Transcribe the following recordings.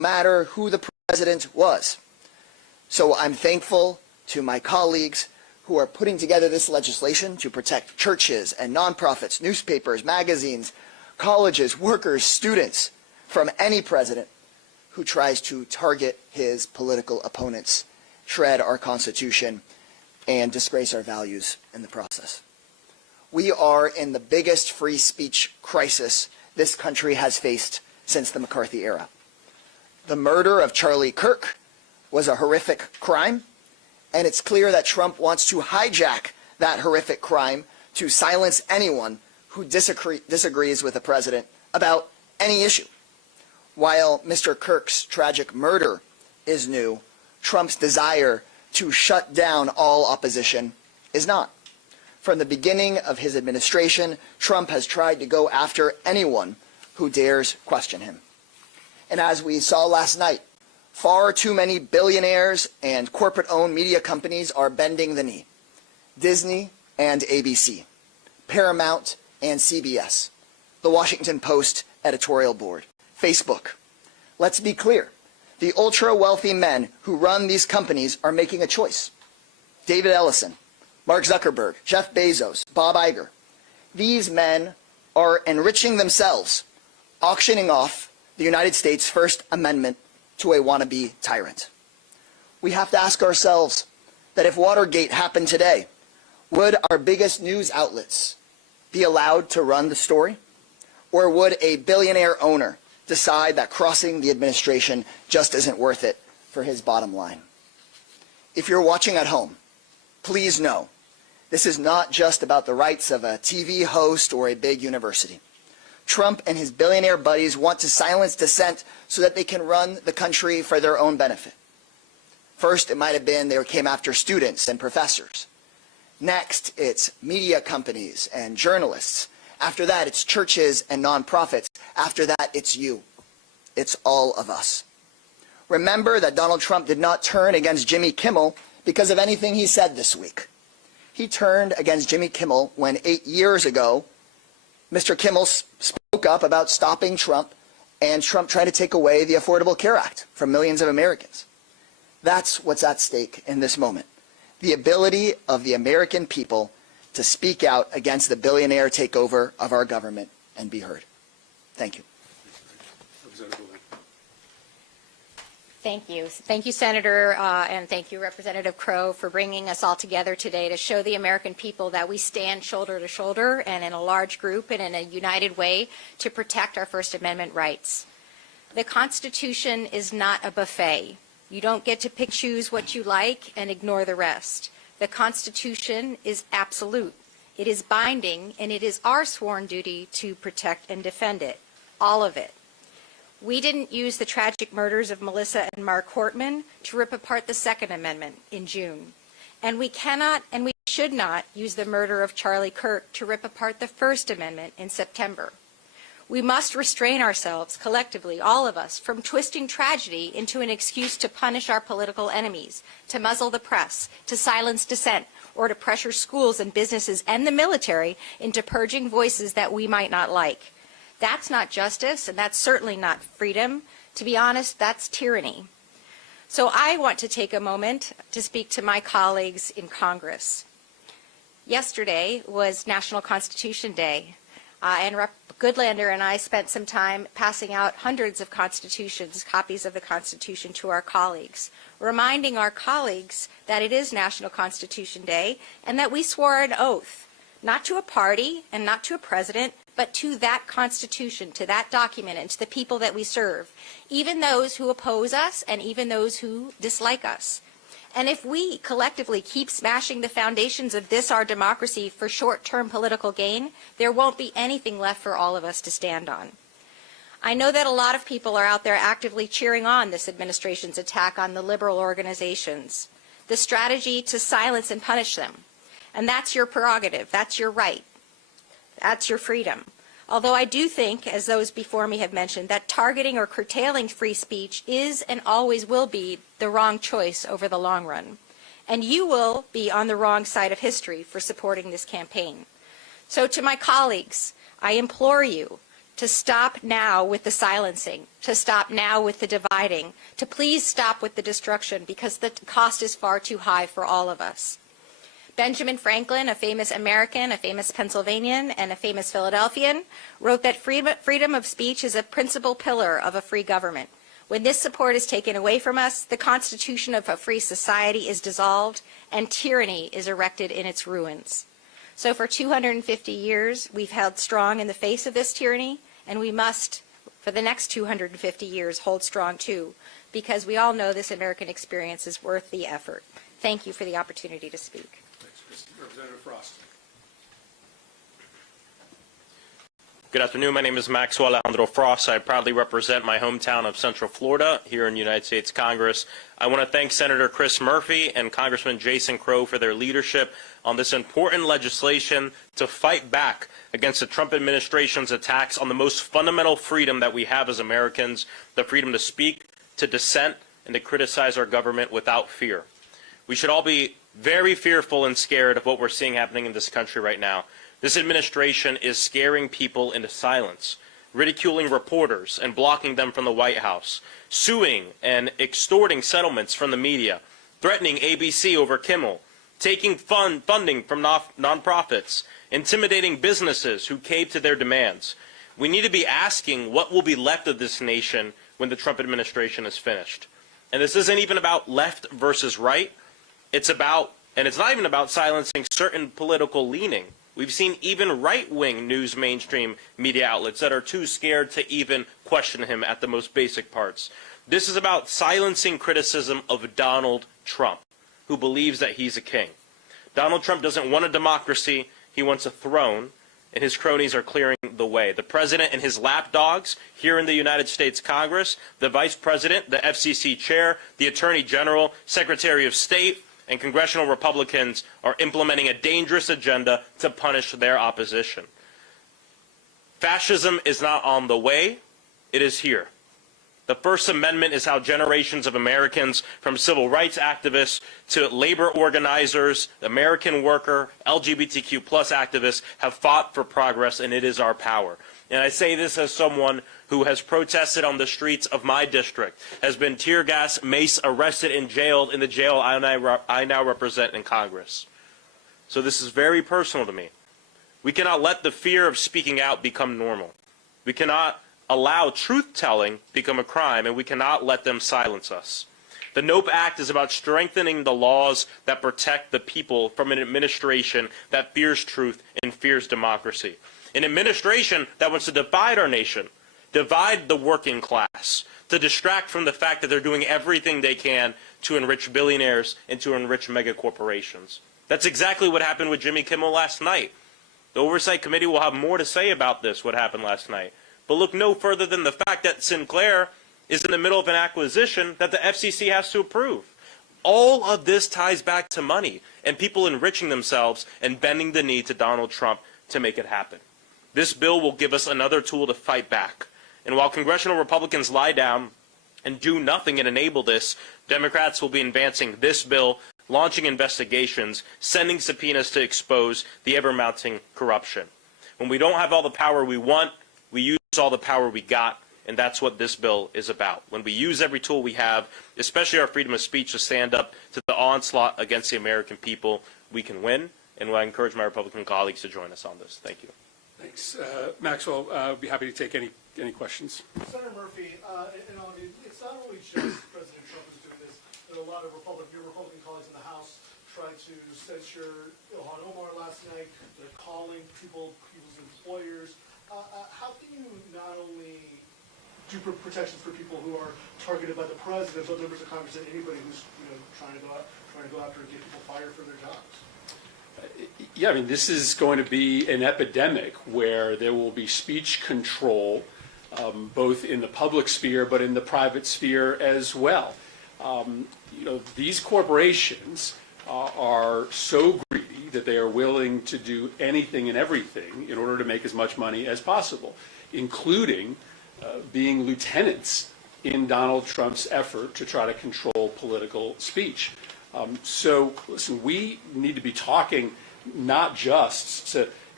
matter who the president was. So I'm thankful to my colleagues who are putting together this legislation to protect churches and nonprofits, newspapers, magazines, colleges, workers, students from any president who tries to target his political opponents, shred our Constitution, and disgrace our values in the process. We are in the biggest free speech crisis this country has faced since the McCarthy era. The murder of Charlie Kirk was a horrific crime, and it's clear that Trump wants to hijack that horrific crime to silence anyone who disagrees with the president about any issue. While Mr. Kirk's tragic murder is new, Trump's desire to shut down all opposition is not. From the beginning of his administration, Trump has tried to go after anyone who dares question him. And as we saw last night, far too many billionaires and corporate-owned media companies are bending the knee. Disney and ABC, Paramount and CBS, the Washington Post editorial board, Facebook. Let's be clear. The ultra-wealthy men who run these companies are making a choice. David Ellison, Mark Zuckerberg, Jeff Bezos, Bob Iger. These men are enriching themselves, auctioning off the United States' First Amendment to a wannabe tyrant. We have to ask ourselves that if Watergate happened today, would our biggest news outlets be allowed to run the story? Or would a billionaire owner decide that crossing the administration just isn't worth it for his bottom line? If you're watching at home, please know this is not just about the rights of a TV host or a big university. Trump and his billionaire buddies want to silence dissent so that they can run the country for their own benefit. First, it might have been they came after students and professors. Next, it's media companies and journalists. After that, it's churches and nonprofits. After that, it's you. It's all of us. Remember that Donald Trump did not turn against Jimmy Kimmel because of anything he said this week. He turned against Jimmy Kimmel when 8 years ago, Mr. Kimmel spoke up about stopping Trump and Trump tried to take away the Affordable Care Act from millions of Americans. That's what's at stake in this moment. The ability of the American people to speak out against the billionaire takeover of our government and be heard. Thank you. Thank you. Thank you, Senator, and thank you, Representative Crow, for bringing us all together today to show the American people that we stand shoulder to shoulder and in a large group and in a united way to protect our First Amendment rights. The Constitution is not a buffet. You don't get to pick, choose what you like and ignore the rest. The Constitution is absolute. It is binding, and it is our sworn duty to protect and defend it, all of it. We didn't use the tragic murders of Melissa and Mark Hortman to rip apart the Second Amendment in June. And we cannot and we should not use the murder of Charlie Kirk to rip apart the First Amendment in September. We must restrain ourselves collectively, all of us, from twisting tragedy into an excuse to punish our political enemies, to muzzle the press, to silence dissent, or to pressure schools and businesses and the military into purging voices that we might not like. That's not justice, and that's certainly not freedom. To be honest, that's tyranny. So I want to take a moment to speak to my colleagues in Congress. Yesterday was National Constitution Day, and Rep. Goodlander and I spent some time passing out hundreds of constitutions, copies of the Constitution, to our colleagues, reminding our colleagues that it is National Constitution Day and that we swore an oath, not to a party and not to a president, but to that Constitution, to that document, and to the people that we serve, even those who oppose us and even those who dislike us. And if we collectively keep smashing the foundations of this, our democracy, for short-term political gain, there won't be anything left for all of us to stand on. I know that a lot of people are out there actively cheering on this administration's attack on the liberal organizations, the strategy to silence and punish them. And that's your prerogative. That's your right. That's your freedom. Although I do think, as those before me have mentioned, that targeting or curtailing free speech is and always will be the wrong choice over the long run. And you will be on the wrong side of history for supporting this campaign. So to my colleagues, I implore you to stop now with the silencing, to stop now with the dividing, to please stop with the destruction, because the cost is far too high for all of us. Benjamin Franklin, a famous American, a famous Pennsylvanian, and a famous Philadelphian, wrote that freedom of speech is a principal pillar of a free government. When this support is taken away from us, the constitution of a free society is dissolved, and tyranny is erected in its ruins. So for 250 years, we've held strong in the face of this tyranny, and we must, for the next 250 years, hold strong too, because we all know this American experience is worth the effort. Thank you for the opportunity to speak. Thanks, Kristen. Representative Frost. Good afternoon. My name is Maxwell Alejandro Frost. I proudly represent my hometown of Central Florida here in the United States Congress. I want to thank Senator Chris Murphy and Congressman Jason Crow for their leadership on this important legislation to fight back against the Trump administration's attacks on the most fundamental freedom that we have as Americans, the freedom to speak, to dissent, and to criticize our government without fear. We should all be very fearful and scared of what we're seeing happening in this country right now. This administration is scaring people into silence, ridiculing reporters and blocking them from the White House, suing and extorting settlements from the media, threatening ABC over Kimmel, taking funding from nonprofits, intimidating businesses who cave to their demands. We need to be asking what will be left of this nation when the Trump administration is finished. And this isn't even about left versus right. It's about, and it's not even about silencing certain political leaning. We've seen even right-wing news mainstream media outlets that are too scared to even question him at the most basic parts. This is about silencing criticism of Donald Trump, who believes that he's a king. Donald Trump doesn't want a democracy, he wants a throne, and his cronies are clearing the way. The president and his lapdogs here in the United States Congress, the vice president, the FCC chair, the attorney general, secretary of state, and congressional Republicans are implementing a dangerous agenda to punish their opposition. Fascism is not on the way, it is here. The First Amendment is how generations of Americans, from civil rights activists to labor organizers, American worker, LGBTQ+ activists, have fought for progress, and it is our power. And I say this as someone who has protested on the streets of my district, has been tear gas, mace, arrested, and jailed in the jail I now represent in Congress. So this is very personal to me. We cannot let the fear of speaking out become normal. We cannot allow truth-telling become a crime, and we cannot let them silence us. The NOPE Act is about strengthening the laws that protect the people from an administration that fears truth and fears democracy. An administration that wants to divide our nation, divide the working class, to distract from the fact that they're doing everything they can to enrich billionaires and to enrich mega corporations. That's exactly what happened with Jimmy Kimmel last night. The Oversight Committee will have more to say about this, what happened last night. But look no further than the fact that Sinclair is in the middle of an acquisition that the FCC has to approve. All of this ties back to money and people enriching themselves and bending the knee to Donald Trump to make it happen. This bill will give us another tool to fight back. And while congressional Republicans lie down and do nothing and enable this, Democrats will be advancing this bill, launching investigations, sending subpoenas to expose the ever-mounting corruption. When we don't have all the power we want, we use all the power we got, and that's what this bill is about. When we use every tool we have, especially our freedom of speech, to stand up to the onslaught against the American people, we can win, and I encourage my Republican colleagues to join us on this. Thank you. Thanks. Maxwell, I'd be happy to take any questions. Senator Murphy, it's not only just President Trump who's doing this, but a lot of your Republican colleagues in the House tried to censure Ilhan Omar last night. They're calling people's employers. How can you not only do protections for people who are targeted by the president, but members of Congress and anybody who's trying to go after and get people fired from their jobs? Yeah, I mean, this is going to be an epidemic where there will be speech control, both in the public sphere but in the private sphere as well. These corporations are so greedy that they are willing to do anything and everything in order to make as much money as possible, including being lieutenants in Donald Trump's effort to try to control political speech. So, listen, we need to be talking not just to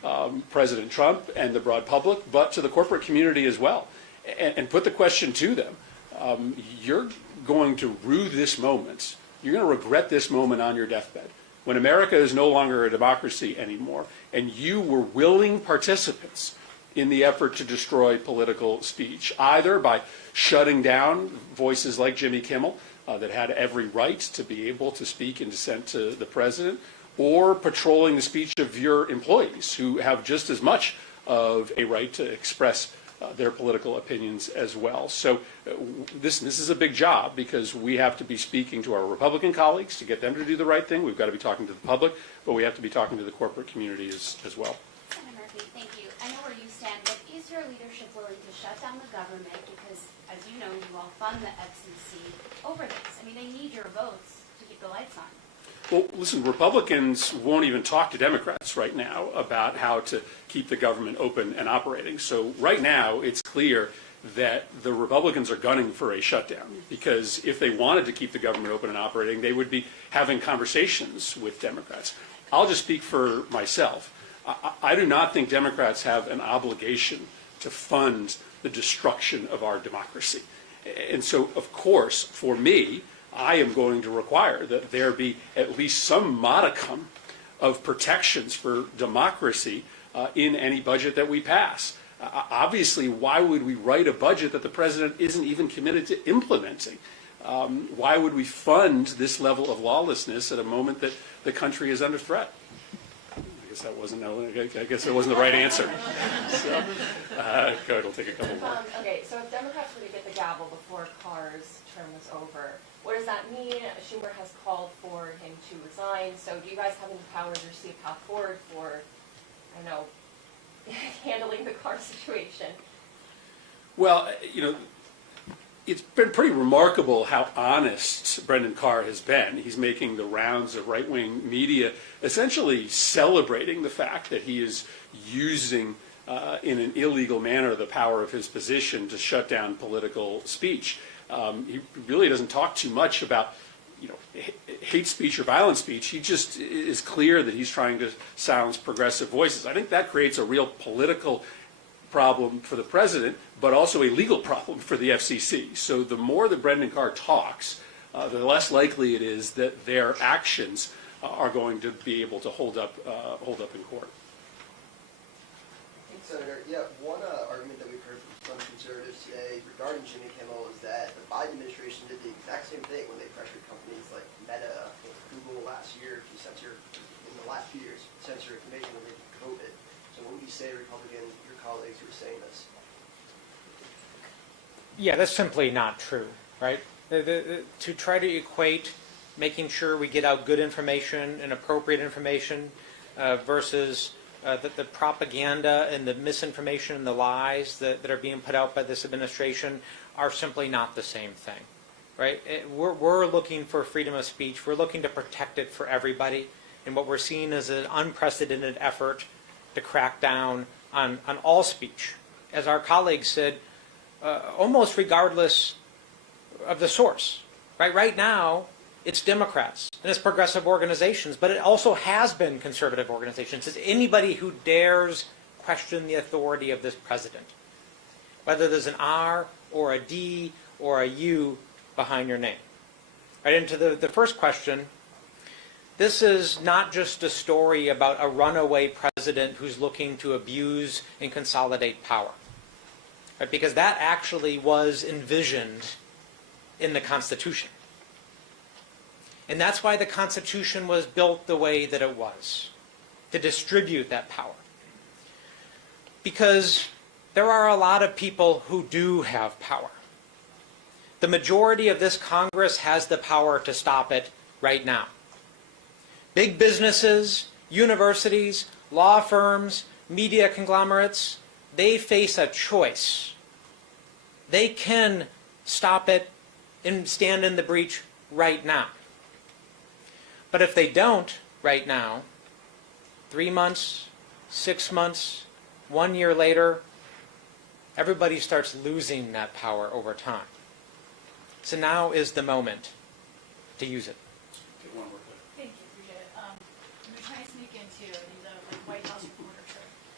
President Trump and the broad public, but to the corporate community as well, and put the question to them. You're going to rue this moment. You're going to regret this moment on your deathbed, when America is no longer a democracy anymore, and you were willing participants in the effort to destroy political speech, either by shutting down voices like Jimmy Kimmel that had every right to be able to speak in dissent to the president, or patrolling the speech of your employees who have just as much of a right to express their political opinions as well. So this is a big job, because we have to be speaking to our Republican colleagues to get them to do the right thing. We've got to be talking to the public, but we have to be talking to the corporate community as well. Senator Murphy, thank you. I know where you stand, but is your leadership willing to shut down the government? Because, as you know, you all fund the FCC over this. I mean, they need your votes to keep the lights on. Well, listen, Republicans won't even talk to Democrats right now about how to keep the government open and operating. So right now, it's clear that the Republicans are gunning for a shutdown, because if they wanted to keep the government open and operating, they would be having conversations with Democrats. I'll just speak for myself. I do not think Democrats have an obligation to fund the destruction of our democracy. And so, of course, for me, I am going to require that there be at least some modicum of protections for democracy in any budget that we pass. Obviously, why would we write a budget that the president isn't even committed to implementing? Why would we fund this level of lawlessness at a moment that the country is under threat? I guess that wasn't the right answer. So, go ahead, we'll take a couple more. Okay, so if Democrats were to get the gavel before Carr's term was over, what does that mean? Schumer has called for him to resign. So do you guys have any powers or see a path forward for, I don't know, handling the Carr situation? Well, it's been pretty remarkable how honest Brendan Carr has been. He's making the rounds of right-wing media, essentially celebrating the fact that he is using in an illegal manner the power of his position to shut down political speech. He really doesn't talk too much about hate speech or violent speech. He just is clear that he's trying to silence progressive voices. I think that creates a real political problem for the president, but also a legal problem for the FCC. So the more that Brendan Carr talks, the less likely it is that their actions are going to be able to hold up in court. Senator, one argument that we've heard from some conservatives today regarding Jimmy Kimmel is that the Biden administration did the exact same thing when they pressured companies like Meta and Google last year to censor, in the last few years, censor information related to COVID. So what would you say to Republican, your colleagues who are saying this? Yeah, that's simply not true, right? To try to equate making sure we get out good information and appropriate information versus the propaganda and the misinformation and the lies that are being put out by this administration are simply not the same thing, right? We're looking for freedom of speech. We're looking to protect it for everybody. And what we're seeing is an unprecedented effort to crack down on all speech. As our colleagues said, almost regardless of the source, right? Right now, it's Democrats and it's progressive organizations, but it also has been conservative organizations. It's anybody who dares question the authority of this president, whether there's an R or a D or a U behind your name. Right into the first question, this is not just a story about a runaway president who's looking to abuse and consolidate power, right? Because that actually was envisioned in the Constitution. And that's why the Constitution was built the way that it was, to distribute that power. Because there are a lot of people who do have power. The majority of this Congress has the power to stop it right now. Big businesses, universities, law firms, media conglomerates, they face a choice. They can stop it and stand in the breach right now. But if they don't right now, 3 months, 6 months, 1 year later, everybody starts losing that power over time. So now is the moment to use it. Thank you, appreciate it. I'm trying to sneak into these White House reporter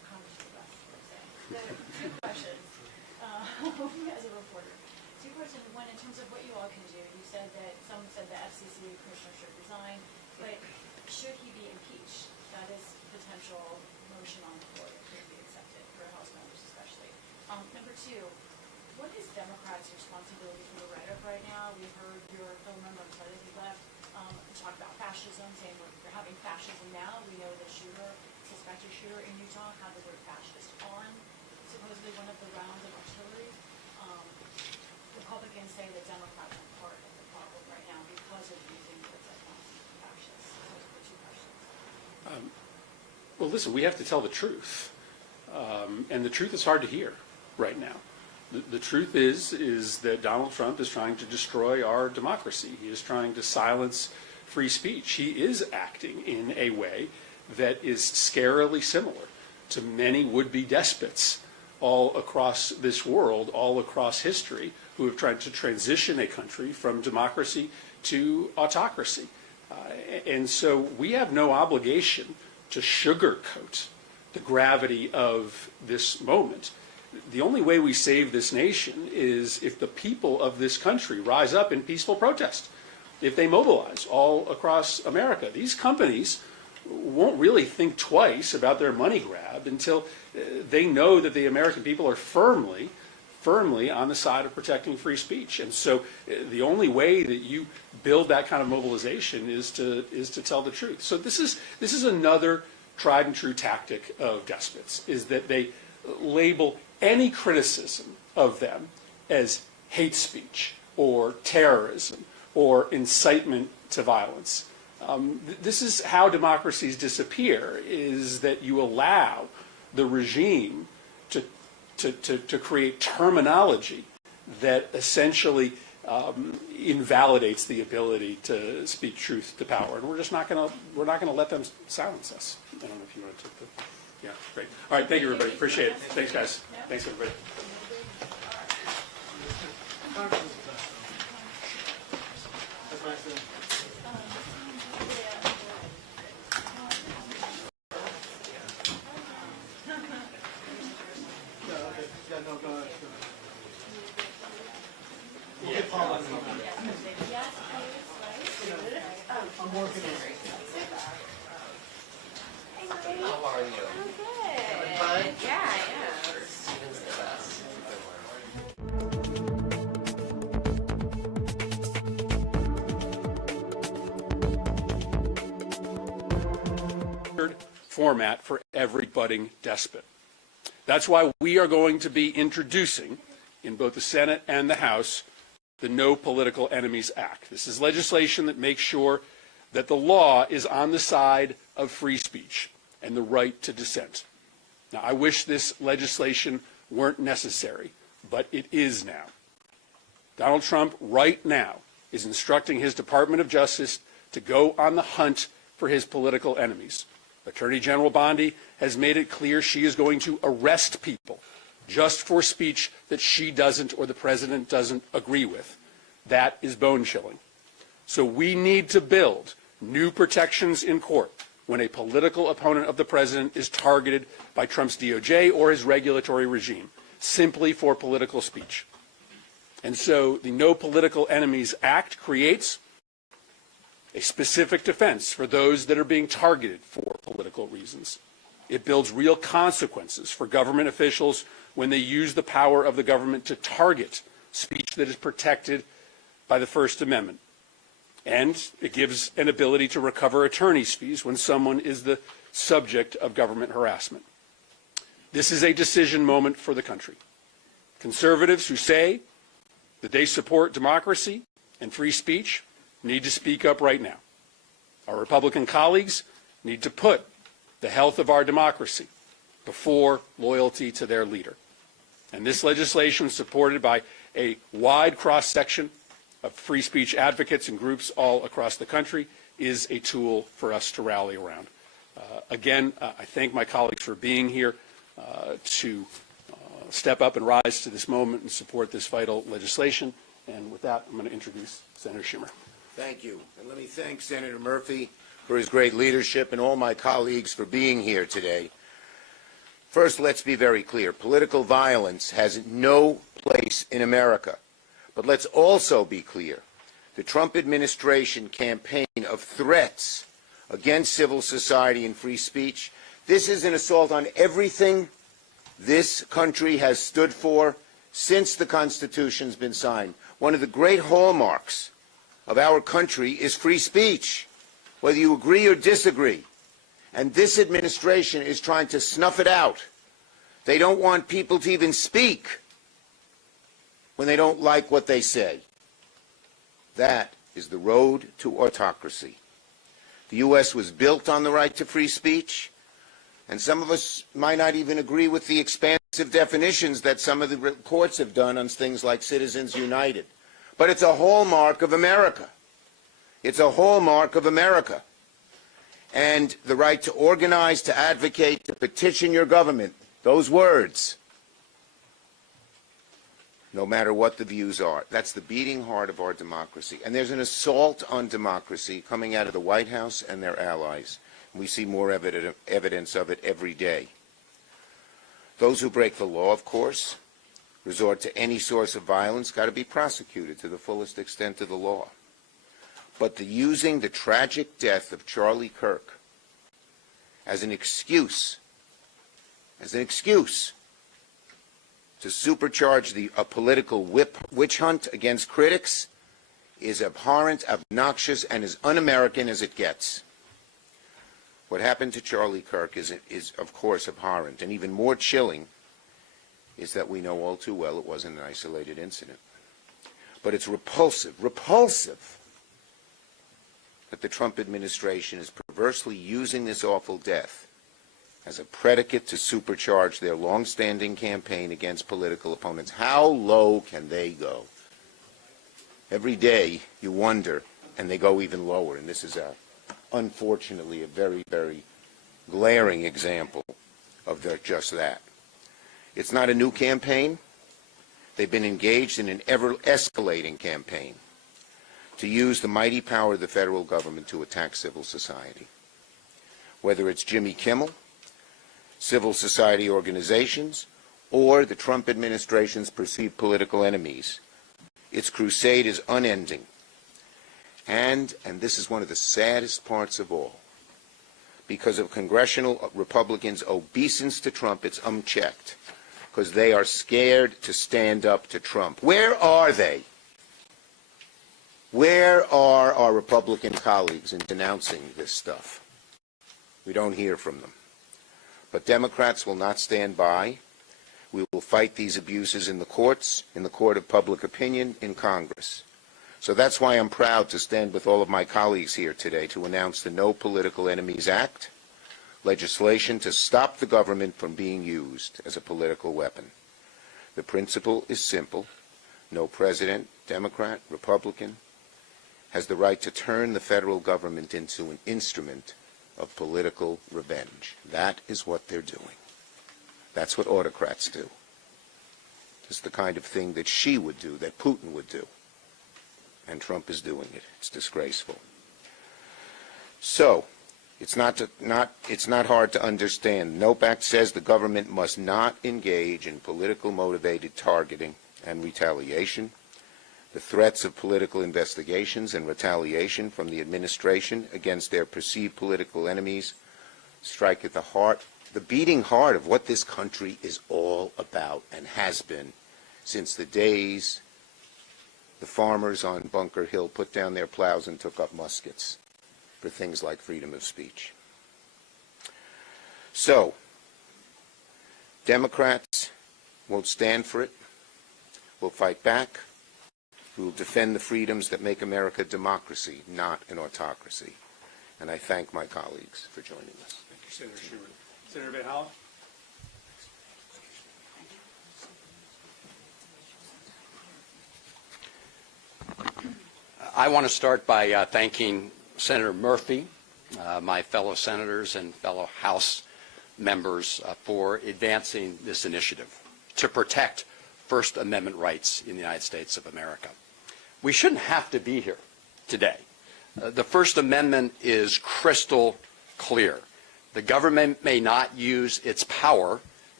as a reporter. Two questions. One, in terms of what you all can do, you said that someone said the FCC commissioner should resign, but should he be impeached? That is potential motion on the floor that could be accepted for House members especially. Number two, what is Democrats' responsibility for the rhetoric right now? We heard your fellow member, I'm sorry that he left, talk about fascism, saying we're having fascism now. We know the suspected shooter in Utah had the word fascist on supposedly one of the rounds of artillery. Republicans say that Democrats are part of the problem right now because of using words like fascist. Those are the two questions. Well, listen, we have to tell the truth. And the truth is hard to hear right now. The truth is that Donald Trump is trying to destroy our democracy. He is trying to silence free speech. He is acting in a way that is scarily similar to many would-be despots all across this world, all across history, who have tried to transition a country from democracy to autocracy. And so we have no obligation to sugarcoat the gravity of this moment. The only way we save this nation is if the people of this country rise up in peaceful protest, if they mobilize all across America. These companies won't really think twice about their money grab until they know that the American people are firmly on the side of protecting free speech. And so the only way that you build that kind of mobilization is to tell the truth. So this is another tried and true tactic of despots, is that they label any criticism of them as hate speech or terrorism or incitement to violence. This is how democracies disappear, is that you allow the regime to create terminology that essentially invalidates the ability to speak truth to power, and we're just not going to let them silence us. I don't know if you want to take the. Yeah, great. All right, thank you, everybody. Appreciate it. Thanks, guys. Thanks, everybody. I'm working on it. How are you? Okay. Fine? Yeah. Steven's the best. Format for every budding despot. That's why we are going to be introducing, in both the Senate and the House, the No Political Enemies Act. This is legislation that makes sure that the law is on the side of free speech and the right to dissent. Now, I wish this legislation weren't necessary, but it is now. Donald Trump, right now, is instructing his Department of Justice to go on the hunt for his political enemies. Attorney General Bondi has made it clear she is going to arrest people just for speech that she doesn't or the president doesn't agree with. That is bone-chilling. So we need to build new protections in court when a political opponent of the president is targeted by Trump's DOJ or his regulatory regime, simply for political speech. And so the No Political Enemies Act creates a specific defense for those that are being targeted for political reasons. It builds real consequences for government officials when they use the power of the government to target speech that is protected by the First Amendment. And it gives an ability to recover attorney's fees when someone is the subject of government harassment. This is a decision moment for the country. Conservatives who say that they support democracy and free speech need to speak up right now. Our Republican colleagues need to put the health of our democracy before loyalty to their leader. And this legislation, supported by a wide cross-section of free speech advocates and groups all across the country, is a tool for us to rally around. Again, I thank my colleagues for being here to step up and rise to this moment and support this vital legislation. And with that, I'm going to introduce Senator Schumer. Thank you. And let me thank Senator Murphy for his great leadership and all my colleagues for being here today. First, let's be very clear. Political violence has no place in America. But let's also be clear. The Trump administration campaign of threats against civil society and free speech, this is an assault on everything this country has stood for since the Constitution's been signed. One of the great hallmarks of our country is free speech, whether you agree or disagree. And this administration is trying to snuff it out. They don't want people to even speak when they don't like what they say. That is the road to autocracy. The U.S. was built on the right to free speech, and some of us might not even agree with the expansive definitions that some of the courts have done on things like Citizens United. But it's a hallmark of America. It's a hallmark of America. And the right to organize, to advocate, to petition your government, those words, no matter what the views are. That's the beating heart of our democracy. And there's an assault on democracy coming out of the White House and their allies. We see more evidence of it every day. Those who break the law, of course, resort to any source of violence, got to be prosecuted to the fullest extent of the law. But using the tragic death of Charlie Kirk as an excuse to supercharge a political witch hunt against critics is abhorrent, obnoxious, and as un-American as it gets. What happened to Charlie Kirk is of course abhorrent, and even more chilling is that we know all too well it wasn't an isolated incident. But it's repulsive that the Trump administration is perversely using this awful death as a predicate to supercharge their long-standing campaign against political opponents. How low can they go? Every day you wonder, and they go even lower. And this is, unfortunately, a very, very glaring example of just that. It's not a new campaign. They've been engaged in an ever-escalating campaign to use the mighty power of the federal government to attack civil society. Whether it's Jimmy Kimmel, civil society organizations, or the Trump administration's perceived political enemies, its crusade is unending. And this is one of the saddest parts of all, because of congressional Republicans' obeisance to Trump, it's unchecked, because they are scared to stand up to Trump. Where are they? Where are our Republican colleagues in denouncing this stuff? We don't hear from them. But Democrats will not stand by. We will fight these abuses in the courts, in the court of public opinion, in Congress. So that's why I'm proud to stand with all of my colleagues here today to announce the No Political Enemies Act, legislation to stop the government from being used as a political weapon. The principle is simple. No president, Democrat, Republican, has the right to turn the federal government into an instrument of political revenge. That is what they're doing. That's what autocrats do. It's the kind of thing that Xi would do, that Putin would do. And Trump is doing it. It's disgraceful. So, it's not hard to understand. NOPE Act says the government must not engage in political motivated targeting and retaliation. The threats of political investigations and retaliation from the administration against their perceived political enemies strike at the heart, the beating heart of what this country is all about and has been since the days the farmers on Bunker Hill put down their plows and took up muskets for things like freedom of speech. So, Democrats won't stand for it. We'll fight back. We will defend the freedoms that make America a democracy, not an autocracy. And I thank my colleagues for joining us. Thank you, Senator Schumer. Senator Van Hollen? I want to start by thanking Senator Murphy, my fellow senators and fellow House members for advancing this initiative to protect First Amendment rights in the United States of America. We shouldn't have to be here today. The First Amendment is crystal clear. The government may not use its power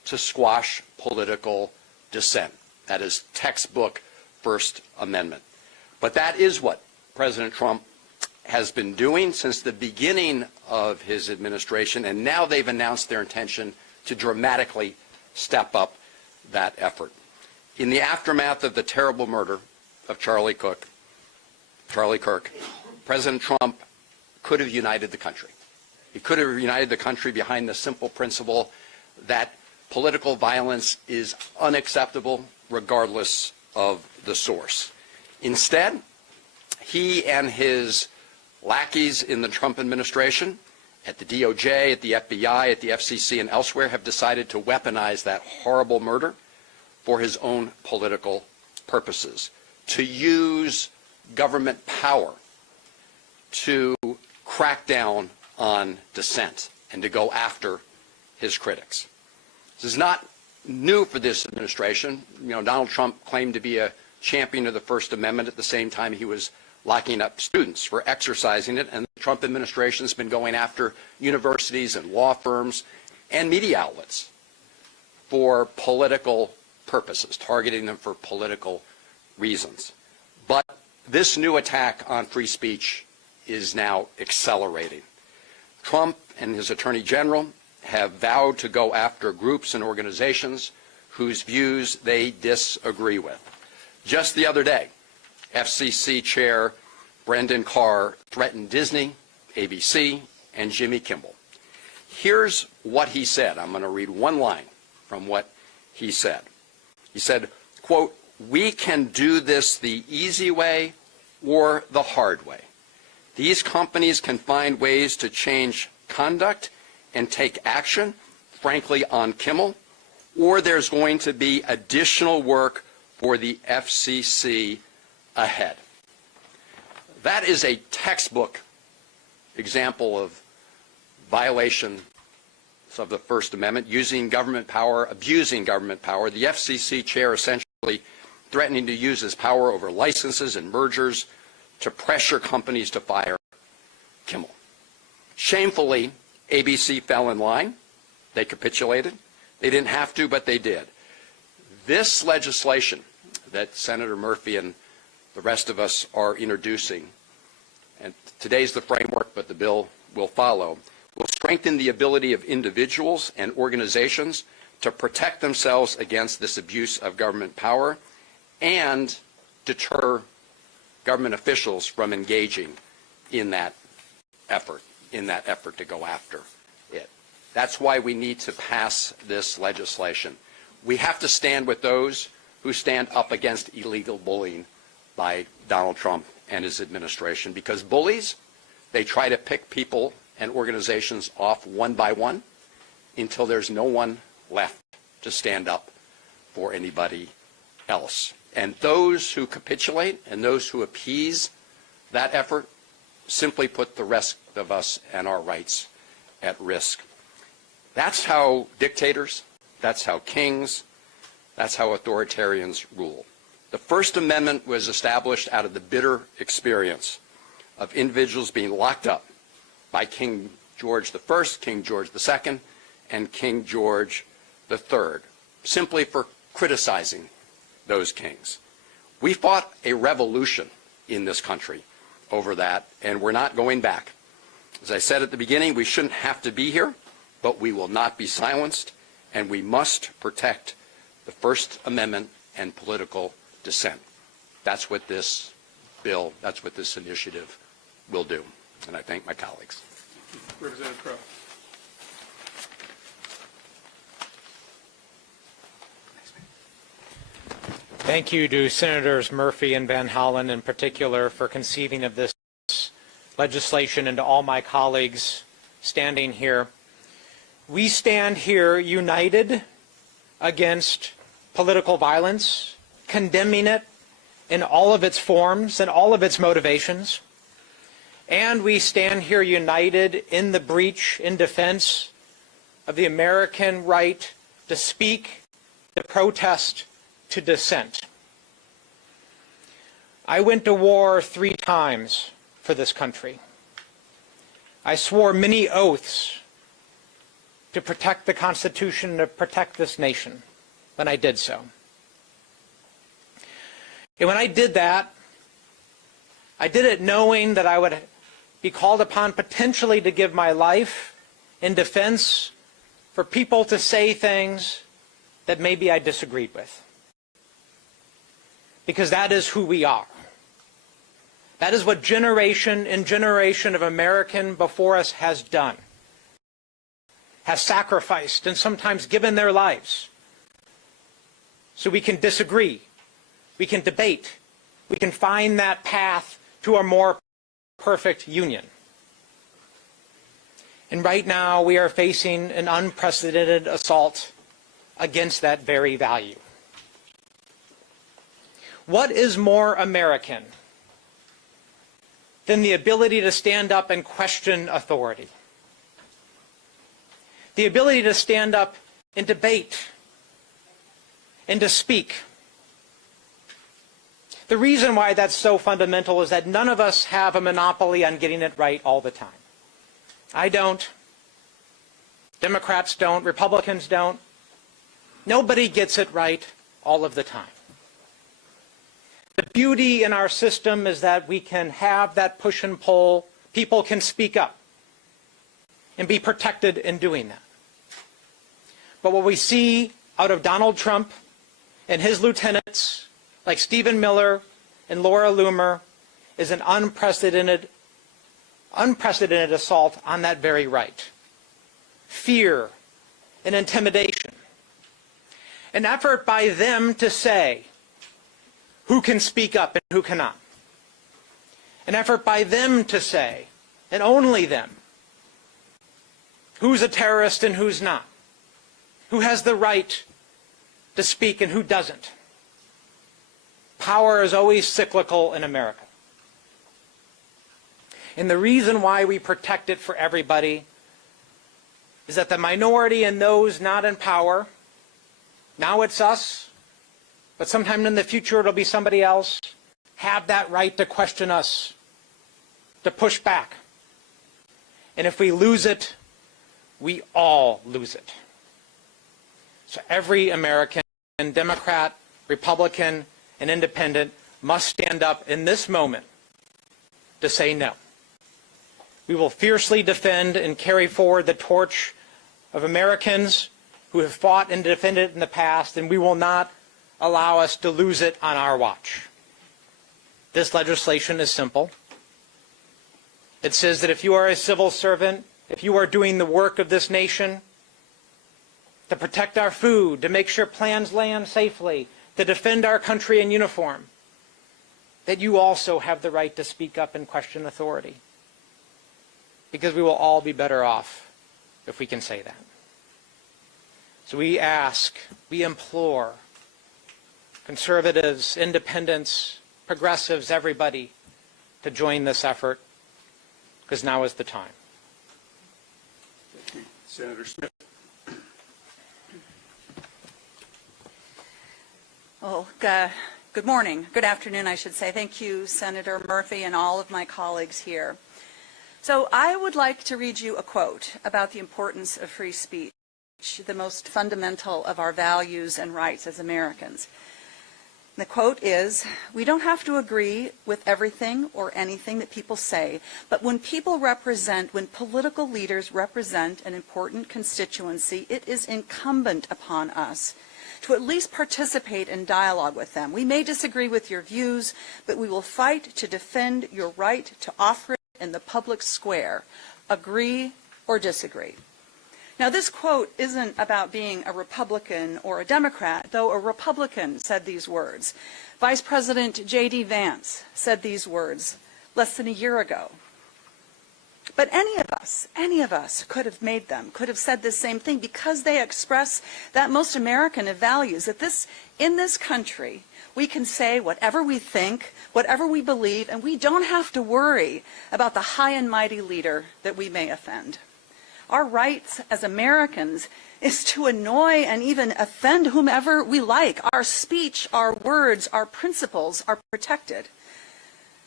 to squash political dissent. That is textbook First Amendment. But that is what President Trump has been doing since the beginning of his administration, and now they've announced their intention to dramatically step up that effort. In the aftermath of the terrible murder of Charlie Kirk, President Trump could have united the country. He could have united the country behind the simple principle that political violence is unacceptable regardless of the source. Instead, he and his lackeys in the Trump administration, at the DOJ, at the FBI, at the FCC, and elsewhere, have decided to weaponize that horrible murder for his own political purposes, to use government power to crack down on dissent and to go after his critics. This is not new for this administration. You know, Donald Trump claimed to be a champion of the First Amendment at the same time he was locking up students for exercising it, and the Trump administration has been going after universities and law firms and media outlets for political purposes, targeting them for political reasons. But this new attack on free speech is now accelerating. Trump and his Attorney General have vowed to go after groups and organizations whose views they disagree with. Just the other day, FCC Chair Brendan Carr threatened Disney, ABC, and Jimmy Kimmel. Here's what he said. I'm going to read one line from what he said. He said, quote, "We can do this the easy way or the hard way. These companies can find ways to change conduct and take action, frankly, on Kimmel, or there's going to be additional work for the FCC ahead." That is a textbook example of violation of the First Amendment, using government power, abusing government power. The FCC chair essentially threatening to use his power over licenses and mergers to pressure companies to fire Kimmel. Shamefully, ABC fell in line. They capitulated. They didn't have to, but they did. This legislation that Senator Murphy and the rest of us are introducing, and today's the framework, but the bill will follow, will strengthen the ability of individuals and organizations to protect themselves against this abuse of government power and deter government officials from engaging in that effort to go after it. That's why we need to pass this legislation. We have to stand with those who stand up against illegal bullying by Donald Trump and his administration, because bullies, they try to pick people and organizations off one by one until there's no one left to stand up for anybody else. And those who capitulate and those who appease that effort simply put the rest of us and our rights at risk. That's how dictators, that's how kings, that's how authoritarians rule. The First Amendment was established out of the bitter experience of individuals being locked up by King George I, King George II, and King George III, simply for criticizing those kings. We fought a revolution in this country over that, and we're not going back. As I said at the beginning, we shouldn't have to be here, but we will not be silenced, and we must protect the First Amendment and political dissent. That's what this bill, that's what this initiative will do. And I thank my colleagues. Representative Crow. Thank you to Senators Murphy and Van Hollen in particular for conceiving of this legislation, and to all my colleagues standing here. We stand here united against political violence, condemning it in all of its forms and all of its motivations. And we stand here united in the breach, in defense of the American right to speak, to protest, to dissent. I went to war 3 times for this country. I swore many oaths to protect the Constitution, to protect this nation when I did so. And when I did that, I did it knowing that I would be called upon potentially to give my life in defense for people to say things that maybe I disagreed with. Because that is who we are. That is what generation and generation of American before us has done, has sacrificed and sometimes given their lives. So we can disagree, we can debate, we can find that path to a more perfect union. And right now we are facing an unprecedented assault against that very value. What is more American than the ability to stand up and question authority? The ability to stand up and debate and to speak. The reason why that's so fundamental is that none of us have a monopoly on getting it right all the time. I don't. Democrats don't. Republicans don't. Nobody gets it right all of the time. The beauty in our system is that we can have that push and pull. People can speak up and be protected in doing that. But what we see out of Donald Trump and his lieutenants, like Stephen Miller and Laura Loomer, is an unprecedented assault on that very right. Fear and intimidation. An effort by them to say who can speak up and who cannot. An effort by them to say, and only them, who's a terrorist and who's not. Who has the right to speak and who doesn't. Power is always cyclical in America. And the reason why we protect it for everybody is that the minority and those not in power, now it's us, but sometime in the future it'll be somebody else, have that right to question us, to push back. And if we lose it, we all lose it. So every American, Democrat, Republican, and Independent must stand up in this moment to say no. We will fiercely defend and carry forward the torch of Americans who have fought and defended in the past, and we will not allow us to lose it on our watch. This legislation is simple. It says that if you are a civil servant, if you are doing the work of this nation, to protect our food, to make sure plans land safely, to defend our country in uniform, that you also have the right to speak up and question authority. Because we will all be better off if we can say that. So we ask, we implore conservatives, independents, progressives, everybody to join this effort, because now is the time. Thank you. Senator Smith. Well, good morning. Good afternoon, I should say. Thank you, Senator Murphy, and all of my colleagues here. So I would like to read you a quote about the importance of free speech, the most fundamental of our values and rights as Americans. The quote is, "We don't have to agree with everything or anything that people say, but when political leaders represent an important constituency, it is incumbent upon us to at least participate in dialogue with them. We may disagree with your views, but we will fight to defend your right to offer it in the public square. Agree or disagree." Now, this quote isn't about being a Republican or a Democrat, though a Republican said these words. Vice President J.D. Vance said these words less than a year ago. But any of us could have made them, could have said this same thing, because they express that most American of values, that in this country, we can say whatever we think, whatever we believe, and we don't have to worry about the high and mighty leader that we may offend. Our rights as Americans is to annoy and even offend whomever we like. Our speech, our words, our principles are protected.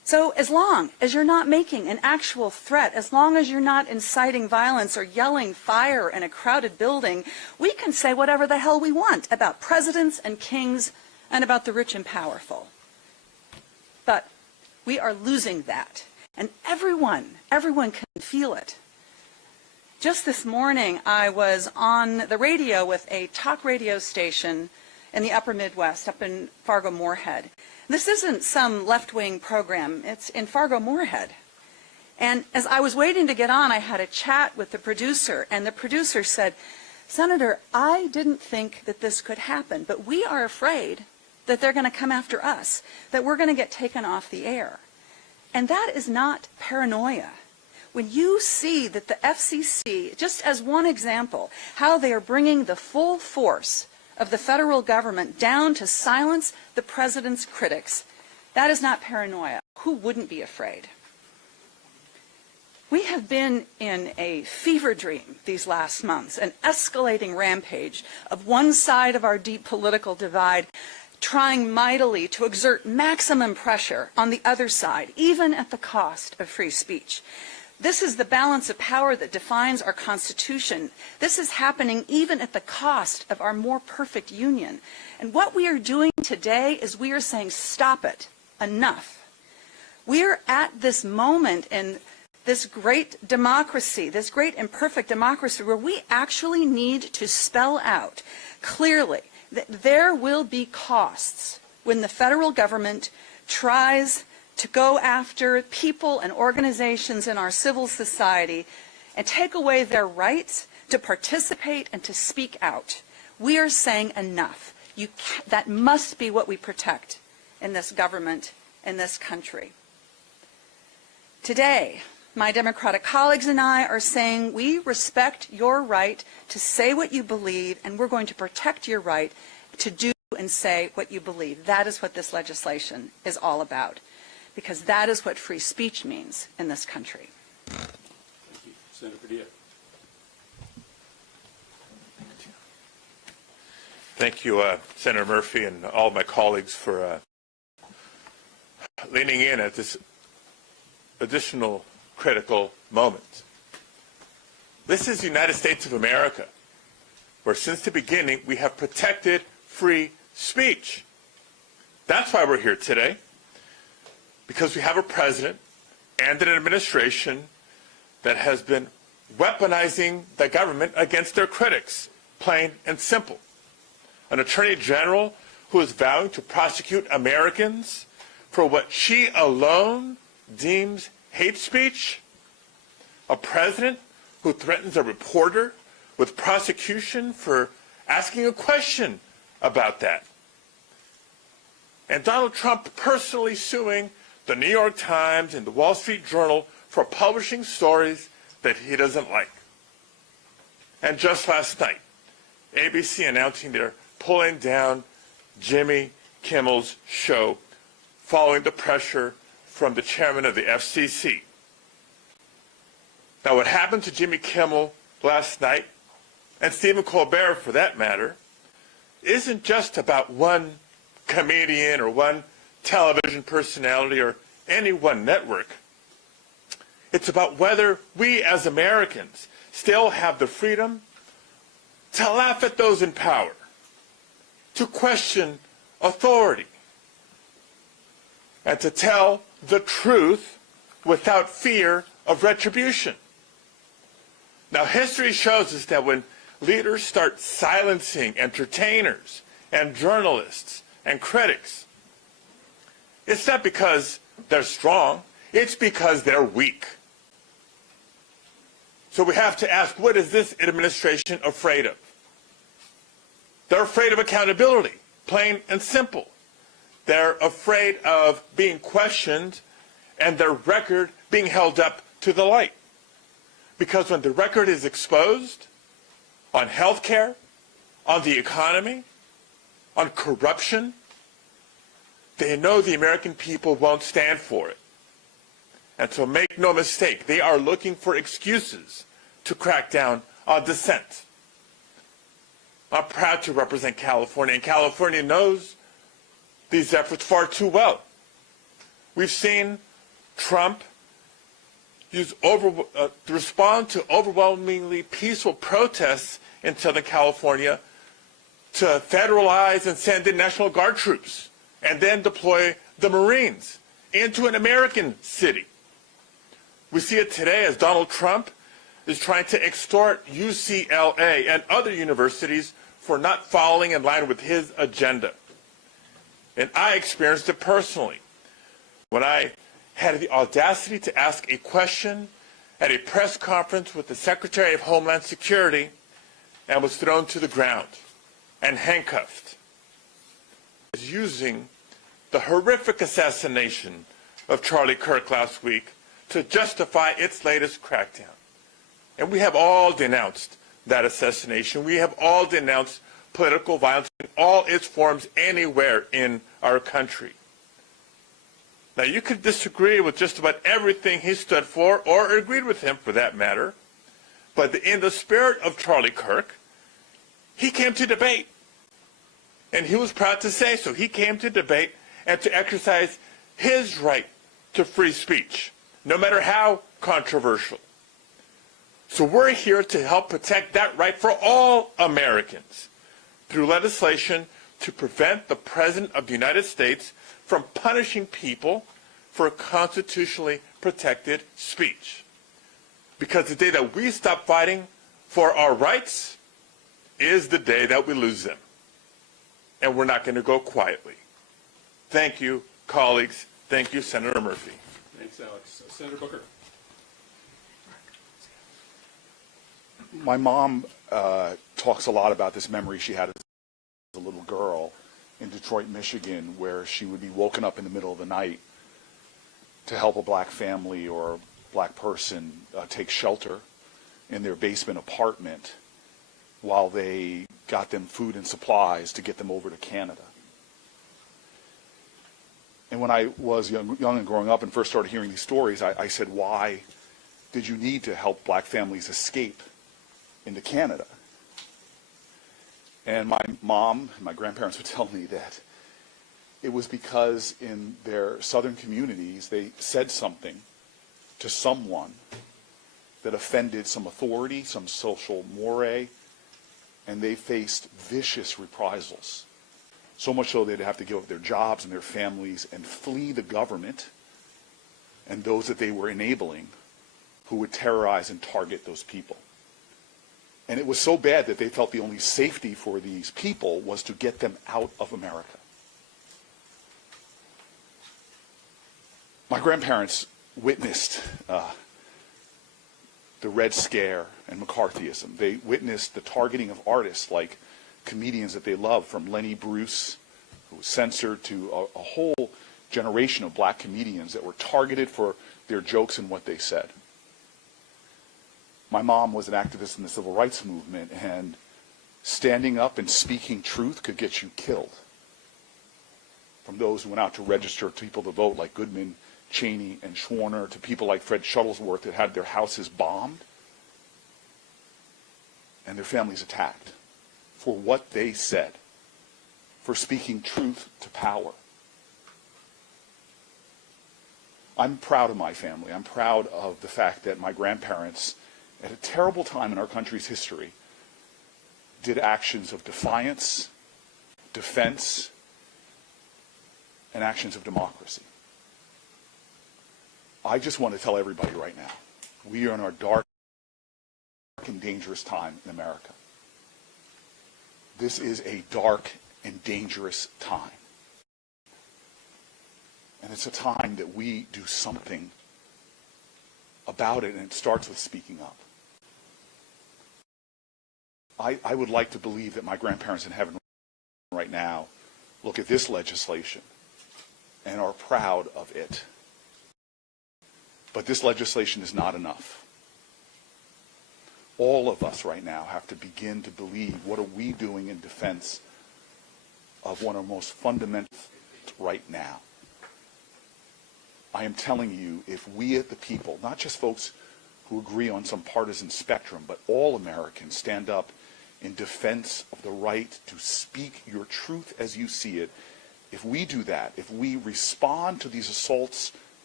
So as long as you're not making an actual threat, as long as you're not inciting violence or yelling fire in a crowded building, we can say whatever the hell we want about presidents and kings and about the rich and powerful. But we are losing that. And everyone can feel it. Just this morning, I was on the radio with a talk radio station in the upper Midwest, up in Fargo-Moorhead. This isn't some left-wing program. It's in Fargo-Moorhead. And as I was waiting to get on, I had a chat with the producer, and the producer said, "Senator, I didn't think that this could happen, but we are afraid that they're going to come after us, that we're going to get taken off the air." And that is not paranoia. When you see that the FCC, just as one example, how they are bringing the full force of the federal government down to silence the president's critics, that is not paranoia. Who wouldn't be afraid? We have been in a fever dream these last months, an escalating rampage of one side of our deep political divide trying mightily to exert maximum pressure on the other side, even at the cost of free speech. This is the balance of power that defines our Constitution. This is happening even at the cost of our more perfect union. And what we are doing today is we are saying, stop it, enough. We are at this moment in this great democracy, this great imperfect democracy, where we actually need to spell out clearly that there will be costs when the federal government tries to go after people and organizations in our civil society and take away their rights to participate and to speak out. We are saying enough. That must be what we protect in this government, in this country. Today, my Democratic colleagues and I are saying we respect your right to say what you believe, and we're going to protect your right to do and say what you believe. That is what this legislation is all about, because that is what free speech means in this country. Thank you. Senator Padilla. Thank you, Senator Murphy, and all my colleagues for leaning in at this additional critical moment. This is the United States of America, where since the beginning we have protected free speech. That's why we're here today, because we have a president and an administration that has been weaponizing the government against their critics, plain and simple. An attorney general who is vowing to prosecute Americans for what she alone deems hate speech. A president who threatens a reporter with prosecution for asking a question about that. And Donald Trump personally suing the New York Times and the Wall Street Journal for publishing stories that he doesn't like. And just last night, ABC announcing they're pulling down Jimmy Kimmel's show following the pressure from the chairman of the FCC. Now, what happened to Jimmy Kimmel last night, and Stephen Colbert for that matter, isn't just about one comedian or one television personality or any one network. It's about whether we as Americans still have the freedom to laugh at those in power, to question authority, and to tell the truth without fear of retribution. Now, history shows us that when leaders start silencing entertainers and journalists and critics, it's not because they're strong, it's because they're weak. So we have to ask, what is this administration afraid of? They're afraid of accountability, plain and simple. They're afraid of being questioned and their record being held up to the light. Because when the record is exposed on health care, on the economy, on corruption, they know the American people won't stand for it. And so make no mistake, they are looking for excuses to crack down on dissent. I'm proud to represent California, and California knows these efforts far too well. We've seen Trump used to respond to overwhelmingly peaceful protests in Southern California to federalize and send in National Guard troops and then deploy the Marines into an American city. We see it today as Donald Trump is trying to extort UCLA and other universities for not falling in line with his agenda. And I experienced it personally when I had the audacity to ask a question at a press conference with the Secretary of Homeland Security and was thrown to the ground and handcuffed. Is using the horrific assassination of Charlie Kirk last week to justify its latest crackdown. And we have all denounced that assassination. We have all denounced political violence in all its forms anywhere in our country. Now, you could disagree with just about everything he stood for, or agreed with him for that matter, but in the spirit of Charlie Kirk, he came to debate. And he was proud to say so. He came to debate and to exercise his right to free speech, no matter how controversial. So we're here to help protect that right for all Americans through legislation to prevent the President of the United States from punishing people for constitutionally protected speech. Because the day that we stop fighting for our rights is the day that we lose them. And we're not going to go quietly. Thank you, colleagues. Thank you, Senator Murphy. Thanks, Alex. Senator Booker. My mom talks a lot about this memory she had as a little girl in Detroit, Michigan, where she would be woken up in the middle of the night to help a black family or a black person take shelter in their basement apartment while they got them food and supplies to get them over to Canada. And when I was young and growing up and first started hearing these stories, I said, why did you need to help black families escape into Canada? And my mom and my grandparents would tell me that it was because in their southern communities they said something to someone that offended some authority, some social mores, and they faced vicious reprisals. So much so they'd have to give up their jobs and their families and flee the government and those that they were enabling who would terrorize and target those people. And it was so bad that they felt the only safety for these people was to get them out of America. My grandparents witnessed the Red Scare and McCarthyism. They witnessed the targeting of artists like comedians that they loved, from Lenny Bruce, who was censored, to a whole generation of black comedians that were targeted for their jokes and what they said. My mom was an activist in the civil rights movement, and standing up and speaking truth could get you killed. From those who went out to register people to vote, like Goodman, Cheney, and Schwerner, to people like Fred Shuttlesworth that had their houses bombed and their families attacked for what they said, for speaking truth to power. I'm proud of my family. I'm proud of the fact that my grandparents, at a terrible time in our country's history, did actions of defiance, defense, and actions of democracy. I just want to tell everybody right now, we are in our dark and dangerous time in America. This is a dark and dangerous time. And it's a time that we do something about it, and it starts with speaking up. I would like to believe that my grandparents in heaven right now look at this legislation and are proud of it. But this legislation is not enough. All of us right now have to begin to believe, what are we doing in defense of one of our most fundamental right now? I am telling you, if we at the people, not just folks who agree on some partisan spectrum, but all Americans stand up in defense of the right to speak your truth as you see it, if we do that, if we respond to these assaults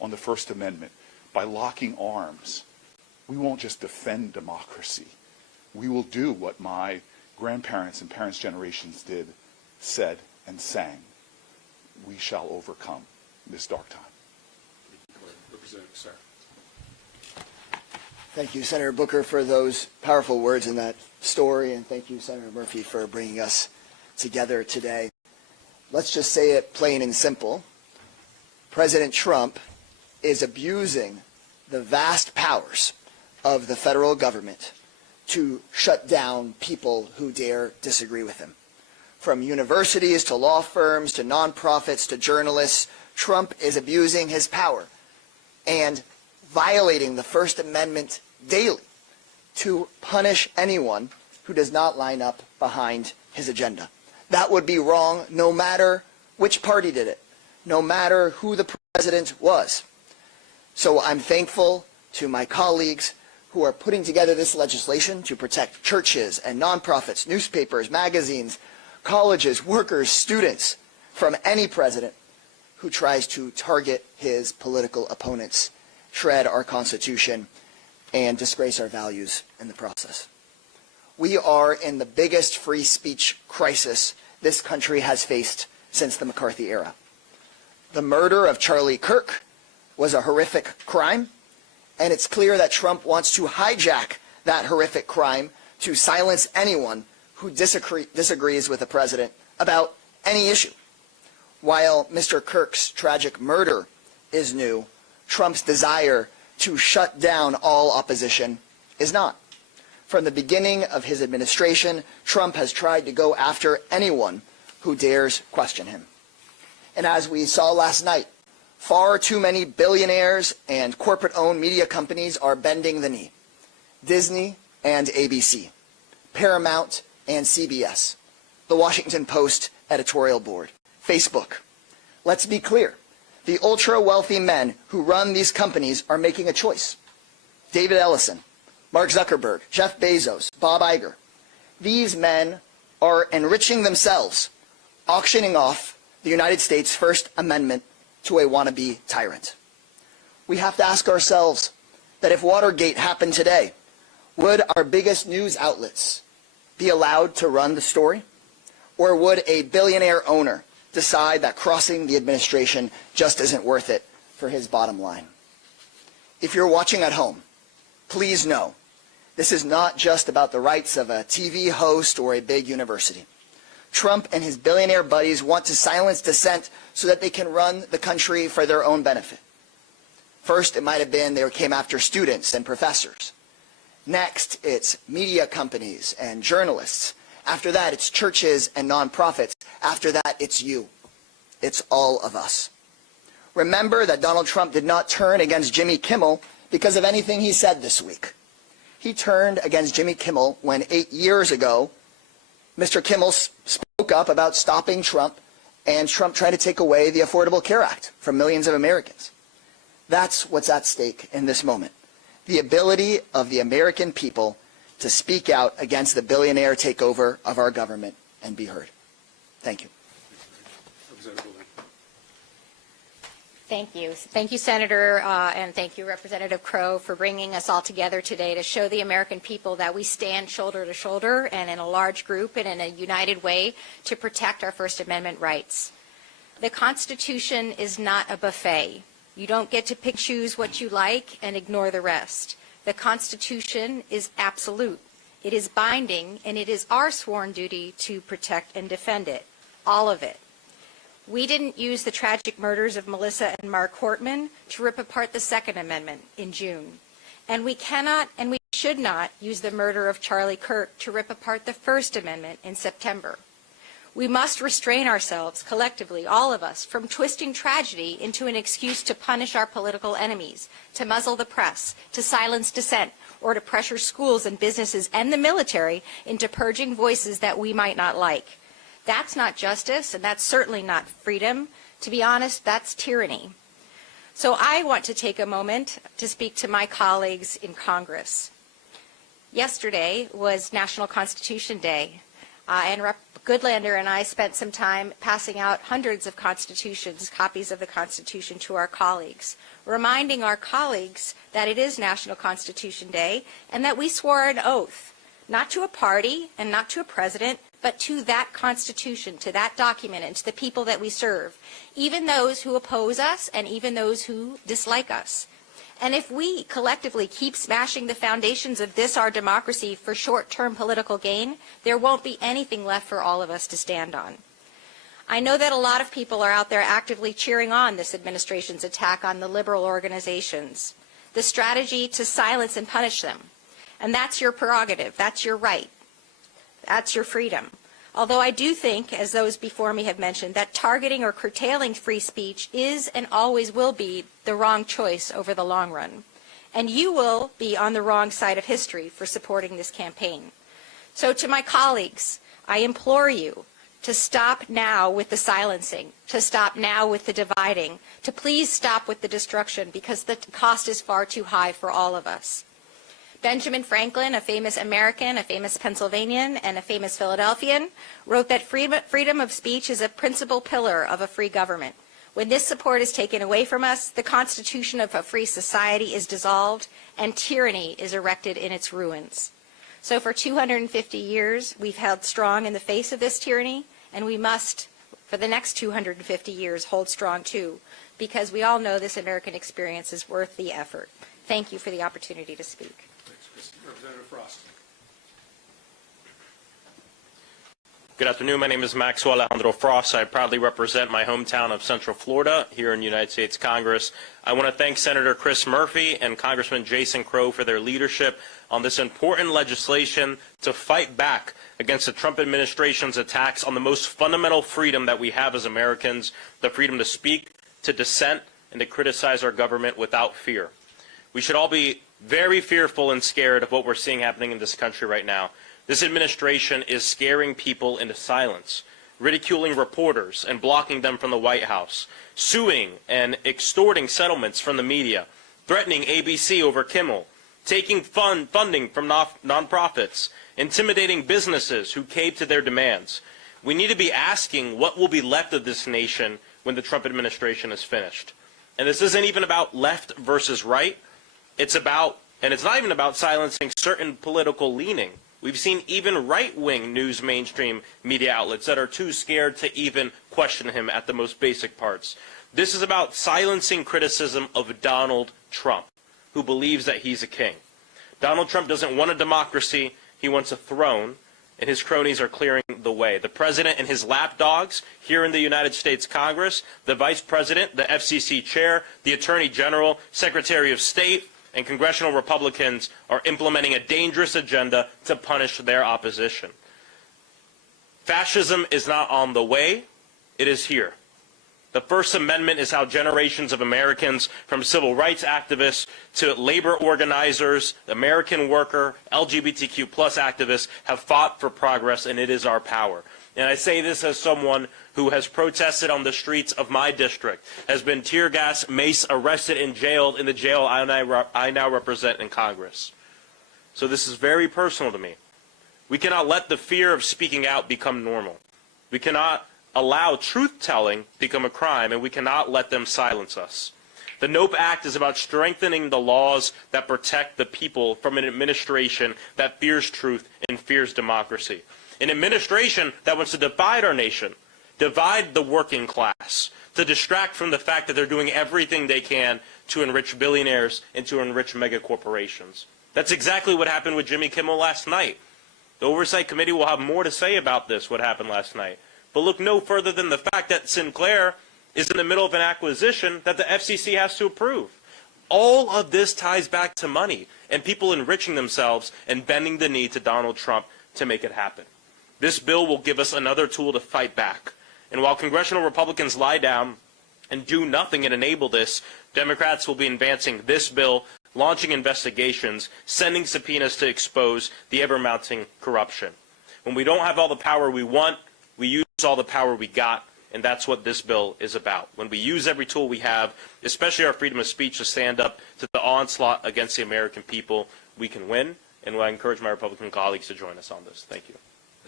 on the First Amendment, by locking arms, we won't just defend democracy. We will do what my grandparents and parents' generations did, said, and sang. We shall overcome this dark time. Representative Sarah. Thank you, Senator Booker, for those powerful words in that story, and thank you, Senator Murphy, for bringing us together today. Let's just say it plain and simple. President Trump is abusing the vast powers of the federal government to shut down people who dare disagree with him. From universities to law firms to nonprofits to journalists, Trump is abusing his power and violating the First Amendment daily to punish anyone who does not line up behind his agenda. That would be wrong no matter which party did it, no matter who the president was. So I'm thankful to my colleagues who are putting together this legislation to protect churches and nonprofits, newspapers, magazines, colleges, workers, students from any president who tries to target his political opponents, shred our Constitution, and disgrace our values in the process. We are in the biggest free speech crisis this country has faced since the McCarthy era. The murder of Charlie Kirk was a horrific crime, and it's clear that Trump wants to hijack that horrific crime to silence anyone who disagrees with the president about any issue. While Mr. Kirk's tragic murder is new, Trump's desire to shut down all opposition is not. From the beginning of his administration, Trump has tried to go after anyone who dares question him. And as we saw last night, far too many billionaires and corporate-owned media companies are bending the knee. Disney and ABC, Paramount and CBS, the Washington Post editorial board, Facebook. Let's be clear. The ultra-wealthy men who run these companies are making a choice. David Ellison, Mark Zuckerberg, Jeff Bezos, Bob Iger. These men are enriching themselves, auctioning off the United States' First Amendment to a wannabe tyrant. We have to ask ourselves that if Watergate happened today, would our biggest news outlets be allowed to run the story? Or would a billionaire owner decide that crossing the administration just isn't worth it for his bottom line? If you're watching at home, please know this is not just about the rights of a TV host or a big university. Trump and his billionaire buddies want to silence dissent so that they can run the country for their own benefit. First, it might have been they came after students and professors. Next, it's media companies and journalists. After that, it's churches and nonprofits. After that, it's you. It's all of us. Remember that Donald Trump did not turn against Jimmy Kimmel because of anything he said this week. He turned against Jimmy Kimmel when 8 years ago, Mr. Kimmel spoke up about stopping Trump and Trump tried to take away the Affordable Care Act from millions of Americans. That's what's at stake in this moment. The ability of the American people to speak out against the billionaire takeover of our government and be heard. Thank you. Thank you. Thank you, Senator, and thank you, Representative Crow, for bringing us all together today to show the American people that we stand shoulder to shoulder and in a large group and in a united way to protect our First Amendment rights. The Constitution is not a buffet. You don't get to pick, choose what you like and ignore the rest. The Constitution is absolute. It is binding, and it is our sworn duty to protect and defend it, all of it. We didn't use the tragic murders of Melissa and Mark Hortman to rip apart the Second Amendment in June. And we cannot and we should not use the murder of Charlie Kirk to rip apart the First Amendment in September. We must restrain ourselves collectively, all of us, from twisting tragedy into an excuse to punish our political enemies, to muzzle the press, to silence dissent, or to pressure schools and businesses and the military into purging voices that we might not like. That's not justice, and that's certainly not freedom. To be honest, that's tyranny. So I want to take a moment to speak to my colleagues in Congress. Yesterday was National Constitution Day. And Rep. Goodlander and I spent some time passing out hundreds of constitutions, copies of the Constitution, to our colleagues, reminding our colleagues that it is National Constitution Day and that we swore an oath, not to a party and not to a president, but to that Constitution, to that document, and to the people that we serve, even those who oppose us and even those who dislike us. And if we collectively keep smashing the foundations of this, our democracy, for short-term political gain, there won't be anything left for all of us to stand on. I know that a lot of people are out there actively cheering on this administration's attack on the liberal organizations, the strategy to silence and punish them. And that's your prerogative. That's your right. That's your freedom. Although I do think, as those before me have mentioned, that targeting or curtailing free speech is and always will be the wrong choice over the long run. And you will be on the wrong side of history for supporting this campaign. So to my colleagues, I implore you to stop now with the silencing, to stop now with the dividing, to please stop with the destruction, because the cost is far too high for all of us. Benjamin Franklin, a famous American, a famous Pennsylvanian, and a famous Philadelphian, wrote that freedom of speech is a principal pillar of a free government. When this support is taken away from us, the constitution of a free society is dissolved, and tyranny is erected in its ruins. So for 250 years, we've held strong in the face of this tyranny, and we must, for the next 250 years, hold strong too, because we all know this American experience is worth the effort. Thank you for the opportunity to speak. Representative Frost. Good afternoon. My name is Maxwell Alejandro Frost. I proudly represent my hometown of Central Florida here in the United States Congress. I want to thank Senator Chris Murphy and Congressman Jason Crow for their leadership on this important legislation to fight back against the Trump administration's attacks on the most fundamental freedom that we have as Americans, the freedom to speak, to dissent, and to criticize our government without fear. We should all be very fearful and scared of what we're seeing happening in this country right now. This administration is scaring people into silence, ridiculing reporters and blocking them from the White House, suing and extorting settlements from the media, threatening ABC over Kimmel, taking funding from nonprofits, intimidating businesses who cave to their demands. We need to be asking what will be left of this nation when the Trump administration is finished. And this isn't even about left versus right. It's about, and it's not even about silencing certain political leaning. We've seen even right-wing news mainstream media outlets that are too scared to even question him at the most basic parts. This is about silencing criticism of Donald Trump, who believes that he's a king. Donald Trump doesn't want a democracy, he wants a throne, and his cronies are clearing the way. The president and his lapdogs here in the United States Congress, the vice president, the FCC chair, the attorney general, secretary of state, and congressional Republicans are implementing a dangerous agenda to punish their opposition. Fascism is not on the way, it is here. The First Amendment is how generations of Americans, from civil rights activists to labor organizers, American worker, LGBTQ+ activists, have fought for progress, and it is our power. And I say this as someone who has protested on the streets of my district, has been tear gas, mace, arrested, and jailed in the jail I now represent in Congress. So this is very personal to me. We cannot let the fear of speaking out become normal. We cannot allow truth-telling become a crime, and we cannot let them silence us. The NOPE Act is about strengthening the laws that protect the people from an administration that fears truth and fears democracy. An administration that wants to divide our nation, divide the working class, to distract from the fact that they're doing everything they can to enrich billionaires and to enrich mega corporations. That's exactly what happened with Jimmy Kimmel last night. The Oversight Committee will have more to say about this, what happened last night. But look no further than the fact that Sinclair is in the middle of an acquisition that the FCC has to approve. All of this ties back to money and people enriching themselves and bending the knee to Donald Trump to make it happen. This bill will give us another tool to fight back. And while congressional Republicans lie down and do nothing and enable this, Democrats will be advancing this bill, launching investigations, sending subpoenas to expose the ever-mounting corruption. When we don't have all the power we want, we use all the power we got, and that's what this bill is about. When we use every tool we have, especially our freedom of speech, to stand up to the onslaught against the American people, we can win, and I encourage my Republican colleagues to join us on this. Thank you.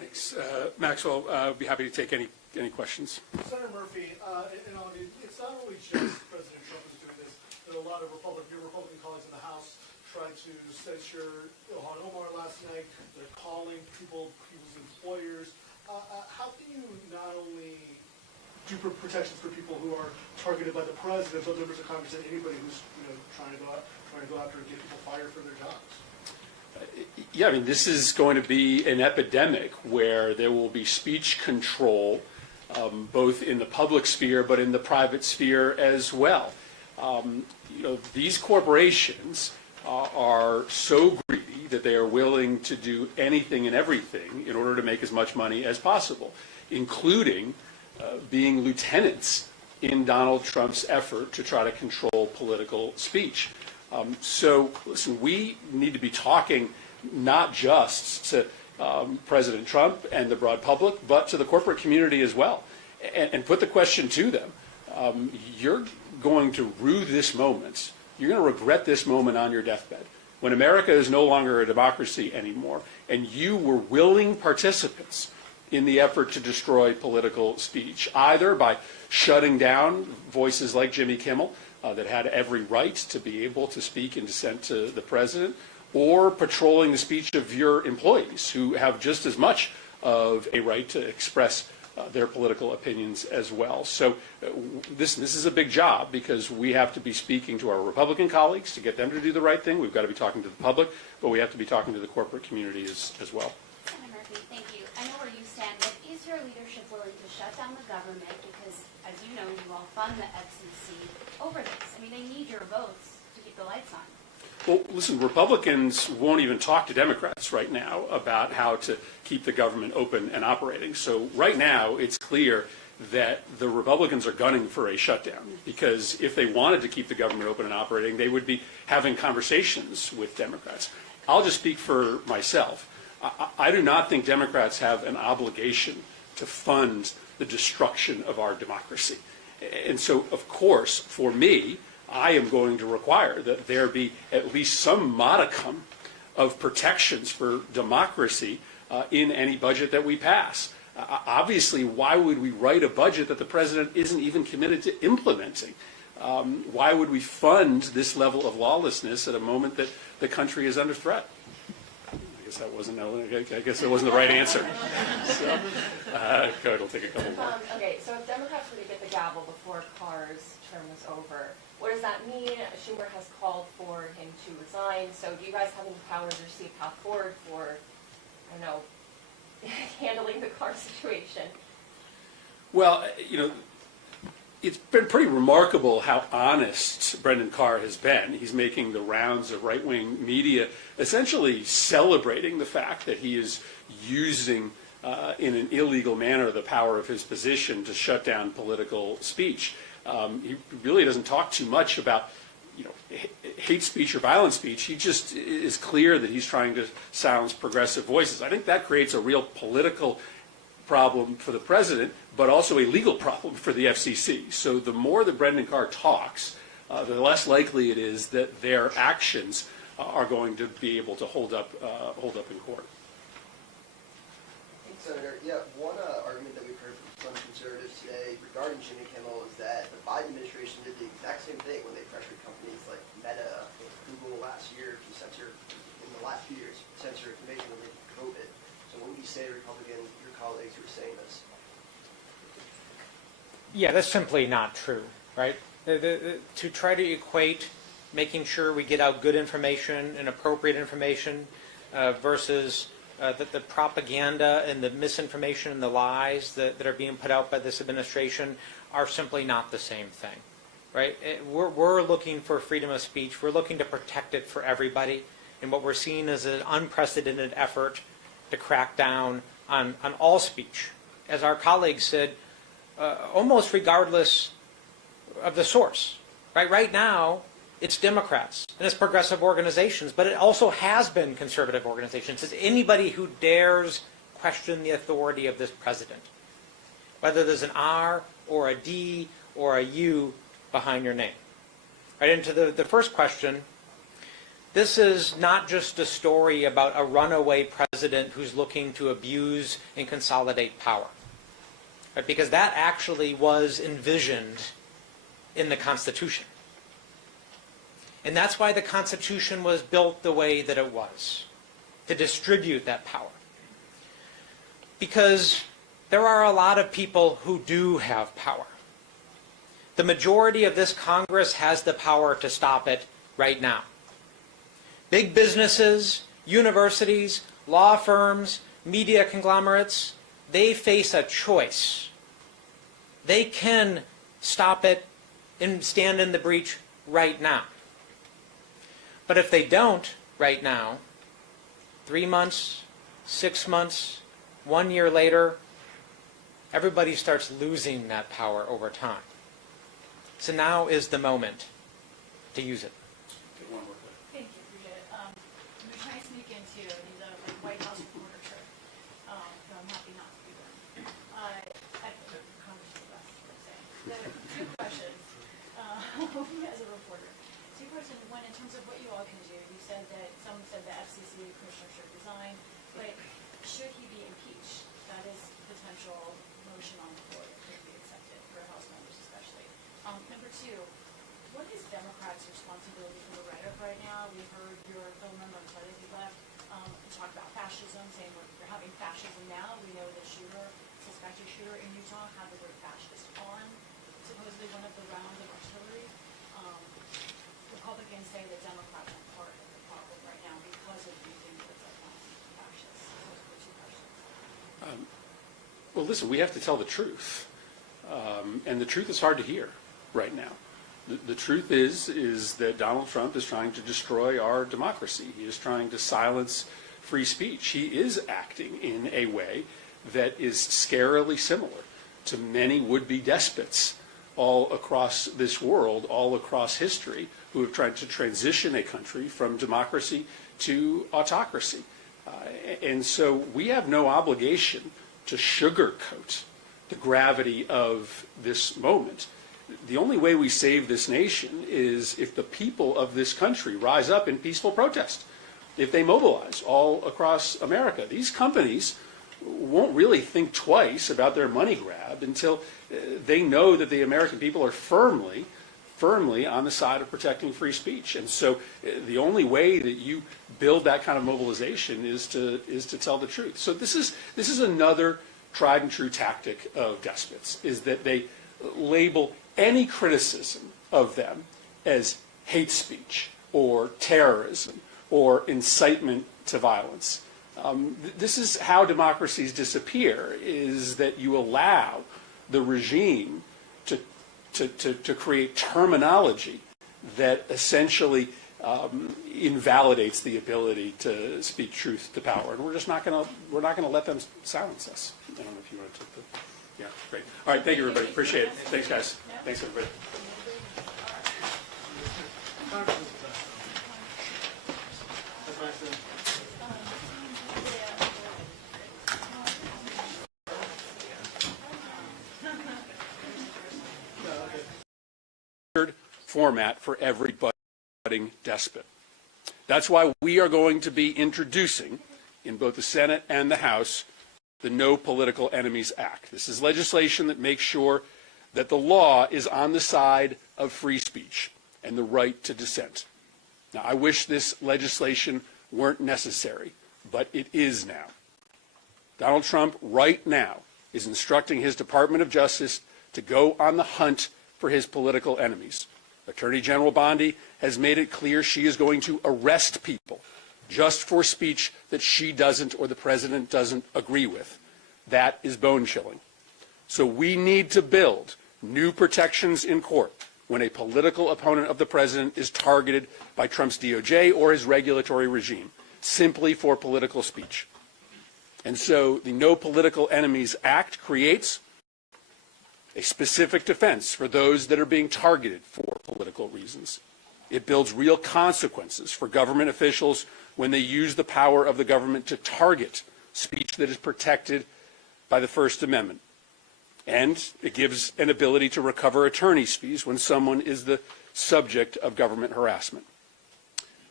Thanks. Maxwell, I'd be happy to take any questions. Senator Murphy, it's not only just President Trump who's doing this. There are a lot of your Republican colleagues in the House tried to censure Ilhan Omar last night. They're calling people's employers. How can you not only do protections for people who are targeted by the president, but members of Congress and anybody who's trying to go after and get people fired for their jobs? Yeah, I mean, this is going to be an epidemic where there will be speech control, both in the public sphere but in the private sphere as well. These corporations are so greedy that they are willing to do anything and everything in order to make as much money as possible, including being lieutenants in Donald Trump's effort to try to control political speech. So, listen, we need to be talking not just to President Trump and the broad public, but to the corporate community as well, and put the question to them. You're going to rue this moment. You're going to regret this moment on your deathbed, when America is no longer a democracy anymore, and you were willing participants in the effort to destroy political speech, either by shutting down voices like Jimmy Kimmel, that had every right to be able to speak in dissent to the president, or patrolling the speech of your employees, who have just as much of a right to express their political opinions as well. So this is a big job, because we have to be speaking to our Republican colleagues to get them to do the right thing. We've got to be talking to the public, but we have to be talking to the corporate community as well. Senator Murphy, thank you. I know where you stand, but is your leadership willing to shut down the government? Because, as you know, you all fund the FCC over this. I mean, they need your votes to keep the lights on. Well, listen, Republicans won't even talk to Democrats right now about how to keep the government open and operating. So right now, it's clear that the Republicans are gunning for a shutdown, because if they wanted to keep the government open and operating, they would be having conversations with Democrats. I'll just speak for myself. I do not think Democrats have an obligation to fund the destruction of our democracy. And so, of course, for me, I am going to require that there be at least some modicum of protections for democracy in any budget that we pass. Obviously, why would we write a budget that the president isn't even committed to implementing? Why would we fund this level of lawlessness at a moment that the country is under threat? I guess that wasn't the right answer. So, go ahead, we'll take a couple more. Okay, so if Democrats were to get the gavel before Carr's term was over, what does that mean? Schumer has called for him to resign. So do you guys have any powers or see a path forward for, I don't know, handling the Carr situation? Well, it's been pretty remarkable how honest Brendan Carr has been. He's making the rounds of right-wing media, essentially celebrating the fact that he is using in an illegal manner the power of his position to shut down political speech. He really doesn't talk too much about hate speech or violent speech. He just is clear that he's trying to silence progressive voices. I think that creates a real political problem for the president, but also a legal problem for the FCC. So the more that Brendan Carr talks, the less likely it is that their actions are going to be able to hold up in court. Senator, one argument that we've heard from some conservatives today regarding Jimmy Kimmel is that the Biden administration did the exact same thing when they pressured companies like Meta and Google last year to censor, in the last few years, censor information related to COVID. So what would you say to Republicans, your colleagues who are saying this? Yeah, that's simply not true, right? To try to equate making sure we get out good information and appropriate information versus the propaganda and the misinformation and the lies that are being put out by this administration are simply not the same thing, right? We're looking for freedom of speech. We're looking to protect it for everybody. And what we're seeing is an unprecedented effort to crack down on all speech. As our colleagues said, almost regardless of the source, right? Right now, it's Democrats and it's progressive organizations, but it also has been conservative organizations. It's anybody who dares question the authority of this president, whether there's an R or a D or a U behind your name. Right into the first question, This is not just a story about a runaway president who's looking to abuse and consolidate power, right? Because that actually was envisioned in the Constitution. And that's why the Constitution was built the way that it was, to distribute that power. Because there are a lot of people who do have power. The majority of this Congress has the power to stop it right now. Big businesses, universities, law firms, media conglomerates, they face a choice. They can stop it and stand in the breach right now. But if they don't right now, 3 months, 6 months, 1 year later, everybody starts losing that power over time. So now is the moment to use it. Thank you, appreciate it. I'm trying to sneak into the White House reporter trip, so I'm happy not to be there. I think Congress is the best, let's say. The two questions, as a reporter. Two questions, one, in terms of what you all can do, you said that, some said the FCC commissioner should resign, but should he be impeached? That is potential motion on the floor that could be accepted for House members especially. Number two, what is Democrats' responsibility for the rhetoric right now? We heard your fellow member, I'm sorry that he left, talk about fascism, saying we're having fascism now. We know the suspected shooter in Utah had the word fascist on supposedly one of the rounds of artillery. Republicans say that Democrats are part of the problem right now because of using words like fascist. Those are the two questions. Well, listen, we have to tell the truth. And the truth is hard to hear right now. The truth is that Donald Trump is trying to destroy our democracy. He is trying to silence free speech. He is acting in a way that is scarily similar to many would-be despots all across this world, all across history, who have tried to transition a country from democracy to autocracy. And so we have no obligation to sugarcoat the gravity of this moment. The only way we save this nation is if the people of this country rise up in peaceful protest, if they mobilize all across America. These companies won't really think twice about their money grab until they know that the American people are firmly on the side of protecting free speech. And so the only way that you build that kind of mobilization is to tell the truth. So this is another tried and true tactic of despots, is that they label any criticism of them as hate speech or terrorism or incitement to violence. This is how democracies disappear, is that you allow the regime to create terminology that essentially invalidates the ability to speak truth to power, and we're not going to let them silence us. I don't know if you want to take the. Yeah, great. All right, thank you, everybody. Appreciate it. Thanks, guys. Thanks, everybody. Format for every budding despot. That's why we are going to be introducing, in both the Senate and the House, the No Political Enemies Act. This is legislation that makes sure that the law is on the side of free speech and the right to dissent. Now, I wish this legislation weren't necessary, but it is now. Donald Trump, right now, is instructing his Department of Justice to go on the hunt for his political enemies. Attorney General Bondi has made it clear she is going to arrest people just for speech that she doesn't or the president doesn't agree with. That is bone-chilling. So we need to build new protections in court when a political opponent of the president is targeted by Trump's DOJ or his regulatory regime, simply for political speech. And so the No Political Enemies Act creates a specific defense for those that are being targeted for political reasons. It builds real consequences for government officials when they use the power of the government to target speech that is protected by the First Amendment. And it gives an ability to recover attorney's fees when someone is the subject of government harassment.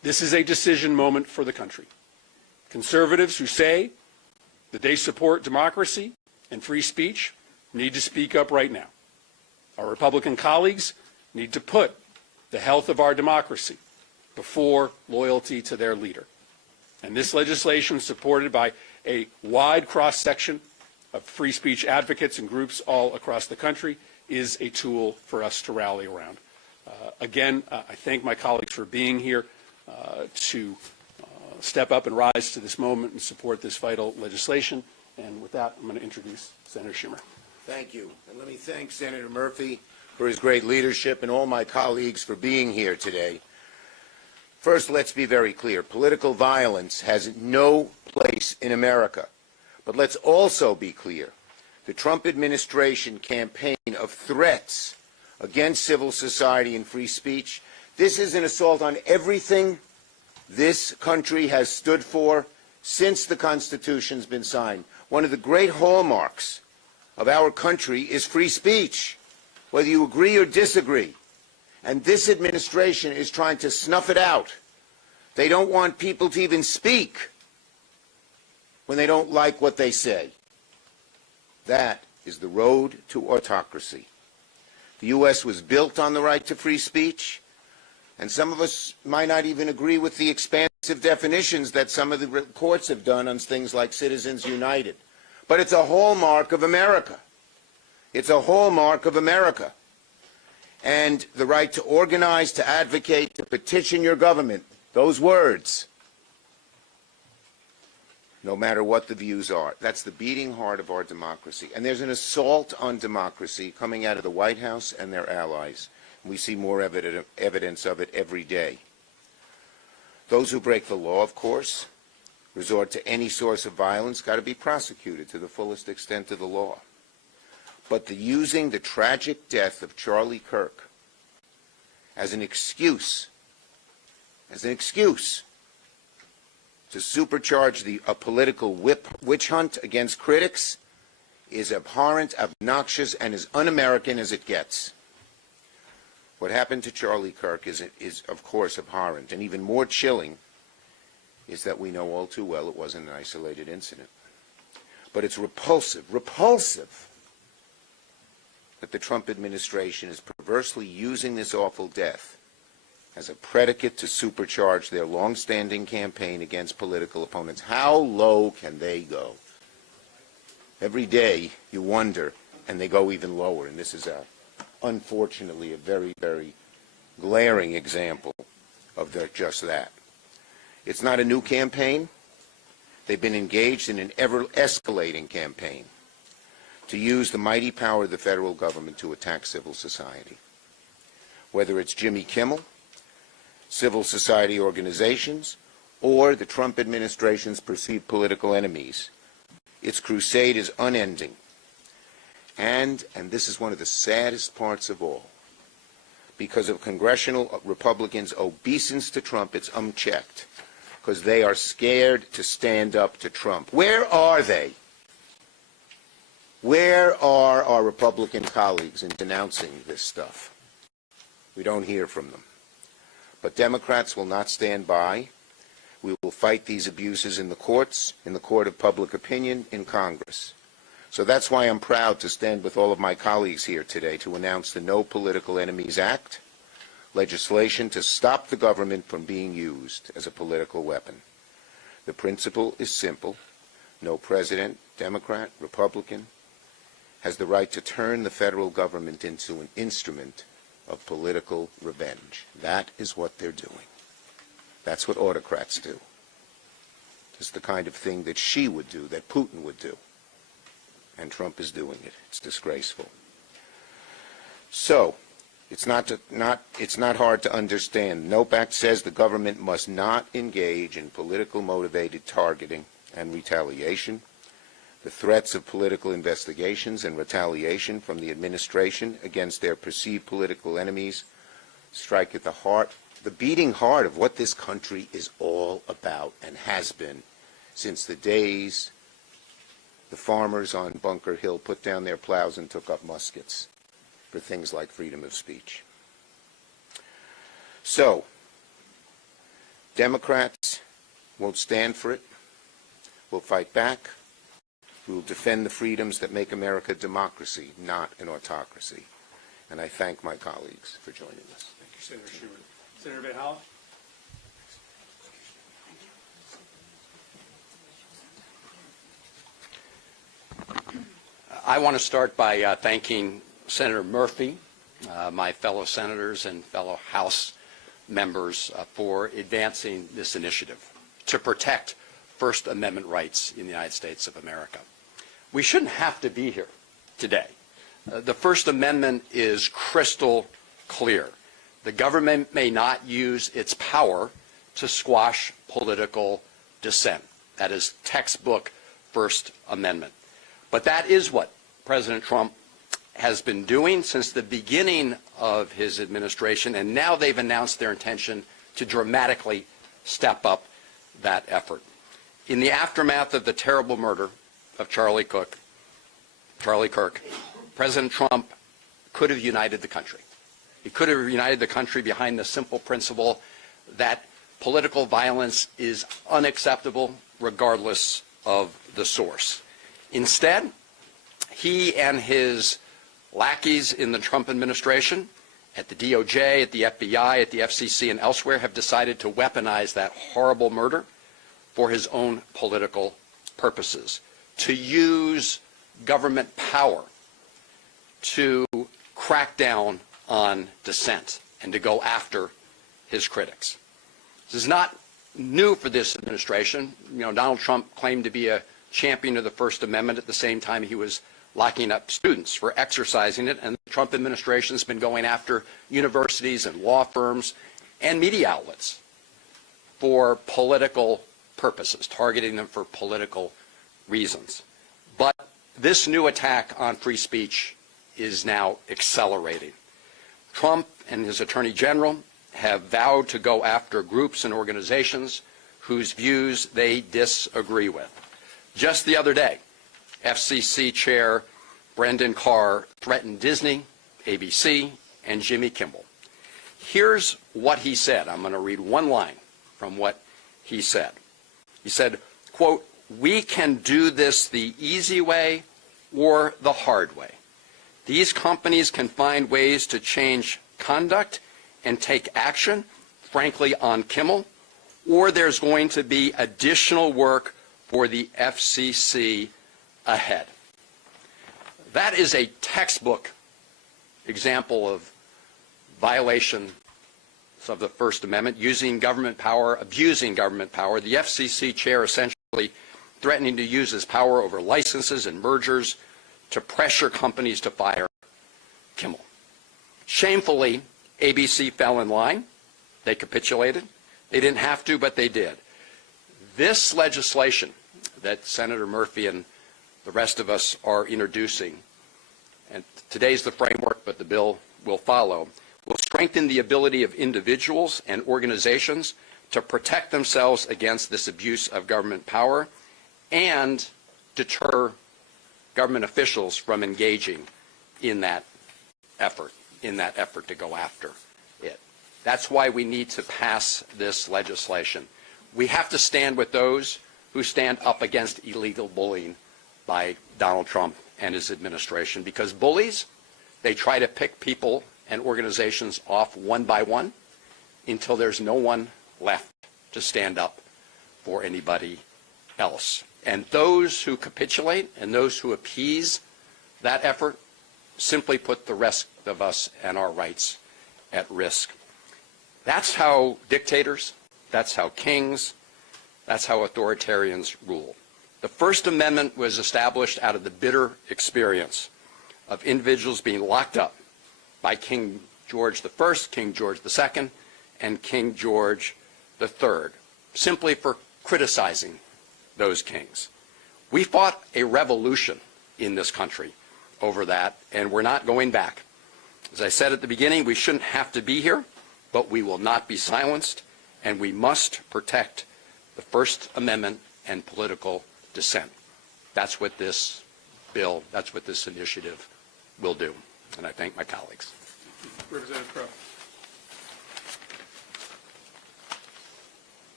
This is a decision moment for the country. Conservatives who say that they support democracy and free speech need to speak up right now. Our Republican colleagues need to put the health of our democracy before loyalty to their leader. And this legislation, supported by a wide cross-section of free speech advocates and groups all across the country, is a tool for us to rally around. Again, I thank my colleagues for being here to step up and rise to this moment and support this vital legislation. And with that, I'm going to introduce Senator Schumer. Thank you. And let me thank Senator Murphy for his great leadership and all my colleagues for being here today. First, let's be very clear. Political violence has no place in America. But let's also be clear. The Trump administration campaign of threats against civil society and free speech, this is an assault on everything this country has stood for since the Constitution's been signed. One of the great hallmarks of our country is free speech, whether you agree or disagree. And this administration is trying to snuff it out. They don't want people to even speak when they don't like what they say. That is the road to autocracy. The U.S. was built on the right to free speech, and some of us might not even agree with the expansive definitions that some of the courts have done on things like Citizens United. But it's a hallmark of America. It's a hallmark of America. And the right to organize, to advocate, to petition your government, those words, no matter what the views are. That's the beating heart of our democracy. And there's an assault on democracy coming out of the White House and their allies. We see more evidence of it every day. Those who break the law, of course, resort to any source of violence, got to be prosecuted to the fullest extent of the law. But using the tragic death of Charlie Kirk as an excuse to supercharge a political witch hunt against critics is abhorrent, obnoxious, and as un-American as it gets. What happened to Charlie Kirk is, of course, abhorrent, and even more chilling is that we know all too well it wasn't an isolated incident. But it's repulsive that the Trump administration is perversely using this awful death as a predicate to supercharge their long-standing campaign against political opponents. How low can they go? Every day you wonder, and they go even lower. And this is, unfortunately, a very, very glaring example of just that. It's not a new campaign. They've been engaged in an ever-escalating campaign to use the mighty power of the federal government to attack civil society. Whether it's Jimmy Kimmel, civil society organizations, or the Trump administration's perceived political enemies, its crusade is unending. And this is one of the saddest parts of all, because of congressional Republicans' obeisance to Trump, it's unchecked, because they are scared to stand up to Trump. Where are they? Where are our Republican colleagues in denouncing this stuff? We don't hear from them. But Democrats will not stand by. We will fight these abuses in the courts, in the court of public opinion, in Congress. So that's why I'm proud to stand with all of my colleagues here today to announce the No Political Enemies Act, legislation to stop the government from being used as a political weapon. The principle is simple. No president, Democrat, Republican, has the right to turn the federal government into an instrument of political revenge. That is what they're doing. That's what autocrats do. It's the kind of thing that Xi would do, that Putin would do. And Trump is doing it. It's disgraceful. So, it's not hard to understand. NOPE Act says the government must not engage in political motivated targeting and retaliation. The threats of political investigations and retaliation from the administration against their perceived political enemies strike at the heart, the beating heart of what this country is all about and has been since the days the farmers on Bunker Hill put down their plows and took up muskets for things like freedom of speech. So, Democrats won't stand for it. We'll fight back. We will defend the freedoms that make America a democracy, not an autocracy. And I thank my colleagues for joining us. Thank you, Senator Schumer. Senator Van Hollen? I want to start by thanking Senator Murphy, my fellow senators and fellow House members for advancing this initiative to protect First Amendment rights in the United States of America. We shouldn't have to be here today. The First Amendment is crystal clear. The government may not use its power to squash political dissent. That is textbook First Amendment. But that is what President Trump has been doing since the beginning of his administration, and now they've announced their intention to dramatically step up that effort. In the aftermath of the terrible murder of Charlie Kirk, President Trump could have united the country. He could have united the country behind the simple principle that political violence is unacceptable regardless of the source. Instead, he and his lackeys in the Trump administration, at the DOJ, at the FBI, at the FCC, and elsewhere, have decided to weaponize that horrible murder for his own political purposes, to use government power to crack down on dissent and to go after his critics. This is not new for this administration. You know, Donald Trump claimed to be a champion of the First Amendment at the same time he was locking up students for exercising it, and the Trump administration has been going after universities and law firms and media outlets for political purposes, targeting them for political reasons. But this new attack on free speech is now accelerating. Trump and his Attorney General have vowed to go after groups and organizations whose views they disagree with. Just the other day, FCC Chair Brendan Carr threatened Disney, ABC, and Jimmy Kimmel. Here's what he said. I'm going to read one line from what he said. He said, quote, "We can do this the easy way or the hard way. These companies can find ways to change conduct and take action, frankly, on Kimmel, or there's going to be additional work for the FCC ahead." That is a textbook example of violation of the First Amendment, using government power, abusing government power. The FCC chair essentially threatening to use his power over licenses and mergers to pressure companies to fire Kimmel. Shamefully, ABC fell in line. They capitulated. They didn't have to, but they did. This legislation that Senator Murphy and the rest of us are introducing, and today's the framework, but the bill will follow, will strengthen the ability of individuals and organizations to protect themselves against this abuse of government power and deter government officials from engaging in that effort to go after it. That's why we need to pass this legislation. We have to stand with those who stand up against illegal bullying by Donald Trump and his administration, because bullies, they try to pick people and organizations off one by one until there's no one left to stand up for anybody else. And those who capitulate and those who appease that effort simply put the rest of us and our rights at risk. That's how dictators, that's how kings, that's how authoritarians rule. The First Amendment was established out of the bitter experience of individuals being locked up by King George I, King George II, and King George III, simply for criticizing those kings. We fought a revolution in this country over that, and we're not going back. As I said at the beginning, we shouldn't have to be here, but we will not be silenced, and we must protect the First Amendment and political dissent. That's what this bill, that's what this initiative will do. And I thank my colleagues. Representative Crowe.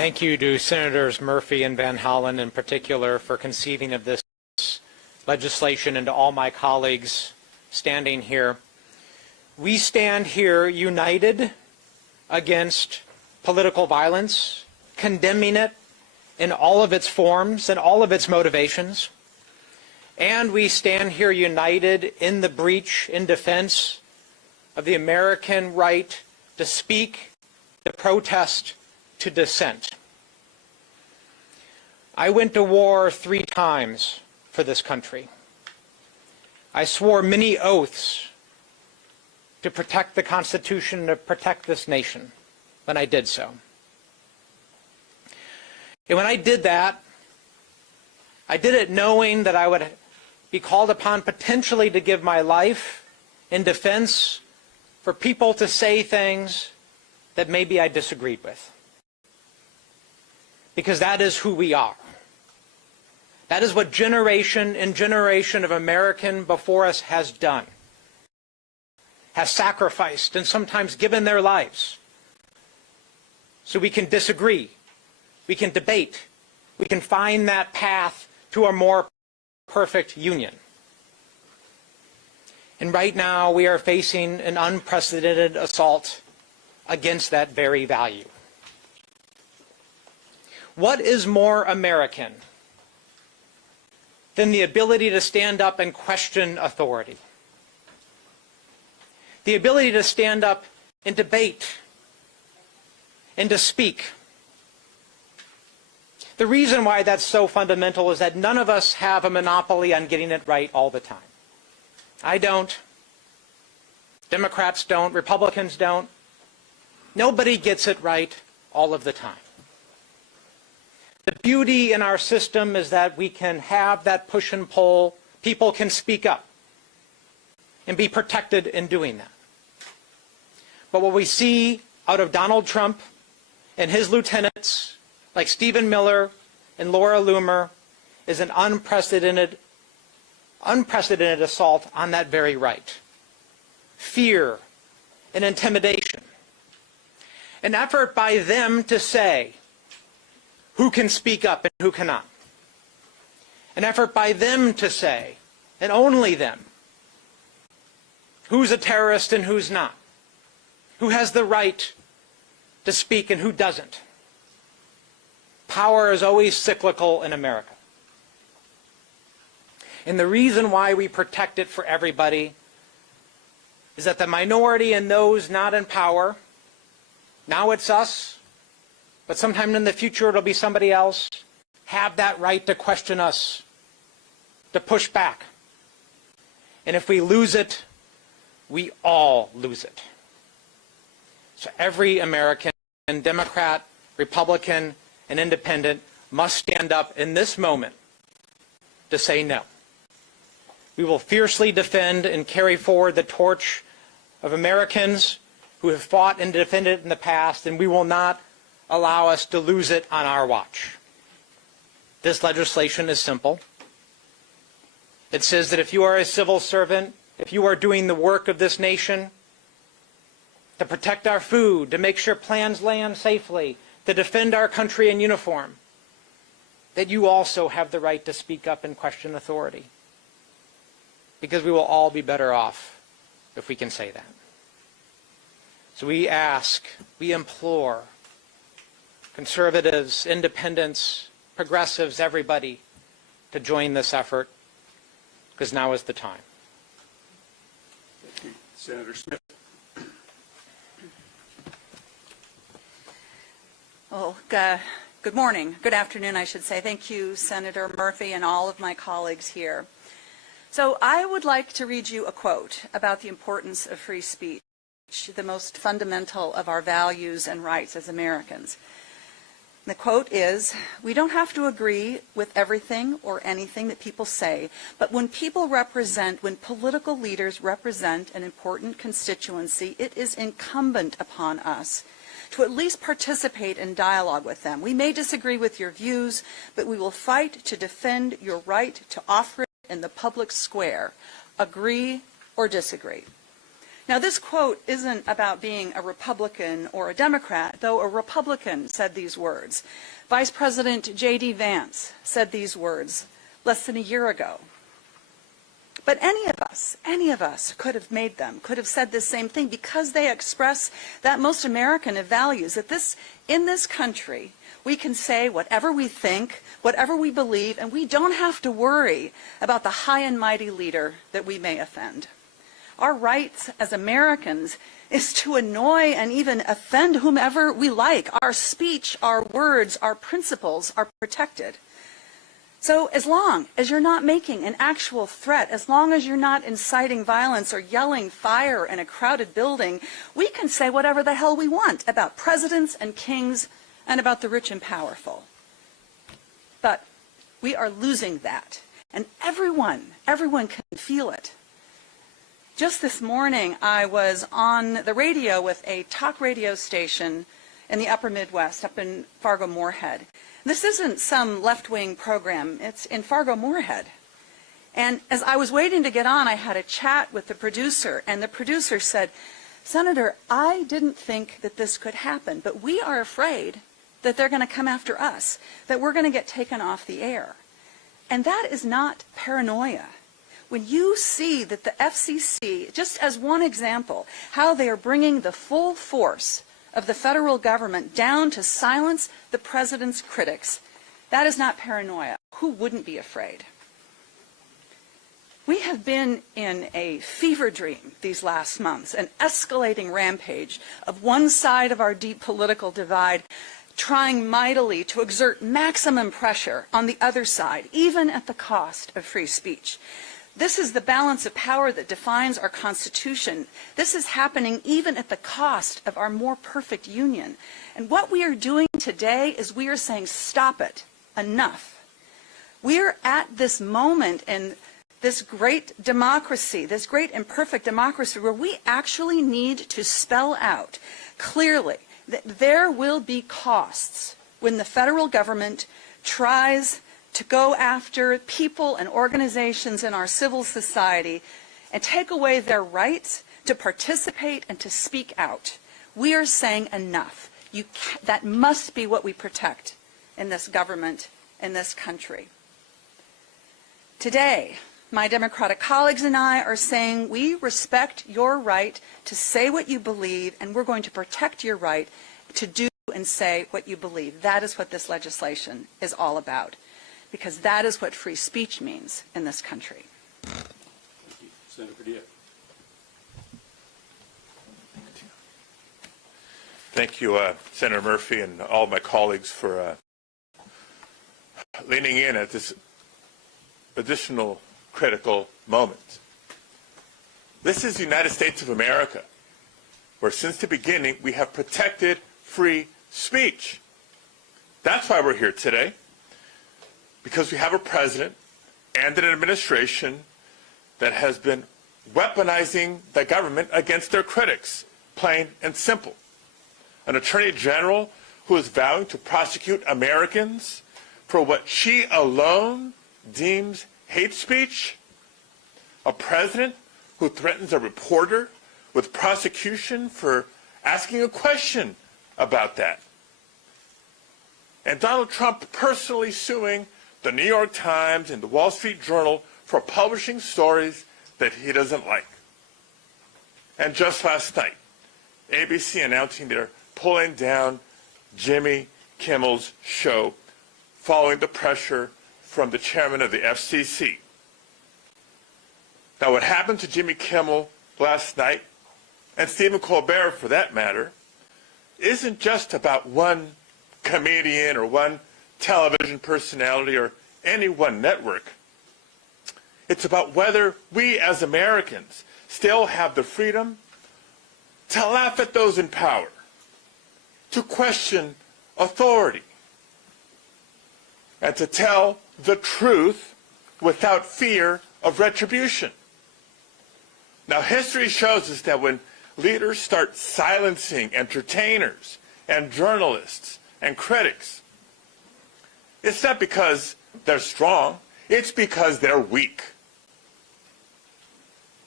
Thank you to Senators Murphy and Van Hollen in particular for conceiving of this legislation, and to all my colleagues standing here. We stand here united against political violence, condemning it in all of its forms and all of its motivations. And we stand here united in the breach, in defense of the American right to speak, to protest, to dissent. I went to war 3 times for this country. I swore many oaths to protect the Constitution, to protect this nation when I did so. And when I did that, I did it knowing that I would be called upon potentially to give my life in defense for people to say things that maybe I disagreed with. Because that is who we are. That is what generation and generation of American before us has done, has sacrificed and sometimes given their lives. So we can disagree, we can debate, we can find that path to a more perfect union. And right now we are facing an unprecedented assault against that very value. What is more American than the ability to stand up and question authority? The ability to stand up and debate and to speak. The reason why that's so fundamental is that none of us have a monopoly on getting it right all the time. I don't. Democrats don't. Republicans don't. Nobody gets it right all of the time. The beauty in our system is that we can have that push and pull. People can speak up and be protected in doing that. But what we see out of Donald Trump and his lieutenants, like Stephen Miller and Laura Loomer, is an unprecedented assault on that very right. Fear and intimidation. An effort by them to say who can speak up and who cannot. An effort by them to say, and only them, who's a terrorist and who's not. Who has the right to speak and who doesn't. Power is always cyclical in America. And the reason why we protect it for everybody is that the minority and those not in power, now it's us, but sometime in the future it'll be somebody else, have that right to question us, to push back. And if we lose it, we all lose it. So every American, Democrat, Republican, and Independent must stand up in this moment to say no. We will fiercely defend and carry forward the torch of Americans who have fought and defended in the past, and we will not allow us to lose it on our watch. This legislation is simple. It says that if you are a civil servant, if you are doing the work of this nation, to protect our food, to make sure plans land safely, to defend our country in uniform, that you also have the right to speak up and question authority. Because we will all be better off if we can say that. So we ask, we implore conservatives, independents, progressives, everybody to join this effort, because now is the time. Thank you. Senator Smith. Well, good morning, good afternoon, I should say. Thank you, Senator Murphy, and all of my colleagues here. So I would like to read you a quote about the importance of free speech, the most fundamental of our values and rights as Americans. The quote is, "We don't have to agree with everything or anything that people say, but when political leaders represent an important constituency, it is incumbent upon us to at least participate in dialogue with them. We may disagree with your views, but we will fight to defend your right to offer it in the public square. Agree or disagree." Now, this quote isn't about being a Republican or a Democrat, though a Republican said these words. Vice President J.D. Vance said these words less than a year ago. But any of us could have made them, could have said this same thing, because they express that most American of values, that in this country, we can say whatever we think, whatever we believe, and we don't have to worry about the high and mighty leader that we may offend. Our rights as Americans is to annoy and even offend whomever we like. Our speech, our words, our principles are protected. So as long as you're not making an actual threat, as long as you're not inciting violence or yelling fire in a crowded building, we can say whatever the hell we want about presidents and kings and about the rich and powerful. But we are losing that, and everyone can feel it. Just this morning, I was on the radio with a talk radio station in the upper Midwest, up in Fargo-Moorhead. This isn't some left-wing program. It's in Fargo-Moorhead. And as I was waiting to get on, I had a chat with the producer, and the producer said, "Senator, I didn't think that this could happen, but we are afraid that they're going to come after us, that we're going to get taken off the air." And that is not paranoia. When you see that the FCC, just as one example, how they are bringing the full force of the federal government down to silence the president's critics, that is not paranoia. Who wouldn't be afraid? We have been in a fever dream these last months, an escalating rampage of one side of our deep political divide trying mightily to exert maximum pressure on the other side, even at the cost of free speech. This is the balance of power that defines our Constitution. This is happening even at the cost of our more perfect union. And what we are doing today is we are saying, stop it, enough. We are at this moment in this great democracy, this great imperfect democracy, where we actually need to spell out clearly that there will be costs when the federal government tries to go after people and organizations in our civil society and take away their rights to participate and to speak out. We are saying enough. That must be what we protect in this government, in this country. Today, my Democratic colleagues and I are saying we respect your right to say what you believe, and we're going to protect your right to do and say what you believe. That is what this legislation is all about, because that is what free speech means in this country. Thank you. Senator Padilla. Thank you, Senator Murphy, and all my colleagues for leaning in at this additional critical moment. This is the United States of America, where since the beginning we have protected free speech. That's why we're here today, because we have a president and an administration that has been weaponizing the government against their critics, plain and simple. An attorney general who is vowing to prosecute Americans for what she alone deems hate speech. A president who threatens a reporter with prosecution for asking a question about that. And Donald Trump personally suing the New York Times and the Wall Street Journal for publishing stories that he doesn't like. And just last night, ABC announcing they're pulling down Jimmy Kimmel's show following the pressure from the chairman of the FCC. Now, what happened to Jimmy Kimmel last night, and Stephen Colbert for that matter, isn't just about one comedian or one television personality or any one network. It's about whether we as Americans still have the freedom to laugh at those in power, to question authority, and to tell the truth without fear of retribution. Now, history shows us that when leaders start silencing entertainers and journalists and critics, it's not because they're strong, it's because they're weak.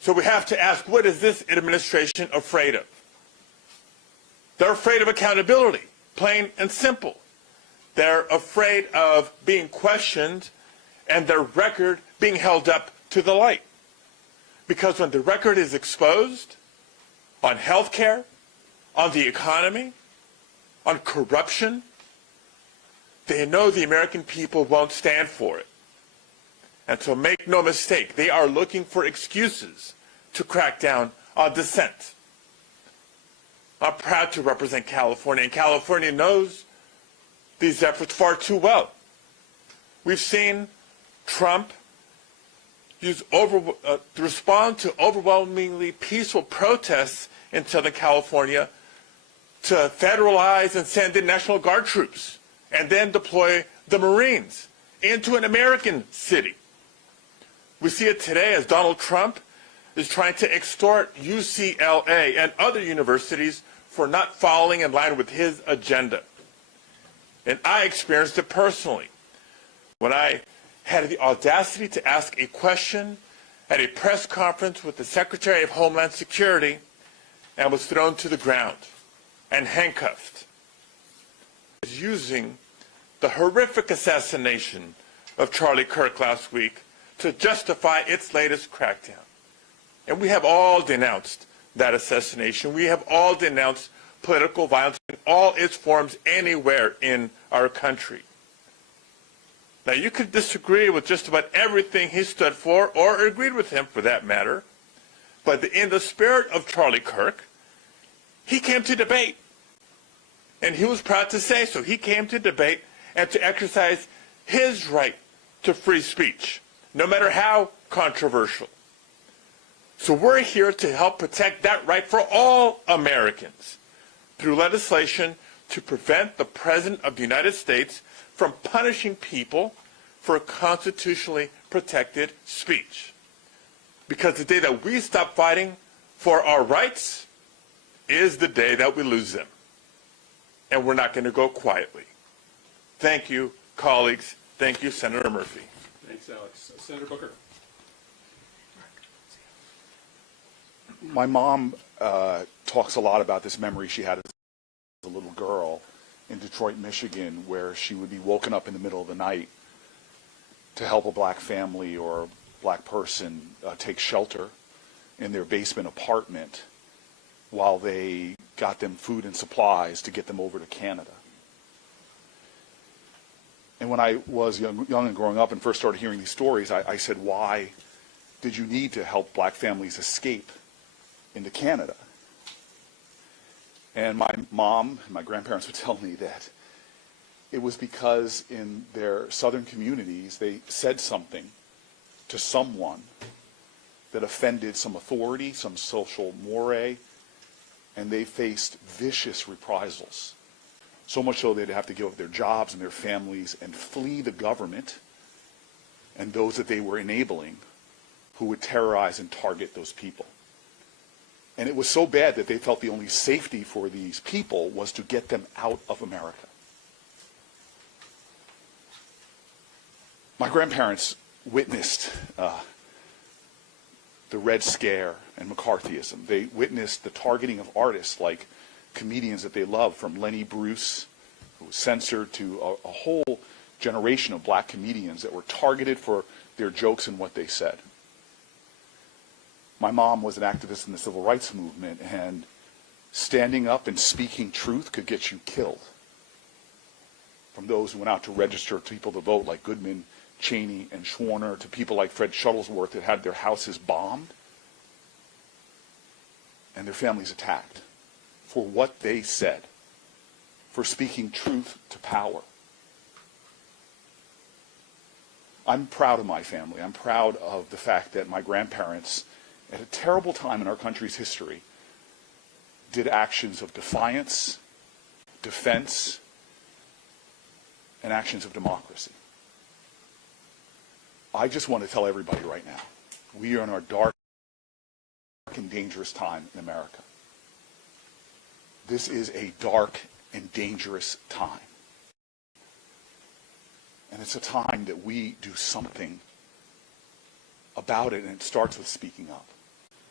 So we have to ask, what is this administration afraid of? They're afraid of accountability, plain and simple. They're afraid of being questioned and their record being held up to the light. Because when the record is exposed on health care, on the economy, on corruption, they know the American people won't stand for it. And so make no mistake, they are looking for excuses to crack down on dissent. I'm proud to represent California, and California knows these efforts far too well. We've seen Trump respond to overwhelmingly peaceful protests in Southern California to federalize and send in National Guard troops and then deploy the Marines into an American city. We see it today as Donald Trump is trying to extort UCLA and other universities for not falling in line with his agenda. And I experienced it personally when I had the audacity to ask a question at a press conference with the Secretary of Homeland Security and was thrown to the ground and handcuffed. Using the horrific assassination of Charlie Kirk last week to justify its latest crackdown. And we have all denounced that assassination. We have all denounced political violence in all its forms anywhere in our country. Now, you could disagree with just about everything he stood for, or agreed with him for that matter, but in the spirit of Charlie Kirk, he came to debate. And he was proud to say so. He came to debate and to exercise his right to free speech, no matter how controversial. So we're here to help protect that right for all Americans through legislation to prevent the President of the United States from punishing people for constitutionally protected speech. Because the day that we stop fighting for our rights is the day that we lose them. And we're not going to go quietly. Thank you, colleagues. Thank you, Senator Murphy. Thanks, Alex. Senator Booker. My mom talks a lot about this memory she had as a little girl in Detroit, Michigan, where she would be woken up in the middle of the night to help a black family or a black person take shelter in their basement apartment while they got them food and supplies to get them over to Canada. And when I was young and growing up and first started hearing these stories, I said, why did you need to help black families escape into Canada? And my mom and my grandparents would tell me that it was because in their southern communities, they said something to someone that offended some authority, some social mores, and they faced vicious reprisals. So much so they'd have to give up their jobs and their families and flee the government and those that they were enabling who would terrorize and target those people. And it was so bad that they felt the only safety for these people was to get them out of America. My grandparents witnessed the Red Scare and McCarthyism. They witnessed the targeting of artists like comedians that they loved, from Lenny Bruce, who was censored, to a whole generation of black comedians that were targeted for their jokes and what they said. My mom was an activist in the civil rights movement, and standing up and speaking truth could get you killed. From those who went out to register people to vote, like Goodman, Cheney, and Schwerner, to people like Fred Shuttlesworth that had their houses bombed and their families attacked for what they said, for speaking truth to power. I'm proud of my family. I'm proud of the fact that my grandparents, at a terrible time in our country's history, did actions of defiance, defense, and actions of democracy. I just want to tell everybody right now, we are in our dark and dangerous time in America. This is a dark and dangerous time. And it's a time that we do something about it, and it starts with speaking up.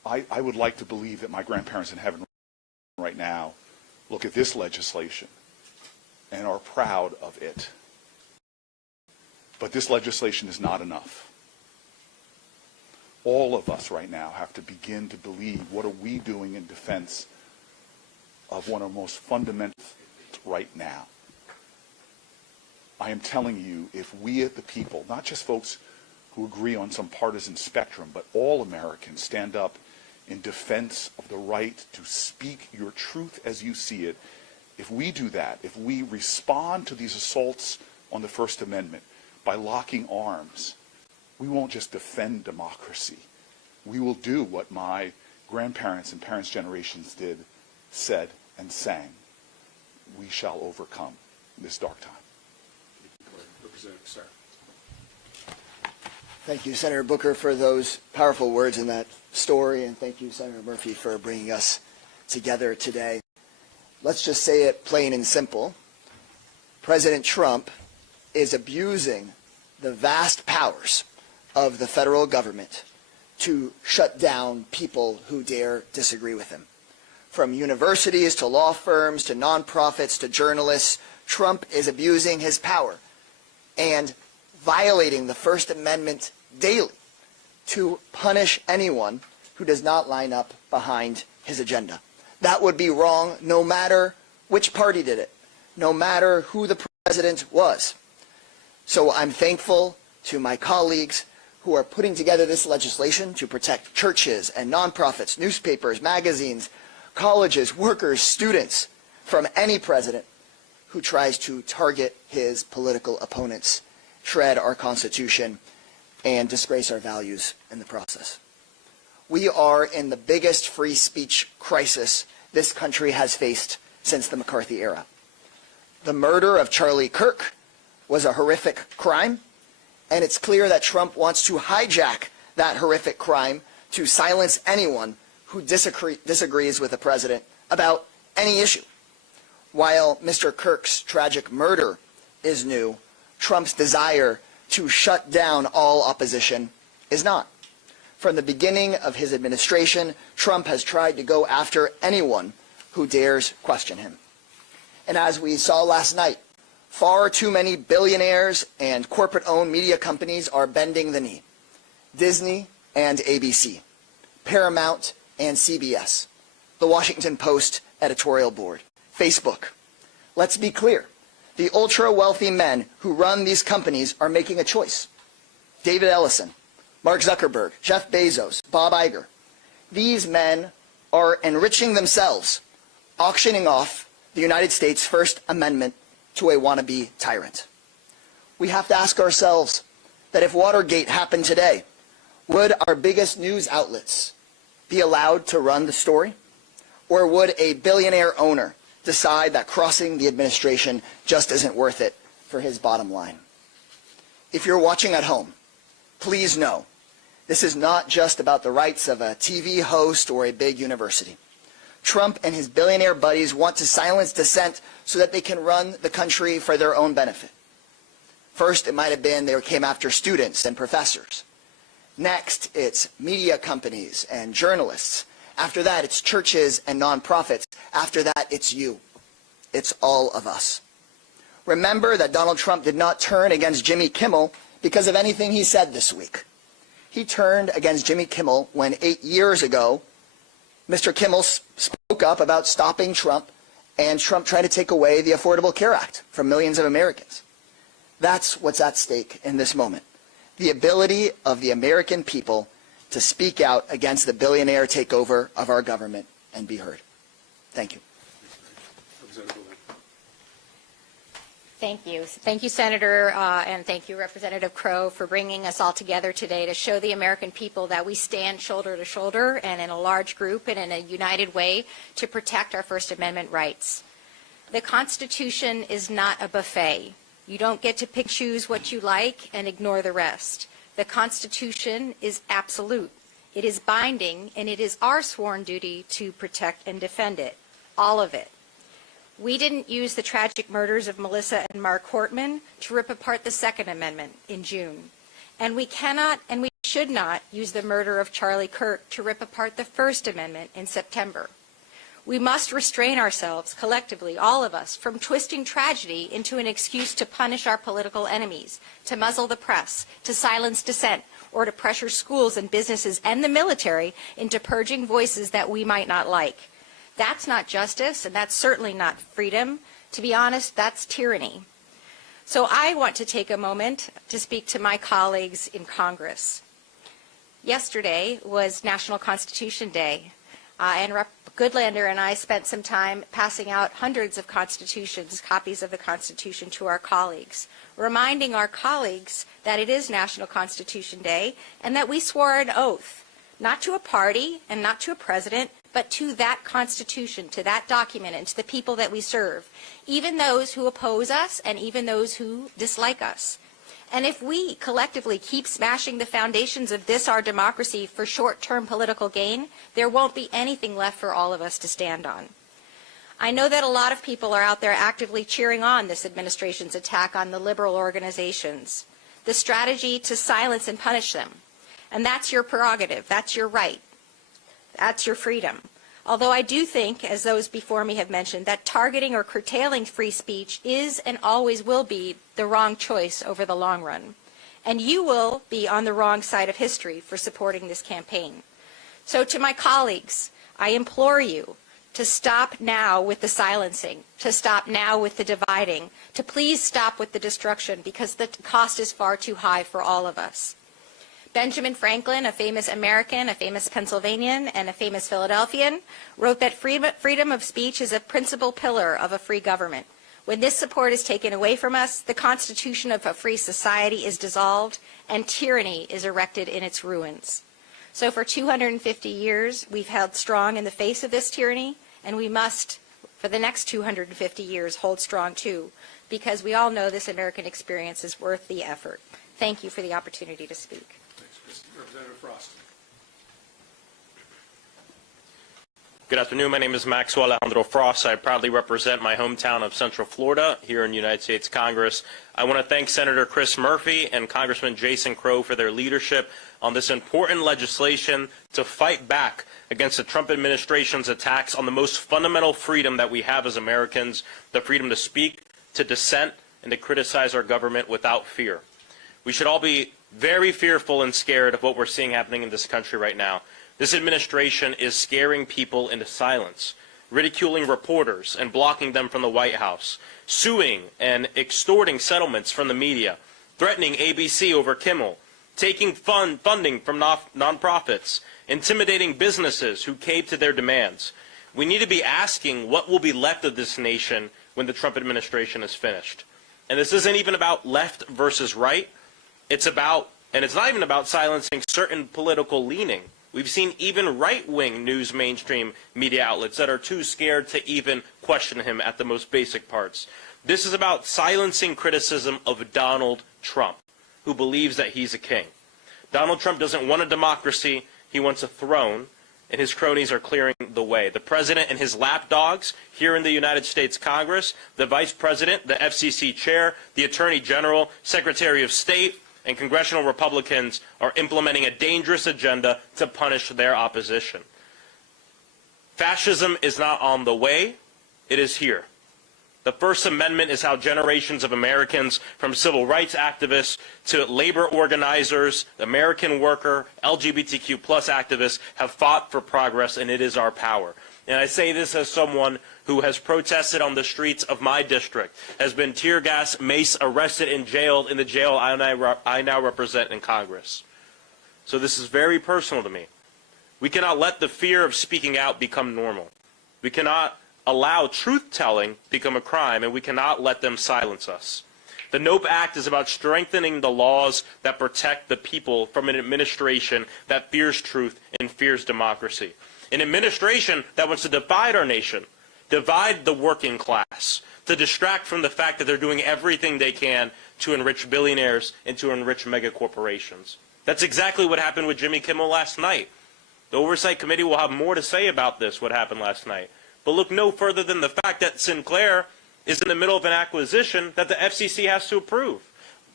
I would like to believe that my grandparents in heaven right now look at this legislation and are proud of it. But this legislation is not enough. All of us right now have to begin to believe, what are we doing in defense of one of the most fundamental right now? I am telling you, if we at the people, not just folks who agree on some partisan spectrum, but all Americans stand up in defense of the right to speak your truth as you see it, if we do that, if we respond to these assaults on the First Amendment by locking arms, we won't just defend democracy. We will do what my grandparents and parents' generations did, said, and sang. We shall overcome this dark time. Representative Starr. Thank you, Senator Booker, for those powerful words in that story, and thank you, Senator Murphy, for bringing us together today. Let's just say it plain and simple. President Trump is abusing the vast powers of the federal government to shut down people who dare disagree with him. From universities to law firms to nonprofits to journalists, Trump is abusing his power and violating the First Amendment daily to punish anyone who does not line up behind his agenda. That would be wrong no matter which party did it, no matter who the president was. So I'm thankful to my colleagues who are putting together this legislation to protect churches and nonprofits, newspapers, magazines, colleges, workers, students from any president who tries to target his political opponents, shred our Constitution, and disgrace our values in the process. We are in the biggest free speech crisis this country has faced since the McCarthy era. The murder of Charlie Kirk was a horrific crime, and it's clear that Trump wants to hijack that horrific crime to silence anyone who disagrees with the president about any issue. While Mr. Kirk's tragic murder is new, Trump's desire to shut down all opposition is not. From the beginning of his administration, Trump has tried to go after anyone who dares question him. And as we saw last night, far too many billionaires and corporate-owned media companies are bending the knee. Disney and ABC, Paramount and CBS, the Washington Post editorial board, Facebook. Let's be clear. The ultra-wealthy men who run these companies are making a choice. David Ellison, Mark Zuckerberg, Jeff Bezos, Bob Iger. These men are enriching themselves, auctioning off the United States' First Amendment to a wannabe tyrant. We have to ask ourselves that if Watergate happened today, would our biggest news outlets be allowed to run the story? Or would a billionaire owner decide that crossing the administration just isn't worth it for his bottom line? If you're watching at home, please know this is not just about the rights of a TV host or a big university. Trump and his billionaire buddies want to silence dissent so that they can run the country for their own benefit. First, it might have been they came after students and professors. Next, it's media companies and journalists. After that, it's churches and nonprofits. After that, it's you. It's all of us. Remember that Donald Trump did not turn against Jimmy Kimmel because of anything he said this week. He turned against Jimmy Kimmel when 8 years ago, Mr. Kimmel spoke up about stopping Trump and Trump trying to take away the Affordable Care Act from millions of Americans. That's what's at stake in this moment. The ability of the American people to speak out against the billionaire takeover of our government and be heard. Thank you. Thank you. Thank you, Senator, and thank you, Representative Crow, for bringing us all together today to show the American people that we stand shoulder to shoulder and in a large group and in a united way to protect our First Amendment rights. The Constitution is not a buffet. You don't get to pick, choose what you like and ignore the rest. The Constitution is absolute. It is binding, and it is our sworn duty to protect and defend it, all of it. We didn't use the tragic murders of Melissa and Mark Hortman to rip apart the Second Amendment in June. And we cannot and we should not use the murder of Charlie Kirk to rip apart the First Amendment in September. We must restrain ourselves collectively, all of us, from twisting tragedy into an excuse to punish our political enemies, to muzzle the press, to silence dissent, or to pressure schools and businesses and the military into purging voices that we might not like. That's not justice, and that's certainly not freedom. To be honest, that's tyranny. So I want to take a moment to speak to my colleagues in Congress. Yesterday was National Constitution Day, and Rep. Goodlander and I spent some time passing out hundreds of constitutions, copies of the Constitution, to our colleagues, reminding our colleagues that it is National Constitution Day and that we swore an oath, not to a party and not to a president, but to that Constitution, to that document, and to the people that we serve, even those who oppose us and even those who dislike us. And if we collectively keep smashing the foundations of this, our democracy, for short-term political gain, there won't be anything left for all of us to stand on. I know that a lot of people are out there actively cheering on this administration's attack on the liberal organizations, the strategy to silence and punish them. And that's your prerogative. That's your right. That's your freedom. Although I do think, as those before me have mentioned, that targeting or curtailing free speech is and always will be the wrong choice over the long run. And you will be on the wrong side of history for supporting this campaign. So to my colleagues, I implore you to stop now with the silencing, to stop now with the dividing, to please stop with the destruction, because the cost is far too high for all of us. Benjamin Franklin, a famous American, a famous Pennsylvanian, and a famous Philadelphian, wrote that freedom of speech is a principal pillar of a free government. When this support is taken away from us, the constitution of a free society is dissolved, and tyranny is erected in its ruins. So for 250 years, we've held strong in the face of this tyranny, and we must, for the next 250 years, hold strong too, because we all know this American experience is worth the effort. Thank you for the opportunity to speak. Representative Frost. Good afternoon. My name is Maxwell Alejandro Frost. I proudly represent my hometown of Central Florida here in the United States Congress. I want to thank Senator Chris Murphy and Congressman Jason Crow for their leadership on this important legislation to fight back against the Trump administration's attacks on the most fundamental freedom that we have as Americans, the freedom to speak, to dissent, and to criticize our government without fear. We should all be very fearful and scared of what we're seeing happening in this country right now. This administration is scaring people into silence, ridiculing reporters and blocking them from the White House, suing and extorting settlements from the media, threatening ABC over Kimmel, taking funding from nonprofits, intimidating businesses who cave to their demands. We need to be asking what will be left of this nation when the Trump administration is finished. And this isn't even about left versus right. It's about, and it's not even about silencing certain political leaning. We've seen even right-wing news mainstream media outlets that are too scared to even question him at the most basic parts. This is about silencing criticism of Donald Trump, who believes that he's a king. Donald Trump doesn't want a democracy, he wants a throne, and his cronies are clearing the way. The president and his lapdogs here in the United States Congress, the vice president, the FCC chair, the attorney general, secretary of state, and congressional Republicans are implementing a dangerous agenda to punish their opposition. Fascism is not on the way, it is here. The First Amendment is how generations of Americans, from civil rights activists to labor organizers, American worker, LGBTQ+ activists, have fought for progress, and it is our power. And I say this as someone who has protested on the streets of my district, has been tear gas, mace, arrested, and jailed in the jail I now represent in Congress. So this is very personal to me. We cannot let the fear of speaking out become normal. We cannot allow truth-telling become a crime, and we cannot let them silence us. The NOPE Act is about strengthening the laws that protect the people from an administration that fears truth and fears democracy. An administration that wants to divide our nation, divide the working class, to distract from the fact that they're doing everything they can to enrich billionaires and to enrich mega corporations. That's exactly what happened with Jimmy Kimmel last night. The Oversight Committee will have more to say about this, what happened last night. But look no further than the fact that Sinclair is in the middle of an acquisition that the FCC has to approve.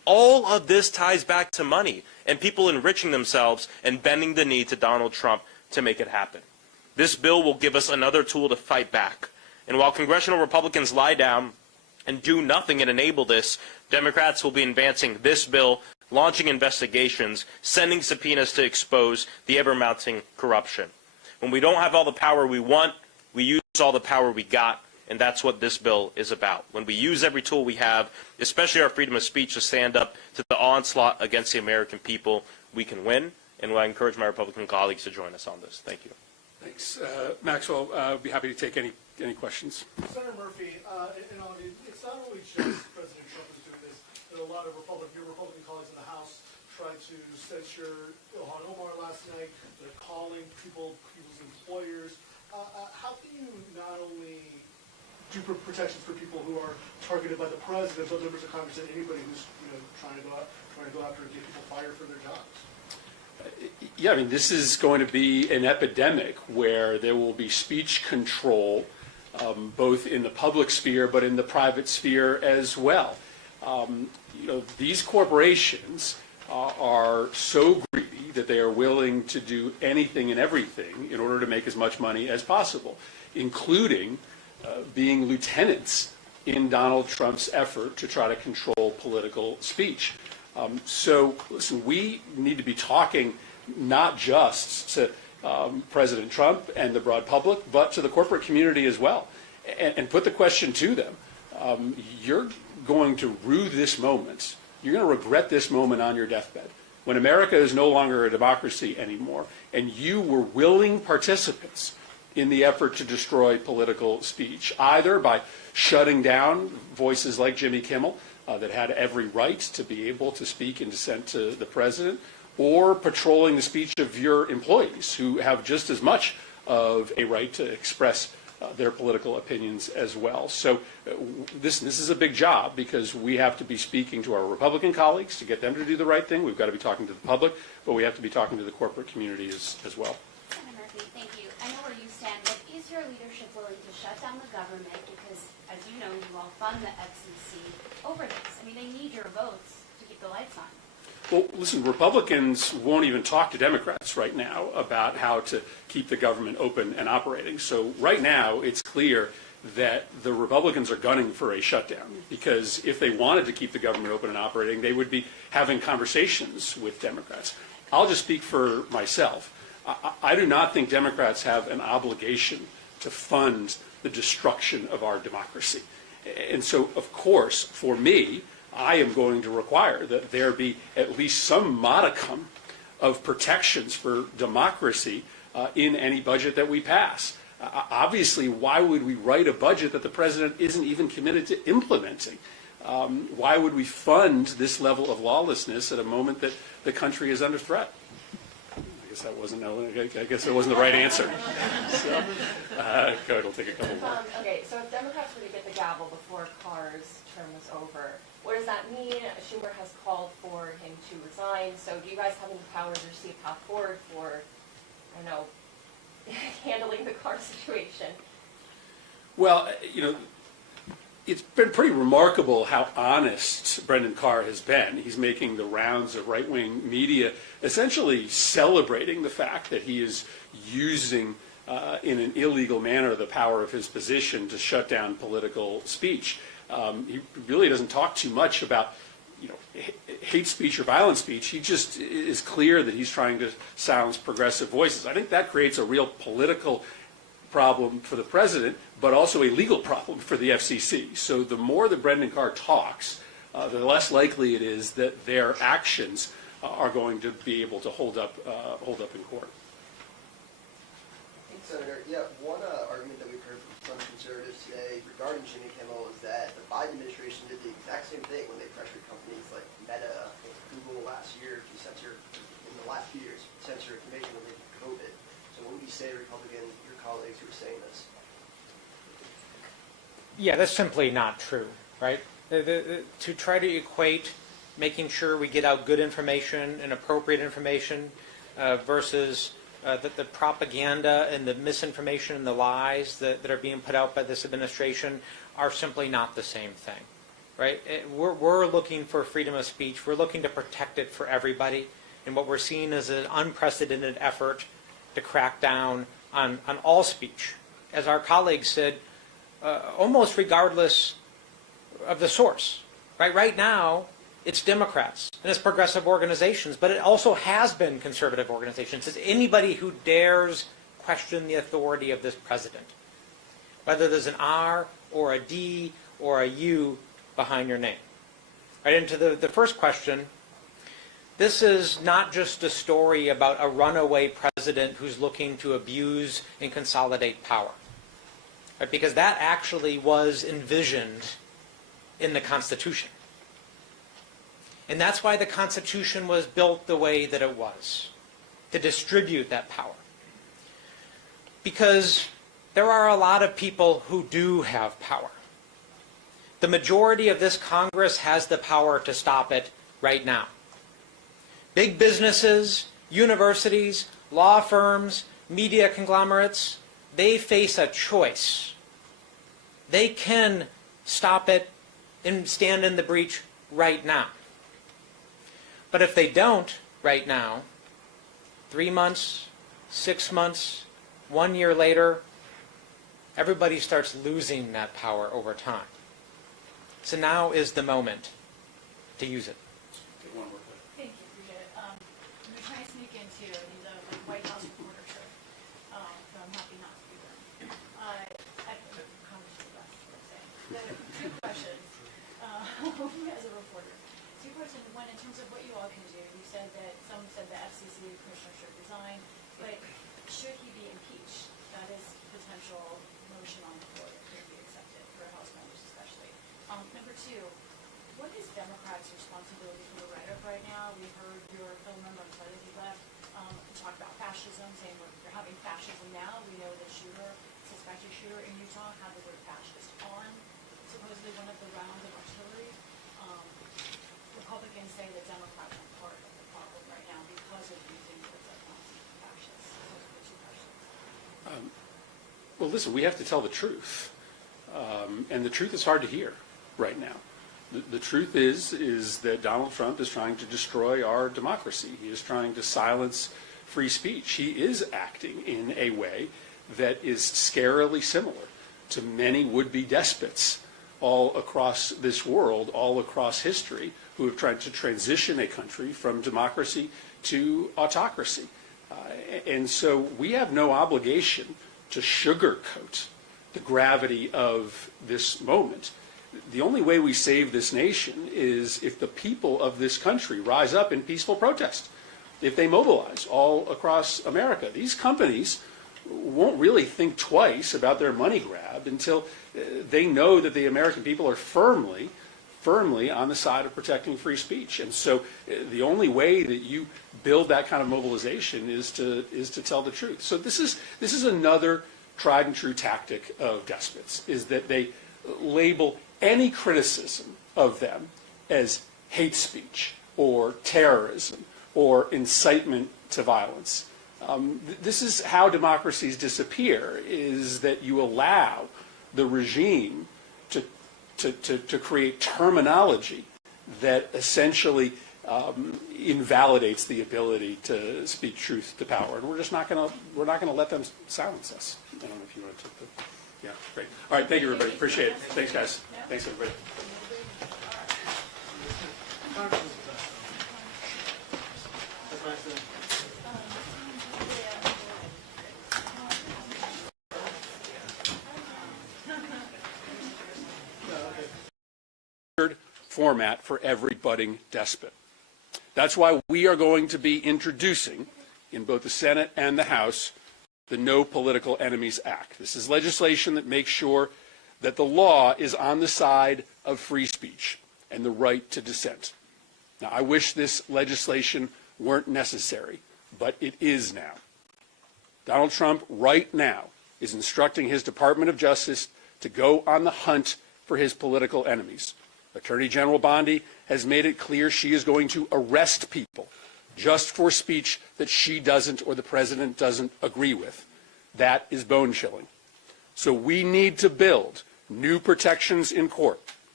All of this ties back to money and people enriching themselves and bending the knee to Donald Trump to make it happen. This bill will give us another tool to fight back. And while congressional Republicans lie down and do nothing and enable this, Democrats will be advancing this bill, launching investigations, sending subpoenas to expose the ever-mounting corruption. When we don't have all the power we want, we use all the power we got, and that's what this bill is about. When we use every tool we have, especially our freedom of speech, to stand up to the onslaught against the American people, we can win, and I encourage my Republican colleagues to join us on this. Thank you. Thanks. Maxwell, I'd be happy to take any questions. Senator Murphy, in all of you, it's not only just President Trump who's doing this, but a lot of your Republican colleagues in the House tried to censure Ilhan Omar last night. They're calling people's employers. How can you not only do protections for people who are targeted by the president, but members of Congress and anybody who's trying to go after and get people fired for their jobs? Yeah, I mean, this is going to be an epidemic where there will be speech control, both in the public sphere but in the private sphere as well. These corporations are so greedy that they are willing to do anything and everything in order to make as much money as possible, including being lieutenants in Donald Trump's effort to try to control political speech. So, listen, we need to be talking not just to President Trump and the broad public, but to the corporate community as well, and put the question to them. You're going to rue this moment. You're going to regret this moment on your deathbed, when America is no longer a democracy anymore, and you were willing participants in the effort to destroy political speech, either by shutting down voices like Jimmy Kimmel, that had every right to be able to speak in dissent to the president, or patrolling the speech of your employees, who have just as much of a right to express their political opinions as well. So this is a big job, because we have to be speaking to our Republican colleagues to get them to do the right thing. We've got to be talking to the public, but we have to be talking to the corporate community as well. Senator Murphy, thank you. I know where you stand, but is your leadership willing to shut down the government? Because, as you know, you all fund the FCC over this. I mean, they need your votes to keep the lights on. Well, listen, Republicans won't even talk to Democrats right now about how to keep the government open and operating. So right now, it's clear that the Republicans are gunning for a shutdown, because if they wanted to keep the government open and operating, they would be having conversations with Democrats. I'll just speak for myself. I do not think Democrats have an obligation to fund the destruction of our democracy. And so, of course, for me, I am going to require that there be at least some modicum of protections for democracy in any budget that we pass. Obviously, why would we write a budget that the president isn't even committed to implementing? Why would we fund this level of lawlessness at a moment that the country is under threat? I guess that wasn't the right answer. So, go ahead, we'll take a couple more. Okay, so if Democrats were to get the gavel before Carr's term was over, what does that mean? Schumer has called for him to resign. So do you guys have any powers or see a path forward for, I don't know, handling the Carr situation? Well, it's been pretty remarkable how honest Brendan Carr has been. He's making the rounds of right-wing media, essentially celebrating the fact that he is using in an illegal manner the power of his position to shut down political speech. He really doesn't talk too much about hate speech or violent speech. He just is clear that he's trying to silence progressive voices. I think that creates a real political problem for the president, but also a legal problem for the FCC. So the more that Brendan Carr talks, the less likely it is that their actions are going to be able to hold up in court. Senator, one argument that we've heard from some conservatives today regarding Jimmy Kimmel is that the Biden administration did the exact same thing when they pressured companies like Meta and Google last year to censor, in the last few years, censor information related to COVID. So what would you say to Republican, your colleagues who are saying this? Yeah, that's simply not true, right? To try to equate making sure we get out good information and appropriate information versus the propaganda and the misinformation and the lies that are being put out by this administration are simply not the same thing. right? We're looking for freedom of speech. We're looking to protect it for everybody. And what we're seeing is an unprecedented effort to crack down on all speech. As our colleagues said, almost regardless of the source. Right now, it's Democrats and it's progressive organizations, but it also has been conservative organizations. It's anybody who dares question the authority of this president, whether there's an R or a D or a U behind your name. Right into the first question, this is not just a story about a runaway president who's looking to abuse and consolidate power, right? Because that actually was envisioned in the Constitution. And that's why the Constitution was built the way that it was, to distribute that power. Because there are a lot of people who do have power. The majority of this Congress has the power to stop it right now. Big businesses, universities, law firms, media conglomerates, they face a choice. They can stop it and stand in the breach right now. But if they don't right now, 3 months, 6 months, 1 year later, everybody starts losing that power over time. So now is the moment to use it. Thank you, appreciate it. I'm going to try and sneak into the White House reporter trip, but I'm happy not to do that. I think Congress is the best, let's say. The two questions, as a reporter. Two questions. One, in terms of what you all can do, you said that some said the FCC commissioner should resign, but should he be impeached? That is potential motion on the floor that could be accepted for House members especially. Number two, what is Democrats' responsibility for the write-up right now? We heard your film member, I'm sorry that he left, talk about fascism, saying we're having fascism now. We know the suspected shooter in Utah had the word fascist on supposedly one of the rounds of artillery. Republicans say that Democrats are part of the problem right now because of using words like Nazi and fascist. Those are the two questions. Well, listen, we have to tell the truth. And the truth is hard to hear right now. The truth is that Donald Trump is trying to destroy our democracy. He is trying to silence free speech. He is acting in a way that is scarily similar to many would-be despots all across this world, all across history, who have tried to transition a country from democracy to autocracy. And so we have no obligation to sugarcoat the gravity of this moment. The only way we save this nation is if the people of this country rise up in peaceful protest, if they mobilize all across America. These companies won't really think twice about their money grab until they know that the American people are firmly on the side of protecting free speech. And so the only way that you build that kind of mobilization is to tell the truth. So this is another tried and true tactic of despots, is that they label any criticism of them as hate speech or terrorism or incitement to violence. This is how democracies disappear, is that you allow the regime to create terminology that essentially invalidates the ability to speak truth to power, and we're not going to let them silence us. I don't know if you want to take the. Yeah, great. All right, thank you, everybody. Appreciate it. Thanks, guys. Thanks, everybody. Format for every budding despot. That's why we are going to be introducing, in both the Senate and the House, the No Political Enemies Act. This is legislation that makes sure that the law is on the side of free speech and the right to dissent. Now, I wish this legislation weren't necessary, but it is now. Donald Trump, right now, is instructing his Department of Justice to go on the hunt for his political enemies. Attorney General Bondi has made it clear she is going to arrest people just for speech that she doesn't or the president doesn't agree with. That is bone-chilling. So we need to build new protections in court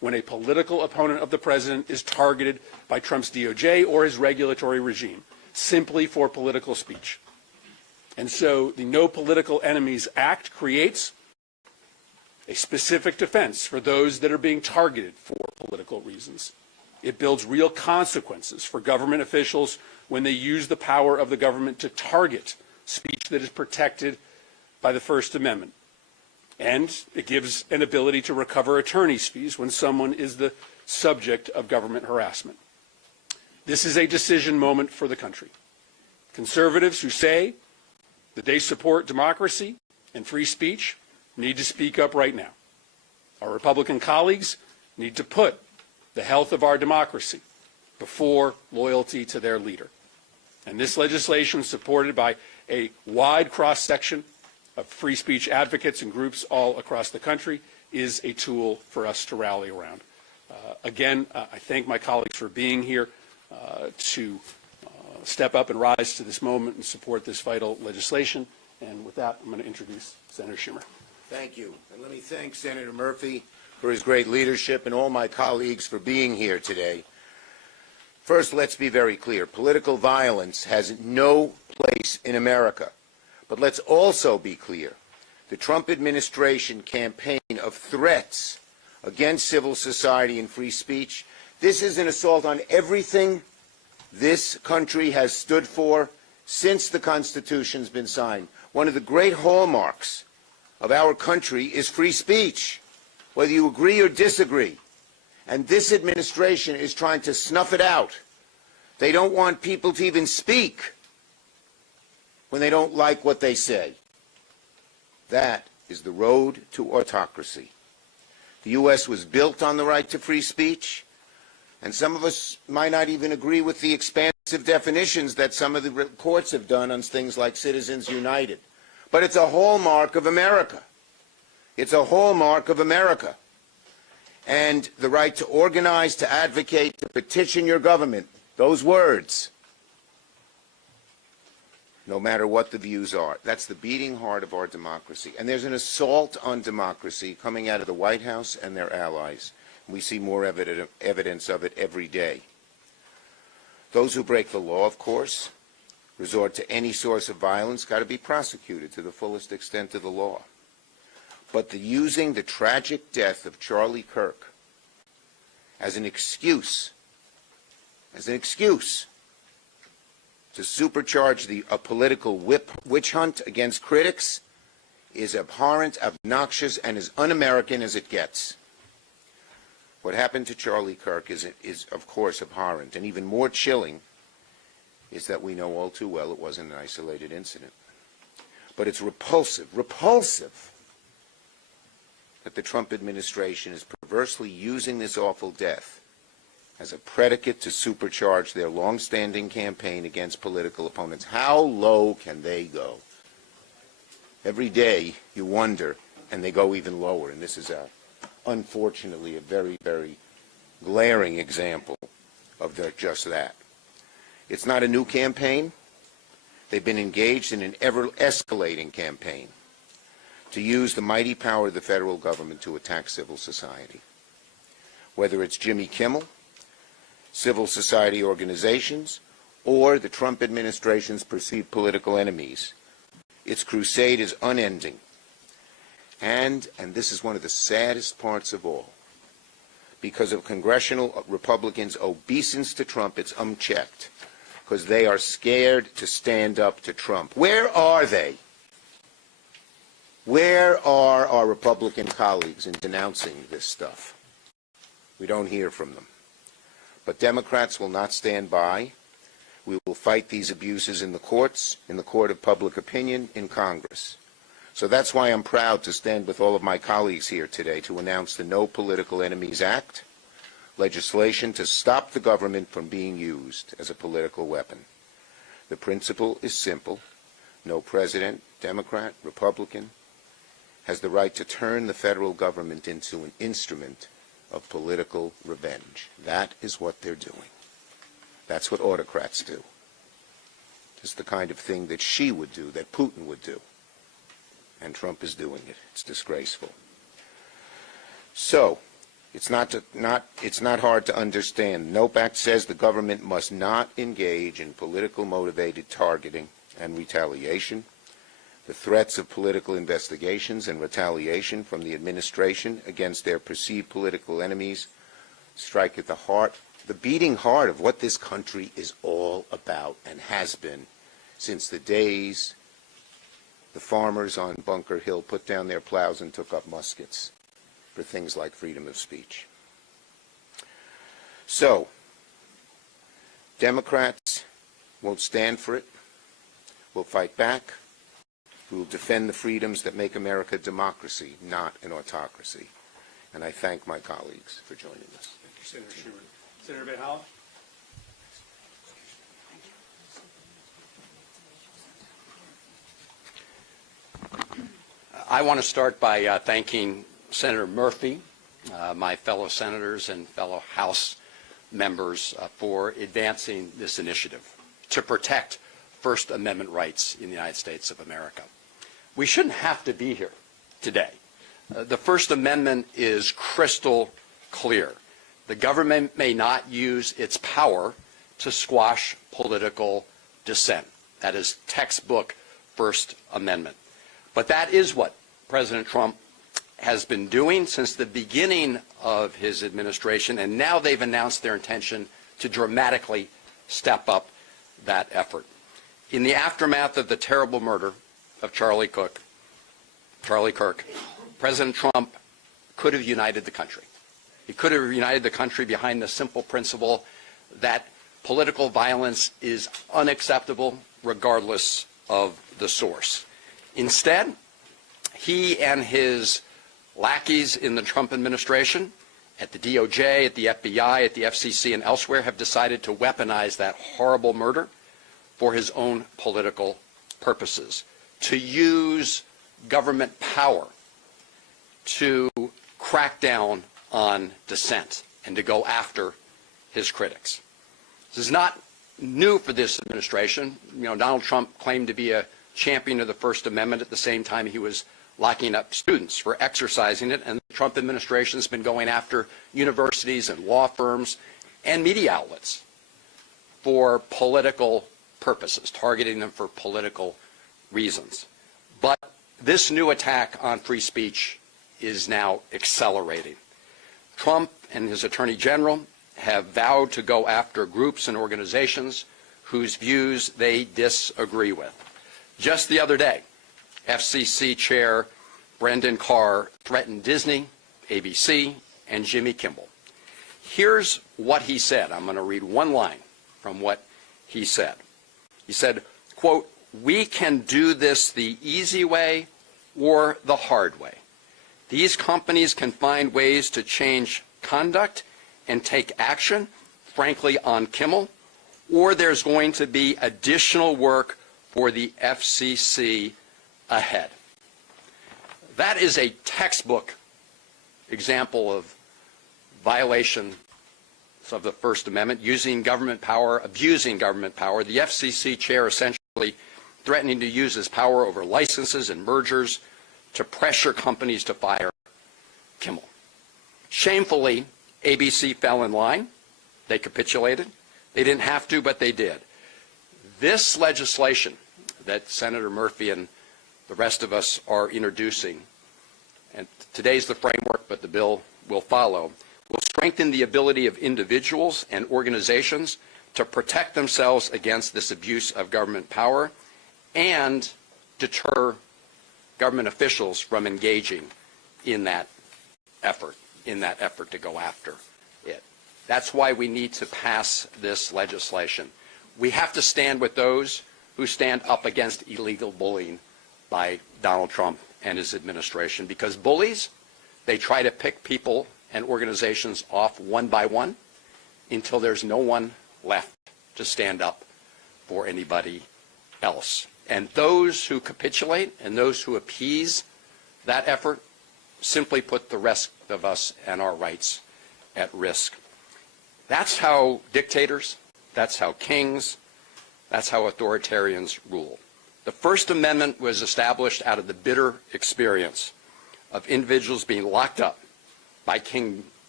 when a political opponent of the president is targeted by Trump's DOJ or his regulatory regime, simply for political speech. And so the No Political Enemies Act creates a specific defense for those that are being targeted for political reasons. It builds real consequences for government officials when they use the power of the government to target speech that is protected by the First Amendment. And it gives an ability to recover attorney's fees when someone is the subject of government harassment. This is a decision moment for the country. Conservatives who say that they support democracy and free speech need to speak up right now. Our Republican colleagues need to put the health of our democracy before loyalty to their leader. And this legislation, supported by a wide cross-section of free speech advocates and groups all across the country, is a tool for us to rally around. Again, I thank my colleagues for being here to step up and rise to this moment and support this vital legislation. And with that, I'm going to introduce Senator Schumer. Thank you. And let me thank Senator Murphy for his great leadership and all my colleagues for being here today. First, let's be very clear. Political violence has no place in America. But let's also be clear. The Trump administration campaign of threats against civil society and free speech, this is an assault on everything this country has stood for since the Constitution's been signed. One of the great hallmarks of our country is free speech, whether you agree or disagree. And this administration is trying to snuff it out. They don't want people to even speak when they don't like what they say. That is the road to autocracy. The U.S. was built on the right to free speech, and some of us might not even agree with the expansive definitions that some of the reports have done on things like Citizens United. But it's a hallmark of America. It's a hallmark of America. And the right to organize, to advocate, to petition your government, those words, no matter what the views are. That's the beating heart of our democracy. And there's an assault on democracy coming out of the White House and their allies. We see more evidence of it every day. Those who break the law, of course, resort to any source of violence, got to be prosecuted to the fullest extent of the law. But using the tragic death of Charlie Kirk as an excuse to supercharge a political witch hunt against critics is abhorrent, obnoxious, and as un-American as it gets. What happened to Charlie Kirk is, of course, abhorrent, and even more chilling is that we know all too well it wasn't an isolated incident. But it's repulsive that the Trump administration is perversely using this awful death as a predicate to supercharge their long-standing campaign against political opponents. How low can they go? Every day you wonder, and they go even lower. And this is, unfortunately, a very, very glaring example of just that. It's not a new campaign. They've been engaged in an ever-escalating campaign to use the mighty power of the federal government to attack civil society. Whether it's Jimmy Kimmel, civil society organizations, or the Trump administration's perceived political enemies, its crusade is unending. And this is one of the saddest parts of all, because of congressional Republicans' obeisance to Trump, it's unchecked, because they are scared to stand up to Trump. Where are they? Where are our Republican colleagues in denouncing this stuff? We don't hear from them. But Democrats will not stand by. We will fight these abuses in the courts, in the court of public opinion, in Congress. So that's why I'm proud to stand with all of my colleagues here today to announce the No Political Enemies Act, legislation to stop the government from being used as a political weapon. The principle is simple. No president, Democrat, Republican, has the right to turn the federal government into an instrument of political revenge. That is what they're doing. That's what autocrats do. It's the kind of thing that Xi would do, that Putin would do. And Trump is doing it. It's disgraceful. So, It's not hard to understand. NOPE Act says the government must not engage in political motivated targeting and retaliation. The threats of political investigations and retaliation from the administration against their perceived political enemies strike at the heart, the beating heart of what this country is all about and has been since the days the farmers on Bunker Hill put down their plows and took up muskets for things like freedom of speech. So, Democrats won't stand for it. We'll fight back. We will defend the freedoms that make America a democracy, not an autocracy. And I thank my colleagues for joining us. Thank you, Senator Schumer. Senator Van Hollen? I want to start by thanking Senator Murphy, my fellow senators and fellow House members for advancing this initiative to protect First Amendment rights in the United States of America. We shouldn't have to be here today. The First Amendment is crystal clear. The government may not use its power to squash political dissent. That is textbook First Amendment. But that is what President Trump has been doing since the beginning of his administration, and now they've announced their intention to dramatically step up that effort. In the aftermath of the terrible murder of Charlie Kirk, President Trump could have united the country. He could have united the country behind the simple principle that political violence is unacceptable regardless of the source. Instead, he and his lackeys in the Trump administration, at the DOJ, at the FBI, at the FCC, and elsewhere, have decided to weaponize that horrible murder for his own political purposes, to use government power to crack down on dissent and to go after his critics. This is not new for this administration. You know, Donald Trump claimed to be a champion of the First Amendment at the same time he was locking up students for exercising it, and the Trump administration has been going after universities and law firms and media outlets for political purposes, targeting them for political reasons. But this new attack on free speech is now accelerating. Trump and his Attorney General have vowed to go after groups and organizations whose views they disagree with. Just the other day, FCC Chair Brendan Carr threatened Disney, ABC, and Jimmy Kimmel. Here's what he said. I'm going to read one line from what he said. He said, quote, "We can do this the easy way or the hard way. These companies can find ways to change conduct and take action, frankly, on Kimmel, or there's going to be additional work for the FCC ahead." That is a textbook example of violation of the First Amendment, using government power, abusing government power. The FCC chair essentially threatening to use his power over licenses and mergers to pressure companies to fire Kimmel. Shamefully, ABC fell in line. They capitulated. They didn't have to, but they did. This legislation that Senator Murphy and the rest of us are introducing, and today's the framework, but the bill will follow, will strengthen the ability of individuals and organizations to protect themselves against this abuse of government power and deter government officials from engaging in that effort to go after it. That's why we need to pass this legislation. We have to stand with those who stand up against illegal bullying by Donald Trump and his administration, because bullies, they try to pick people and organizations off one by one until there's no one left to stand up for anybody else. And those who capitulate and those who appease that effort simply put the rest of us and our rights at risk. That's how dictators, that's how kings, that's how authoritarians rule. The First Amendment was established out of the bitter experience of individuals being locked up by King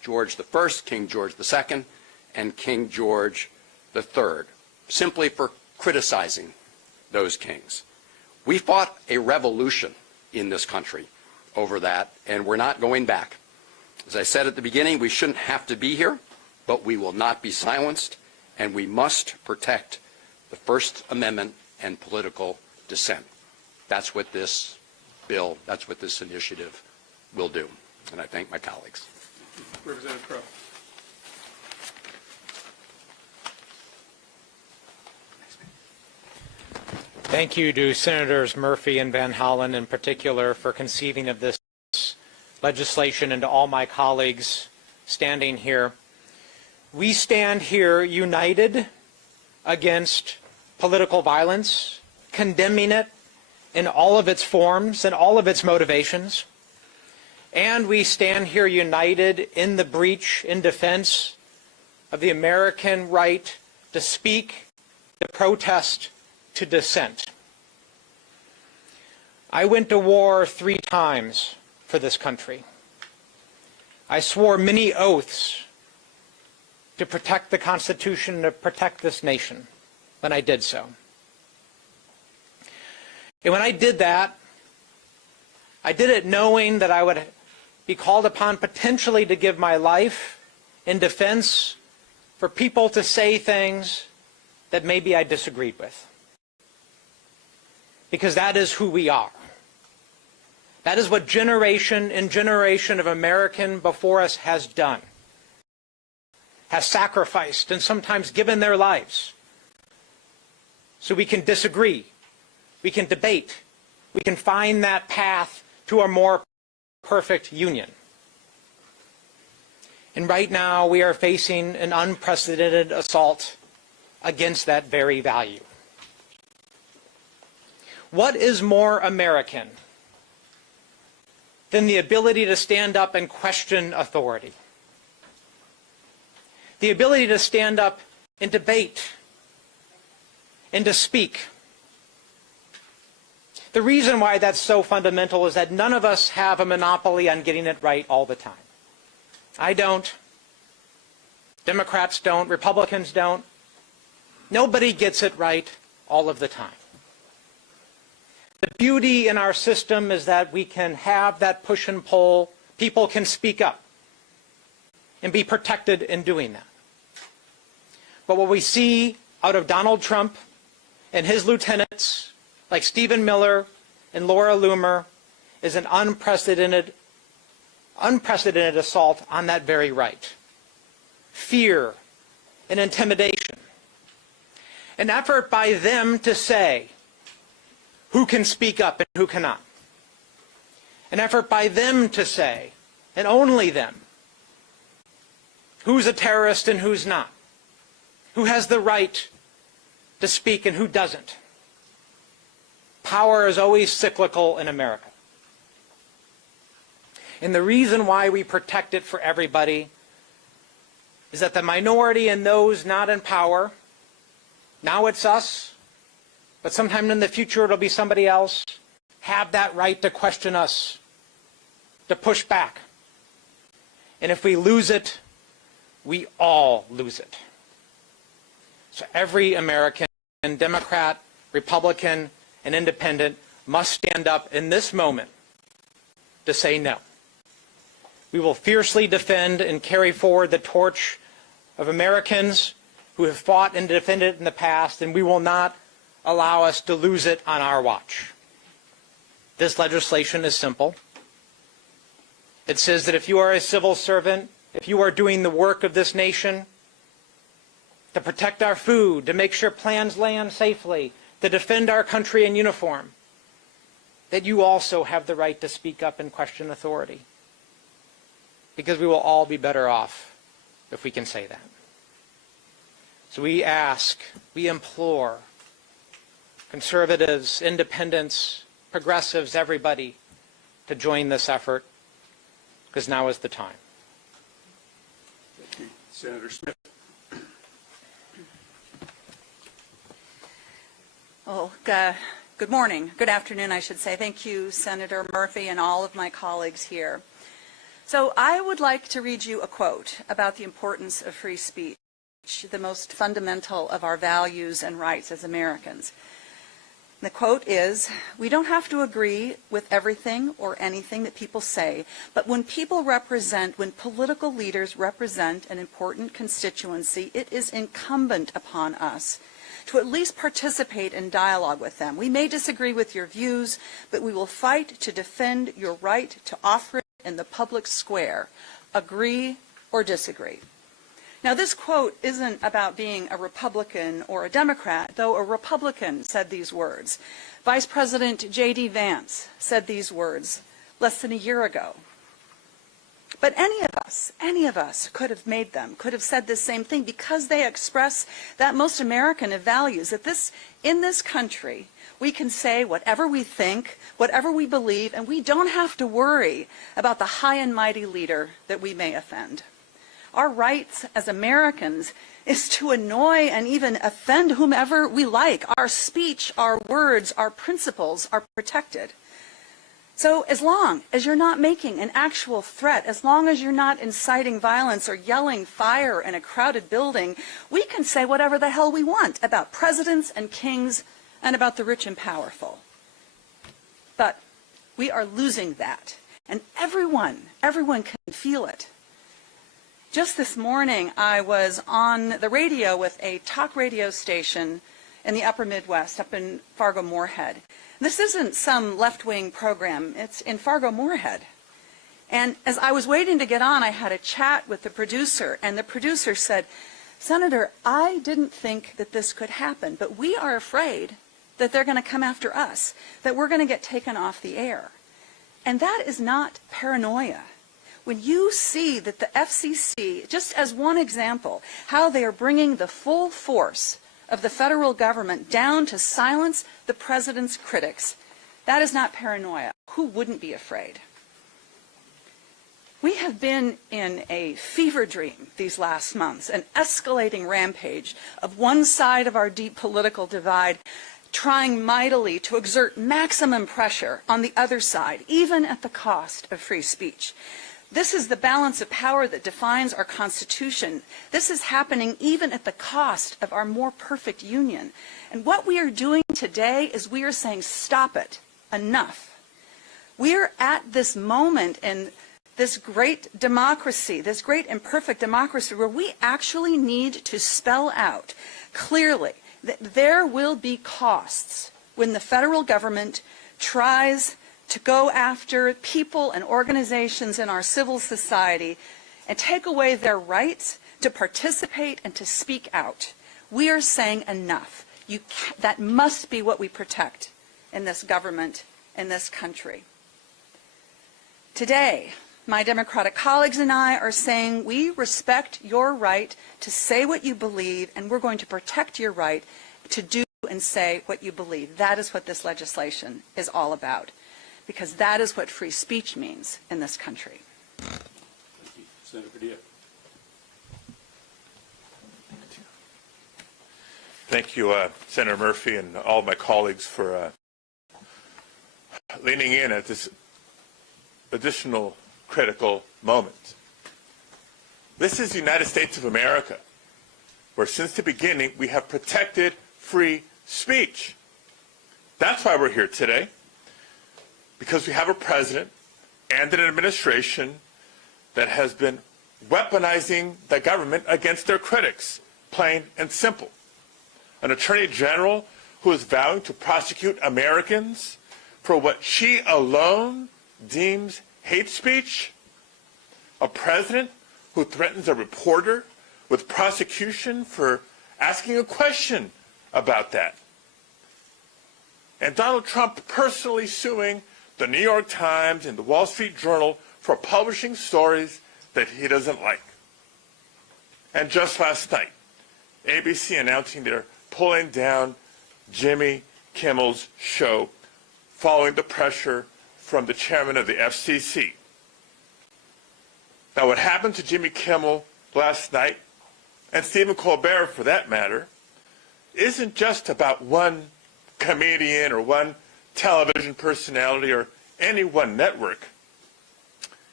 George I, King George II, and King George III, simply for criticizing those kings. We fought a revolution in this country over that, and we're not going back. As I said at the beginning, we shouldn't have to be here, but we will not be silenced, and we must protect the First Amendment and political dissent. That's what this bill, that's what this initiative will do. And I thank my colleagues. Representative Crowe. Thank you to Senators Murphy and Van Hollen in particular for conceiving of this legislation, and to all my colleagues standing here. We stand here united against political violence, condemning it in all of its forms and all of its motivations. And we stand here united in the breach, in defense of the American right to speak, to protest, to dissent. I went to war 3 times for this country. I swore many oaths to protect the Constitution, to protect this nation when I did so. And when I did that, I did it knowing that I would be called upon potentially to give my life in defense for people to say things that maybe I disagreed with. Because that is who we are. That is what generation and generation of American before us has done, has sacrificed and sometimes given their lives. So we can disagree, we can debate, we can find that path to a more perfect union. And right now we are facing an unprecedented assault against that very value. What is more American than the ability to stand up and question authority? The ability to stand up and debate and to speak. The reason why that's so fundamental is that none of us have a monopoly on getting it right all the time. I don't. Democrats don't. Republicans don't. Nobody gets it right all of the time. The beauty in our system is that we can have that push and pull. People can speak up and be protected in doing that. But what we see out of Donald Trump and his lieutenants, like Stephen Miller and Laura Loomer, is an unprecedented assault on that very right. Fear and intimidation. An effort by them to say who can speak up and who cannot. An effort by them to say, and only them, who's a terrorist and who's not. Who has the right to speak and who doesn't. Power is always cyclical in America. And the reason why we protect it for everybody is that the minority and those not in power, now it's us, but sometime in the future it'll be somebody else, have that right to question us, to push back. And if we lose it, we all lose it. So every American, Democrat, Republican, and Independent must stand up in this moment to say no. We will fiercely defend and carry forward the torch of Americans who have fought and defended it in the past, and we will not allow us to lose it on our watch. This legislation is simple. It says that if you are a civil servant, if you are doing the work of this nation, to protect our food, to make sure plans land safely, to defend our country in uniform, that you also have the right to speak up and question authority. Because we will all be better off if we can say that. So we ask, we implore conservatives, independents, progressives, everybody to join this effort, because now is the time. Thank you. Senator Smith. Well, good morning. Good afternoon, I should say. Thank you, Senator Murphy, and all of my colleagues here. So I would like to read you a quote about the importance of free speech, the most fundamental of our values and rights as Americans. The quote is, "We don't have to agree with everything or anything that people say, but when political leaders represent an important constituency, it is incumbent upon us to at least participate in dialogue with them. We may disagree with your views, but we will fight to defend your right to offer it in the public square. Agree or disagree." Now, this quote isn't about being a Republican or a Democrat, though a Republican said these words. Vice President J.D. Vance said these words less than a year ago. But any of us could have made them, could have said the same thing, because they express that most American of values, that in this country, we can say whatever we think, whatever we believe, and we don't have to worry about the high and mighty leader that we may offend. Our rights as Americans is to annoy and even offend whomever we like. Our speech, our words, our principles are protected. So as long as you're not making an actual threat, as long as you're not inciting violence or yelling fire in a crowded building, we can say whatever the hell we want about presidents and kings and about the rich and powerful. But we are losing that, and everyone can feel it. Just this morning, I was on the radio with a talk radio station in the upper Midwest, up in Fargo-Moorhead. This isn't some left-wing program. It's in Fargo-Moorhead. And as I was waiting to get on, I had a chat with the producer, and the producer said, "Senator, I didn't think that this could happen, but we are afraid that they're going to come after us, that we're going to get taken off the air." And that is not paranoia. When you see that the FCC, just as one example, how they are bringing the full force of the federal government down to silence the president's critics, that is not paranoia. Who wouldn't be afraid? We have been in a fever dream these last months, an escalating rampage of one side of our deep political divide trying mightily to exert maximum pressure on the other side, even at the cost of free speech. This is the balance of power that defines our Constitution. This is happening even at the cost of our more perfect union. And what we are doing today is we are saying, stop it, enough. We are at this moment in this great democracy, this great imperfect democracy, where we actually need to spell out clearly that there will be costs when the federal government tries to go after people and organizations in our civil society and take away their rights to participate and to speak out. We are saying enough. That must be what we protect in this government, in this country. Today, my Democratic colleagues and I are saying we respect your right to say what you believe, and we're going to protect your right to do and say what you believe. That is what this legislation is all about, because that is what free speech means in this country. Thank you. Senator Padilla. Thank you, Senator Murphy, and all of my colleagues for leaning in at this additional critical moment. This is the United States of America, where since the beginning we have protected free speech. That's why we're here today, because we have a president and an administration that has been weaponizing the government against their critics, plain and simple. An attorney general who is vowing to prosecute Americans for what she alone deems hate speech. A president who threatens a reporter with prosecution for asking a question about that. And Donald Trump personally suing the New York Times and the Wall Street Journal for publishing stories that he doesn't like. And just last night, ABC announcing they're pulling down Jimmy Kimmel's show following the pressure from the chairman of the FCC. Now, what happened to Jimmy Kimmel last night, and Stephen Colbert for that matter, isn't just about one comedian or one television personality or any one network.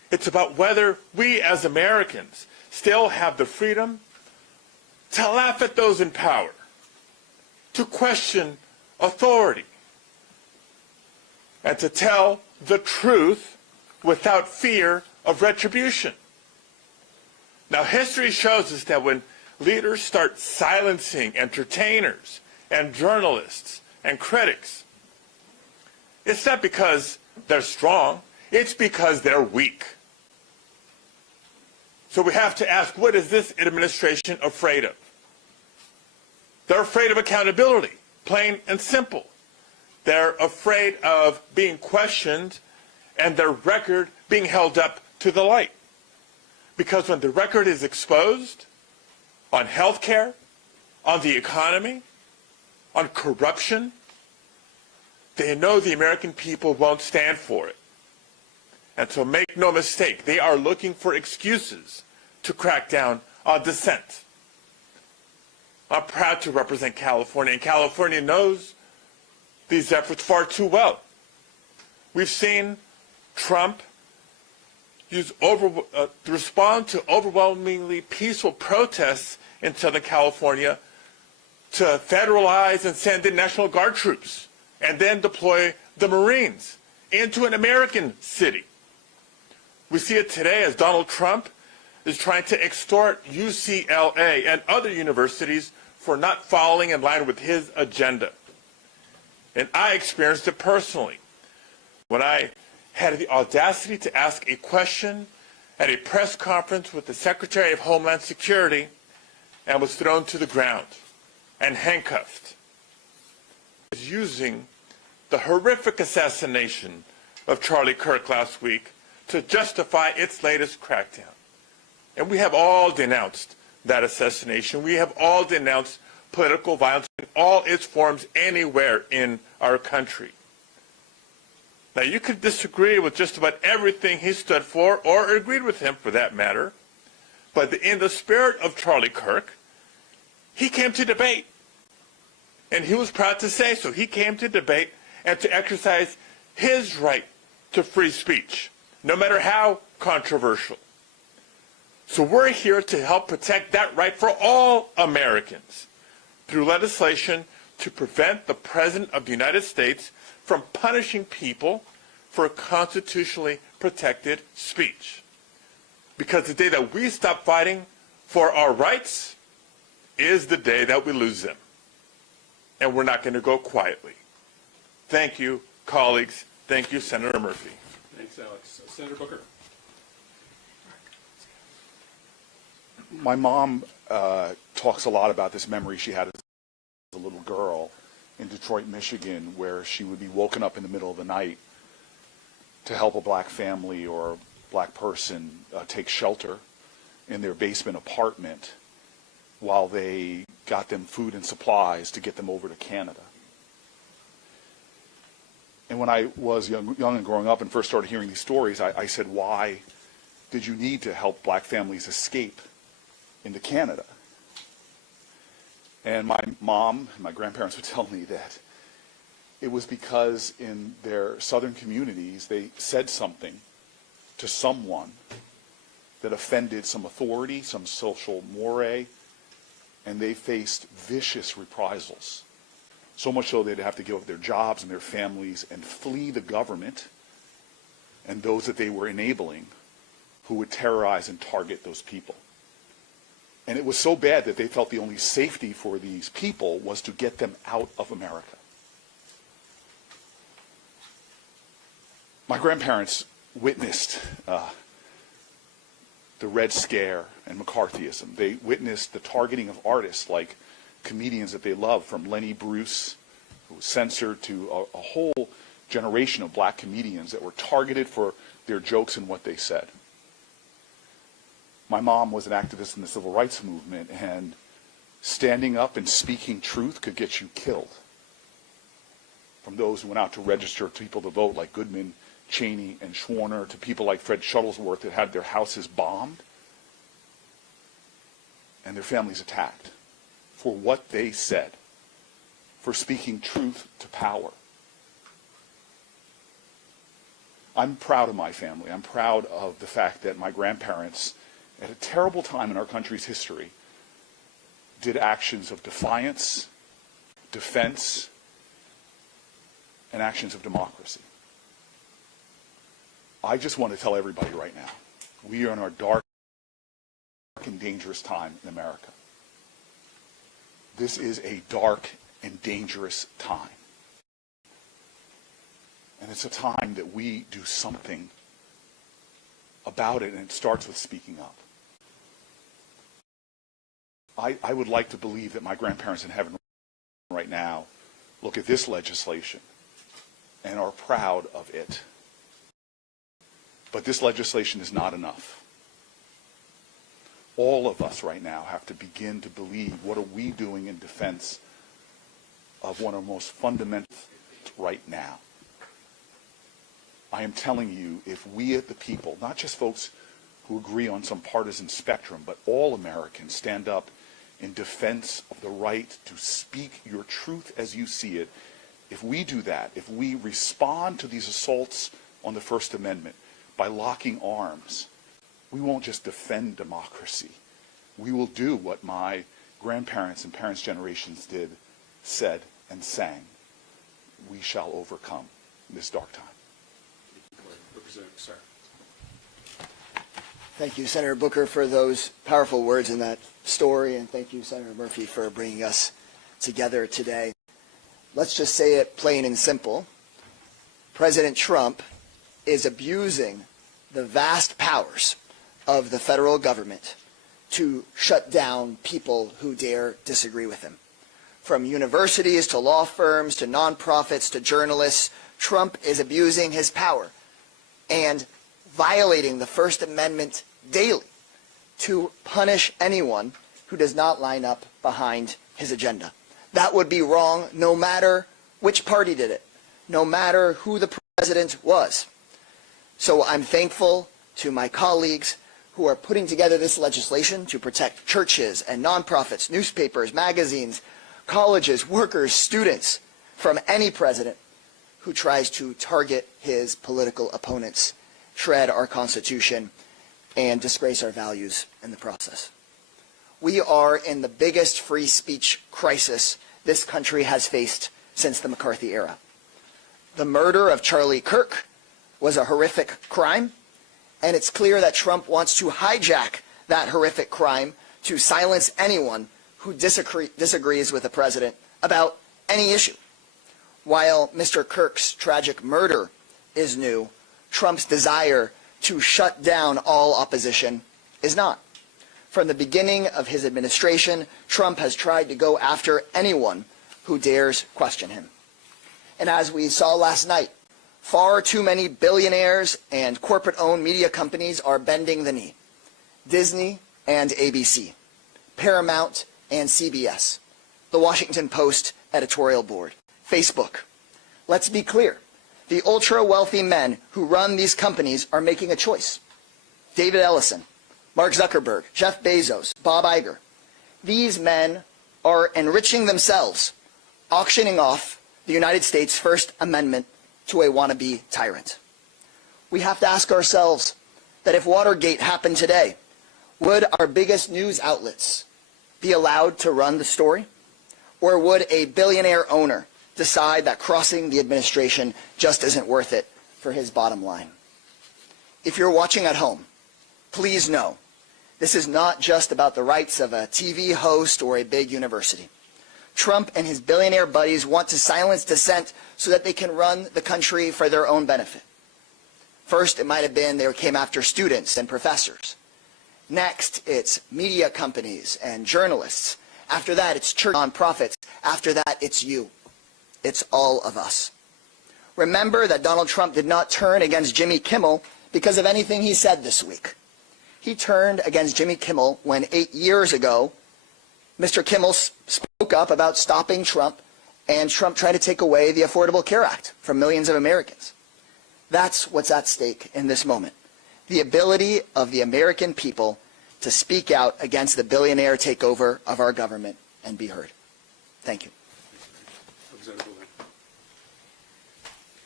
It's about whether we as Americans still have the freedom to laugh at those in power, to question authority, and to tell the truth without fear of retribution. Now, history shows us that when leaders start silencing entertainers and journalists and critics, it's not because they're strong, it's because they're weak. So we have to ask, what is this administration afraid of? They're afraid of accountability, plain and simple. They're afraid of being questioned and their record being held up to the light. Because when the record is exposed on health care, on the economy, on corruption, they know the American people won't stand for it. And so make no mistake, they are looking for excuses to crack down on dissent. I'm proud to represent California, and California knows these efforts far too well. We've seen Trump respond to overwhelmingly peaceful protests in Southern California to federalize and send in National Guard troops and then deploy the Marines into an American city. We see it today as Donald Trump is trying to extort UCLA and other universities for not following in line with his agenda. And I experienced it personally when I had the audacity to ask a question at a press conference with the Secretary of Homeland Security and was thrown to the ground and handcuffed. Using the horrific assassination of Charlie Kirk last week to justify its latest crackdown. And we have all denounced that assassination. We have all denounced political violence in all its forms anywhere in our country. Now, you could disagree with just about everything he stood for, or agreed with him for that matter, but in the spirit of Charlie Kirk, he came to debate. And he was proud to say so. He came to debate and to exercise his right to free speech, no matter how controversial. So we're here to help protect that right for all Americans through legislation to prevent the President of the United States from punishing people for constitutionally protected speech. Because the day that we stop fighting for our rights is the day that we lose them. And we're not going to go quietly. Thank you, colleagues. Thank you, Senator Murphy. Thanks, Alex. Senator Booker. My mom talks a lot about this memory she had as a little girl in Detroit, Michigan, where she would be woken up in the middle of the night to help a black family or a black person take shelter in their basement apartment while they got them food and supplies to get them over to Canada. And when I was young and growing up and first started hearing these stories, I said, why did you need to help black families escape into Canada? And my mom and my grandparents would tell me that it was because in their southern communities they said something to someone that offended some authority, some social mores, and they faced vicious reprisals. So much so they'd have to give up their jobs and their families and flee the government and those that they were enabling who would terrorize and target those people. And it was so bad that they felt the only safety for these people was to get them out of America. My grandparents witnessed the Red Scare and McCarthyism. They witnessed the targeting of artists like comedians that they loved, from Lenny Bruce, who was censored, to a whole generation of black comedians that were targeted for their jokes and what they said. My mom was an activist in the civil rights movement, and standing up and speaking truth could get you killed. From those who went out to register people to vote, like Goodman, Cheney, and Schwerner, to people like Fred Shuttlesworth that had their houses bombed and their families attacked for what they said, for speaking truth to power. I'm proud of my family. I'm proud of the fact that my grandparents, at a terrible time in our country's history, did actions of defiance, defense, and actions of democracy. I just want to tell everybody right now, we are in our dark and dangerous time in America. This is a dark and dangerous time. And it's a time that we do something about it, and it starts with speaking up. I would like to believe that my grandparents in heaven right now look at this legislation and are proud of it. But this legislation is not enough. All of us right now have to begin to believe, what are we doing in defense of one of the most fundamental right now? I am telling you, if we at the people, not just folks who agree on some partisan spectrum, but all Americans stand up in defense of the right to speak your truth as you see it, if we do that, if we respond to these assaults on the First Amendment by locking arms, we won't just defend democracy. We will do what my grandparents and parents' generations did, said, and sang. We shall overcome this dark time. Representative Sir. Thank you, Senator Booker, for those powerful words in that story, and thank you, Senator Murphy, for bringing us together today. Let's just say it plain and simple. President Trump is abusing the vast powers of the federal government to shut down people who dare disagree with him. From universities to law firms to nonprofits to journalists, Trump is abusing his power and violating the First Amendment daily to punish anyone who does not line up behind his agenda. That would be wrong no matter which party did it, no matter who the president was. So I'm thankful to my colleagues who are putting together this legislation to protect churches and nonprofits, newspapers, magazines, colleges, workers, students from any president who tries to target his political opponents, shred our Constitution, and disgrace our values in the process. We are in the biggest free speech crisis this country has faced since the McCarthy era. The murder of Charlie Kirk was a horrific crime, and it's clear that Trump wants to hijack that horrific crime to silence anyone who disagrees with the president about any issue. While Mr. Kirk's tragic murder is new, Trump's desire to shut down all opposition is not. From the beginning of his administration, Trump has tried to go after anyone who dares question him. And as we saw last night, far too many billionaires and corporate-owned media companies are bending the knee. Disney and ABC, Paramount and CBS, the Washington Post editorial board, Facebook. Let's be clear. The ultra-wealthy men who run these companies are making a choice. David Ellison, Mark Zuckerberg, Jeff Bezos, Bob Iger. These men are enriching themselves, auctioning off the United States First Amendment to a wannabe tyrant. We have to ask ourselves that if Watergate happened today, would our biggest news outlets be allowed to run the story? Or would a billionaire owner decide that crossing the administration just isn't worth it for his bottom line? If you're watching at home, please know this is not just about the rights of a TV host or a big university. Trump and his billionaire buddies want to silence dissent so that they can run the country for their own benefit. First, it might have been they came after students and professors. Next, it's media companies and journalists. After that, it's church nonprofits. After that, it's you. It's all of us. Remember that Donald Trump did not turn against Jimmy Kimmel because of anything he said this week. He turned against Jimmy Kimmel when 8 years ago, Mr. Kimmel spoke up about stopping Trump, and Trump tried to take away the Affordable Care Act from millions of Americans. That's what's at stake in this moment. The ability of the American people to speak out against the billionaire takeover of our government and be heard. Thank you.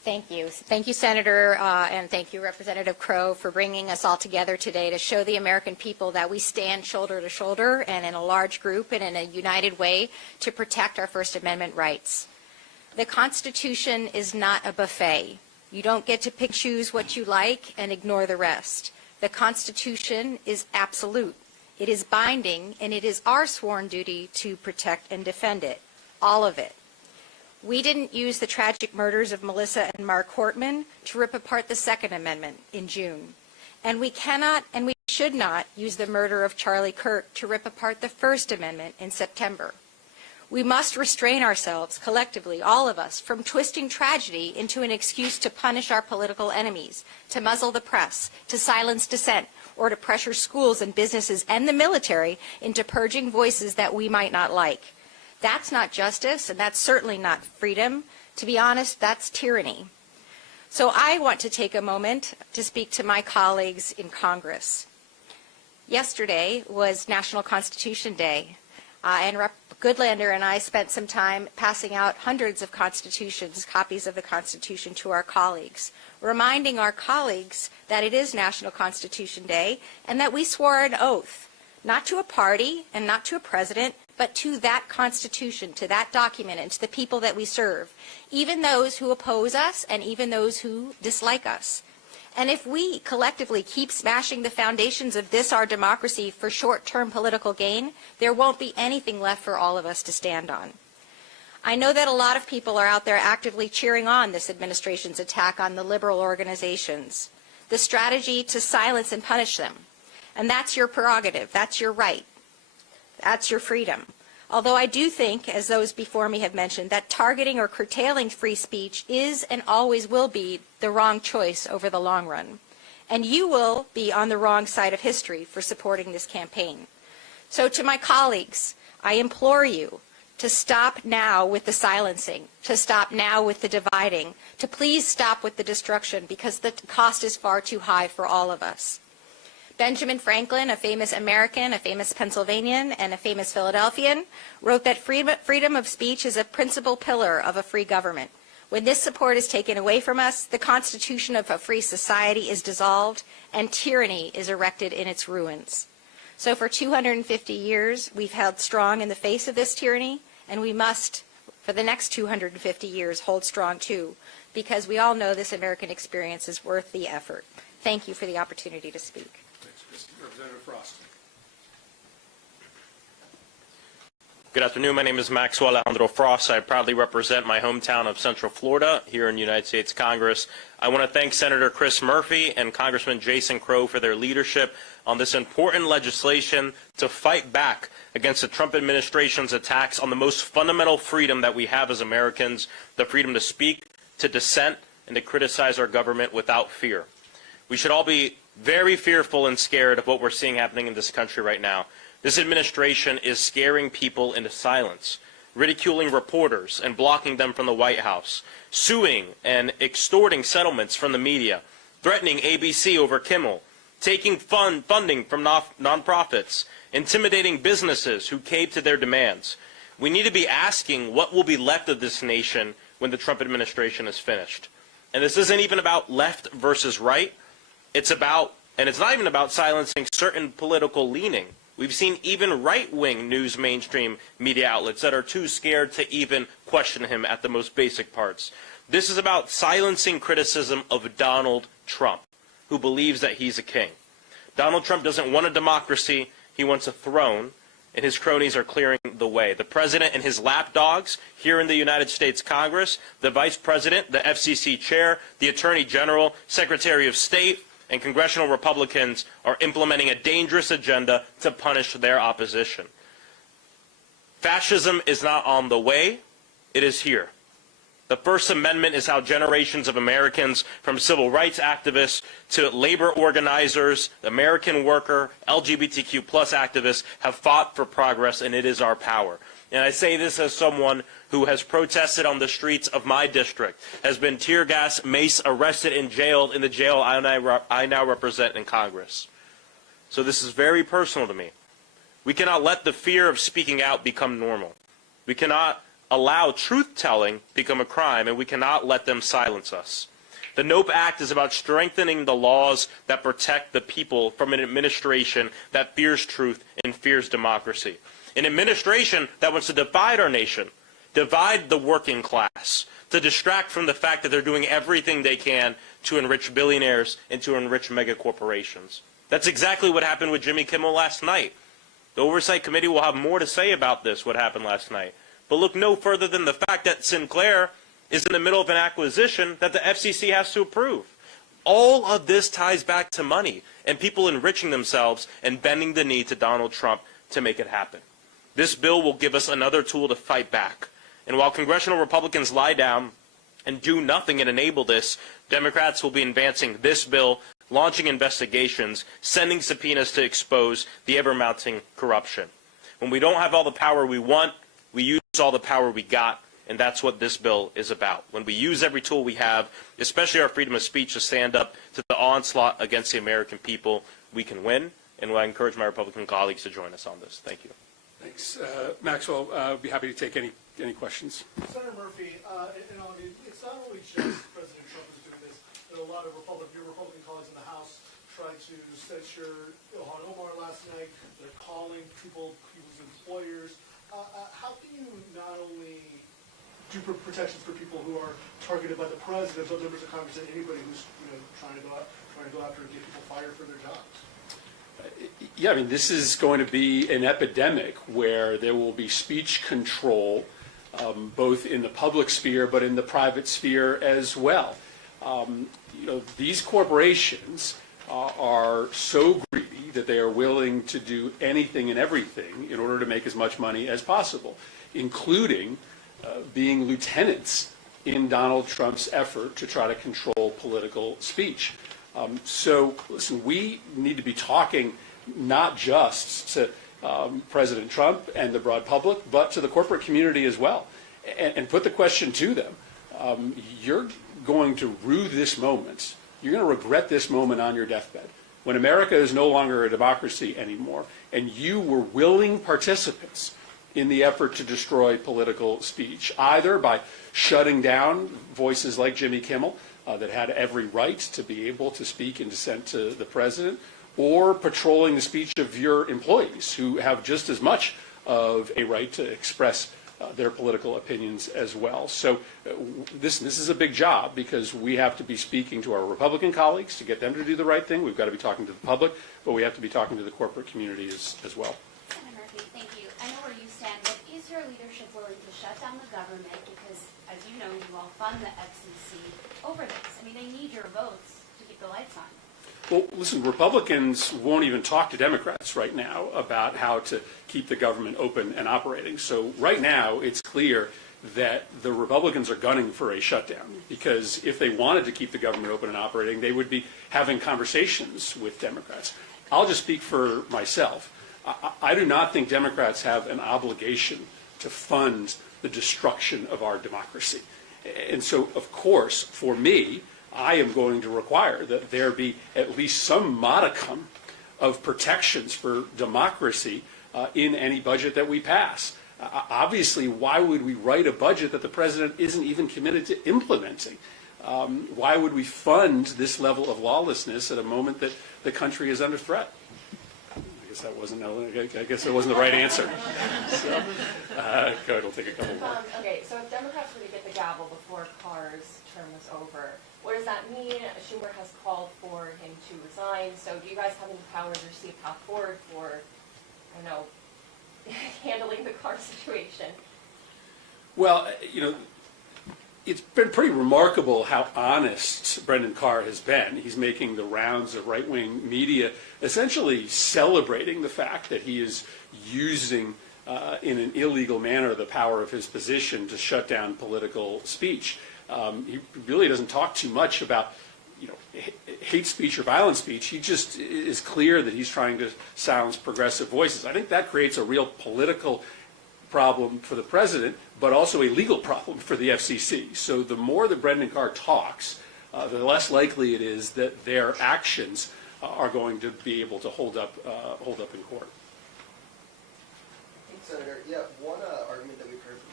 Thank you. Thank you, Senator, and thank you, Representative Crow, for bringing us all together today to show the American people that we stand shoulder to shoulder and in a large group and in a united way to protect our First Amendment rights. The Constitution is not a buffet. You don't get to pick, choose what you like and ignore the rest. The Constitution is absolute. It is binding, and it is our sworn duty to protect and defend it, all of it. We didn't use the tragic murders of Melissa and Mark Hortman to rip apart the Second Amendment in June. And we cannot and we should not use the murder of Charlie Kirk to rip apart the First Amendment in September. We must restrain ourselves collectively, all of us, from twisting tragedy into an excuse to punish our political enemies, to muzzle the press, to silence dissent, or to pressure schools and businesses and the military into purging voices that we might not like. That's not justice, and that's certainly not freedom. To be honest, that's tyranny. So I want to take a moment to speak to my colleagues in Congress. Yesterday was National Constitution Day, and Rep. Goodlander and I spent some time passing out hundreds of constitutions, copies of the Constitution, to our colleagues, reminding our colleagues that it is National Constitution Day and that we swore an oath, not to a party and not to a president, but to that Constitution, to that document, and to the people that we serve, even those who oppose us and even those who dislike us. And if we collectively keep smashing the foundations of this, our democracy, for short-term political gain, there won't be anything left for all of us to stand on. I know that a lot of people are out there actively cheering on this administration's attack on the liberal organizations, the strategy to silence and punish them. And that's your prerogative. That's your right. That's your freedom. Although I do think, as those before me have mentioned, that targeting or curtailing free speech is and always will be the wrong choice over the long run. And you will be on the wrong side of history for supporting this campaign. So to my colleagues, I implore you to stop now with the silencing, to stop now with the dividing, to please stop with the destruction, because the cost is far too high for all of us. Benjamin Franklin, a famous American, a famous Pennsylvanian, and a famous Philadelphian, wrote that freedom of speech is a principal pillar of a free government. When this support is taken away from us, the constitution of a free society is dissolved, and tyranny is erected in its ruins. So for 250 years, we've held strong in the face of this tyranny, and we must, for the next 250 years, hold strong too, because we all know this American experience is worth the effort. Thank you for the opportunity to speak. Representative Frost. Good afternoon. My name is Maxwell Alejandro Frost. I proudly represent my hometown of Central Florida here in the United States Congress. I want to thank Senator Chris Murphy and Congressman Jason Crow for their leadership on this important legislation to fight back against the Trump administration's attacks on the most fundamental freedom that we have as Americans, the freedom to speak, to dissent, and to criticize our government without fear. We should all be very fearful and scared of what we're seeing happening in this country right now. This administration is scaring people into silence, ridiculing reporters and blocking them from the White House, suing and extorting settlements from the media, threatening ABC over Kimmel, taking funding from nonprofits, intimidating businesses who cave to their demands. We need to be asking what will be left of this nation when the Trump administration is finished. And this isn't even about left versus right. It's about, and it's not even about silencing certain political leaning. We've seen even right-wing news mainstream media outlets that are too scared to even question him at the most basic parts. This is about silencing criticism of Donald Trump, who believes that he's a king. Donald Trump doesn't want a democracy, he wants a throne, and his cronies are clearing the way. The president and his lapdogs here in the United States Congress, the vice president, the FCC chair, the attorney general, secretary of state, and congressional Republicans are implementing a dangerous agenda to punish their opposition. Fascism is not on the way, it is here. The First Amendment is how generations of Americans, from civil rights activists to labor organizers, American worker, LGBTQ+ activists, have fought for progress, and it is our power. And I say this as someone who has protested on the streets of my district, has been tear gas, mace, arrested, and jailed in the jail I now represent in Congress. So this is very personal to me. We cannot let the fear of speaking out become normal. We cannot allow truth-telling become a crime, and we cannot let them silence us. The NOPE Act is about strengthening the laws that protect the people from an administration that fears truth and fears democracy. An administration that wants to divide our nation, divide the working class, to distract from the fact that they're doing everything they can to enrich billionaires and to enrich mega corporations. That's exactly what happened with Jimmy Kimmel last night. The Oversight Committee will have more to say about this, what happened last night. But look no further than the fact that Sinclair is in the middle of an acquisition that the FCC has to approve. All of this ties back to money and people enriching themselves and bending the knee to Donald Trump to make it happen. This bill will give us another tool to fight back. And while congressional Republicans lie down and do nothing and enable this, Democrats will be advancing this bill, launching investigations, sending subpoenas to expose the ever-mounting corruption. When we don't have all the power we want, we use all the power we got, and that's what this bill is about. When we use every tool we have, especially our freedom of speech, to stand up to the onslaught against the American people, we can win, and I encourage my Republican colleagues to join us on this. Thank you. Thanks. Maxwell, I'd be happy to take any questions. Senator Murphy, it's not only just President Trump who's doing this, but a lot of your Republican colleagues in the House tried to censure Ilhan Omar last night. They're calling people's employers. How can you not only do protections for people who are targeted by the president, but members of Congress and anybody who's trying to go after and get people fired for their jobs? Yeah, I mean, this is going to be an epidemic where there will be speech control, both in the public sphere but in the private sphere as well. These corporations are so greedy that they are willing to do anything and everything in order to make as much money as possible, including being lieutenants in Donald Trump's effort to try to control political speech. So, listen, we need to be talking not just to President Trump and the broad public, but to the corporate community as well, and put the question to them. You're going to rue this moment. You're going to regret this moment on your deathbed, when America is no longer a democracy anymore, and you were willing participants in the effort to destroy political speech, either by shutting down voices like Jimmy Kimmel, that had every right to be able to speak in dissent to the president, or patrolling the speech of your employees, who have just as much of a right to express their political opinions as well. So this is a big job, because we have to be speaking to our Republican colleagues to get them to do the right thing. We've got to be talking to the public, but we have to be talking to the corporate community as well. Senator Murphy, thank you. I know where you stand, but is your leadership willing to shut down the government? Because, as you know, you all fund the FCC over this. I mean, they need your votes to keep the lights on. Well, listen, Republicans won't even talk to Democrats right now about how to keep the government open and operating. So right now, it's clear that the Republicans are gunning for a shutdown, because if they wanted to keep the government open and operating, they would be having conversations with Democrats. I'll just speak for myself. I do not think Democrats have an obligation to fund the destruction of our democracy. And so, of course, for me, I am going to require that there be at least some modicum of protections for democracy in any budget that we pass. Obviously, why would we write a budget that the president isn't even committed to implementing? Why would we fund this level of lawlessness at a moment that the country is under threat? I guess that wasn't the right answer. So, go ahead, we'll take a couple more. Okay, so if Democrats were to get the gavel before Carr's term was over, what does that mean? Schumer has called for him to resign. So do you guys have any powers or see a path forward for, I don't know, handling the Carr situation? Well, it's been pretty remarkable how honest Brendan Carr has been. He's making the rounds of right-wing media, essentially celebrating the fact that he is using in an illegal manner the power of his position to shut down political speech. He really doesn't talk too much about hate speech or violent speech. He just is clear that he's trying to silence progressive voices. I think that creates a real political problem for the president, but also a legal problem for the FCC. So the more that Brendan Carr talks, the less likely it is that their actions are going to be able to hold up in court. Senator, one argument that we've heard from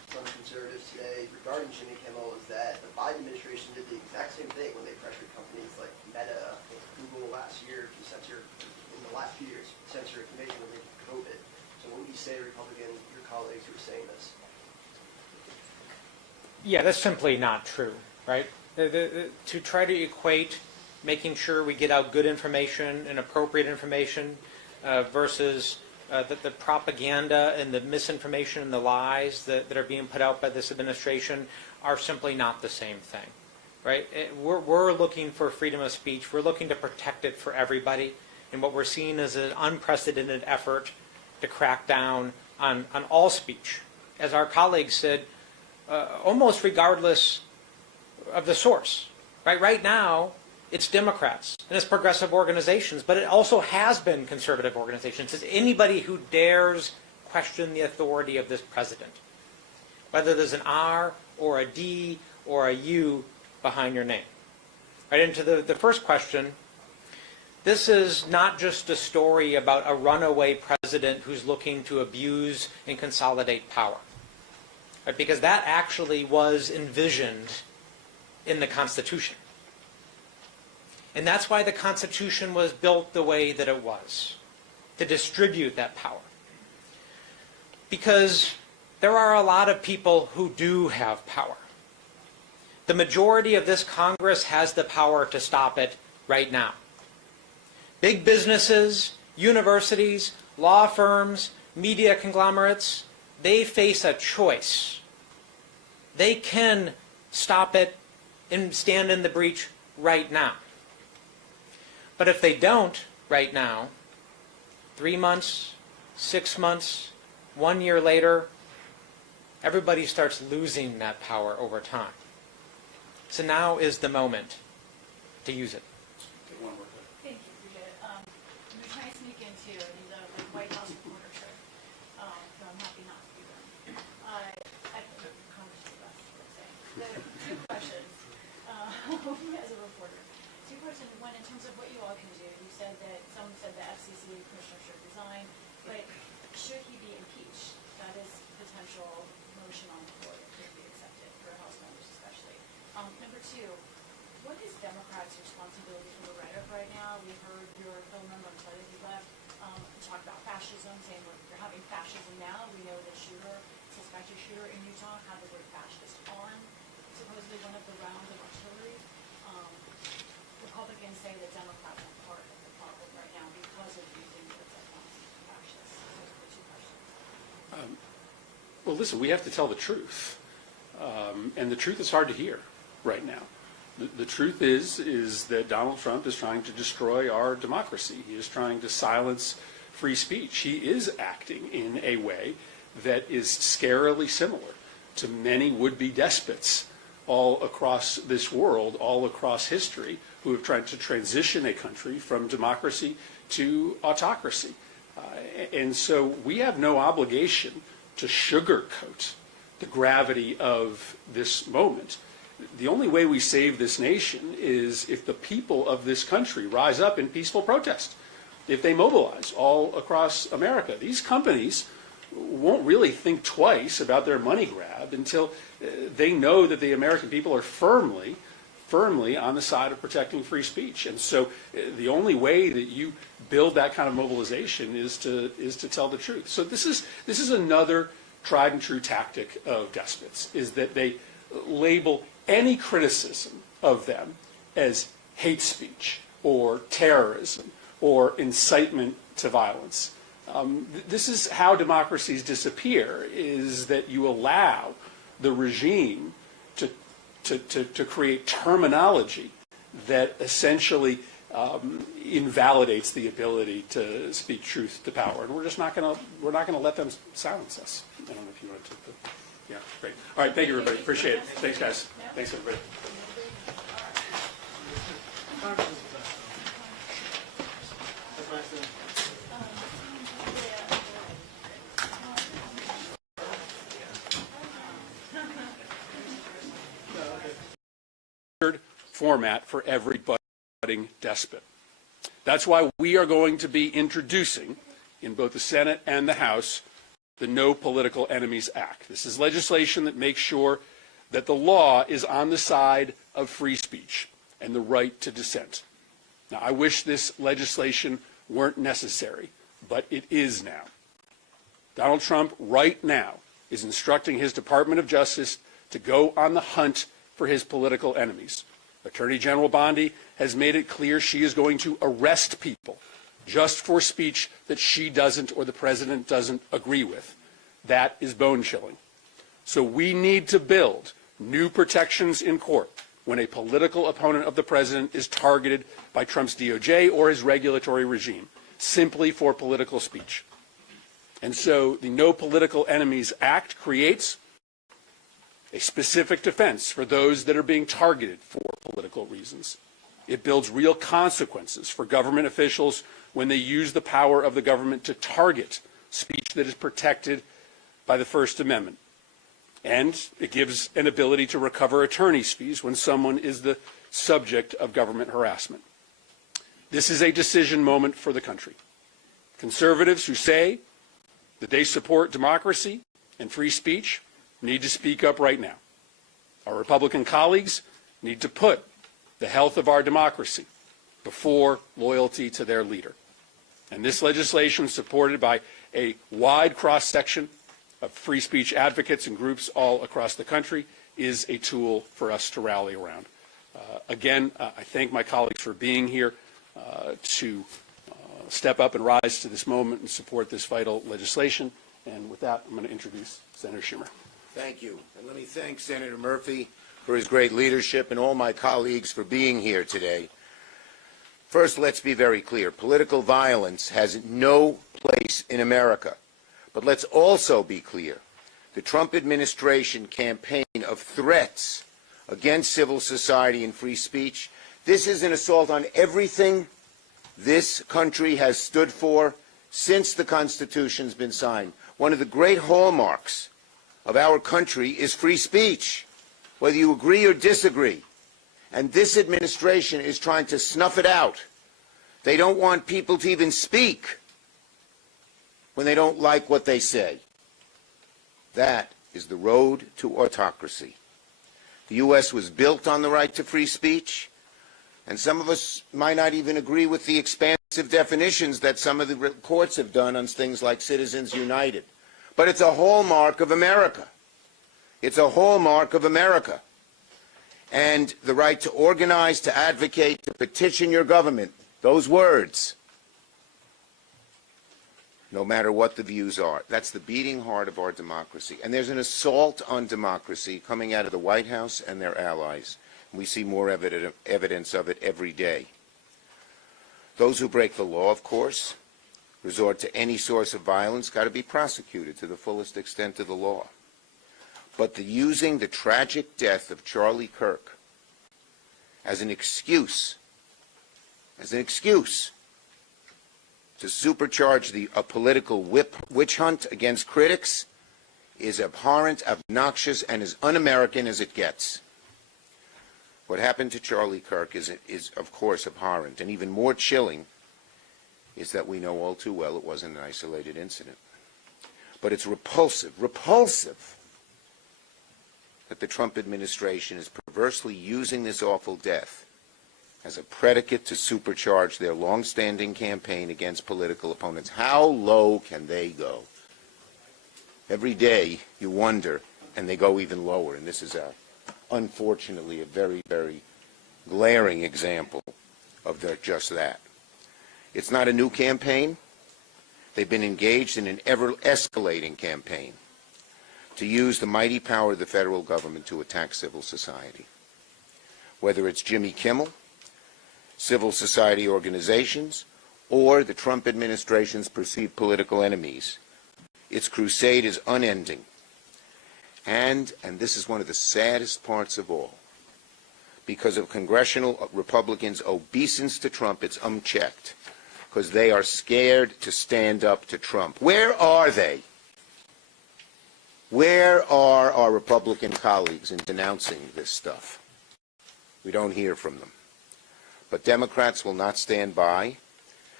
from conservatives today regarding Jimmy Kimmel is that the Biden administration did the exact same thing when they pressured companies like Meta, Google last year to censor, in the last few years, censor information related to COVID. So what would you say, Republican, your colleagues who are saying this? Yeah, that's simply not true, right? To try to equate making sure we get out good information and appropriate information versus the propaganda and the misinformation and the lies that are being put out by this administration are simply not the same thing, right? We're looking for freedom of speech. We're looking to protect it for everybody. And what we're seeing is an unprecedented effort to crack down on all speech. As our colleagues said, almost regardless of the source, right? Right now, it's Democrats and it's progressive organizations, but it also has been conservative organizations. It's anybody who dares question the authority of this president, whether there's an R or a D or a U behind your name. Right into the first question, this is not just a story about a runaway president who's looking to abuse and consolidate power, right? Because that actually was envisioned in the Constitution. And that's why the Constitution was built the way that it was, to distribute that power. Because there are a lot of people who do have power. The majority of this Congress has the power to stop it right now. Big businesses, universities, law firms, media conglomerates, they face a choice. They can stop it and stand in the breach right now. But if they don't right now, 3 months, 6 months, 1 year later, everybody starts losing that power over time. So now is the moment to use it. Thank you, appreciate it. I'm trying to sneak in too, and he's a White House reporter shirt, so I'm happy not to be there. I think Congress is the best, I would say. So, two questions, as a reporter. Two questions, one, in terms of what you all can do, you said that, someone said the FCC commissioner should resign, but should he be impeached? That is potential motion on the floor that could be accepted for House members especially. Number two, what is Democrats' responsibility for the rhetoric right now? We heard your fellow member, I'm sorry that he left, talk about fascism, saying we're having fascism now. We know the suspected shooter in Utah had the word fascist on supposedly one of the rounds of artillery. Republicans say that Democrats are part of the problem right now because of using words like Nazi and fascist. Those are the two questions. Well, listen, we have to tell the truth. And the truth is hard to hear right now. The truth is that Donald Trump is trying to destroy our democracy. He is trying to silence free speech. He is acting in a way that is scarily similar to many would-be despots all across this world, all across history, who have tried to transition a country from democracy to autocracy. And so we have no obligation to sugarcoat the gravity of this moment. The only way we save this nation is if the people of this country rise up in peaceful protest, if they mobilize all across America. These companies won't really think twice about their money grab until they know that the American people are firmly on the side of protecting free speech. And so the only way that you build that kind of mobilization is to tell the truth. So this is another tried and true tactic of despots, is that they label any criticism of them as hate speech or terrorism or incitement to violence. This is how democracies disappear, is that you allow the regime to create terminology that essentially invalidates the ability to speak truth to power, and we're just not going to let them silence us. I don't know if you want to. Yeah, great. All right, thank you, everybody. Appreciate it. Thanks, guys. Thanks, everybody. Format for every budding despot. That's why we are going to be introducing, in both the Senate and the House, the No Political Enemies Act. This is legislation that makes sure that the law is on the side of free speech and the right to dissent. Now, I wish this legislation weren't necessary, but it is now. Donald Trump right now is instructing his Department of Justice to go on the hunt for his political enemies. Attorney General Bondi has made it clear she is going to arrest people just for speech that she doesn't or the president doesn't agree with. That is bone-chilling. So we need to build new protections in court when a political opponent of the president is targeted by Trump's DOJ or his regulatory regime, simply for political speech. And so the No Political Enemies Act creates a specific defense for those that are being targeted for political reasons. It builds real consequences for government officials when they use the power of the government to target speech that is protected by the First Amendment. And it gives an ability to recover attorney's fees when someone is the subject of government harassment. This is a decision moment for the country. Conservatives who say that they support democracy and free speech need to speak up right now. Our Republican colleagues need to put the health of our democracy before loyalty to their leader. And this legislation, supported by a wide cross-section of free speech advocates and groups all across the country, is a tool for us to rally around. Again, I thank my colleagues for being here to step up and rise to this moment and support this vital legislation. And with that, I'm going to introduce Senator Schumer. Thank you. And let me thank Senator Murphy for his great leadership and all my colleagues for being here today. First, let's be very clear. Political violence has no place in America. But let's also be clear. The Trump administration campaign of threats against civil society and free speech, this is an assault on everything this country has stood for since the Constitution's been signed. One of the great hallmarks of our country is free speech, whether you agree or disagree. And this administration is trying to snuff it out. They don't want people to even speak when they don't like what they say. That is the road to autocracy. The U.S. was built on the right to free speech, and some of us might not even agree with the expansive definitions that some of the courts have done on things like Citizens United. But it's a hallmark of America. It's a hallmark of America. And the right to organize, to advocate, to petition your government, those words, no matter what the views are. That's the beating heart of our democracy. And there's an assault on democracy coming out of the White House and their allies. We see more evidence of it every day. Those who break the law, of course, resort to any source of violence, got to be prosecuted to the fullest extent of the law. But using the tragic death of Charlie Kirk as an excuse to supercharge a political witch hunt against critics is abhorrent, obnoxious, and as un-American as it gets. What happened to Charlie Kirk is, of course, abhorrent, and even more chilling is that we know all too well it wasn't an isolated incident. But it's repulsive that the Trump administration is perversely using this awful death as a predicate to supercharge their long-standing campaign against political opponents. How low can they go? Every day you wonder, and they go even lower. And this is, unfortunately, a very, very glaring example of just that. It's not a new campaign. They've been engaged in an ever-escalating campaign to use the mighty power of the federal government to attack civil society. Whether it's Jimmy Kimmel, civil society organizations, or the Trump administration's perceived political enemies, its crusade is unending. And this is one of the saddest parts of all, because of congressional Republicans' obeisance to Trump, it's unchecked, because they are scared to stand up to Trump. Where are they? Where are our Republican colleagues in denouncing this stuff? We don't hear from them. But Democrats will not stand by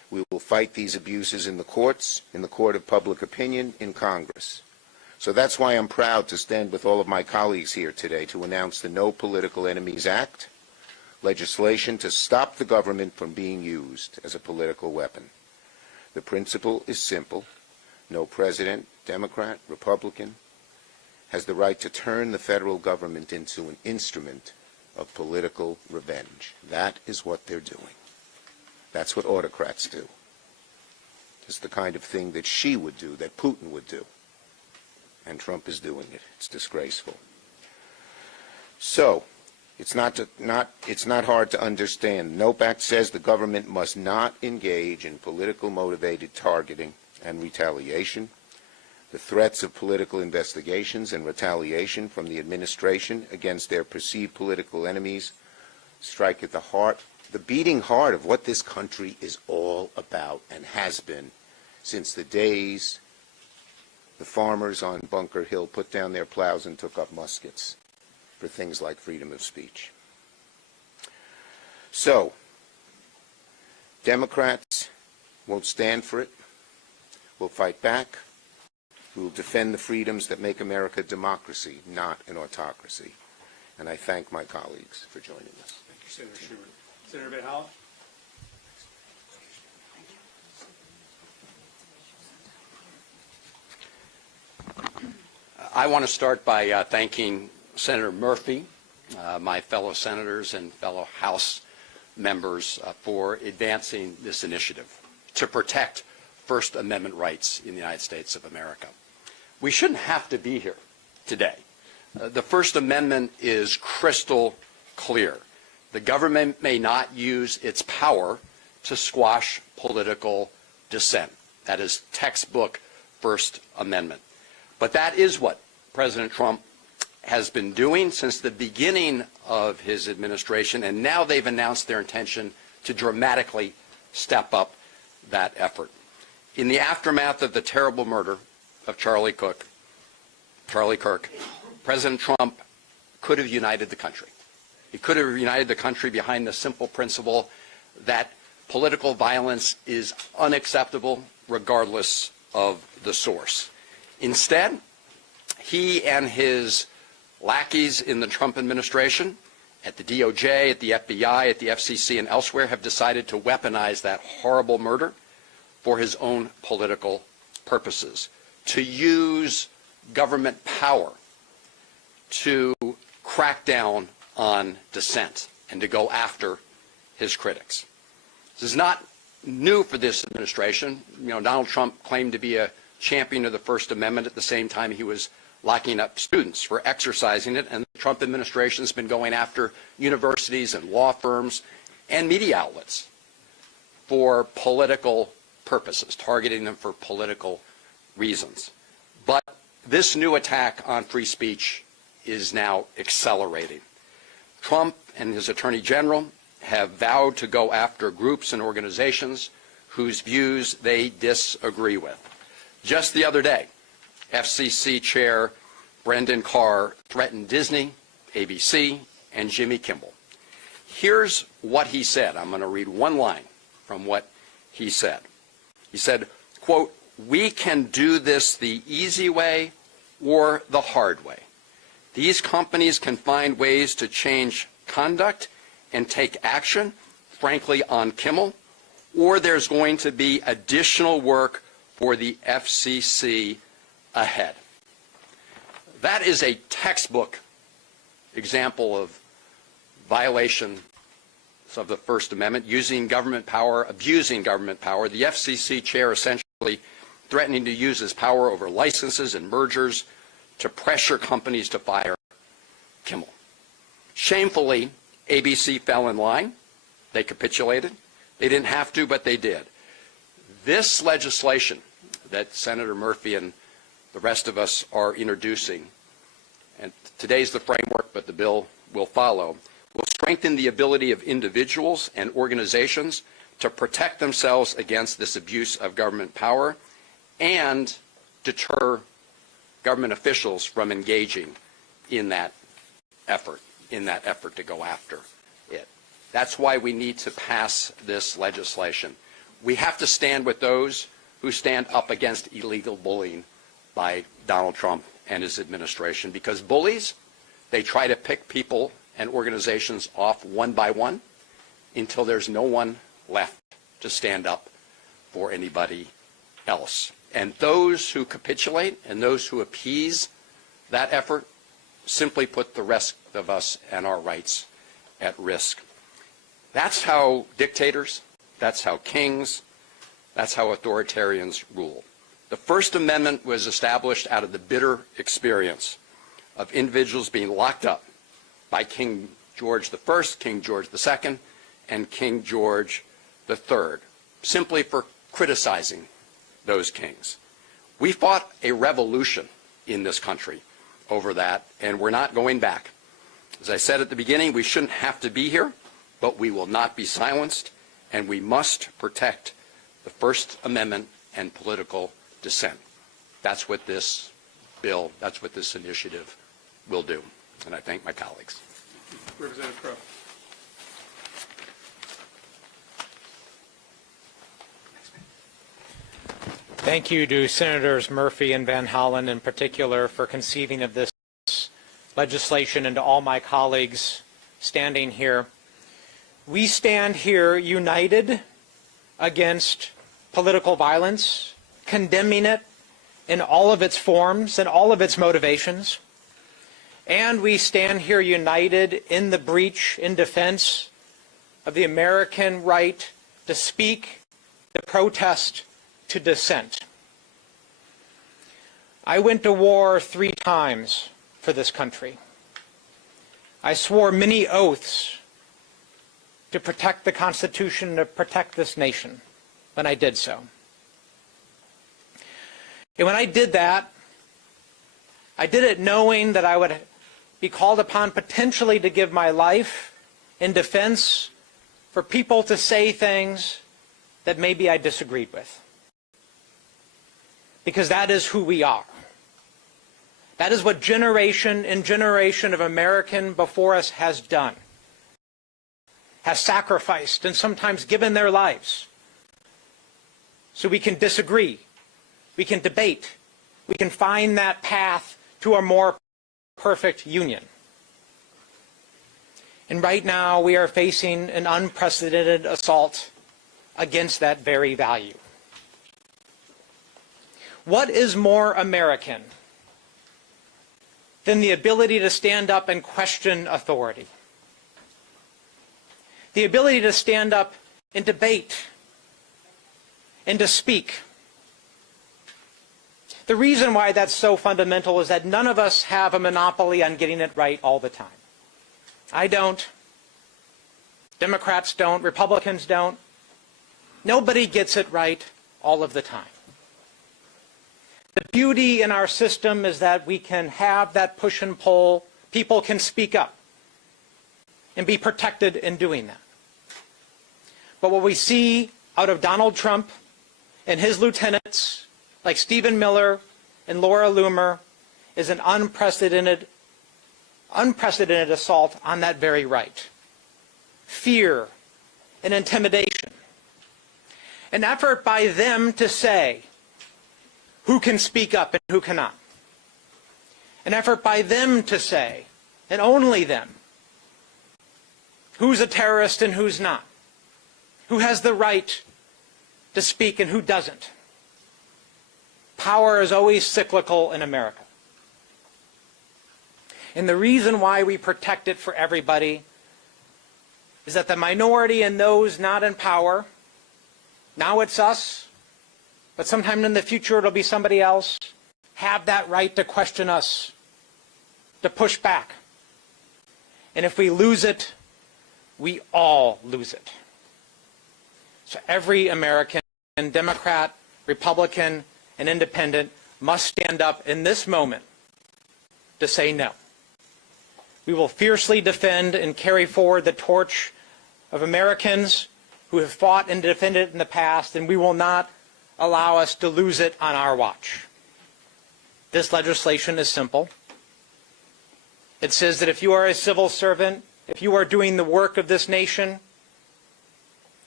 We will fight these abuses in the courts, in the court of public opinion, in Congress. So that's why I'm proud to stand with all of my colleagues here today to announce the No Political Enemies Act, legislation to stop the government from being used as a political weapon. The principle is simple. No president, Democrat, Republican, has the right to turn the federal government into an instrument of political revenge. That is what they're doing. That's what autocrats do. It's the kind of thing that Xi would do, that Putin would do. And Trump is doing it. It's disgraceful. So, it's not hard to understand. NOPE Act says the government must not engage in political motivated targeting and retaliation. The threats of political investigations and retaliation from the administration against their perceived political enemies strike at the heart, the beating heart of what this country is all about and has been since the days the farmers on Bunker Hill put down their plows and took up muskets for things like freedom of speech. So, Democrats won't stand for it. We'll fight back. We will defend the freedoms that make America a democracy, not an autocracy. And I thank my colleagues for joining us. Thank you, Senator Schumer. Senator Van Hollen? I want to start by thanking Senator Murphy, my fellow senators and fellow House members for advancing this initiative to protect First Amendment rights in the United States of America. We shouldn't have to be here today. The First Amendment is crystal clear. The government may not use its power to squash political dissent. That is textbook First Amendment. But that is what President Trump has been doing since the beginning of his administration, and now they've announced their intention to dramatically step up that effort. In the aftermath of the terrible murder of Charlie Kirk, President Trump could have united the country. He could have united the country behind the simple principle that political violence is unacceptable regardless of the source. Instead, he and his lackeys in the Trump administration, at the DOJ, at the FBI, at the FCC, and elsewhere, have decided to weaponize that horrible murder for his own political purposes, to use government power to crack down on dissent and to go after his critics. This is not new for this administration. Donald Trump claimed to be a champion of the First Amendment at the same time he was locking up students for exercising it, and the Trump administration has been going after universities and law firms and media outlets for political purposes, targeting them for political reasons. But this new attack on free speech is now accelerating. Trump and his Attorney General have vowed to go after groups and organizations whose views they disagree with. Just the other day, FCC Chair Brendan Carr threatened Disney, ABC, and Jimmy Kimmel. Here's what he said. I'm going to read one line from what he said. He said, quote, "We can do this the easy way or the hard way. These companies can find ways to change conduct and take action, frankly, on Kimmel, or there's going to be additional work for the FCC ahead." That is a textbook example of violation of the First Amendment, using government power, abusing government power. The FCC chair essentially threatening to use his power over licenses and mergers to pressure companies to fire Kimmel. Shamefully, ABC fell in line. They capitulated. They didn't have to, but they did. This legislation that Senator Murphy and the rest of us are introducing, and today's the framework, but the bill will follow, will strengthen the ability of individuals and organizations to protect themselves against this abuse of government power and deter government officials from engaging in that effort to go after it. That's why we need to pass this legislation. We have to stand with those who stand up against illegal bullying by Donald Trump and his administration, because bullies, they try to pick people and organizations off one by one until there's no one left to stand up for anybody else. And those who capitulate and those who appease that effort simply put the rest of us and our rights at risk. That's how dictators, that's how kings, that's how authoritarians rule. The First Amendment was established out of the bitter experience of individuals being locked up by King George I, King George II, and King George III, simply for criticizing those kings. We fought a revolution in this country over that, and we're not going back. As I said at the beginning, we shouldn't have to be here, but we will not be silenced, and we must protect the First Amendment and political dissent. That's what this bill, that's what this initiative will do. And I thank my colleagues. Representative Crowe. Thank you to Senators Murphy and Van Hollen in particular for conceiving of this legislation, and to all my colleagues standing here. We stand here united against political violence, condemning it in all of its forms and all of its motivations. And we stand here united in the breach, in defense of the American right to speak, to protest, to dissent. I went to war 3 times for this country. I swore many oaths to protect the Constitution, to protect this nation when I did so. And when I did that, I did it knowing that I would be called upon potentially to give my life in defense for people to say things that maybe I disagreed with. Because that is who we are. That is what generation and generation of American before us has done, has sacrificed and sometimes given their lives. So we can disagree, we can debate, we can find that path to a more perfect union. And right now we are facing an unprecedented assault against that very value. What is more American than the ability to stand up and question authority? The ability to stand up and debate and to speak. The reason why that's so fundamental is that none of us have a monopoly on getting it right all the time. I don't. Democrats don't. Republicans don't. Nobody gets it right all of the time. The beauty in our system is that we can have that push and pull. People can speak up and be protected in doing that. But what we see out of Donald Trump and his lieutenants, like Stephen Miller and Laura Loomer, is an unprecedented assault on that very right. Fear and intimidation. An effort by them to say who can speak up and who cannot. An effort by them to say, and only them, who's a terrorist and who's not. Who has the right to speak and who doesn't. Power is always cyclical in America. And the reason why we protect it for everybody is that the minority and those not in power, now it's us, but sometime in the future it'll be somebody else, have that right to question us, to push back. And if we lose it, we all lose it. So every American, Democrat, Republican, and Independent must stand up in this moment to say no. We will fiercely defend and carry forward the torch of Americans who have fought and defended in the past, and we will not allow us to lose it on our watch. This legislation is simple. It says that if you are a civil servant, if you are doing the work of this nation,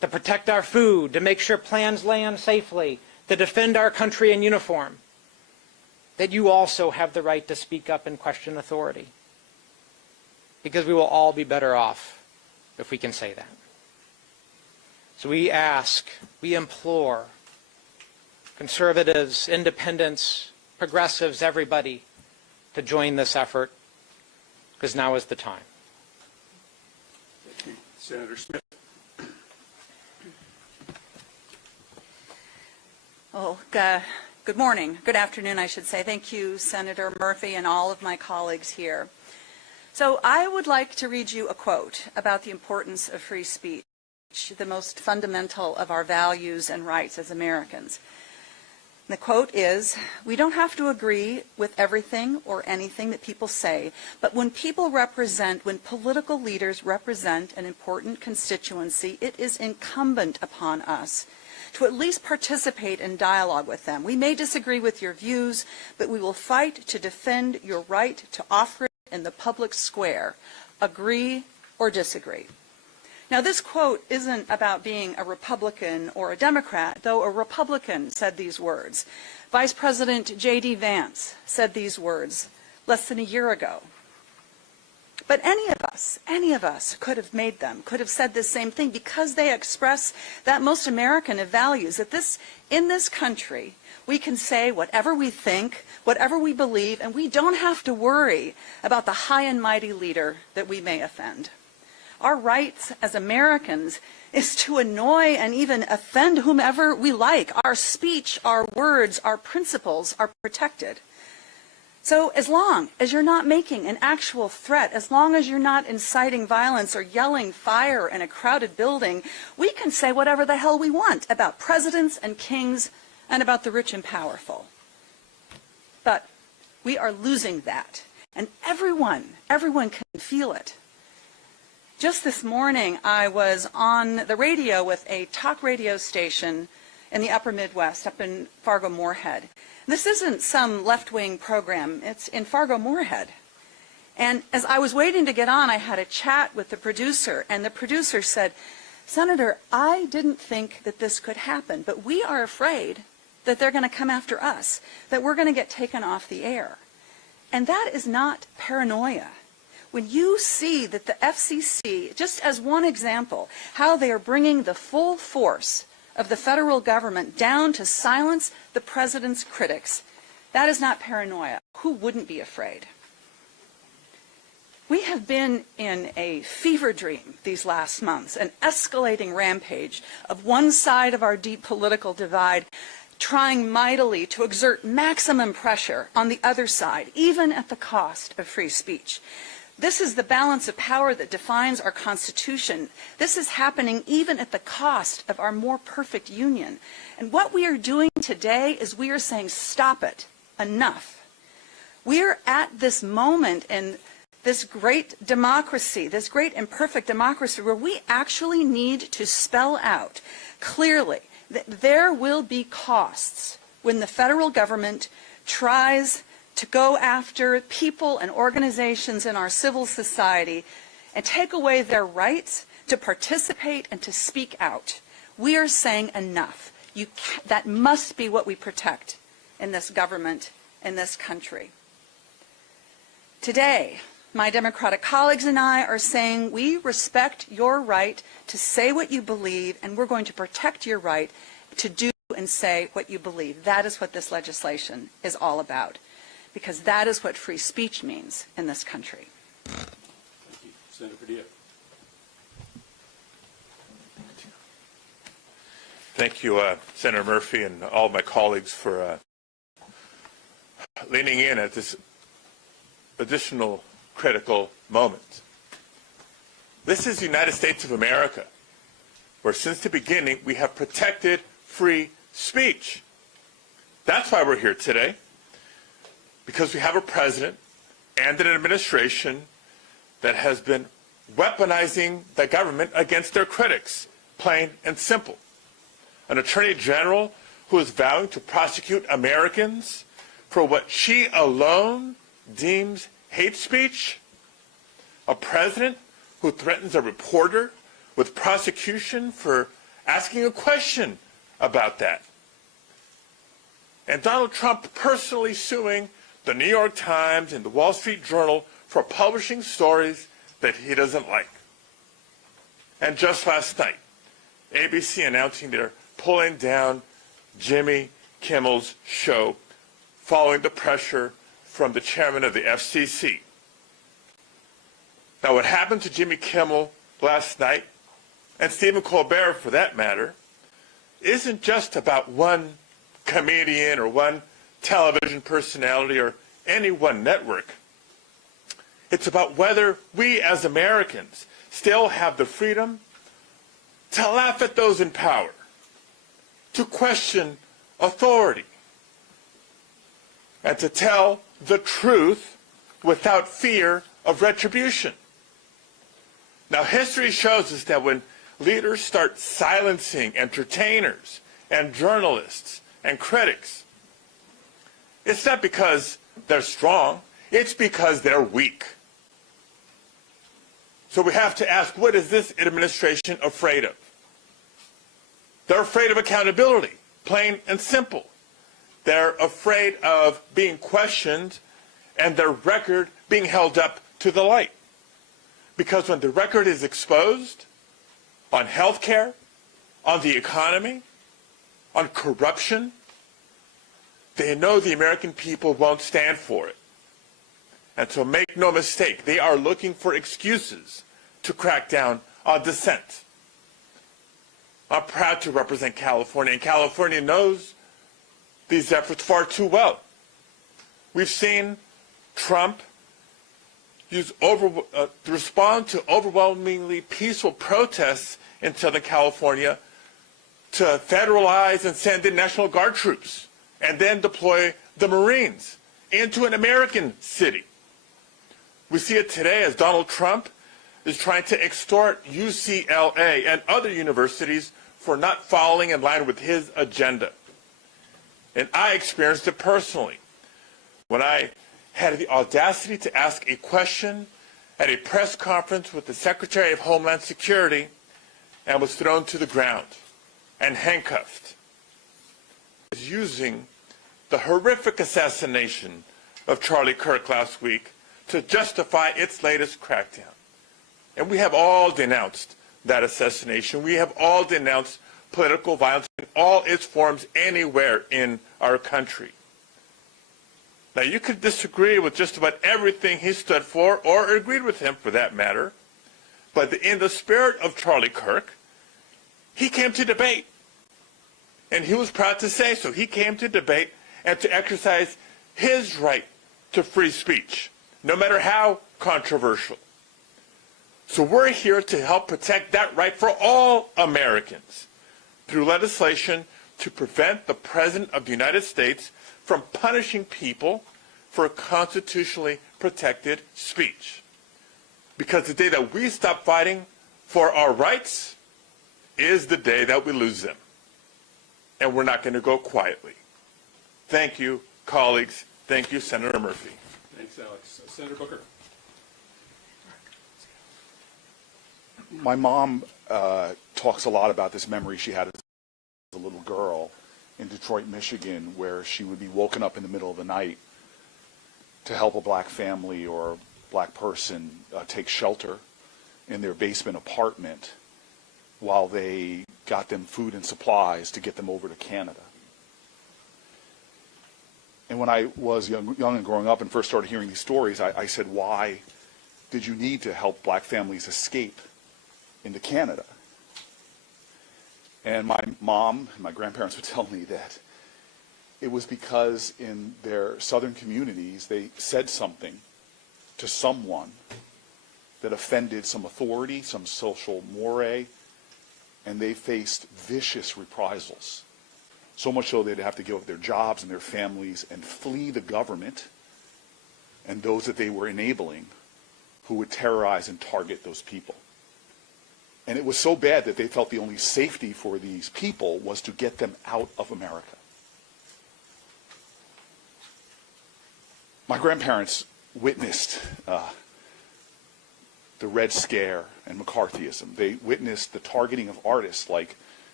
to protect our food, to make sure plans land safely, to defend our country in uniform, that you also have the right to speak up and question authority. Because we will all be better off if we can say that. So we ask, we implore conservatives, independents, progressives, everybody to join this effort, because now is the time. Thank you. Senator Smith. Well, good morning, good afternoon, I should say. Thank you, Senator Murphy, and all of my colleagues here. So I would like to read you a quote about the importance of free speech, the most fundamental of our values and rights as Americans. The quote is, "We don't have to agree with everything or anything that people say, but when political leaders represent an important constituency, it is incumbent upon us to at least participate in dialogue with them. We may disagree with your views, but we will fight to defend your right to offer it in the public square. Agree or disagree." Now, this quote isn't about being a Republican or a Democrat, though a Republican said these words. Vice President J.D. Vance said these words less than a year ago. But any of us could have made them, could have said the same thing, because they express that most American of values, that in this country, we can say whatever we think, whatever we believe, and we don't have to worry about the high and mighty leader that we may offend. Our rights as Americans is to annoy and even offend whomever we like. Our speech, our words, our principles are protected. So as long as you're not making an actual threat, as long as you're not inciting violence or yelling fire in a crowded building, we can say whatever the hell we want about presidents and kings and about the rich and powerful. But we are losing that, and everyone can feel it. Just this morning, I was on the radio with a talk radio station in the upper Midwest, up in Fargo-Moorhead. This isn't some left-wing program. It's in Fargo-Moorhead. And as I was waiting to get on, I had a chat with the producer, and the producer said, "Senator, I didn't think that this could happen, but we are afraid that they're going to come after us, that we're going to get taken off the air." And that is not paranoia. When you see that the FCC, just as one example, how they are bringing the full force of the federal government down to silence the president's critics, that is not paranoia. Who wouldn't be afraid? We have been in a fever dream these last months, an escalating rampage of one side of our deep political divide trying mightily to exert maximum pressure on the other side, even at the cost of free speech. This is the balance of power that defines our Constitution. This is happening even at the cost of our more perfect union. And what we are doing today is we are saying, stop it, enough. We are at this moment in this great democracy, this great imperfect democracy, where we actually need to spell out clearly that there will be costs when the federal government tries to go after people and organizations in our civil society and take away their rights to participate and to speak out. We are saying enough. That must be what we protect in this government, in this country. Today, my Democratic colleagues and I are saying we respect your right to say what you believe, and we're going to protect your right to do and say what you believe. That is what this legislation is all about, because that is what free speech means in this country. Thank you. Senator Padilla. Thank you, Senator Murphy, and all my colleagues for leaning in at this additional critical moment. This is the United States of America, where since the beginning we have protected free speech. That's why we're here today, because we have a president and an administration that has been weaponizing the government against their critics, plain and simple. An attorney general who is vowing to prosecute Americans for what she alone deems hate speech. A president who threatens a reporter with prosecution for asking a question about that. And Donald Trump personally suing the New York Times and the Wall Street Journal for publishing stories that he doesn't like. And just last night, ABC announcing they're pulling down Jimmy Kimmel's show following the pressure from the chairman of the FCC. Now, what happened to Jimmy Kimmel last night, and Stephen Colbert for that matter, isn't just about one comedian or one television personality or any one network. It's about whether we as Americans still have the freedom to laugh at those in power, to question authority, and to tell the truth without fear of retribution. Now, history shows us that when leaders start silencing entertainers and journalists and critics, it's not because they're strong, it's because they're weak. So we have to ask, what is this administration afraid of? They're afraid of accountability, plain and simple. They're afraid of being questioned and their record being held up to the light. Because when the record is exposed on health care, on the economy, on corruption, they know the American people won't stand for it. And so make no mistake, they are looking for excuses to crack down on dissent. I'm proud to represent California, and California knows these efforts far too well. We've seen Trump respond to overwhelmingly peaceful protests in Southern California to federalize and send in National Guard troops and then deploy the Marines into an American city. We see it today as Donald Trump is trying to extort UCLA and other universities for not falling in line with his agenda. And I experienced it personally when I had the audacity to ask a question at a press conference with the Secretary of Homeland Security and was thrown to the ground and handcuffed. Using the horrific assassination of Charlie Kirk last week to justify its latest crackdown. And we have all denounced that assassination. We have all denounced political violence in all its forms anywhere in our country. Now, you could disagree with just about everything he stood for, or agreed with him for that matter, but in the spirit of Charlie Kirk, he came to debate. And he was proud to say so. He came to debate and to exercise his right to free speech, no matter how controversial. So we're here to help protect that right for all Americans through legislation to prevent the President of the United States from punishing people for constitutionally protected speech. Because the day that we stop fighting for our rights is the day that we lose them. And we're not going to go quietly. Thank you, colleagues. Thank you, Senator Murphy. Thanks, Alex. Senator Booker. My mom talks a lot about this memory she had as a little girl in Detroit, Michigan, where she would be woken up in the middle of the night to help a black family or a black person take shelter in their basement apartment while they got them food and supplies to get them over to Canada. And when I was young and growing up and first started hearing these stories, I said, why did you need to help black families escape into Canada? And my mom and my grandparents would tell me that it was because in their southern communities, they said something to someone that offended some authority, some social mores, and they faced vicious reprisals. So much so they'd have to give up their jobs and their families and flee the government and those that they were enabling who would terrorize and target those people. And it was so bad that they felt the only safety for these people was to get them out of America. My grandparents witnessed the Red Scare and McCarthyism. They witnessed the targeting of artists like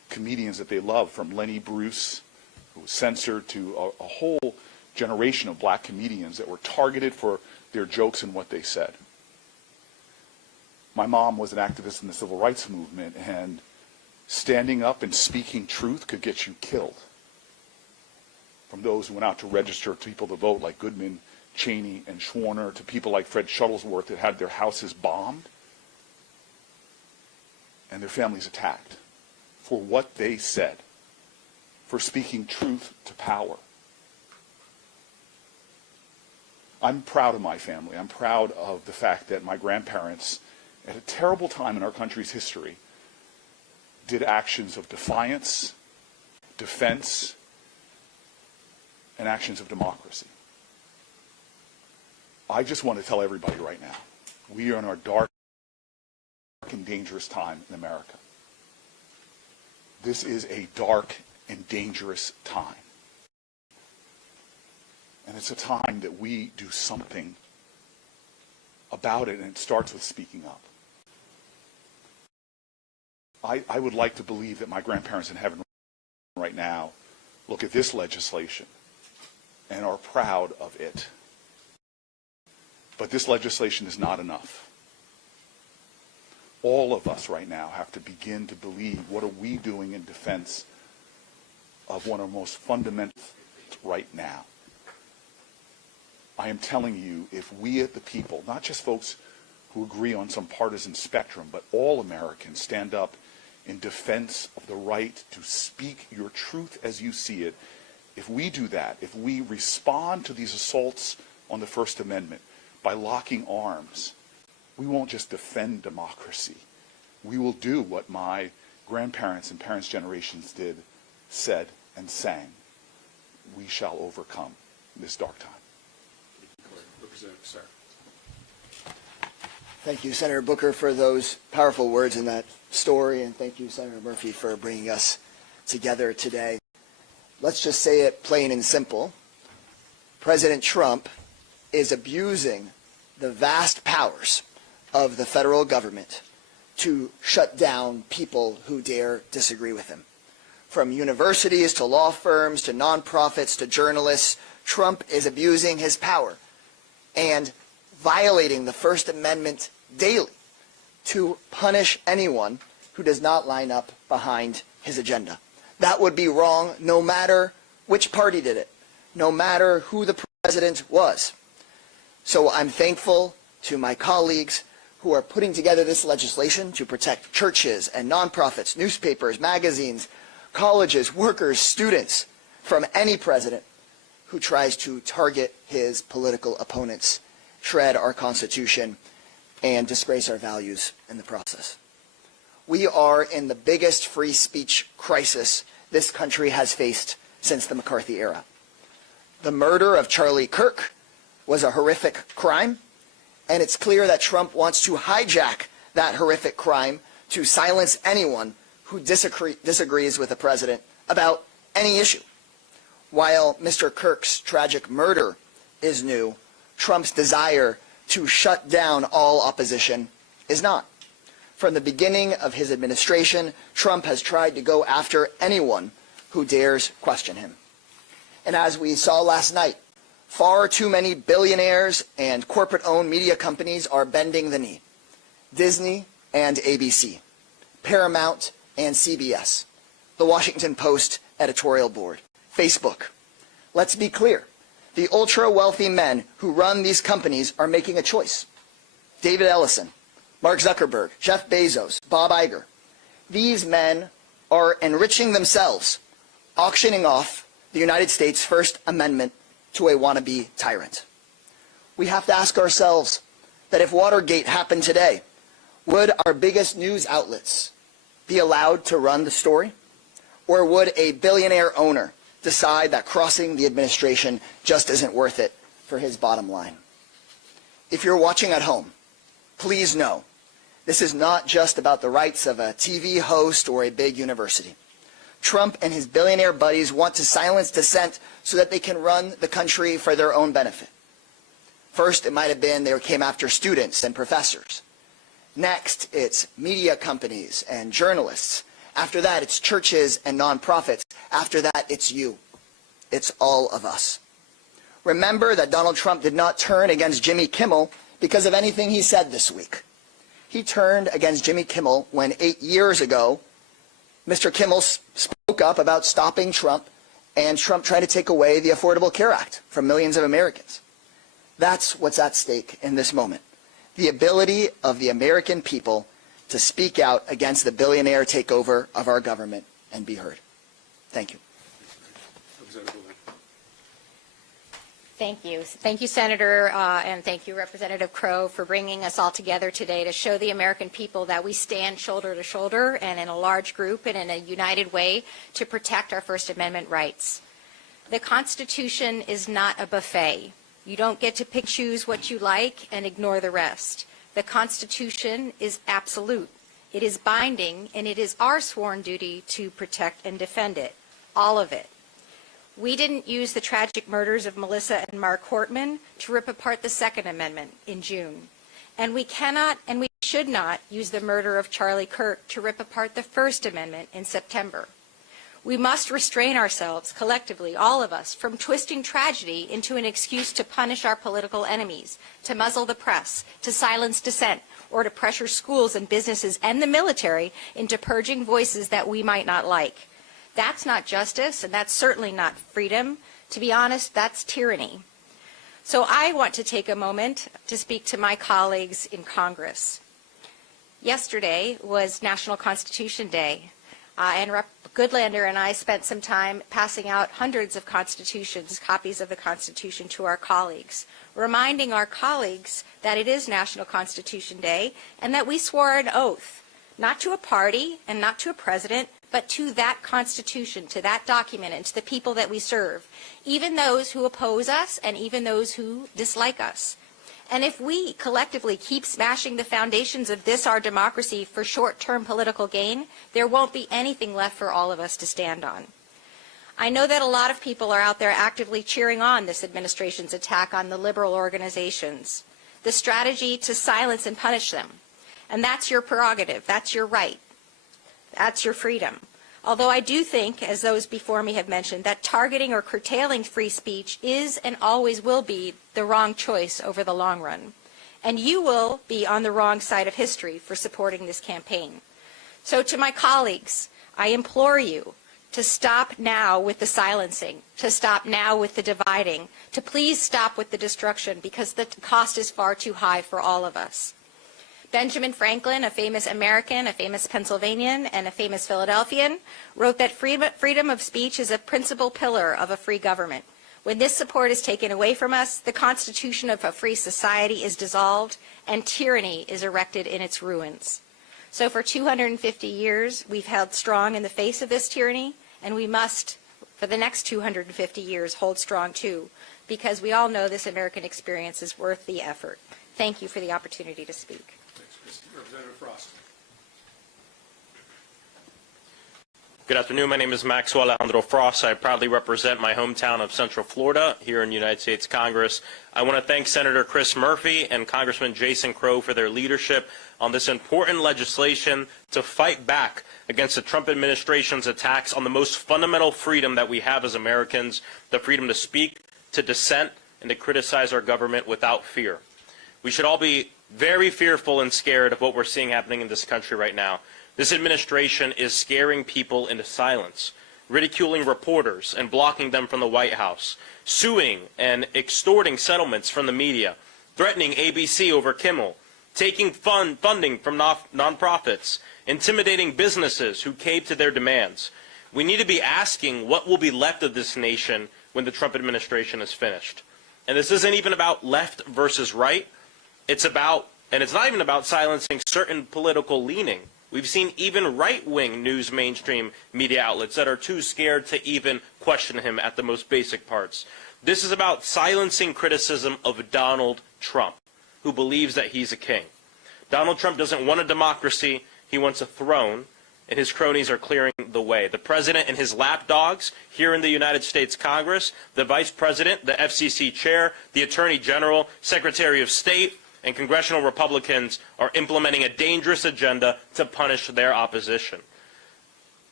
comedians that they love, from Lenny Bruce, who was censored, to a whole generation of black comedians that were targeted for their jokes and what they said. My mom was an activist in the civil rights movement, and standing up and speaking truth could get you killed. From those who went out to register people to vote, like Goodman, Cheney, and Schwerner, to people like Fred Shuttlesworth that had their houses bombed and their families attacked for what they said, for speaking truth to power. I'm proud of my family. I'm proud of the fact that my grandparents, at a terrible time in our country's history, did actions of defiance, defense, and actions of democracy. I just want to tell everybody right now, we are in our dark and dangerous time in America. This is a dark and dangerous time. And it's a time that we do something about it, and it starts with speaking up. I would like to believe that my grandparents in heaven right now look at this legislation and are proud of it. But this legislation is not enough. All of us right now have to begin to believe, what are we doing in defense of one of our most fundamental right now? I am telling you, if we at the people, not just folks who agree on some partisan spectrum, but all Americans stand up in defense of the right to speak your truth as you see it, if we do that, if we respond to these assaults on the First Amendment by locking arms, we won't just defend democracy. We will do what my grandparents and parents' generations did, said, and sang. We shall overcome this dark time. Representative Starr. Thank you, Senator Booker, for those powerful words in that story, and thank you, Senator Murphy, for bringing us together today. Let's just say it plain and simple. President Trump is abusing the vast powers of the federal government to shut down people who dare disagree with him. From universities to law firms to nonprofits to journalists, Trump is abusing his power and violating the First Amendment daily to punish anyone who does not line up behind his agenda. That would be wrong no matter which party did it, no matter who the president was. So I'm thankful to my colleagues who are putting together this legislation to protect churches and nonprofits, newspapers, magazines, colleges, workers, students from any president who tries to target his political opponents, shred our Constitution, and disgrace our values in the process. We are in the biggest free speech crisis this country has faced since the McCarthy era. The murder of Charlie Kirk was a horrific crime, and it's clear that Trump wants to hijack that horrific crime to silence anyone who disagrees with the president about any issue. While Mr. Kirk's tragic murder is new, Trump's desire to shut down all opposition is not. From the beginning of his administration, Trump has tried to go after anyone who dares question him. And as we saw last night, far too many billionaires and corporate-owned media companies are bending the knee. Disney and ABC, Paramount and CBS, the Washington Post editorial board, Facebook. Let's be clear. The ultra-wealthy men who run these companies are making a choice. David Ellison, Mark Zuckerberg, Jeff Bezos, Bob Iger. These men are enriching themselves, auctioning off the United States' First Amendment to a wannabe tyrant. We have to ask ourselves that if Watergate happened today, would our biggest news outlets be allowed to run the story? Or would a billionaire owner decide that crossing the administration just isn't worth it for his bottom line? If you're watching at home, please know this is not just about the rights of a TV host or a big university. Trump and his billionaire buddies want to silence dissent so that they can run the country for their own benefit. First, it might have been they came after students and professors. Next, it's media companies and journalists After that, it's churches and nonprofits. After that, it's you. It's all of us. Remember that Donald Trump did not turn against Jimmy Kimmel because of anything he said this week. He turned against Jimmy Kimmel when 8 years ago, Mr. Kimmel spoke up about stopping Trump and Trump tried to take away the Affordable Care Act from millions of Americans. That's what's at stake in this moment. The ability of the American people to speak out against the billionaire takeover of our government and be heard. Thank you. Thank you. Thank you, Senator, and thank you, Representative Crow, for bringing us all together today to show the American people that we stand shoulder to shoulder and in a large group and in a united way to protect our First Amendment rights. The Constitution is not a buffet. You don't get to pick, choose what you like and ignore the rest. The Constitution is absolute. It is binding, and it is our sworn duty to protect and defend it, all of it. We didn't use the tragic murders of Melissa and Mark Hortman to rip apart the Second Amendment in June. And we cannot and we should not use the murder of Charlie Kirk to rip apart the First Amendment in September. We must restrain ourselves collectively, all of us, from twisting tragedy into an excuse to punish our political enemies, to muzzle the press, to silence dissent, or to pressure schools and businesses and the military into purging voices that we might not like. That's not justice, and that's certainly not freedom. To be honest, that's tyranny. So I want to take a moment to speak to my colleagues in Congress. Yesterday was National Constitution Day, and Rep. Goodlander and I spent some time passing out hundreds of constitutions, copies of the Constitution, to our colleagues, reminding our colleagues that it is National Constitution Day and that we swore an oath, not to a party and not to a president, but to that Constitution, to that document, and to the people that we serve, even those who oppose us and even those who dislike us. And if we collectively keep smashing the foundations of this, our democracy, for short-term political gain, there won't be anything left for all of us to stand on. I know that a lot of people are out there actively cheering on this administration's attack on the liberal organizations, the strategy to silence and punish them. And that's your prerogative. That's your right. That's your freedom. Although I do think, as those before me have mentioned, that targeting or curtailing free speech is and always will be the wrong choice over the long run. And you will be on the wrong side of history for supporting this campaign. So to my colleagues, I implore you to stop now with the silencing, to stop now with the dividing, to please stop with the destruction, because the cost is far too high for all of us. Benjamin Franklin, a famous American, a famous Pennsylvanian, and a famous Philadelphian, wrote that freedom of speech is a principal pillar of a free government. When this support is taken away from us, the constitution of a free society is dissolved, and tyranny is erected in its ruins. So for 250 years, we've held strong in the face of this tyranny, and we must, for the next 250 years, hold strong too, because we all know this American experience is worth the effort. Thank you for the opportunity to speak. Representative Frost. Good afternoon. My name is Maxwell Alejandro Frost. I proudly represent my hometown of Central Florida here in the United States Congress. I want to thank Senator Chris Murphy and Congressman Jason Crow for their leadership on this important legislation to fight back against the Trump administration's attacks on the most fundamental freedom that we have as Americans, the freedom to speak, to dissent, and to criticize our government without fear. We should all be very fearful and scared of what we're seeing happening in this country right now. This administration is scaring people into silence, ridiculing reporters and blocking them from the White House, suing and extorting settlements from the media, threatening ABC over Kimmel, taking funding from nonprofits, intimidating businesses who cave to their demands. We need to be asking what will be left of this nation when the Trump administration is finished. And this isn't even about left versus right. It's about, and it's not even about silencing certain political leaning. We've seen even right-wing news mainstream media outlets that are too scared to even question him at the most basic parts. This is about silencing criticism of Donald Trump, who believes that he's a king. Donald Trump doesn't want a democracy, he wants a throne, and his cronies are clearing the way. The president and his lapdogs here in the United States Congress, the vice president, the FCC chair, the attorney general, secretary of state, and congressional Republicans are implementing a dangerous agenda to punish their opposition.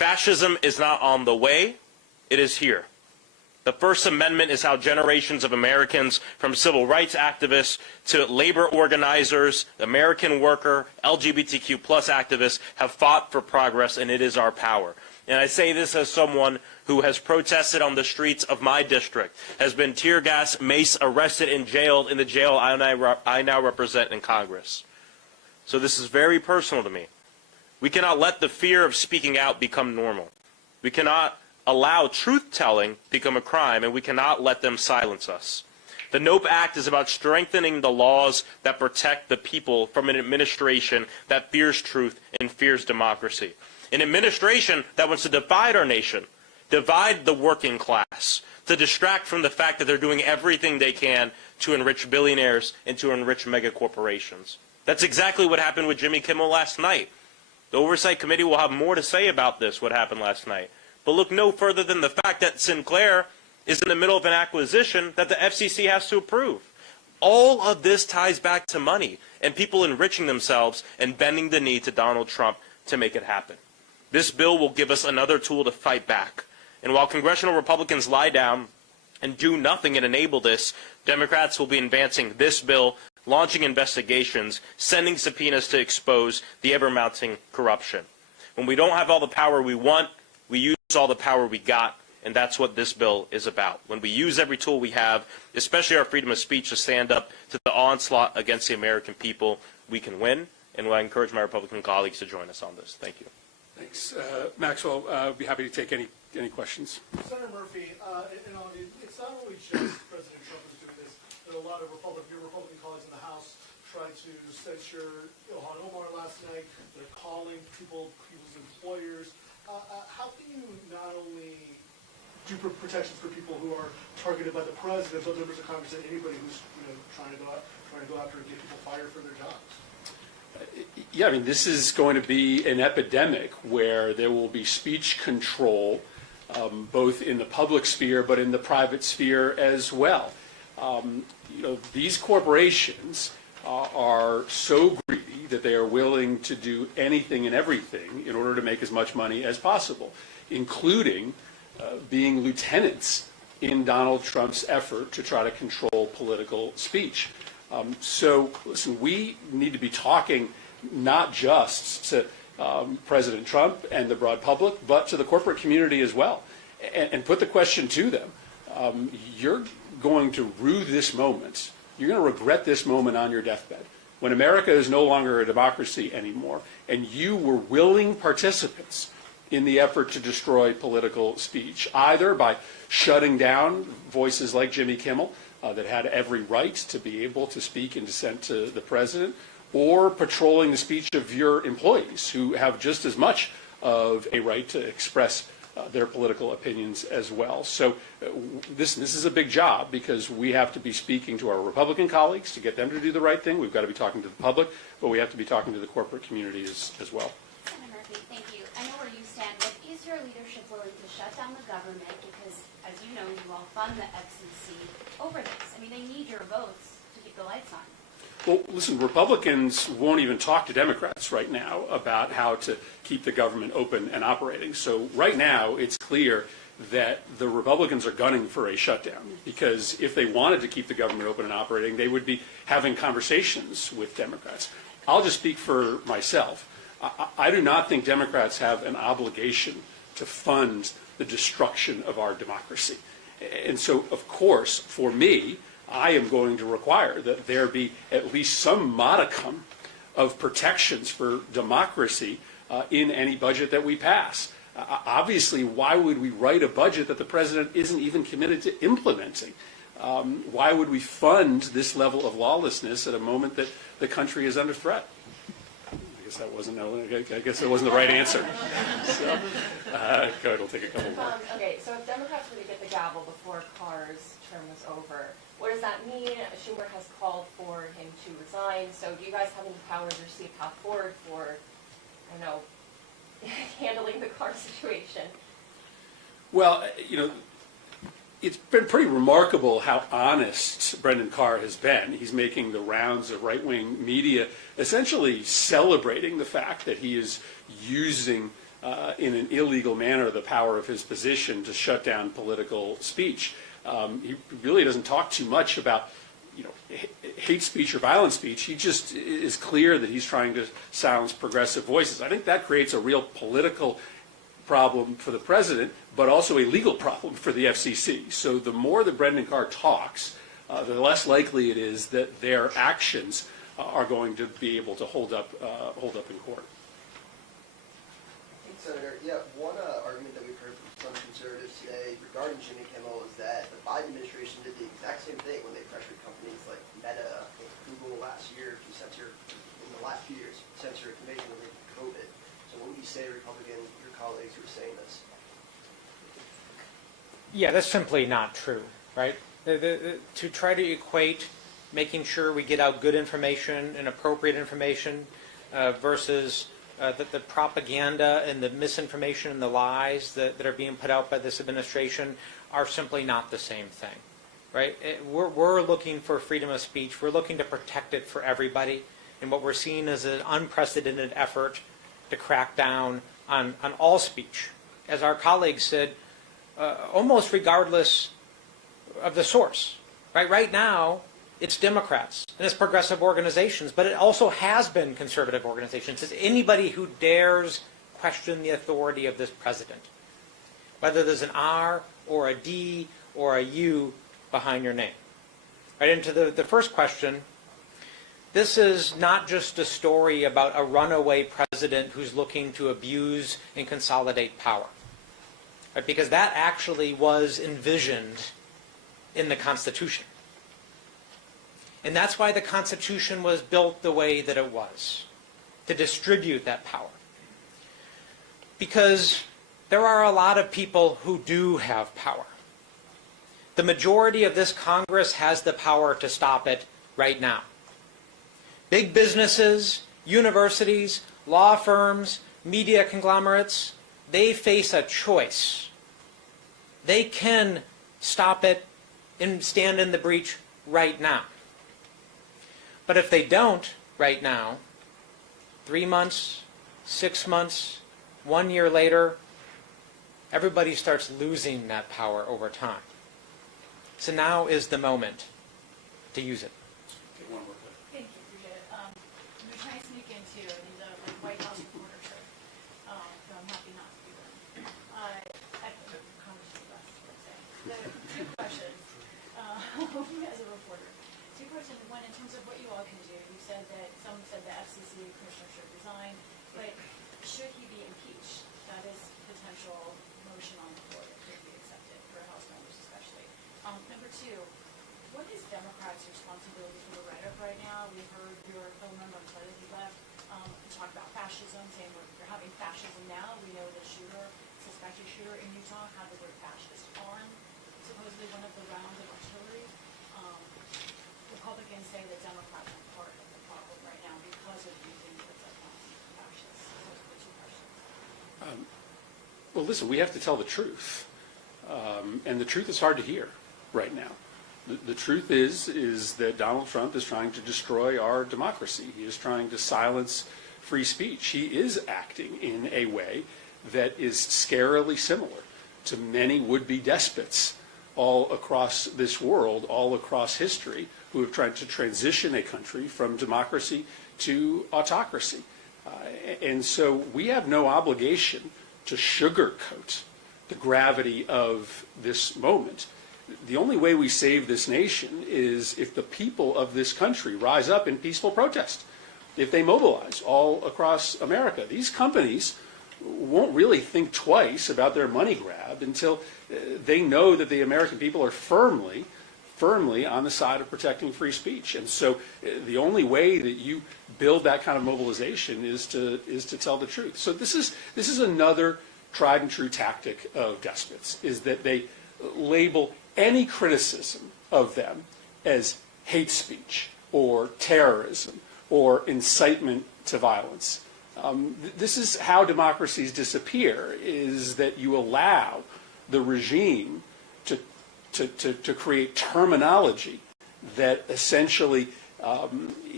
Fascism is not on the way, it is here. The First Amendment is how generations of Americans, from civil rights activists to labor organizers, American worker, LGBTQ+ activists, have fought for progress, and it is our power. And I say this as someone who has protested on the streets of my district, has been tear gas, mace, arrested, and jailed in the jail I now represent in Congress. So this is very personal to me. We cannot let the fear of speaking out become normal. We cannot allow truth-telling become a crime, and we cannot let them silence us. The NOPE Act is about strengthening the laws that protect the people from an administration that fears truth and fears democracy. An administration that wants to divide our nation, divide the working class, to distract from the fact that they're doing everything they can to enrich billionaires and to enrich mega corporations. That's exactly what happened with Jimmy Kimmel last night. The Oversight Committee will have more to say about this, what happened last night. But look no further than the fact that Sinclair is in the middle of an acquisition that the FCC has to approve. All of this ties back to money and people enriching themselves and bending the knee to Donald Trump to make it happen. This bill will give us another tool to fight back. And while congressional Republicans lie down and do nothing and enable this, Democrats will be advancing this bill, launching investigations, sending subpoenas to expose the ever-mounting corruption. When we don't have all the power we want, we use all the power we got, and that's what this bill is about. When we use every tool we have, especially our freedom of speech, to stand up to the onslaught against the American people, we can win, and I encourage my Republican colleagues to join us on this. Thank you. Thanks. Maxwell, I'd be happy to take any questions. Senator Murphy, it's not only just President Trump who's doing this, but a lot of your Republican colleagues in the House tried to censure Ilhan Omar last night. They're calling people's employers. How can you not only do protections for people who are targeted by the president, but members of Congress and anybody who's trying to go after and get people fired for their jobs? Yeah, I mean, this is going to be an epidemic where there will be speech control, both in the public sphere but in the private sphere as well. These corporations are so greedy that they are willing to do anything and everything in order to make as much money as possible, including being lieutenants in Donald Trump's effort to try to control political speech. So, listen, we need to be talking not just to President Trump and the broad public, but to the corporate community as well, and put the question to them. You're going to rue this moment. You're going to regret this moment on your deathbed, when America is no longer a democracy anymore, and you were willing participants in the effort to destroy political speech, either by shutting down voices like Jimmy Kimmel, that had every right to be able to speak in dissent to the president, or patrolling the speech of your employees, who have just as much of a right to express their political opinions as well. So this is a big job, because we have to be speaking to our Republican colleagues to get them to do the right thing. We've got to be talking to the public, but we have to be talking to the corporate community as well. Senator Murphy, thank you. I know where you stand, but is your leadership willing to shut down the government? Because, as you know, you all fund the FCC over this. I mean, they need your votes to keep the lights on. Well, listen, Republicans won't even talk to Democrats right now about how to keep the government open and operating. So right now, it's clear that the Republicans are gunning for a shutdown, because if they wanted to keep the government open and operating, they would be having conversations with Democrats. I'll just speak for myself. I do not think Democrats have an obligation to fund the destruction of our democracy. And so, of course, for me, I am going to require that there be at least some modicum of protections for democracy in any budget that we pass. Obviously, why would we write a budget that the president isn't even committed to implementing? Why would we fund this level of lawlessness at a moment that the country is under threat? I guess that wasn't the right answer. So, go ahead, we'll take a couple more. Okay, so if Democrats were to get the gavel before Carr's term was over, what does that mean? Schumer has called for him to resign. So do you guys have any powers or see a path forward for, I don't know, handling the Carr situation? Well, it's been pretty remarkable how honest Brendan Carr has been. He's making the rounds of right-wing media, essentially celebrating the fact that he is using in an illegal manner the power of his position to shut down political speech. He really doesn't talk too much about hate speech or violent speech. He just is clear that he's trying to silence progressive voices. I think that creates a real political problem for the president, but also a legal problem for the FCC. So the more that Brendan Carr talks, the less likely it is that their actions are going to be able to hold up in court. Senator, one argument that we've heard from some conservatives today regarding Jimmy Kimmel is that the Biden administration did the exact same thing when they pressured companies like Meta and Google last year to censor, in the last few years, censor information related to COVID. So what would you say, Republican, your colleagues who are saying this? Yeah, that's simply not true, right? To try to equate making sure we get out good information and appropriate information versus the propaganda and the misinformation and the lies that are being put out by this administration are simply not the same thing, right? We're looking for freedom of speech. We're looking to protect it for everybody. And what we're seeing is an unprecedented effort to crack down on all speech. As our colleagues said, almost regardless of the source, right? Right now, it's Democrats and it's progressive organizations, but it also has been conservative organizations. It's anybody who dares question the authority of this president, whether there's an R or a D or a U behind your name. Right into the first question, this is not just a story about a runaway president who's looking to abuse and consolidate power, right? Because that actually was envisioned in the Constitution. And that's why the Constitution was built the way that it was, to distribute that power. Because there are a lot of people who do have power. The majority of this Congress has the power to stop it right now. Big businesses, universities, law firms, media conglomerates, they face a choice. They can stop it and stand in the breach right now. But if they don't right now, 3 months, 6 months, 1 year later, everybody starts losing that power over time. So now is the moment to use it. Thank you, appreciate it. I'm trying to sneak into the White House reporter trip, so I'm happy not to do that. I think Congress is best, I would say. Two questions as a reporter. Two questions. One, in terms of what you all can do, you said that some said the FCC commissioner should resign, but should he be impeached? That is potential motion on the floor that could be accepted for House members especially. Number two, what is Democrats' responsibility for the rhetoric right now? We heard your fellow member on Twitter, he left, talk about fascism, saying we're having fascism now. We know the suspected shooter in Utah had the word fascist on supposedly one of the rounds of artillery. Republicans say that Democrats are part of the problem right now because of using words like fascist. Those are the two questions. Well, listen, we have to tell the truth. And the truth is hard to hear right now. The truth is that Donald Trump is trying to destroy our democracy. He is trying to silence free speech. He is acting in a way that is scarily similar to many would-be despots all across this world, all across history, who have tried to transition a country from democracy to autocracy. And so we have no obligation to sugarcoat the gravity of this moment. The only way we save this nation is if the people of this country rise up in peaceful protest, if they mobilize all across America. These companies won't really think twice about their money grab until they know that the American people are firmly on the side of protecting free speech. And so the only way that you build that kind of mobilization is to tell the truth. So this is another tried and true tactic of despots, is that they label any criticism of them as hate speech or terrorism or incitement to violence. This is how democracies disappear, is that you allow the regime to create terminology that essentially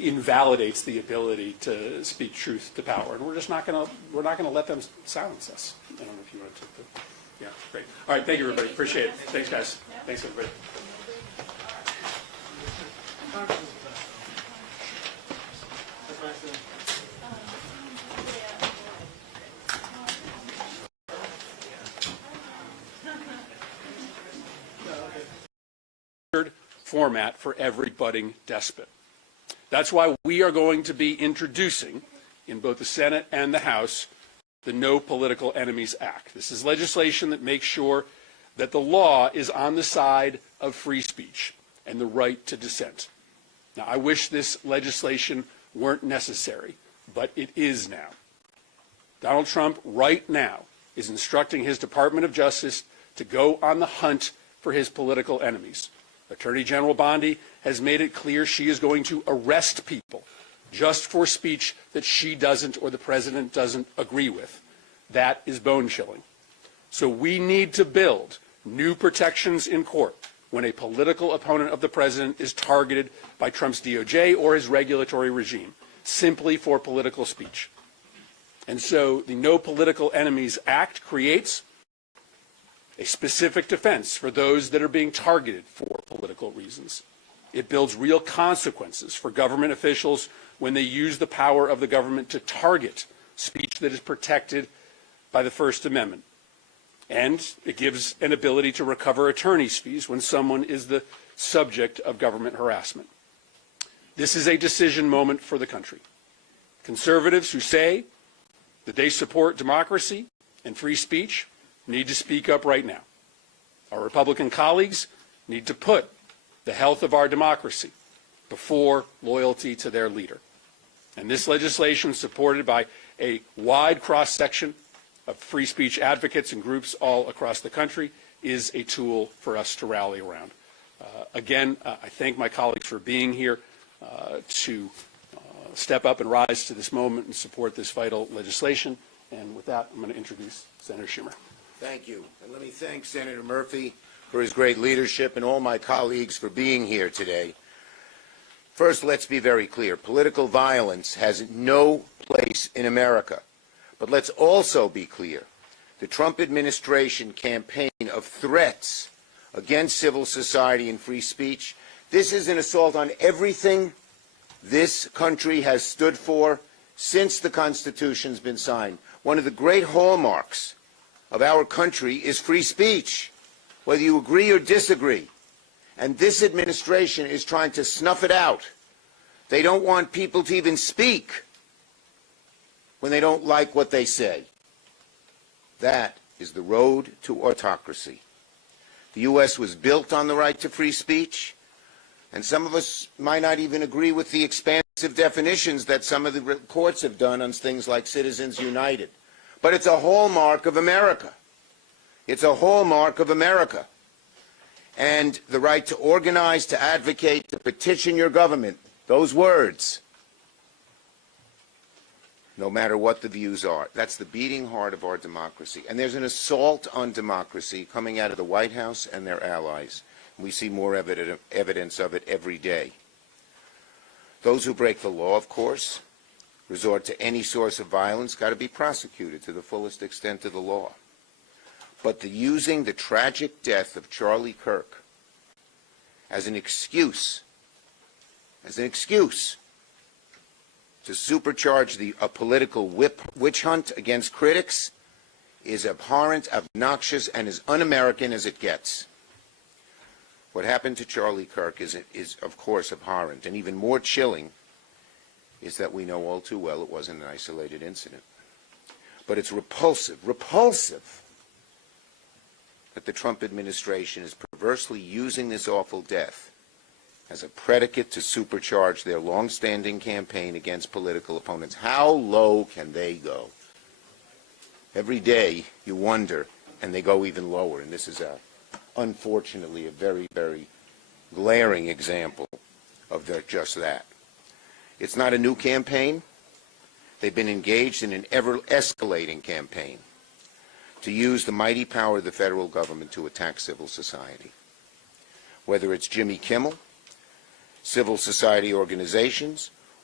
invalidates the ability to speak truth to power, and we're not going to let them silence us. I don't know if you want to take the, yeah, great. All right, thank you, everybody. Appreciate it. Thanks, guys. Thanks, everybody. Format for every budding despot. That's why we are going to be introducing, in both the Senate and the House, the No Political Enemies Act. This is legislation that makes sure that the law is on the side of free speech and the right to dissent. Now, I wish this legislation weren't necessary, but it is now. Donald Trump, right now, is instructing his Department of Justice to go on the hunt for his political enemies. Attorney General Bondi has made it clear she is going to arrest people just for speech that she doesn't or the president doesn't agree with. That is bone-chilling. So we need to build new protections in court when a political opponent of the president is targeted by Trump's DOJ or his regulatory regime, simply for political speech. And so the No Political Enemies Act creates a specific defense for those that are being targeted for political reasons. It builds real consequences for government officials when they use the power of the government to target speech that is protected by the First Amendment. And it gives an ability to recover attorney's fees when someone is the subject of government harassment. This is a decision moment for the country. Conservatives who say that they support democracy and free speech need to speak up right now. Our Republican colleagues need to put the health of our democracy before loyalty to their leader. And this legislation, supported by a wide cross-section of free speech advocates and groups all across the country, is a tool for us to rally around. Again, I thank my colleagues for being here to step up and rise to this moment and support this vital legislation. And with that, I'm going to introduce Senator Schumer. Thank you. And let me thank Senator Murphy for his great leadership and all my colleagues for being here today. First, let's be very clear. Political violence has no place in America. But let's also be clear. The Trump administration campaign of threats against civil society and free speech, this is an assault on everything this country has stood for since the Constitution's been signed. One of the great hallmarks of our country is free speech, whether you agree or disagree. And this administration is trying to snuff it out. They don't want people to even speak when they don't like what they say. That is the road to autocracy. The U.S. was built on the right to free speech, and some of us might not even agree with the expansive definitions that some of the courts have done on things like Citizens United. But it's a hallmark of America. It's a hallmark of America. And the right to organize, to advocate, to petition your government, those words, no matter what the views are, that's the beating heart of our democracy. And there's an assault on democracy coming out of the White House and their allies. We see more evidence of it every day. Those who break the law, of course, resort to any source of violence, got to be prosecuted to the fullest extent of the law. But using the tragic death of Charlie Kirk as an excuse to supercharge a political witch hunt against critics is abhorrent, obnoxious, and as un-American as it gets. What happened to Charlie Kirk is, of course, abhorrent, and even more chilling is that we know all too well it wasn't an isolated incident. But it's repulsive that the Trump administration is perversely using this awful death as a predicate to supercharge their long-standing campaign against political opponents. How low can they go? Every day you wonder, and they go even lower, and this is unfortunately a very, very glaring example of just that. It's not a new campaign. They've been engaged in an ever-escalating campaign to use the mighty power of the federal government to attack civil society. Whether it's Jimmy Kimmel, civil society organizations,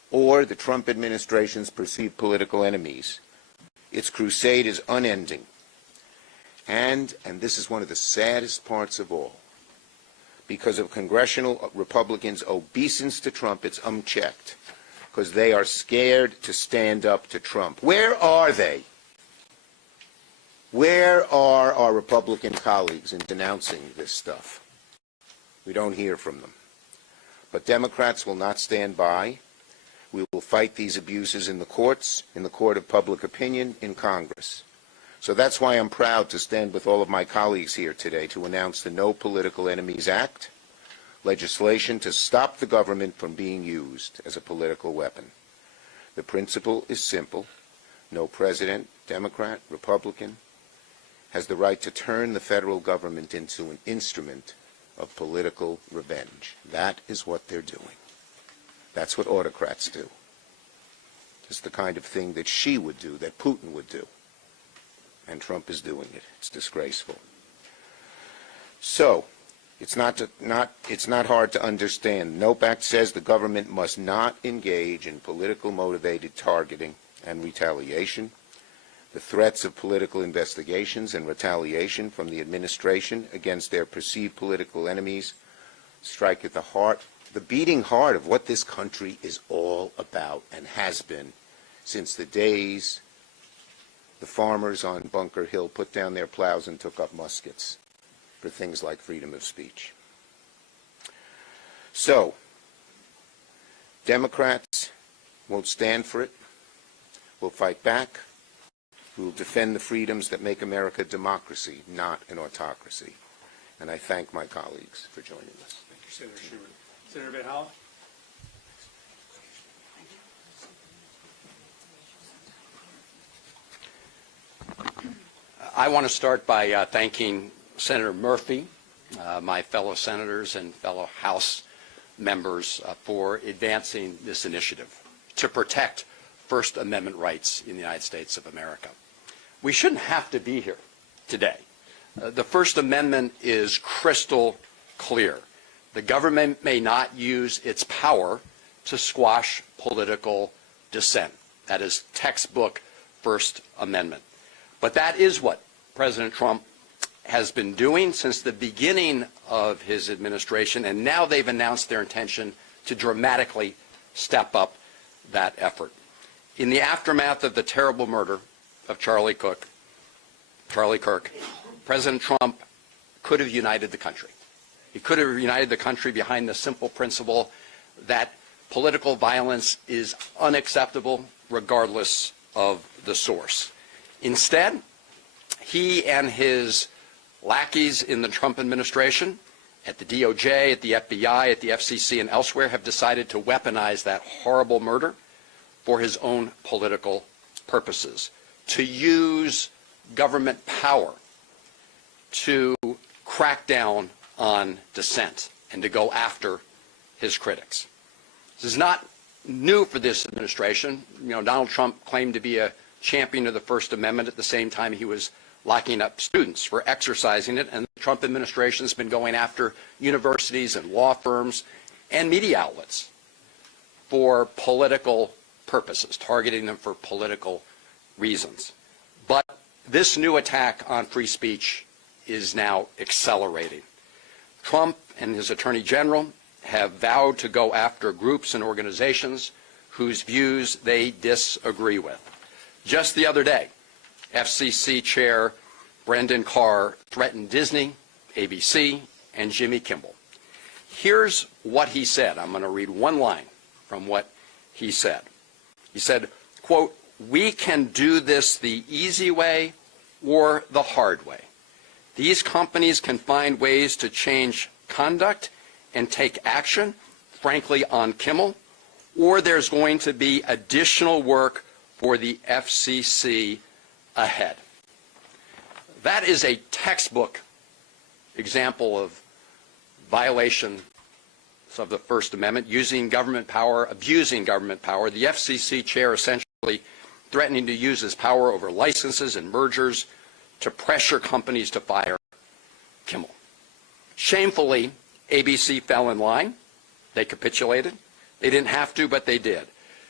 or the Trump administration's perceived political enemies. Its crusade is unending. And this is one of the saddest parts of all, because of congressional Republicans' obeisance to Trump, it's unchecked, because they are scared to stand up to Trump. Where are they? Where are our Republican colleagues in denouncing this stuff? We don't hear from them. But Democrats will not stand by. We will fight these abuses in the courts, in the court of public opinion, in Congress. So that's why I'm proud to stand with all of my colleagues here today to announce the No Political Enemies Act, legislation to stop the government from being used as a political weapon. The principle is simple. No president, Democrat, Republican, has the right to turn the federal government into an instrument of political revenge. That is what they're doing. That's what autocrats do. It's the kind of thing that Xi would do, that Putin would do. And Trump is doing it. It's disgraceful. So, it's not hard to understand. NOPE Act says the government must not engage in political motivated targeting and retaliation. The threats of political investigations and retaliation from the administration against their perceived political enemies strike at the heart, the beating heart of what this country is all about and has been since the days the farmers on Bunker Hill put down their plows and took up muskets for things like freedom of speech. So, Democrats won't stand for it. We'll fight back. We will defend the freedoms that make America a democracy, not an autocracy. And I thank my colleagues for joining us. Thank you, Senator Schumer. Senator Van Hollen? I want to start by thanking Senator Murphy, my fellow senators and fellow House members for advancing this initiative to protect First Amendment rights in the United States of America. We shouldn't have to be here today. The First Amendment is crystal clear. The government may not use its power to squash political dissent. That is textbook First Amendment. But that is what President Trump has been doing since the beginning of his administration, and now they've announced their intention to dramatically step up that effort. In the aftermath of the terrible murder of Charlie Kirk, President Trump could have united the country. He could have united the country behind the simple principle that political violence is unacceptable regardless of the source. Instead, he and his lackeys in the Trump administration, at the DOJ, at the FBI, at the FCC, and elsewhere, have decided to weaponize that horrible murder for his own political purposes, to use government power to crack down on dissent and to go after his critics. This is not new for this administration. You know, Donald Trump claimed to be a champion of the First Amendment at the same time he was locking up students for exercising it, and the Trump administration has been going after universities and law firms and media outlets for political purposes, targeting them for political reasons. But this new attack on free speech is now accelerating. Trump and his Attorney General have vowed to go after groups and organizations whose views they disagree with. Just the other day, FCC Chair Brendan Carr threatened Disney, ABC, and Jimmy Kimmel. Here's what he said. I'm going to read one line from what he said. He said, quote, "We can do this the easy way or the hard way. These companies can find ways to change conduct and take action, frankly, on Kimmel, or there's going to be additional work for the FCC ahead." That is a textbook example of violation of the First Amendment, using government power, abusing government power. The FCC chair essentially threatening to use his power over licenses and mergers to pressure companies to fire Kimmel. Shamefully, ABC fell in line. They capitulated. They didn't have to, but they did.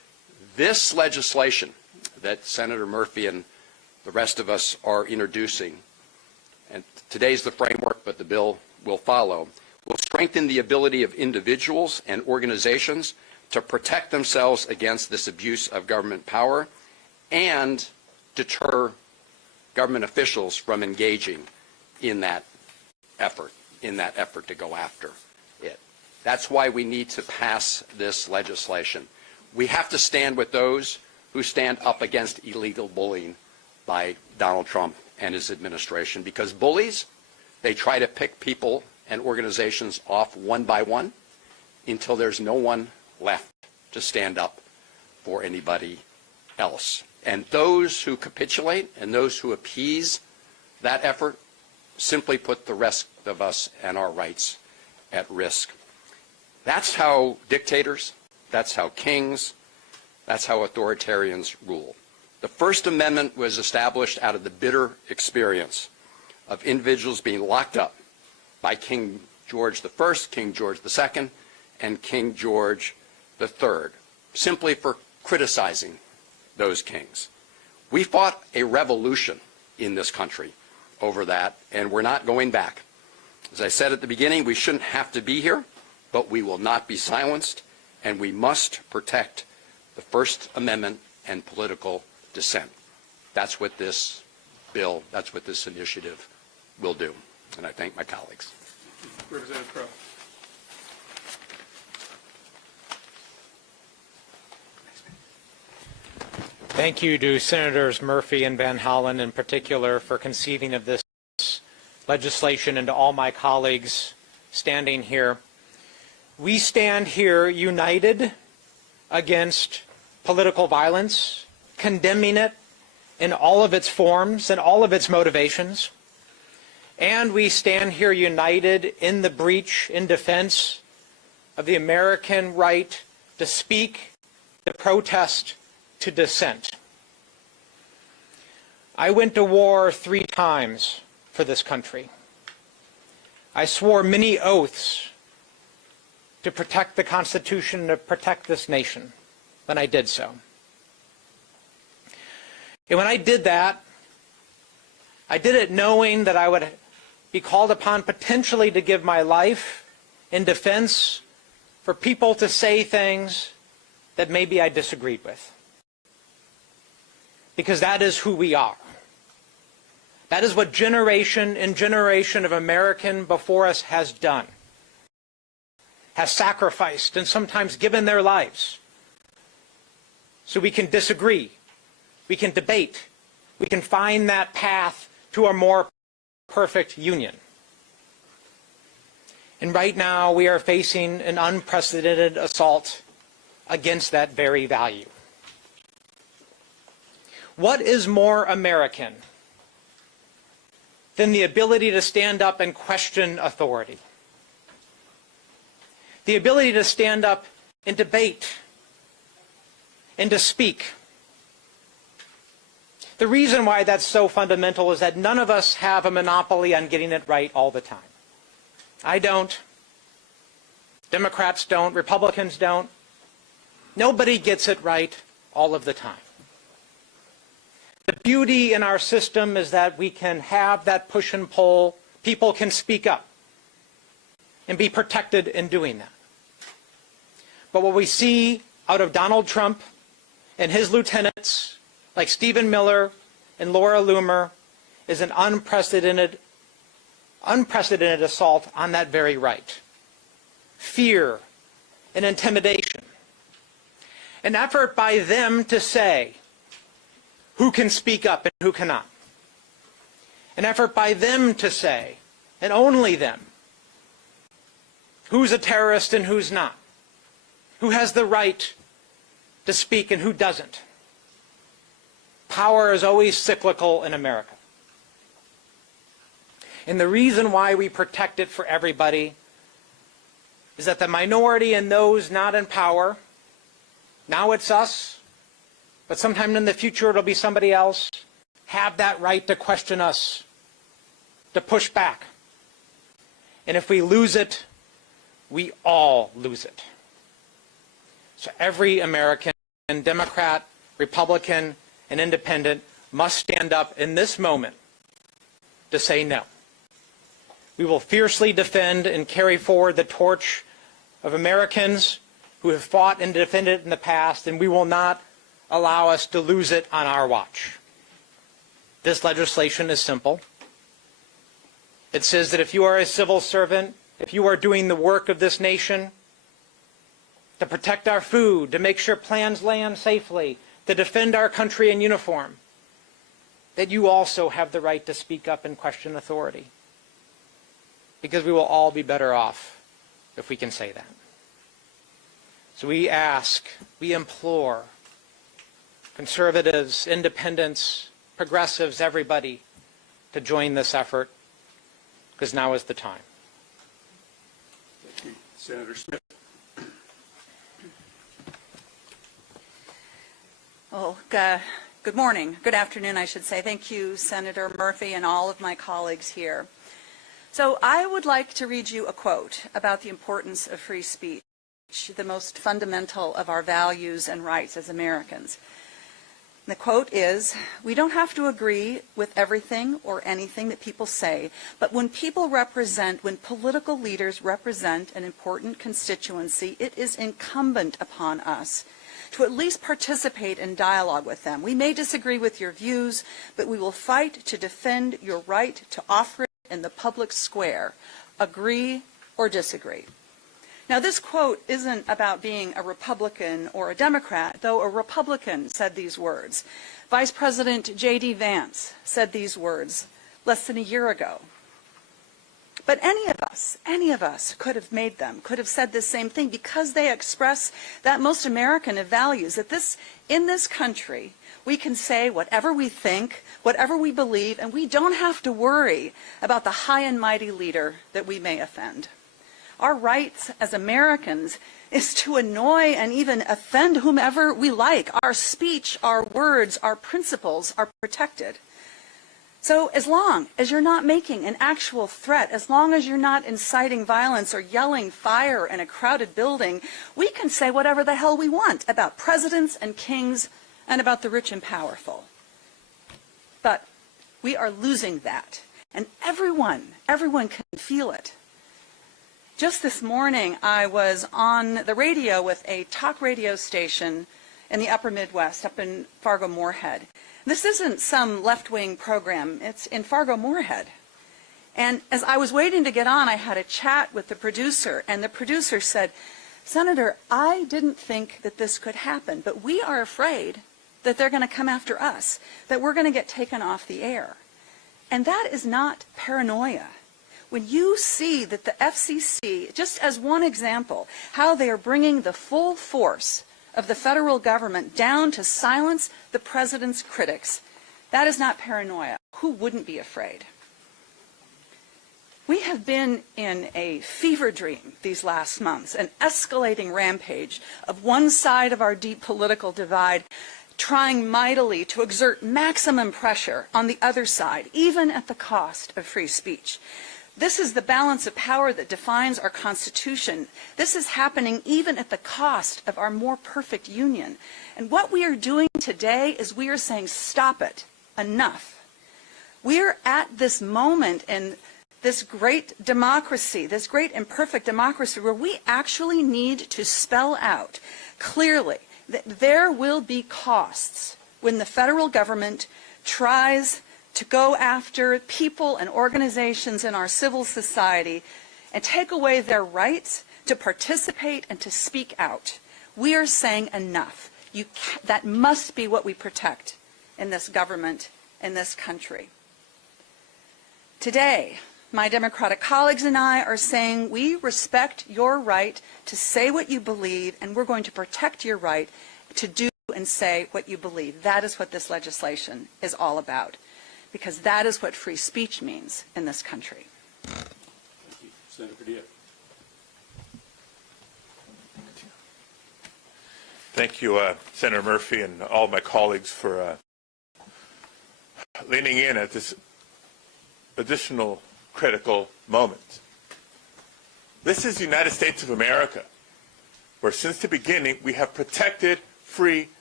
This legislation that Senator Murphy and the rest of us are introducing, and today's the framework, but the bill will follow, will strengthen the ability of individuals and organizations to protect themselves against this abuse of government power and deter government officials from engaging in that effort to go after it. That's why we need to pass this legislation. We have to stand with those who stand up against illegal bullying by Donald Trump and his administration, because bullies, they try to pick people and organizations off one by one until there's no one left to stand up for anybody else. And those who capitulate and those who appease that effort simply put the rest of us and our rights at risk. That's how dictators, that's how kings, that's how authoritarians rule. The First Amendment was established out of the bitter experience of individuals being locked up by King George I, King George II, and King George III, simply for criticizing those kings. We fought a revolution in this country over that, and we're not going back. As I said at the beginning, we shouldn't have to be here, but we will not be silenced, and we must protect the First Amendment and political dissent. That's what this bill, that's what this initiative will do. And I thank my colleagues. Representative Crowe. Thank you to Senators Murphy and Van Hollen in particular for conceiving of this legislation, and to all my colleagues standing here. We stand here united against political violence, condemning it in all of its forms and all of its motivations. And we stand here united in the breach, in defense of the American right to speak, to protest, to dissent. I went to war 3 times for this country. I swore many oaths to protect the Constitution, to protect this nation when I did so. And when I did that, I did it knowing that I would be called upon potentially to give my life in defense for people to say things that maybe I disagreed with. Because that is who we are. That is what generation and generation of American before us has done. Has sacrificed and sometimes given their lives. So we can disagree. We can debate. We can find that path to a more perfect union. And right now we are facing an unprecedented assault against that very value. What is more American than the ability to stand up and question authority? The ability to stand up and debate and to speak. The reason why that's so fundamental is that none of us have a monopoly on getting it right all the time. I don't. Democrats don't. Republicans don't. Nobody gets it right all of the time. The beauty in our system is that we can have that push and pull. People can speak up and be protected in doing that. But what we see out of Donald Trump and his lieutenants, like Stephen Miller and Laura Loomer, is an unprecedented assault on that very right. Fear and intimidation. An effort by them to say who can speak up and who cannot. An effort by them to say, and only them, who's a terrorist and who's not. Who has the right to speak and who doesn't. Power is always cyclical in America. And the reason why we protect it for everybody is that the minority and those not in power, now it's us, but sometime in the future it'll be somebody else, have that right to question us, to push back. And if we lose it, we all lose it. So every American Democrat, Republican, and Independent, must stand up in this moment to say no. We will fiercely defend and carry forward the torch of Americans who have fought and defended it in the past, and we will not allow us to lose it on our watch. This legislation is simple. It says that if you are a civil servant, if you are doing the work of this nation to protect our food, to make sure plans land safely, to defend our country in uniform, that you also have the right to speak up and question authority. Because we will all be better off if we can say that. So we ask, we implore conservatives, independents, progressives, everybody to join this effort, because now is the time. Thank you. Senator Smith. Well, good morning, good afternoon, I should say. Thank you, Senator Murphy, and all of my colleagues here. So I would like to read you a quote about the importance of free speech, the most fundamental of our values and rights as Americans. The quote is, "We don't have to agree with everything or anything that people say, but when political leaders represent an important constituency, it is incumbent upon us to at least participate in dialogue with them. We may disagree with your views, but we will fight to defend your right to offer it in the public square. Agree or disagree." Now, this quote isn't about being a Republican or a Democrat, though a Republican said these words. Vice President J.D. Vance said these words less than a year ago. But any of us could have made them, could have said the same thing, because they express that most American of values, that in this country, we can say whatever we think, whatever we believe, and we don't have to worry about the high and mighty leader that we may offend. Our rights as Americans is to annoy and even offend whomever we like. Our speech, our words, our principles are protected. So as long as you're not making an actual threat, as long as you're not inciting violence or yelling fire in a crowded building, we can say whatever the hell we want about presidents and kings and about the rich and powerful. But we are losing that, and everyone can feel it. Just this morning, I was on the radio with a talk radio station in the upper Midwest, up in Fargo-Moorhead. This isn't some left-wing program. It's in Fargo-Moorhead. And as I was waiting to get on, I had a chat with the producer, and the producer said, "Senator, I didn't think that this could happen, but we are afraid that they're going to come after us, that we're going to get taken off the air." And that is not paranoia. When you see that the FCC, just as one example, how they are bringing the full force of the federal government down to silence the president's critics, that is not paranoia. Who wouldn't be afraid? We have been in a fever dream these last months, an escalating rampage of one side of our deep political divide trying mightily to exert maximum pressure on the other side, even at the cost of free speech. This is the balance of power that defines our Constitution. This is happening even at the cost of our more perfect union. And what we are doing today is we are saying, stop it, enough. We're at this moment in this great democracy, this great imperfect democracy, where we actually need to spell out clearly that there will be costs when the federal government tries to go after people and organizations in our civil society and take away their rights to participate and to speak out. We are saying enough. That must be what we protect in this government, in this country. Today, my Democratic colleagues and I are saying we respect your right to say what you believe, and we're going to protect your right to do and say what you believe. That is what this legislation is all about, because that is what free speech means in this country. Thank you. Senator Padilla. Thank you, Senator Murphy, and all of my colleagues for leaning in at this additional critical moment. This is the United States of America, where since the beginning we have protected free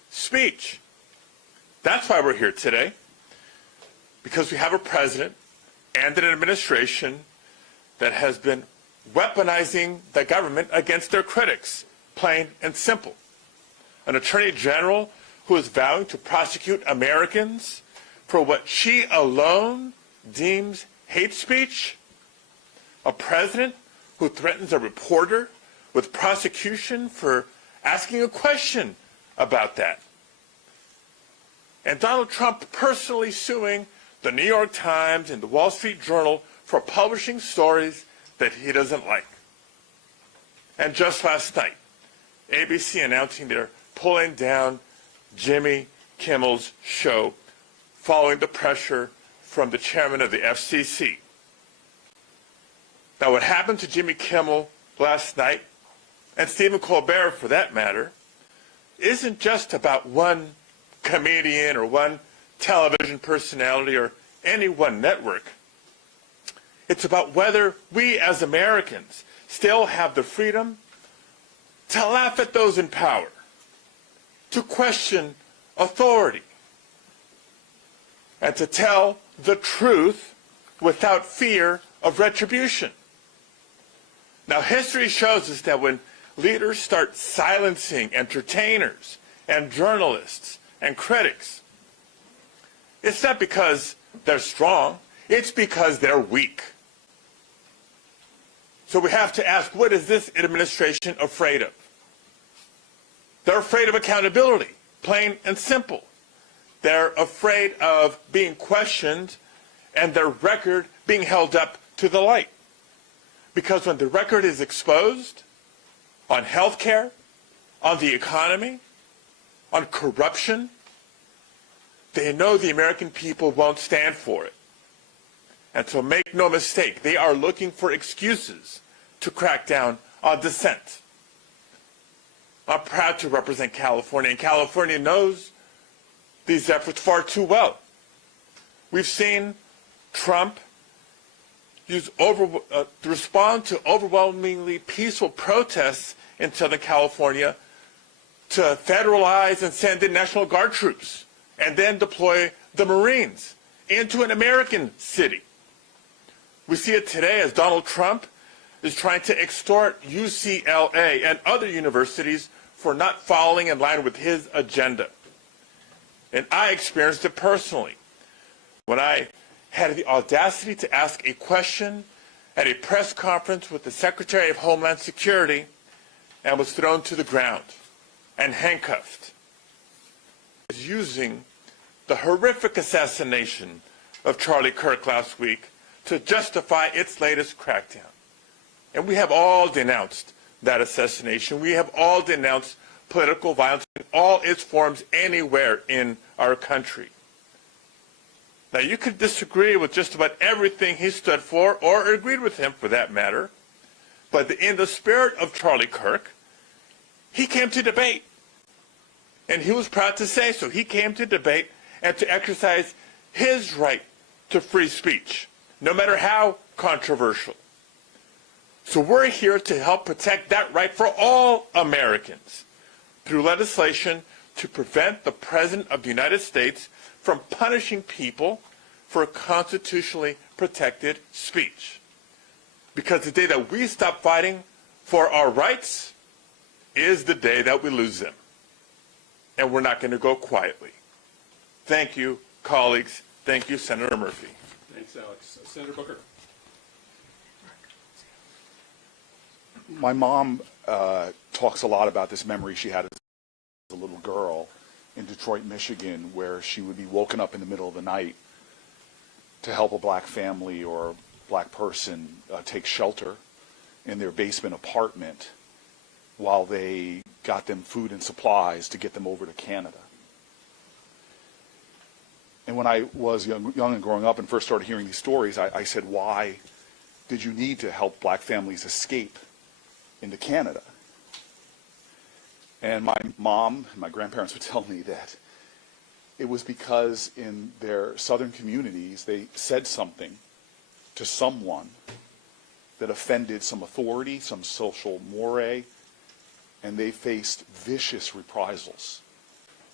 speech. That's why we're here today, because we have a president and an administration that has been weaponizing the government against their critics, plain and simple. An attorney general who is vowing to prosecute Americans for what she alone deems hate speech. A president who threatens a reporter with prosecution for asking a question about that. And Donald Trump personally suing the New York Times and the Wall Street Journal for publishing stories that he doesn't like. And just last night, ABC announcing they're pulling down Jimmy Kimmel's show following the pressure from the chairman of the FCC. Now, what happened to Jimmy Kimmel last night, and Stephen Colbert for that matter, isn't just about one comedian or one television personality or any one network. It's about whether we as Americans still have the freedom to laugh at those in power, to question authority, and to tell the truth without fear of retribution. Now, history shows us that when leaders start silencing entertainers and journalists and critics, it's not because they're strong, it's because they're weak. So we have to ask, what is this administration afraid of? They're afraid of accountability, plain and simple. They're afraid of being questioned and their record being held up to the light. Because when the record is exposed on health care, on the economy, on corruption, they know the American people won't stand for it. And so make no mistake, they are looking for excuses to crack down on dissent. I'm proud to represent California, and California knows these efforts far too well. We've seen Trump respond to overwhelmingly peaceful protests in Southern California to federalize and send in National Guard troops and then deploy the Marines into an American city. We see it today as Donald Trump is trying to extort UCLA and other universities for not following in line with his agenda. And I experienced it personally when I had the audacity to ask a question at a press conference with the Secretary of Homeland Security and was thrown to the ground and handcuffed. Using the horrific assassination of Charlie Kirk last week to justify its latest crackdown. And we have all denounced that assassination. We have all denounced political violence in all its forms anywhere in our country. Now, you could disagree with just about everything he stood for, or agreed with him for that matter, but in the spirit of Charlie Kirk, he came to debate. And he was proud to say so. He came to debate and to exercise his right to free speech, no matter how controversial. So we're here to help protect that right for all Americans through legislation to prevent the President of the United States from punishing people for constitutionally protected speech. Because the day that we stop fighting for our rights is the day that we lose them. And we're not going to go quietly. Thank you, colleagues. Thank you, Senator Murphy. Thanks, Alex. Senator Booker. My mom talks a lot about this memory she had as a little girl in Detroit, Michigan, where she would be woken up in the middle of the night to help a black family or black person take shelter in their basement apartment while they got them food and supplies to get them over to Canada. And when I was young and growing up and first started hearing these stories, I said, why did you need to help black families escape into Canada? And my mom and my grandparents would tell me that it was because in their southern communities, they said something to someone that offended some authority, some social mores, and they faced vicious reprisals.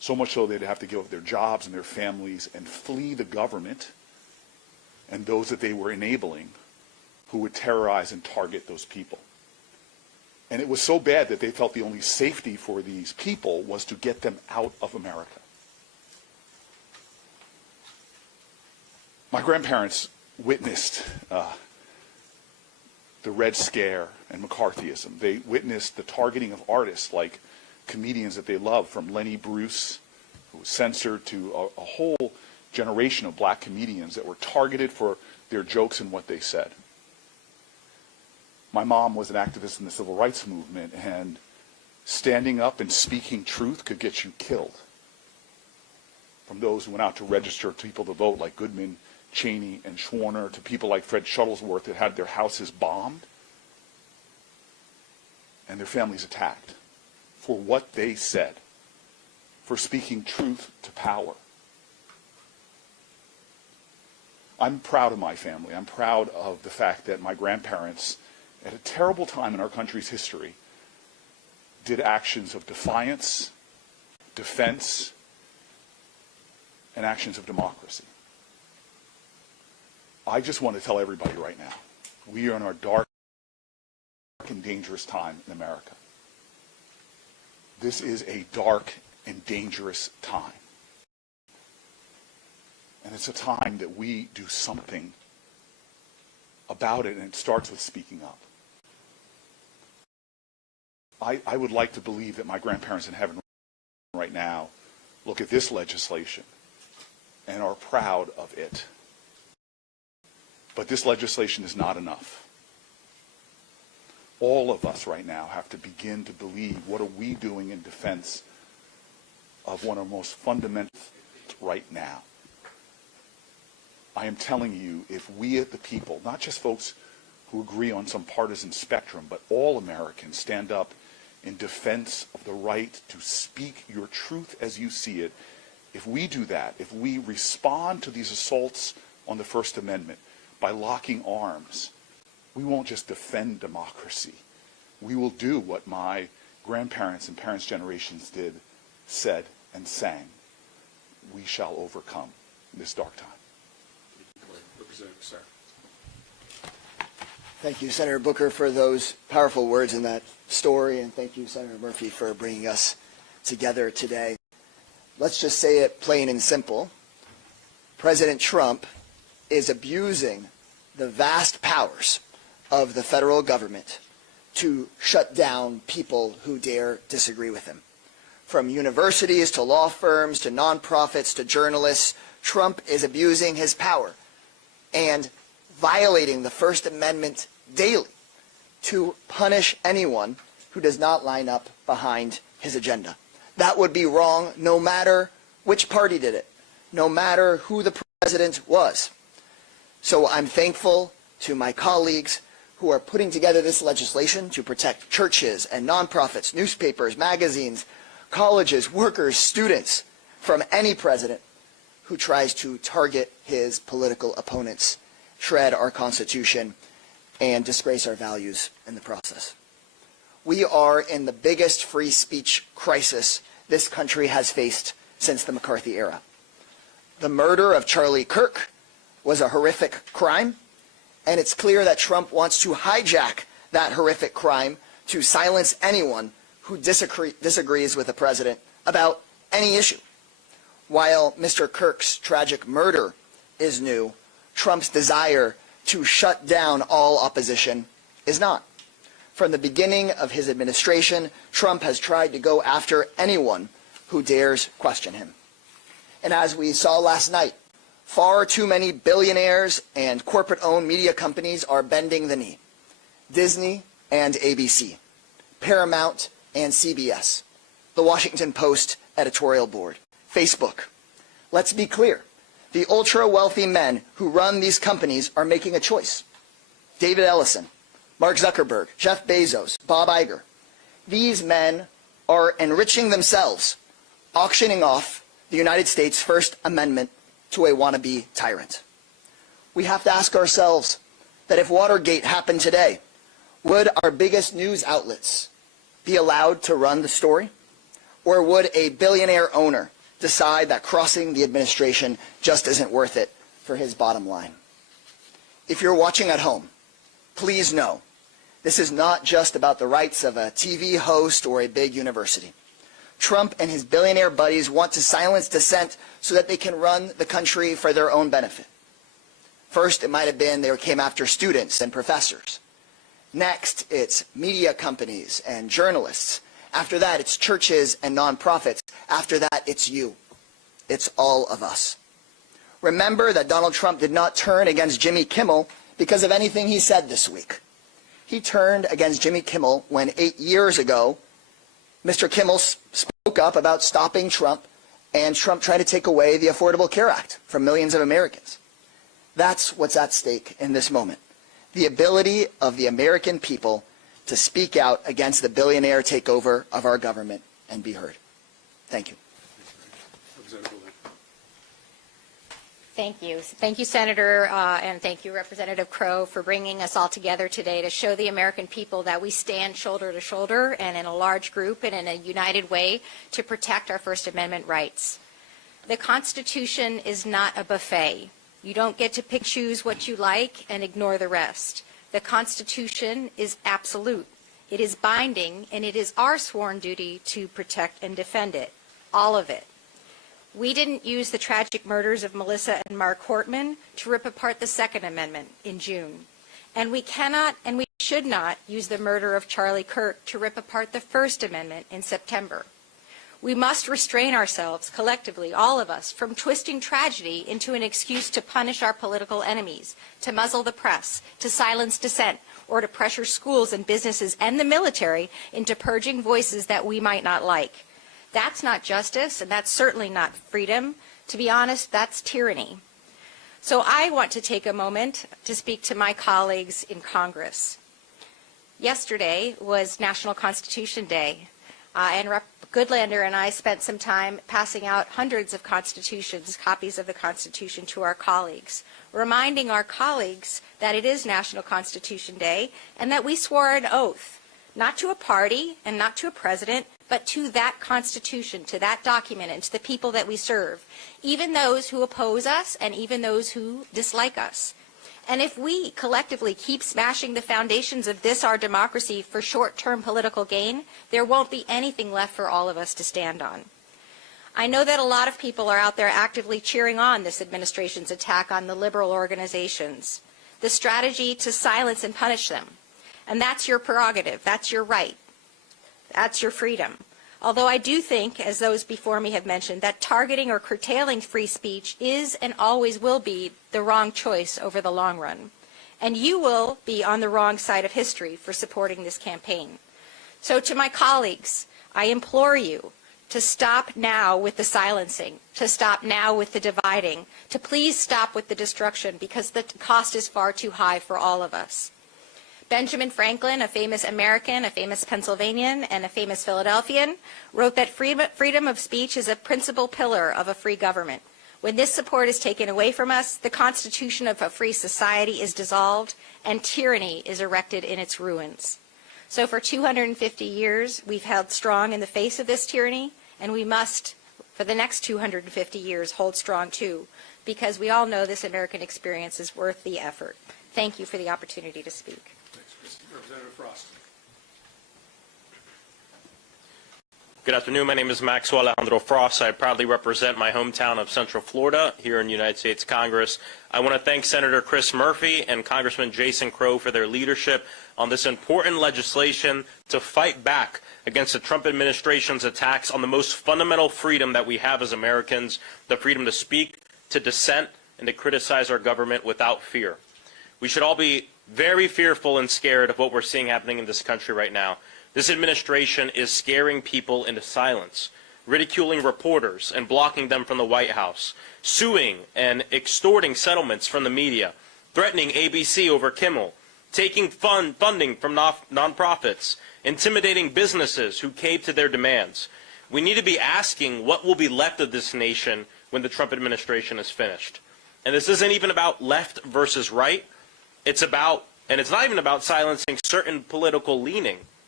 so much so they'd have to give up their jobs and their families and flee the government and those that they were enabling who would terrorize and target those people. And it was so bad that they felt the only safety for these people was to get them out of America. My grandparents witnessed the Red Scare and McCarthyism. They witnessed the targeting of artists like comedians that they loved, from Lenny Bruce, who was censored, to a whole generation of black comedians that were targeted for their jokes and what they said. My mom was an activist in the civil rights movement, and standing up and speaking truth could get you killed. From those who went out to register people to vote, like Goodman, Cheney, and Schwerner, to people like Fred Shuttlesworth that had their houses bombed and their families attacked for what they said, for speaking truth to power. I'm proud of my family. I'm proud of the fact that my grandparents, at a terrible time in our country's history, did actions of defiance, defense, and actions of democracy. I just want to tell everybody right now, we are in our dark and dangerous time in America. This is a dark and dangerous time. And it's a time that we do something about it, and it starts with speaking up. I would like to believe that my grandparents in heaven right now look at this legislation and are proud of it. But this legislation is not enough. All of us right now have to begin to believe, what are we doing in defense of one of our most fundamental right now? I am telling you, if we at the people, not just folks who agree on some partisan spectrum, but all Americans stand up in defense of the right to speak your truth as you see it, if we do that, if we respond to these assaults on the First Amendment by locking arms, we won't just defend democracy. We will do what my grandparents and parents' generations did, said, and sang. We shall overcome this dark time. Representative Sir. Thank you, Senator Booker, for those powerful words in that story, and thank you, Senator Murphy, for bringing us together today. Let's just say it plain and simple. President Trump is abusing the vast powers of the federal government to shut down people who dare disagree with him. From universities to law firms to nonprofits to journalists, Trump is abusing his power and violating the First Amendment daily to punish anyone who does not line up behind his agenda. That would be wrong no matter which party did it, no matter who the president was. So I'm thankful to my colleagues who are putting together this legislation to protect churches and nonprofits, newspapers, magazines, colleges, workers, students from any president who tries to target his political opponents, shred our Constitution, and disgrace our values in the process. We are in the biggest free speech crisis this country has faced since the McCarthy era. The murder of Charlie Kirk was a horrific crime, and it's clear that Trump wants to hijack that horrific crime to silence anyone who disagrees with the president about any issue. While Mr. Kirk's tragic murder is new, Trump's desire to shut down all opposition is not. From the beginning of his administration, Trump has tried to go after anyone who dares question him. And as we saw last night, far too many billionaires and corporate-owned media companies are bending the knee. Disney and ABC, Paramount and CBS, the Washington Post editorial board, Facebook. Let's be clear. The ultra-wealthy men who run these companies are making a choice. David Ellison, Mark Zuckerberg, Jeff Bezos, Bob Iger. These men are enriching themselves, auctioning off the United States' First Amendment to a wannabe tyrant. We have to ask ourselves that if Watergate happened today, would our biggest news outlets be allowed to run the story? Or would a billionaire owner decide that crossing the administration just isn't worth it for his bottom line. If you're watching at home, please know this is not just about the rights of a TV host or a big university. Trump and his billionaire buddies want to silence dissent so that they can run the country for their own benefit. First, it might have been they came after students and professors. Next, it's media companies and journalists. After that, it's churches and nonprofits. After that, it's you. It's all of us. Remember that Donald Trump did not turn against Jimmy Kimmel because of anything he said this week. He turned against Jimmy Kimmel when 8 years ago, Mr. Kimmel spoke up about stopping Trump, and Trump tried to take away the Affordable Care Act from millions of Americans. That's what's at stake in this moment. The ability of the American people to speak out against the billionaire takeover of our government and be heard. Thank you. Thank you. Thank you, Senator, and thank you, Representative Crow, for bringing us all together today to show the American people that we stand shoulder to shoulder and in a large group and in a united way to protect our First Amendment rights. The Constitution is not a buffet. You don't get to pick choose what you like and ignore the rest. The Constitution is absolute. It is binding, and it is our sworn duty to protect and defend it, all of it. We didn't use the tragic murders of Melissa and Mark Hortman to rip apart the Second Amendment in June. And we cannot and we should not use the murder of Charlie Kirk to rip apart the First Amendment in September. We must restrain ourselves collectively, all of us, from twisting tragedy into an excuse to punish our political enemies, to muzzle the press, to silence dissent, or to pressure schools and businesses and the military into purging voices that we might not like. That's not justice, and that's certainly not freedom. To be honest, that's tyranny. So I want to take a moment to speak to my colleagues in Congress. Yesterday was National Constitution Day, and Rep. Goodlander and I spent some time passing out hundreds of constitutions, copies of the Constitution, to our colleagues, reminding our colleagues that it is National Constitution Day and that we swore an oath, not to a party and not to a president, but to that Constitution, to that document, and to the people that we serve, even those who oppose us and even those who dislike us. And if we collectively keep smashing the foundations of this, our democracy, for short-term political gain, there won't be anything left for all of us to stand on. I know that a lot of people are out there actively cheering on this administration's attack on the liberal organizations, the strategy to silence and punish them. And that's your prerogative. That's your right. That's your freedom. Although I do think, as those before me have mentioned, that targeting or curtailing free speech is and always will be the wrong choice over the long run. And you will be on the wrong side of history for supporting this campaign. So to my colleagues, I implore you to stop now with the silencing, to stop now with the dividing, to please stop with the destruction, because the cost is far too high for all of us. Benjamin Franklin, a famous American, a famous Pennsylvanian, and a famous Philadelphian, wrote that freedom of speech is a principal pillar of a free government. When this support is taken away from us, the constitution of a free society is dissolved, and tyranny is erected in its ruins. So for 250 years, we've held strong in the face of this tyranny, and we must, for the next 250 years, hold strong too, because we all know this American experience is worth the effort. Thank you for the opportunity to speak. Representative Frost. Good afternoon. My name is Maxwell Alejandro Frost. I proudly represent my hometown of Central Florida here in the United States Congress. I want to thank Senator Chris Murphy and Congressman Jason Crow for their leadership on this important legislation to fight back against the Trump administration's attacks on the most fundamental freedom that we have as Americans, the freedom to speak, to dissent, and to criticize our government without fear. We should all be very fearful and scared of what we're seeing happening in this country right now. This administration is scaring people into silence, ridiculing reporters and blocking them from the White House, suing and extorting settlements from the media, threatening ABC over Kimmel, taking funding from nonprofits, intimidating businesses who cave to their demands. We need to be asking what will be left of this nation when the Trump administration is finished. And this isn't even about left versus right. It's about, and it's not even about silencing certain political leaning.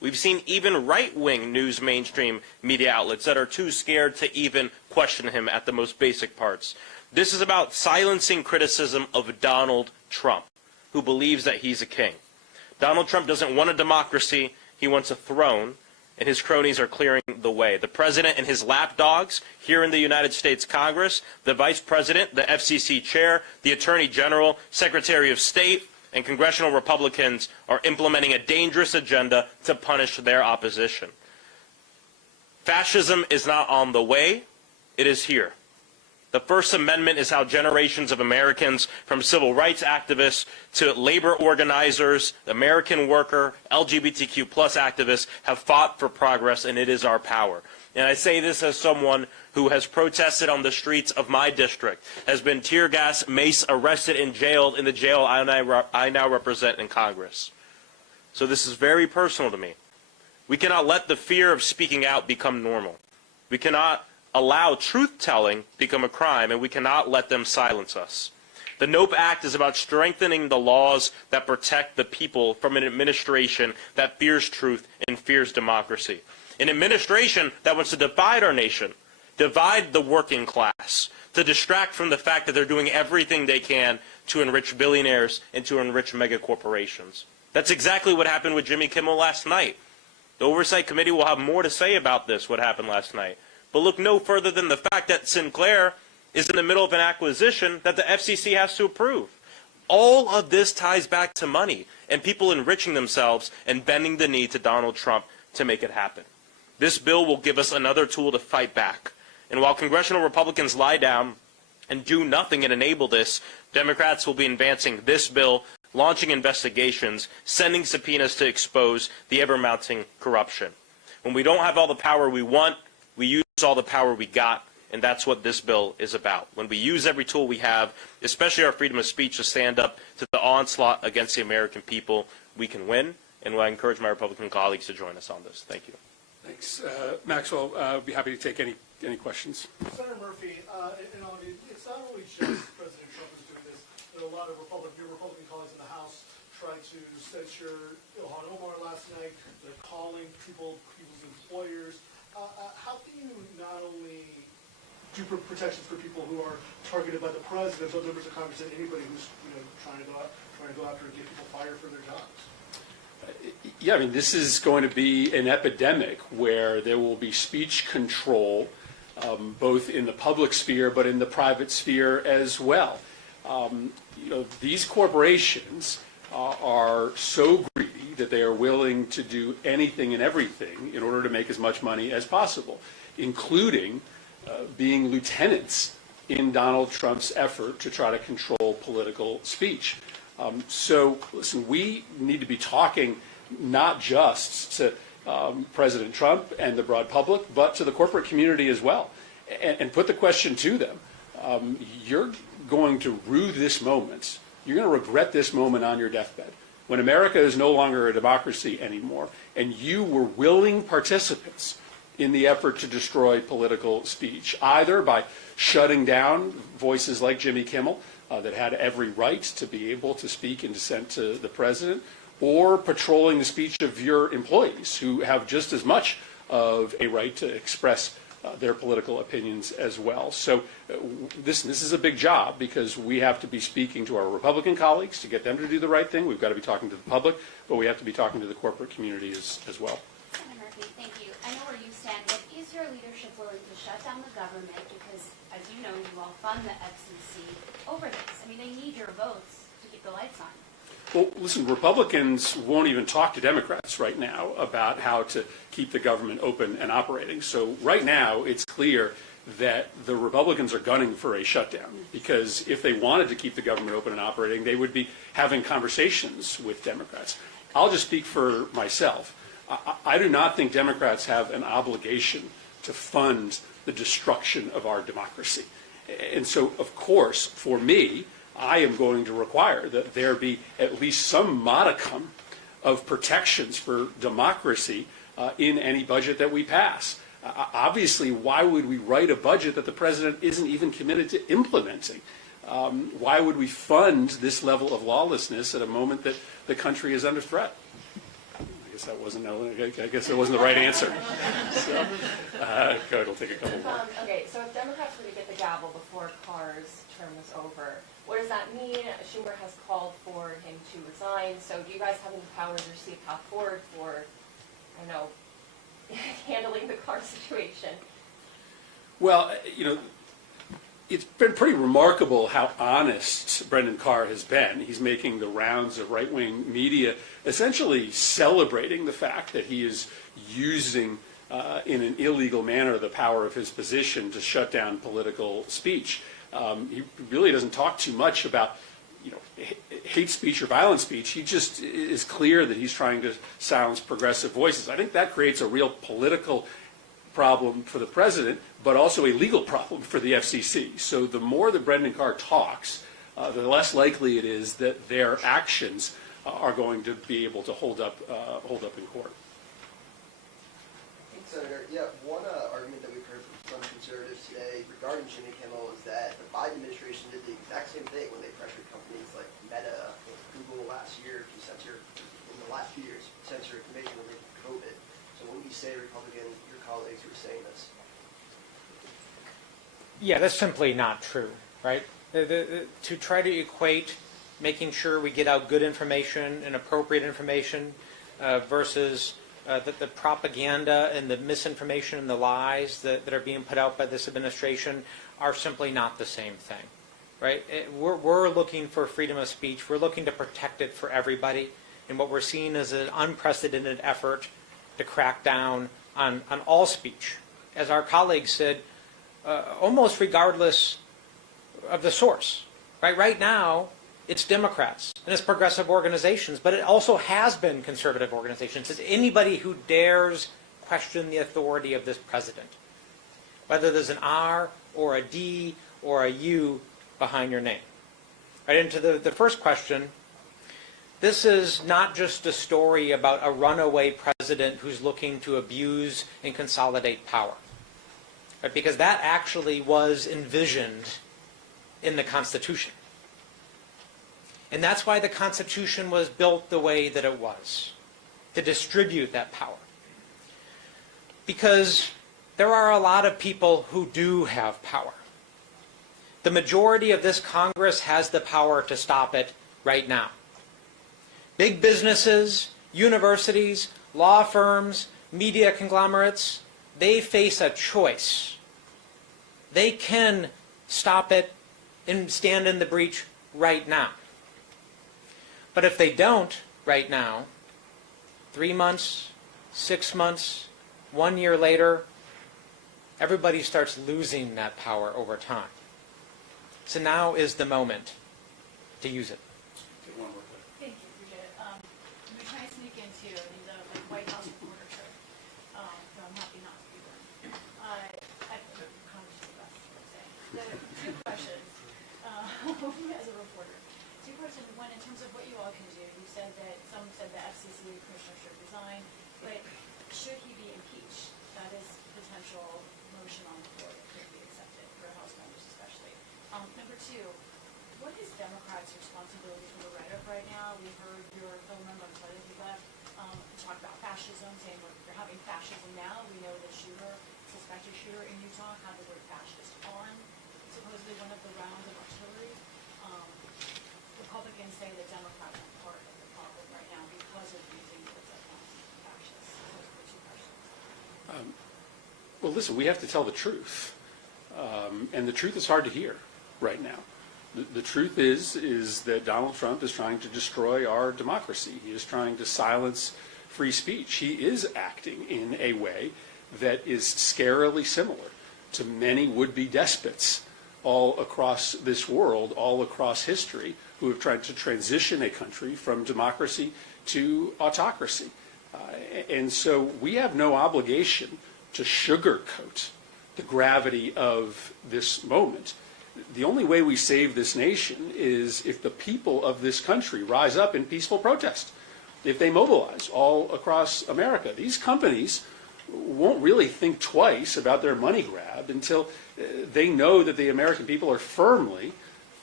We've seen even right-wing news mainstream media outlets that are too scared to even question him at the most basic parts. This is about silencing criticism of Donald Trump, who believes that he's a king. Donald Trump doesn't want a democracy, he wants a throne, and his cronies are clearing the way. The president and his lapdogs here in the United States Congress, the vice president, the FCC chair, the attorney general, secretary of state, and congressional Republicans are implementing a dangerous agenda to punish their opposition. Fascism is not on the way, it is here. The First Amendment is how generations of Americans, from civil rights activists to labor organizers, American worker, LGBTQ+ activists, have fought for progress, and it is our power. And I say this as someone who has protested on the streets of my district, has been tear gas, mace, arrested, and jailed in the jail I now represent in Congress. So this is very personal to me. We cannot let the fear of speaking out become normal. We cannot allow truth-telling become a crime, and we cannot let them silence us. The NOPE Act is about strengthening the laws that protect the people from an administration that fears truth and fears democracy. An administration that wants to divide our nation, divide the working class, to distract from the fact that they're doing everything they can to enrich billionaires and to enrich mega corporations. That's exactly what happened with Jimmy Kimmel last night. The Oversight Committee will have more to say about this, what happened last night. But look no further than the fact that Sinclair is in the middle of an acquisition that the FCC has to approve. All of this ties back to money and people enriching themselves and bending the knee to Donald Trump to make it happen. This bill will give us another tool to fight back. And while congressional Republicans lie down and do nothing and enable this, Democrats will be advancing this bill, launching investigations, sending subpoenas to expose the ever-mounting corruption. When we don't have all the power we want, we use all the power we got, and that's what this bill is about. When we use every tool we have, especially our freedom of speech, to stand up to the onslaught against the American people, we can win, and I encourage my Republican colleagues to join us on this. Thank you. Thanks. Maxwell, I'd be happy to take any questions. Senator Murphy, in all of you, it's not only just President Trump who's doing this, but a lot of your Republican colleagues in the House tried to censure Ilhan Omar last night. They're calling people's employers. How can you not only do protections for people who are targeted by the president, but members of Congress and anybody who's trying to go after and get people fired for their jobs? Yeah, I mean, this is going to be an epidemic where there will be speech control, both in the public sphere but in the private sphere as well. These corporations are so greedy that they are willing to do anything and everything in order to make as much money as possible, including being lieutenants in Donald Trump's effort to try to control political speech. So, listen, we need to be talking not just to President Trump and the broad public, but to the corporate community as well, and put the question to them. You're going to rue this moment. You're going to regret this moment on your deathbed, when America is no longer a democracy anymore, and you were willing participants in the effort to destroy political speech, either by shutting down voices like Jimmy Kimmel, that had every right to be able to speak in dissent to the president, or patrolling the speech of your employees, who have just as much of a right to express their political opinions as well. So this is a big job, because we have to be speaking to our Republican colleagues to get them to do the right thing. We've got to be talking to the public, but we have to be talking to the corporate community as well. Senator Murphy, thank you. I know where you stand, but is your leadership willing to shut down the government? Because, as you know, you all fund the FCC over this. I mean, they need your votes to keep the lights on. Well, listen, Republicans won't even talk to Democrats right now about how to keep the government open and operating. So right now, it's clear that the Republicans are gunning for a shutdown, because if they wanted to keep the government open and operating, they would be having conversations with Democrats. I'll just speak for myself. I do not think Democrats have an obligation to fund the destruction of our democracy. And so, of course, for me, I am going to require that there be at least some modicum of protections for democracy in any budget that we pass. Obviously, why would we write a budget that the president isn't even committed to implementing? Why would we fund this level of lawlessness at a moment that the country is under threat? guess that wasn't. I guess it wasn't the right answer. So, go ahead. We'll take a couple more. Okay, so if Democrats were to get the gavel before Carr's term was over, what does that mean? Schumer has called for him to resign. So do you guys have any powers or see a path forward for, I don't know, handling the Carr situation? Well, it's been pretty remarkable how honest Brendan Carr has been. He's making the rounds of right-wing media, essentially celebrating the fact that he is using in an illegal manner the power of his position to shut down political speech. He really doesn't talk too much about hate speech or violent speech. He just is clear that he's trying to silence progressive voices. I think that creates a real political problem for the president, but also a legal problem for the FCC. So the more that Brendan Carr talks, the less likely it is that their actions are going to be able to hold up in court. Senator, one argument that we've heard from some conservatives today regarding Jimmy Kimmel is that the Biden administration did the exact same thing when they pressured companies like Meta and Google last year to censor, in the last few years, censor information related to COVID. So what would you say, Republican, your colleagues who are saying this? Yeah, that's simply not true, right? To try to equate making sure we get out good information and appropriate information versus the propaganda and the misinformation and the lies that are being put out by this administration are simply not the same thing, right? We're looking for freedom of speech. We're looking to protect it for everybody. And what we're seeing is an unprecedented effort to crack down on all speech. As our colleagues said, almost regardless of the source, right? Right now, it's Democrats and it's progressive organizations, but it also has been conservative organizations. It's anybody who dares question the authority of this president, whether there's an R or a D or a U behind your name. Right into the first question, this is not just a story about a runaway president who's looking to abuse and consolidate power, right? Because that actually was envisioned in the Constitution. And that's why the Constitution was built the way that it was, to distribute that power. Because there are a lot of people who do have power. The majority of this Congress has the power to stop it right now. Big businesses, universities, law firms, media conglomerates, they face a choice. They can stop it and stand in the breach right now. But if they don't right now, 3 months, 6 months, 1 year later, everybody starts losing that power over time. So now is the moment to use it. Thank you, appreciate it. I'm going to try and sneak in too. I mean, the White House reporter trick. So I'm happy not to be one. Congress is the best, I would say. So, two questions as a reporter. Two questions. One, in terms of what you all can do, you said that some said the FCC commissioner should resign, but should he be impeached? That is potential motion on the floor that could be accepted for House members especially. Number two, what is Democrats' responsibility for the rhetoric right now? We heard your fellow member on Friday he left talk about fascism, saying we're having fascism now. We know the suspected shooter in Utah had the word fascist on supposedly one of the rounds of artillery. Republicans say that Democrats are part of the problem right now because of using words like fascist. Those are the two questions. Well, listen, we have to tell the truth. And the truth is hard to hear right now. The truth is that Donald Trump is trying to destroy our democracy. He is trying to silence free speech. He is acting in a way that is scarily similar to many would-be despots all across this world, all across history, who have tried to transition a country from democracy to autocracy. And so we have no obligation to sugarcoat the gravity of this moment. The only way we save this nation is if the people of this country rise up in peaceful protest, if they mobilize all across America. These companies won't really think twice about their money grab until they know that the American people are firmly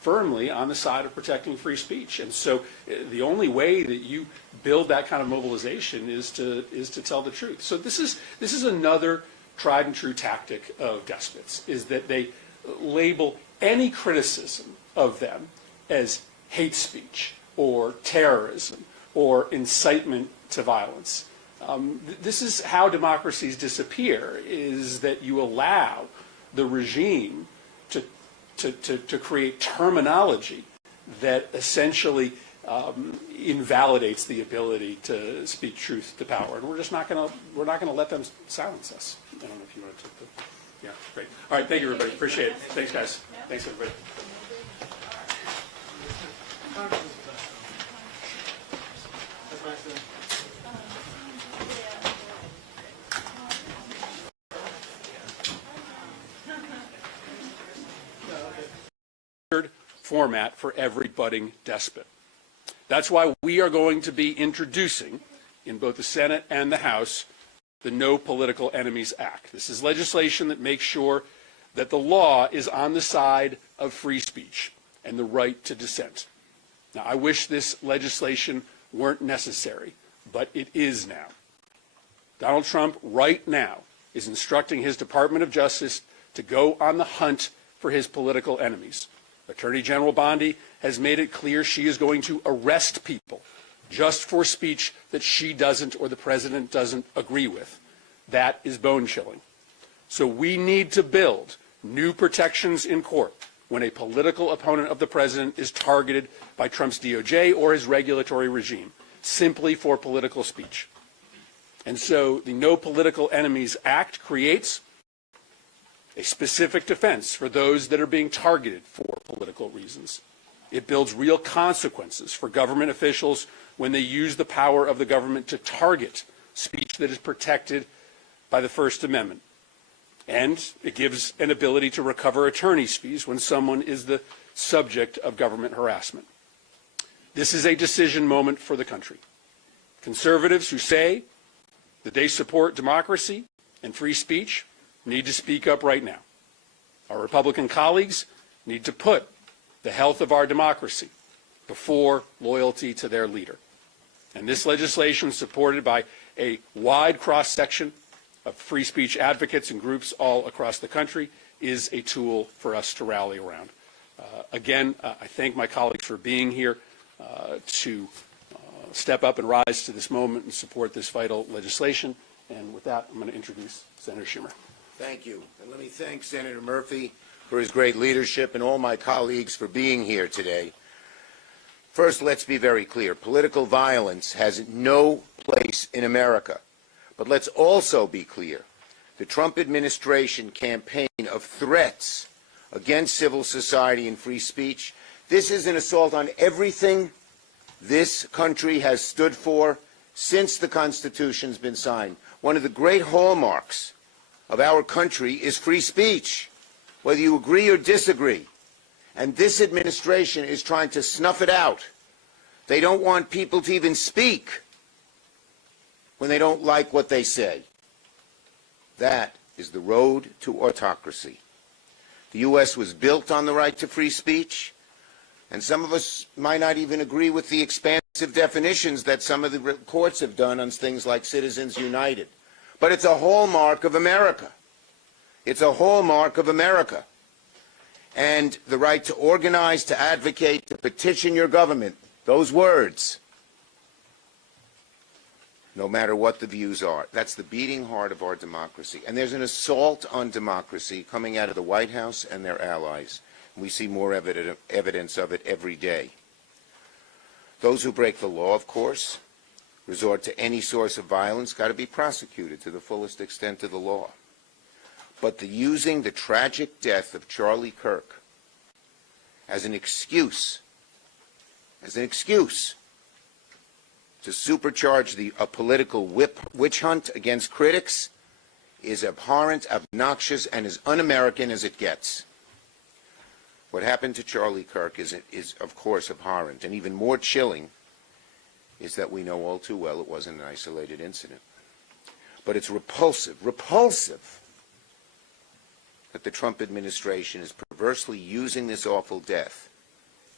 firmly on the side of protecting free speech. And so the only way that you build that kind of mobilization is to tell the truth. So this is another tried and true tactic of despots, is that they label any criticism of them as hate speech or terrorism or incitement to violence. This is how democracies disappear, is that you allow the regime to create terminology that essentially invalidates the ability to speak truth to power, and we're just not going to let them silence us. I don't know if you want to take the, yeah, great. All right, thank you, everybody. Appreciate it. Thanks, guys. Thanks, everybody. Format for every budding despot. That's why we are going to be introducing, in both the Senate and the House, the No Political Enemies Act. This is legislation that makes sure that the law is on the side of free speech and the right to dissent. Now, I wish this legislation weren't necessary, but it is now. Donald Trump, right now, is instructing his Department of Justice to go on the hunt for his political enemies. Attorney General Bondi has made it clear she is going to arrest people just for speech that she doesn't or the president doesn't agree with. That is bone-chilling. So we need to build new protections in court when a political opponent of the president is targeted by Trump's DOJ or his regulatory regime, simply for political speech. And so the No Political Enemies Act creates a specific defense for those that are being targeted for political reasons. It builds real consequences for government officials when they use the power of the government to target speech that is protected by the First Amendment. And it gives an ability to recover attorney's fees when someone is the subject of government harassment. This is a decision moment for the country. Conservatives who say that they support democracy and free speech need to speak up right now. Our Republican colleagues need to put the health of our democracy before loyalty to their leader. And this legislation, supported by a wide cross-section of free speech advocates and groups all across the country, is a tool for us to rally around. Again, I thank my colleagues for being here to step up and rise to this moment and support this vital legislation. And with that, I'm going to introduce Senator Schumer. Thank you. And let me thank Senator Murphy for his great leadership and all my colleagues for being here today. First, let's be very clear. Political violence has no place in America. But let's also be clear. The Trump administration campaign of threats against civil society and free speech, this is an assault on everything this country has stood for since the Constitution's been signed. One of the great hallmarks of our country is free speech, whether you agree or disagree. And this administration is trying to snuff it out. They don't want people to even speak when they don't like what they say. That is the road to autocracy. The U.S. was built on the right to free speech, and some of us might not even agree with the expansive definitions that some of the courts have done on things like Citizens United. But it's a hallmark of America. It's a hallmark of America. And the right to organize, to advocate, to petition your government, those words, no matter what the views are, that's the beating heart of our democracy. And there's an assault on democracy coming out of the White House and their allies. We see more evidence of it every day. Those who break the law, of course, resort to any source of violence, got to be prosecuted to the fullest extent of the law. But using the tragic death of Charlie Kirk as an excuse to supercharge a political witch hunt against critics is abhorrent, obnoxious, and as un-American as it gets. What happened to Charlie Kirk is, of course, abhorrent, and even more chilling is that we know all too well it wasn't an isolated incident. But it's repulsive that the Trump administration is perversely using this awful death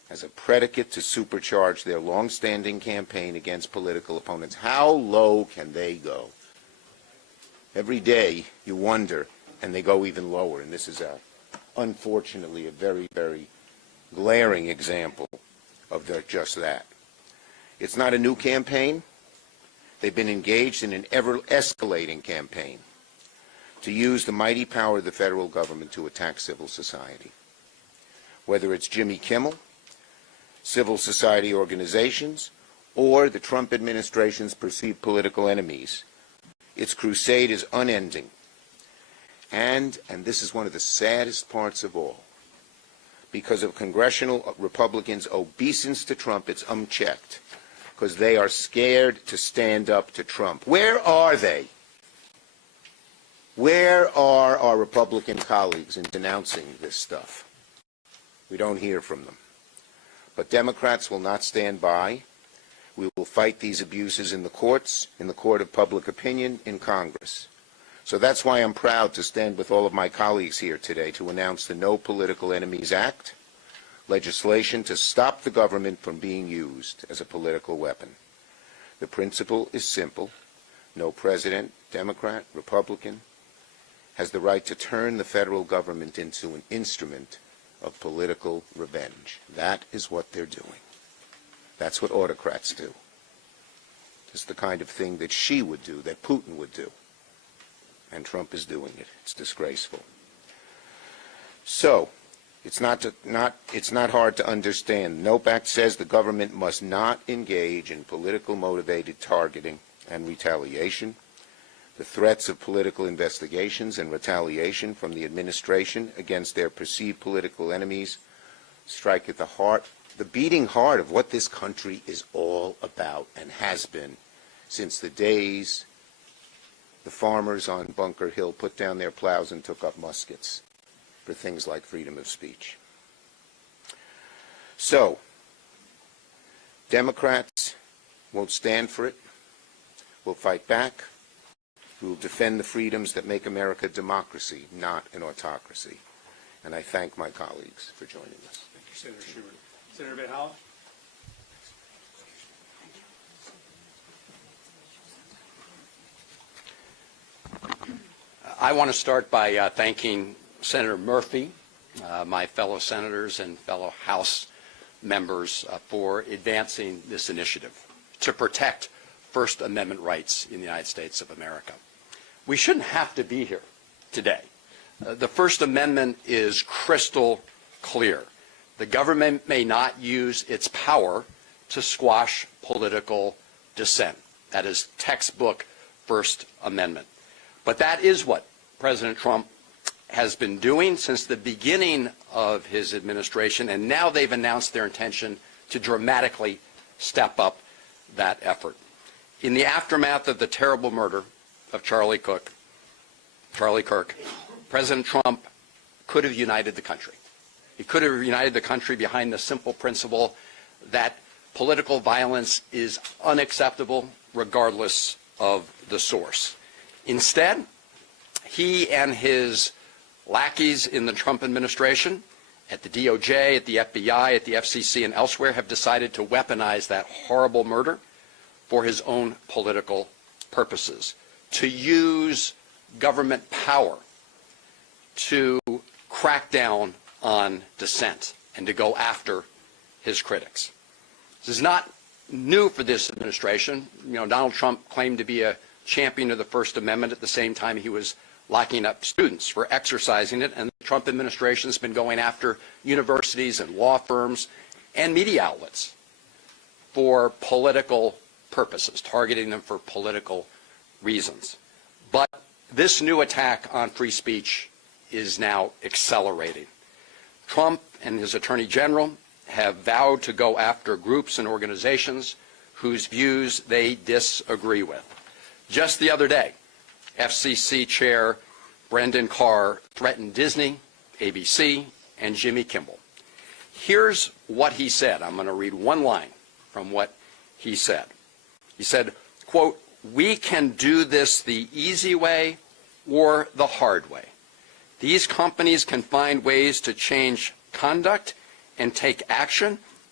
as a predicate to supercharge their long-standing campaign against political opponents. How low can they go? Every day you wonder, and they go even lower. And this is, unfortunately, a very, very glaring example of just that. It's not a new campaign. They've been engaged in an ever-escalating campaign to use the mighty power of the federal government to attack civil society. Whether it's Jimmy Kimmel, civil society organizations, or the Trump administration's perceived political enemies, its crusade is unending. And this is one of the saddest parts of all, because of congressional Republicans' obeisance to Trump, it's unchecked, because they are scared to stand up to Trump. Where are they? Where are our Republican colleagues in denouncing this stuff? We don't hear from them. But Democrats will not stand by. We will fight these abuses in the courts, in the court of public opinion, in Congress. So that's why I'm proud to stand with all of my colleagues here today to announce the No Political Enemies Act, legislation to stop the government from being used as a political weapon. The principle is simple. No president, Democrat, Republican, has the right to turn the federal government into an instrument of political revenge. That is what they're doing. That's what autocrats do. It's the kind of thing that Xi would do, that Putin would do. And Trump is doing it. It's disgraceful. So, it's not hard to understand. NOPE Act says the government must not engage in political motivated targeting and retaliation. The threats of political investigations and retaliation from the administration against their perceived political enemies strike at the heart, the beating heart of what this country is all about and has been since the days the farmers on Bunker Hill put down their plows and took up muskets for things like freedom of speech. So, Democrats won't stand for it. We'll fight back. We will defend the freedoms that make America a democracy, not an autocracy. And I thank my colleagues for joining us. Thank you, Senator Schumer. Senator Van Hollen? I want to start by thanking Senator Murphy, my fellow senators and fellow House members for advancing this initiative to protect First Amendment rights in the United States of America. We shouldn't have to be here today. The First Amendment is crystal clear. The government may not use its power to squash political dissent. That is textbook First Amendment. But that is what President Trump has been doing since the beginning of his administration, and now they've announced their intention to dramatically step up that effort. In the aftermath of the terrible murder of Charlie Kirk, President Trump could have united the country. He could have united the country behind the simple principle that political violence is unacceptable regardless of the source. Instead, he and his lackeys in the Trump administration, at the DOJ, at the FBI, at the FCC, and elsewhere, have decided to weaponize that horrible murder for his own political purposes, to use government power to crack down on dissent and to go after his critics. This is not new for this administration. You know, Donald Trump claimed to be a champion of the First Amendment at the same time he was locking up students for exercising it, and the Trump administration has been going after universities and law firms and media outlets for political purposes, targeting them for political reasons. But this new attack on free speech is now accelerating. Trump and his Attorney General have vowed to go after groups and organizations whose views they disagree with. Just the other day, FCC Chair Brendan Carr threatened Disney, ABC, and Jimmy Kimmel. Here's what he said. I'm going to read one line from what he said. He said, quote, "We can do this the easy way or the hard way. These companies can find ways to change conduct and take action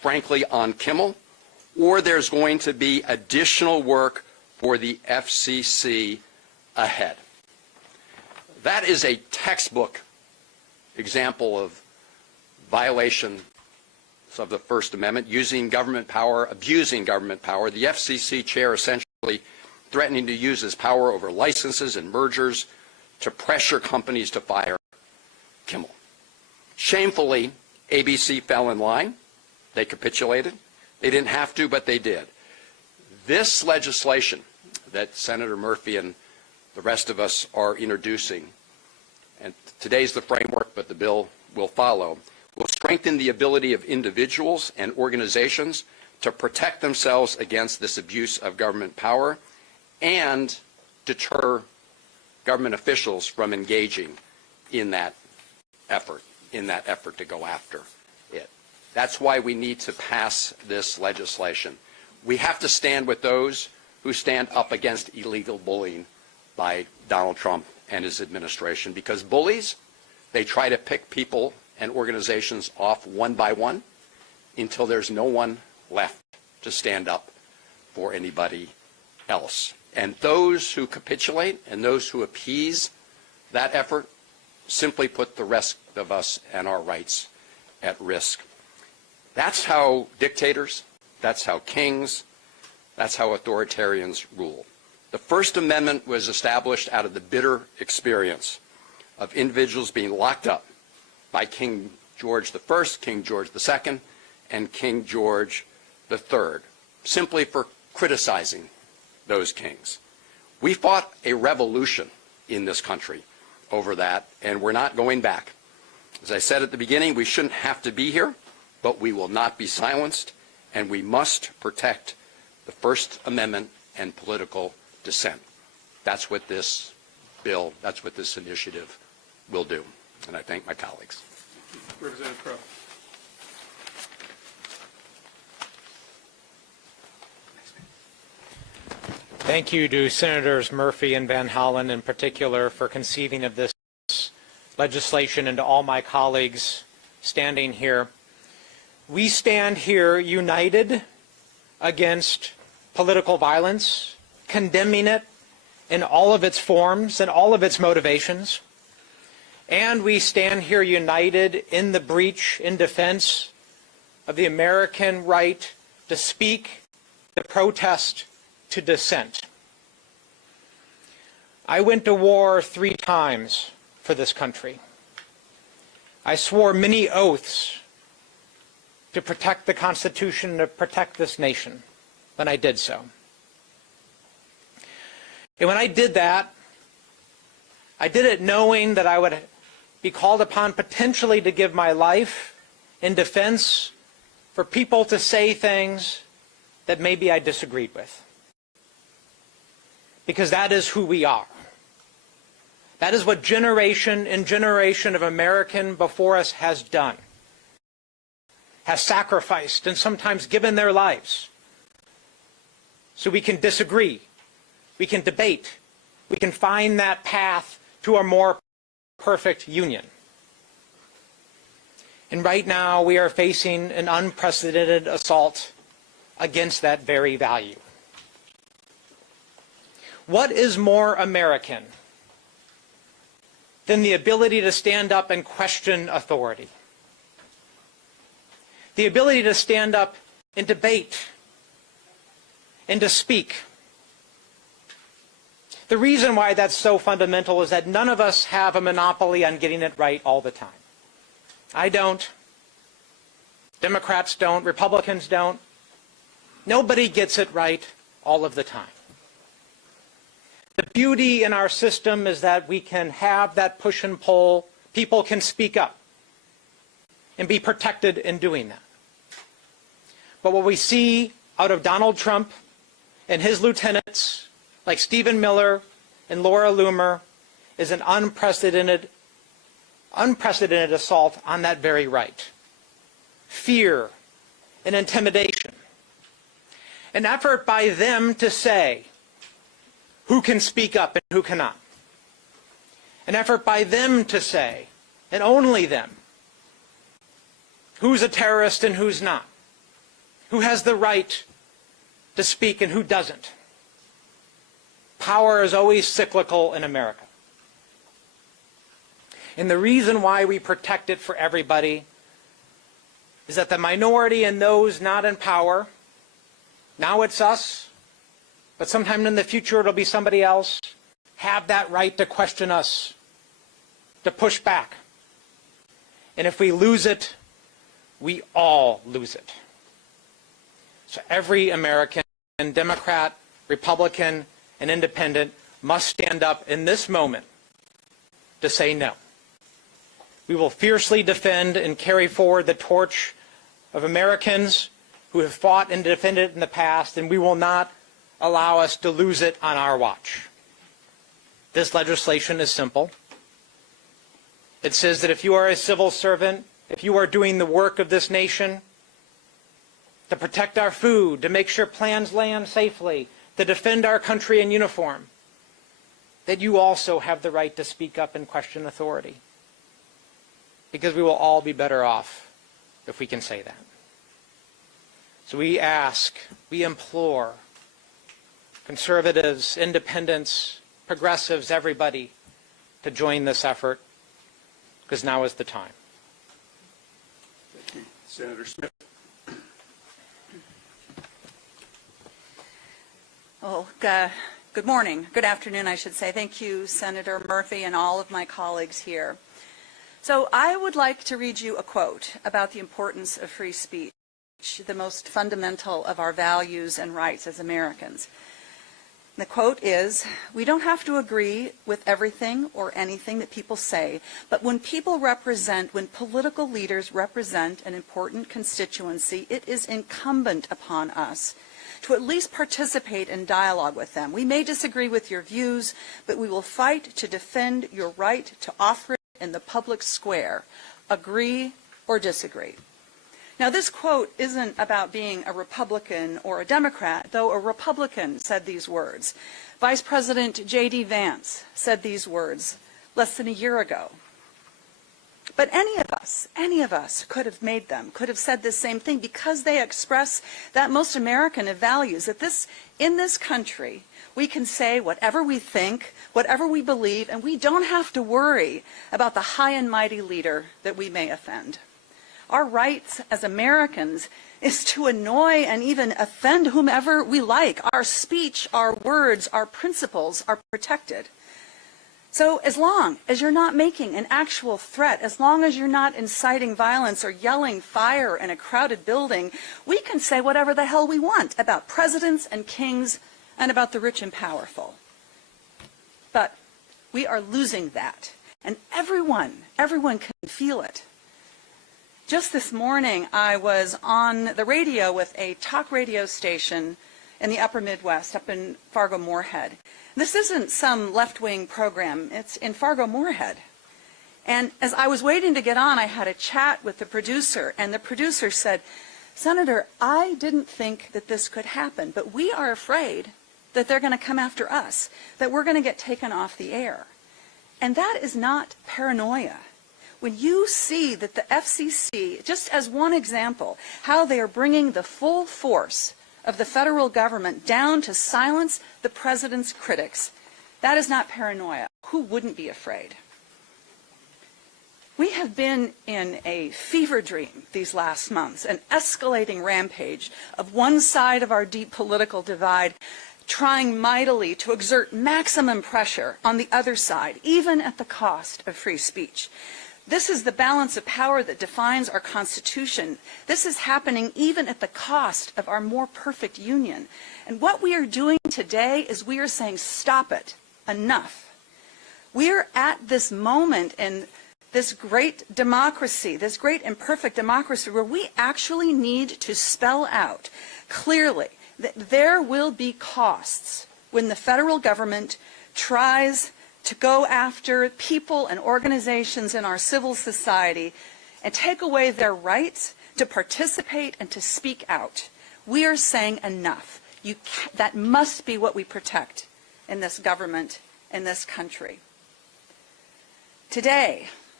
frankly, on Kimmel, or there's going to be additional work for the FCC ahead. That is a textbook example of violation of the First Amendment, using government power, abusing government power. The FCC chair essentially threatening to use his power over licenses and mergers to pressure companies to fire Kimmel. Shamefully, ABC fell in line. They capitulated. They didn't have to, but they did. This legislation that Senator Murphy and the rest of us are introducing, and today's the framework, but the bill will follow, will strengthen the ability of individuals and organizations to protect themselves against this abuse of government power and deter government officials from engaging in that effort to go after it. That's why we need to pass this legislation. We have to stand with those who stand up against illegal bullying by Donald Trump and his administration, because bullies, they try to pick people and organizations off one by one until there's no one left to stand up for anybody else. And those who capitulate and those who appease that effort simply put the rest of us and our rights at risk. That's how dictators, that's how kings, that's how authoritarians rule. The First Amendment was established out of the bitter experience of individuals being locked up by King George I, King George II, and King George III, simply for criticizing those kings. We fought a revolution in this country over that, and we're not going back. As I said at the beginning, we shouldn't have to be here, but we will not be silenced, and we must protect the First Amendment and political dissent. That's what this bill, that's what this initiative will do. And I thank my colleagues. Representative Crowe. Thank you to Senators Murphy and Van Hollen in particular for conceiving of this legislation, and to all my colleagues standing here. We stand here united against political violence, condemning it in all of its forms and all of its motivations. And we stand here united in the breach, in defense of the American right to speak, to protest, to dissent. I went to war 3 times for this country. I swore many oaths to protect the Constitution, to protect this nation, when I did so. And when I did that, I did it knowing that I would be called upon potentially to give my life in defense for people to say things that maybe I disagreed with. Because that is who we are. That is what generation and generation of American before us has done. Has sacrificed and sometimes given their lives. So we can disagree. We can debate. We can find that path to a more perfect union. And right now we are facing an unprecedented assault against that very value. What is more American than the ability to stand up and question authority? The ability to stand up and debate and to speak. The reason why that's so fundamental is that none of us have a monopoly on getting it right all the time. I don't. Democrats don't. Republicans don't. Nobody gets it right all of the time. The beauty in our system is that we can have that push and pull. People can speak up and be protected in doing that. But what we see out of Donald Trump and his lieutenants, like Stephen Miller and Laura Loomer, is an unprecedented assault on that very right. Fear and intimidation. An effort by them to say who can speak up and who cannot. An effort by them to say, and only them, who's a terrorist and who's not. who has the right to speak and who doesn't. Power is always cyclical in America. And the reason why we protect it for everybody is that the minority and those not in power, now it's us, but sometime in the future it'll be somebody else, have that right to question us, to push back. And if we lose it, we all lose it. So every American, Democrat, Republican, and Independent must stand up in this moment to say no. We will fiercely defend and carry forward the torch of Americans who have fought and defended it in the past, and we will not allow us to lose it on our watch. This legislation is simple. It says that if you are a civil servant, if you are doing the work of this nation to protect our food, to make sure plans land safely, to defend our country in uniform, that you also have the right to speak up and question authority. Because we will all be better off if we can say that. So we ask, we implore conservatives, independents, progressives, everybody to join this effort, because now is the time. Thank you. Senator Smith. Well, good morning, good afternoon, I should say. Thank you, Senator Murphy, and all of my colleagues here. So I would like to read you a quote about the importance of free speech, the most fundamental of our values and rights as Americans. The quote is, "We don't have to agree with everything or anything that people say, but when political leaders represent an important constituency, it is incumbent upon us to at least participate in dialogue with them. We may disagree with your views, but we will fight to defend your right to offer it in the public square. Agree or disagree." Now, this quote isn't about being a Republican or a Democrat, though a Republican said these words. Vice President J.D. Vance said these words less than a year ago. But any of us could have made them, could have said the same thing, because they express that most American of values, that in this country, we can say whatever we think, whatever we believe, and we don't have to worry about the high and mighty leader that we may offend. Our rights as Americans is to annoy and even offend whomever we like. Our speech, our words, our principles are protected. So as long as you're not making an actual threat, as long as you're not inciting violence or yelling fire in a crowded building, we can say whatever the hell we want about presidents and kings and about the rich and powerful. But we are losing that, and everyone can feel it. Just this morning, I was on the radio with a talk radio station in the upper Midwest, up in Fargo-Moorhead. This isn't some left-wing program. It's in Fargo-Moorhead. And as I was waiting to get on, I had a chat with the producer, and the producer said, "Senator, I didn't think that this could happen, but we are afraid that they're going to come after us, that we're going to get taken off the air." And that is not paranoia. When you see that the FCC, just as one example, how they are bringing the full force of the federal government down to silence the president's critics, that is not paranoia. Who wouldn't be afraid? We have been in a fever dream these last months, an escalating rampage of one side of our deep political divide trying mightily to exert maximum pressure on the other side, even at the cost of free speech. This is the balance of power that defines our Constitution. This is happening even at the cost of our more perfect union. And what we are doing today is we are saying, stop it, enough. We're at this moment in this great democracy, this great imperfect democracy, where we actually need to spell out clearly that there will be costs when the federal government tries to go after people and organizations in our civil society and take away their rights to participate and to speak out. We are saying enough. That must be what we protect in this government, in this country. Today,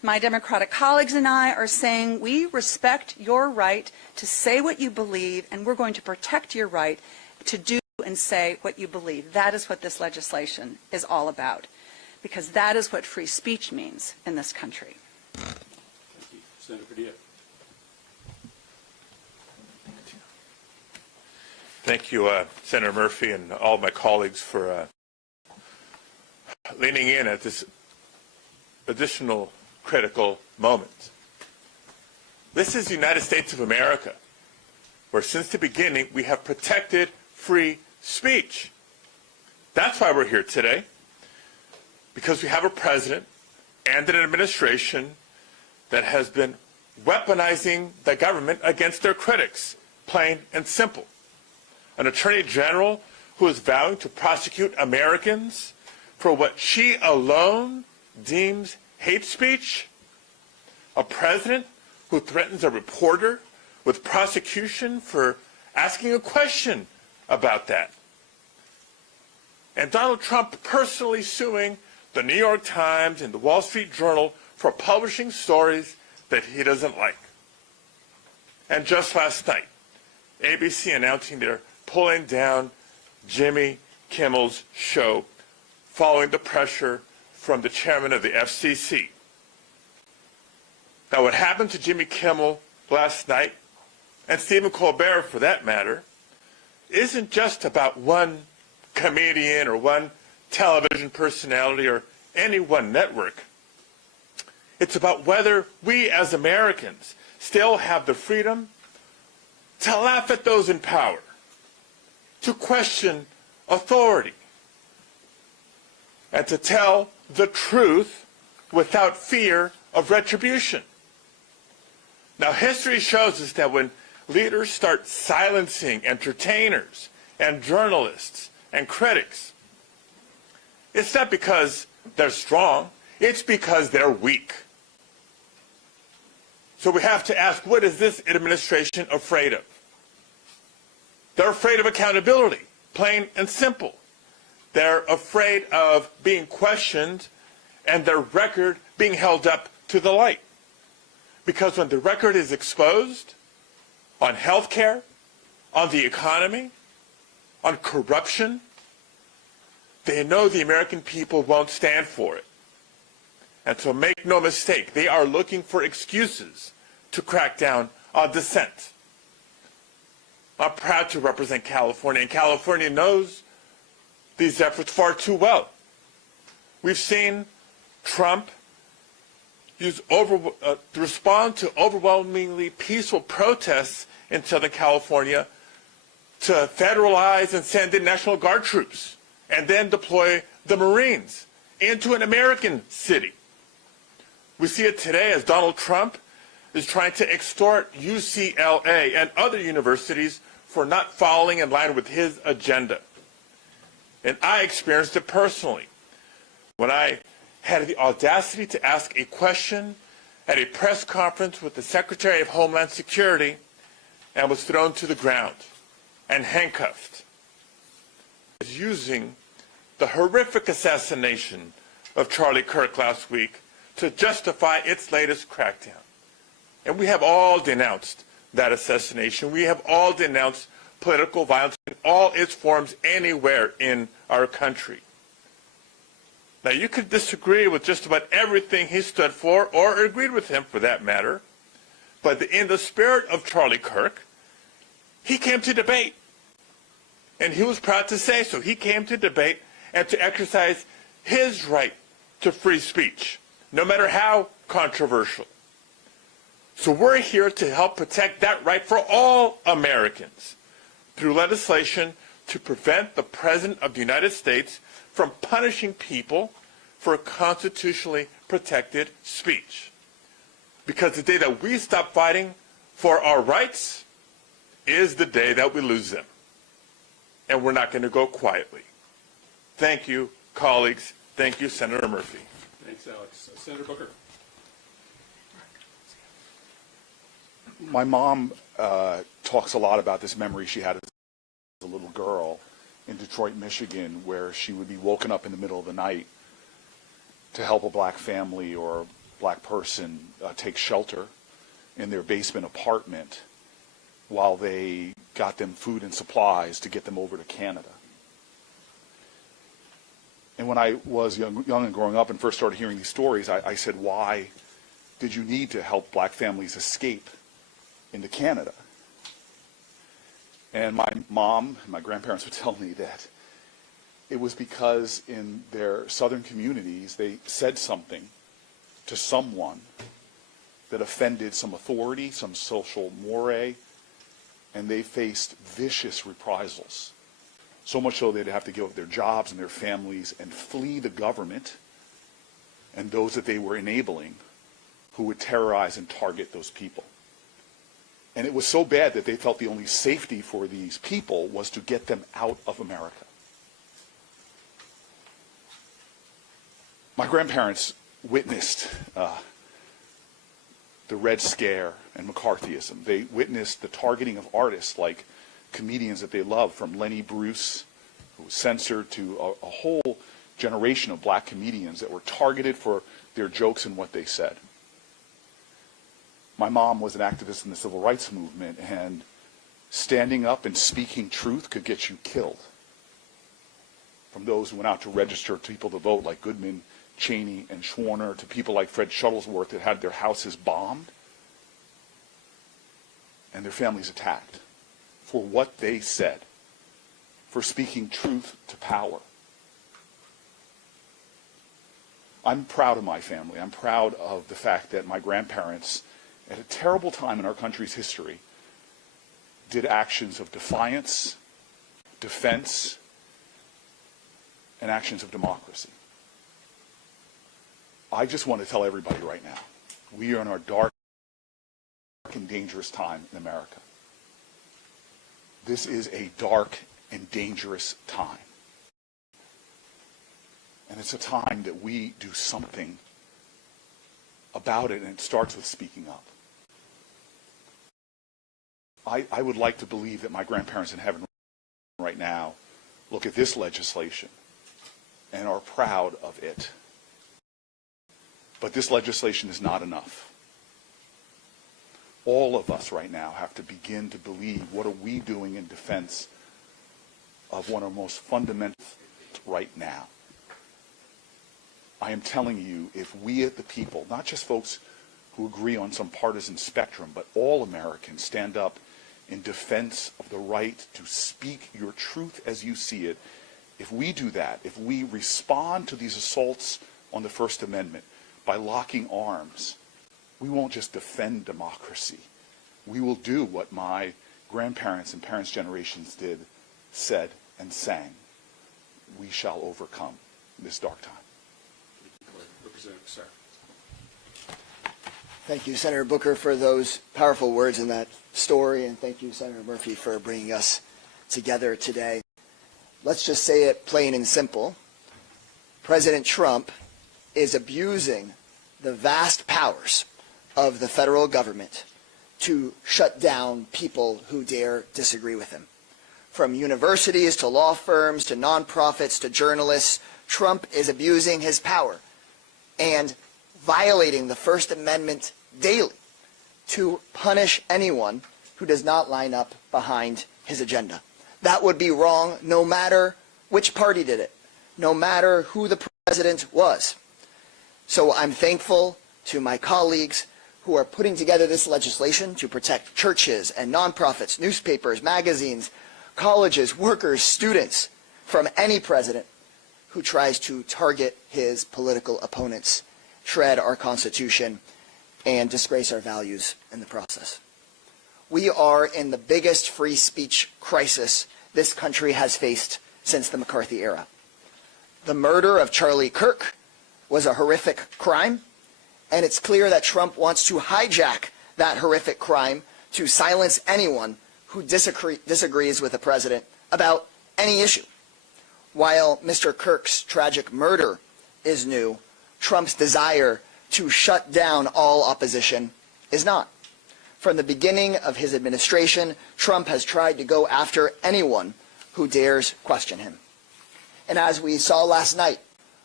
My Democratic colleagues and I are saying we respect your right to say what you believe, and we're going to protect your right to do and say what you believe. That is what this legislation is all about, because that is what free speech means in this country. Thank you. Senator Padilla. Thank you, Senator Murphy, and all of my colleagues for leaning in at this additional critical moment. This is the United States of America, where since the beginning we have protected free speech. That's why we're here today, because we have a president and an administration that has been weaponizing the government against their critics, plain and simple. An attorney general who is vowing to prosecute Americans for what she alone deems hate speech. A president who threatens a reporter with prosecution for asking a question about that. And Donald Trump personally suing the New York Times and the Wall Street Journal for publishing stories that he doesn't like. And just last night, ABC announcing they're pulling down Jimmy Kimmel's show following the pressure from the chairman of the FCC. Now, what happened to Jimmy Kimmel last night, and Stephen Colbert for that matter, isn't just about one comedian or one television personality or any one network. It's about whether we as Americans still have the freedom to laugh at those in power, to question authority, and to tell the truth without fear of retribution. Now, history shows us that when leaders start silencing entertainers and journalists and critics, it's not because they're strong, it's because they're weak. So we have to ask, what is this administration afraid of? They're afraid of accountability, plain and simple. They're afraid of being questioned and their record being held up to the light. Because when the record is exposed on health care, on the economy, on corruption, they know the American people won't stand for it. And so make no mistake, they are looking for excuses to crack down on dissent. I'm proud to represent California, and California knows these efforts far too well. We've seen Trump respond to overwhelmingly peaceful protests in Southern California to federalize and send in National Guard troops and then deploy the Marines into an American city. We see it today as Donald Trump is trying to extort UCLA and other universities for not falling in line with his agenda. And I experienced it personally when I had the audacity to ask a question at a press conference with the Secretary of Homeland Security and was thrown to the ground and handcuffed. Using the horrific assassination of Charlie Kirk last week to justify its latest crackdown. And we have all denounced that assassination. We have all denounced political violence in all its forms anywhere in our country. Now, you could disagree with just about everything he stood for, or agreed with him for that matter, but in the spirit of Charlie Kirk, he came to debate. And he was proud to say so. He came to debate and to exercise his right to free speech, no matter how controversial. So we're here to help protect that right for all Americans through legislation to prevent the President of the United States from punishing people for constitutionally protected speech. Because the day that we stop fighting for our rights is the day that we lose them. And we're not going to go quietly. Thank you, colleagues. Thank you, Senator Murphy. Thanks, Alex. Senator Booker. My mom talks a lot about this memory she had as a little girl in Detroit, Michigan, where she would be woken up in the middle of the night to help a black family or black person take shelter in their basement apartment while they got them food and supplies to get them over to Canada. And when I was young and growing up and first started hearing these stories, I said, why did you need to help black families escape into Canada? And my mom and my grandparents would tell me that it was because in their southern communities, they said something to someone that offended some authority, some social mores, and they faced vicious reprisals. So much so they'd have to give up their jobs and their families and flee the government and those that they were enabling who would terrorize and target those people. And it was so bad that they felt the only safety for these people was to get them out of America. My grandparents witnessed the Red Scare and McCarthyism. They witnessed the targeting of artists like comedians that they loved, from Lenny Bruce, who was censored, to a whole generation of black comedians that were targeted for their jokes and what they said. My mom was an activist in the civil rights movement, and standing up and speaking truth could get you killed. From those who went out to register people to vote, like Goodman, Cheney, and Schwerner, to people like Fred Shuttlesworth that had their houses bombed and their families attacked for what they said, for speaking truth to power. I'm proud of my family. I'm proud of the fact that my grandparents, at a terrible time in our country's history, did actions of defiance, defense, and actions of democracy. I just want to tell everybody right now, we are in our dark and dangerous time in America. This is a dark and dangerous time. And it's a time that we do something about it, and it starts with speaking up. I would like to believe that my grandparents in heaven right now look at this legislation and are proud of it. But this legislation is not enough. All of us right now have to begin to believe, what are we doing in defense of one of our most fundamental right now? I am telling you, if we at the people, not just folks who agree on some partisan spectrum, but all Americans stand up in defense of the right to speak your truth as you see it, if we do that, if we respond to these assaults on the First Amendment by locking arms, we won't just defend democracy. We will do what my grandparents and parents' generations did, said, and sang. We shall overcome this dark time. Representative Sarah. Thank you, Senator Booker, for those powerful words in that story, and thank you, Senator Murphy, for bringing us together today. Let's just say it plain and simple. President Trump is abusing the vast powers of the federal government to shut down people who dare disagree with him. From universities to law firms to nonprofits to journalists, Trump is abusing his power and violating the First Amendment daily to punish anyone who does not line up behind his agenda. That would be wrong no matter which party did it, no matter who the president was. So I'm thankful to my colleagues who are putting together this legislation to protect churches and nonprofits, newspapers, magazines, colleges, workers, students from any president who tries to target his political opponents, shred our Constitution, and disgrace our values in the process. We are in the biggest free speech crisis this country has faced since the McCarthy era. The murder of Charlie Kirk was a horrific crime, and it's clear that Trump wants to hijack that horrific crime to silence anyone who disagrees with the president about any issue. While Mr. Kirk's tragic murder is new, Trump's desire to shut down all opposition is not. From the beginning of his administration, Trump has tried to go after anyone who dares question him. And as we saw last night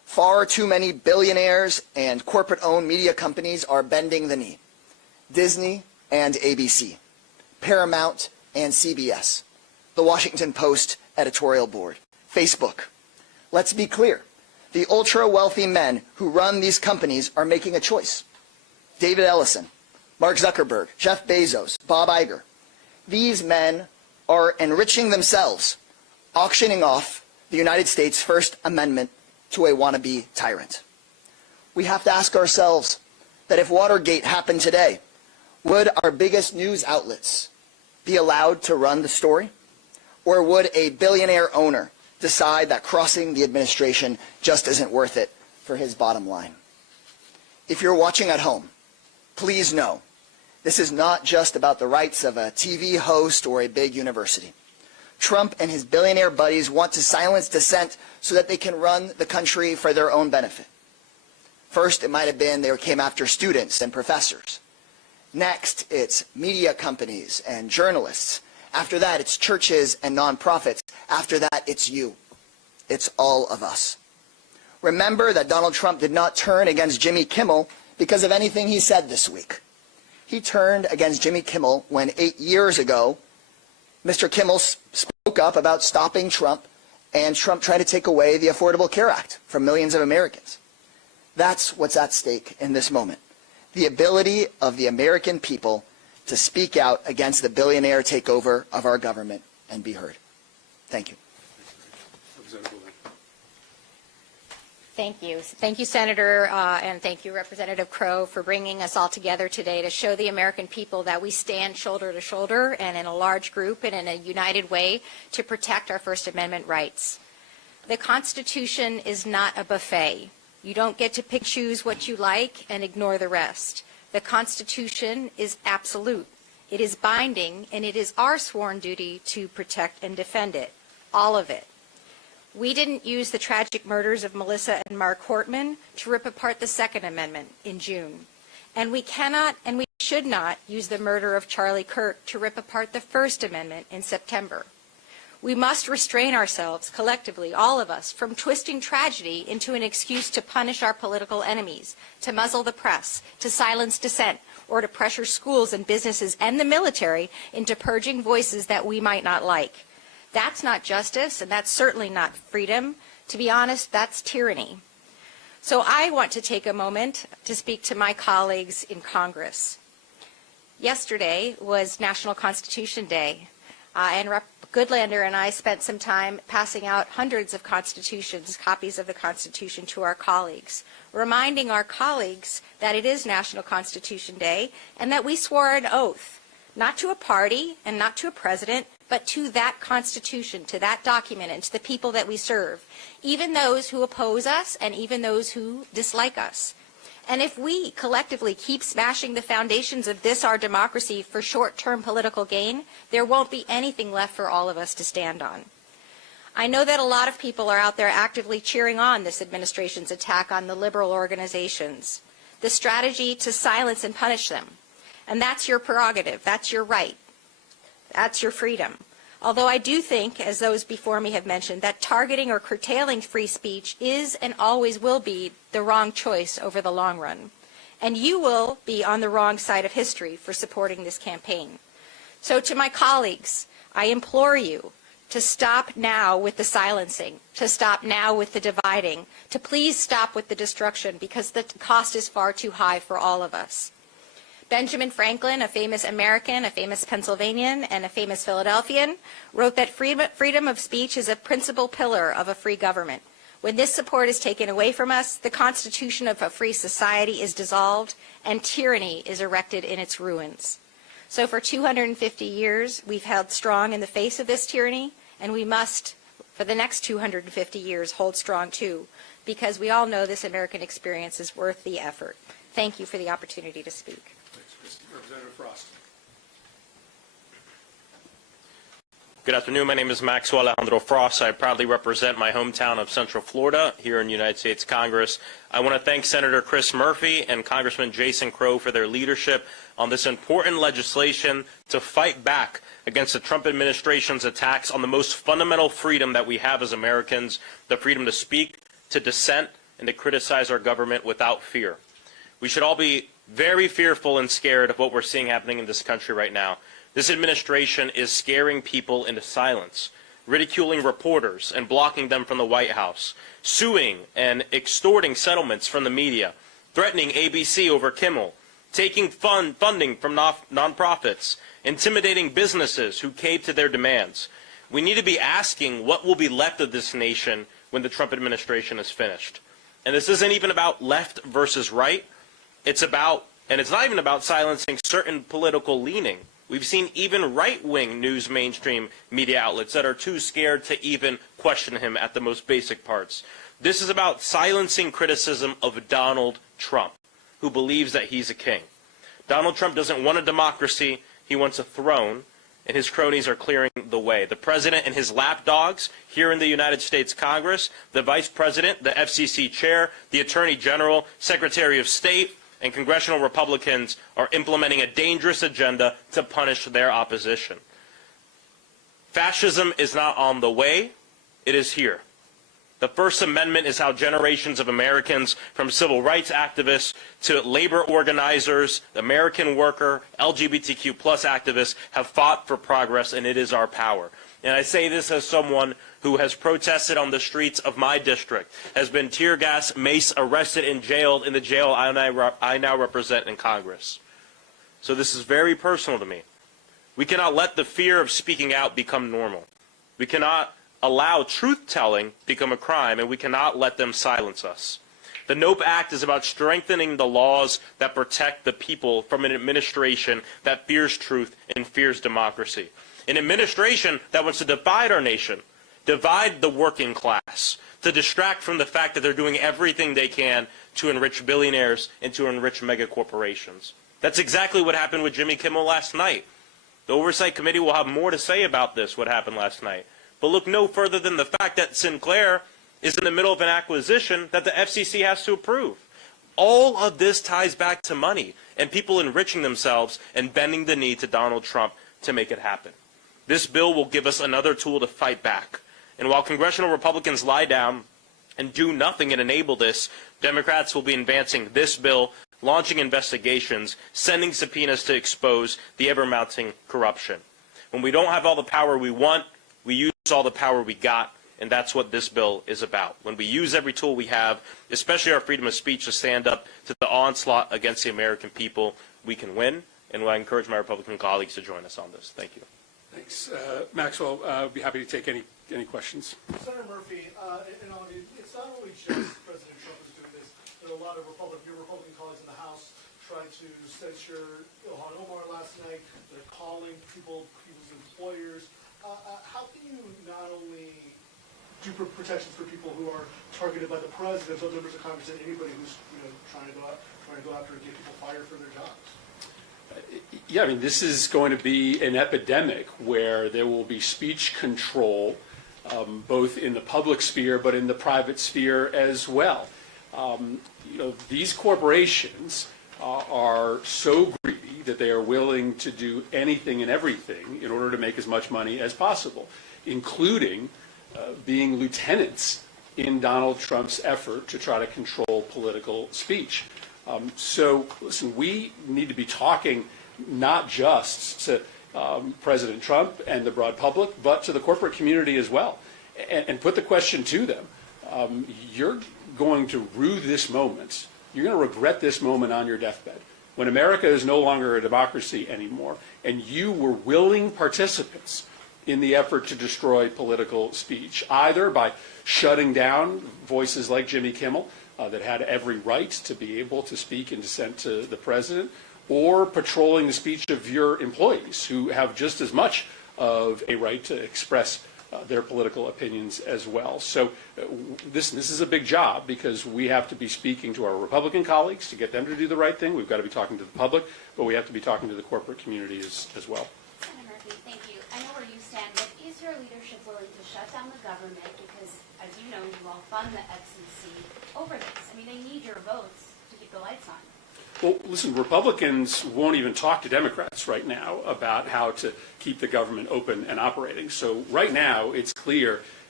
Far too many billionaires and corporate-owned media companies are bending the knee. Disney and ABC, Paramount and CBS, the Washington Post editorial board, Facebook. Let's be clear. The ultra-wealthy men who run these companies are making a choice. David Ellison, Mark Zuckerberg, Jeff Bezos, Bob Iger. These men are enriching themselves, auctioning off the United States' First Amendment to a wannabe tyrant. We have to ask ourselves that if Watergate happened today, would our biggest news outlets be allowed to run the story? Or would a billionaire owner decide that crossing the administration just isn't worth it for his bottom line? If you're watching at home, please know this is not just about the rights of a TV host or a big university. Trump and his billionaire buddies want to silence dissent so that they can run the country for their own benefit. First, it might have been they came after students and professors. Next, it's media companies and journalists. After that, it's churches and nonprofits. After that, it's you. It's all of us. Remember that Donald Trump did not turn against Jimmy Kimmel because of anything he said this week. He turned against Jimmy Kimmel when 8 years ago, Mr. Kimmel spoke up about stopping Trump, and Trump tried to take away the Affordable Care Act from millions of Americans. That's what's at stake in this moment. The ability of the American people to speak out against the billionaire takeover of our government and be heard. Thank you. Thank you. Thank you, Senator, and thank you, Representative Crow, for bringing us all together today to show the American people that we stand shoulder to shoulder and in a large group and in a united way to protect our First Amendment rights. The Constitution is not a buffet. You don't get to pick, choose what you like and ignore the rest. The Constitution is absolute. It is binding, and it is our sworn duty to protect and defend it, all of it. We didn't use the tragic murders of Melissa and Mark Hortman to rip apart the Second Amendment in June. And we cannot and we should not use the murder of Charlie Kirk to rip apart the First Amendment in September. We must restrain ourselves collectively, all of us, from twisting tragedy into an excuse to punish our political enemies, to muzzle the press, to silence dissent, or to pressure schools and businesses and the military into purging voices that we might not like. That's not justice, and that's certainly not freedom. To be honest, that's tyranny. So I want to take a moment to speak to my colleagues in Congress. Yesterday was National Constitution Day, and Rep. Goodlander and I spent some time passing out hundreds of constitutions, copies of the Constitution, to our colleagues, reminding our colleagues that it is National Constitution Day and that we swore an oath, not to a party and not to a president, but to that Constitution, to that document, and to the people that we serve, even those who oppose us and even those who dislike us. And if we collectively keep smashing the foundations of this, our democracy, for short-term political gain, there won't be anything left for all of us to stand on. I know that a lot of people are out there actively cheering on this administration's attack on the liberal organizations, the strategy to silence and punish them. And that's your prerogative. That's your right. That's your freedom. Although I do think, as those before me have mentioned, that targeting or curtailing free speech is and always will be the wrong choice over the long run. And you will be on the wrong side of history for supporting this campaign. So to my colleagues, I implore you to stop now with the silencing, to stop now with the dividing, to please stop with the destruction, because the cost is far too high for all of us. Benjamin Franklin, a famous American, a famous Pennsylvanian, and a famous Philadelphian, wrote that freedom of speech is a principal pillar of a free government. When this support is taken away from us, the constitution of a free society is dissolved, and tyranny is erected in its ruins. So for 250 years, we've held strong in the face of this tyranny, and we must, for the next 250 years, hold strong too, because we all know this American experience is worth the effort. Thank you for the opportunity to speak. Representative Frost. Good afternoon. My name is Maxwell Alejandro Frost. I proudly represent my hometown of Central Florida here in the United States Congress. I want to thank Senator Chris Murphy and Congressman Jason Crow for their leadership on this important legislation to fight back against the Trump administration's attacks on the most fundamental freedom that we have as Americans, the freedom to speak, to dissent, and to criticize our government without fear. We should all be very fearful and scared of what we're seeing happening in this country right now. This administration is scaring people into silence, ridiculing reporters and blocking them from the White House, suing and extorting settlements from the media, threatening ABC over Kimmel, taking funding from nonprofits, intimidating businesses who cave to their demands. We need to be asking what will be left of this nation when the Trump administration is finished. And this isn't even about left versus right. It's about, and it's not even about silencing certain political leaning. We've seen even right-wing news mainstream media outlets that are too scared to even question him at the most basic parts. This is about silencing criticism of Donald Trump, who believes that he's a king. Donald Trump doesn't want a democracy, he wants a throne, and his cronies are clearing the way. The president and his lapdogs here in the United States Congress, the vice president, the FCC chair, the attorney general, secretary of state, and congressional Republicans are implementing a dangerous agenda to punish their opposition. Fascism is not on the way, it is here. The First Amendment is how generations of Americans, from civil rights activists to labor organizers, American worker, LGBTQ+ activists, have fought for progress, and it is our power. And I say this as someone who has protested on the streets of my district, has been tear gas, mace, arrested, and jailed in the jail I now represent in Congress. So this is very personal to me. We cannot let the fear of speaking out become normal. We cannot allow truth-telling become a crime, and we cannot let them silence us. The NOPE Act is about strengthening the laws that protect the people from an administration that fears truth and fears democracy. An administration that wants to divide our nation, divide the working class, to distract from the fact that they're doing everything they can to enrich billionaires and to enrich mega corporations. That's exactly what happened with Jimmy Kimmel last night. The Oversight Committee will have more to say about this, what happened last night. But look no further than the fact that Sinclair is in the middle of an acquisition that the FCC has to approve. All of this ties back to money and people enriching themselves and bending the knee to Donald Trump to make it happen. This bill will give us another tool to fight back. And while congressional Republicans lie down and do nothing and enable this, Democrats will be advancing this bill, launching investigations, sending subpoenas to expose the ever-mounting corruption. When we don't have all the power we want, we use all the power we got, and that's what this bill is about. When we use every tool we have, especially our freedom of speech, to stand up to the onslaught against the American people, we can win, and I encourage my Republican colleagues to join us on this. Thank you. Thanks. Maxwell, I'd be happy to take any questions. Senator Murphy, it's not only just President Trump who's doing this. There are a lot of your Republican colleagues in the House tried to censure Ilhan Omar last night. They're calling people's employers. How can you not only do protections for people who are targeted by the president, but members of Congress and anybody who's trying to go after and get people fired for their jobs? Yeah, I mean, this is going to be an epidemic where there will be speech control, both in the public sphere but in the private sphere as well. These corporations are so greedy that they are willing to do anything and everything in order to make as much money as possible, including being lieutenants in Donald Trump's effort to try to control political speech. So, listen, we need to be talking not just to President Trump and the broad public, but to the corporate community as well, and put the question to them. You're going to rue this moment. You're going to regret this moment on your deathbed, when America is no longer a democracy anymore, and you were willing participants in the effort to destroy political speech, either by shutting down voices like Jimmy Kimmel, that had every right to be able to speak in dissent to the president, or patrolling the speech of your employees, who have just as much of a right to express their political opinions as well. So this is a big job, because we have to be speaking to our Republican colleagues to get them to do the right thing. We've got to be talking to the public, but we have to be talking to the corporate community as well. Senator Murphy, thank you. I know where you stand, but is your leadership willing to shut down the government? Because, as you know, you all fund the FCC over this. I mean, they need your votes to keep the lights on. Well, listen, Republicans won't even talk to Democrats right now about how to keep the government open and operating. So right now, it's clear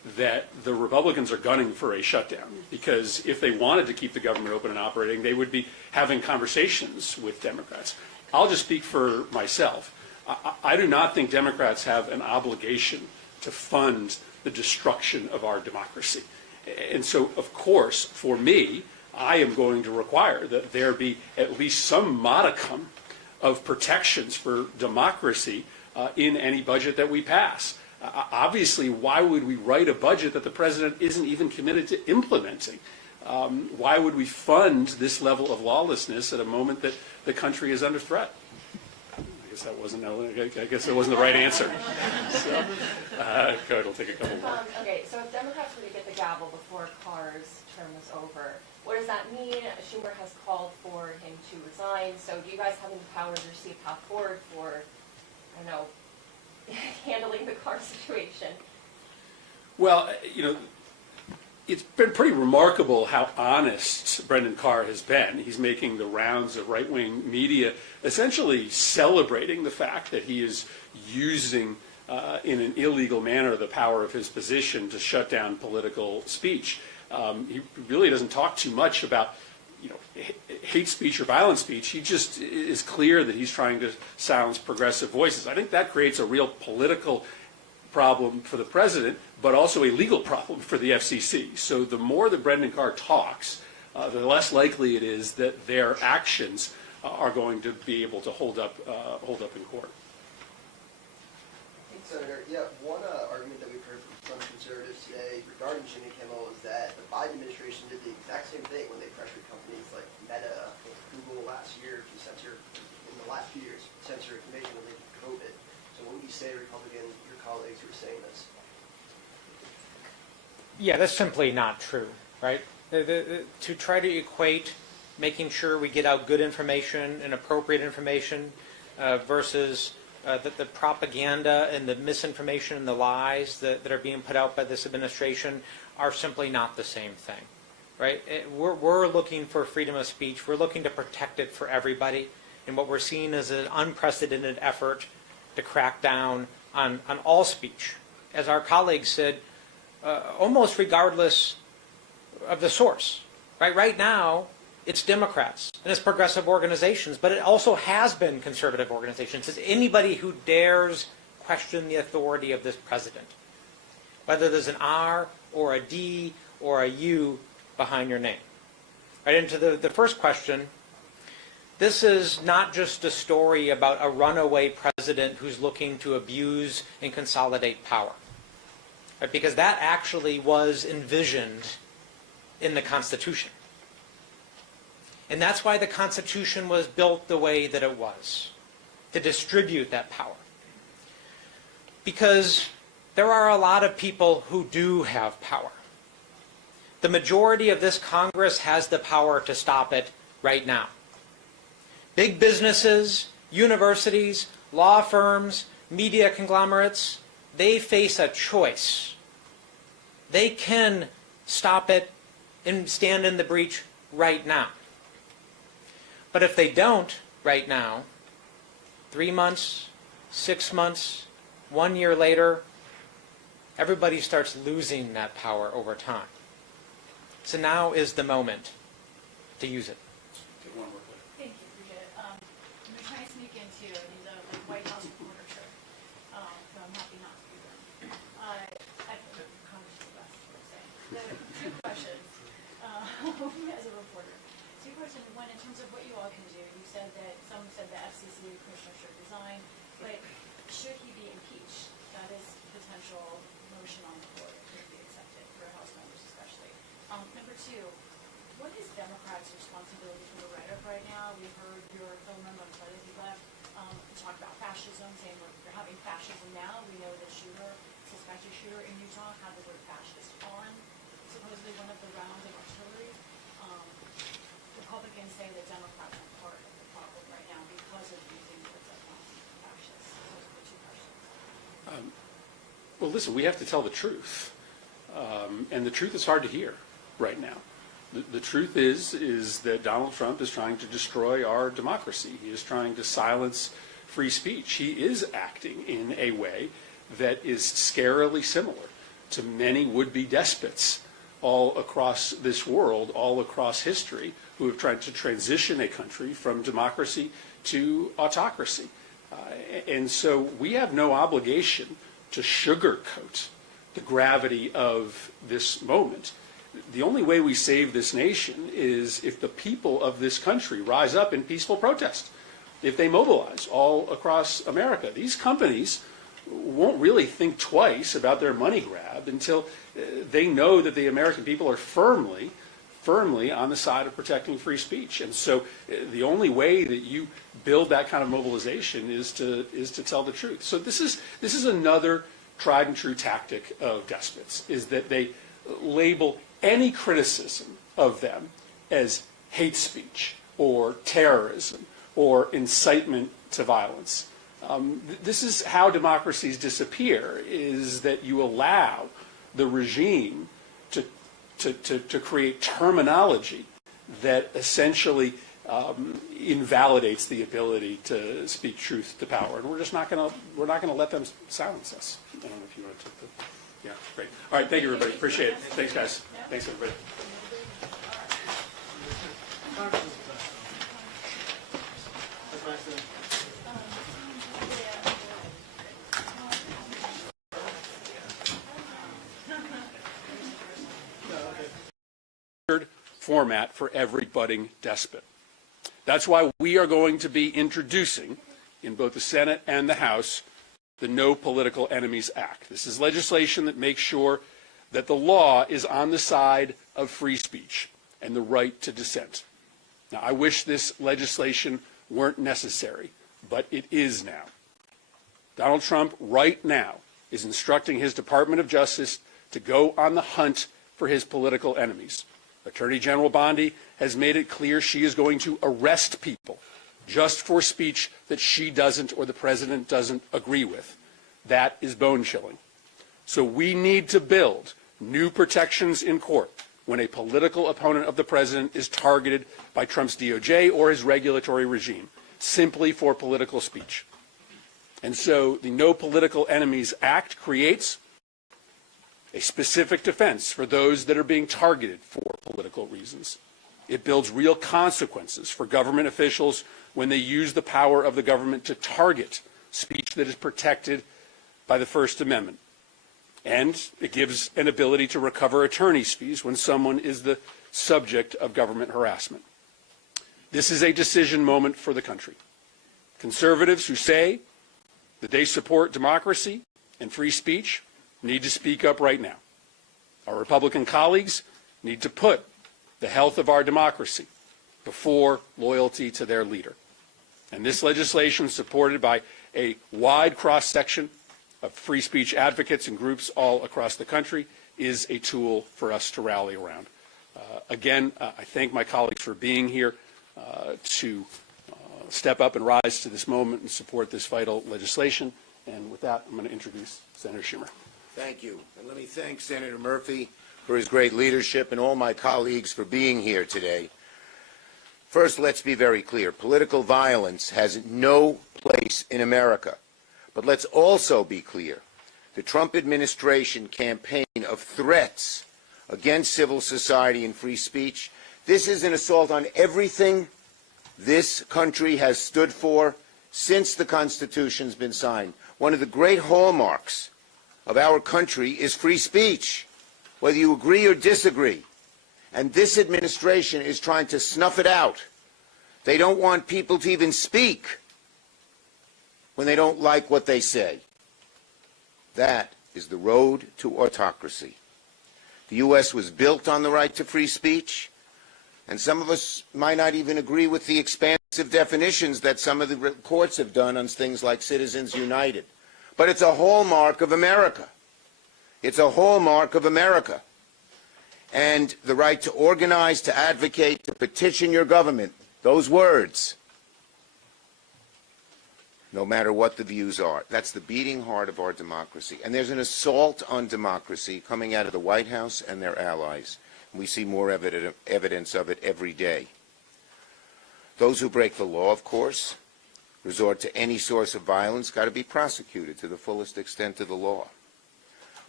that the Republicans are gunning for a shutdown, because if they wanted to keep the government open and operating, they would be having conversations with Democrats. I'll just speak for myself. I do not think Democrats have an obligation to fund the destruction of our democracy. And so, of course, for me, I am going to require that there be at least some modicum of protections for democracy in any budget that we pass. Obviously, why would we write a budget that the president isn't even committed to implementing? Why would we fund this level of lawlessness at a moment that the country is under threat? I guess that wasn't the right answer. So, go ahead, we'll take a couple more. Okay, so if Democrats were to get the gavel before Carr's term was over, what does that mean? Schumer has called for him to resign. So do you guys have any powers or see a path forward for, I don't know, handling the Carr situation? Well, it's been pretty remarkable how honest Brendan Carr has been. He's making the rounds of right-wing media, essentially celebrating the fact that he is using in an illegal manner the power of his position to shut down political speech. He really doesn't talk too much about hate speech or violent speech. He just is clear that he's trying to silence progressive voices. I think that creates a real political problem for the president, but also a legal problem for the FCC. So the more that Brendan Carr talks, the less likely it is that their actions are going to be able to hold up in court. Senator, one argument that we've heard from some conservatives today regarding Jimmy Kimmel is that the Biden administration did the exact same thing when they pressured companies like Meta and Google last year to censor, in the last few years, censor information related to COVID. So what would you say to Republican, your colleagues who are saying this? Yeah, that's simply not true, right? To try to equate making sure we get out good information and appropriate information versus the propaganda and the misinformation and the lies that are being put out by this administration are simply not the same thing, right? We're looking for freedom of speech. We're looking to protect it for everybody. And what we're seeing is an unprecedented effort to crack down on all speech. As our colleagues said, almost regardless of the source, right? Right now, it's Democrats and it's progressive organizations, but it also has been conservative organizations. It's anybody who dares question the authority of this president, whether there's an R or a D or a U behind your name. Right into the first question, this is not just a story about a runaway president who's looking to abuse and consolidate power, right? Because that actually was envisioned in the Constitution. And that's why the Constitution was built the way that it was, to distribute that power. Because there are a lot of people who do have power. The majority of this Congress has the power to stop it right now. Big businesses, universities, law firms, media conglomerates, they face a choice. They can stop it and stand in the breach right now. But if they don't right now, 3 months, 6 months, 1 year later, everybody starts losing that power over time. So now is the moment to use it. Thank you, appreciate it. I'm trying to sneak into the White House reporter trip, so I'm happy not to do that. I think Congress is the best, I would say. The two questions, as a reporter. Two questions. One, in terms of what you all can do, you said that some said the FCC commissioner should resign, but should he be impeached? That is potential motion on the floor that could be accepted for House members especially. Number two, what is Democrats' responsibility for the rhetoric right now? We've heard your fellow member on Friday he left talk about fascism, saying we're having fascism now. We know that suspected shooter in Utah had the word fascist on supposedly one of the rounds of artillery. Republicans say that Democrats are part of the problem right now because of using words like fascist. Those are the two questions. Well, listen, we have to tell the truth. And the truth is hard to hear right now. The truth is that Donald Trump is trying to destroy our democracy. He is trying to silence free speech. He is acting in a way that is scarily similar to many would-be despots all across this world, all across history, who have tried to transition a country from democracy to autocracy. And so we have no obligation to sugarcoat the gravity of this moment. The only way we save this nation is if the people of this country rise up in peaceful protest, if they mobilize all across America. These companies won't really think twice about their money grab until they know that the American people are firmly on the side of protecting free speech. And so the only way that you build that kind of mobilization is to tell the truth. So this is another tried and true tactic of despots, is that they label any criticism of them as hate speech or terrorism or incitement to violence. This is how democracies disappear, is that you allow the regime to create terminology that essentially invalidates the ability to speak truth to power, and we're just not going to let them silence us. I don't know if you want to take the, yeah, great. All right, thank you, everybody. Appreciate it. Thanks, guys. Thanks, everybody. Format for every budding despot. That's why we are going to be introducing, in both the Senate and the House, the No Political Enemies Act. This is legislation that makes sure that the law is on the side of free speech and the right to dissent. Now, I wish this legislation weren't necessary, but it is now. Donald Trump, right now, is instructing his Department of Justice to go on the hunt for his political enemies. Attorney General Bondi has made it clear she is going to arrest people just for speech that she doesn't or the president doesn't agree with. That is bone-chilling. So we need to build new protections in court when a political opponent of the president is targeted by Trump's DOJ or his regulatory regime, simply for political speech. And so the No Political Enemies Act creates a specific defense for those that are being targeted for political reasons. It builds real consequences for government officials when they use the power of the government to target speech that is protected by the First Amendment. And it gives an ability to recover attorney's fees when someone is the subject of government harassment. This is a decision moment for the country. Conservatives who say that they support democracy and free speech need to speak up right now. Our Republican colleagues need to put the health of our democracy before loyalty to their leader. And this legislation, supported by a wide cross-section of free speech advocates and groups all across the country, is a tool for us to rally around. Again, I thank my colleagues for being here to step up and rise to this moment and support this vital legislation. And with that, I'm going to introduce Senator Schumer. Thank you. And let me thank Senator Murphy for his great leadership and all my colleagues for being here today. First, let's be very clear. Political violence has no place in America. But let's also be clear. The Trump administration campaign of threats against civil society and free speech, this is an assault on everything this country has stood for since the Constitution's been signed. One of the great hallmarks of our country is free speech, whether you agree or disagree. And this administration is trying to snuff it out. They don't want people to even speak when they don't like what they say. That is the road to autocracy. The U.S. was built on the right to free speech, and some of us might not even agree with the expansive definitions that some of the courts have done on things like Citizens United. But it's a hallmark of America. It's a hallmark of America. And the right to organize, to advocate, to petition your government, those words, no matter what the views are. That's the beating heart of our democracy. And there's an assault on democracy coming out of the White House and their allies. And we see more evidence of it every day. Those who break the law, of course, resort to any source of violence, got to be prosecuted to the fullest extent of the law.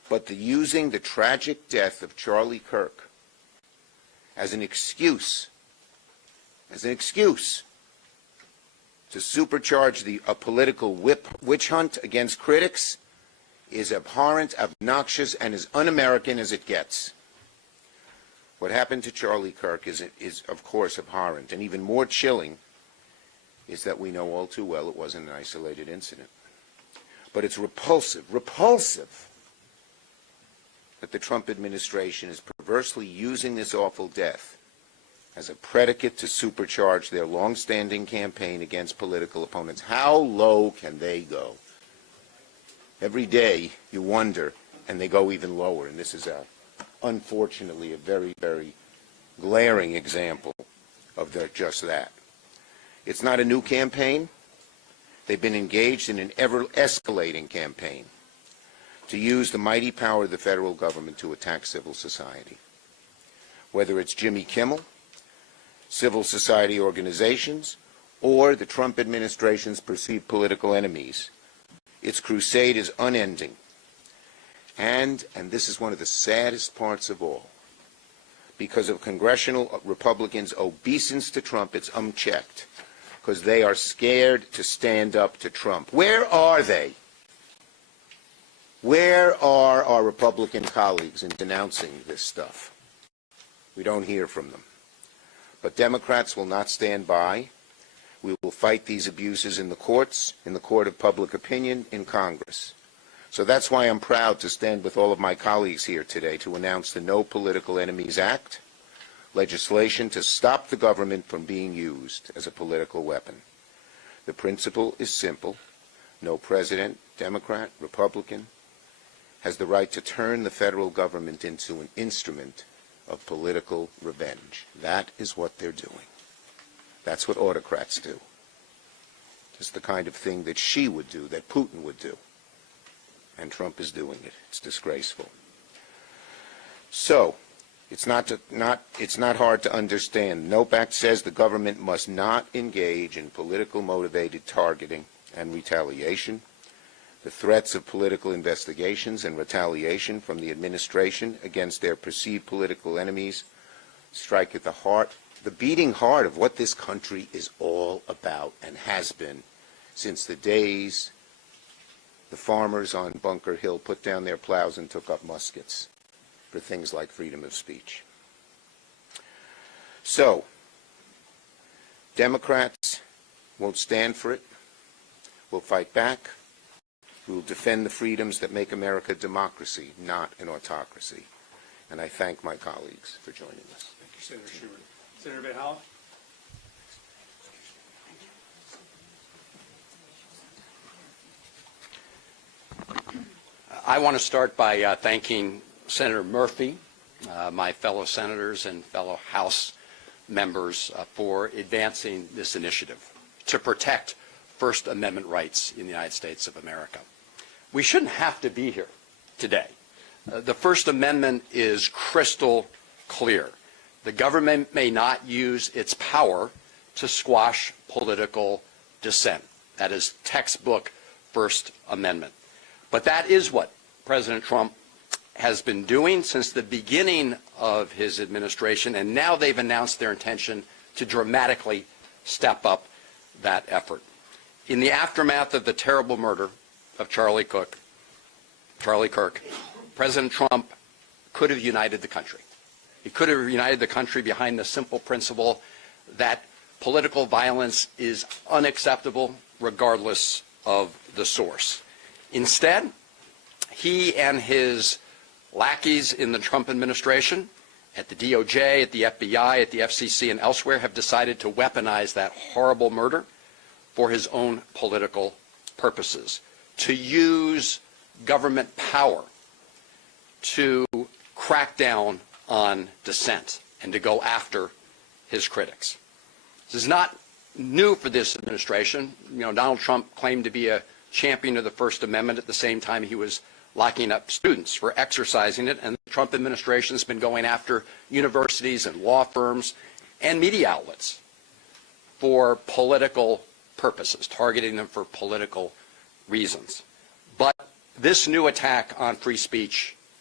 but using the tragic death of Charlie Kirk as an excuse to supercharge a political witch hunt against critics is abhorrent, obnoxious, and as un-American as it gets. What happened to Charlie Kirk is of course abhorrent, and even more chilling is that we know all too well it wasn't an isolated incident. But it's repulsive that the Trump administration is perversely using this awful death as a predicate to supercharge their long-standing campaign against political opponents. How low can they go? Every day you wonder, and they go even lower, and this is unfortunately a very, very glaring example of just that. It's not a new campaign. They've been engaged in an ever-escalating campaign to use the mighty power of the federal government to attack civil society. Whether it's Jimmy Kimmel, civil society organizations, or the Trump administration's perceived political enemies, its crusade is unending. And this is one of the saddest parts of all, because of congressional Republicans' obeisance to Trump, it's unchecked, because they are scared to stand up to Trump. Where are they? Where are our Republican colleagues in denouncing this stuff? We don't hear from them. But Democrats will not stand by. We will fight these abuses in the courts, in the court of public opinion, in Congress. So that's why I'm proud to stand with all of my colleagues here today to announce the No Political Enemies Act, legislation to stop the government from being used as a political weapon. The principle is simple. No president, Democrat, Republican, has the right to turn the federal government into an instrument of political revenge. That is what they're doing. That's what autocrats do. It's the kind of thing that Xi would do, that Putin would do. And Trump is doing it. It's disgraceful. So, it's not hard to understand. NOPE Act says the government must not engage in political motivated targeting and retaliation. The threats of political investigations and retaliation from the administration against their perceived political enemies strike at the heart, the beating heart of what this country is all about and has been since the days the farmers on Bunker Hill put down their plows and took up muskets for things like freedom of speech. So, Democrats won't stand for it. We'll fight back. We will defend the freedoms that make America a democracy, not an autocracy. And I thank my colleagues for joining us. Thank you, Senator Schumer. Senator Van Hollen? I want to start by thanking Senator Murphy, my fellow senators and fellow House members for advancing this initiative to protect First Amendment rights in the United States of America. We shouldn't have to be here today. The First Amendment is crystal clear. The government may not use its power to squash political dissent. That is textbook First Amendment. But that is what President Trump has been doing since the beginning of his administration, and now they've announced their intention to dramatically step up that effort. In the aftermath of the terrible murder of Charlie Kirk, President Trump could have united the country. He could have united the country behind the simple principle that political violence is unacceptable regardless of the source. Instead, he and his lackeys in the Trump administration, at the DOJ, at the FBI, at the FCC, and elsewhere, have decided to weaponize that horrible murder for his own political purposes, to use government power to crack down on dissent and to go after his critics. This is not new for this administration. You know, Donald Trump claimed to be a champion of the First Amendment at the same time he was locking up students for exercising it, and the Trump administration has been going after universities and law firms and media outlets for political purposes, targeting them for political reasons. But this new attack on free speech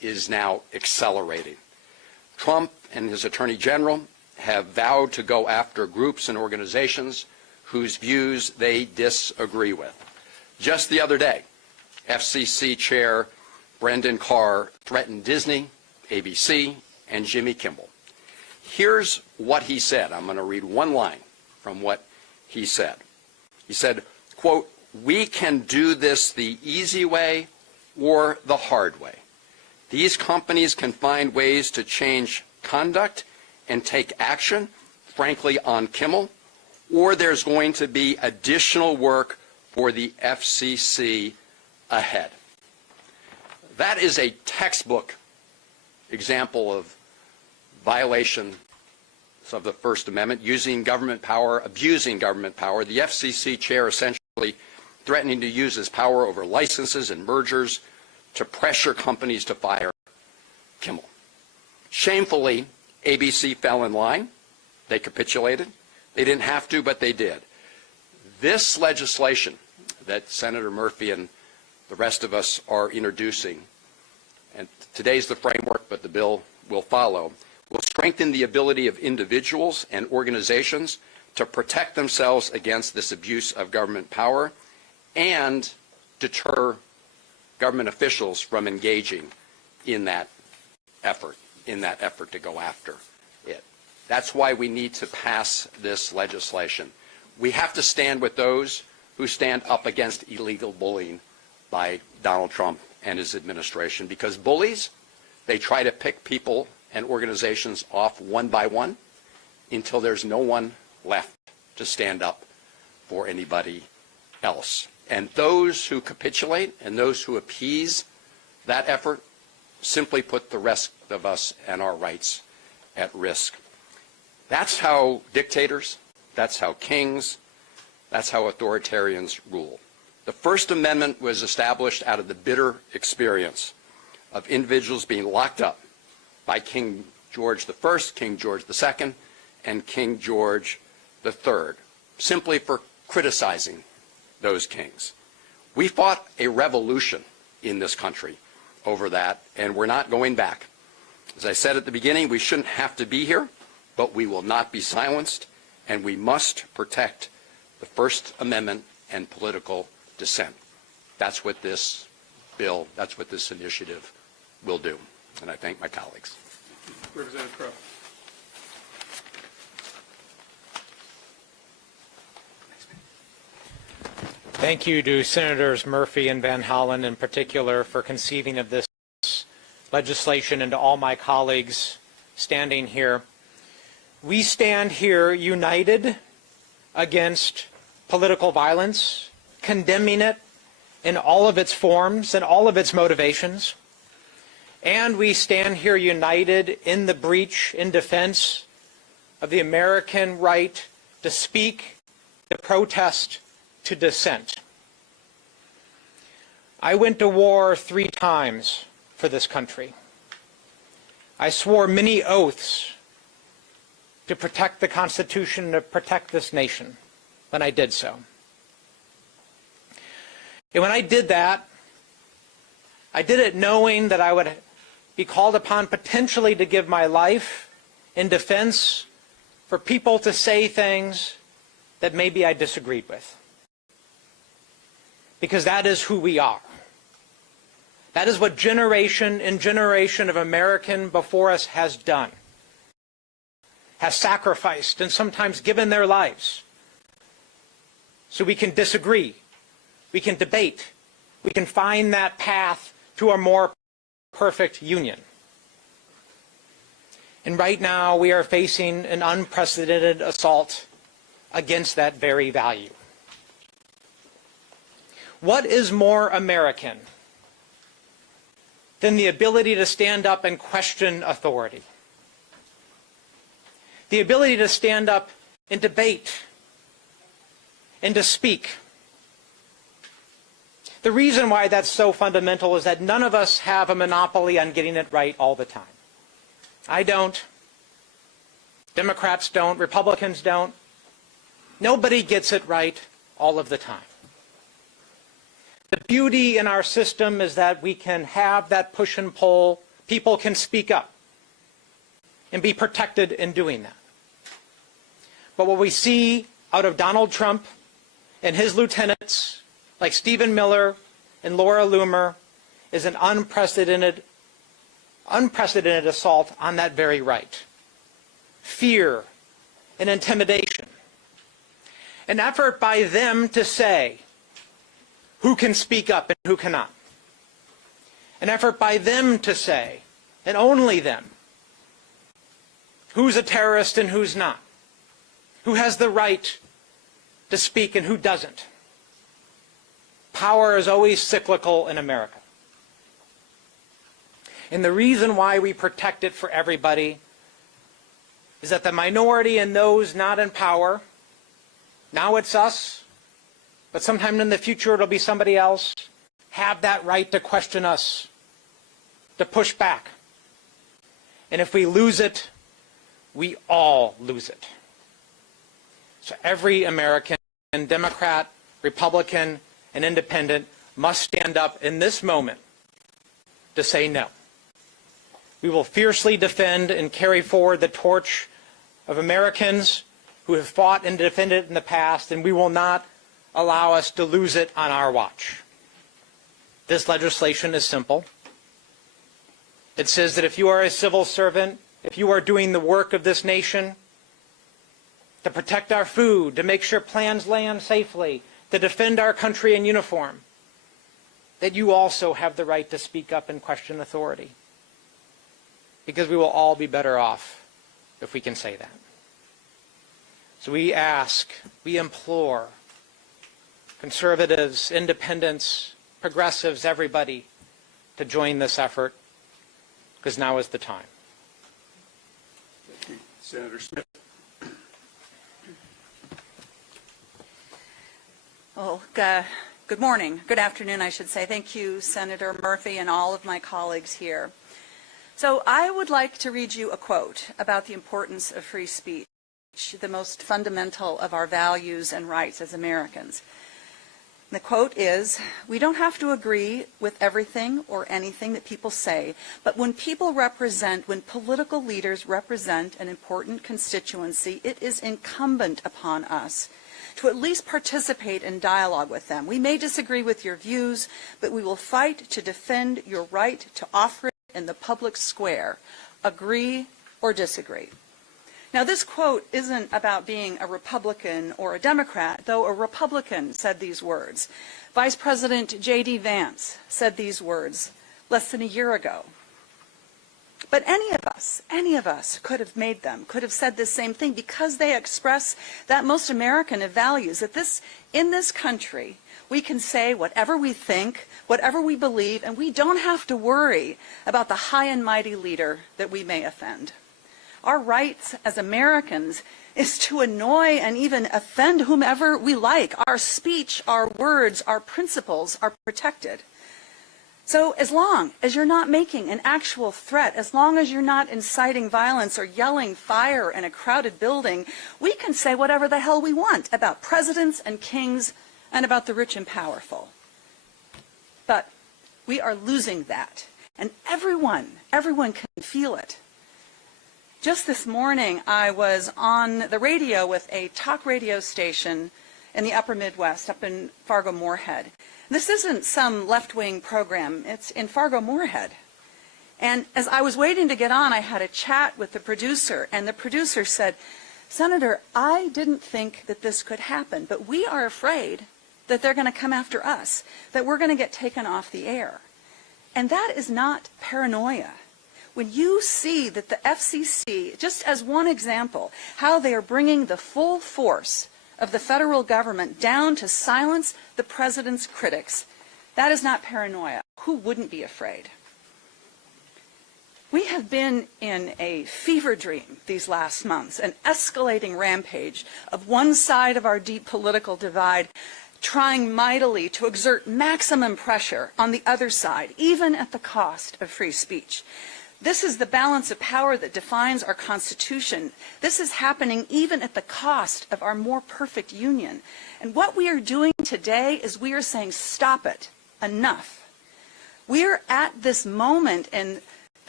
is now accelerating. Trump and his Attorney General have vowed to go after groups and organizations whose views they disagree with. Just the other day, FCC Chair Brendan Carr threatened Disney, ABC, and Jimmy Kimmel. Here's what he said. I'm going to read one line from what he said. He said, quote, "We can do this the easy way or the hard way. These companies can find ways to change conduct and take action, frankly, on Kimmel, or there's going to be additional work for the FCC ahead." That is a textbook example of violation of the First Amendment, using government power, abusing government power. The FCC chair essentially threatening to use his power over licenses and mergers to pressure companies to fire Kimmel. Shamefully, ABC fell in line. They capitulated. They didn't have to, but they did. This legislation that Senator Murphy and the rest of us are introducing, and today's the framework, but the bill will follow, will strengthen the ability of individuals and organizations to protect themselves against this abuse of government power and deter government officials from engaging in that effort to go after it. That's why we need to pass this legislation. We have to stand with those who stand up against illegal bullying by Donald Trump and his administration, because bullies, they try to pick people and organizations off one by one until there's no one left to stand up for anybody else. And those who capitulate and those who appease that effort simply put the rest of us and our rights at risk. That's how dictators, that's how kings, that's how authoritarians rule. The First Amendment was established out of the bitter experience of individuals being locked up by King George I, King George II, and King George III, simply for criticizing those kings. We fought a revolution in this country over that, and we're not going back. As I said at the beginning, we shouldn't have to be here, but we will not be silenced, and we must protect the First Amendment and political dissent. That's what this bill, that's what this initiative will do. And I thank my colleagues. Representative Crow. Thank you to Senators Murphy and Van Hollen in particular for conceiving of this legislation, and to all my colleagues standing here. We stand here united against political violence, condemning it in all of its forms and all of its motivations. And we stand here united in the breach, in defense of the American right to speak, to protest, to dissent. I went to war 3 times for this country. I swore many oaths to protect the Constitution, to protect this nation when I did so. And when I did that, I did it knowing that I would be called upon potentially to give my life in defense for people to say things that maybe I disagreed with. Because that is who we are. That is what generation and generation of American before us has done. Has sacrificed and sometimes given their lives. So we can disagree. We can debate. We can find that path to a more perfect union. And right now we are facing an unprecedented assault against that very value. What is more American than the ability to stand up and question authority? The ability to stand up and debate and to speak. The reason why that's so fundamental is that none of us have a monopoly on getting it right all the time. I don't. Democrats don't. Republicans don't. Nobody gets it right all of the time. The beauty in our system is that we can have that push and pull people can speak up and be protected in doing that. But what we see out of Donald Trump and his lieutenants, like Stephen Miller and Laura Loomer, is an unprecedented assault on that very right. Fear and intimidation. An effort by them to say who can speak up and who cannot. An effort by them to say, and only them, who's a terrorist and who's not. Who has the right to speak and who doesn't. Power is always cyclical in America. And the reason why we protect it for everybody is that the minority and those not in power, now it's us, but sometime in the future it'll be somebody else, have that right to question us, to push back. And if we lose it, we all lose it. So every American, Democrat, Republican, and Independent must stand up in this moment to say no. We will fiercely defend and carry forward the torch of Americans who have fought and defended it in the past, and we will not allow us to lose it on our watch. This legislation is simple. It says that if you are a civil servant, if you are doing the work of this nation, to protect our food, to make sure plans land safely, to defend our country in uniform, that you also have the right to speak up and question authority. Because we will all be better off if we can say that. So we ask, we implore conservatives, independents, progressives, everybody to join this effort, because now is the time. Thank you. Senator Smith. Well, good morning, good afternoon, I should say. Thank you, Senator Murphy, and all of my colleagues here. So I would like to read you a quote about the importance of free speech, the most fundamental of our values and rights as Americans. The quote is, "We don't have to agree with everything or anything that people say, but when political leaders represent an important constituency, it is incumbent upon us to at least participate in dialogue with them. We may disagree with your views, but we will fight to defend your right to offer it in the public square. Agree or disagree." Now, this quote isn't about being a Republican or a Democrat, though a Republican said these words. Vice President J.D. Vance said these words less than a year ago. But any of us could have made them, could have said the same thing, because they express that most American of values, that in this country, we can say whatever we think, whatever we believe, and we don't have to worry about the high and mighty leader that we may offend. Our rights as Americans is to annoy and even offend whomever we like. Our speech, our words, our principles are protected. So as long as you're not making an actual threat, as long as you're not inciting violence or yelling fire in a crowded building, we can say whatever the hell we want about presidents and kings and about the rich and powerful. But we are losing that, and everyone can feel it. Just this morning, I was on the radio with a talk radio station in the upper Midwest, up in Fargo-Moorhead. This isn't some left-wing program. It's in Fargo-Moorhead. And as I was waiting to get on, I had a chat with the producer, and the producer said, "Senator, I didn't think that this could happen, but we are afraid that they're going to come after us, that we're going to get taken off the air." And that is not paranoia. When you see that the FCC, just as one example, how they are bringing the full force of the federal government down to silence the president's critics, that is not paranoia. Who wouldn't be afraid? We have been in a fever dream these last months, an escalating rampage of one side of our deep political divide trying mightily to exert maximum pressure on the other side, even at the cost of free speech. This is the balance of power that defines our Constitution. This is happening even at the cost of our more perfect union. And what we are doing today is we are saying, stop it, enough. We are at this moment in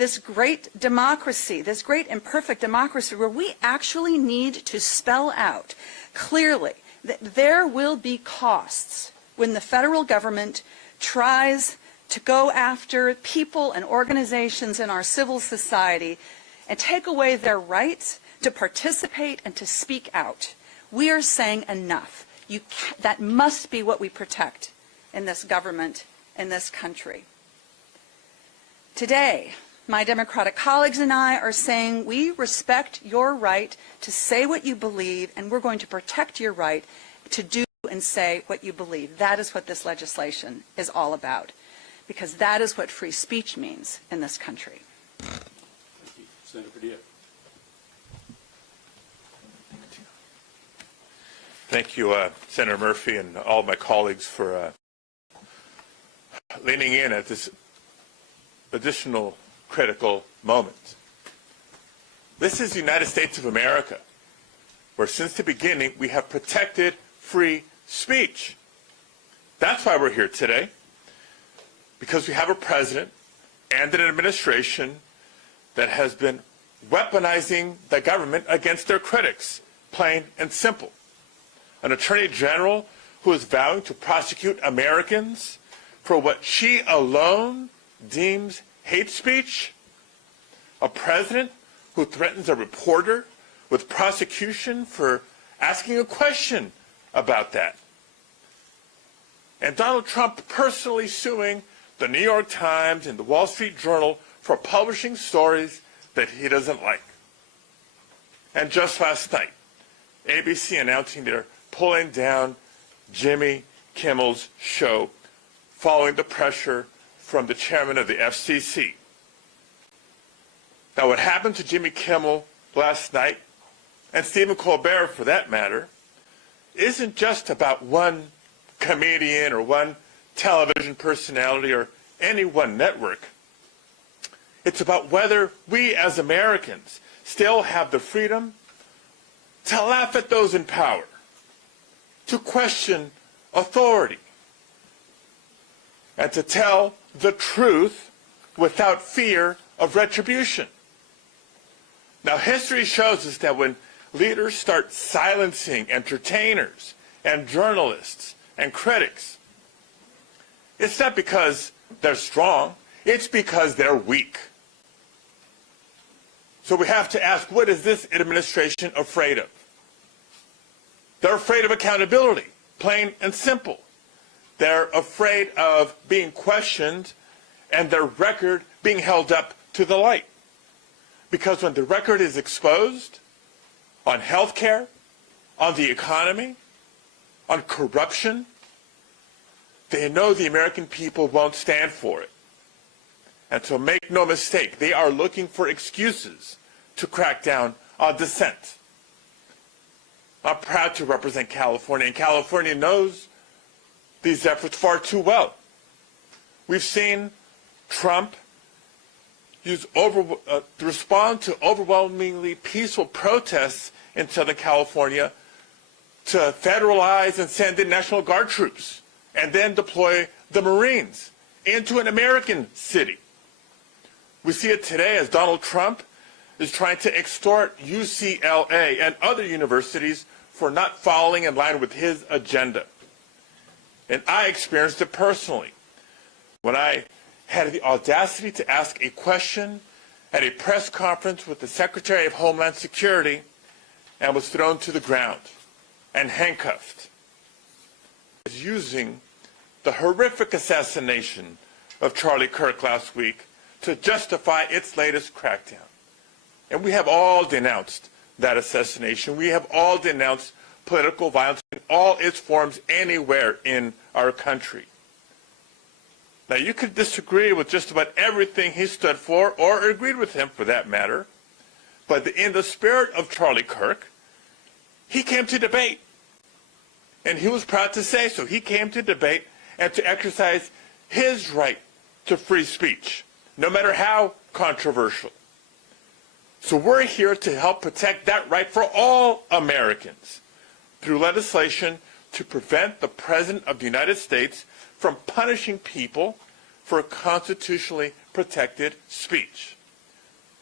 this great democracy, this great imperfect democracy, where we actually need to spell out clearly that there will be costs when the federal government tries to go after people and organizations in our civil society and take away their rights to participate and to speak out. We are saying enough. That must be what we protect in this government, in this country. Today, my Democratic colleagues and I are saying we respect your right to say what you believe, and we're going to protect your right to do and say what you believe. That is what this legislation is all about, because that is what free speech means in this country. Thank you. Senator Padilla. Thank you, Senator Murphy, and all of my colleagues for leaning in at this additional critical moment. This is the United States of America, where since the beginning we have protected free speech. That's why we're here today, because we have a president and an administration that has been weaponizing the government against their critics, plain and simple. An attorney general who is vowing to prosecute Americans for what she alone deems hate speech. A president who threatens a reporter with prosecution for asking a question about that. And Donald Trump personally suing the New York Times and the Wall Street Journal for publishing stories that he doesn't like. And just last night, ABC announcing they're pulling down Jimmy Kimmel's show following the pressure from the chairman of the FCC. Now, what happened to Jimmy Kimmel last night, and Stephen Colbert for that matter, isn't just about one comedian or one television personality or any one network. It's about whether we as Americans still have the freedom to laugh at those in power, to question authority, and to tell the truth without fear of retribution. Now, history shows us that when leaders start silencing entertainers and journalists and critics, it's not because they're strong, it's because they're weak. So we have to ask, what is this administration afraid of? They're afraid of accountability, plain and simple. They're afraid of being questioned and their record being held up to the light. Because when the record is exposed on health care, on the economy, on corruption, they know the American people won't stand for it. And so make no mistake, they are looking for excuses to crack down on dissent. I'm proud to represent California, and California knows these efforts far too well. We've seen Trump respond to overwhelmingly peaceful protests in Southern California to federalize and send in National Guard troops and then deploy the Marines into an American city. We see it today as Donald Trump is trying to extort UCLA and other universities for not following in line with his agenda. And I experienced it personally when I had the audacity to ask a question at a press conference with the Secretary of Homeland Security and was thrown to the ground and handcuffed. Using the horrific assassination of Charlie Kirk last week to justify its latest crackdown. And we have all denounced that assassination. We have all denounced political violence in all its forms anywhere in our country. Now, you could disagree with just about everything he stood for, or agreed with him for that matter, but in the spirit of Charlie Kirk, he came to debate. And he was proud to say so. He came to debate and to exercise his right to free speech, no matter how controversial. So we're here to help protect that right for all Americans through legislation to prevent the President of the United States from punishing people for constitutionally protected speech.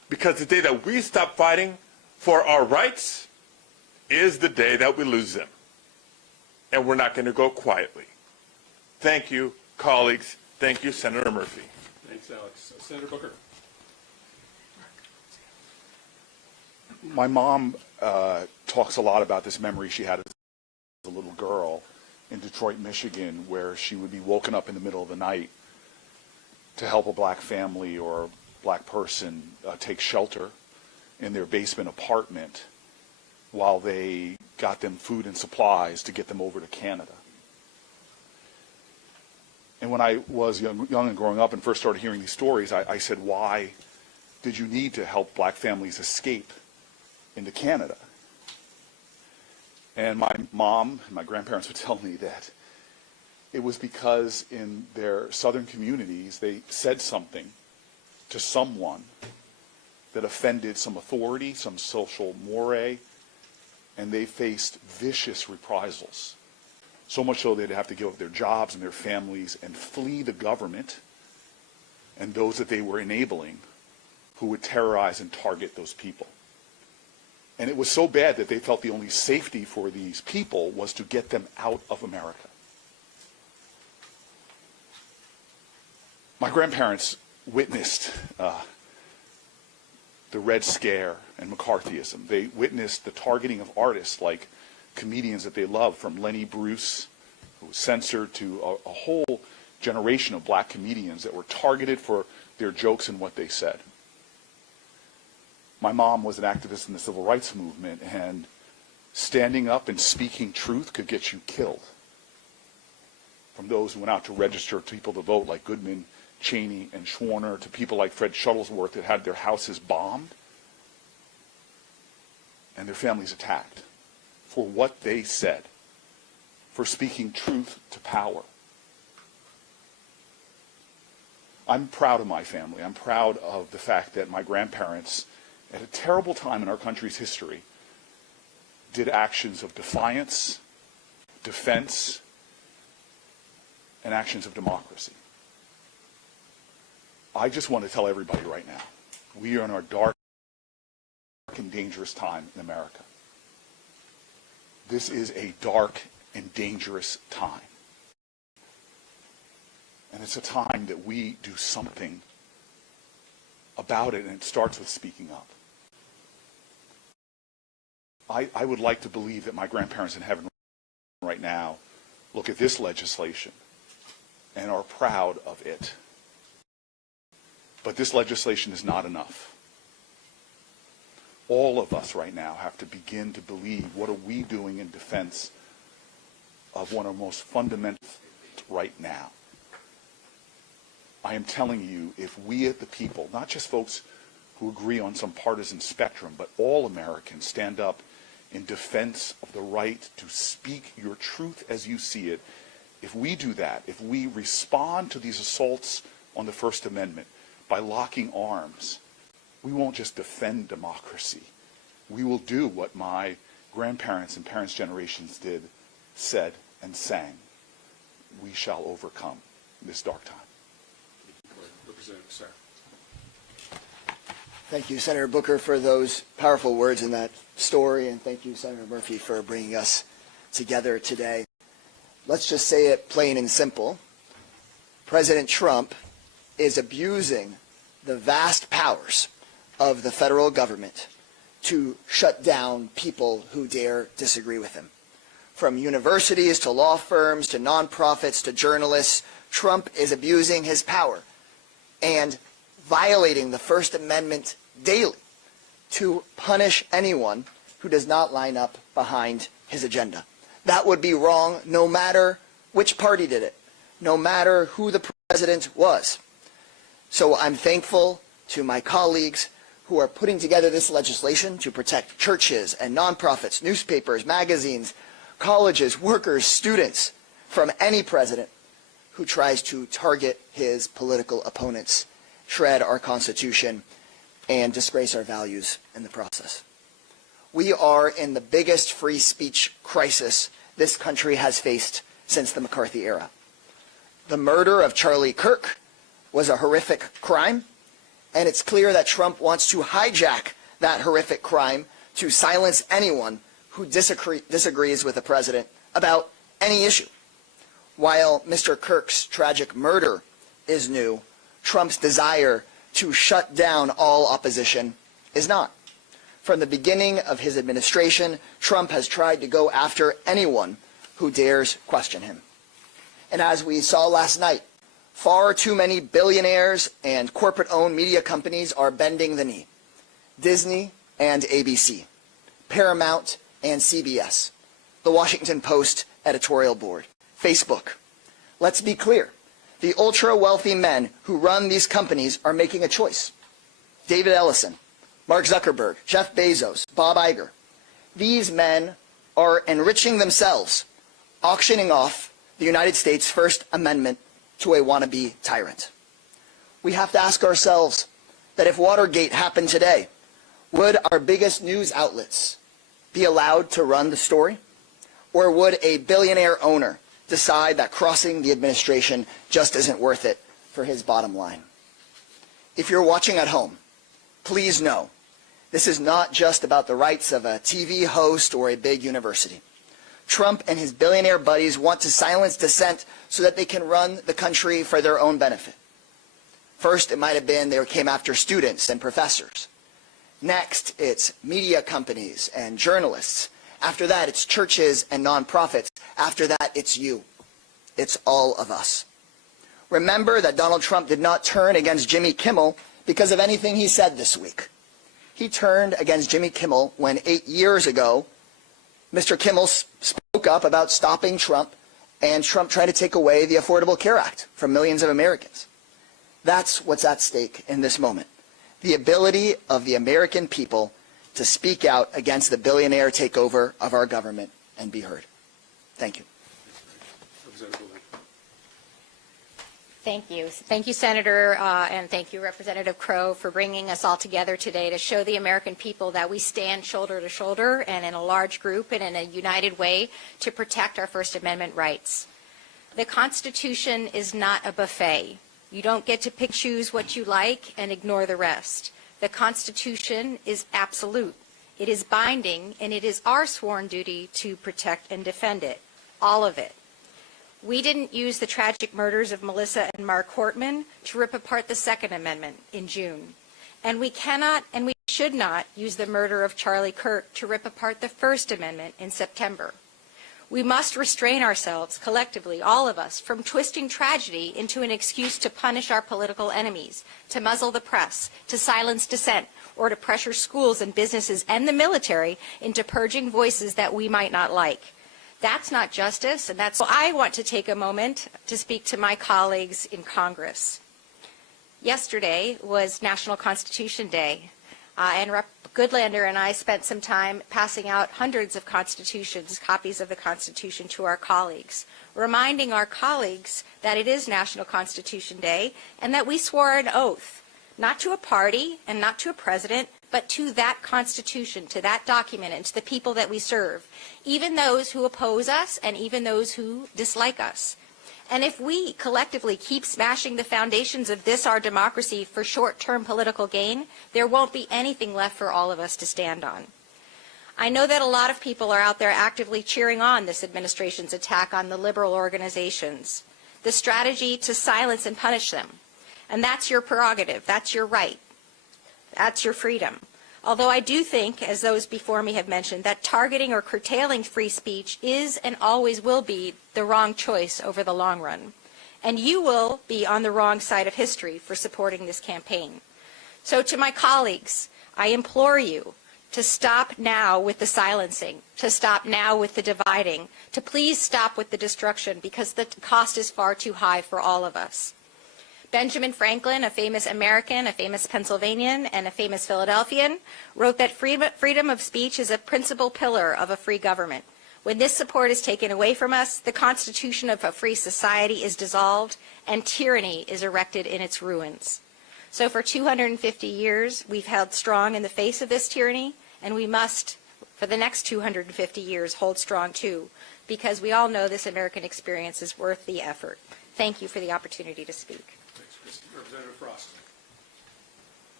Because the day that we stop fighting for our rights is the day that we lose them. And we're not going to go quietly. Thank you, colleagues. Thank you, Senator Murphy. Thanks, Alex. Senator Booker. My mom talks a lot about this memory she had as a little girl in Detroit, Michigan, where she would be woken up in the middle of the night to help a black family or a black person take shelter in their basement apartment while they got them food and supplies to get them over to Canada. And when I was young and growing up and first started hearing these stories, I said, why did you need to help black families escape into Canada? And my mom and my grandparents would tell me that it was because in their southern communities, they said something to someone that offended some authority, some social moray, and they faced vicious reprisals. So much so they'd have to give up their jobs and their families and flee the government and those that they were enabling who would terrorize and target those people. And it was so bad that they felt the only safety for these people was to get them out of America. My grandparents witnessed the Red Scare and McCarthyism. They witnessed the targeting of artists like comedians that they loved, from Lenny Bruce, who was censored, to a whole generation of black comedians that were targeted for their jokes and what they said. My mom was an activist in the civil rights movement, and standing up and speaking truth could get you killed. From those who went out to register people to vote, like Goodman, Cheney, and Schwerner, to people like Fred Shuttlesworth that had their houses bombed and their families attacked for what they said, for speaking truth to power. I'm proud of my family. I'm proud of the fact that my grandparents, at a terrible time in our country's history, did actions of defiance, defense, and actions of democracy. I just want to tell everybody right now, we are in our dark and dangerous time in America. This is a dark and dangerous time. And it's a time that we do something about it, and it starts with speaking up. I would like to believe that my grandparents in heaven right now look at this legislation and are proud of it. But this legislation is not enough. All of us right now have to begin to believe, what are we doing in defense of one of our most fundamental right now? I am telling you, if we at the people, not just folks who agree on some partisan spectrum, but all Americans stand up in defense of the right to speak your truth as you see it, if we do that, if we respond to these assaults on the First Amendment by locking arms, we won't just defend democracy. We will do what my grandparents and parents' generations did, said, and sang. We shall overcome this dark time. Representative Sarah. Thank you, Senator Booker, for those powerful words in that story, and thank you, Senator Murphy, for bringing us together today. Let's just say it plain and simple. President Trump is abusing the vast powers of the federal government to shut down people who dare disagree with him. From universities to law firms to nonprofits to journalists, Trump is abusing his power and violating the First Amendment daily to punish anyone who does not line up behind his agenda. That would be wrong no matter which party did it, no matter who the president was. So I'm thankful to my colleagues who are putting together this legislation to protect churches and nonprofits, newspapers, magazines, colleges, workers, students from any president who tries to target his political opponents, shred our Constitution, and disgrace our values in the process. We are in the biggest free speech crisis this country has faced since the McCarthy era. The murder of Charlie Kirk was a horrific crime, And it's clear that Trump wants to hijack that horrific crime to silence anyone who disagrees with the president about any issue. While Mr. Kirk's tragic murder is new, Trump's desire to shut down all opposition is not. From the beginning of his administration, Trump has tried to go after anyone who dares question him. And as we saw last night, far too many billionaires and corporate-owned media companies are bending the knee. Disney and ABC, Paramount and CBS, the Washington Post editorial board, Facebook. Let's be clear. The ultra-wealthy men who run these companies are making a choice. David Ellison, Mark Zuckerberg, Jeff Bezos, Bob Iger. These men are enriching themselves, auctioning off the United States' First Amendment to a wannabe tyrant. We have to ask ourselves that if Watergate happened today, would our biggest news outlets be allowed to run the story? Or would a billionaire owner decide that crossing the administration just isn't worth it for his bottom line? If you're watching at home, please know this is not just about the rights of a TV host or a big university. Trump and his billionaire buddies want to silence dissent so that they can run the country for their own benefit. First, it might have been they came after students and professors. Next, it's media companies and journalists. After that, it's churches and nonprofits. After that, it's you. It's all of us. Remember that Donald Trump did not turn against Jimmy Kimmel because of anything he said this week. He turned against Jimmy Kimmel when 8 years ago, Mr. Kimmel spoke up about stopping Trump and Trump trying to take away the Affordable Care Act from millions of Americans. That's what's at stake in this moment. The ability of the American people to speak out against the billionaire takeover of our government and be heard. Thank you. Thank you. Thank you, Senator, and thank you, Representative Crow, for bringing us all together today to show the American people that we stand shoulder to shoulder and in a large group and in a united way to protect our First Amendment rights. The Constitution is not a buffet. You don't get to pick, choose what you like and ignore the rest. The Constitution is absolute. It is binding, and it is our sworn duty to protect and defend it, all of it. We didn't use the tragic murders of Melissa and Mark Hortman to rip apart the Second Amendment in June. And we cannot and we should not use the murder of Charlie Kirk to rip apart the First Amendment in September. We must restrain ourselves collectively, all of us, from twisting tragedy into an excuse to punish our political enemies, to muzzle the press, to silence dissent, or to pressure schools and businesses and the military into purging voices that we might not like. That's not justice, and that's why I want to take a moment to speak to my colleagues in Congress. Yesterday was National Constitution Day, and Rep. Goodlander and I spent some time passing out hundreds of constitutions, copies of the Constitution to our colleagues, reminding our colleagues that it is National Constitution Day and that we swore an oath, not to a party and not to a president, but to that Constitution, to that document, and to the people that we serve, even those who oppose us and even those who dislike us. And if we collectively keep smashing the foundations of this, our democracy, for short-term political gain, there won't be anything left for all of us to stand on. I know that a lot of people are out there actively cheering on this administration's attack on the liberal organizations, the strategy to silence and punish them. And that's your prerogative. That's your right. That's your freedom. Although I do think, as those before me have mentioned, that targeting or curtailing free speech is and always will be the wrong choice over the long run. And you will be on the wrong side of history for supporting this campaign. So to my colleagues, I implore you to stop now with the silencing, to stop now with the dividing, to please stop with the destruction, because the cost is far too high for all of us. Benjamin Franklin, a famous American, a famous Pennsylvanian, and a famous Philadelphian, wrote that freedom of speech is a principal pillar of a free government. When this support is taken away from us, the constitution of a free society is dissolved, and tyranny is erected in its ruins. So for 250 years, we've held strong in the face of this tyranny, and we must, for the next 250 years, hold strong too, because we all know this American experience is worth the effort. Thank you for the opportunity to speak. Representative Frost.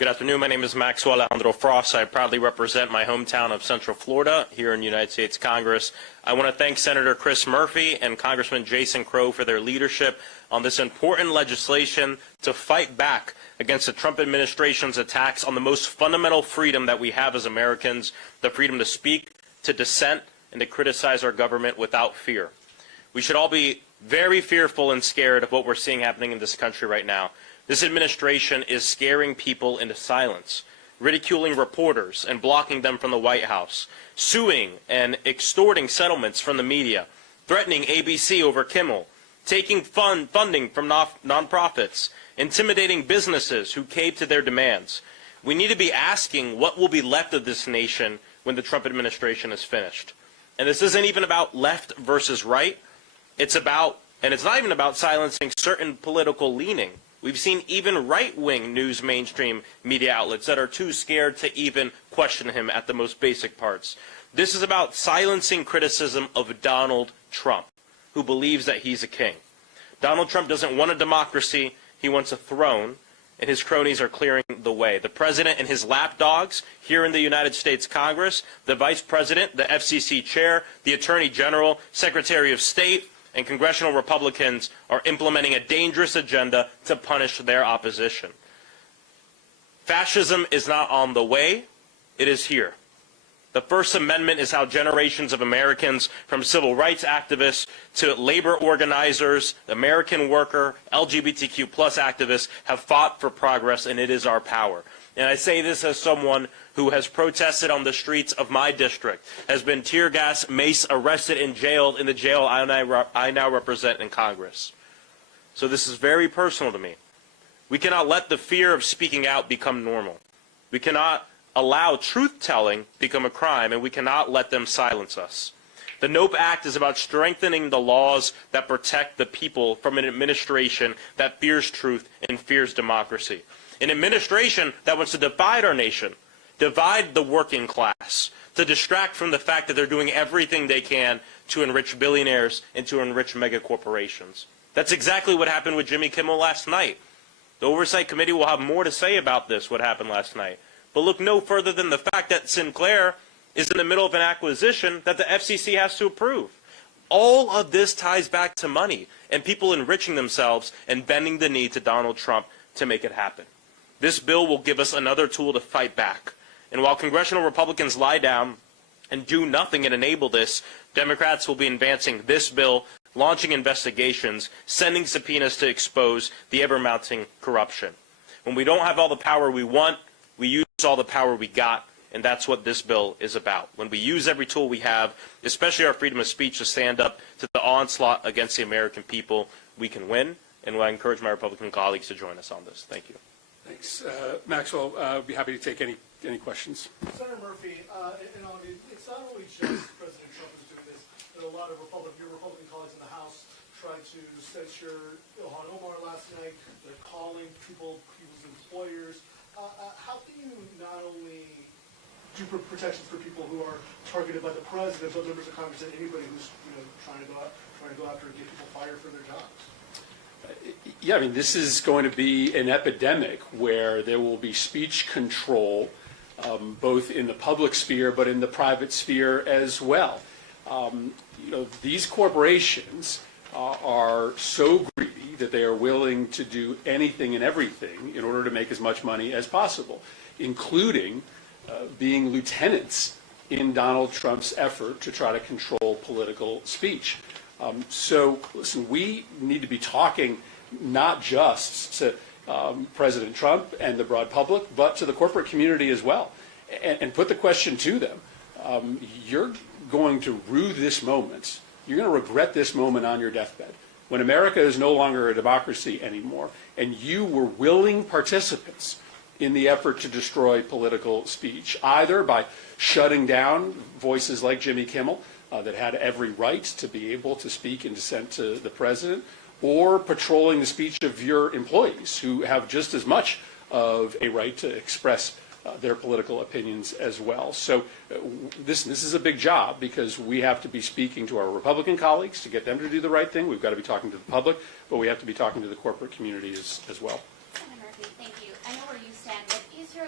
Good afternoon. My name is Maxwell Alejandro Frost. I proudly represent my hometown of Central Florida here in the United States Congress. I want to thank Senator Chris Murphy and Congressman Jason Crow for their leadership on this important legislation to fight back against the Trump administration's attacks on the most fundamental freedom that we have as Americans, the freedom to speak, to dissent, and to criticize our government without fear. We should all be very fearful and scared of what we're seeing happening in this country right now. This administration is scaring people into silence, ridiculing reporters and blocking them from the White House, suing and extorting settlements from the media, threatening ABC over Kimmel, taking funding from nonprofits, intimidating businesses who cave to their demands. We need to be asking what will be left of this nation when the Trump administration is finished. And this isn't even about left versus right. It's not even about silencing certain political leaning. We've seen even right-wing news mainstream media outlets that are too scared to even question him at the most basic parts. This is about silencing criticism of Donald Trump, who believes that he's a king. Donald Trump doesn't want a democracy, he wants a throne, and his cronies are clearing the way. The president and his lapdogs here in the United States Congress, the vice president, the FCC chair, the attorney general, secretary of state, and congressional Republicans are implementing a dangerous agenda to punish their opposition. Fascism is not on the way, it is here. The First Amendment is how generations of Americans, from civil rights activists to labor organizers, American worker, LGBTQ+ activists, have fought for progress, and it is our power. And I say this as someone who has protested on the streets of my district, has been tear gas, mace, arrested, and jailed in the jail I now represent in Congress. So this is very personal to me. We cannot let the fear of speaking out become normal. We cannot allow truth-telling become a crime, and we cannot let them silence us. The NOPE Act is about strengthening the laws that protect the people from an administration that fears truth and fears democracy. An administration that wants to divide our nation, divide the working class, to distract from the fact that they're doing everything they can to enrich billionaires and to enrich mega corporations. That's exactly what happened with Jimmy Kimmel last night. The Oversight Committee will have more to say about this, what happened last night. But look no further than the fact that Sinclair is in the middle of an acquisition that the FCC has to approve. All of this ties back to money and people enriching themselves and bending the knee to Donald Trump to make it happen. This bill will give us another tool to fight back. And while congressional Republicans lie down and do nothing and enable this, Democrats will be advancing this bill, launching investigations, sending subpoenas to expose the ever-mounting corruption. When we don't have all the power we want, we use all the power we got, and that's what this bill is about. When we use every tool we have, especially our freedom of speech, to stand up to the onslaught against the American people, we can win, and I encourage my Republican colleagues to join us on this. Thank you. Thanks. Maxwell, I'd be happy to take any questions. Senator Murphy, it's not only just President Trump who's doing this, but a lot of your Republican colleagues in the House tried to censure Ilhan Omar last night. They're calling people's employers. How can you not only do protections for people who are targeted by the president, but members of Congress and anybody who's trying to go after and get people fired for their jobs? Yeah, I mean, this is going to be an epidemic where there will be speech control, both in the public sphere but in the private sphere as well. These corporations are so greedy that they are willing to do anything and everything in order to make as much money as possible, including being lieutenants in Donald Trump's effort to try to control political speech. So, listen, we need to be talking not just to President Trump and the broad public, but to the corporate community as well, and put the question to them. You're going to rue this moment. You're going to regret this moment on your deathbed, when America is no longer a democracy anymore, and you were willing participants in the effort to destroy political speech, either by shutting down voices like Jimmy Kimmel, that had every right to be able to speak in dissent to the president, or patrolling the speech of your employees, who have just as much of a right to express their political opinions as well. So this is a big job, because we have to be speaking to our Republican colleagues to get them to do the right thing. We've got to be talking to the public, but we have to be talking to the corporate community as well. Senator Murphy, thank you. I know where you stand, but is your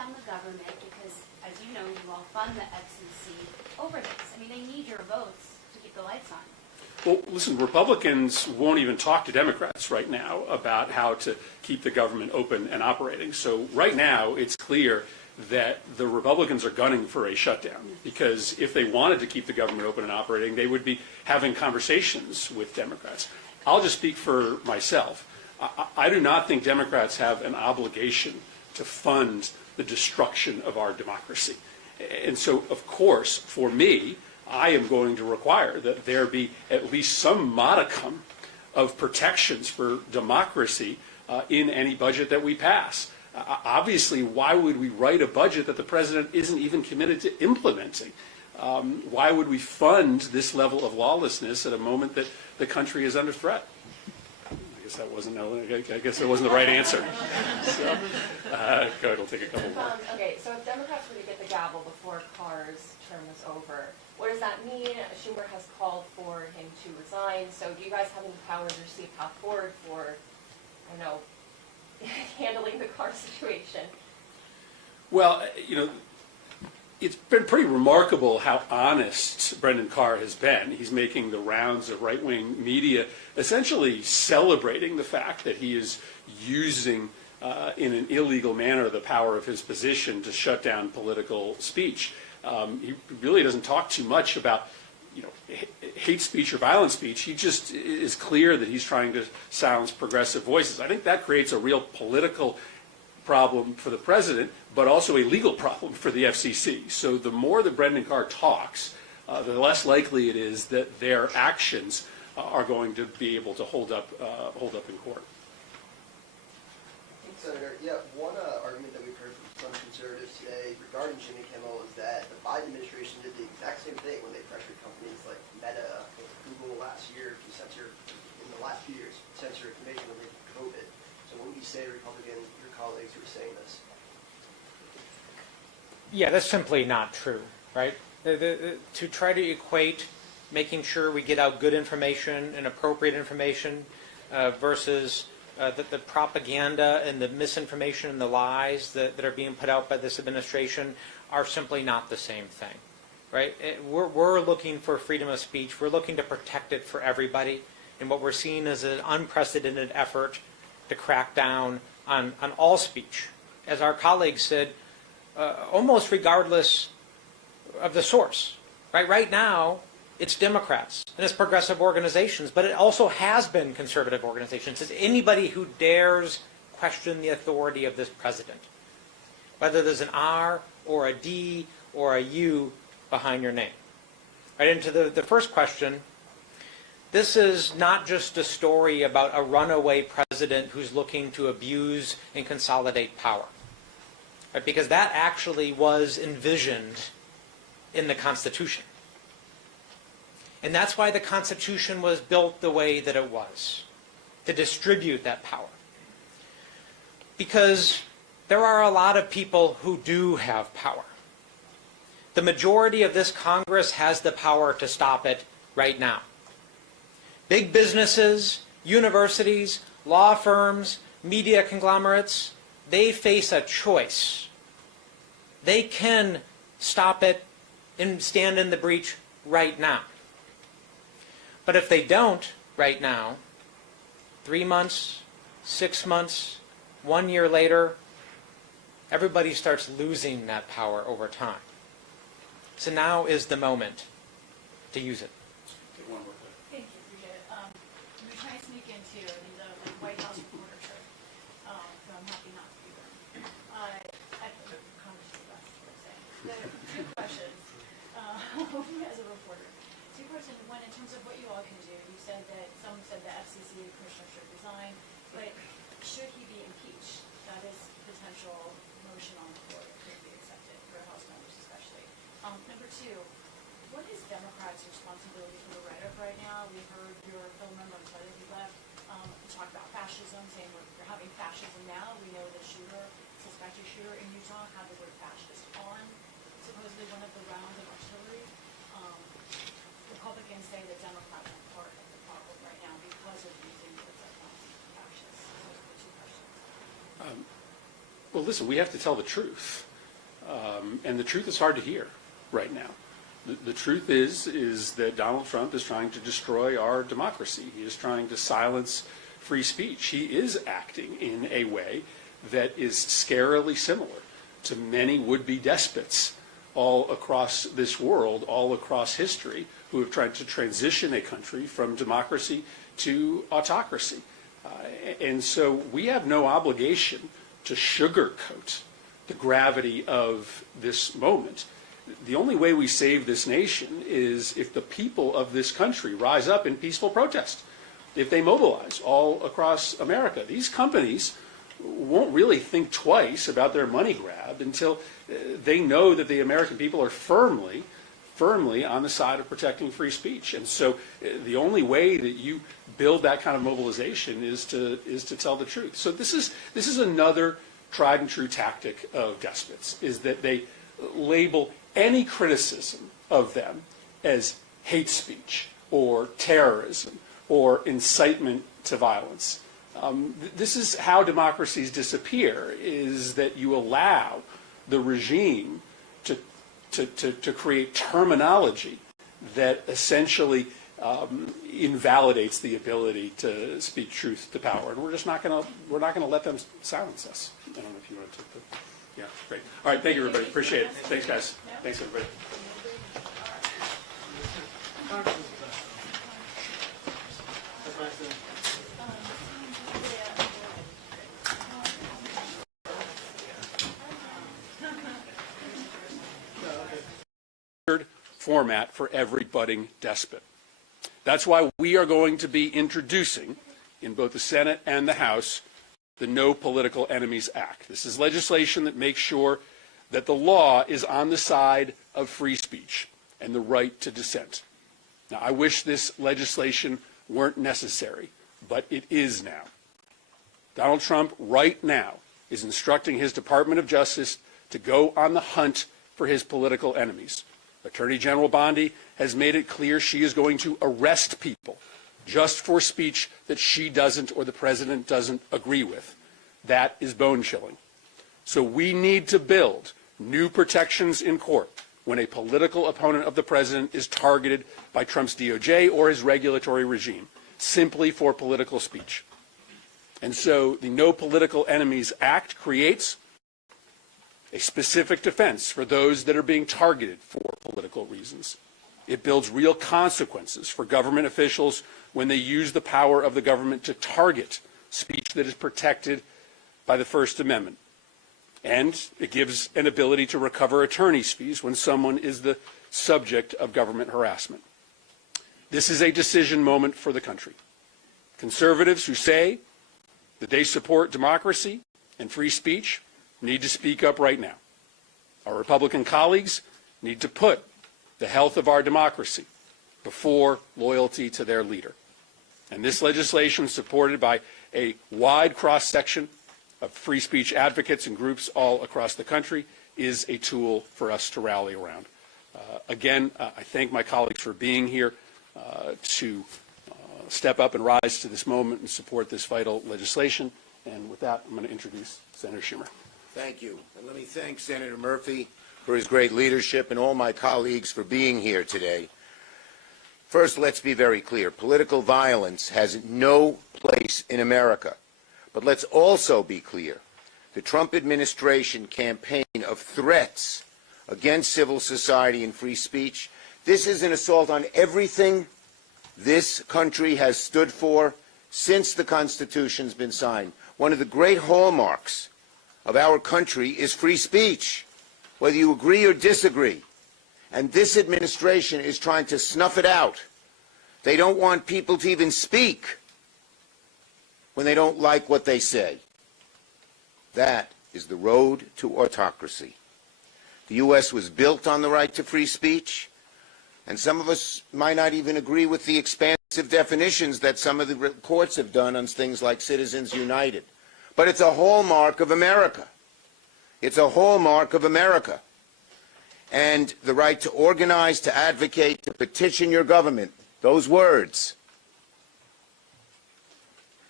down the government because, as you know, you all fund the FCC over this. I mean, they need your votes to keep the lights on. Well, listen, Republicans won't even talk to Democrats right now about how to keep the government open and operating. So right now, it's clear that the Republicans are gunning for a shutdown, because if they wanted to keep the government open and operating, they would be having conversations with Democrats. I'll just speak for myself. I do not think Democrats have an obligation to fund the destruction of our democracy. And so, of course, for me, I am going to require that there be at least some modicum of protections for democracy in any budget that we pass. Obviously, why would we write a budget that the president isn't even committed to implementing? Why would we fund this level of lawlessness at a moment that the country is under threat? I guess that wasn't the right answer. So, go ahead, we'll take a couple more. Okay, so if Democrats were to get the gavel before Carr's term is over, what does that mean? Schumer has called for him to resign. So do you guys have any powers or see a path forward for, I don't know, handling the Carr situation? Well, it's been pretty remarkable how honest Brendan Carr has been. He's making the rounds of right-wing media, essentially celebrating the fact that he is using in an illegal manner the power of his position to shut down political speech. He really doesn't talk too much about hate speech or violent speech. He just is clear that he's trying to silence progressive voices. I think that creates a real political problem for the president, but also a legal problem for the FCC. So the more that Brendan Carr talks, the less likely it is that their actions are going to be able to hold up in court. Senator, one argument that we've heard from some conservatives today regarding Jimmy Kimmel is that the Biden administration did the exact same thing when they pressured companies like Meta, Google last year to censor, in the last few years, censor information related to COVID. So what would you say to Republican, your colleagues who are saying this? Yeah, that's simply not true, right? To try to equate making sure we get out good information and appropriate information versus the propaganda and the misinformation and the lies that are being put out by this administration are simply not the same thing, right? We're looking for freedom of speech. We're looking to protect it for everybody. And what we're seeing is an unprecedented effort to crack down on all speech. As our colleagues said, almost regardless of the source, right? Right now, it's Democrats and it's progressive organizations, but it also has been conservative organizations. It's anybody who dares question the authority of this president, whether there's an R or a D or a U behind your name. Right into the first question, this is not just a story about a runaway president who's looking to abuse and consolidate power, right? Because that actually was envisioned in the Constitution. And that's why the Constitution was built the way that it was, to distribute that power. Because there are a lot of people who do have power. The majority of this Congress has the power to stop it right now. Big businesses, universities, law firms, media conglomerates, they face a choice. They can stop it and stand in the breach right now. But if they don't right now, 3 months, 6 months, 1 year later, everybody starts losing that power over time. So now is the moment to use it. Thank you, appreciate it. You're trying to sneak into the White House reporter trip, so I'm happy not to be there. I Congress is the best, I would say. Two questions as a reporter. Two questions. One, in terms of what you all can do, you said that some said the FCC commissioner should resign, but should he be impeached? That is potential motion on the floor that could be accepted for House members especially. Number two, what is Democrats' responsibility for the rhetoric right now? We heard your fellow member on Twitter who left talk about fascism, saying we're having fascism now. We know the suspected shooter in Utah had the word fascist on supposedly one of the rounds of artillery. Republicans say that Democrats are part of the problem right now because of using words like fascist. Those are the two questions. Well, listen, we have to tell the truth. And the truth is hard to hear right now. The truth is that Donald Trump is trying to destroy our democracy. He is trying to silence free speech. He is acting in a way that is scarily similar to many would-be despots all across this world, all across history, who have tried to transition a country from democracy to autocracy. And so we have no obligation to sugarcoat the gravity of this moment. The only way we save this nation is if the people of this country rise up in peaceful protest, if they mobilize all across America. These companies won't really think twice about their money grab until they know that the American people are firmly on the side of protecting free speech. And so the only way that you build that kind of mobilization is to tell the truth. So this is another tried and true tactic of despots, is that they label any criticism of them as hate speech or terrorism or incitement to violence. This is how democracies disappear, is that you allow the regime to create terminology that essentially invalidates the ability to speak truth to power, and we're not going to let them silence us. I don't know if you want to take the, yeah, great. All right, thank you, everybody. Appreciate it. Thanks, guys. Thanks, everybody. Format for every budding despot. That's why we are going to be introducing, in both the Senate and the House, the No Political Enemies Act. This is legislation that makes sure that the law is on the side of free speech and the right to dissent. Now, I wish this legislation weren't necessary, but it is now. Donald Trump, right now, is instructing his Department of Justice to go on the hunt for his political enemies. Attorney General Bondi has made it clear she is going to arrest people just for speech that she doesn't or the president doesn't agree with. That is bone-chilling. So we need to build new protections in court when a political opponent of the president is targeted by Trump's DOJ or his regulatory regime, simply for political speech. And so the No Political Enemies Act creates a specific defense for those that are being targeted for political reasons. It builds real consequences for government officials when they use the power of the government to target speech that is protected by the First Amendment. And it gives an ability to recover attorney's fees when someone is the subject of government harassment. This is a decision moment for the country. Conservatives who say that they support democracy and free speech need to speak up right now. Our Republican colleagues need to put the health of our democracy before loyalty to their leader. And this legislation, supported by a wide cross-section of free speech advocates and groups all across the country, is a tool for us to rally around. Again, I thank my colleagues for being here to step up and rise to this moment and support this vital legislation. And with that, I'm going to introduce Senator Schumer. Thank you. And let me thank Senator Murphy for his great leadership and all my colleagues for being here today. First, let's be very clear. Political violence has no place in America. But let's also be clear. The Trump administration campaign of threats against civil society and free speech, this is an assault on everything this country has stood for since the Constitution's been signed. One of the great hallmarks of our country is free speech, whether you agree or disagree. And this administration is trying to snuff it out. They don't want people to even speak when they don't like what they say. That is the road to autocracy. The U.S. was built on the right to free speech, and some of us might not even agree with the expansive definitions that some of the courts have done on things like Citizens United. But it's a hallmark of America. It's a hallmark of America. And the right to organize, to advocate, to petition your government, those words,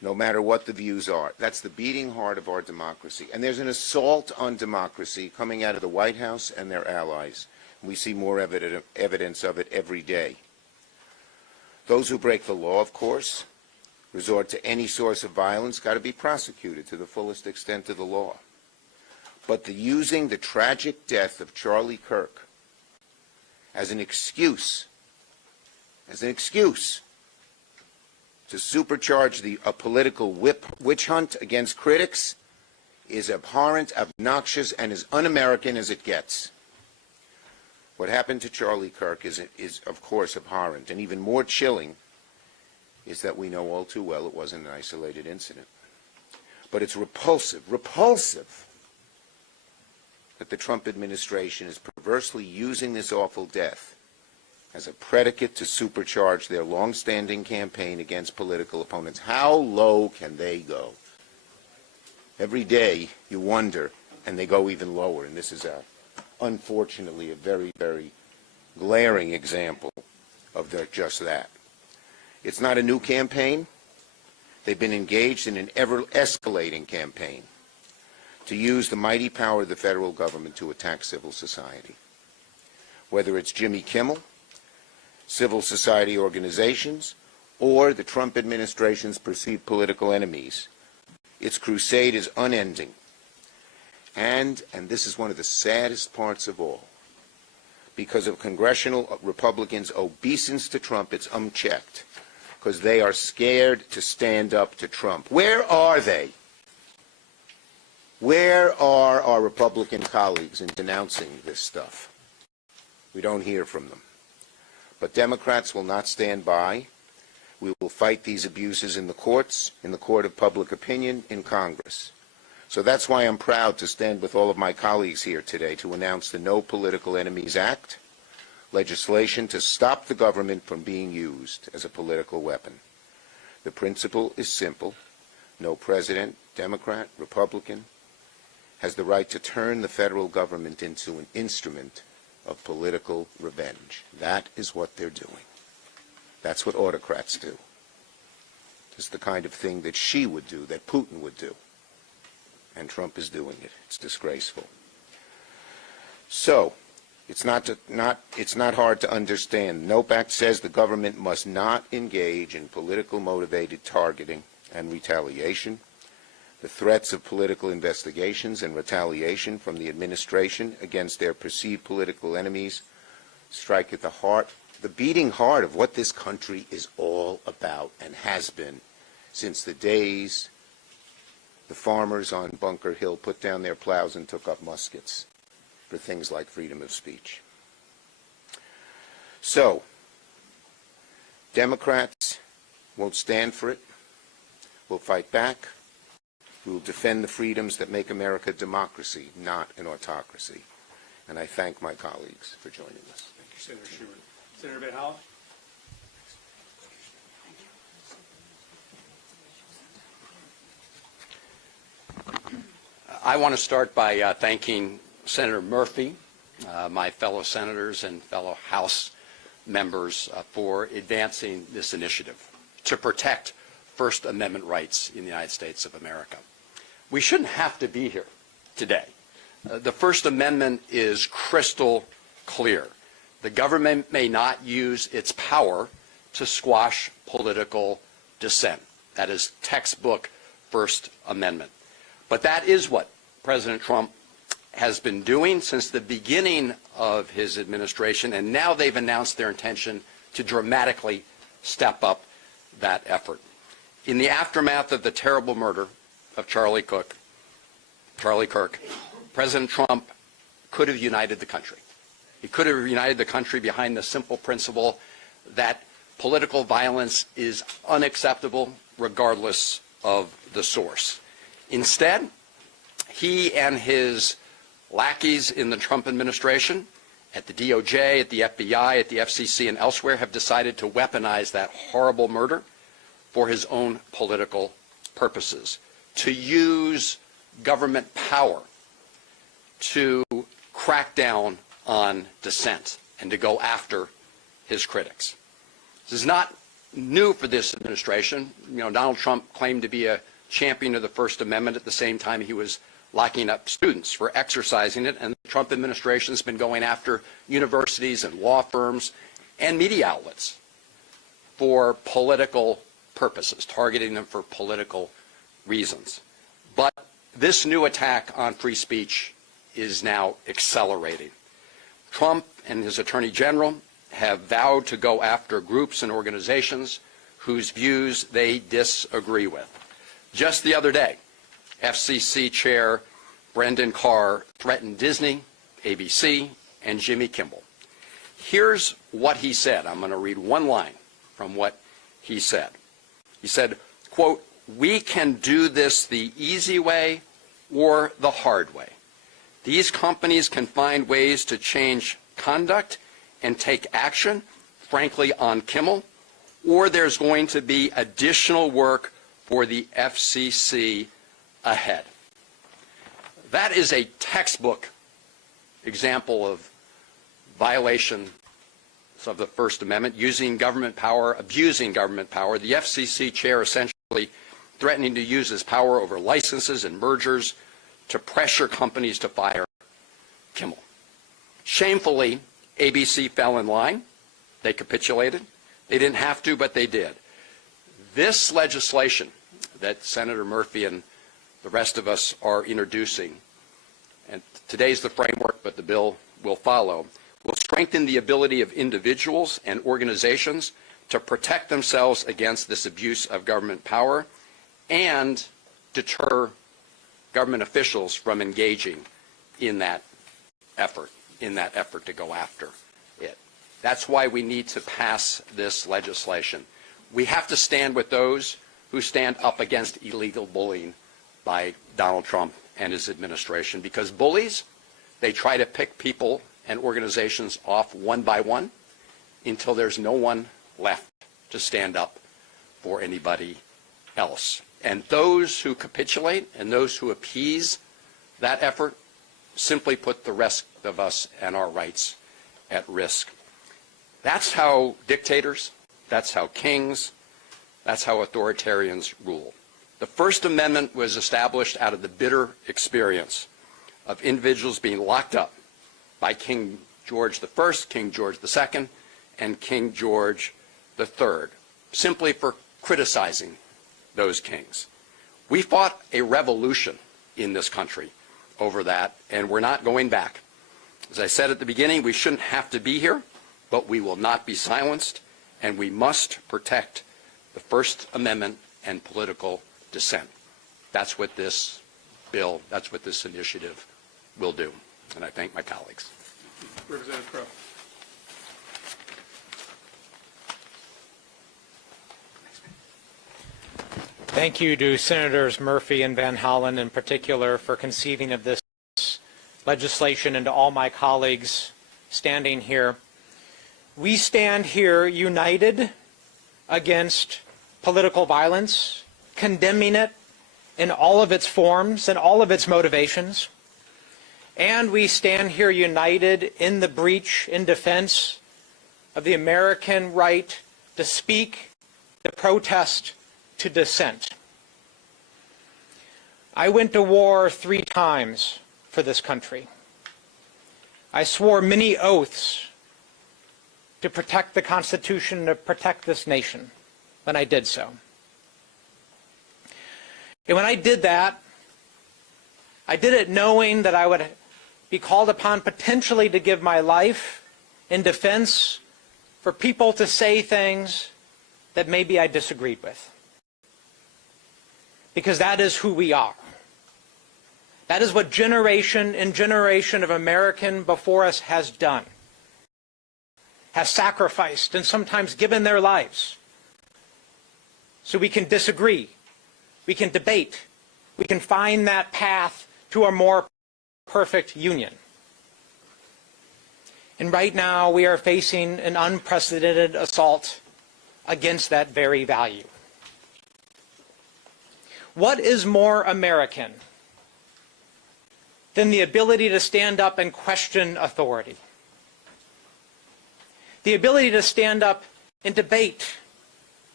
no matter what the views are. That's the beating heart of our democracy. And there's an assault on democracy coming out of the White House and their allies. We see more evidence of it every day. Those who break the law, of course, resort to any source of violence, got to be prosecuted to the fullest extent of the law. But using the tragic death of Charlie Kirk as an excuse to supercharge a political witch hunt against critics is abhorrent, obnoxious, and as un-American as it gets. What happened to Charlie Kirk is of course abhorrent, and even more chilling is that we know all too well it wasn't an isolated incident. But it's repulsive that the Trump administration is perversely using this awful death as a predicate to supercharge their long-standing campaign against political opponents. How low can they go? Every day you wonder, and they go even lower, and this is unfortunately a very, very glaring example of just that. It's not a new campaign. They've been engaged in an ever-escalating campaign to use the mighty power of the federal government to attack civil society. Whether it's Jimmy Kimmel, civil society organizations, or the Trump administration's perceived political enemies, its crusade is unending. And this is one of the saddest parts of all, because of congressional Republicans' obeisance to Trump, it's unchecked, because they are scared to stand up to Trump. Where are they? Where are our Republican colleagues in denouncing this stuff? We don't hear from them. But Democrats will not stand by. We will fight these abuses in the courts, in the court of public opinion, in Congress. So that's why I'm proud to stand with all of my colleagues here today to announce the No Political Enemies Act, legislation to stop the government from being used as a political weapon. The principle is simple. No president, Democrat, Republican, has the right to turn the federal government into an instrument of political revenge. That is what they're doing. That's what autocrats do. It's the kind of thing that Xi would do, that Putin would do. And Trump is doing it. It's disgraceful. So, it's not hard to understand. NOPE Act says the government must not engage in political motivated targeting and retaliation. The threats of political investigations and retaliation from the administration against their perceived political enemies strike at the heart, the beating heart of what this country is all about and has been since the days the farmers on Bunker Hill put down their plows and took up muskets for things like freedom of speech. So, Democrats won't stand for it. We'll fight back. We will defend the freedoms that make America a democracy, not an autocracy. And I thank my colleagues for joining us. Thank you, Senator Schumer. Senator Van Hollen? I want to start by thanking Senator Murphy, my fellow senators and fellow House members for advancing this initiative to protect First Amendment rights in the United States of America. We shouldn't have to be here today. The First Amendment is crystal clear. The government may not use its power to squash political dissent. That is textbook First Amendment. But that is what President Trump has been doing since the beginning of his administration, and now they've announced their intention to dramatically step up that effort. In the aftermath of the terrible murder of Charlie Kirk, President Trump could have united the country. He could have united the country behind the simple principle that political violence is unacceptable regardless of the source. Instead, he and his lackeys in the Trump administration, at the DOJ, at the FBI, at the FCC, and elsewhere, have decided to weaponize that horrible murder for his own political purposes, to use government power to crack down on dissent and to go after his critics. This is not new for this administration. You know, Donald Trump claimed to be a champion of the First Amendment at the same time he was locking up students for exercising it, and the Trump administration has been going after universities and law firms and media outlets for political purposes, targeting them for political reasons. But this new attack on free speech is now accelerating. Trump and his Attorney General have vowed to go after groups and organizations whose views they disagree with. Just the other day, FCC Chair Brendan Carr threatened Disney, ABC, and Jimmy Kimmel. Here's what he said. I'm going to read one line from what he said. He said, quote, "We can do this the easy way or the hard way. These companies can find ways to change conduct and take action, frankly, on Kimmel, or there's going to be additional work for the FCC ahead." That is a textbook example of violation of the First Amendment, using government power, abusing government power. The FCC chair essentially threatening to use his power over licenses and mergers to pressure companies to fire Kimmel. Shamefully, ABC fell in line. They capitulated. They didn't have to, but they did. This legislation that Senator Murphy and the rest of us are introducing, and today's the framework, but the bill will follow, will strengthen the ability of individuals and organizations to protect themselves against this abuse of government power and deter government officials from engaging in that effort to go after it. That's why we need to pass this legislation. We have to stand with those who stand up against illegal bullying by Donald Trump and his administration, because bullies, they try to pick people and organizations off one by one until there's no one left to stand up for anybody else. And those who capitulate and those who appease that effort simply put the rest of us and our rights at risk. That's how dictators, that's how kings, that's how authoritarians rule. The First Amendment was established out of the bitter experience of individuals being locked up by King George I, King George II, and King George III, simply for criticizing those kings. We fought a revolution in this country over that, and we're not going back. As I said at the beginning, we shouldn't have to be here, but we will not be silenced, and we must protect the First Amendment and political dissent. That's what this bill, that's what this initiative will do. And I thank my colleagues. Representative Crowe. Thank you to Senators Murphy and Van Hollen in particular for conceiving of this legislation, and to all my colleagues standing here. We stand here united against political violence, condemning it in all of its forms and all of its motivations. And we stand here united in the breach, in defense of the American right to speak, to protest, to dissent. I went to war 3 times for this country. I swore many oaths to protect the Constitution, to protect this nation when I did so. And when I did that, I did it knowing that I would be called upon potentially to give my life in defense for people to say things that maybe I disagreed with. Because that is who we are. That is what generation and generation of American before us has done, has sacrificed and sometimes given their lives. So we can disagree, we can debate, we can find that path to a more perfect union. And right now we are facing an unprecedented assault against that very value. What is more American than the ability to stand up and question authority? The ability to stand up and debate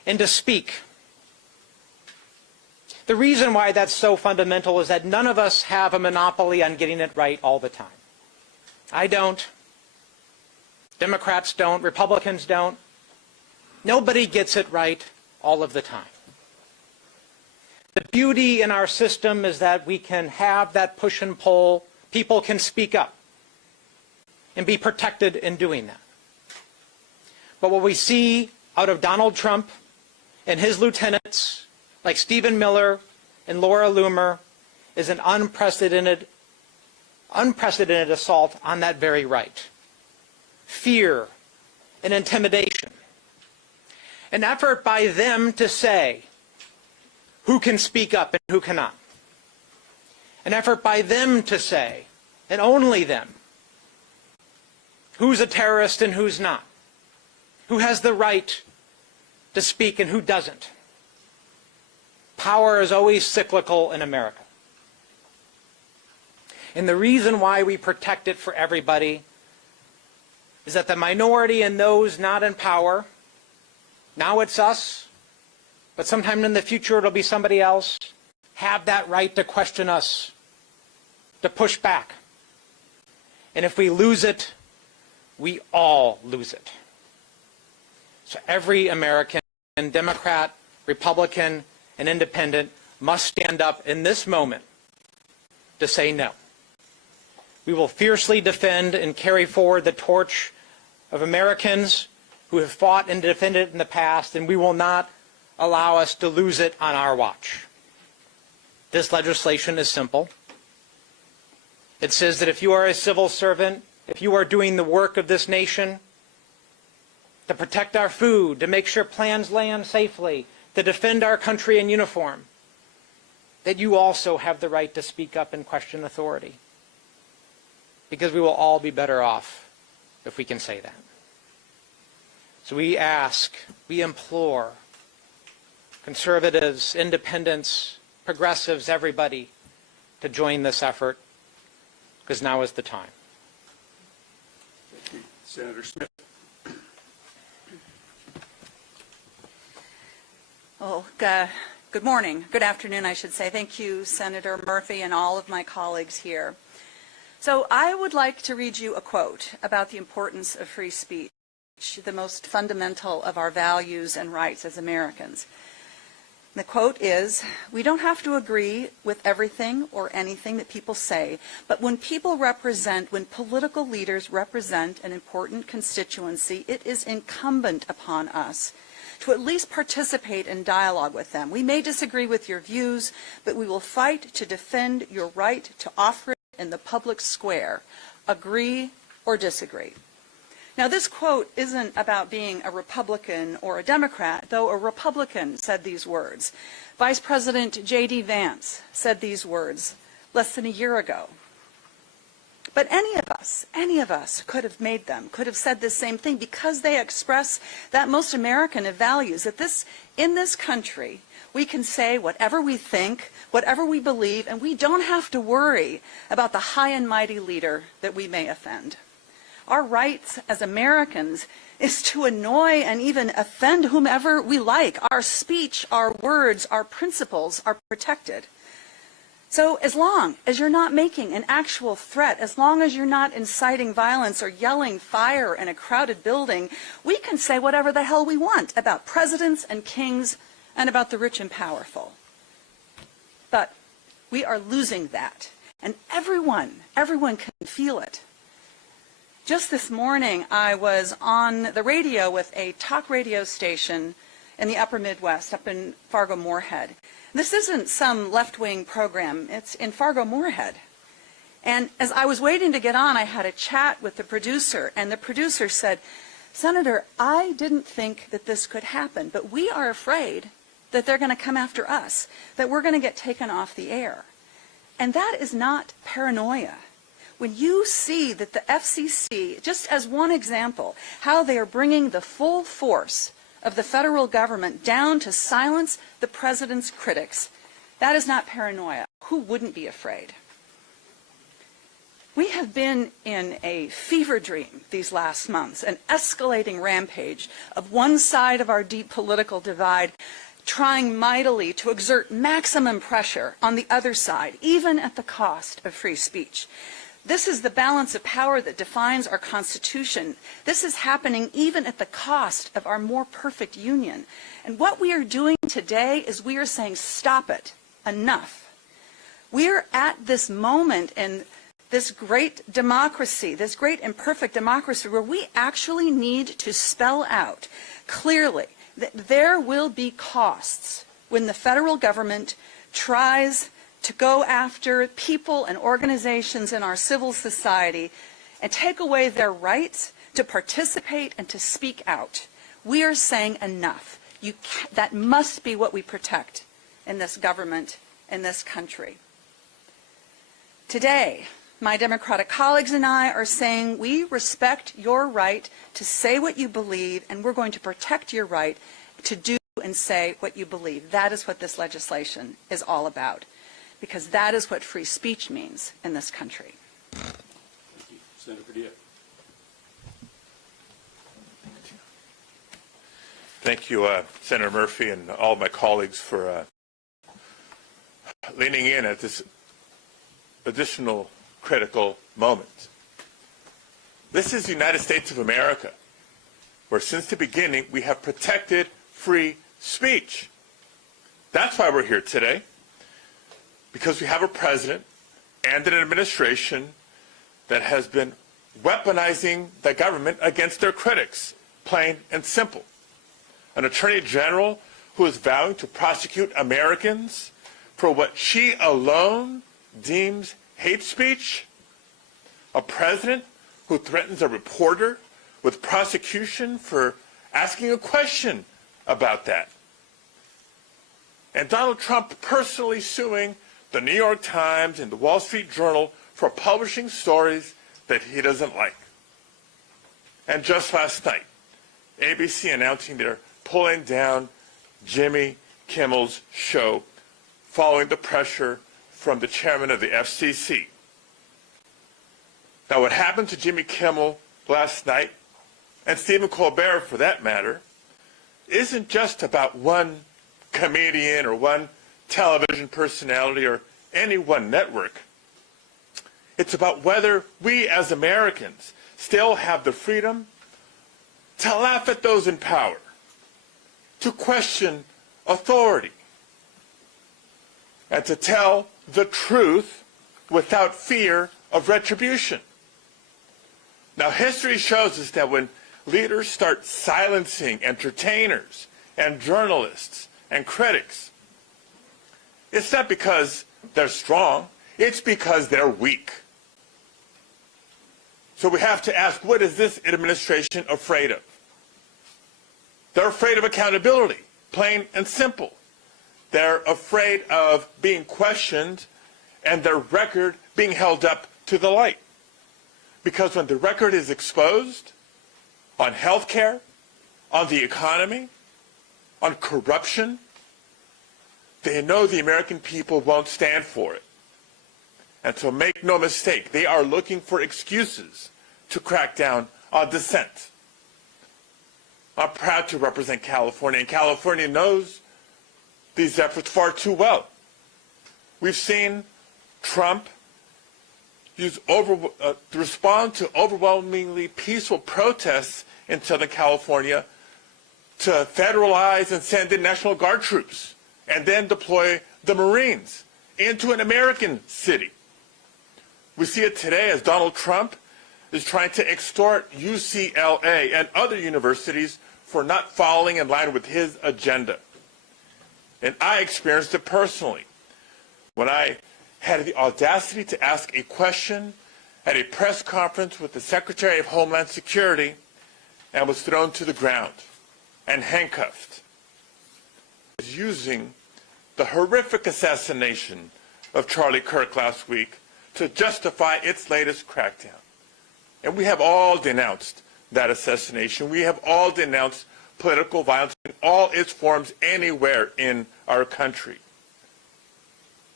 and to speak. The reason why that's so fundamental is that none of us have a monopoly on getting it right all the time. I don't. Democrats don't. Republicans don't. Nobody gets it right all of the time. The beauty in our system is that we can have that push and pull. People can speak up and be protected in doing that. But what we see out of Donald Trump and his lieutenants, like Stephen Miller and Laura Loomer, is an unprecedented assault on that very right. Fear and intimidation. An effort by them to say who can speak up and who cannot. An effort by them to say, and only them, who's a terrorist and who's not. Who has the right to speak and who doesn't. Power is always cyclical in America. And the reason why we protect it for everybody is that the minority and those not in power, now it's us, but sometime in the future it'll be somebody else, have that right to question us, to push back. And if we lose it, we all lose it. So every American, Democrat, Republican, and Independent must stand up in this moment to say no. We will fiercely defend and carry forward the torch of Americans who have fought and defended in the past, and we will not allow us to lose it on our watch. This legislation is simple. It says that if you are a civil servant, if you are doing the work of this nation, to protect our food, to make sure plans land safely, to defend our country in uniform, that you also have the right to speak up and question authority. Because we will all be better off if we can say that. So we ask, we implore conservatives, independents, progressives, everybody to join this effort, because now is the time. Thank you. Senator Smith. Well, good morning, good afternoon, I should say. Thank you, Senator Murphy, and all of my colleagues here. So I would like to read you a quote about the importance of free speech, the most fundamental of our values and rights as Americans. The quote is, "We don't have to agree with everything or anything that people say, but when political leaders represent an important constituency, it is incumbent upon us to at least participate in dialogue with them. We may disagree with your views, but we will fight to defend your right to offer it in the public square. Agree or disagree." Now, this quote isn't about being a Republican or a Democrat, though a Republican said these words. Vice President J.D. Vance said these words less than a year ago. But any of us could have made them, could have said this same thing, because they express that most American of values, that in this country, we can say whatever we think, whatever we believe, and we don't have to worry about the high and mighty leader that we may offend. Our rights as Americans is to annoy and even offend whomever we like. Our speech, our words, our principles are protected. So as long as you're not making an actual threat, as long as you're not inciting violence or yelling fire in a crowded building, we can say whatever the hell we want about presidents and kings and about the rich and powerful. But we are losing that, and everyone can feel it. Just this morning, I was on the radio with a talk radio station in the upper Midwest, up in Fargo-Moorhead. This isn't some left-wing program. It's in Fargo-Moorhead. And as I was waiting to get on, I had a chat with the producer, and the producer said, "Senator, I didn't think that this could happen, but we are afraid that they're going to come after us, that we're going to get taken off the air." And that is not paranoia. When you see that the FCC, just as one example, how they are bringing the full force of the federal government down to silence the president's critics, that is not paranoia. Who wouldn't be afraid? We have been in a fever dream these last months, an escalating rampage of one side of our deep political divide trying mightily to exert maximum pressure on the other side, even at the cost of free speech. This is the balance of power that defines our Constitution. This is happening even at the cost of our more perfect union. And what we are doing today is we are saying, stop it, enough. We are at this moment in this great democracy, this great imperfect democracy, where we actually need to spell out clearly that there will be costs when the federal government tries to go after people and organizations in our civil society and take away their rights to participate and to speak out. We are saying enough. That must be what we protect in this government, in this country. Today, my Democratic colleagues and I are saying we respect your right to say what you believe, and we're going to protect your right to do and say what you believe. That is what this legislation is all about, because that is what free speech means in this country. Thank you. Senator Padilla. Thank you, Senator Murphy, and all my colleagues for leaning in at this additional critical moment. This is the United States of America, where since the beginning we have protected free speech. That's why we're here today, because we have a president and an administration that has been weaponizing the government against their critics, plain and simple. An attorney general who is vowing to prosecute Americans for what she alone deems hate speech. A president who threatens a reporter with prosecution for asking a question about that. And Donald Trump personally suing the New York Times and the Wall Street Journal for publishing stories that he doesn't like. And just last night, ABC announcing they're pulling down Jimmy Kimmel's show following the pressure from the chairman of the FCC. Now, what happened to Jimmy Kimmel last night, and Stephen Colbert for that matter, isn't just about one comedian or one television personality or any one network. It's about whether we as Americans still have the freedom to laugh at those in power, to question authority, and to tell the truth without fear of retribution. Now, history shows us that when leaders start silencing entertainers and journalists and critics, it's not because they're strong, it's because they're weak. So we have to ask, what is this administration afraid of? They're afraid of accountability, plain and simple. They're afraid of being questioned and their record being held up to the light. Because when the record is exposed on health care, on the economy, on corruption, they know the American people won't stand for it. And so make no mistake, they are looking for excuses to crack down on dissent. I'm proud to represent California, and California knows these efforts far too well. We've seen Trump respond to overwhelmingly peaceful protests in Southern California to federalize and send in National Guard troops and then deploy the Marines into an American city. We see it today as Donald Trump is trying to extort UCLA and other universities for not falling in line with his agenda. And I experienced it personally when I had the audacity to ask a question at a press conference with the Secretary of Homeland Security and was thrown to the ground and handcuffed. Using the horrific assassination of Charlie Kirk last week to justify its latest crackdown. And we have all denounced that assassination. We have all denounced political violence in all its forms anywhere in our country.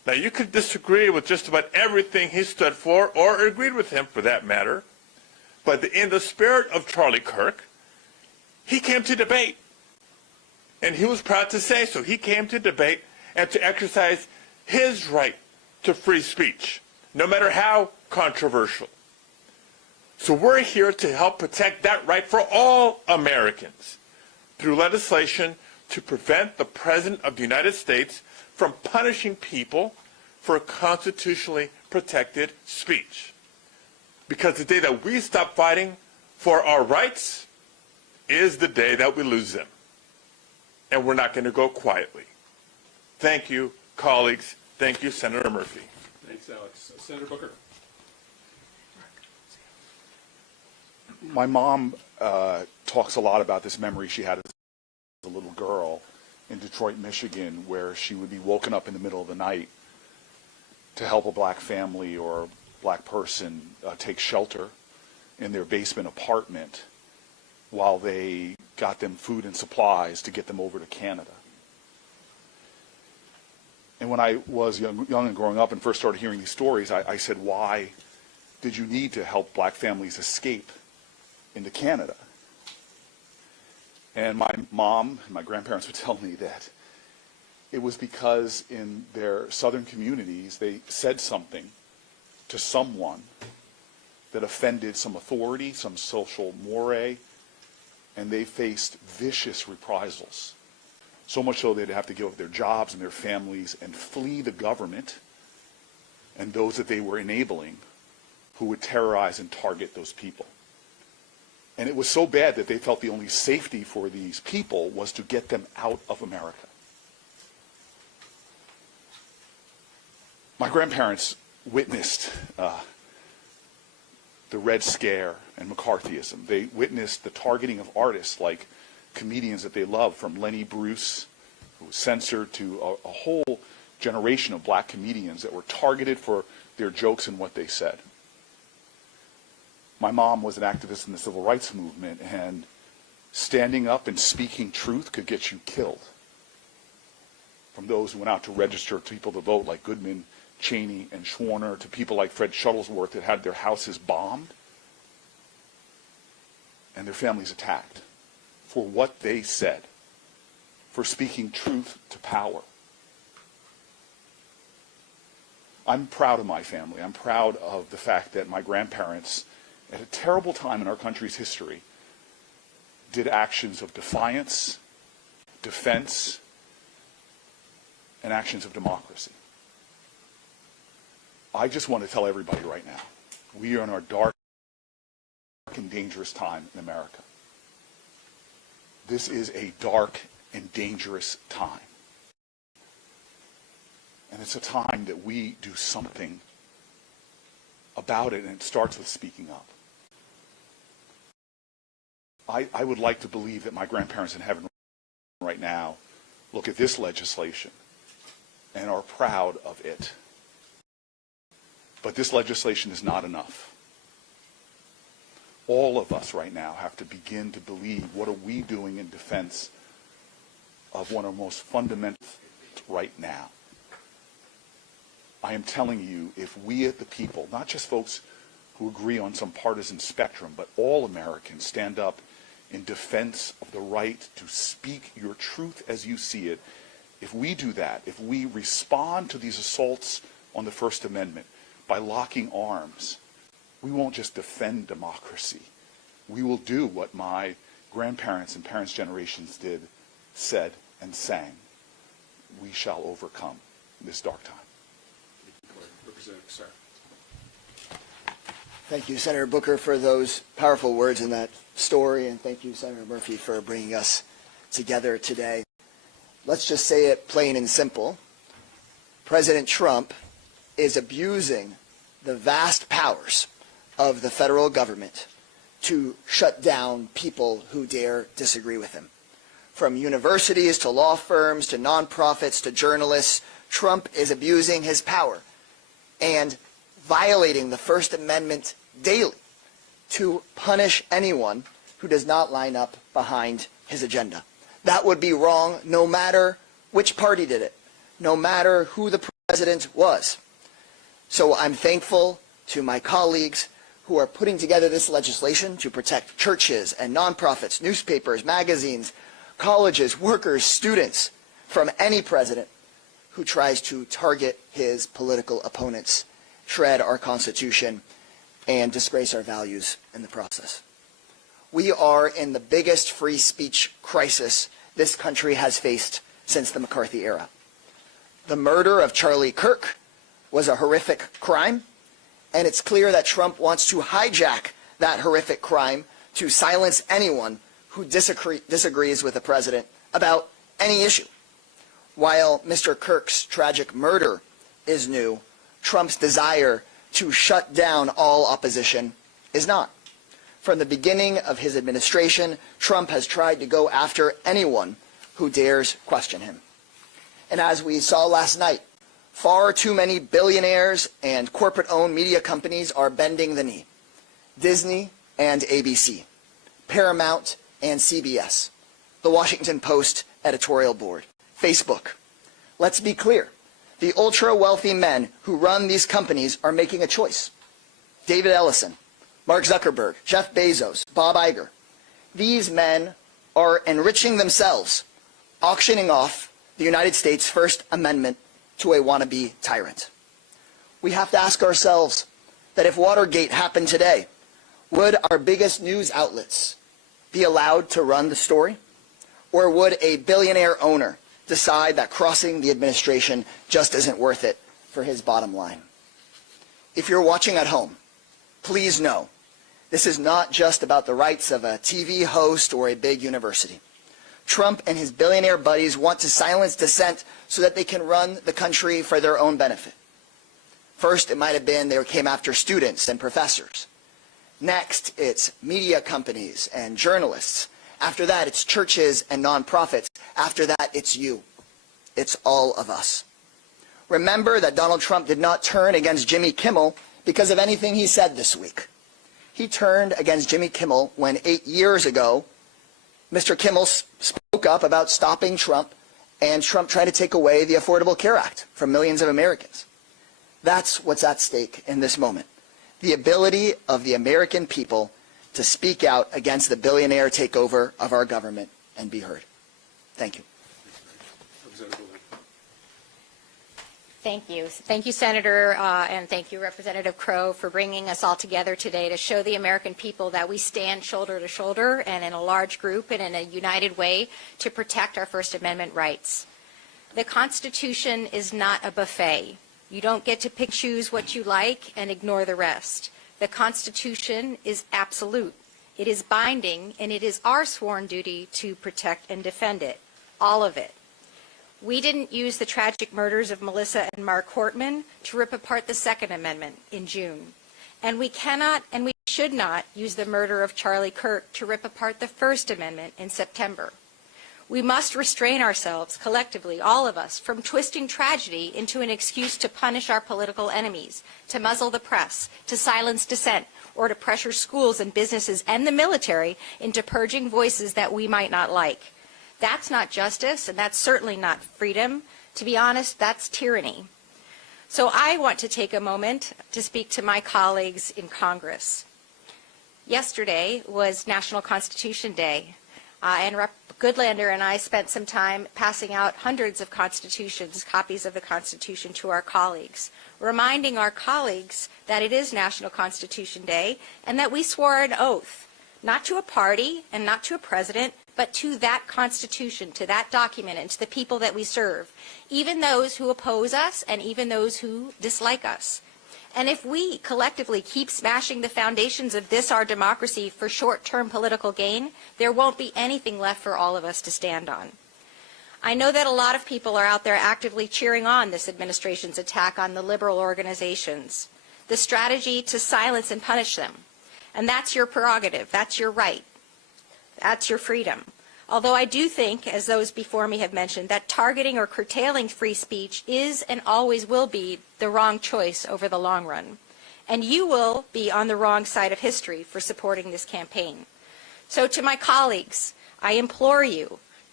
Now, you could disagree with just about everything he stood for, or agreed with him for that matter, but in the spirit of Charlie Kirk, he came to debate. And he was proud to say so. He came to debate and to exercise his right to free speech, no matter how controversial. So we're here to help protect that right for all Americans through legislation to prevent the President of the United States from punishing people for constitutionally protected speech. Because the day that we stop fighting for our rights is the day that we lose them. And we're not going to go quietly. Thank you, colleagues. Thank you, Senator Murphy. Thanks, Alex. Senator Booker. My mom talks a lot about this memory she had as a little girl in Detroit, Michigan, where she would be woken up in the middle of the night to help a black family or a black person take shelter in their basement apartment while they got them food and supplies to get them over to Canada. And when I was young and growing up and first started hearing these stories, I said, why did you need to help black families escape into Canada? And my mom and my grandparents would tell me that it was because in their southern communities they said something to someone that offended some authority, some social mores, and they faced vicious reprisals. So much so they'd have to give up their jobs and their families and flee the government and those that they were enabling who would terrorize and target those people. And it was so bad that they felt the only safety for these people was to get them out of America. My grandparents witnessed the Red Scare and McCarthyism. They witnessed the targeting of artists like comedians that they loved, from Lenny Bruce, who was censored, to a whole generation of black comedians that were targeted for their jokes and what they said. My mom was an activist in the civil rights movement, and standing up and speaking truth could get you killed. From those who went out to register people to vote, like Goodman, Cheney, and Schwerner, to people like Fred Shuttlesworth that had their houses bombed and their families attacked for what they said, for speaking truth to power. I'm proud of my family. I'm proud of the fact that my grandparents, at a terrible time in our country's history, did actions of defiance, defense, and actions of democracy. I just want to tell everybody right now, we are in our dark and dangerous time in America. This is a dark and dangerous time. And it's a time that we do something about it, and it starts with speaking up. I would like to believe that my grandparents in heaven right now look at this legislation and are proud of it. But this legislation is not enough. All of us right now have to begin to believe, what are we doing in defense of one of our most fundamental right now? I am telling you, if we at the people, not just folks who agree on some partisan spectrum, but all Americans stand up in defense of the right to speak your truth as you see it, if we do that, if we respond to these assaults on the First Amendment by locking arms, we won't just defend democracy. We will do what my grandparents and parents' generations did, said, and sang. We shall overcome this dark time. Representative Starr. Thank you, Senator Booker, for those powerful words in that story, and thank you, Senator Murphy, for bringing us together today. Let's just say it plain and simple. President Trump is abusing the vast powers of the federal government to shut down people who dare disagree with him. From universities to law firms to nonprofits to journalists, Trump is abusing his power and violating the First Amendment daily to punish anyone who does not line up behind his agenda. That would be wrong no matter which party did it, no matter who the president was. So I'm thankful to my colleagues who are putting together this legislation to protect churches and nonprofits, newspapers, magazines, colleges, workers, students from any president who tries to target his political opponents, shred our Constitution, and disgrace our values in the process. We are in the biggest free speech crisis this country has faced since the McCarthy era. The murder of Charlie Kirk was a horrific crime, and it's clear that Trump wants to hijack that horrific crime to silence anyone who disagrees with the president about any issue. While Mr. Kirk's tragic murder is new, Trump's desire to shut down all opposition is not. From the beginning of his administration, Trump has tried to go after anyone who dares question him. And as we saw last night, far too many billionaires and corporate-owned media companies are bending the knee. Disney and ABC, Paramount and CBS, the Washington Post editorial board, Facebook. Let's be clear. The ultra-wealthy men who run these companies are making a choice. David Ellison, Mark Zuckerberg, Jeff Bezos, Bob Iger. These men are enriching themselves, auctioning off the United States' First Amendment to a wannabe tyrant. We have to ask ourselves that if Watergate happened today, would our biggest news outlets be allowed to run the story? Or would a billionaire owner decide that crossing the administration just isn't worth it for his bottom line? If you're watching at home, please know this is not just about the rights of a TV host or a big university. Trump and his billionaire buddies want to silence dissent so that they can run the country for their own benefit. First, it might have been they came after students and professors. Next, it's media companies and journalists. After that, it's churches and nonprofits. After that, it's you. It's all of us. Remember that Donald Trump did not turn against Jimmy Kimmel because of anything he said this week. He turned against Jimmy Kimmel when 8 years ago, Mr. Kimmel spoke up about stopping Trump, and Trump tried to take away the Affordable Care Act from millions of Americans. That's what's at stake in this moment. The ability of the American people to speak out against the billionaire takeover of our government and be heard. Thank you. Thank you. Thank you, Senator, and thank you, Representative Crow, for bringing us all together today to show the American people that we stand shoulder to shoulder and in a large group and in a united way to protect our First Amendment rights. The Constitution is not a buffet. You don't get to pick, choose what you like and ignore the rest. The Constitution is absolute. It is binding, and it is our sworn duty to protect and defend it, all of it. We didn't use the tragic murders of Melissa and Mark Hortman to rip apart the Second Amendment in June. And we cannot and we should not use the murder of Charlie Kirk to rip apart the First Amendment in September. We must restrain ourselves collectively, all of us, from twisting tragedy into an excuse to punish our political enemies, to muzzle the press, to silence dissent, or to pressure schools and businesses and the military into purging voices that we might not like. That's not justice, and that's certainly not freedom. To be honest, that's tyranny. So I want to take a moment to speak to my colleagues in Congress. Yesterday was National Constitution Day, and Rep. Goodlander and I spent some time passing out hundreds of constitutions, copies of the Constitution, to our colleagues, reminding our colleagues that it is National Constitution Day and that we swore an oath, not to a party and not to a president, but to that Constitution, to that document, and to the people that we serve, even those who oppose us and even those who dislike us. And if we collectively keep smashing the foundations of this, our democracy, for short-term political gain, there won't be anything left for all of us to stand on. I know that a lot of people are out there actively cheering on this administration's attack on the liberal organizations, the strategy to silence and punish them. And that's your prerogative. That's your right. That's your freedom. Although I do think, as those before me have mentioned, that targeting or curtailing free speech is and always will be the wrong choice over the long run. And you will be on the wrong side of history for supporting this campaign. So to my colleagues, I implore you,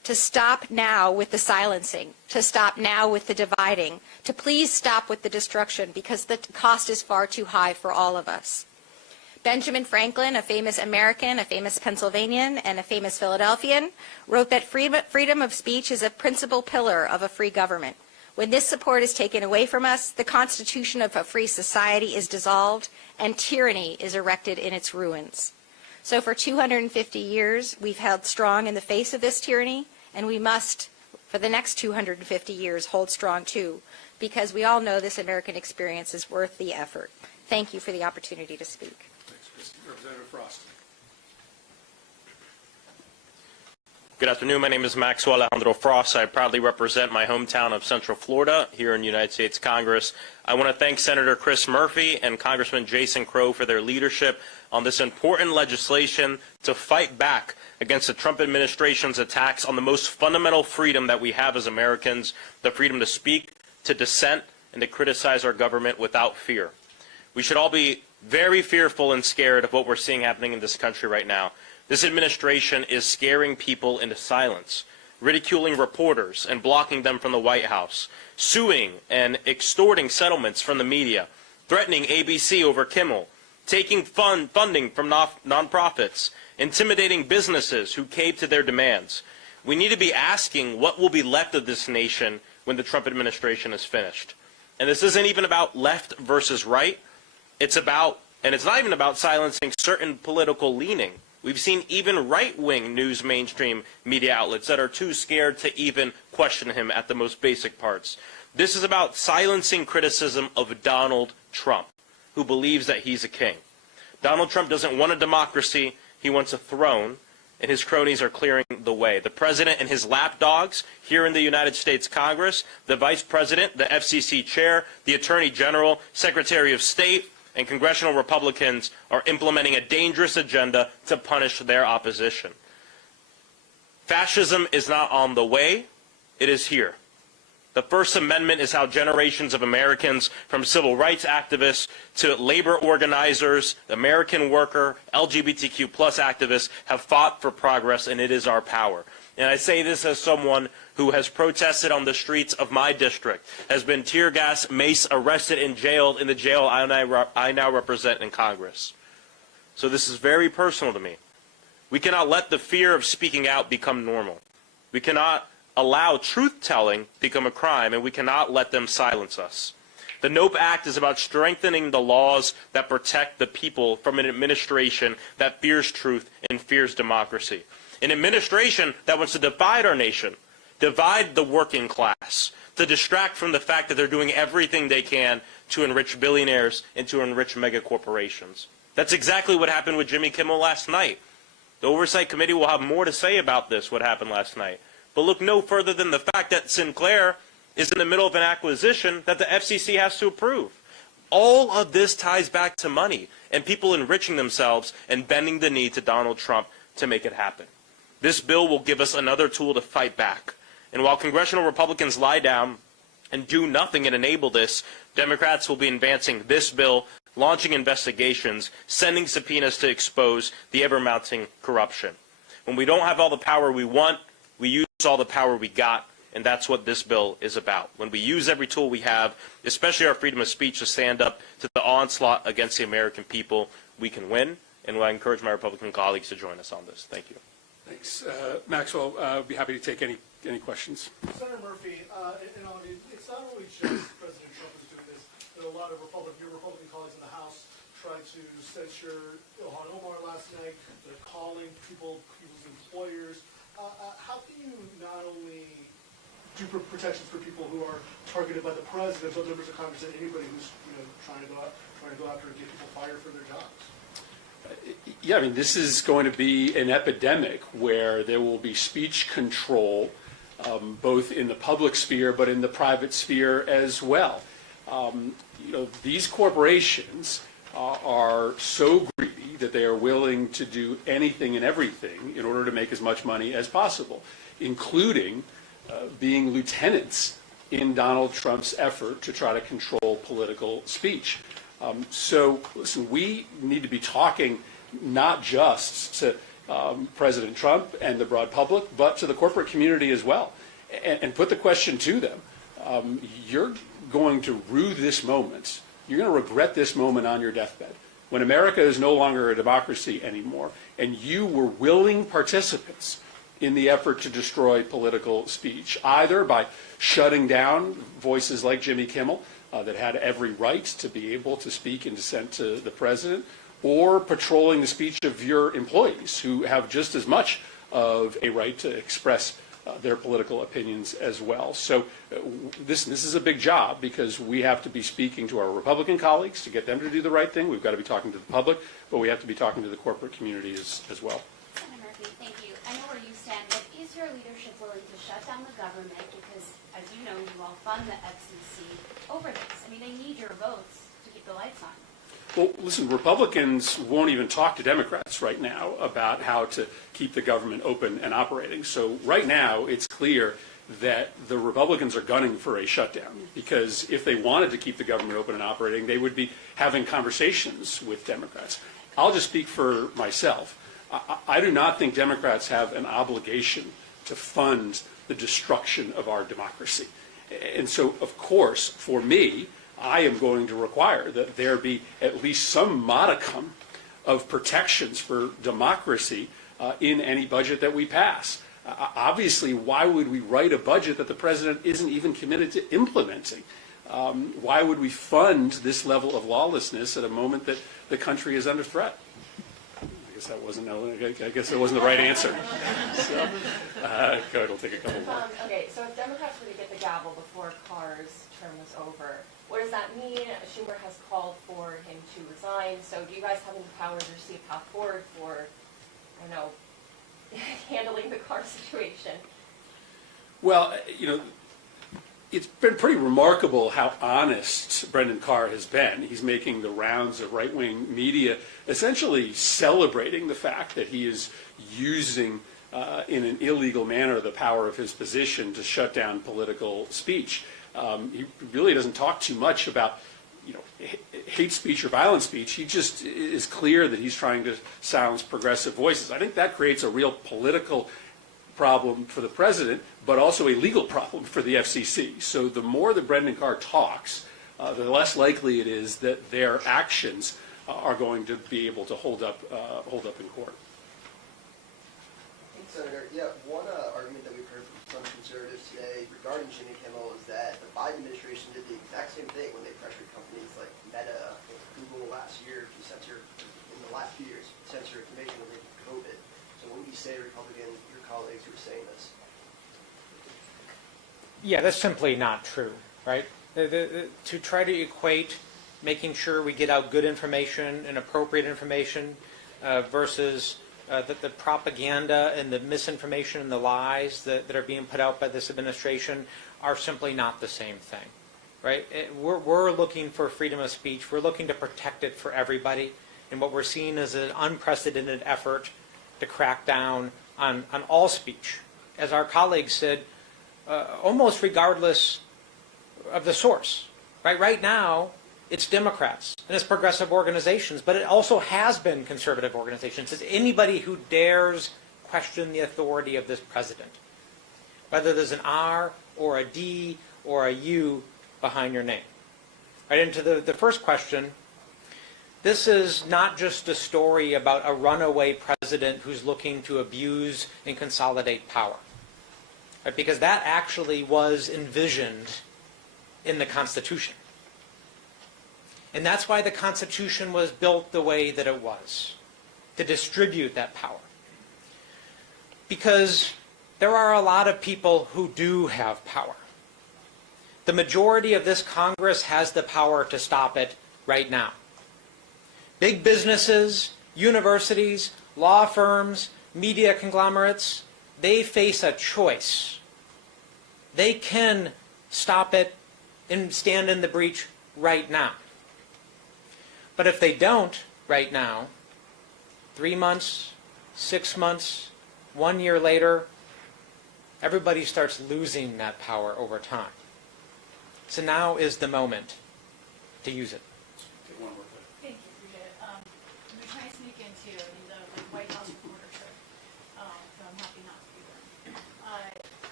to stop now with the silencing, to stop now with the dividing, to please stop with the destruction, because the cost is far too high for all of us. Benjamin Franklin, a famous American, a famous Pennsylvanian, and a famous Philadelphian, wrote that freedom of speech is a principal pillar of a free government. When this support is taken away from us, the constitution of a free society is dissolved, and tyranny is erected in its ruins. So for 250 years, we've held strong in the face of this tyranny, and we must, for the next 250 years, hold strong too, because we all know this American experience is worth the effort. Thank you for the opportunity to speak. Thanks, Christy. Representative Frost. Good afternoon. My name is Maxwell Alejandro Frost. I proudly represent my hometown of Central Florida here in the United States Congress. I want to thank Senator Chris Murphy and Congressman Jason Crow for their leadership on this important legislation to fight back against the Trump administration's attacks on the most fundamental freedom that we have as Americans, the freedom to speak, to dissent, and to criticize our government without fear. We should all be very fearful and scared of what we're seeing happening in this country right now. This administration is scaring people into silence, ridiculing reporters and blocking them from the White House, suing and extorting settlements from the media, threatening ABC over Kimmel, taking funding from nonprofits, intimidating businesses who cave to their demands. We need to be asking what will be left of this nation when the Trump administration is finished. And this isn't even about left versus right. It's about, and it's not even about silencing certain political leaning. We've seen even right-wing news mainstream media outlets that are too scared to even question him at the most basic parts. This is about silencing criticism of Donald Trump, who believes that he's a king. Donald Trump doesn't want a democracy, he wants a throne, and his cronies are clearing the way. The president and his lapdogs here in the United States Congress, the vice president, the FCC chair, the attorney general, secretary of state, and congressional Republicans are implementing a dangerous agenda to punish their opposition. Fascism is not on the way, it is here. The First Amendment is how generations of Americans, from civil rights activists to labor organizers, American worker, LGBTQ+ activists, have fought for progress, and it is our power. And I say this as someone who has protested on the streets of my district, has been tear gas, mace, arrested, and jailed in the jail I now represent in Congress. So this is very personal to me. We cannot let the fear of speaking out become normal. We cannot allow truth-telling become a crime, and we cannot let them silence us. The NOPE Act is about strengthening the laws that protect the people from an administration that fears truth and fears democracy. An administration that wants to divide our nation, divide the working class, to distract from the fact that they're doing everything they can to enrich billionaires and to enrich mega corporations. That's exactly what happened with Jimmy Kimmel last night. The Oversight Committee will have more to say about this, what happened last night. But look no further than the fact that Sinclair is in the middle of an acquisition that the FCC has to approve. All of this ties back to money and people enriching themselves and bending the knee to Donald Trump to make it happen. This bill will give us another tool to fight back. And while congressional Republicans lie down and do nothing and enable this, Democrats will be advancing this bill, launching investigations, sending subpoenas to expose the ever-mounting corruption. When we don't have all the power we want, we use all the power we got, and that's what this bill is about. When we use every tool we have, especially our freedom of speech, to stand up to the onslaught against the American people, we can win, and I encourage my Republican colleagues to join us on this. Thank you. Thanks. Maxwell, I'd be happy to take any questions. Senator Murphy, it's not only just President Trump who's doing this. There are a lot of your Republican colleagues in the House tried to censure Ilhan Omar last night. They're calling people's employers. How can you not only do protections for people who are targeted by the president, but members of Congress and anybody who's trying to go after and get people fired for their jobs? Yeah, I mean, this is going to be an epidemic where there will be speech control, both in the public sphere but in the private sphere as well. These corporations are so greedy that they are willing to do anything and everything in order to make as much money as possible, including being lieutenants in Donald Trump's effort to try to control political speech. So, listen, we need to be talking not just to President Trump and the broad public, but to the corporate community as well, and put the question to them. You're going to rue this moment. You're going to regret this moment on your deathbed, when America is no longer a democracy anymore, and you were willing participants in the effort to destroy political speech, either by shutting down voices like Jimmy Kimmel that had every right to be able to speak in dissent to the president, or patrolling the speech of your employees who have just as much of a right to express their political opinions as well. So this is a big job, because we have to be speaking to our Republican colleagues to get them to do the right thing. We've got to be talking to the public, but we have to be talking to the corporate community as well. Senator Murphy, thank you. I know where you stand, but is your leadership willing to shut down the government? Because, as you know, you all fund the FCC over this. I mean, they need your votes to keep the lights on. Well, listen, Republicans won't even talk to Democrats right now about how to keep the government open and operating. So right now, it's clear that the Republicans are gunning for a shutdown, because if they wanted to keep the government open and operating, they would be having conversations with Democrats. I'll just speak for myself. I do not think Democrats have an obligation to fund the destruction of our democracy. And so, of course, for me, I am going to require that there be at least some modicum of protections for democracy in any budget that we pass. Obviously, why would we write a budget that the president isn't even committed to implementing? Why would we fund this level of lawlessness at a moment that the country is under threat? I guess that wasn't the right answer. So, go ahead, we'll take a couple more. Okay, so if Democrats were to get the gavel before Carr's term was over, what does that mean? Schumer has called for him to resign. So do you guys have any power to see a path forward for, I don't know, handling the Carr situation? Well, it's been pretty remarkable how honest Brendan Carr has been. He's making the rounds of right-wing media, essentially celebrating the fact that he is using in an illegal manner the power of his position to shut down political speech. He really doesn't talk too much about hate speech or violent speech. He just is clear that he's trying to silence progressive voices. I think that creates a real political problem for the president, but also a legal problem for the FCC. So the more that Brendan Carr talks, the less likely it is that their actions are going to be able to hold up in court. Senator, one argument that we've heard from some conservatives today regarding Jimmy Kimmel is that the Biden administration did the exact same thing when they pressured companies like Meta and Google last year to censor, in the last few years, censor information related to COVID. So what would you say to Republican, your colleagues who are saying this? Yeah, that's simply not true, right? To try to equate making sure we get out good information and appropriate information versus the propaganda and the misinformation and the lies that are being put out by this administration are simply not the same thing, right? We're looking for freedom of speech. We're looking to protect it for everybody. And what we're seeing is an unprecedented effort to crack down on all speech. As our colleagues said, almost regardless of the source, right? Right now, it's Democrats and it's progressive organizations, but it also has been conservative organizations. It's anybody who dares question the authority of this president, whether there's an R or a D or a U behind your name. Right into the first question, this is not just a story about a runaway president who's looking to abuse and consolidate power, right? Because that actually was envisioned in the Constitution. And that's why the Constitution was built the way that it was, to distribute that power. Because there are a lot of people who do have power. The majority of this Congress has the power to stop it right now. Big businesses, universities, law firms, media conglomerates, they face a choice. They can stop it and stand in the breach right now. But if they don't right now, 3 months, 6 months, 1 year later, everybody starts losing that power over time. So now is the moment to use it. Thank you, appreciate it. You're trying to sneak into the White House reporter trip.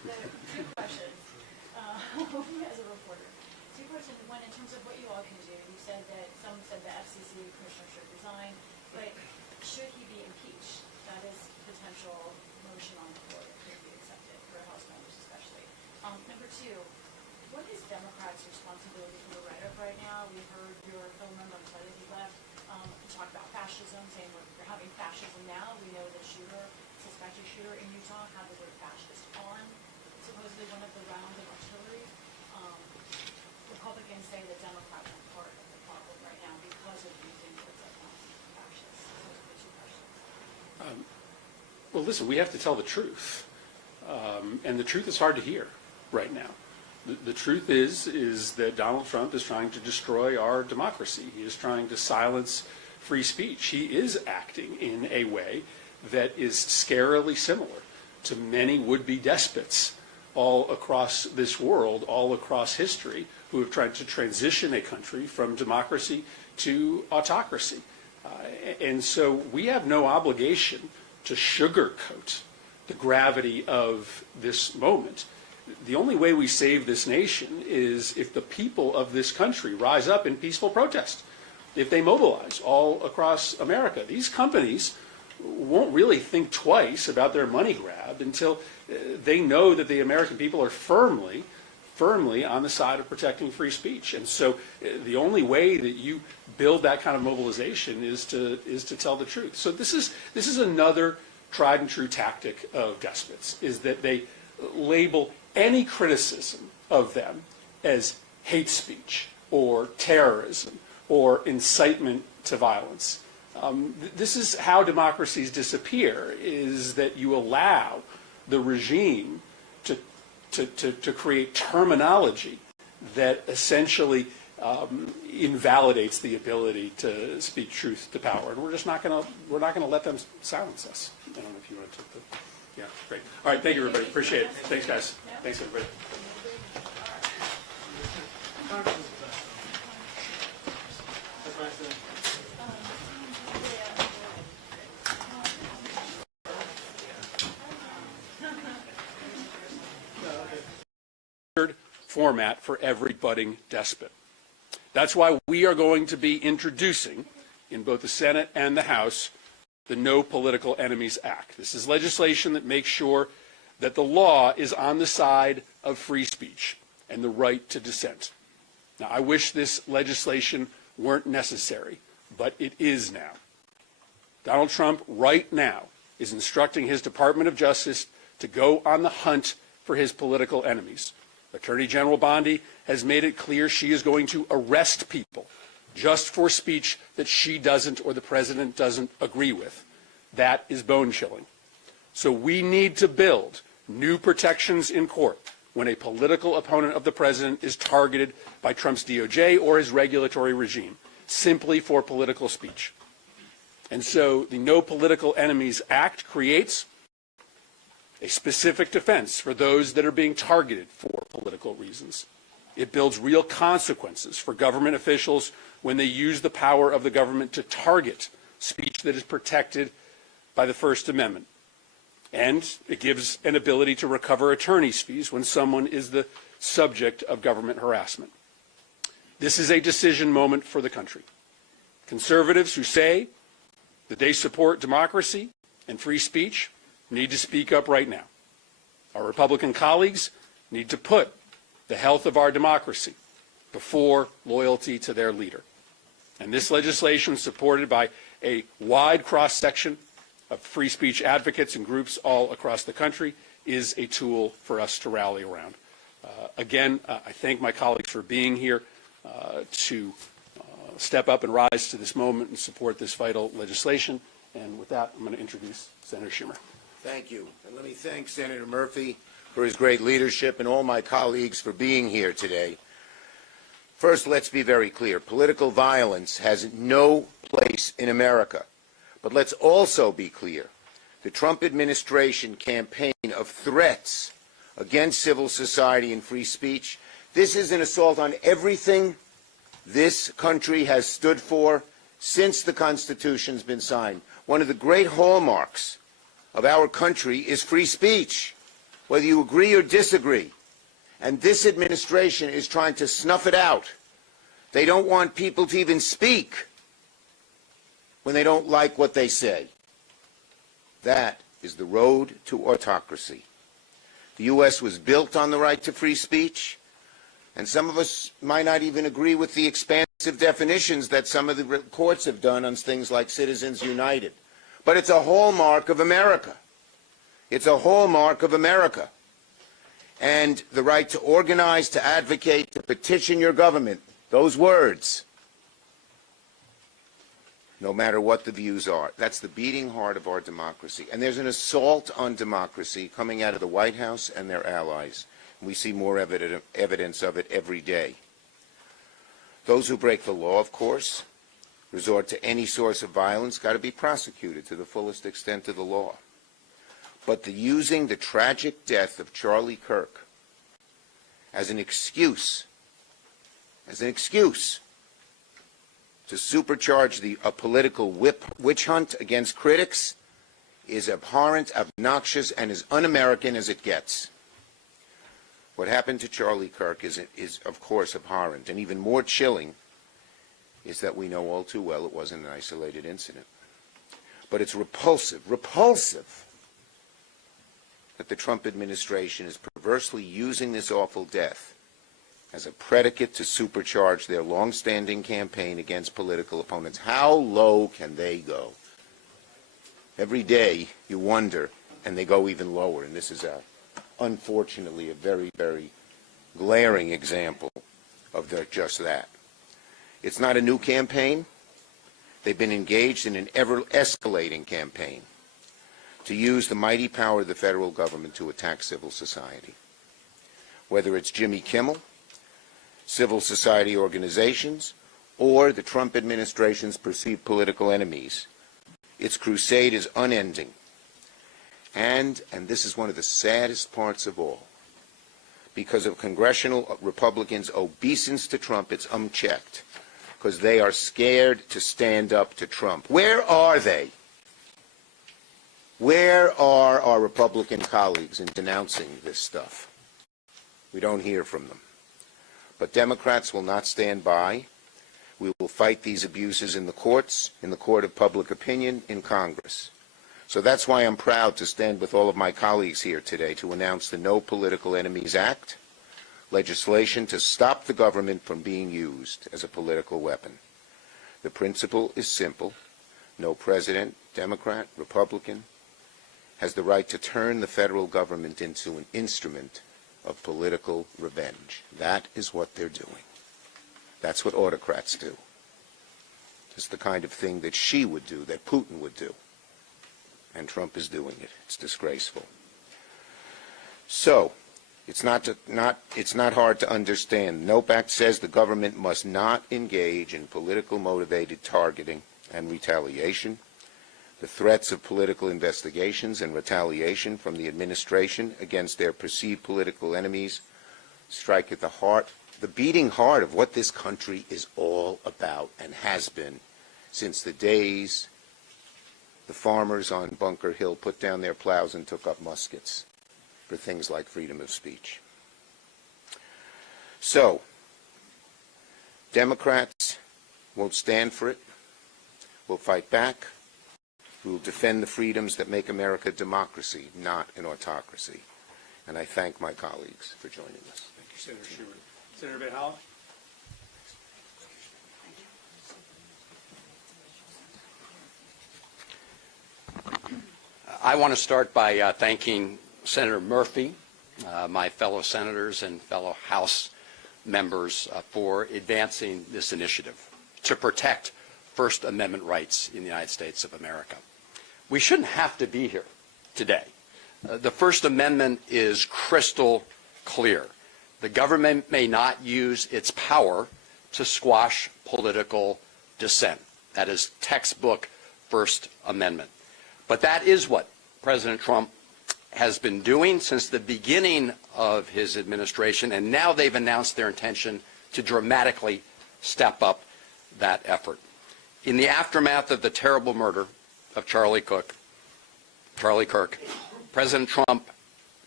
Two questions. As a reporter, two questions. One, in terms of what you all can do, you said that some said the FCC commissioner should resign, but should he be impeached? That is potential motion on the floor that could be accepted for House members especially. Number two, what is Democrats' responsibility for the rhetoric right now? We heard your fellow member, I'm sorry that he left, talk about fascism, saying we're having fascism now. We know the suspected shooter in Utah had the word fascist on supposedly one of the rounds of artillery. Republicans say that Democrats are part of the problem right now because of using words like fascist. Those are the two questions. Well, listen, we have to tell the truth. And the truth is hard to hear right now. The truth is that Donald Trump is trying to destroy our democracy. He is trying to silence free speech. He is acting in a way that is scarily similar to many would-be despots all across this world, all across history, who have tried to transition a country from democracy to autocracy. And so we have no obligation to sugarcoat the gravity of this moment. The only way we save this nation is if the people of this country rise up in peaceful protest, if they mobilize all across America. These companies won't really think twice about their money grab until they know that the American people are firmly on the side of protecting free speech. And so the only way that you build that kind of mobilization is to tell the truth. So this is another tried and true tactic of despots, is that they label any criticism of them as hate speech or terrorism or incitement to violence. This is how democracies disappear, is that you allow the regime to create terminology that essentially invalidates the ability to speak truth to power, and we're not going to let them silence us. I don't know if you want to take the. Yeah, great. All right, thank you, everybody. Appreciate it. Thanks, guys. Thanks, everybody. Format for every budding despot. That's why we are going to be introducing, in both the Senate and the House, the No Political Enemies Act. This is legislation that makes sure that the law is on the side of free speech and the right to dissent. Now, I wish this legislation weren't necessary, but it is now. Donald Trump, right now, is instructing his Department of Justice to go on the hunt for his political enemies. Attorney General Bondi has made it clear she is going to arrest people just for speech that she doesn't or the president doesn't agree with. That is bone-chilling. So we need to build new protections in court when a political opponent of the president is targeted by Trump's DOJ or his regulatory regime, simply for political speech. And so the No Political Enemies Act creates a specific defense for those that are being targeted for political reasons. It builds real consequences for government officials when they use the power of the government to target speech that is protected by the First Amendment. And it gives an ability to recover attorney's fees when someone is the subject of government harassment. This is a decision moment for the country. Conservatives who say that they support democracy and free speech need to speak up right now. Our Republican colleagues need to put the health of our democracy before loyalty to their leader. And this legislation, supported by a wide cross-section of free speech advocates and groups all across the country, is a tool for us to rally around. Again, I thank my colleagues for being here to step up and rise to this moment and support this vital legislation. And with that, I'm going to introduce Senator Schumer. Thank you. And let me thank Senator Murphy for his great leadership and all my colleagues for being here today. First, let's be very clear. Political violence has no place in America. But let's also be clear. The Trump administration campaign of threats against civil society and free speech, this is an assault on everything this country has stood for since the Constitution's been signed. One of the great hallmarks of our country is free speech. whether you agree or disagree. And this administration is trying to snuff it out. They don't want people to even speak when they don't like what they say. That is the road to autocracy. The U.S. was built on the right to free speech, and some of us might not even agree with the expansive definitions that some of the courts have done on things like Citizens United. But it's a hallmark of America. It's a hallmark of America. And the right to organize, to advocate, to petition your government, those words, no matter what the views are. That's the beating heart of our democracy. And there's an assault on democracy coming out of the White House and their allies. We see more evidence of it every day. Those who break the law, of course, resort to any source of violence, got to be prosecuted to the fullest extent of the law. But using the tragic death of Charlie Kirk as an excuse to supercharge a political witch hunt against critics is abhorrent, obnoxious, and as un-American as it gets. What happened to Charlie Kirk is of course abhorrent, and even more chilling is that we know all too well it wasn't an isolated incident. But it's repulsive that the Trump administration is perversely using this awful death as a predicate to supercharge their long-standing campaign against political opponents. How low can they go? Every day you wonder, and they go even lower, and this is unfortunately a very, very glaring example of just that. It's not a new campaign. They've been engaged in an ever-escalating campaign to use the mighty power of the federal government to attack civil society. Whether it's Jimmy Kimmel, civil society organizations, or the Trump administration's perceived political enemies, its crusade is unending. And this is one of the saddest parts of all, because of congressional Republicans' obeisance to Trump, it's unchecked, because they are scared to stand up to Trump. Where are they? Where are our Republican colleagues in denouncing this stuff? We don't hear from them. But Democrats will not stand by. We will fight these abuses in the courts, in the court of public opinion, in Congress. So that's why I'm proud to stand with all of my colleagues here today to announce the No Political Enemies Act, legislation to stop the government from being used as a political weapon. The principle is simple. No president, Democrat, Republican, has the right to turn the federal government into an instrument of political revenge. That is what they're doing. That's what autocrats do. It's the kind of thing that Xi would do, that Putin would do. And Trump is doing it. It's disgraceful. So, it's not hard to understand. NOPE Act says the government must not engage in political motivated targeting and retaliation. The threats of political investigations and retaliation from the administration against their perceived political enemies strike at the heart, the beating heart of what this country is all about and has been since the days the farmers on Bunker Hill put down their plows and took up muskets for things like freedom of speech. So, Democrats won't stand for it. We'll fight back. We will defend the freedoms that make America a democracy, not an autocracy. And I thank my colleagues for joining us. Thank you, Senator Schumer. Senator Van Hollen? I want to start by thanking Senator Murphy, my fellow senators and fellow House members for advancing this initiative to protect First Amendment rights in the United States of America. We shouldn't have to be here today. The First Amendment is crystal clear. The government may not use its power to squash political dissent. That is textbook First Amendment. But that is what President Trump has been doing since the beginning of his administration, and now they've announced their intention to dramatically step up that effort. In the aftermath of the terrible murder of Charlie Kirk, President Trump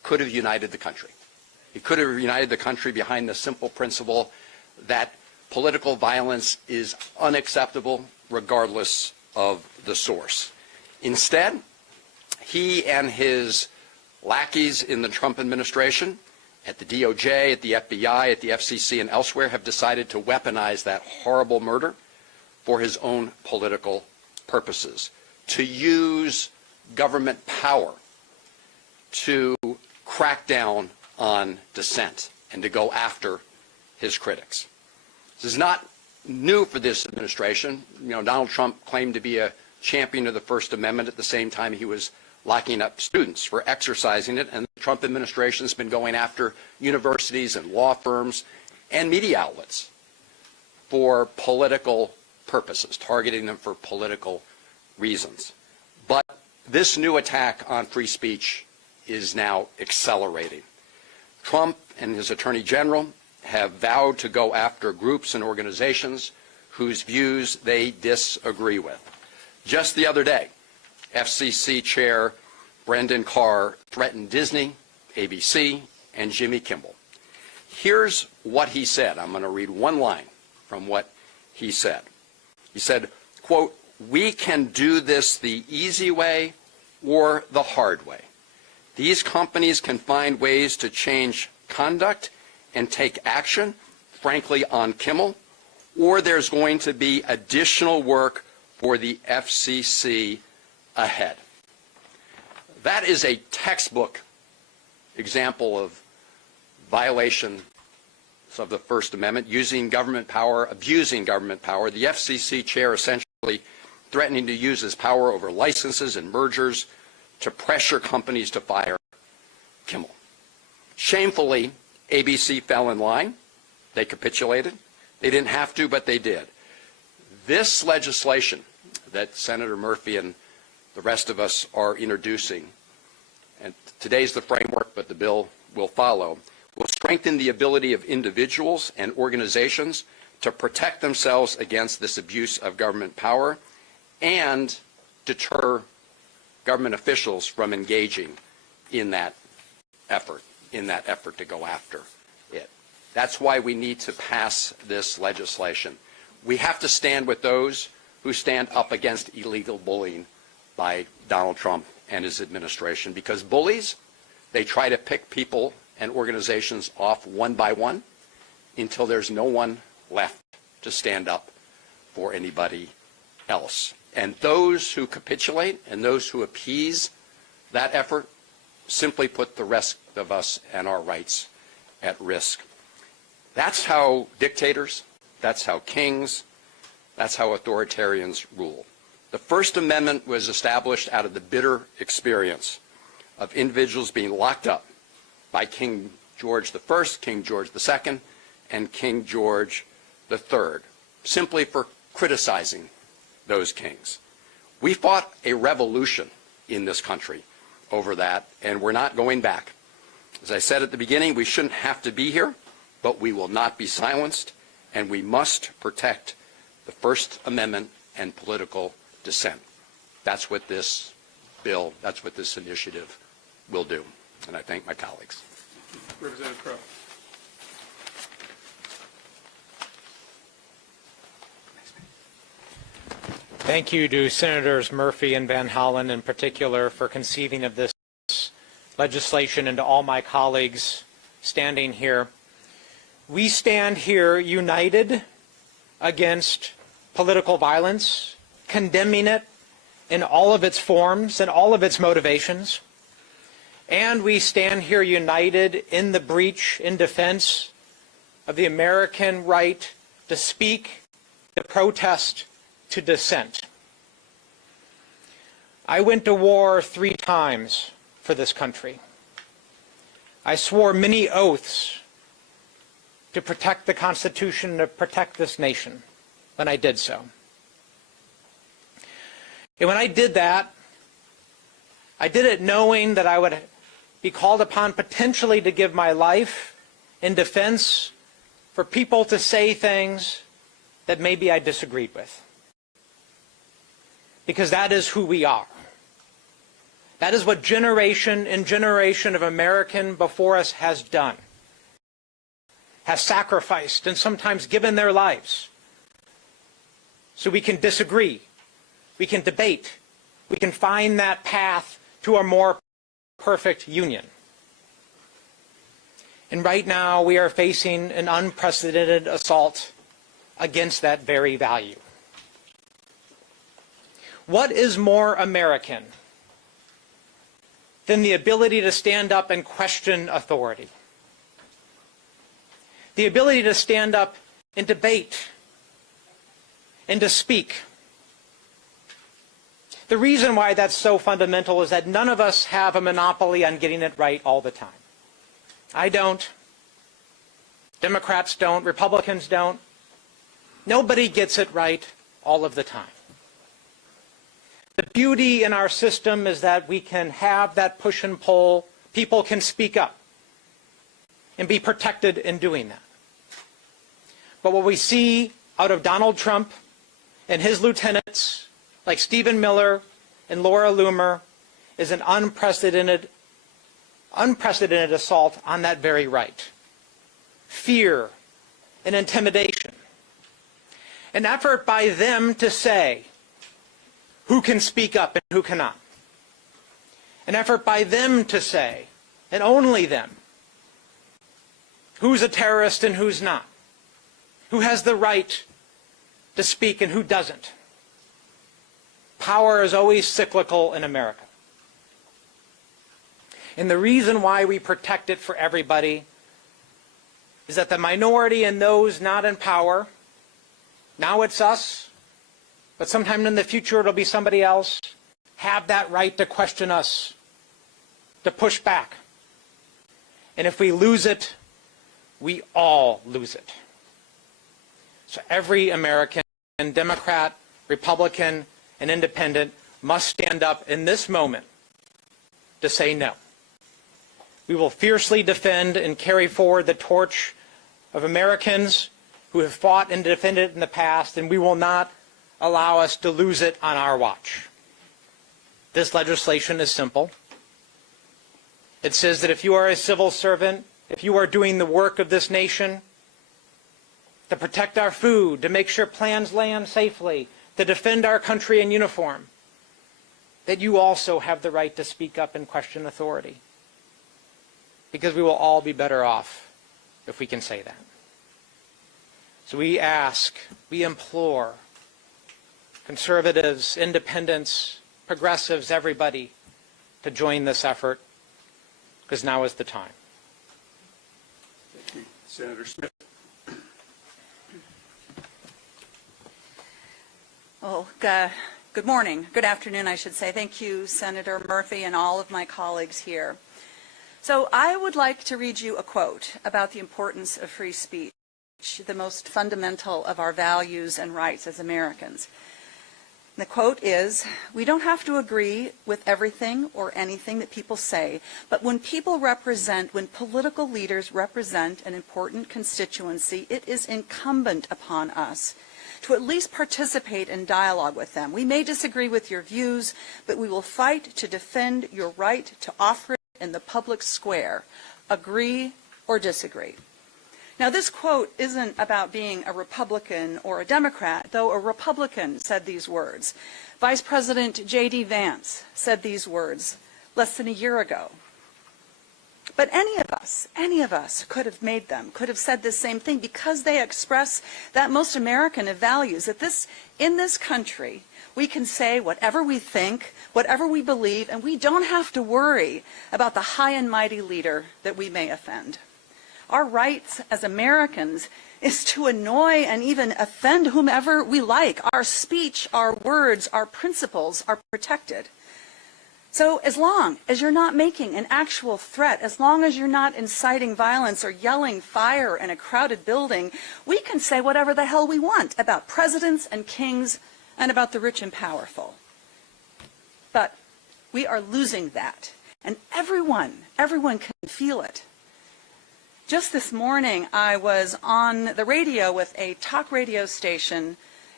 could have united the country. He could have united the country behind the simple principle that political violence is unacceptable regardless of the source. Instead, he and his lackeys in the Trump administration, at the DOJ, at the FBI, at the FCC, and elsewhere, have decided to weaponize that horrible murder for his own political purposes, to use government power to crack down on dissent and to go after his critics. This is not new for this administration. You know, Donald Trump claimed to be a champion of the First Amendment at the same time he was locking up students for exercising it, and the Trump administration has been going after universities and law firms and media outlets for political purposes, targeting them for political reasons. But this new attack on free speech is now accelerating. Trump and his Attorney General have vowed to go after groups and organizations whose views they disagree with. Just the other day, FCC Chair Brendan Carr threatened Disney, ABC, and Jimmy Kimmel. Here's what he said. I'm going to read one line from what he said. He said, quote, "We can do this the easy way or the hard way. These companies can find ways to change conduct and take action, frankly, on Kimmel, or there's going to be additional work for the FCC ahead." That is a textbook example of violation of the First Amendment, using government power, abusing government power. The FCC chair essentially threatening to use his power over licenses and mergers to pressure companies to fire Kimmel. Shamefully, ABC fell in line. They capitulated. They didn't have to, but they did. This legislation that Senator Murphy and the rest of us are introducing, and today's the framework, but the bill will follow, will strengthen the ability of individuals and organizations to protect themselves against this abuse of government power and deter government officials from engaging in that effort to go after it. That's why we need to pass this legislation. We have to stand with those who stand up against illegal bullying by Donald Trump and his administration, because bullies, they try to pick people and organizations off one by one until there's no one left to stand up for anybody else. And those who capitulate and those who appease that effort simply put the rest of us and our rights at risk. That's how dictators, that's how kings, that's how authoritarians rule. The First Amendment was established out of the bitter experience of individuals being locked up by King George I, King George II, and King George III, simply for criticizing those kings. We fought a revolution in this country over that, and we're not going back. As I said at the beginning, we shouldn't have to be here, but we will not be silenced, and we must protect the First Amendment and political dissent. That's what this bill, that's what this initiative will do. And I thank my colleagues. Representative Crowe. Thank you to Senators Murphy and Van Hollen in particular for conceiving of this legislation, and to all my colleagues standing here. We stand here united against political violence, condemning it in all of its forms and all of its motivations. And we stand here united in the breach, in defense of the American right to speak, to protest, to dissent. I went to war 3 times for this country. I swore many oaths to protect the Constitution, to protect this nation when I did so. And when I did that, I did it knowing that I would be called upon potentially to give my life in defense for people to say things that maybe I disagreed with. Because that is who we are. That is what generation and generation of American before us has done, has sacrificed and sometimes given their lives. So we can disagree, we can debate, we can find that path to a more perfect union. And right now we are facing an unprecedented assault against that very value. What is more American than the ability to stand up and question authority? The ability to stand up and debate and to speak. The reason why that's so fundamental is that none of us have a monopoly on getting it right all the time. I don't. Democrats don't. Republicans don't. Nobody gets it right all of the time. The beauty in our system is that we can have that push and pull. People can speak up and be protected in doing that. But what we see out of Donald Trump and his lieutenants, like Stephen Miller and Laura Loomer, is an unprecedented assault on that very right. Fear and intimidation. An effort by them to say who can speak up and who cannot. An effort by them to say, and only them, who's a terrorist and who's not. Who has the right to speak and who doesn't. Power is always cyclical in America. And the reason why we protect it for everybody is that the minority and those not in power, now it's us, but sometime in the future it'll be somebody else, have that right to question us, to push back. And if we lose it, we all lose it. So every American, Democrat, Republican, and Independent must stand up in this moment to say no. We will fiercely defend and carry forward the torch of Americans who have fought and defended it in the past, and we will not allow us to lose it on our watch. This legislation is simple. It says that if you are a civil servant, if you are doing the work of this nation, to protect our food, to make sure plans land safely, to defend our country in uniform, that you also have the right to speak up and question authority. Because we will all be better off if we can say that. So we ask, we implore conservatives, independents, progressives, everybody to join this effort, because now is the time. Thank you. Senator Smith. Well, good morning, good afternoon, I should say. Thank you, Senator Murphy, and all of my colleagues here. So I would like to read you a quote about the importance of free speech, the most fundamental of our values and rights as Americans. The quote is, "We don't have to agree with everything or anything that people say, but when political leaders represent an important constituency, it is incumbent upon us to at least participate in dialogue with them. We may disagree with your views, but we will fight to defend your right to offer it in the public square. Agree or disagree." Now, this quote isn't about being a Republican or a Democrat, though a Republican said these words. Vice President J.D. Vance said these words less than a year ago. But any of us could have made them, could have said this same thing, because they express that most American of values, that in this country, we can say whatever we think, whatever we believe, and we don't have to worry about the high and mighty leader that we may offend. Our rights as Americans is to annoy and even offend whomever we like. Our speech, our words, our principles are protected. So as long as you're not making an actual threat, as long as you're not inciting violence or yelling fire in a crowded building, we can say whatever the hell we want about presidents and kings and about the rich and powerful. But we are losing that, and everyone can feel it. Just this morning, I was on the radio with a talk radio station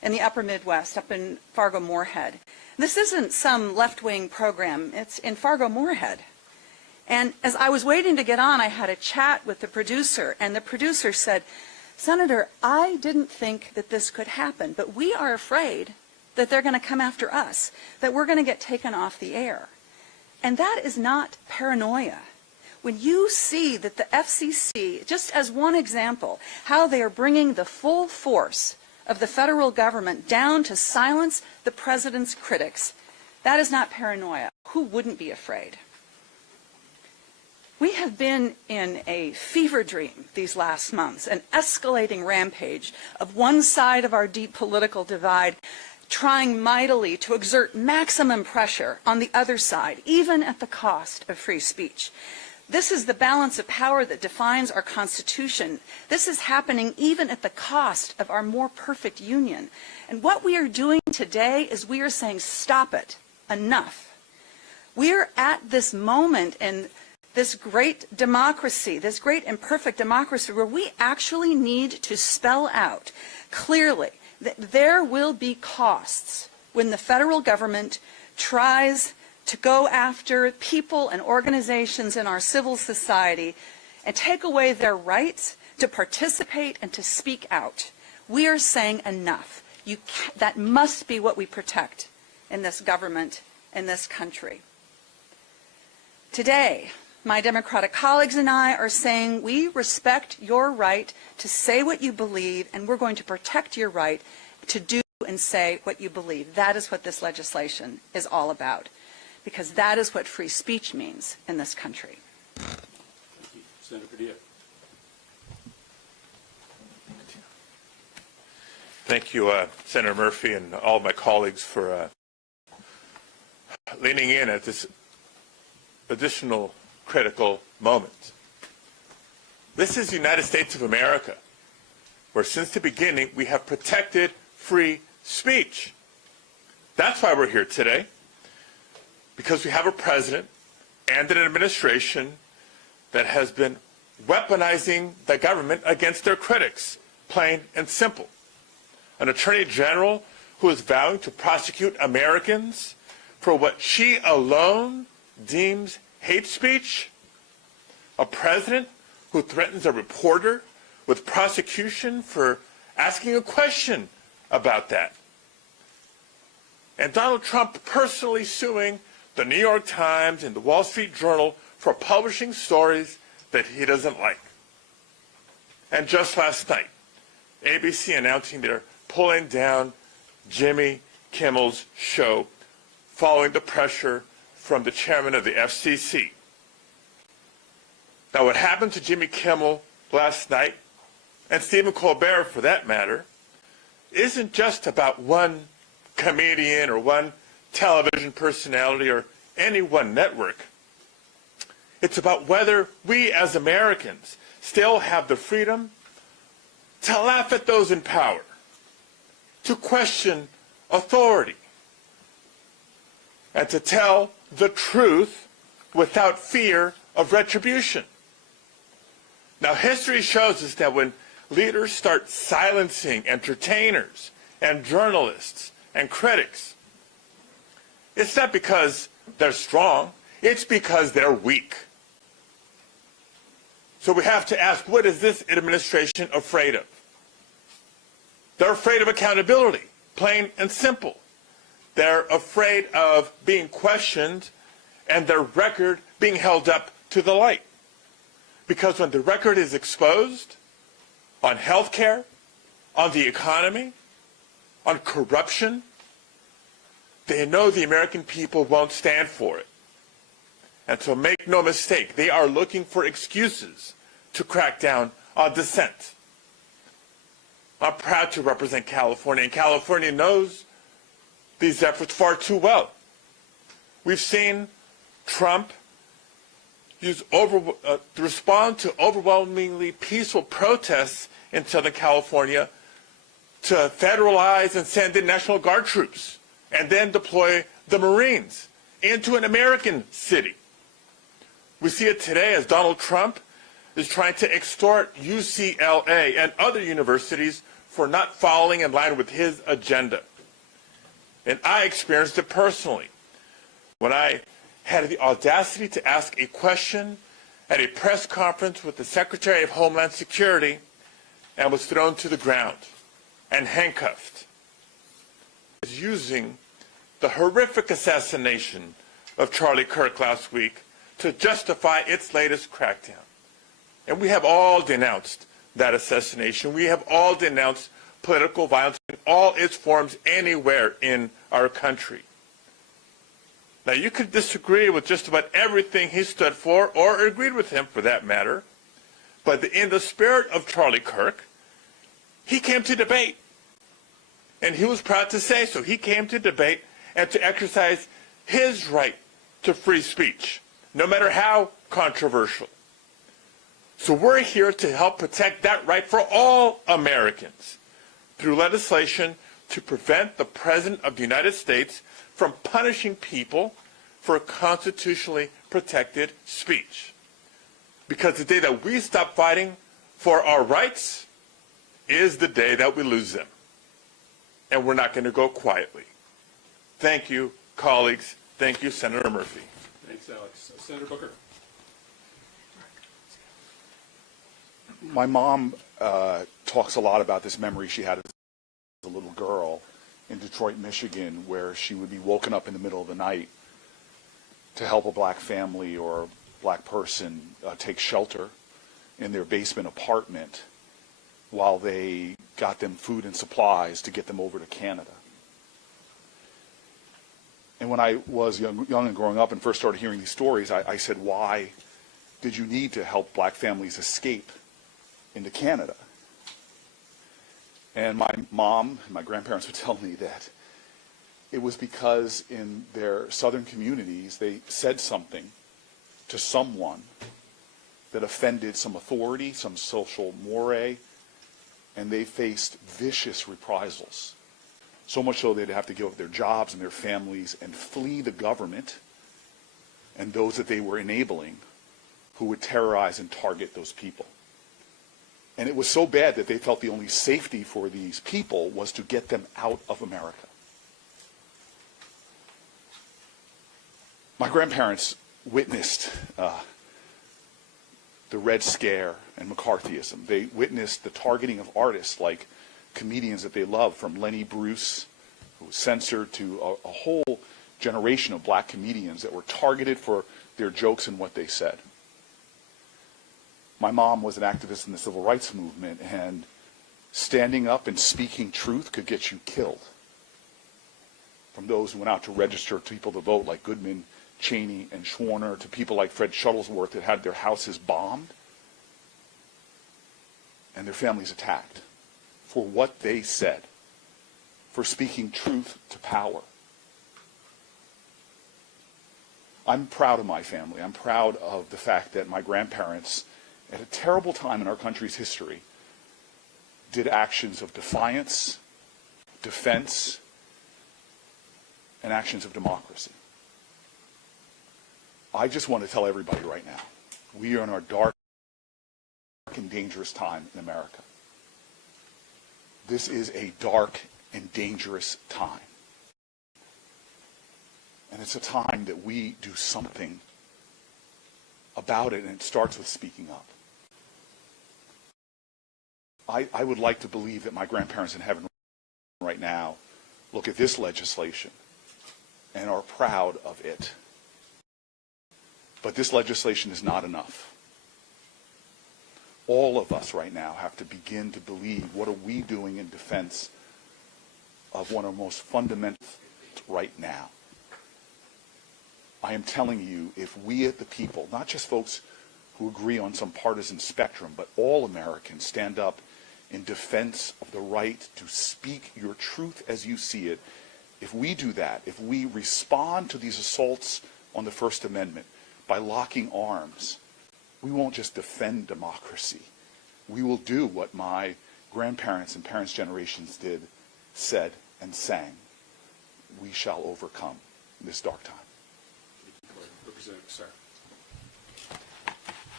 in the upper Midwest, up in Fargo-Moorhead. This isn't some left-wing program. It's in Fargo-Moorhead. And as I was waiting to get on, I had a chat with the producer, and the producer said, Senator, I didn't think that this could happen, but we are afraid that they're going to come after us, that we're going to get taken off the air. And that is not paranoia. When you see that the FCC, just as one example, how they are bringing the full force of the federal government down to silence the president's critics, that is not paranoia. Who wouldn't be afraid? We have been in a fever dream these last months, an escalating rampage of one side of our deep political divide trying mightily to exert maximum pressure on the other side, even at the cost of free speech. This is the balance of power that defines our Constitution. This is happening even at the cost of our more perfect union. And what we are doing today is we are saying, stop it, enough. We are at this moment in this great democracy, this great imperfect democracy, where we actually need to spell out clearly that there will be costs when the federal government tries to go after people and organizations in our civil society and take away their rights to participate and to speak out. We are saying enough. That must be what we protect in this government, in this country. Today, my Democratic colleagues and I are saying we respect your right to say what you believe, and we're going to protect your right to do and say what you believe. That is what this legislation is all about, because that is what free speech means in this country. Thank you. Senator Padilla. Thank you, Senator Murphy, and all of my colleagues for leaning in at this additional critical moment. This is the United States of America, where since the beginning we have protected free speech. That's why we're here today, because we have a president and an administration that has been weaponizing the government against their critics, plain and simple. An attorney general who is vowing to prosecute Americans for what she alone deems hate speech. A president who threatens a reporter with prosecution for asking a question about that. And Donald Trump personally suing the New York Times and the Wall Street Journal for publishing stories that he doesn't like. And just last night, ABC announcing they're pulling down Jimmy Kimmel's show following the pressure from the chairman of the FCC. Now, what happened to Jimmy Kimmel last night, and Stephen Colbert for that matter, isn't just about one comedian or one television personality or any one network. It's about whether we as Americans still have the freedom to laugh at those in power, to question authority, and to tell the truth without fear of retribution. Now, history shows us that when leaders start silencing entertainers and journalists and critics, it's not because they're strong, it's because they're weak. So we have to ask, what is this administration afraid of? They're afraid of accountability, plain and simple. They're afraid of being questioned and their record being held up to the light. Because when the record is exposed on health care, on the economy, on corruption, they know the American people won't stand for it. And so make no mistake, they are looking for excuses to crack down on dissent. I'm proud to represent California, and California knows these efforts far too well. We've seen Trump respond to overwhelmingly peaceful protests in Southern California to federalize and send in National Guard troops and then deploy the Marines into an American city. We see it today as Donald Trump is trying to extort UCLA and other universities for not falling in line with his agenda. And I experienced it personally when I had the audacity to ask a question at a press conference with the Secretary of Homeland Security and was thrown to the ground and handcuffed. Using the horrific assassination of Charlie Kirk last week to justify its latest crackdown. And we have all denounced that assassination. We have all denounced political violence in all its forms anywhere in our country. Now, you could disagree with just about everything he stood for, or agreed with him for that matter, but in the spirit of Charlie Kirk, he came to debate. And he was proud to say so. He came to debate and to exercise his right to free speech, no matter how controversial. So we're here to help protect that right for all Americans through legislation to prevent the President of the United States from punishing people for constitutionally protected speech. Because the day that we stop fighting for our rights is the day that we lose them. And we're not going to go quietly. Thank you, colleagues. Thank you, Senator Murphy. Thanks, Alex. Senator Booker. My mom talks a lot about this memory she had as a little girl in Detroit, Michigan, where she would be woken up in the middle of the night to help a black family or a black person take shelter in their basement apartment while they got them food and supplies to get them over to Canada. And when I was young and growing up and first started hearing these stories, I said, why did you need to help black families escape into Canada? And my mom and my grandparents would tell me that it was because in their southern communities, they said something to someone that offended some authority, some social mores, and they faced vicious reprisals. So much so they'd have to give up their jobs and their families and flee the government and those that they were enabling who would terrorize and target those people. And it was so bad that they felt the only safety for these people was to get them out of America. My grandparents witnessed the Red Scare and McCarthyism. They witnessed the targeting of artists like comedians that they loved, from Lenny Bruce, who was censored, to a whole generation of black comedians that were targeted for their jokes and what they said. My mom was an activist in the civil rights movement, and standing up and speaking truth could get you killed. From those who went out to register people to vote, like Goodman, Cheney, and Schwerner, to people like Fred Shuttlesworth that had their houses bombed and their families attacked for what they said, for speaking truth to power. I'm proud of my family. I'm proud of the fact that my grandparents, at a terrible time in our country's history, did actions of defiance, defense, and actions of democracy. I just want to tell everybody right now, we are in our dark and dangerous time in America. This is a dark and dangerous time. And it's a time that we do something about it, and it starts with speaking up. I would like to believe that my grandparents in heaven right now look at this legislation and are proud of it. But this legislation is not enough. All of us right now have to begin to believe, what are we doing in defense of one of the most fundamental right now? I am telling you, if we at the people, not just folks who agree on some partisan spectrum, but all Americans stand up in defense of the right to speak your truth as you see it, if we do that, if we respond to these assaults on the First Amendment by locking arms, we won't just defend democracy. We will do what my grandparents and parents' generations did, said, and sang. We shall overcome in this dark time. Representative Sarah.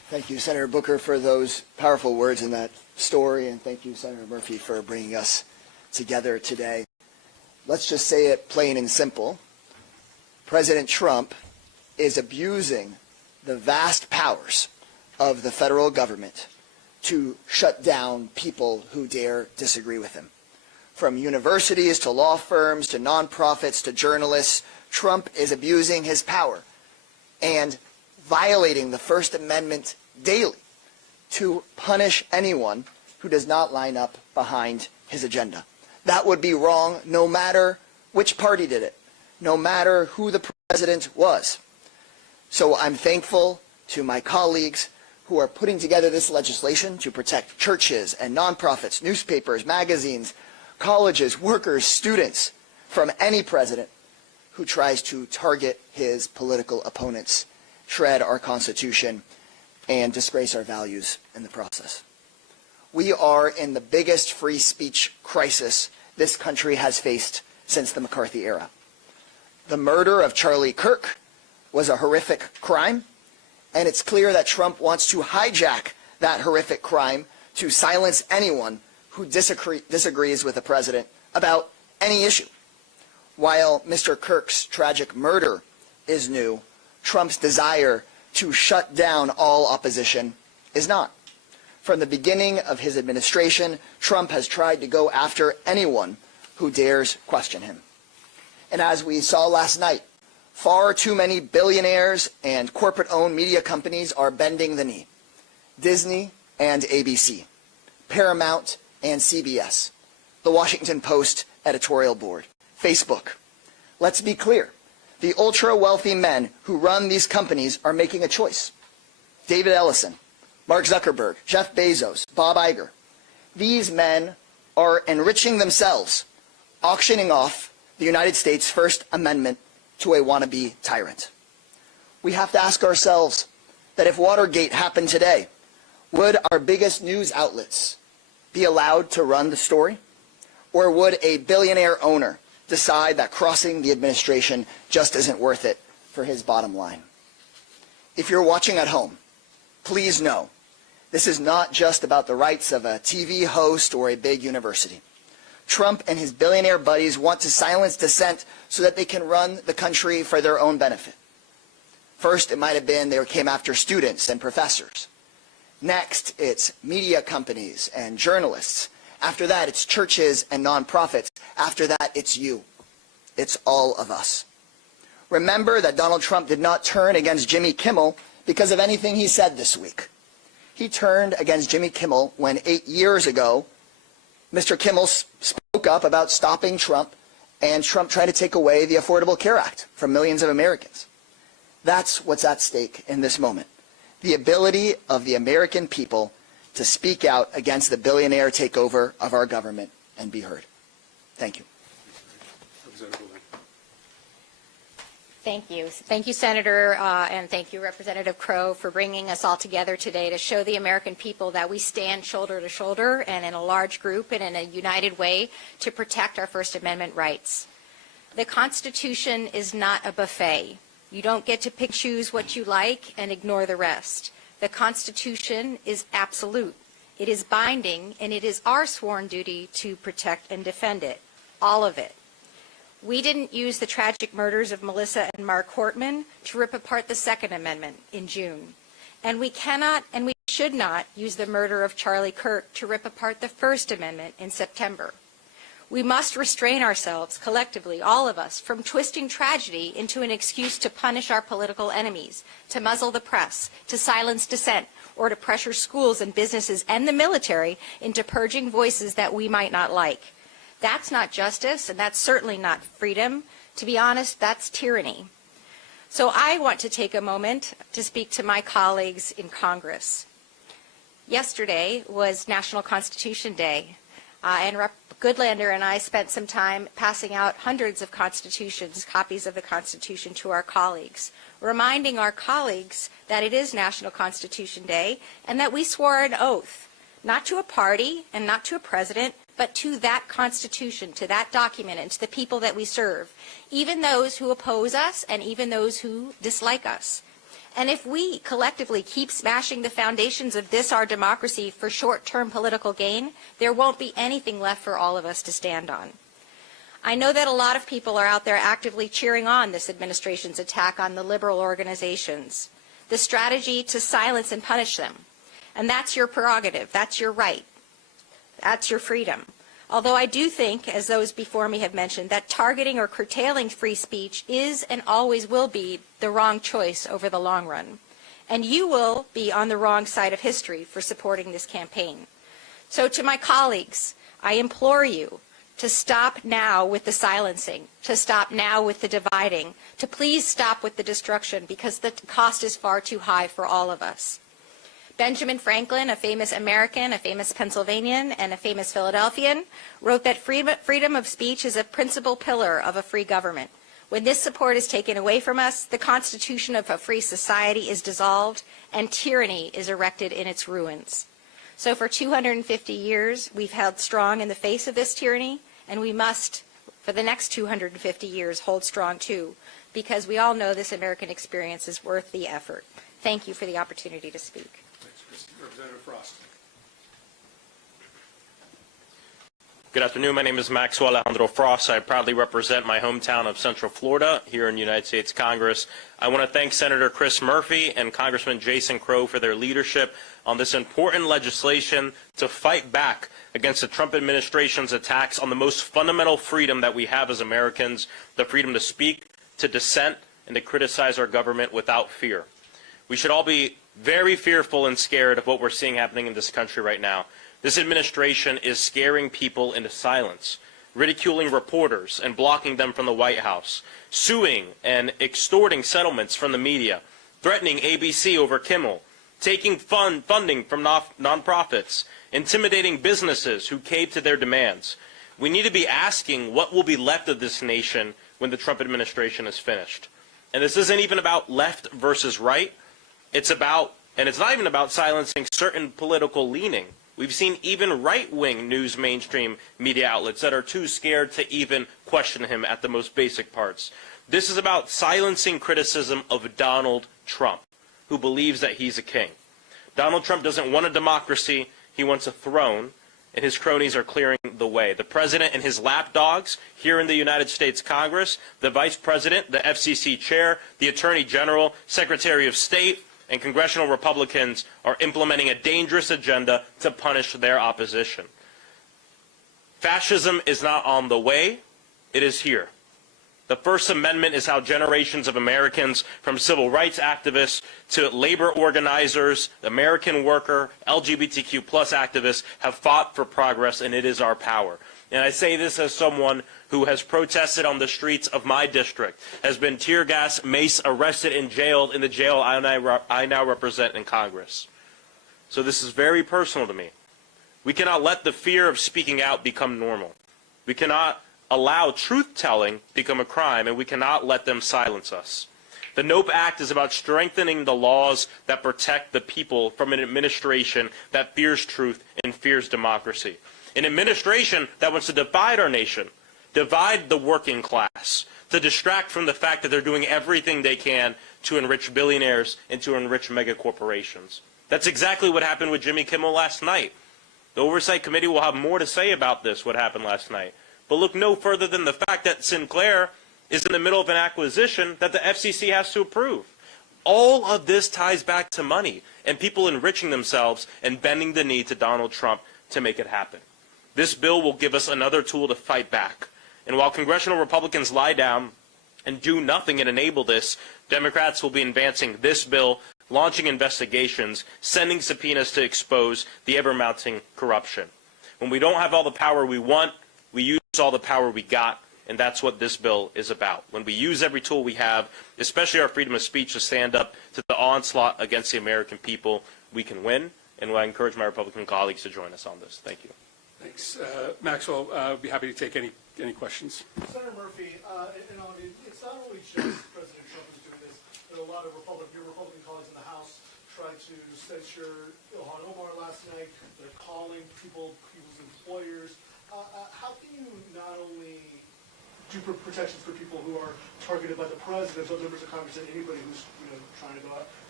Thank you, Senator Booker, for those powerful words in that story, and thank you, Senator Murphy, for bringing us together today. Let's just say it plain and simple. President Trump is abusing the vast powers of the federal government to shut down people who dare disagree with him. From universities to law firms to nonprofits to journalists, Trump is abusing his power and violating the First Amendment daily to punish anyone who does not line up behind his agenda. That would be wrong no matter which party did it, no matter who the president was. So I'm thankful to my colleagues who are putting together this legislation to protect churches and nonprofits, newspapers, magazines, colleges, workers, students from any president who tries to target his political opponents, shred our Constitution, and disgrace our values in the process. We are in the biggest free speech crisis this country has faced since the McCarthy era. The murder of Charlie Kirk was a horrific crime, and it's clear that Trump wants to hijack that horrific crime to silence anyone who disagrees with the president about any issue. While Mr. Kirk's tragic murder is new, Trump's desire to shut down all opposition is not. From the beginning of his administration, Trump has tried to go after anyone who dares question him. And as we saw last night, far too many billionaires and corporate-owned media companies are bending the knee. Disney and ABC, Paramount and CBS, the Washington Post editorial board, Facebook. Let's be clear. The ultra-wealthy men who run these companies are making a choice. David Ellison, Mark Zuckerberg, Jeff Bezos, Bob Iger. These men are enriching themselves, auctioning off the United States' First Amendment to a wannabe tyrant. We have to ask ourselves that if Watergate happened today, would our biggest news outlets be allowed to run the story? Or would a billionaire owner decide that crossing the administration just isn't worth it for his bottom line? If you're watching at home, please know this is not just about the rights of a TV host or a big university. Trump and his billionaire buddies want to silence dissent so that they can run the country for their own benefit. First, it might have been they came after students and professors. Next, it's media companies and journalists. After that, it's churches and nonprofits. After that, it's you. It's all of us. Remember that Donald Trump did not turn against Jimmy Kimmel because of anything he said this week. He turned against Jimmy Kimmel when 8 years ago, Mr. Kimmel spoke up about stopping Trump and Trump trying to take away the Affordable Care Act from millions of Americans. That's what's at stake in this moment. The ability of the American people to speak out against the billionaire takeover of our government and be heard. Thank you. Thank you. Thank you, Senator, and thank you, Representative Crow, for bringing us all together today to show the American people that we stand shoulder to shoulder and in a large group and in a united way to protect our First Amendment rights. The Constitution is not a buffet. You don't get to pick, choose what you like and ignore the rest. The Constitution is absolute. It is binding, and it is our sworn duty to protect and defend it, all of it. We didn't use the tragic murders of Melissa and Mark Hortman to rip apart the Second Amendment in June. And we cannot and we should not use the murder of Charlie Kirk to rip apart the First Amendment in September. We must restrain ourselves collectively, all of us, from twisting tragedy into an excuse to punish our political enemies, to muzzle the press, to silence dissent, or to pressure schools and businesses and the military into purging voices that we might not like. That's not justice, and that's certainly not freedom. To be honest, that's tyranny. So I want to take a moment to speak to my colleagues in Congress. Yesterday was National Constitution Day, and Rep. Goodlander and I spent some time passing out hundreds of constitutions, copies of the Constitution, to our colleagues, reminding our colleagues that it is National Constitution Day and that we swore an oath, not to a party and not to a president, but to that Constitution, to that document, and to the people that we serve, even those who oppose us and even those who dislike us. And if we collectively keep smashing the foundations of this, our democracy, for short-term political gain, there won't be anything left for all of us to stand on. I know that a lot of people are out there actively cheering on this administration's attack on the liberal organizations, the strategy to silence and punish them. And that's your prerogative. That's your right. That's your freedom. Although I do think, as those before me have mentioned, that targeting or curtailing free speech is and always will be the wrong choice over the long run. And you will be on the wrong side of history for supporting this campaign. So to my colleagues, I implore you to stop now with the silencing, to stop now with the dividing, to please stop with the destruction, because the cost is far too high for all of us. Benjamin Franklin, a famous American, a famous Pennsylvanian, and a famous Philadelphian, wrote that freedom of speech is a principal pillar of a free government. When this support is taken away from us, the constitution of a free society is dissolved, and tyranny is erected in its ruins. So for 250 years, we've held strong in the face of this tyranny, and we must, for the next 250 years, hold strong too, because we all know this American experience is worth the effort. Thank you for the opportunity to speak. Thanks, Christy. Representative Frost. Good afternoon. My name is Maxwell Alejandro Frost. I proudly represent my hometown of Central Florida here in the United States Congress. I want to thank Senator Chris Murphy and Congressman Jason Crow for their leadership on this important legislation to fight back against the Trump administration's attacks on the most fundamental freedom that we have as Americans, the freedom to speak, to dissent, and to criticize our government without fear. We should all be very fearful and scared of what we're seeing happening in this country right now. This administration is scaring people into silence, ridiculing reporters and blocking them from the White House, suing and extorting settlements from the media, threatening ABC over Kimmel, taking funding from nonprofits, intimidating businesses who cave to their demands. We need to be asking what will be left of this nation when the Trump administration is finished. And this isn't even about left versus right. It's about, and it's not even about silencing certain political leaning. We've seen even right-wing news mainstream media outlets that are too scared to even question him at the most basic parts. This is about silencing criticism of Donald Trump, who believes that he's a king. Donald Trump doesn't want a democracy, he wants a throne, and his cronies are clearing the way. The president and his lapdogs here in the United States Congress, the vice president, the FCC chair, the attorney general, secretary of state, and congressional Republicans are implementing a dangerous agenda to punish their opposition. Fascism is not on the way, it is here. The First Amendment is how generations of Americans, from civil rights activists to labor organizers, American worker, LGBTQ+ activists, have fought for progress, and it is our power. And I say this as someone who has protested on the streets of my district, has been tear gas, mace, arrested, and jailed in the jail I now represent in Congress. So this is very personal to me. We cannot let the fear of speaking out become normal. We cannot allow truth-telling become a crime, and we cannot let them silence us. The NOPE Act is about strengthening the laws that protect the people from an administration that fears truth and fears democracy. An administration that wants to divide our nation, divide the working class, to distract from the fact that they're doing everything they can to enrich billionaires and to enrich mega corporations. That's exactly what happened with Jimmy Kimmel last night. The Oversight Committee will have more to say about this, what happened last night. But look no further than the fact that Sinclair is in the middle of an acquisition that the FCC has to approve. All of this ties back to money and people enriching themselves and bending the knee to Donald Trump to make it happen. This bill will give us another tool to fight back. And while congressional Republicans lie down and do nothing and enable this, Democrats will be advancing this bill, launching investigations, sending subpoenas to expose the ever-mounting corruption. When we don't have all the power we want, we use all the power we got, and that's what this bill is about. When we use every tool we have, especially our freedom of speech, to stand up to the onslaught against the American people, we can win, and I encourage my Republican colleagues to join us on this. Thank you. Thanks. Maxwell, I'd be happy to take any questions. Senator Murphy, it's not only just President Trump who's doing this, but a lot of your Republican colleagues in the House tried to censure Ilhan Omar last night. They're calling people's employers. How can you not only do protections for people who are targeted by the president, or members of Congress, and anybody who's trying to go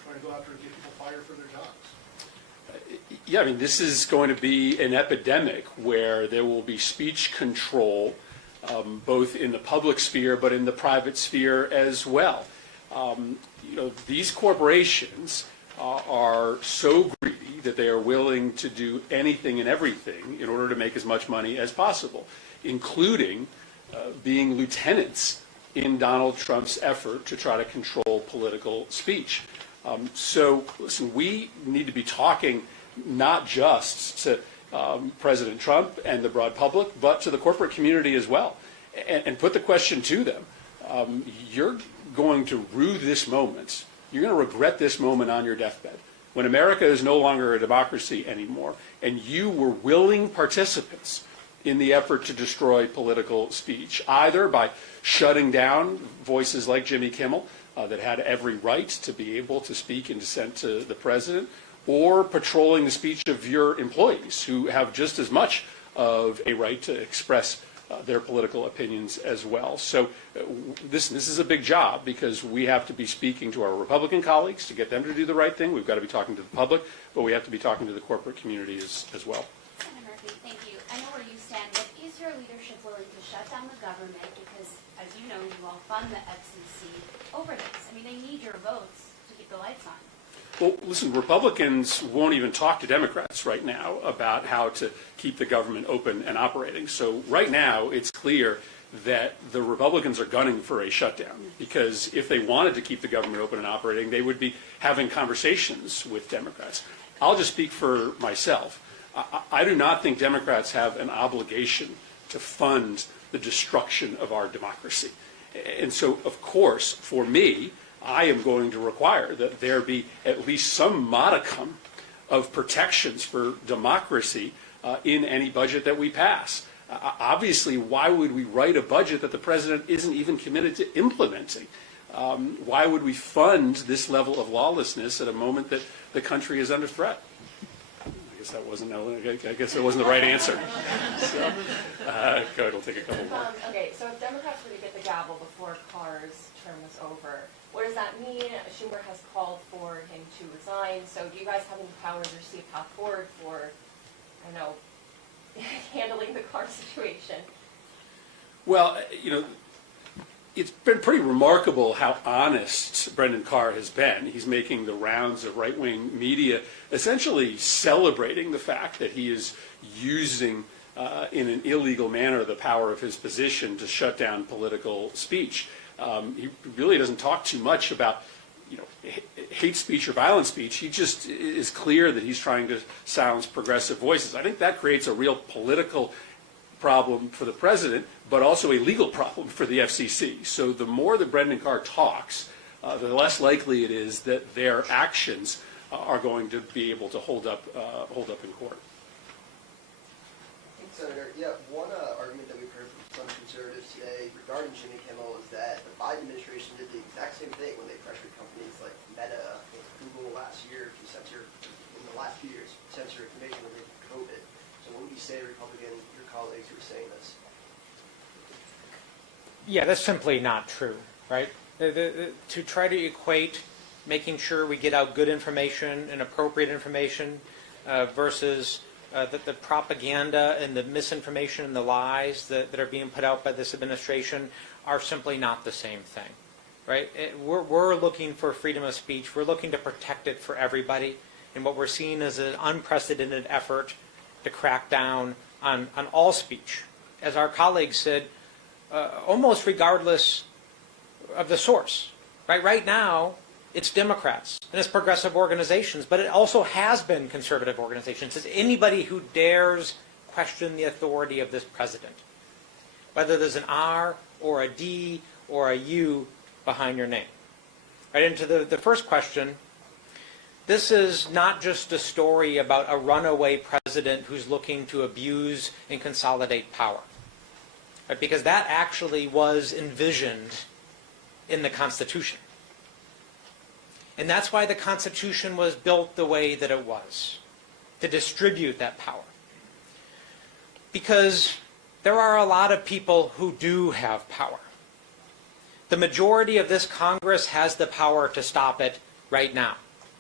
trying to go after and get people fired for their jobs. Yeah, I mean, this is going to be an epidemic where there will be speech control, both in the public sphere but in the private sphere as well. These corporations are so greedy that they are willing to do anything and everything in order to make as much money as possible, including being lieutenants in Donald Trump's effort to try to control political speech. So, listen, we need to be talking not just to President Trump and the broad public, but to the corporate community as well, and put the question to them. You're going to rue this moment. You're going to regret this moment on your deathbed, when America is no longer a democracy anymore, and you were willing participants in the effort to destroy political speech, either by shutting down voices like Jimmy Kimmel that had every right to be able to speak in dissent to the president, or patrolling the speech of your employees who have just as much of a right to express their political opinions as well. So this is a big job, because we have to be speaking to our Republican colleagues to get them to do the right thing. We've got to be talking to the public, but we have to be talking to the corporate community as well. Senator Murphy, thank you. I know where you stand, but is your leadership willing to shut down the government? Because, as you know, you all fund the FCC over this. I mean, they need your votes to keep the lights on. Well, listen, Republicans won't even talk to Democrats right now about how to keep the government open and operating. So right now, it's clear that the Republicans are gunning for a shutdown, because if they wanted to keep the government open and operating, they would be having conversations with Democrats. I'll just speak for myself. I do not think Democrats have an obligation to fund the destruction of our democracy. And so, of course, for me, I am going to require that there be at least some modicum of protections for democracy in any budget that we pass. Obviously, why would we write a budget that the president isn't even committed to implementing? Why would we fund this level of lawlessness at a moment that the country is under threat? I guess that wasn't the right answer. So, go ahead, we'll take a couple more. Okay, so if Democrats were to get the gavel before Carr's term is over, what does that mean? Schumer has called for him to resign. So do you guys have any powers or see a path forward for, I don't know, handling the Carr situation? Well, it's been pretty remarkable how honest Brendan Carr has been. He's making the rounds of right-wing media, essentially celebrating the fact that he is using in an illegal manner the power of his position to shut down political speech. He really doesn't talk too much about hate speech or violent speech. He just is clear that he's trying to silence progressive voices. I think that creates a real political problem for the president, but also a legal problem for the FCC. So the more that Brendan Carr talks, the less likely it is that their actions are going to be able to hold up in court. Senator, one argument that we've heard from some conservatives today regarding Jimmy Kimmel is that the Biden administration did the exact same thing when they pressured companies like Meta and Google last year to censor, in the last few years, censor information related to COVID. So what would you say to your colleagues who are saying this? Yeah, that's simply not true, right? To try to equate making sure we get out good information and appropriate information versus the propaganda and the misinformation and the lies that are being put out by this administration are simply not the same thing, right? We're looking for freedom of speech. We're looking to protect it for everybody. And what we're seeing is an unprecedented effort to crack down on all speech. As our colleagues said, almost regardless of the source, right? Right now, it's Democrats and it's progressive organizations, but it also has been conservative organizations. It's anybody who dares question the authority of this president, whether there's an R or a D or a U behind your name. Right into the first question, this is not just a story about a runaway president who's looking to abuse and consolidate power, right? Because that actually was envisioned in the Constitution. And that's why the Constitution was built the way that it was, to distribute that power. Because there are a lot of people who do have power. The majority of this Congress has the power to stop it right now.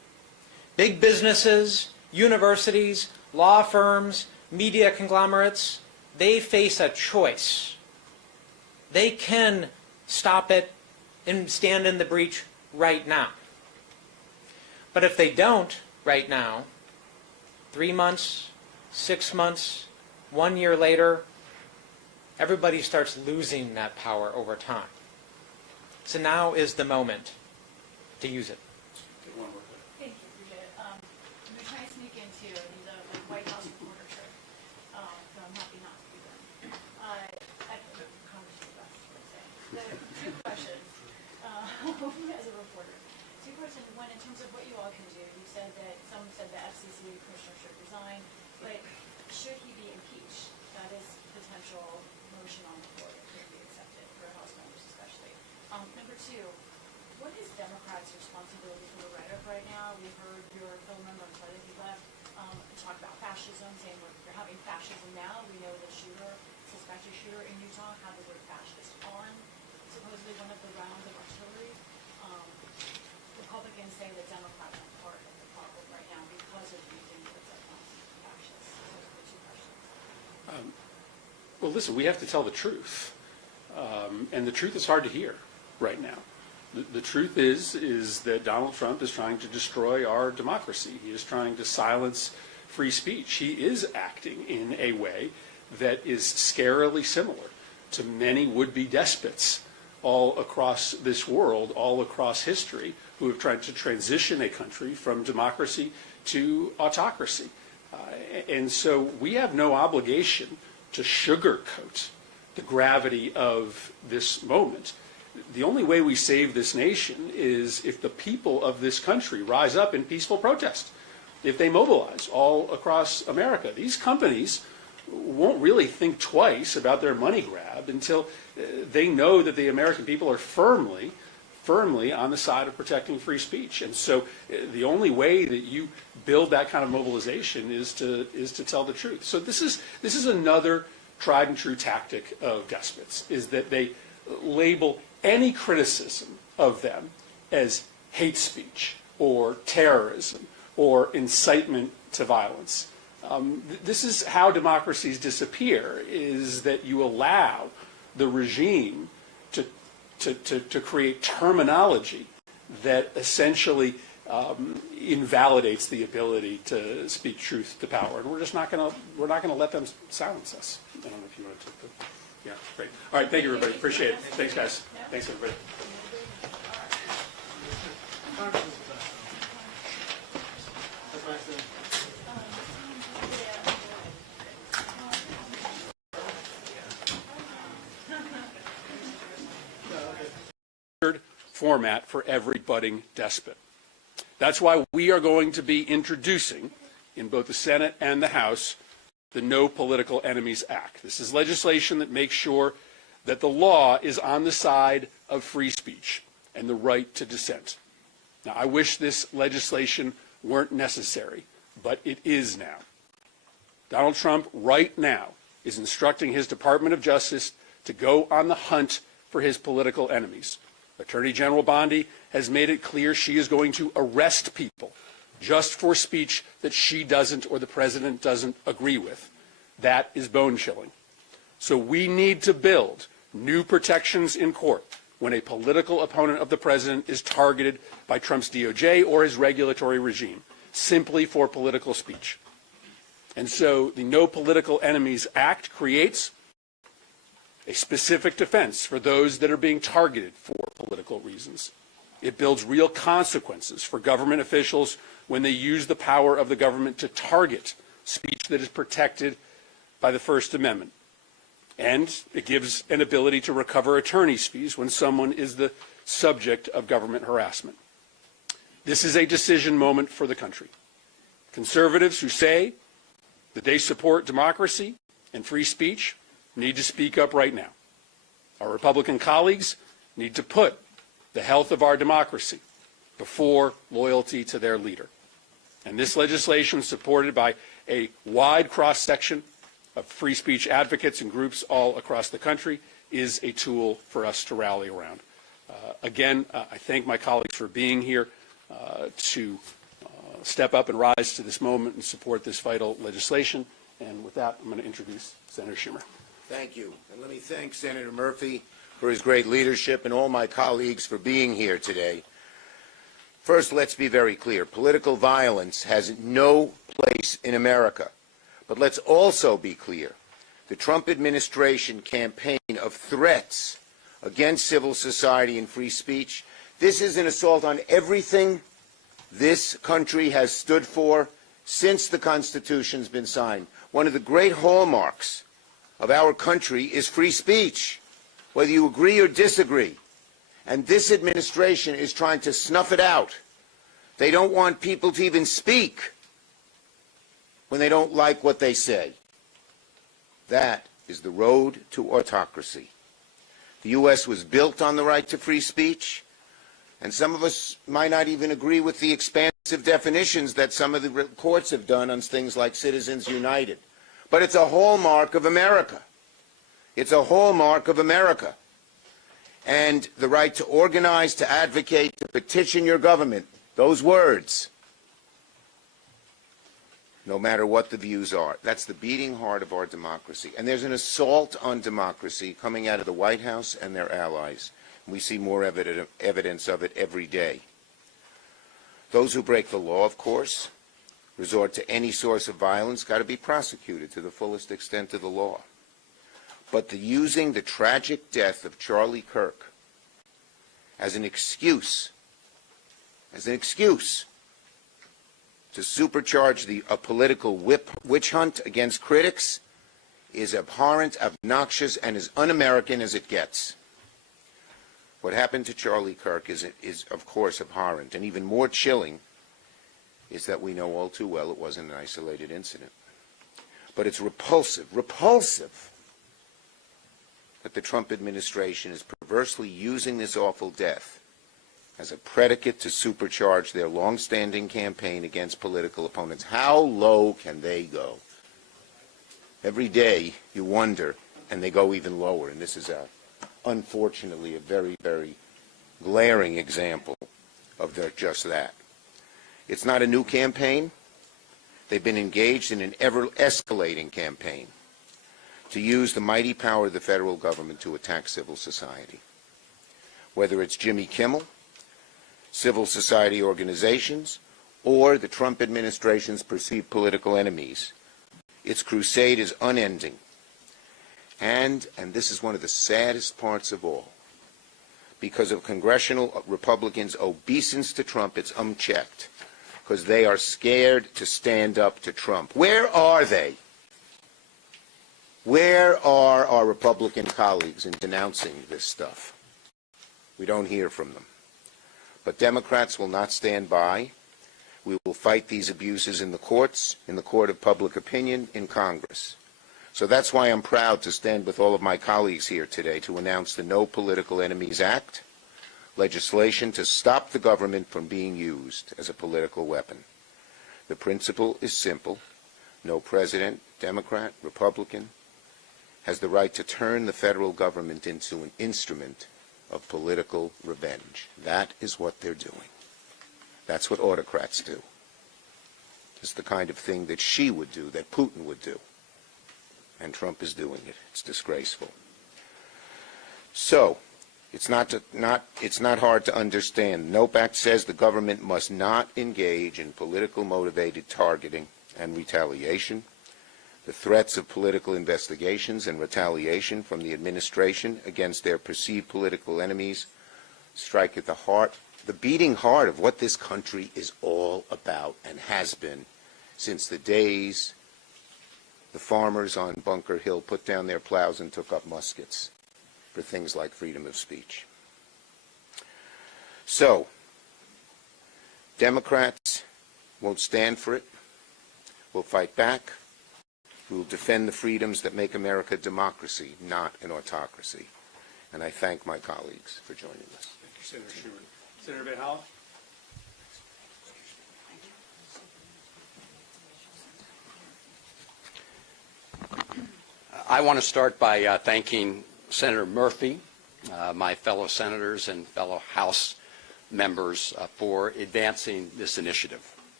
Big businesses, universities, law firms, media conglomerates, they face a choice. They can stop it and stand in the breach right now. But if they don't right now, 3 months, 6 months, 1 year later, everybody starts losing that power over time. So now is the moment to use it. Thank you, appreciate it. I'm trying to sneak into the White House reporter trip, so I'm happy not to do that. Congress is best, let's say. The two questions, as a reporter. Two questions. One, in terms of what you all can do, you said that some said the FCC commissioner should resign, but should he be impeached? That is potential motion on the floor that could be accepted for House members especially. Number two, what is Democrats' responsibility for the rhetoric right now? We've heard your fellow member, I'm sorry that he left, talk about fascism, saying we're having fascism now. We know the suspected shooter in Utah had the word fascist on supposedly one of the rounds of artillery. Republicans say that Democrats are part of the problem right now because of using words like fascist. Those are the two questions. Well, listen, we have to tell the truth. And the truth is hard to hear right now. The truth is that Donald Trump is trying to destroy our democracy. He is trying to silence free speech. He is acting in a way that is scarily similar to many would-be despots all across this world, all across history, who have tried to transition a country from democracy to autocracy. And so we have no obligation to sugarcoat the gravity of this moment. The only way we save this nation is if the people of this country rise up in peaceful protest, if they mobilize all across America. These companies won't really think twice about their money grab until they know that the American people are firmly on the side of protecting free speech. And so the only way that you build that kind of mobilization is to tell the truth. So this is another tried and true tactic of despots, is that they label any criticism of them as hate speech or terrorism or incitement to violence. This is how democracies disappear, is that you allow the regime to create terminology that essentially invalidates the ability to speak truth to power, and we're not going to let them silence us. I don't know if you want to take the, yeah, great. All right, thank you, everybody. Appreciate it. Thanks, guys. Thanks, everybody. Format for every budding despot. That's why we are going to be introducing, in both the Senate and the House, the No Political Enemies Act. This is legislation that makes sure that the law is on the side of free speech and the right to dissent. Now, I wish this legislation weren't necessary, but it is now. Donald Trump, right now, is instructing his Department of Justice to go on the hunt for his political enemies. Attorney General Bondi has made it clear she is going to arrest people just for speech that she doesn't or the president doesn't agree with. That is bone-chilling. So we need to build new protections in court when a political opponent of the president is targeted by Trump's DOJ or his regulatory regime, simply for political speech. And so the No Political Enemies Act creates a specific defense for those that are being targeted for political reasons. It builds real consequences for government officials when they use the power of the government to target speech that is protected by the First Amendment. And it gives an ability to recover attorney's fees when someone is the subject of government harassment. This is a decision moment for the country. Conservatives who say that they support democracy and free speech need to speak up right now. Our Republican colleagues need to put the health of our democracy before loyalty to their leader. And this legislation, supported by a wide cross-section of free speech advocates and groups all across the country, is a tool for us to rally around. Again, I thank my colleagues for being here to step up and rise to this moment and support this vital legislation. And with that, I'm going to introduce Senator Schumer. Thank you. And let me thank Senator Murphy for his great leadership and all my colleagues for being here today. First, let's be very clear. Political violence has no place in America. But let's also be clear. The Trump administration campaign of threats against civil society and free speech, this is an assault on everything this country has stood for since the Constitution's been signed. One of the great hallmarks of our country is free speech, whether you agree or disagree. And this administration is trying to snuff it out. They don't want people to even speak when they don't like what they say. That is the road to autocracy. The U.S. was built on the right to free speech, and some of us might not even agree with the expansive definitions that some of the courts have done on things like Citizens United. But it's a hallmark of America. It's a hallmark of America. And the right to organize, to advocate, to petition your government, those words, no matter what the views are. That's the beating heart of our democracy. And there's an assault on democracy coming out of the White House and their allies. We see more evidence of it every day. Those who break the law, of course, resort to any source of violence, got to be prosecuted to the fullest extent of the law. But using the tragic death of Charlie Kirk as an excuse to supercharge a political witch hunt against critics is abhorrent, obnoxious, and as un-American as it gets. What happened to Charlie Kirk is of course abhorrent, and even more chilling is that we know all too well it wasn't an isolated incident. But it's repulsive that the Trump administration is perversely using this awful death as a predicate to supercharge their long-standing campaign against political opponents. How low can they go? Every day you wonder, and they go even lower. And this is, unfortunately, a very, very glaring example of just that. It's not a new campaign. They've been engaged in an ever-escalating campaign to use the mighty power of the federal government to attack civil society. Whether it's Jimmy Kimmel, civil society organizations, or the Trump administration's perceived political enemies, its crusade is unending. And this is one of the saddest parts of all, because of congressional Republicans' obeisance to Trump, it's unchecked, because they are scared to stand up to Trump. Where are they? Where are our Republican colleagues in denouncing this stuff? We don't hear from them. But Democrats will not stand by. We will fight these abuses in the courts, in the court of public opinion, in Congress. So that's why I'm proud to stand with all of my colleagues here today to announce the No Political Enemies Act, legislation to stop the government from being used as a political weapon. The principle is simple. No president, Democrat, Republican, has the right to turn the federal government into an instrument of political revenge. That is what they're doing. That's what autocrats do. It's the kind of thing that Xi would do, that Putin would do. And Trump is doing it. It's disgraceful. So, it's not hard to understand. NOPE Act says the government must not engage in political motivated targeting and retaliation. The threats of political investigations and retaliation from the administration against their perceived political enemies strike at the heart, the beating heart of what this country is all about and has been since the days the farmers on Bunker Hill put down their plows and took up muskets for things like freedom of speech. So, Democrats won't stand for it. We'll fight back. We will defend the freedoms that make America a democracy, not an autocracy. And I thank my colleagues for joining us. Thank you, Senator Schumer. Senator Van Hollen? I want to start by thanking Senator Murphy, my fellow senators and fellow House members for advancing this initiative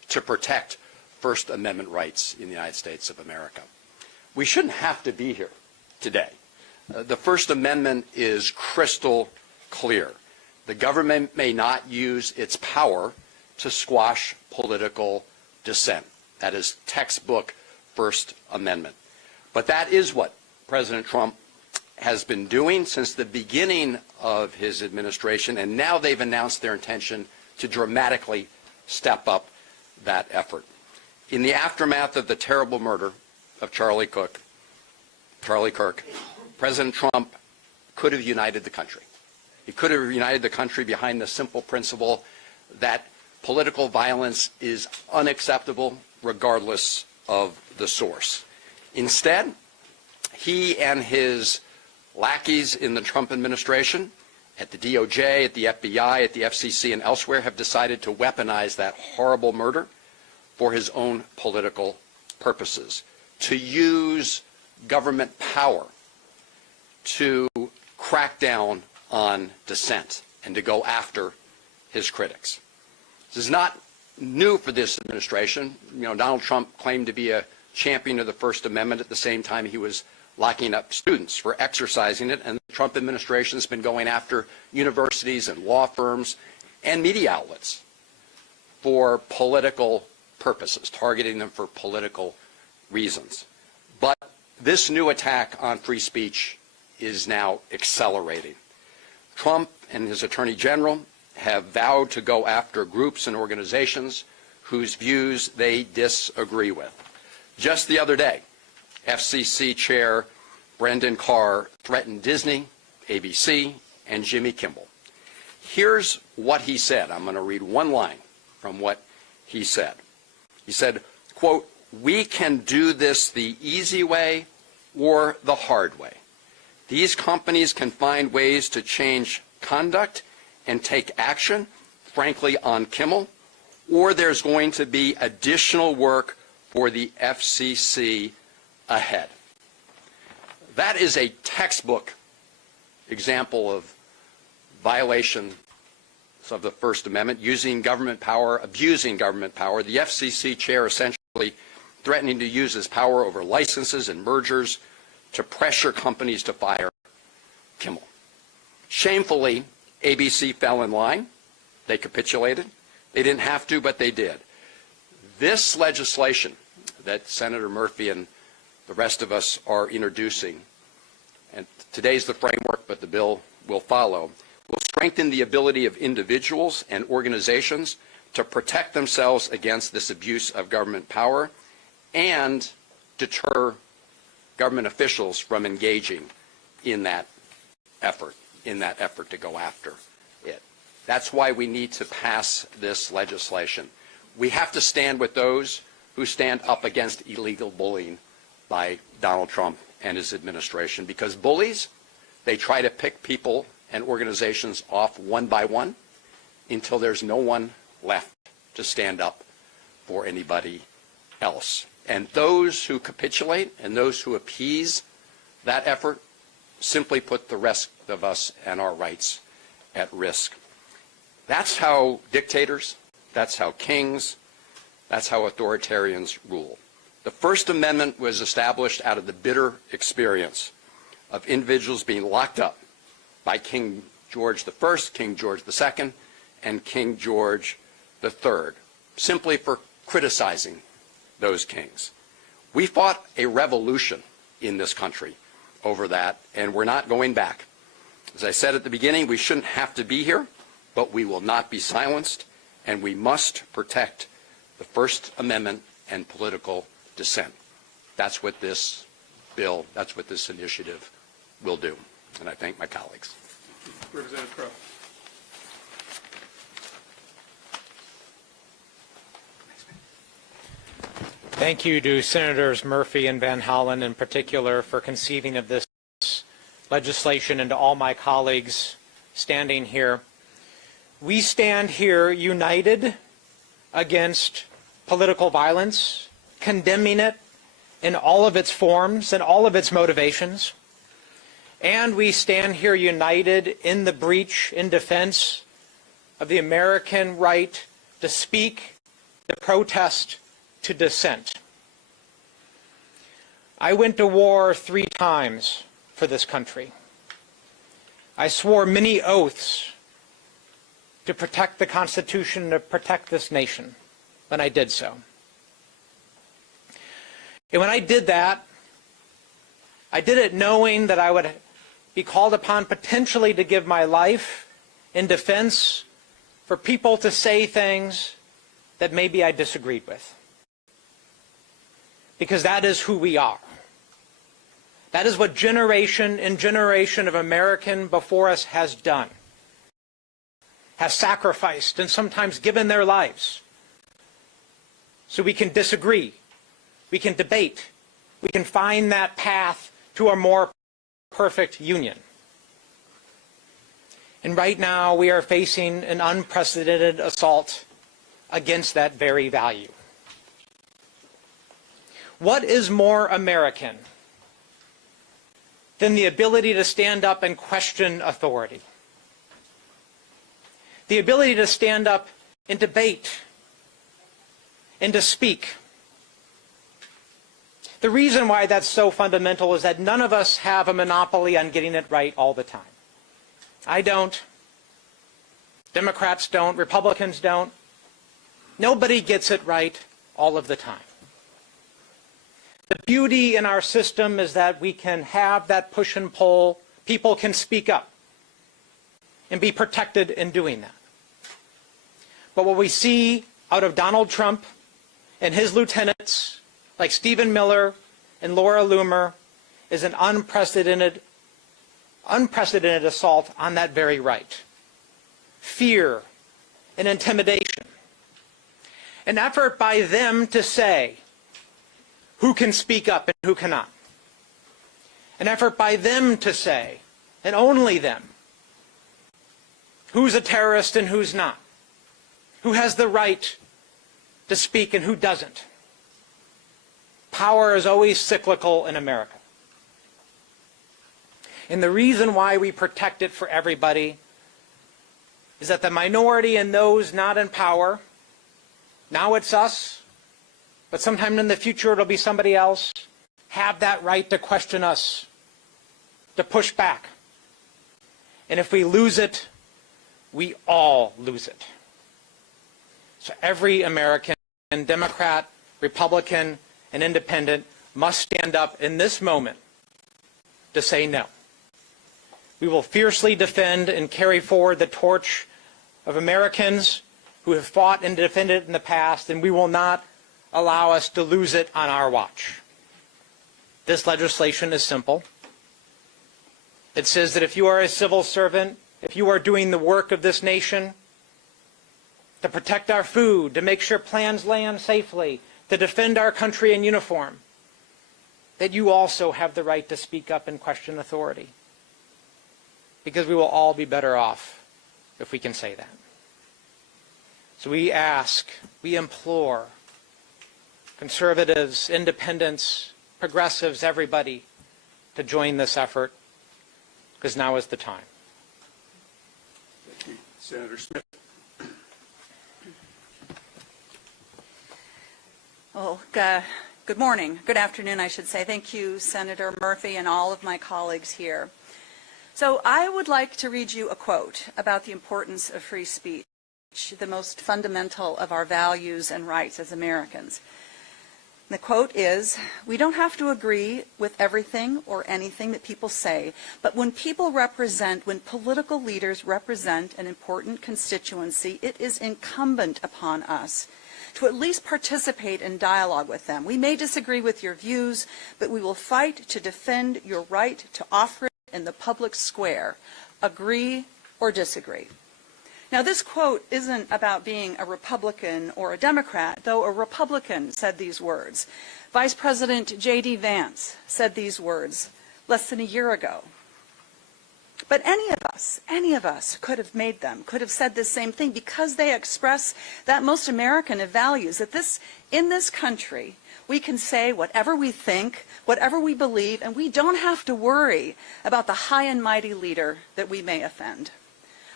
to protect First Amendment rights in the United States of America. We shouldn't have to be here today. The First Amendment is crystal clear. The government may not use its power to squash political dissent. That is textbook First Amendment. But that is what President Trump has been doing since the beginning of his administration, and now they've announced their intention to dramatically step up that effort. In the aftermath of the terrible murder of Charlie Kirk, President Trump could have united the country. He could have united the country behind the simple principle that political violence is unacceptable regardless of the source. Instead, he and his lackeys in the Trump administration, at the DOJ, at the FBI, at the FCC, and elsewhere, have decided to weaponize that horrible murder for his own political purposes, to use government power to crack down on dissent and to go after his critics. This is not new for this administration. You know, Donald Trump claimed to be a champion of the First Amendment at the same time he was locking up students for exercising it, and the Trump administration has been going after universities and law firms and media outlets for political purposes, targeting them for political reasons. But this new attack on free speech is now accelerating. Trump and his Attorney General have vowed to go after groups and organizations whose views they disagree with. Just the other day, FCC Chair Brendan Carr threatened Disney, ABC, and Jimmy Kimmel. Here's what he said. I'm going to read one line from what he said. He said, quote, "We can do this the easy way or the hard way. These companies can find ways to change conduct and take action, frankly, on Kimmel, or there's going to be additional work for the FCC ahead." That is a textbook example of violation of the First Amendment, using government power, abusing government power. The FCC chair essentially threatening to use his power over licenses and mergers to pressure companies to fire Kimmel. Shamefully, ABC fell in line. They capitulated. They didn't have to, but they did. This legislation that Senator Murphy and the rest of us are introducing, and today's the framework, but the bill will follow, will strengthen the ability of individuals and organizations to protect themselves against this abuse of government power and deter government officials from engaging in that effort to go after it. That's why we need to pass this legislation. We have to stand with those who stand up against illegal bullying by Donald Trump and his administration, because bullies, they try to pick people and organizations off one by one until there's no one left to stand up for anybody else. And those who capitulate and those who appease that effort simply put the rest of us and our rights at risk. That's how dictators, that's how kings, that's how authoritarians rule. The First Amendment was established out of the bitter experience of individuals being locked up by King George I, King George II, and King George III, simply for criticizing those kings. We fought a revolution in this country over that, and we're not going back. As I said at the beginning, we shouldn't have to be here, but we will not be silenced, and we must protect the First Amendment and political dissent. That's what this bill, that's what this initiative will do. And I thank my colleagues. Representative Crow. Thank you to Senators Murphy and Van Hollen in particular for conceiving of this legislation, and to all my colleagues standing here. We stand here united against political violence, condemning it in all of its forms and all of its motivations. And we stand here united in the breach, in defense of the American right to speak, to protest to dissent. I went to war 3 times for this country. I swore many oaths to protect the Constitution, to protect this nation when I did so. And when I did that, I did it knowing that I would be called upon potentially to give my life in defense for people to say things that maybe I disagreed with. Because that is who we are. That is what generation and generation of American before us has done, has sacrificed and sometimes given their lives. So we can disagree, we can debate, we can find that path to a more perfect union. And right now we are facing an unprecedented assault against that very value. What is more American than the ability to stand up and question authority? The ability to stand up and debate and to speak. The reason why that's so fundamental is that none of us have a monopoly on getting it right all the time. I don't. Democrats don't. Republicans don't. Nobody gets it right all of the time. The beauty in our system is that we can have that push and pull. People can speak up and be protected in doing that. But what we see out of Donald Trump and his lieutenants, like Stephen Miller and Laura Loomer, is an unprecedented assault on that very right. Fear and intimidation. An effort by them to say who can speak up and who cannot. An effort by them to say, and only them, who's a terrorist and who's not. Who has the right to speak and who doesn't. Power is always cyclical in America. And the reason why we protect it for everybody is that the minority and those not in power, now it's us, but sometime in the future it'll be somebody else, have that right to question us, to push back. And if we lose it, we all lose it. So every American, Democrat, Republican, and Independent must stand up in this moment to say no. We will fiercely defend and carry forward the torch of Americans who have fought and defended it in the past, and we will not allow us to lose it on our watch. This legislation is simple. It says that if you are a civil servant, if you are doing the work of this nation, to protect our food, to make sure plans land safely, to defend our country in uniform, that you also have the right to speak up and question authority. Because we will all be better off if we can say that. So we ask, we implore conservatives, independents, progressives, everybody to join this effort, because now is the time. Thank you. Senator Smith. Well, good morning. Good afternoon, I should say. Thank you, Senator Murphy, and all of my colleagues here. So I would like to read you a quote about the importance of free speech, the most fundamental of our values and rights as Americans. The quote is, "We don't have to agree with everything or anything that people say, but when political leaders represent an important constituency, it is incumbent upon us to at least participate in dialogue with them. We may disagree with your views, but we will fight to defend your right to offer it in the public square. Agree or disagree." Now, this quote isn't about being a Republican or a Democrat, though a Republican said these words. Vice President J.D. Vance said these words less than a year ago. But any of us could have made them, could have said the same thing, because they express that most American of values, that in this country, we can say whatever we think, whatever we believe, and we don't have to worry about the high and mighty leader that we may offend.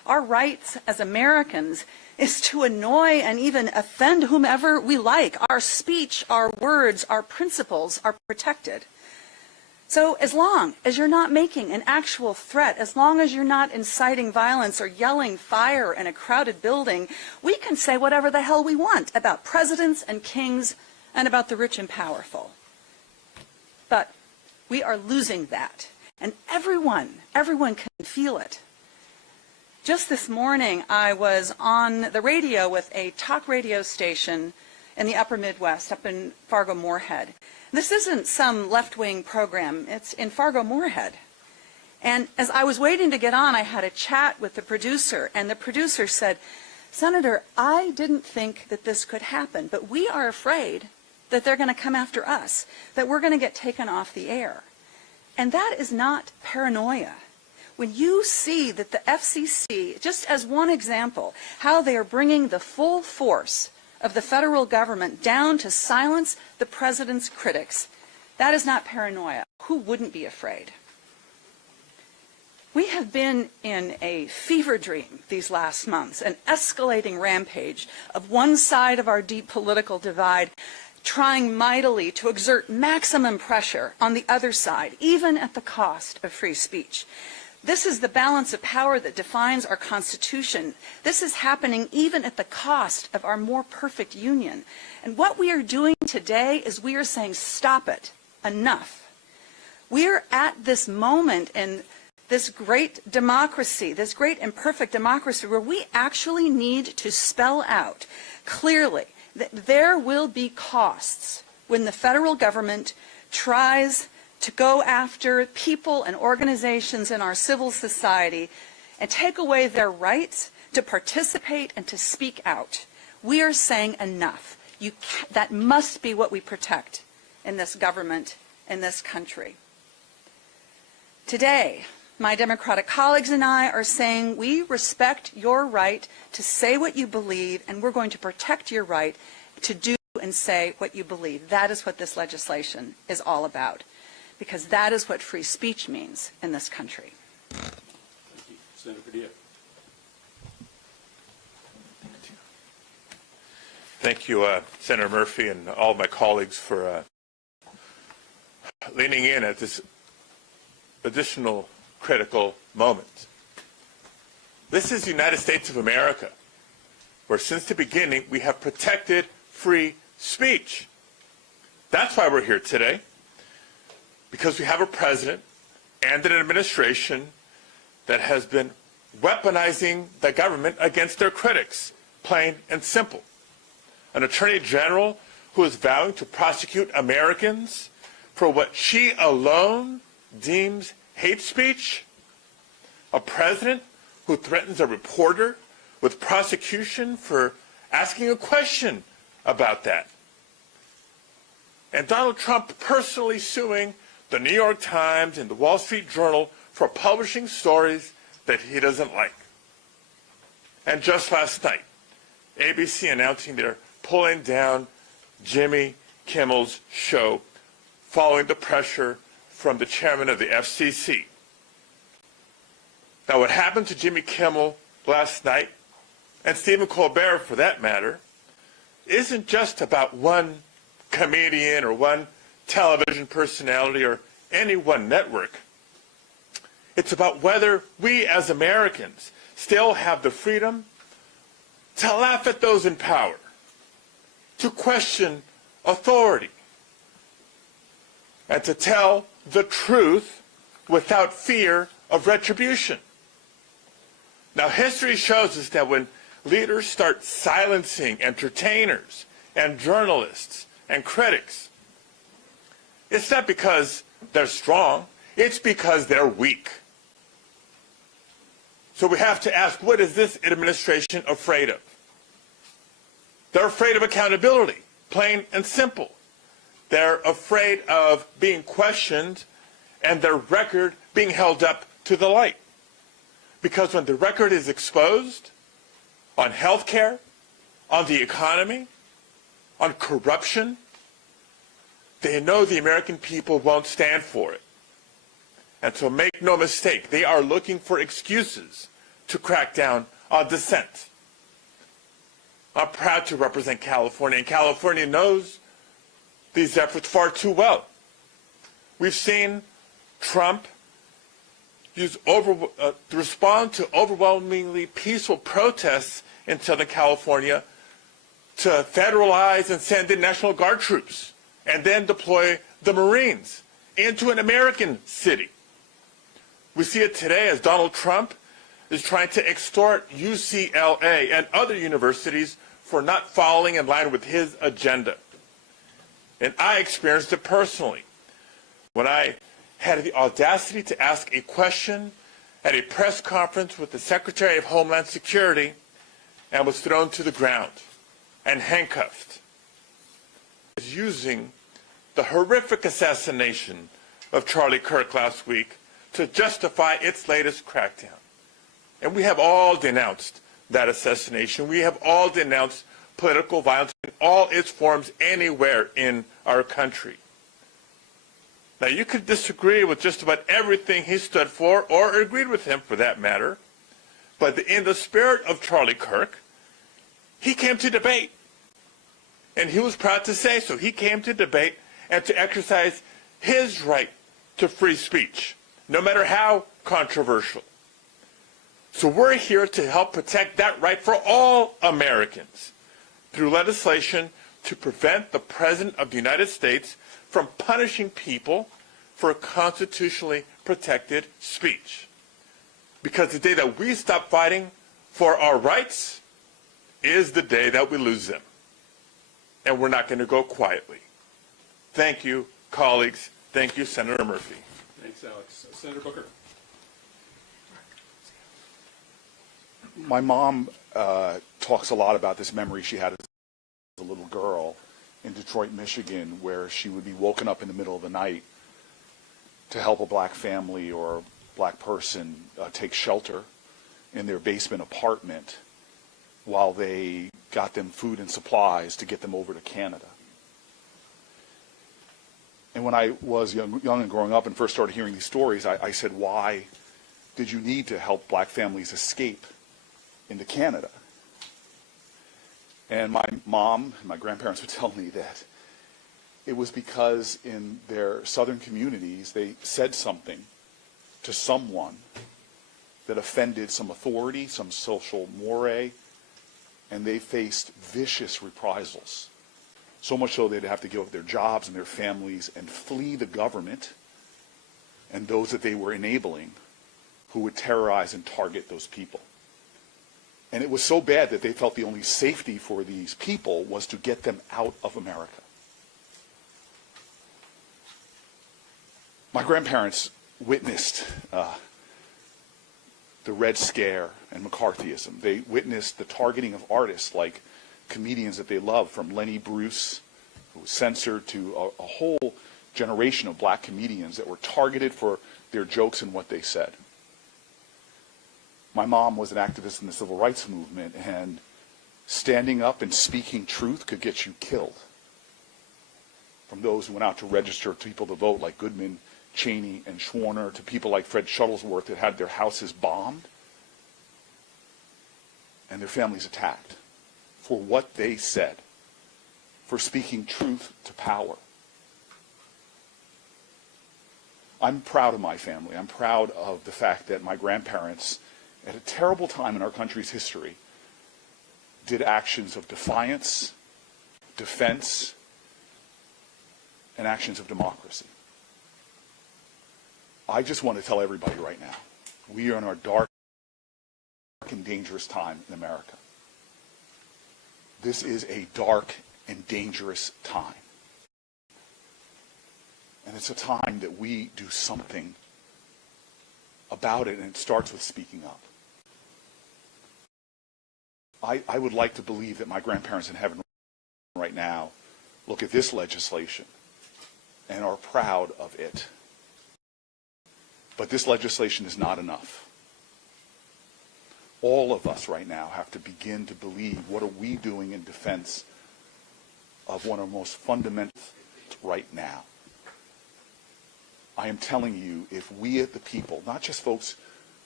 Our rights as Americans is to annoy and even offend whomever we like. Our speech, our words, our principles are protected. So as long as you're not making an actual threat, as long as you're not inciting violence or yelling fire in a crowded building, we can say whatever the hell we want about presidents and kings and about the rich and powerful. But we are losing that, and everyone can feel it. Just this morning, I was on the radio with a talk radio station in the upper Midwest, up in Fargo-Moorhead. This isn't some left-wing program. It's in Fargo-Moorhead. And as I was waiting to get on, I had a chat with the producer, and the producer said, "Senator, I didn't think that this could happen, but we are afraid that they're going to come after us, that we're going to get taken off the air." And that is not paranoia. When you see that the FCC, just as one example, how they are bringing the full force of the federal government down to silence the president's critics, that is not paranoia. Who wouldn't be afraid? We have been in a fever dream these last months, an escalating rampage of one side of our deep political divide trying mightily to exert maximum pressure on the other side, even at the cost of free speech. This is the balance of power that defines our Constitution. This is happening even at the cost of our more perfect union. And what we are doing today is we are saying, stop it, enough. We're at this moment in this great democracy, this great imperfect democracy, where we actually need to spell out clearly that there will be costs when the federal government tries to go after people and organizations in our civil society and take away their rights to participate and to speak out. We are saying enough. That must be what we protect in this government, in this country. Today, my Democratic colleagues and I are saying we respect your right to say what you believe, and we're going to protect your right to do and say what you believe. That is what this legislation is all about, because that is what free speech means in this country. Thank you. Senator Padilla. Thank you, Senator Murphy, and all of my colleagues for leaning in at this additional critical moment. This is the United States of America, where since the beginning we have protected free speech. That's why we're here today, because we have a president and an administration that has been weaponizing the government against their critics, plain and simple. An attorney general who is vowing to prosecute Americans for what she alone deems hate speech. A president who threatens a reporter with prosecution for asking a question about that. And Donald Trump personally suing the New York Times and the Wall Street Journal for publishing stories that he doesn't like. And just last night, ABC announcing they're pulling down Jimmy Kimmel's show following the pressure from the chairman of the FCC. Now, what happened to Jimmy Kimmel last night, and Stephen Colbert for that matter, isn't just about one comedian or one television personality or any one network. It's about whether we as Americans still have the freedom to laugh at those in power, to question authority, and to tell the truth without fear of retribution. Now, history shows us that when leaders start silencing entertainers and journalists and critics, it's not because they're strong, it's because they're weak. So we have to ask, what is this administration afraid of? They're afraid of accountability, plain and simple. They're afraid of being questioned and their record being held up to the light. Because when the record is exposed on health care, on the economy, on corruption, they know the American people won't stand for it. And so make no mistake, they are looking for excuses to crack down on dissent. I'm proud to represent California, and California knows these efforts far too well. We've seen Trump respond to overwhelmingly peaceful protests in Southern California to federalize and send in National Guard troops and then deploy the Marines into an American city. We see it today as Donald Trump is trying to extort UCLA and other universities for not following in line with his agenda. And I experienced it personally when I had the audacity to ask a question at a press conference with the Secretary of Homeland Security and was thrown to the ground and handcuffed. Using the horrific assassination of Charlie Kirk last week to justify its latest crackdown. And we have all denounced that assassination. We have all denounced political violence in all its forms anywhere in our country. Now, you could disagree with just about everything he stood for, or agreed with him for that matter, but in the spirit of Charlie Kirk, he came to debate. And he was proud to say so. He came to debate and to exercise his right to free speech, no matter how controversial. So we're here to help protect that right for all Americans through legislation to prevent the President of the United States from punishing people for constitutionally protected speech. Because the day that we stop fighting for our rights is the day that we lose them. And we're not going to go quietly. Thank you, colleagues. Thank you, Senator Murphy. Thanks, Alex. Senator Booker. My mom talks a lot about this memory she had as a little girl in Detroit, Michigan, where she would be woken up in the middle of the night to help a black family or a black person take shelter in their basement apartment while they got them food and supplies to get them over to Canada. And when I was young and growing up and first started hearing these stories, I said, why did you need to help black families escape into Canada? And my mom and my grandparents would tell me that it was because in their southern communities, they said something to someone that offended some authority, some social mores, and they faced vicious reprisals. So much so they'd have to give up their jobs and their families and flee the government and those that they were enabling who would terrorize and target those people. And it was so bad that they felt the only safety for these people was to get them out of America. My grandparents witnessed the Red Scare and McCarthyism. They witnessed the targeting of artists like comedians that they loved, from Lenny Bruce, who was censored, to a whole generation of black comedians that were targeted for their jokes and what they said. My mom was an activist in the civil rights movement, and standing up and speaking truth could get you killed. From those who went out to register people to vote, like Goodman, Cheney, and Schwerner, to people like Fred Shuttlesworth that had their houses bombed and their families attacked for what they said, for speaking truth to power. I'm proud of my family. I'm proud of the fact that my grandparents, at a terrible time in our country's history, did actions of defiance, defense, and actions of democracy. I just want to tell everybody right now, we are in our dark and dangerous time in America. This is a dark and dangerous time. And it's a time that we do something about it, and it starts with speaking up. I would like to believe that my grandparents in heaven right now look at this legislation and are proud of it. But this legislation is not enough. All of us right now have to begin to believe, what are we doing in defense of one of the most fundamental right now? I am telling you, if we at the people, not just folks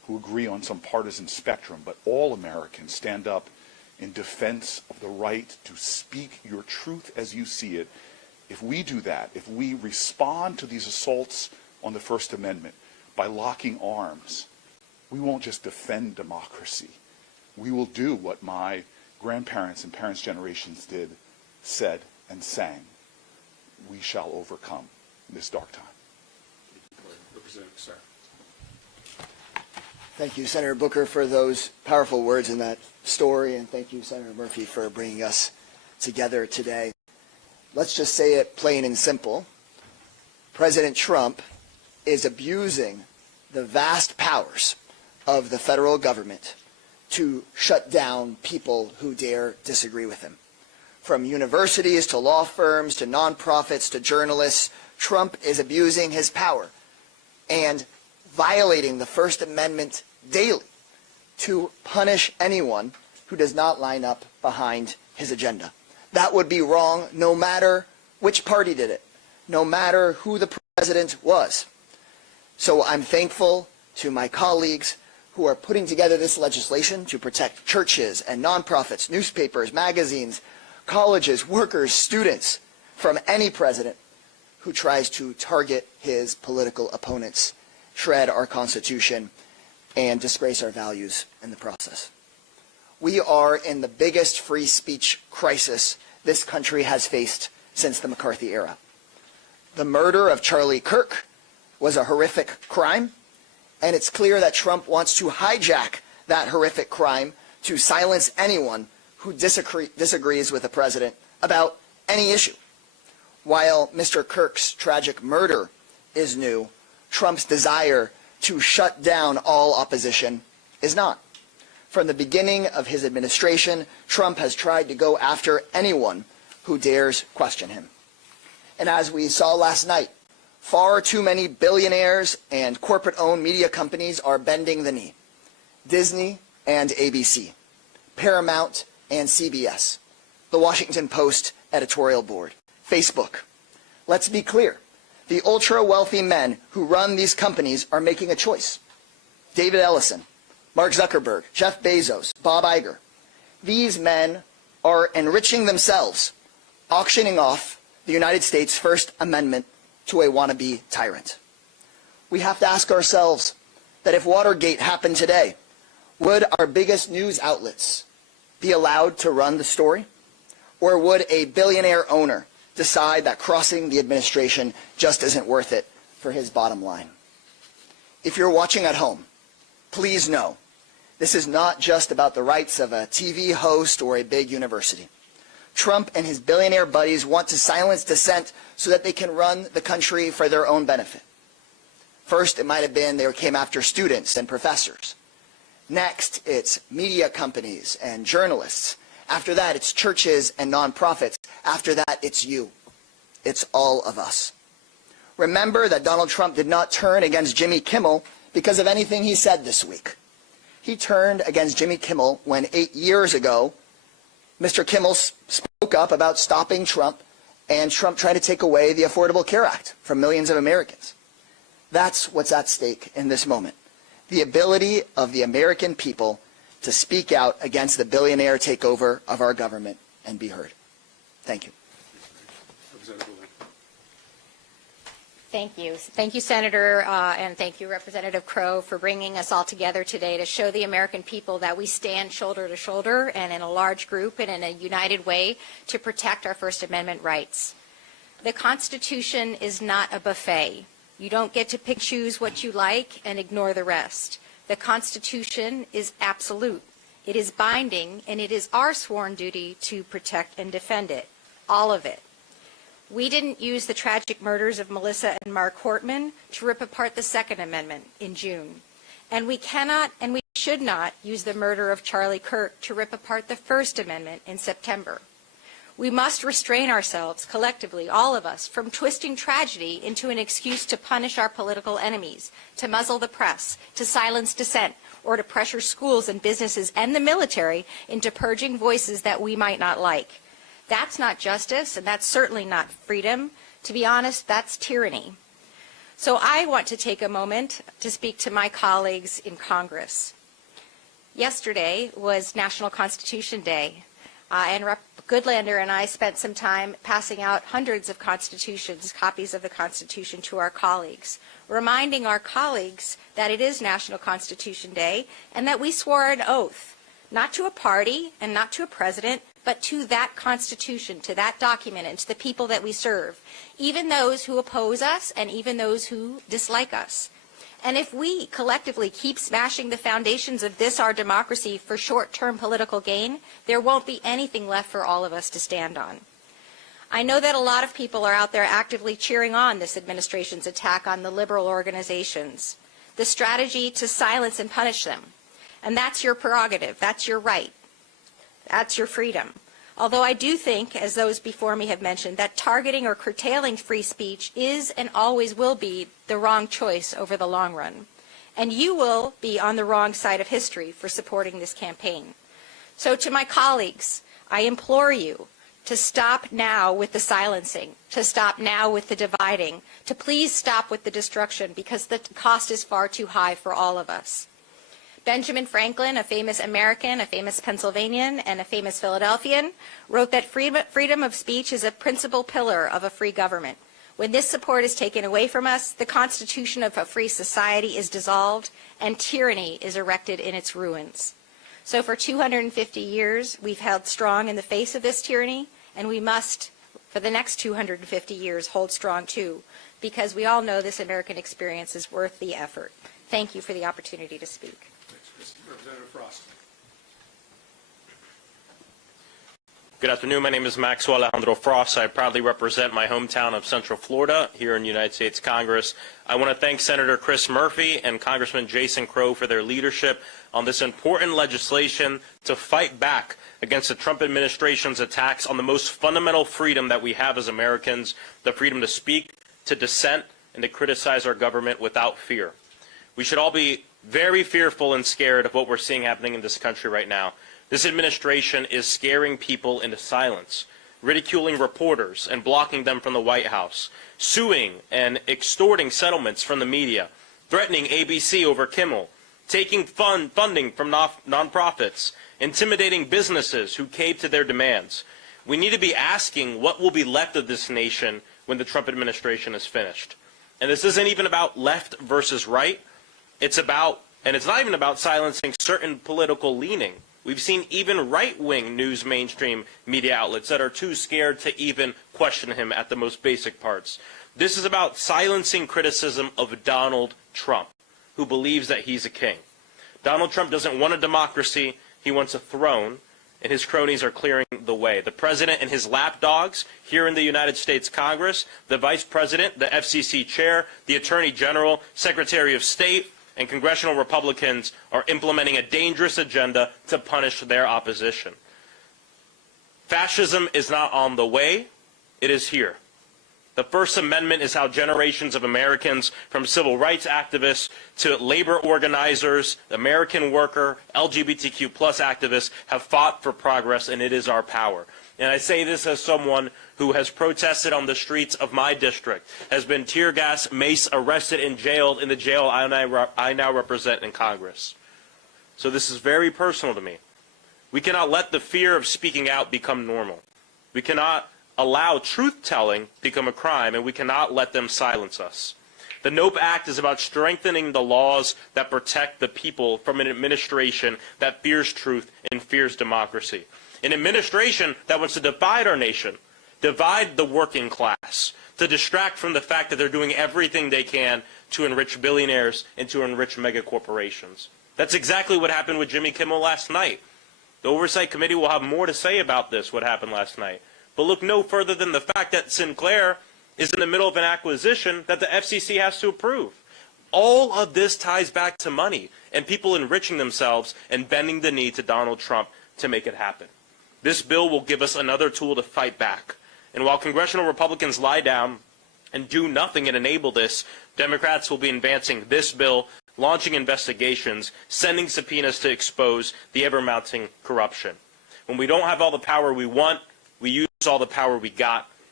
who agree on some partisan spectrum, but all Americans stand up in defense of the right to speak your truth as you see it. If we do that, if we respond to these assaults on the First Amendment by locking arms, we won't just defend democracy. We will do what my grandparents and parents' generations did, said, and sang. We shall overcome this dark time. Representative Sarah. Thank you, Senator Booker, for those powerful words in that story, and thank you, Senator Murphy, for bringing us together today. Let's just say it plain and simple. President Trump is abusing the vast powers of the federal government to shut down people who dare disagree with him. From universities to law firms to nonprofits to journalists, Trump is abusing his power and violating the First Amendment daily to punish anyone who does not line up behind his agenda. That would be wrong no matter which party did it, no matter who the president was. So I'm thankful to my colleagues who are putting together this legislation to protect churches and nonprofits, newspapers, magazines, colleges, workers, students from any president who tries to target his political opponents, shred our Constitution, and disgrace our values in the process. We are in the biggest free speech crisis this country has faced since the McCarthy era. The murder of Charlie Kirk was a horrific crime, and it's clear that Trump wants to hijack that horrific crime to silence anyone who disagrees with the president about any issue. While Mr. Kirk's tragic murder is new, Trump's desire to shut down all opposition is not. From the beginning of his administration, Trump has tried to go after anyone who dares question him. And as we saw last night, far too many billionaires and corporate-owned media companies are bending the knee. Disney and ABC, Paramount and CBS, the Washington Post editorial board, Facebook. Let's be clear. The ultra-wealthy men who run these companies are making a choice. David Ellison, Mark Zuckerberg, Jeff Bezos, Bob Iger. These men are enriching themselves, auctioning off the United States First Amendment to a wannabe tyrant. We have to ask ourselves that if Watergate happened today, would our biggest news outlets be allowed to run the story? Or would a billionaire owner decide that crossing the administration just isn't worth it for his bottom line? If you're watching at home, please know this is not just about the rights of a TV host or a big university. Trump and his billionaire buddies want to silence dissent so that they can run the country for their own benefit. First, it might have been they came after students and professors. Next, it's media companies and journalists. After that, it's churches and nonprofits. After that, it's you. It's all of us. Remember that Donald Trump did not turn against Jimmy Kimmel because of anything he said this week. He turned against Jimmy Kimmel when 8 years ago, Mr. Kimmel spoke up about stopping Trump and Trump trying to take away the Affordable Care Act from millions of Americans. That's what's at stake in this moment. The ability of the American people to speak out against the billionaire takeover of our government and be heard. Thank you. Thank you. Thank you, Senator, and thank you, Representative Crow, for bringing us all together today to show the American people that we stand shoulder to shoulder and in a large group and in a united way to protect our First Amendment rights. The Constitution is not a buffet. You don't get to pick, choose what you like and ignore the rest. The Constitution is absolute. It is binding, and it is our sworn duty to protect and defend it, all of it. We didn't use the tragic murders of Melissa and Mark Hortman to rip apart the Second Amendment in June. And we cannot and we should not use the murder of Charlie Kirk to rip apart the First Amendment in September. We must restrain ourselves collectively, all of us, from twisting tragedy into an excuse to punish our political enemies, to muzzle the press, to silence dissent, or to pressure schools and businesses and the military into purging voices that we might not like. That's not justice, and that's certainly not freedom. To be honest, that's tyranny. So I want to take a moment to speak to my colleagues in Congress. Yesterday was National Constitution Day, and Rep. Goodlander and I spent some time passing out hundreds of constitutions, copies of the Constitution, to our colleagues, reminding our colleagues that it is National Constitution Day and that we swore an oath, not to a party and not to a president, but to that Constitution, to that document, and to the people that we serve, even those who oppose us and even those who dislike us. And if we collectively keep smashing the foundations of this, our democracy, for short-term political gain, there won't be anything left for all of us to stand on. I know that a lot of people are out there actively cheering on this administration's attack on the liberal organizations, the strategy to silence and punish them. And that's your prerogative. That's your right. That's your freedom. Although I do think, as those before me have mentioned, that targeting or curtailing free speech is and always will be the wrong choice over the long run. And you will be on the wrong side of history for supporting this campaign. So to my colleagues, I implore you to stop now with the silencing, to stop now with the dividing, to please stop with the destruction, because the cost is far too high for all of us. Benjamin Franklin, a famous American, a famous Pennsylvanian, and a famous Philadelphian, wrote that freedom of speech is a principal pillar of a free government. When this support is taken away from us, the constitution of a free society is dissolved, and tyranny is erected in its ruins. So for 250 years, we've held strong in the face of this tyranny, and we must, for the next 250 years, hold strong too, because we all know this American experience is worth the effort. Thank you for the opportunity to speak. Representative Frost. Good afternoon. My name is Maxwell Alejandro Frost. I proudly represent my hometown of Central Florida here in the United States Congress. I want to thank Senator Chris Murphy and Congressman Jason Crow for their leadership on this important legislation to fight back against the Trump administration's attacks on the most fundamental freedom that we have as Americans, the freedom to speak, to dissent, and to criticize our government without fear. We should all be very fearful and scared of what we're seeing happening in this country right now. This administration is scaring people into silence, ridiculing reporters and blocking them from the White House, suing and extorting settlements from the media, threatening ABC over Kimmel, taking funding from nonprofits, intimidating businesses who cave to their demands. We need to be asking what will be left of this nation when the Trump administration is finished. And this isn't even about left versus right. It's about, and it's not even about silencing certain political leaning. We've seen even right-wing news mainstream media outlets that are too scared to even question him at the most basic parts. This is about silencing criticism of Donald Trump, who believes that he's a king. Donald Trump doesn't want a democracy, he wants a throne, and his cronies are clearing the way. The president and his lapdogs here in the United States Congress, the vice president, the FCC chair, the attorney general, secretary of state, and congressional Republicans are implementing a dangerous agenda to punish their opposition. Fascism is not on the way, it is here. The First Amendment is how generations of Americans, from civil rights activists to labor organizers, American worker, LGBTQ+ activists, have fought for progress, and it is our power. And I say this as someone who has protested on the streets of my district, has been tear gas, mace, arrested, and jailed in the jail I now represent in Congress. So this is very personal to me. We cannot let the fear of speaking out become normal. We cannot allow truth-telling become a crime, and we cannot let them silence us. The NOPE Act is about strengthening the laws that protect the people from an administration that fears truth and fears democracy. An administration that wants to divide our nation, divide the working class, to distract from the fact that they're doing everything they can to enrich billionaires and to enrich mega corporations. That's exactly what happened with Jimmy Kimmel last night. The Oversight Committee will have more to say about this, what happened last night. But look no further than the fact that Sinclair is in the middle of an acquisition that the FCC has to approve. All of this ties back to money and people enriching themselves and bending the knee to Donald Trump to make it happen. This bill will give us another tool to fight back. And while congressional Republicans lie down and do nothing and enable this, Democrats will be advancing this bill, launching investigations, sending subpoenas to expose the ever-mounting corruption. When we don't have all the power we want, we use all the power we got,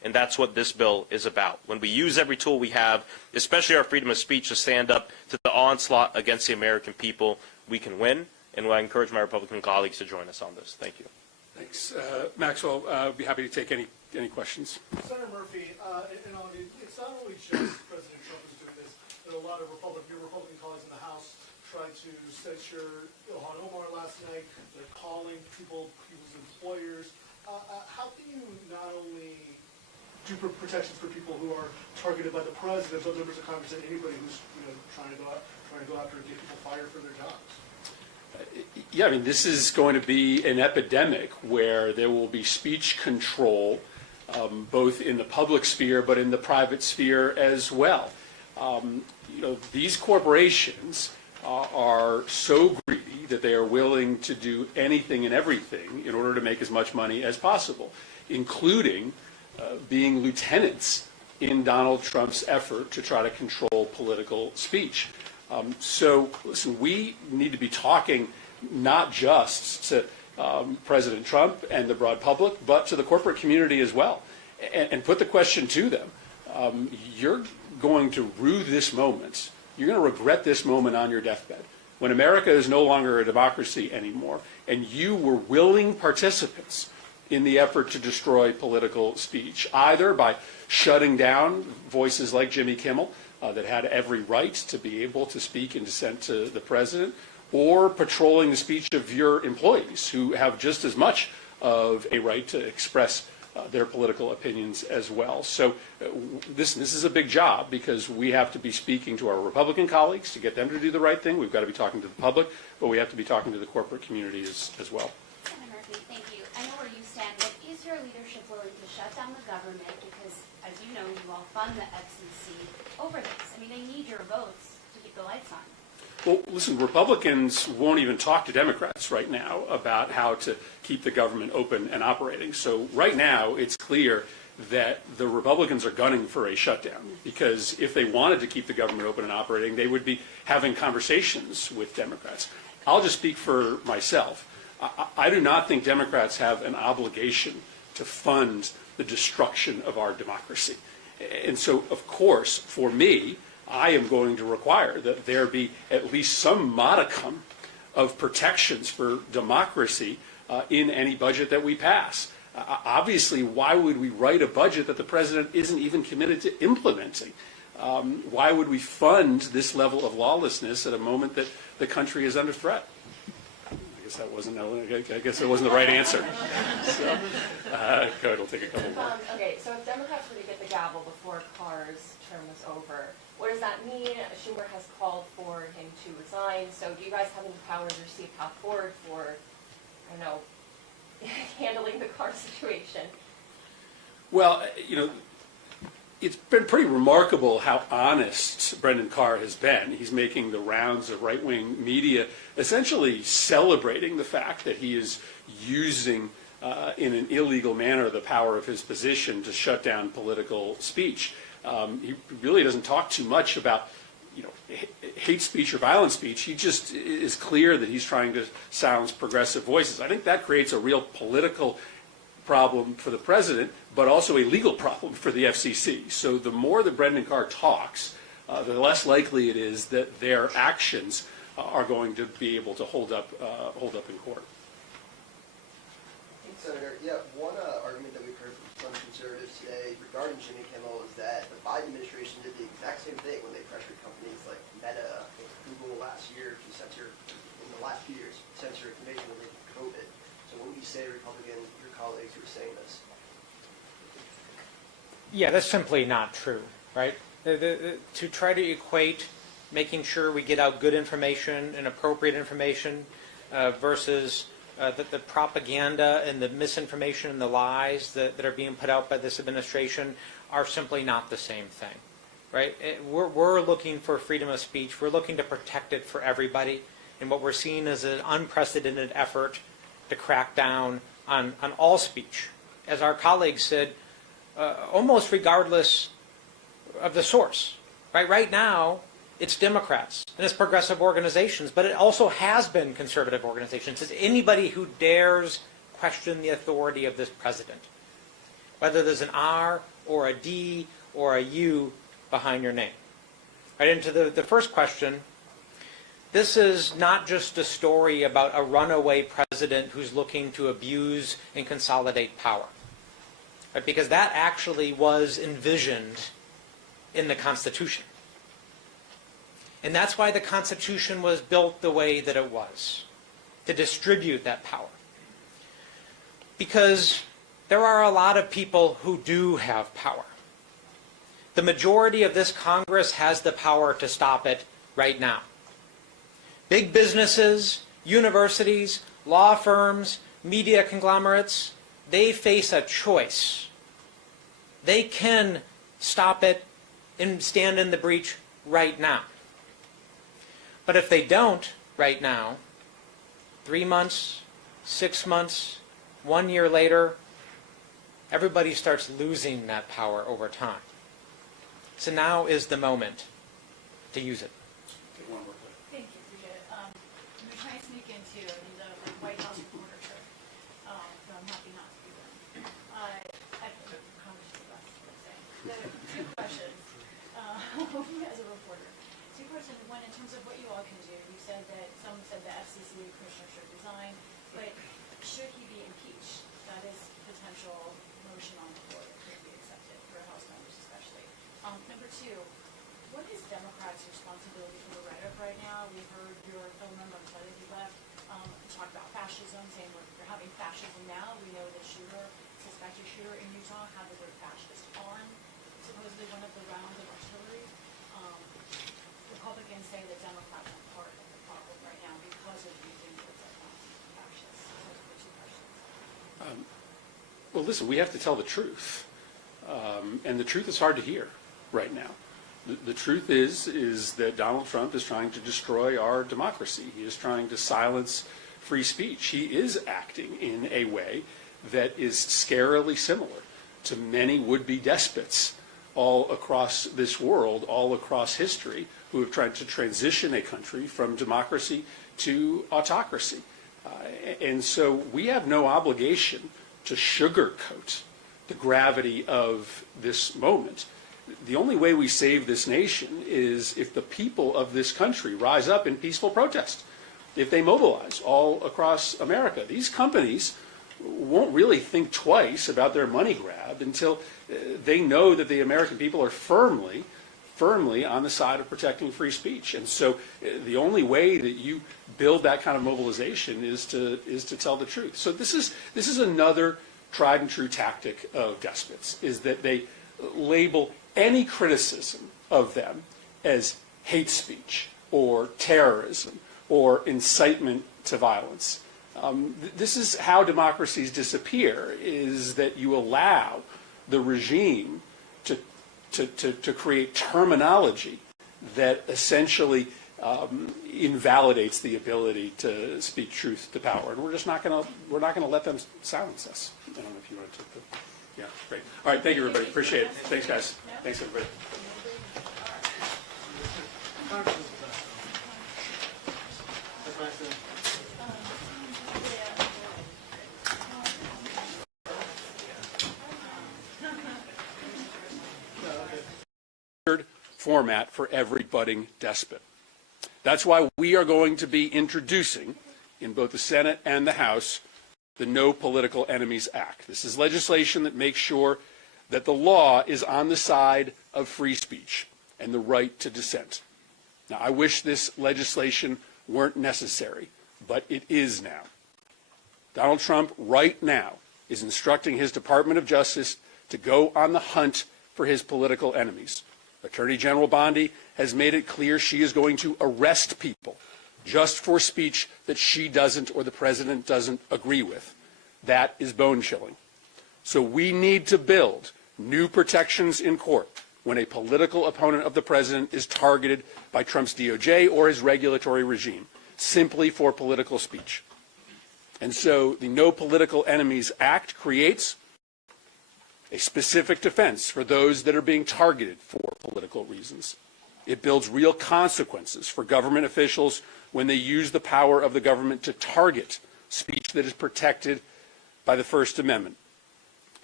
And that's what this bill is about. When we use every tool we have, especially our freedom of speech, to stand up to the onslaught against the American people, we can win. And I encourage my Republican colleagues to join us on this. Thank you. Thanks. Maxwell, I'd be happy to take any questions. Senator Murphy, it's not only just President Trump who's doing this, but a lot of your Republican colleagues in the House tried to censure Ilhan Omar last night. They're calling people's employers. How can you not only do protections for people who are targeted by the president, but members of Congress and anybody who's trying to go after and get people fired for their jobs? Yeah, I mean, this is going to be an epidemic where there will be speech control, both in the public sphere but in the private sphere as well. These corporations are so greedy that they are willing to do anything and everything in order to make as much money as possible, including being lieutenants in Donald Trump's effort to try to control political speech. So, listen, we need to be talking not just to President Trump and the broad public, but to the corporate community as well, and put the question to them. You're going to rue this moment. You're going to regret this moment on your deathbed, when America is no longer a democracy anymore, and you were willing participants in the effort to destroy political speech, either by shutting down voices like Jimmy Kimmel, that had every right to be able to speak in dissent to the president, or patrolling the speech of your employees, who have just as much of a right to express their political opinions as well. So this is a big job, because we have to be speaking to our Republican colleagues to get them to do the right thing. We've got to be talking to the public, but we have to be talking to the corporate community as well. Senator Murphy, thank you. I know where you stand, but is your leadership willing to shut down the government? Because, as you know, you all fund the FCC over this. I mean, they need your votes to keep the lights on. Well, listen, Republicans won't even talk to Democrats right now about how to keep the government open and operating. So right now, it's clear that the Republicans are gunning for a shutdown, because if they wanted to keep the government open and operating, they would be having conversations with Democrats. I'll just speak for myself. I do not think Democrats have an obligation to fund the destruction of our democracy. And so, of course, for me, I am going to require that there be at least some modicum of protections for democracy in any budget that we pass. Obviously, why would we write a budget that the president isn't even committed to implementing? Why would we fund this level of lawlessness at a moment that the country is under threat? I guess that wasn't the right answer. So, go ahead, we'll take a couple more. Okay, so if Democrats were to get the gavel before Carr's term was over, what does that mean? Schumer has called for him to resign. So do you guys have any powers or see a path forward for, I don't know, handling the Carr situation? Well, it's been pretty remarkable how honest Brendan Carr has been. He's making the rounds of right-wing media, essentially celebrating the fact that he is using in an illegal manner the power of his position to shut down political speech. He really doesn't talk too much about hate speech or violent speech. He just is clear that he's trying to silence progressive voices. I think that creates a real political problem for the president, but also a legal problem for the FCC. So the more that Brendan Carr talks, the less likely it is that their actions are going to be able to hold up in court. Senator, one argument that we've heard from some conservatives today regarding Jimmy Kimmel is that the Biden administration did the exact same thing when they pressured companies like Meta and Google last year to censor, in the last few years, censor information related to COVID. So what would you say to your colleagues who are saying this? Yeah, that's simply not true, right? To try to equate making sure we get out good information and appropriate information versus the propaganda and the misinformation and the lies that are being put out by this administration are simply not the same thing, right? We're looking for freedom of speech. We're looking to protect it for everybody. And what we're seeing is an unprecedented effort to crack down on all speech. As our colleagues said, almost regardless of the source, right? Right now, it's Democrats and it's progressive organizations, but it also has been conservative organizations. It's anybody who dares question the authority of this president. Whether there's an R or a D or a U behind your name. Right into the first question, this is not just a story about a runaway president who's looking to abuse and consolidate power. Right? Because that actually was envisioned in the Constitution. And that's why the Constitution was built the way that it was, to distribute that power. Because there are a lot of people who do have power. The majority of this Congress has the power to stop it right now. Big businesses, universities, law firms, media conglomerates, they face a choice. They can stop it and stand in the breach right now. But if they don't right now, 3 months, 6 months, 1 year later, everybody starts losing that power over time. So now is the moment to use it. Thank you, appreciate it. I'm going to try and sneak into the White House reporter trip, but I'm happy not to be there. I Congress is the best, I'm saying. So, 2 questions as a reporter. 2 questions. One, in terms of what you all can do, you said that some said the FCC commissioner should resign, but should he be impeached? That is potential motion on the floor that could be accepted for House members especially. Number 2, what is Democrats' responsibility for the rhetoric right now? We heard your fellow member, I'm sorry that he left, talk about fascism, saying we're having fascism now. We know the suspected shooter in Utah had the word fascist on supposedly one of the rounds of artillery. Republicans say that Democrats are part of the problem right now because of using words like Nazi and fascist. Those are the 2 questions. Well, listen, we have to tell the truth. And the truth is hard to hear right now. The truth is that Donald Trump is trying to destroy our democracy. He is trying to silence free speech. He is acting in a way that is scarily similar to many would-be despots all across this world, all across history, who have tried to transition a country from democracy to autocracy. And so we have no obligation to sugarcoat the gravity of this moment. The only way we save this nation is if the people of this country rise up in peaceful protest, if they mobilize all across America. These companies won't really think twice about their money grab until they know that the American people are firmly on the side of protecting free speech. And so the only way that you build that kind of mobilization is to tell the truth. So this is another tried and true tactic of despots, is that they label any criticism of them as hate speech or terrorism or incitement to violence. This is how democracies disappear, is that you allow the regime to create terminology that essentially invalidates the ability to speak truth to power, and we're just not going to let them silence us. I don't know if you want to take the. Yeah, great. All right, thank you, everybody. Appreciate it. Thanks, guys. Thanks, everybody. Format for every budding despot. That's why we are going to be introducing, in both the Senate and the House, the No Political Enemies Act. This is legislation that makes sure that the law is on the side of free speech and the right to dissent. Now, I wish this legislation weren't necessary, but it is now. Donald Trump, right now, is instructing his Department of Justice to go on the hunt for his political enemies. Attorney General Bondi has made it clear she is going to arrest people just for speech that she doesn't or the president doesn't agree with. That is bone-chilling. So we need to build new protections in court when a political opponent of the president is targeted by Trump's DOJ or his regulatory regime, simply for political speech. And so the No Political Enemies Act creates a specific defense for those that are being targeted for political reasons. It builds real consequences for government officials when they use the power of the government to target speech that is protected by the First Amendment.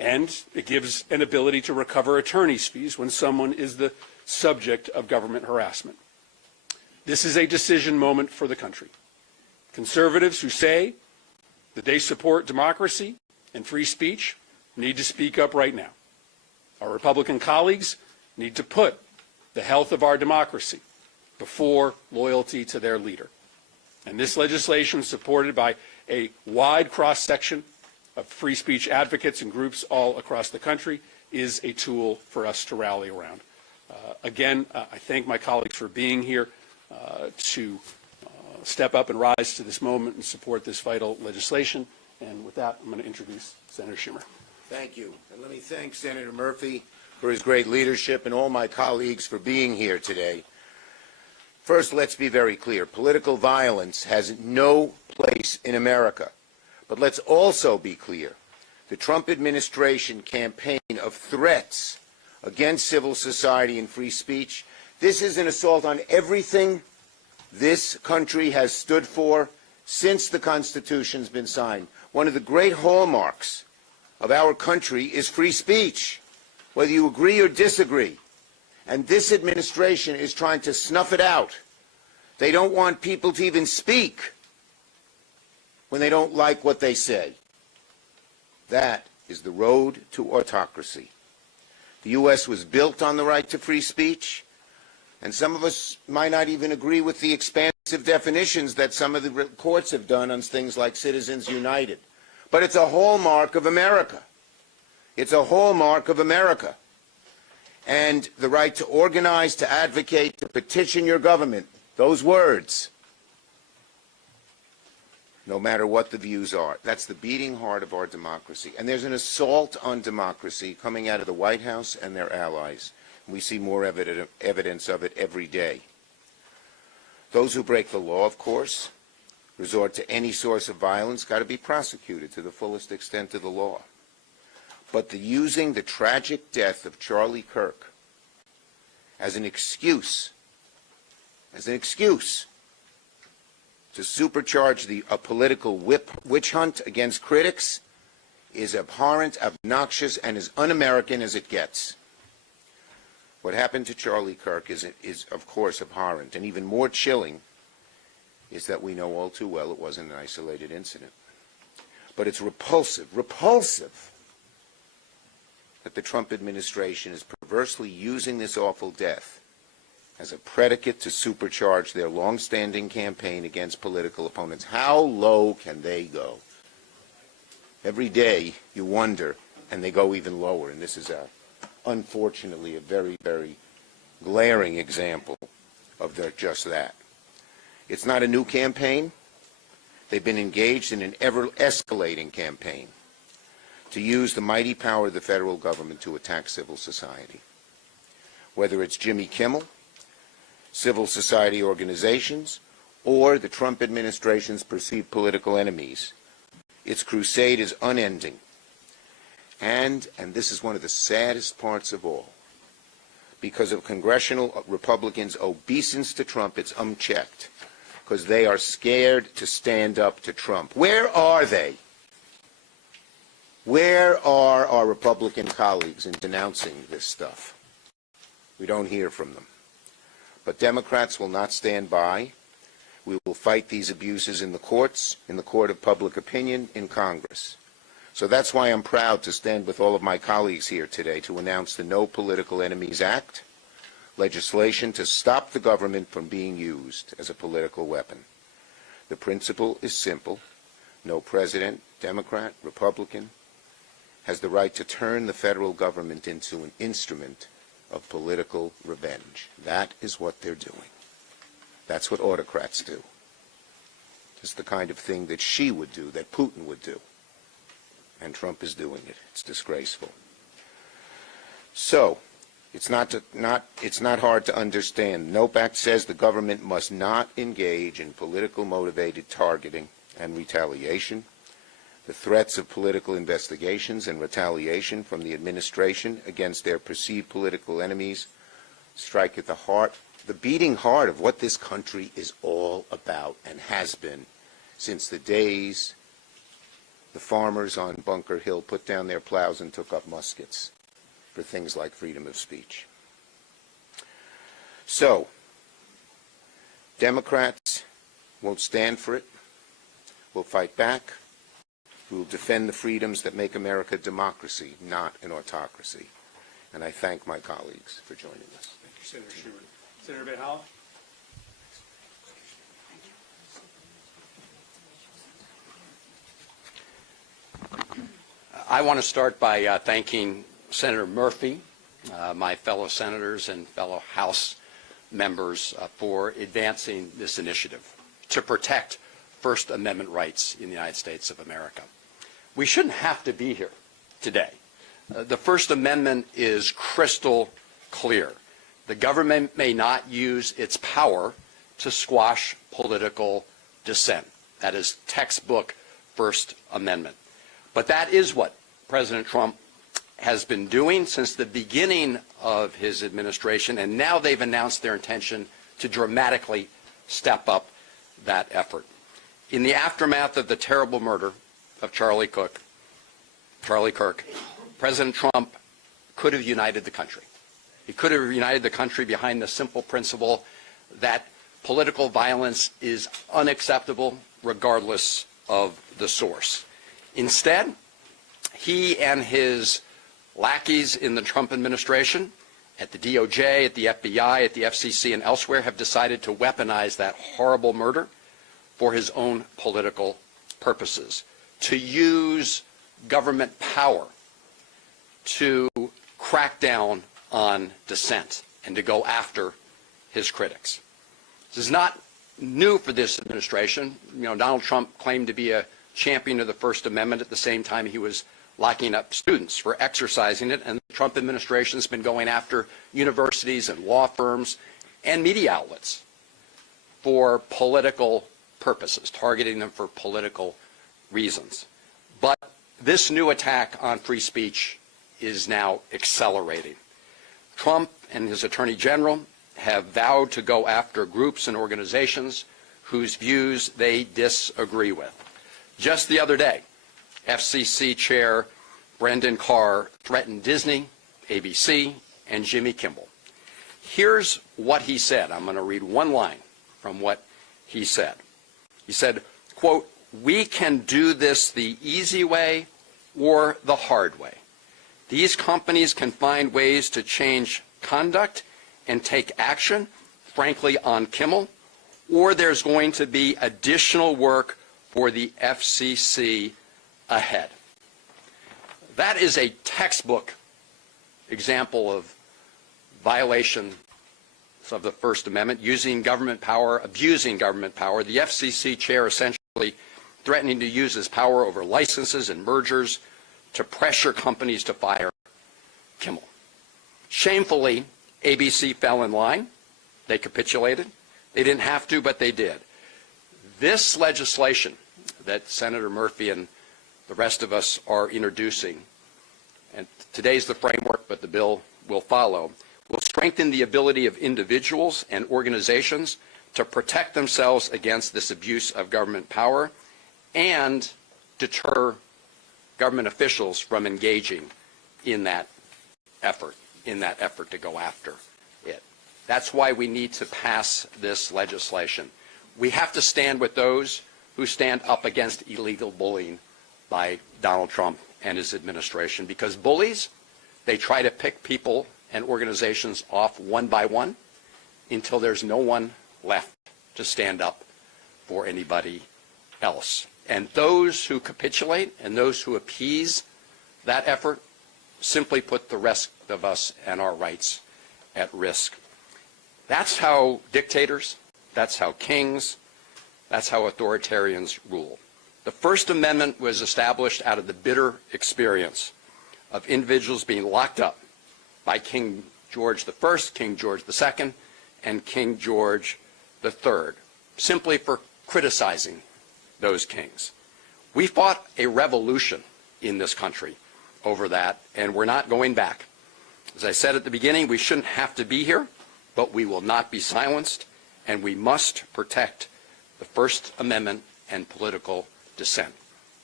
And it gives an ability to recover attorney's fees when someone is the subject of government harassment. This is a decision moment for the country. Conservatives who say that they support democracy and free speech need to speak up right now. Our Republican colleagues need to put the health of our democracy before loyalty to their leader. And this legislation, supported by a wide cross-section of free speech advocates and groups all across the country, is a tool for us to rally around. Again, I thank my colleagues for being here to step up and rise to this moment and support this vital legislation. And with that, I'm going to introduce Senator Schumer. Thank you. And let me thank Senator Murphy for his great leadership and all my colleagues for being here today. First, let's be very clear. Political violence has no place in America. But let's also be clear. The Trump administration campaign of threats against civil society and free speech, this is an assault on everything this country has stood for since the Constitution's been signed. One of the great hallmarks of our country is free speech, whether you agree or disagree. And this administration is trying to snuff it out. They don't want people to even speak when they don't like what they say. That is the road to autocracy. The U.S. was built on the right to free speech, and some of us might not even agree with the expansive definitions that some of the courts have done on things like Citizens United. But it's a hallmark of America. It's a hallmark of America. And the right to organize, to advocate, to petition your government, those words, no matter what the views are. That's the beating heart of our democracy. And there's an assault on democracy coming out of the White House and their allies. We see more evidence of it every day. Those who break the law, of course, resort to any source of violence, got to be prosecuted to the fullest extent of the law. But using the tragic death of Charlie Kirk as an excuse to supercharge a political witch hunt against critics is abhorrent, obnoxious, and as un-American as it gets. What happened to Charlie Kirk is, of course, abhorrent, and even more chilling is that we know all too well it wasn't an isolated incident. But it's repulsive that the Trump administration is perversely using this awful death as a predicate to supercharge their long-standing campaign against political opponents. How low can they go? Every day you wonder, and they go even lower. And this is, unfortunately, a very, very glaring example of just that. It's not a new campaign. They've been engaged in an ever-escalating campaign to use the mighty power of the federal government to attack civil society. Whether it's Jimmy Kimmel, civil society organizations, or the Trump administration's perceived political enemies, its crusade is unending. And this is one of the saddest parts of all, because of congressional Republicans' obeisance to Trump, it's unchecked, because they are scared to stand up to Trump. Where are they? Where are our Republican colleagues in denouncing this stuff? We don't hear from them. But Democrats will not stand by. We will fight these abuses in the courts, in the court of public opinion, in Congress. So that's why I'm proud to stand with all of my colleagues here today to announce the No Political Enemies Act, legislation to stop the government from being used as a political weapon. The principle is simple. No president, Democrat, Republican, has the right to turn the federal government into an instrument of political revenge. That is what they're doing. That's what autocrats do. It's the kind of thing that Xi would do, that Putin would do. And Trump is doing it. It's disgraceful. So, it's not hard to understand. NOPE Act says the government must not engage in political motivated targeting and retaliation. The threats of political investigations and retaliation from the administration against their perceived political enemies strike at the heart, the beating heart of what this country is all about and has been since the days the farmers on Bunker Hill put down their plows and took up muskets for things like freedom of speech. So, Democrats won't stand for it. We'll fight back. We will defend the freedoms that make America a democracy, not an autocracy. And I thank my colleagues for joining us. Thank you, Senator Schumer. Senator Bayh-Howell? I want to start by thanking Senator Murphy, my fellow senators and fellow House members for advancing this initiative to protect First Amendment rights in the United States of America. We shouldn't have to be here today. The First Amendment is crystal clear. The government may not use its power to squash political dissent. That is textbook First Amendment. But that is what President Trump has been doing since the beginning of his administration, and now they've announced their intention to dramatically step up that effort. In the aftermath of the terrible murder of Charlie Kirk, President Trump could have united the country. He could have united the country behind the simple principle that political violence is unacceptable regardless of the source. Instead, he and his lackeys in the Trump administration, at the DOJ, at the FBI, at the FCC, and elsewhere, have decided to weaponize that horrible murder for his own political purposes, to use government power to crack down on dissent and to go after his critics. This is not new for this administration. You know, Donald Trump claimed to be a champion of the First Amendment at the same time he was locking up students for exercising it, and the Trump administration has been going after universities and law firms and media outlets for political purposes, targeting them for political reasons. But this new attack on free speech is now accelerating. Trump and his Attorney General have vowed to go after groups and organizations whose views they disagree with. Just the other day, FCC Chair Brendan Carr threatened Disney, ABC, and Jimmy Kimmel. Here's what he said. I'm going to read one line from what he said. He said, quote, "We can do this the easy way or the hard way. These companies can find ways to change conduct and take action, frankly, on Kimmel, or there's going to be additional work for the FCC ahead." That is a textbook example of violation of the First Amendment, using government power, abusing government power. The FCC chair essentially threatening to use his power over licenses and mergers to pressure companies to fire Kimmel. Shamefully, ABC fell in line. They capitulated. They didn't have to, but they did. This legislation that Senator Murphy and the rest of us are introducing, and today's the framework, but the bill will follow, will strengthen the ability of individuals and organizations to protect themselves against this abuse of government power and deter government officials from engaging in that effort to go after it. That's why we need to pass this legislation. We have to stand with those who stand up against illegal bullying by Donald Trump and his administration, because bullies, they try to pick people and organizations off one by one until there's no one left to stand up for anybody else. And those who capitulate and those who appease that effort simply put the rest of us and our rights at risk. That's how dictators, that's how kings, that's how authoritarians rule. The First Amendment was established out of the bitter experience of individuals being locked up by King George I, King George II, and King George III, simply for criticizing those kings. We fought a revolution in this country over that, and we're not going back. As I said at the beginning, we shouldn't have to be here, but we will not be silenced, and we must protect the First Amendment and political dissent.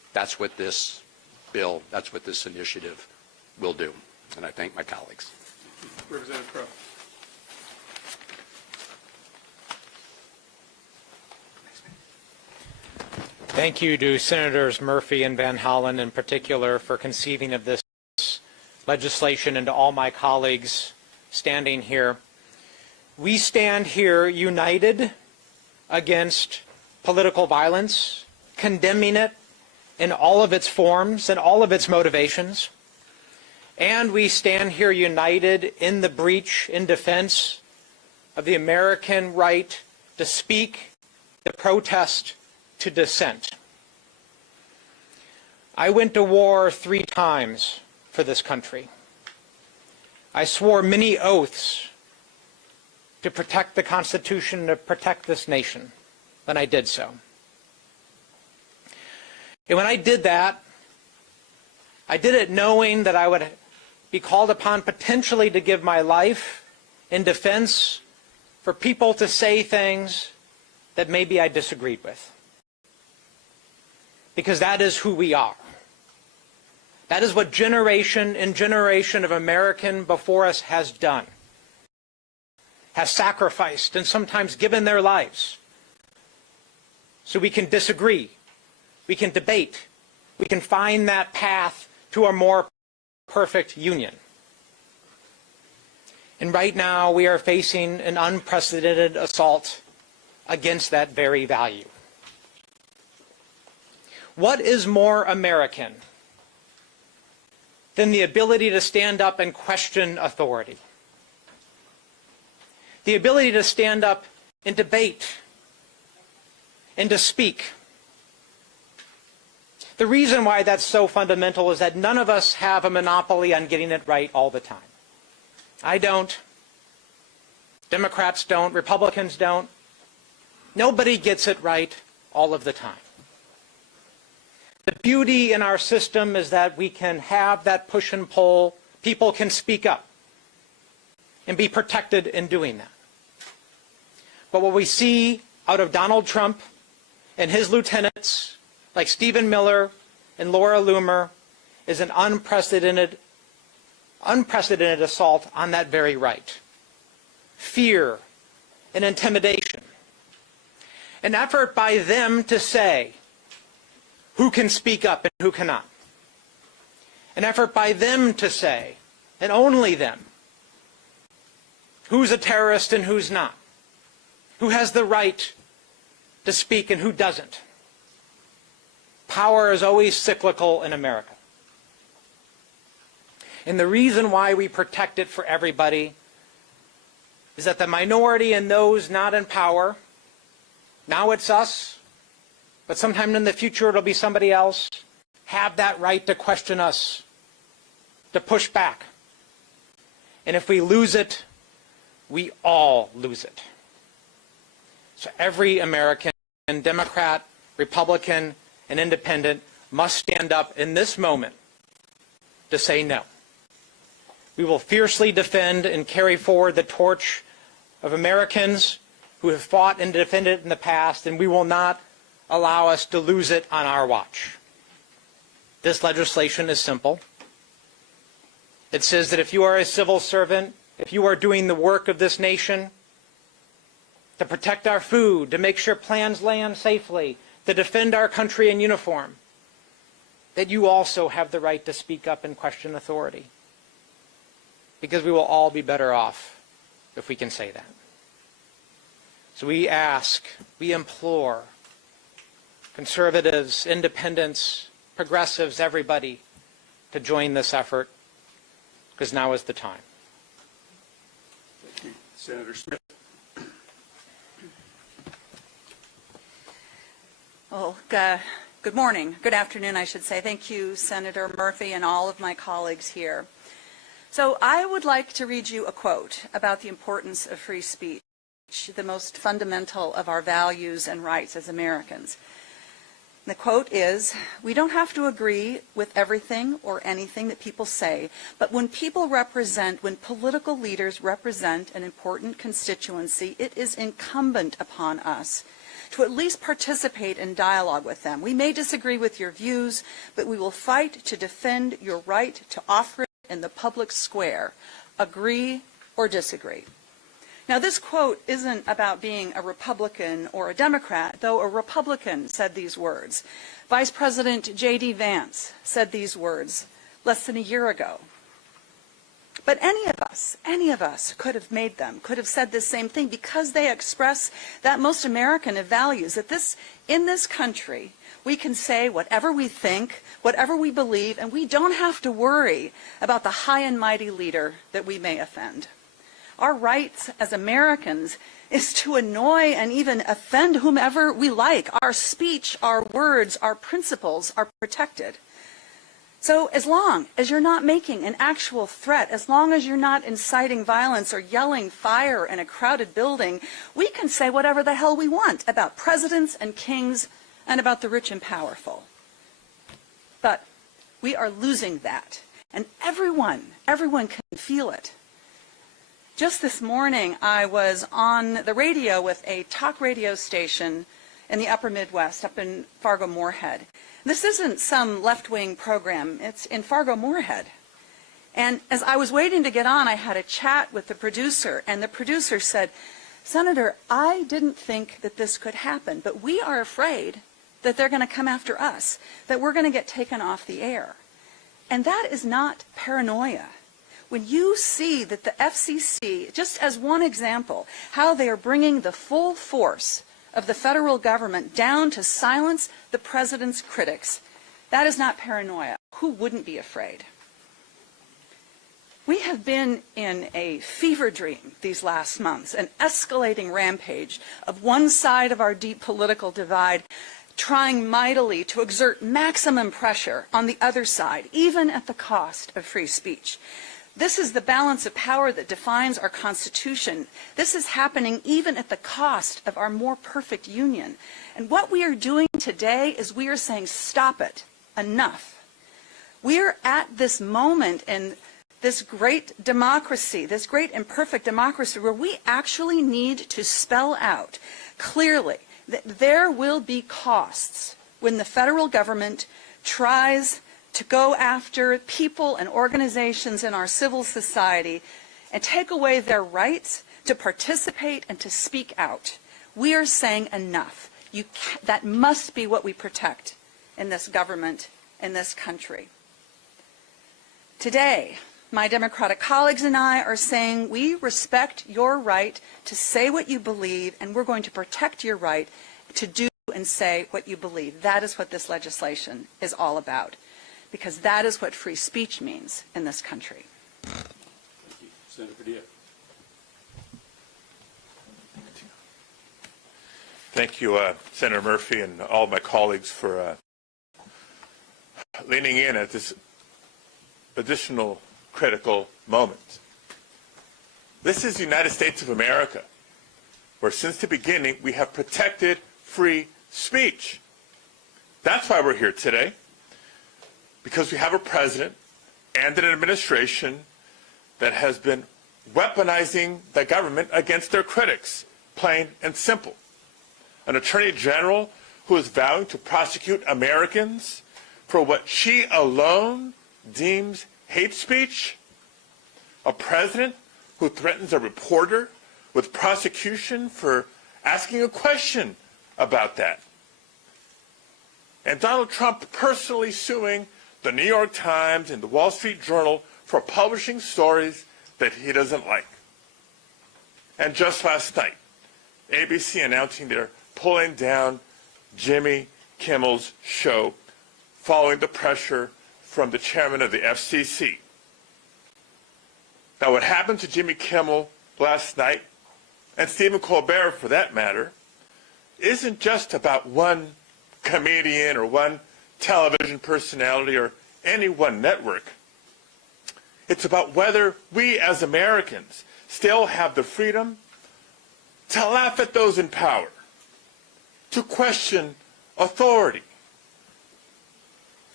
That's what this bill, that's what this initiative will do. And I thank my colleagues. Representative Crowe. Thank you to Senators Murphy and Van Hollen in particular for conceiving of this legislation, and to all my colleagues standing here. We stand here united against political violence, condemning it in all of its forms and all of its motivations. And we stand here united in the breach, in defense of the American right to speak, to protest, to dissent. I went to war 3 times for this country. I swore many oaths to protect the Constitution, to protect this nation when I did so. And when I did that, I did it knowing that I would be called upon potentially to give my life in defense for people to say things that maybe I disagreed with. Because that is who we are. That is what generation and generation of American before us has done, has sacrificed and sometimes given their lives. So we can disagree, we can debate, we can find that path to a more perfect union. And right now we are facing an unprecedented assault against that very value. What is more American than the ability to stand up and question authority? The ability to stand up and debate and to speak. The reason why that's so fundamental is that none of us have a monopoly on getting it right all the time. I don't. Democrats don't. Republicans don't. Nobody gets it right all of the time. The beauty in our system is that we can have that push and pull. People can speak up and be protected in doing that. But what we see out of Donald Trump and his lieutenants, like Stephen Miller and Laura Loomer, is an unprecedented assault on that very right. Fear and intimidation. An effort by them to say who can speak up and who cannot. An effort by them to say, and only them, who's a terrorist and who's not. Who has the right to speak and who doesn't. Power is always cyclical in America. And the reason why we protect it for everybody is that the minority and those not in power, now it's us, but sometime in the future it'll be somebody else, have that right to question us, to push back. And if we lose it, we all lose it. So every American, Democrat, Republican, and Independent must stand up in this moment to say no. We will fiercely defend and carry forward the torch of Americans who have fought and defended it in the past, and we will not allow us to lose it on our watch. This legislation is simple. It says that if you are a civil servant, if you are doing the work of this nation, to protect our food, to make sure plans land safely, to defend our country in uniform, that you also have the right to speak up and question authority. Because we will all be better off if we can say that. So we ask, we implore conservatives, independents, progressives, everybody to join this effort, because now is the time. Thank you. Senator Smith. Well, good morning. Good afternoon, I should say. Thank you, Senator Murphy, and all of my colleagues here. So I would like to read you a quote about the importance of free speech, the most fundamental of our values and rights as Americans. The quote is, "We don't have to agree with everything or anything that people say, but when political leaders represent an important constituency, it is incumbent upon us to at least participate in dialogue with them. We may disagree with your views, but we will fight to defend your right to offer it in the public square. Agree or disagree." Now, this quote isn't about being a Republican or a Democrat, though a Republican said these words. Vice President J.D. Vance said these words less than a year ago. But any of us could have made them, could have said the same thing, because they express that most American of values, that in this country, we can say whatever we think, whatever we believe, and we don't have to worry about the high and mighty leader that we may offend. Our rights as Americans is to annoy and even offend whomever we like. Our speech, our words, our principles are protected. So as long as you're not making an actual threat, as long as you're not inciting violence or yelling fire in a crowded building, we can say whatever the hell we want about presidents and kings and about the rich and powerful. But we are losing that, and everyone can feel it. Just this morning, I was on the radio with a talk radio station in the upper Midwest, up in Fargo-Moorhead. This isn't some left-wing program. It's in Fargo-Moorhead. And as I was waiting to get on, I had a chat with the producer, and the producer said, "Senator, I didn't think that this could happen, but we are afraid that they're going to come after us, that we're going to get taken off the air." And that is not paranoia. When you see that the FCC, just as one example, how they are bringing the full force of the federal government down to silence the president's critics, that is not paranoia. Who wouldn't be afraid? We have been in a fever dream these last months, an escalating rampage of one side of our deep political divide trying mightily to exert maximum pressure on the other side, even at the cost of free speech. This is the balance of power that defines our Constitution. This is happening even at the cost of our more perfect union. And what we are doing today is we are saying, stop it, enough. We are at this moment in this great democracy, this great imperfect democracy, where we actually need to spell out clearly that there will be costs when the federal government tries to go after people and organizations in our civil society and take away their rights to participate and to speak out. We are saying enough. That must be what we protect in this government, in this country. Today, my Democratic colleagues and I are saying we respect your right to say what you believe, and we're going to protect your right to do and say what you believe. That is what this legislation is all about, because that is what free speech means in this country. Thank you. Senator Padilla. Thank you, Senator Murphy, and all of my colleagues for leaning in at this additional critical moment. This is the United States of America, where since the beginning we have protected free speech. That's why we're here today, because we have a president and an administration that has been weaponizing the government against their critics, plain and simple. An attorney general who is vowing to prosecute Americans for what she alone deems hate speech. A president who threatens a reporter with prosecution for asking a question about that. And Donald Trump personally suing the New York Times and the Wall Street Journal for publishing stories that he doesn't like. And just last night, ABC announcing they're pulling down Jimmy Kimmel's show following the pressure from the chairman of the FCC. Now, what happened to Jimmy Kimmel last night, and Stephen Colbert for that matter, isn't just about one comedian or one television personality or any one network. It's about whether we as Americans still have the freedom to laugh at those in power, to question authority,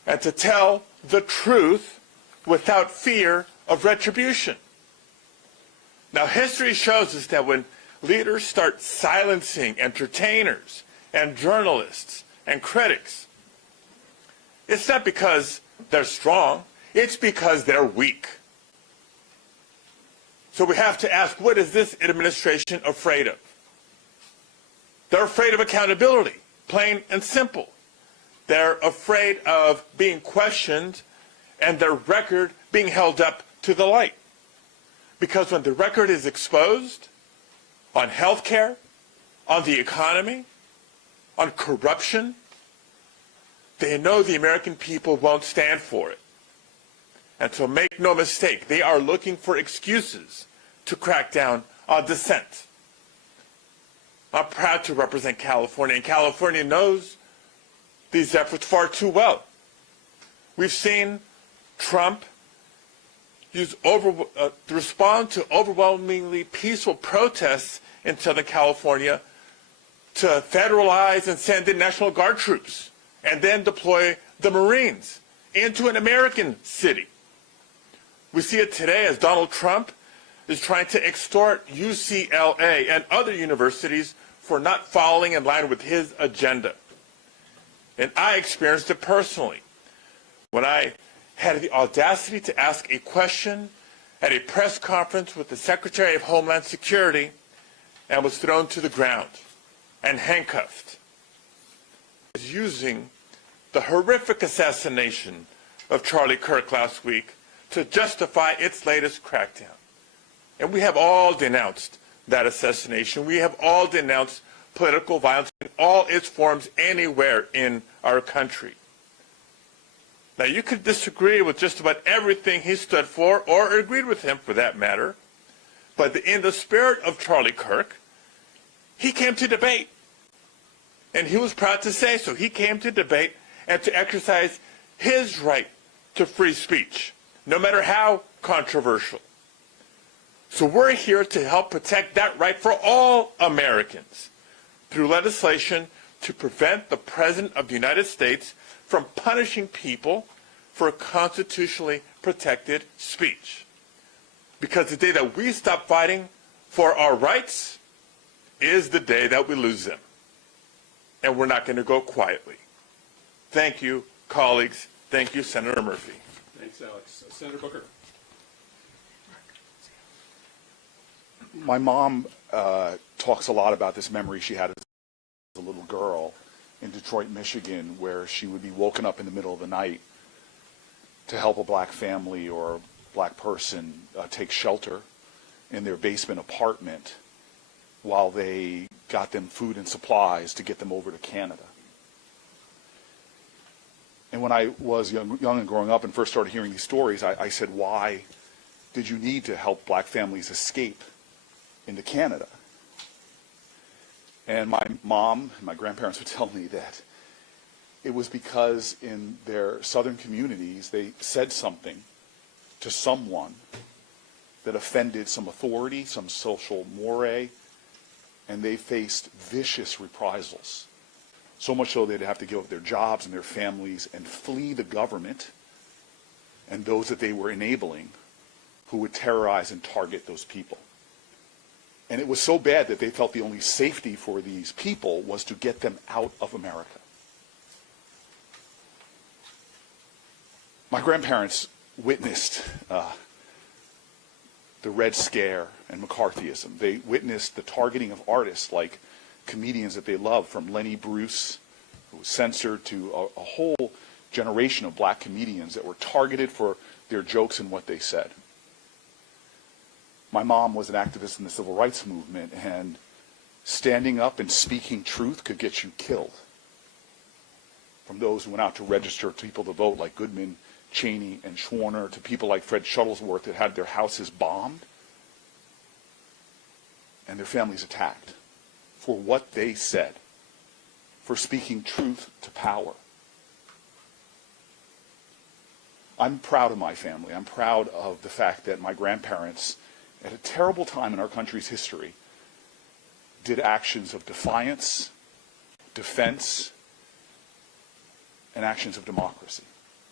and to tell the truth without fear of retribution. Now, history shows us that when leaders start silencing entertainers and journalists and critics, it's not because they're strong, it's because they're weak. So we have to ask, what is this administration afraid of? They're afraid of accountability, plain and simple. They're afraid of being questioned and their record being held up to the light. Because when the record is exposed on health care, on the economy, on corruption, they know the American people won't stand for it. And so make no mistake, they are looking for excuses to crack down on dissent. I'm proud to represent California, and California knows these efforts far too well. We've seen Trump respond to overwhelmingly peaceful protests in Southern California to federalize and send in National Guard troops and then deploy the Marines into an American city. We see it today as Donald Trump is trying to extort UCLA and other universities for not following in line with his agenda. And I experienced it personally when I had the audacity to ask a question at a press conference with the Secretary of Homeland Security and was thrown to the ground and handcuffed. Using the horrific assassination of Charlie Kirk last week to justify its latest crackdown. And we have all denounced that assassination. We have all denounced political violence in all its forms anywhere in our country. Now, you could disagree with just about everything he stood for, or agreed with him for that matter, but in the spirit of Charlie Kirk, he came to debate. And he was proud to say so. He came to debate and to exercise his right to free speech, no matter how controversial. So we're here to help protect that right for all Americans through legislation to prevent the President of the United States from punishing people for constitutionally protected speech. Because the day that we stop fighting for our rights is the day that we lose them. And we're not going to go quietly. Thank you, colleagues. Thank you, Senator Murphy. Thanks, Alex. Senator Booker. My mom talks a lot about this memory she had as a little girl in Detroit, Michigan, where she would be woken up in the middle of the night to help a black family or a black person take shelter in their basement apartment while they got them food and supplies to get them over to Canada. And when I was young and growing up and first started hearing these stories, I said, why did you need to help black families escape into Canada? And my mom and my grandparents would tell me that it was because in their southern communities they said something to someone that offended some authority, some social mores, and they faced vicious reprisals. So much so they'd have to give up their jobs and their families and flee the government and those that they were enabling who would terrorize and target those people. And it was so bad that they felt the only safety for these people was to get them out of America. My grandparents witnessed the Red Scare and McCarthyism. They witnessed the targeting of artists like comedians that they loved, from Lenny Bruce, who was censored, to a whole generation of black comedians that were targeted for their jokes and what they said. My mom was an activist in the civil rights movement, and standing up and speaking truth could get you killed. From those who went out to register people to vote, like Goodman, Cheney, and Schwerner, to people like Fred Shuttlesworth that had their houses bombed and their families attacked for what they said, for speaking truth to power. I'm proud of my family. I'm proud of the fact that my grandparents, at a terrible time in our country's history, did actions of defiance, defense, and actions of democracy.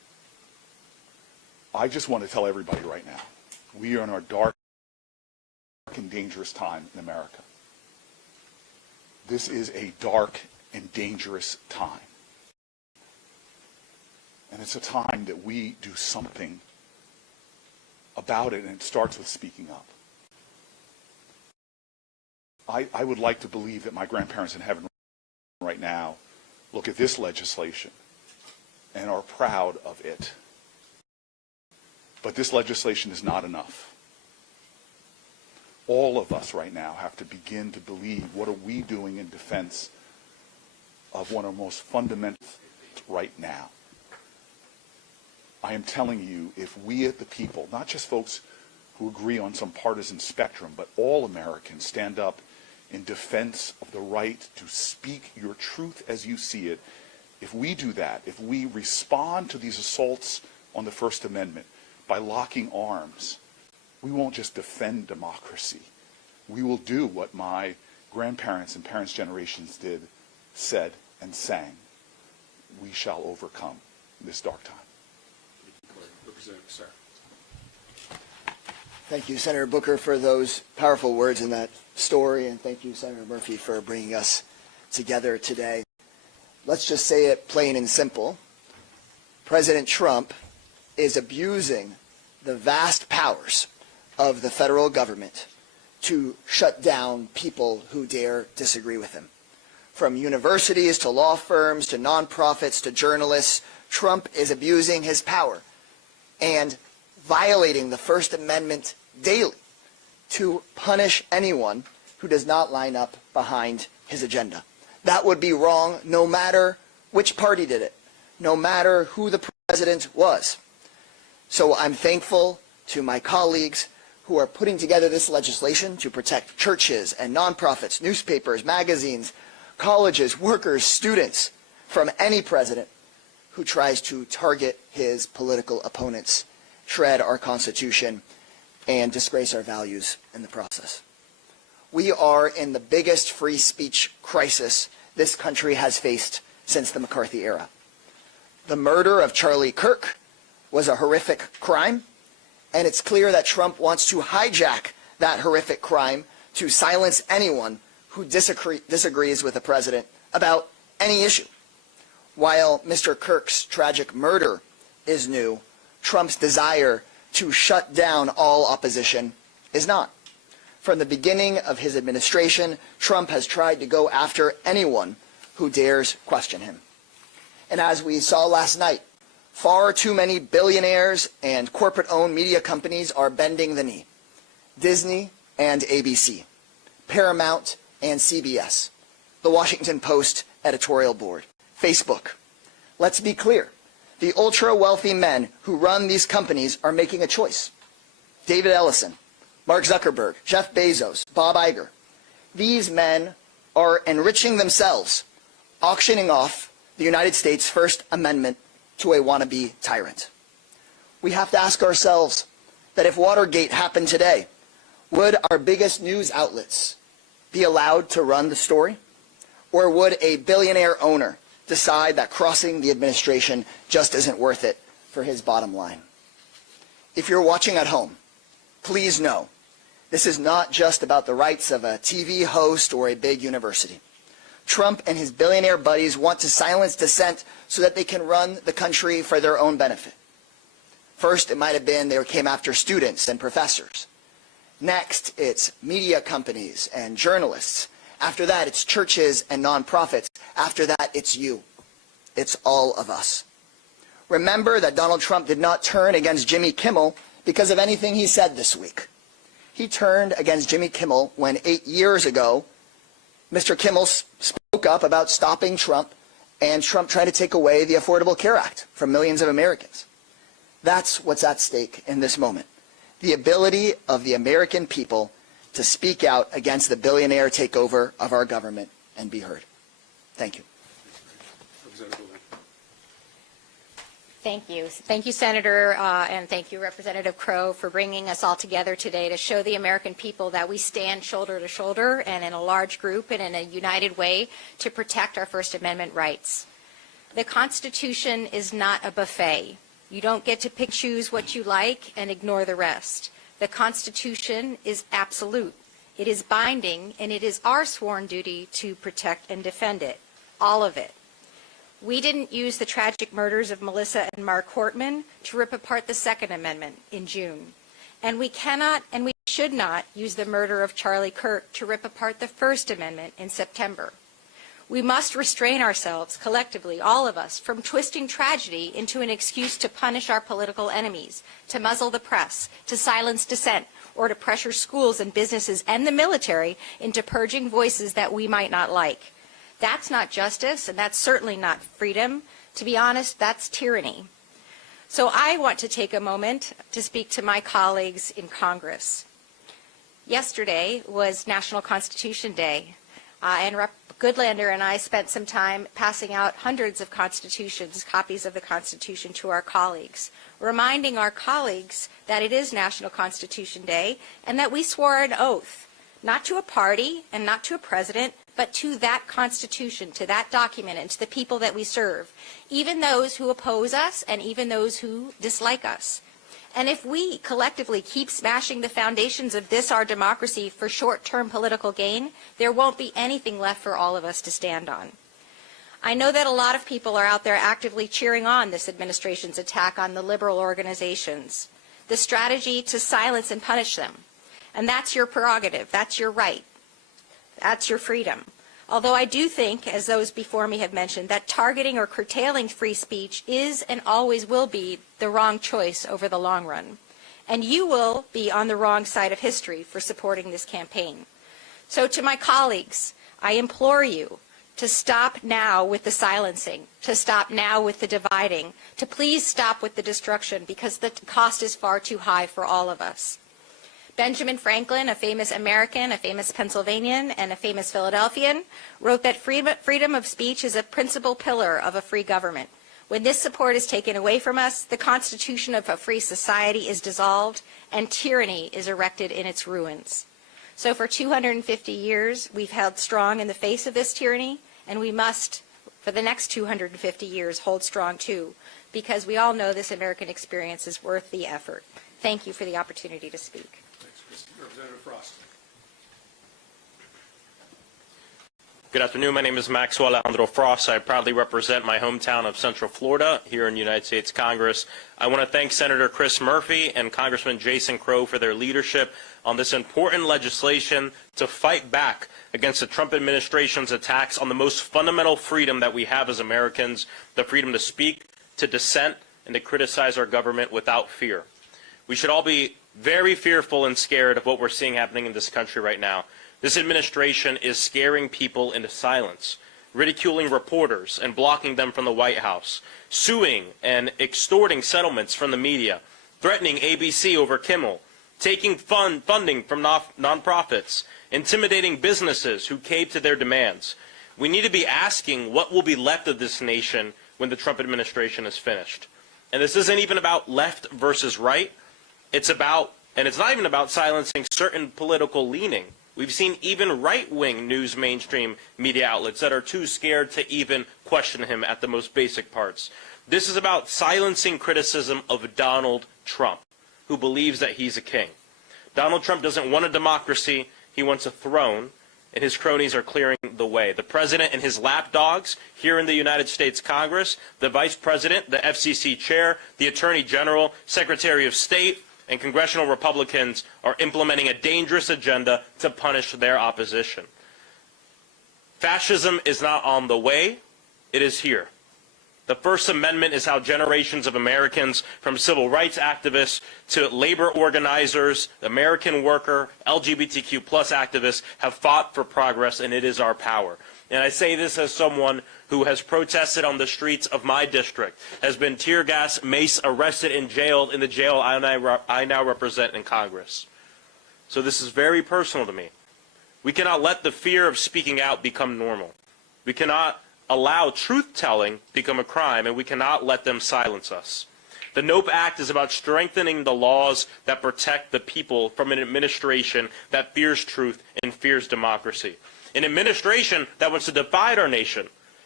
I just want to tell everybody right now, we are in our dark and dangerous time in America. This is a dark and dangerous time. And it's a time that we do something about it, and it starts with speaking up. I would like to believe that my grandparents in heaven right now look at this legislation and are proud of it. But this legislation is not enough. All of us right now have to begin to believe, what are we doing in defense of one of the most fundamental right now? I am telling you, if we at the people, not just folks who agree on some partisan spectrum, but all Americans stand up in defense of the right to speak your truth as you see it, if we do that, if we respond to these assaults on the First Amendment by locking arms, we won't just defend democracy. We will do what my grandparents and parents' generations did, said, and sang. We shall overcome this dark time. Representative Sarah. Thank you, Senator Booker, for those powerful words in that story, and thank you, Senator Murphy, for bringing us together today. Let's just say it plain and simple. President Trump is abusing the vast powers of the federal government to shut down people who dare disagree with him. From universities to law firms to nonprofits to journalists, Trump is abusing his power and violating the First Amendment daily to punish anyone who does not line up behind his agenda. That would be wrong no matter which party did it, no matter who the president was. So I'm thankful to my colleagues who are putting together this legislation to protect churches and nonprofits, newspapers, magazines, colleges, workers, students from any president who tries to target his political opponents, shred our Constitution, and disgrace our values in the process. We are in the biggest free speech crisis this country has faced since the McCarthy era. The murder of Charlie Kirk was a horrific crime, and it's clear that Trump wants to hijack that horrific crime to silence anyone who disagrees with the president about any issue. While Mr. Kirk's tragic murder is new, Trump's desire to shut down all opposition is not. From the beginning of his administration, Trump has tried to go after anyone who dares question him. And as we saw last night, far too many billionaires and corporate-owned media companies are bending the knee. Disney and ABC, Paramount and CBS, the Washington Post editorial board, Facebook. Let's be clear. The ultra-wealthy men who run these companies are making a choice. David Ellison, Mark Zuckerberg, Jeff Bezos, Bob Iger. These men are enriching themselves, auctioning off the United States' First Amendment to a wannabe tyrant. We have to ask ourselves that if Watergate happened today, would our biggest news outlets be allowed to run the story? Or would a billionaire owner decide that crossing the administration just isn't worth it for his bottom line? If you're watching at home, please know this is not just about the rights of a TV host or a big university. Trump and his billionaire buddies want to silence dissent so that they can run the country for their own benefit. First, it might have been they came after students and professors. Next, it's media companies and journalists. After that, it's churches and nonprofits. After that, it's you. It's all of us. Remember that Donald Trump did not turn against Jimmy Kimmel because of anything he said this week. He turned against Jimmy Kimmel when 8 years ago, Mr. Kimmel spoke up about stopping Trump and Trump trying to take away the Affordable Care Act from millions of Americans. That's what's at stake in this moment. The ability of the American people to speak out against the billionaire takeover of our government and be heard. Thank you. Thank you. Thank you, Senator, and thank you, Representative Crow, for bringing us all together today to show the American people that we stand shoulder to shoulder and in a large group and in a united way to protect our First Amendment rights. The Constitution is not a buffet. You don't get to pick choose what you like and ignore the rest. The Constitution is absolute. It is binding, and it is our sworn duty to protect and defend it, all of it. We didn't use the tragic murders of Melissa and Mark Hortman to rip apart the Second Amendment in June. And we cannot and we should not use the murder of Charlie Kirk to rip apart the First Amendment in September. We must restrain ourselves collectively, all of us, from twisting tragedy into an excuse to punish our political enemies, to muzzle the press, to silence dissent, or to pressure schools and businesses and the military into purging voices that we might not like. That's not justice, and that's certainly not freedom. To be honest, that's tyranny. So I want to take a moment to speak to my colleagues in Congress. Yesterday was National Constitution Day, and Rep. Goodlander and I spent some time passing out hundreds of constitutions, copies of the Constitution, to our colleagues, reminding our colleagues that it is National Constitution Day and that we swore an oath, not to a party and not to a president, but to that Constitution, to that document, and to the people that we serve, even those who oppose us and even those who dislike us. And if we collectively keep smashing the foundations of this, our democracy, for short-term political gain, there won't be anything left for all of us to stand on. I know that a lot of people are out there actively cheering on this administration's attack on the liberal organizations, the strategy to silence and punish them. And that's your prerogative. That's your right. That's your freedom. Although I do think, as those before me have mentioned, that targeting or curtailing free speech is and always will be the wrong choice over the long run. And you will be on the wrong side of history for supporting this campaign. So to my colleagues, I implore you to stop now with the silencing, to stop now with the dividing, to please stop with the destruction, because the cost is far too high for all of us. Benjamin Franklin, a famous American, a famous Pennsylvanian, and a famous Philadelphian, wrote that freedom of speech is a principal pillar of a free government. When this support is taken away from us, the constitution of a free society is dissolved, and tyranny is erected in its ruins. So for 250 years, we've held strong in the face of this tyranny, and we must, for the next 250 years, hold strong too, because we all know this American experience is worth the effort. Thank you for the opportunity to speak. Representative Frost. Good afternoon. My name is Maxwell Alejandro Frost. I proudly represent my hometown of Central Florida here in the United States Congress. I want to thank Senator Chris Murphy and Congressman Jason Crow for their leadership on this important legislation to fight back against the Trump administration's attacks on the most fundamental freedom that we have as Americans, the freedom to speak, to dissent, and to criticize our government without fear. We should all be very fearful and scared of what we're seeing happening in this country right now. This administration is scaring people into silence, ridiculing reporters and blocking them from the White House, suing and extorting settlements from the media, threatening ABC over Kimmel, taking funding from nonprofits, intimidating businesses who cave to their demands. We need to be asking what will be left of this nation when the Trump administration is finished. And this isn't even about left versus right. It's about, and it's not even about silencing certain political leaning. We've seen even right-wing news mainstream media outlets that are too scared to even question him at the most basic parts. This is about silencing criticism of Donald Trump, who believes that he's a king. Donald Trump doesn't want a democracy, he wants a throne, and his cronies are clearing the way. The president and his lapdogs here in the United States Congress, the vice president, the FCC chair, the attorney general, secretary of state, and congressional Republicans are implementing a dangerous agenda to punish their opposition. Fascism is not on the way, it is here. The First Amendment is how generations of Americans, from civil rights activists to labor organizers, American worker, LGBTQ+ activists, have fought for progress, and it is our power. And I say this as someone who has protested on the streets of my district, has been tear gas, mace, arrested, and jailed in the jail I now represent in Congress. So this is very personal to me. We cannot let the fear of speaking out become normal. We cannot allow truth-telling become a crime, and we cannot let them silence us. The NOPE Act is about strengthening the laws that protect the people from an administration that fears truth and fears democracy. An administration that wants to divide our nation,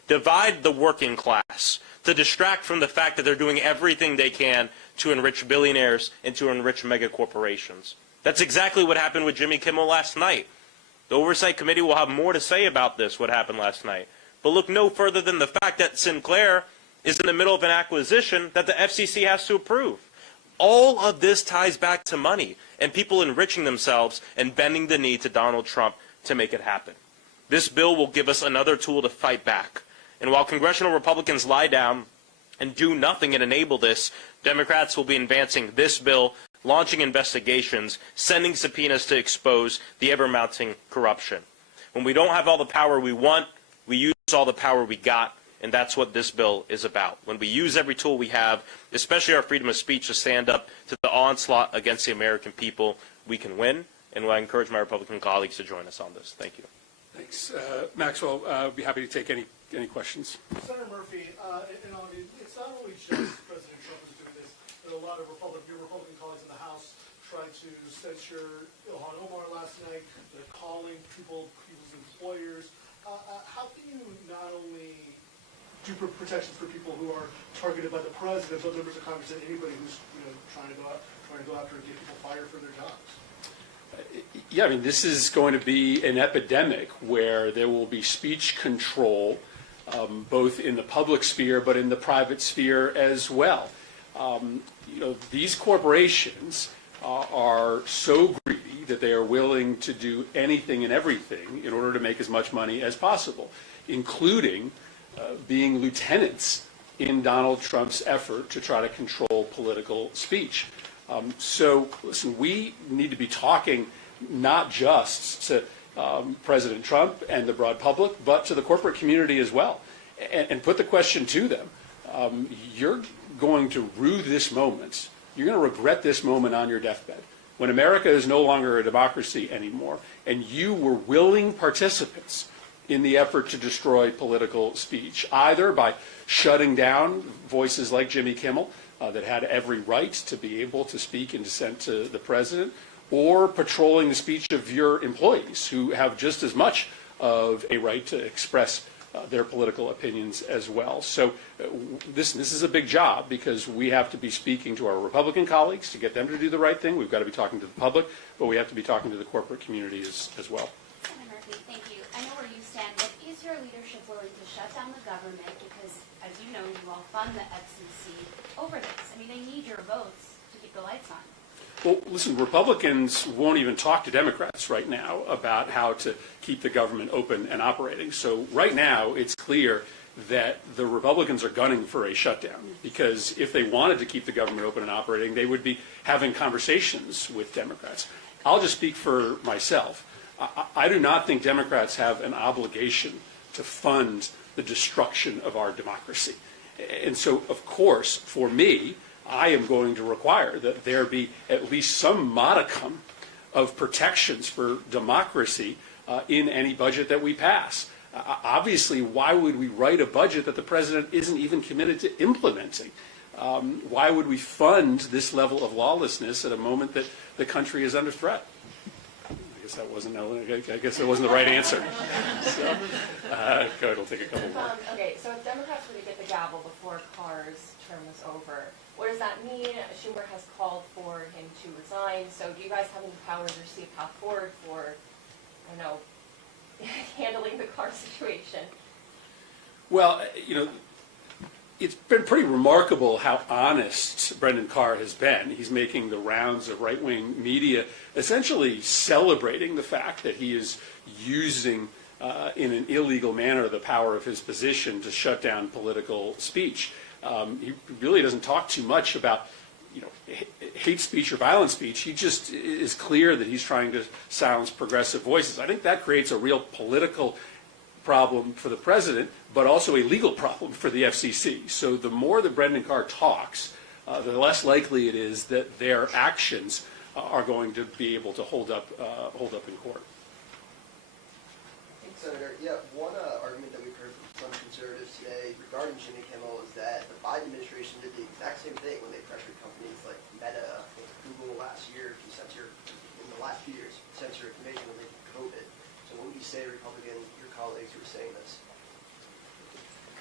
divide the working class, to distract from the fact that they're doing everything they can to enrich billionaires and to enrich mega corporations. That's exactly what happened with Jimmy Kimmel last night. The Oversight Committee will have more to say about this, what happened last night. But look no further than the fact that Sinclair is in the middle of an acquisition that the FCC has to approve. All of this ties back to money and people enriching themselves and bending the knee to Donald Trump to make it happen. This bill will give us another tool to fight back. And while congressional Republicans lie down and do nothing and enable this, Democrats will be advancing this bill, launching investigations, sending subpoenas to expose the ever-mounting corruption. When we don't have all the power we want, we use all the power we got, and that's what this bill is about. When we use every tool we have, especially our freedom of speech, to stand up to the onslaught against the American people, we can win, and I encourage my Republican colleagues to join us on this. Thank you. Thanks. Maxwell, I'd be happy to take any questions. Senator Murphy, it's not only just President Trump who's doing this, but a lot of your Republican colleagues in the House tried to censure Ilhan Omar last night. They're calling people's employers. How can you not only do protections for people who are targeted by the president, but members of Congress and anybody who's trying to go after and get people fired for their jobs? Yeah, I mean, this is going to be an epidemic where there will be speech control, both in the public sphere but in the private sphere as well. These corporations are so greedy that they are willing to do anything and everything in order to make as much money as possible, including being lieutenants in Donald Trump's effort to try to control political speech. So, listen, we need to be talking not just to President Trump and the broad public, but to the corporate community as well, and put the question to them. You're going to rue this moment. You're going to regret this moment on your deathbed, when America is no longer a democracy anymore, and you were willing participants in the effort to destroy political speech, either by shutting down voices like Jimmy Kimmel, that had every right to be able to speak in dissent to the president, or patrolling the speech of your employees, who have just as much of a right to express their political opinions as well. So this is a big job, because we have to be speaking to our Republican colleagues to get them to do the right thing. We've got to be talking to the public, but we have to be talking to the corporate community as well. Senator Murphy, thank you. I know where you stand, but is your leadership willing to shut down the government? Because, as you know, you all fund the FCC over this. I mean, they need your votes to keep the lights on. Well, listen, Republicans won't even talk to Democrats right now about how to keep the government open and operating. So right now, it's clear that the Republicans are gunning for a shutdown, because if they wanted to keep the government open and operating, they would be having conversations with Democrats. I'll just speak for myself. I do not think Democrats have an obligation to fund the destruction of our democracy. And so, of course, for me, I am going to require that there be at least some modicum of protections for democracy in any budget that we pass. Obviously, why would we write a budget that the president isn't even committed to implementing? Why would we fund this level of lawlessness at a moment that the country is under threat? I guess that wasn't the right answer. So, go ahead, we'll take a couple more. Okay, so if Democrats were to get the gavel before Carr's term was over, what does that mean? Schumer has called for him to resign. So do you guys have any powers or see a path forward for, I don't know, handling the Carr situation? Well, it's been pretty remarkable how honest Brendan Carr has been. He's making the rounds of right-wing media, essentially celebrating the fact that he is using in an illegal manner the power of his position to shut down political speech. He really doesn't talk too much about hate speech or violent speech. He just is clear that he's trying to silence progressive voices. I think that creates a real political problem for the president, but also a legal problem for the FCC. So the more that Brendan Carr talks, the less likely it is that their actions are going to be able to hold up in court. Senator, one argument that we've heard from some conservatives today regarding Jimmy Kimmel is that the Biden administration did the exact same thing when they pressured companies like Meta, Google last year to censor, in the last few years, censor information related to COVID. So what would you say to Republican, your colleagues who are saying this?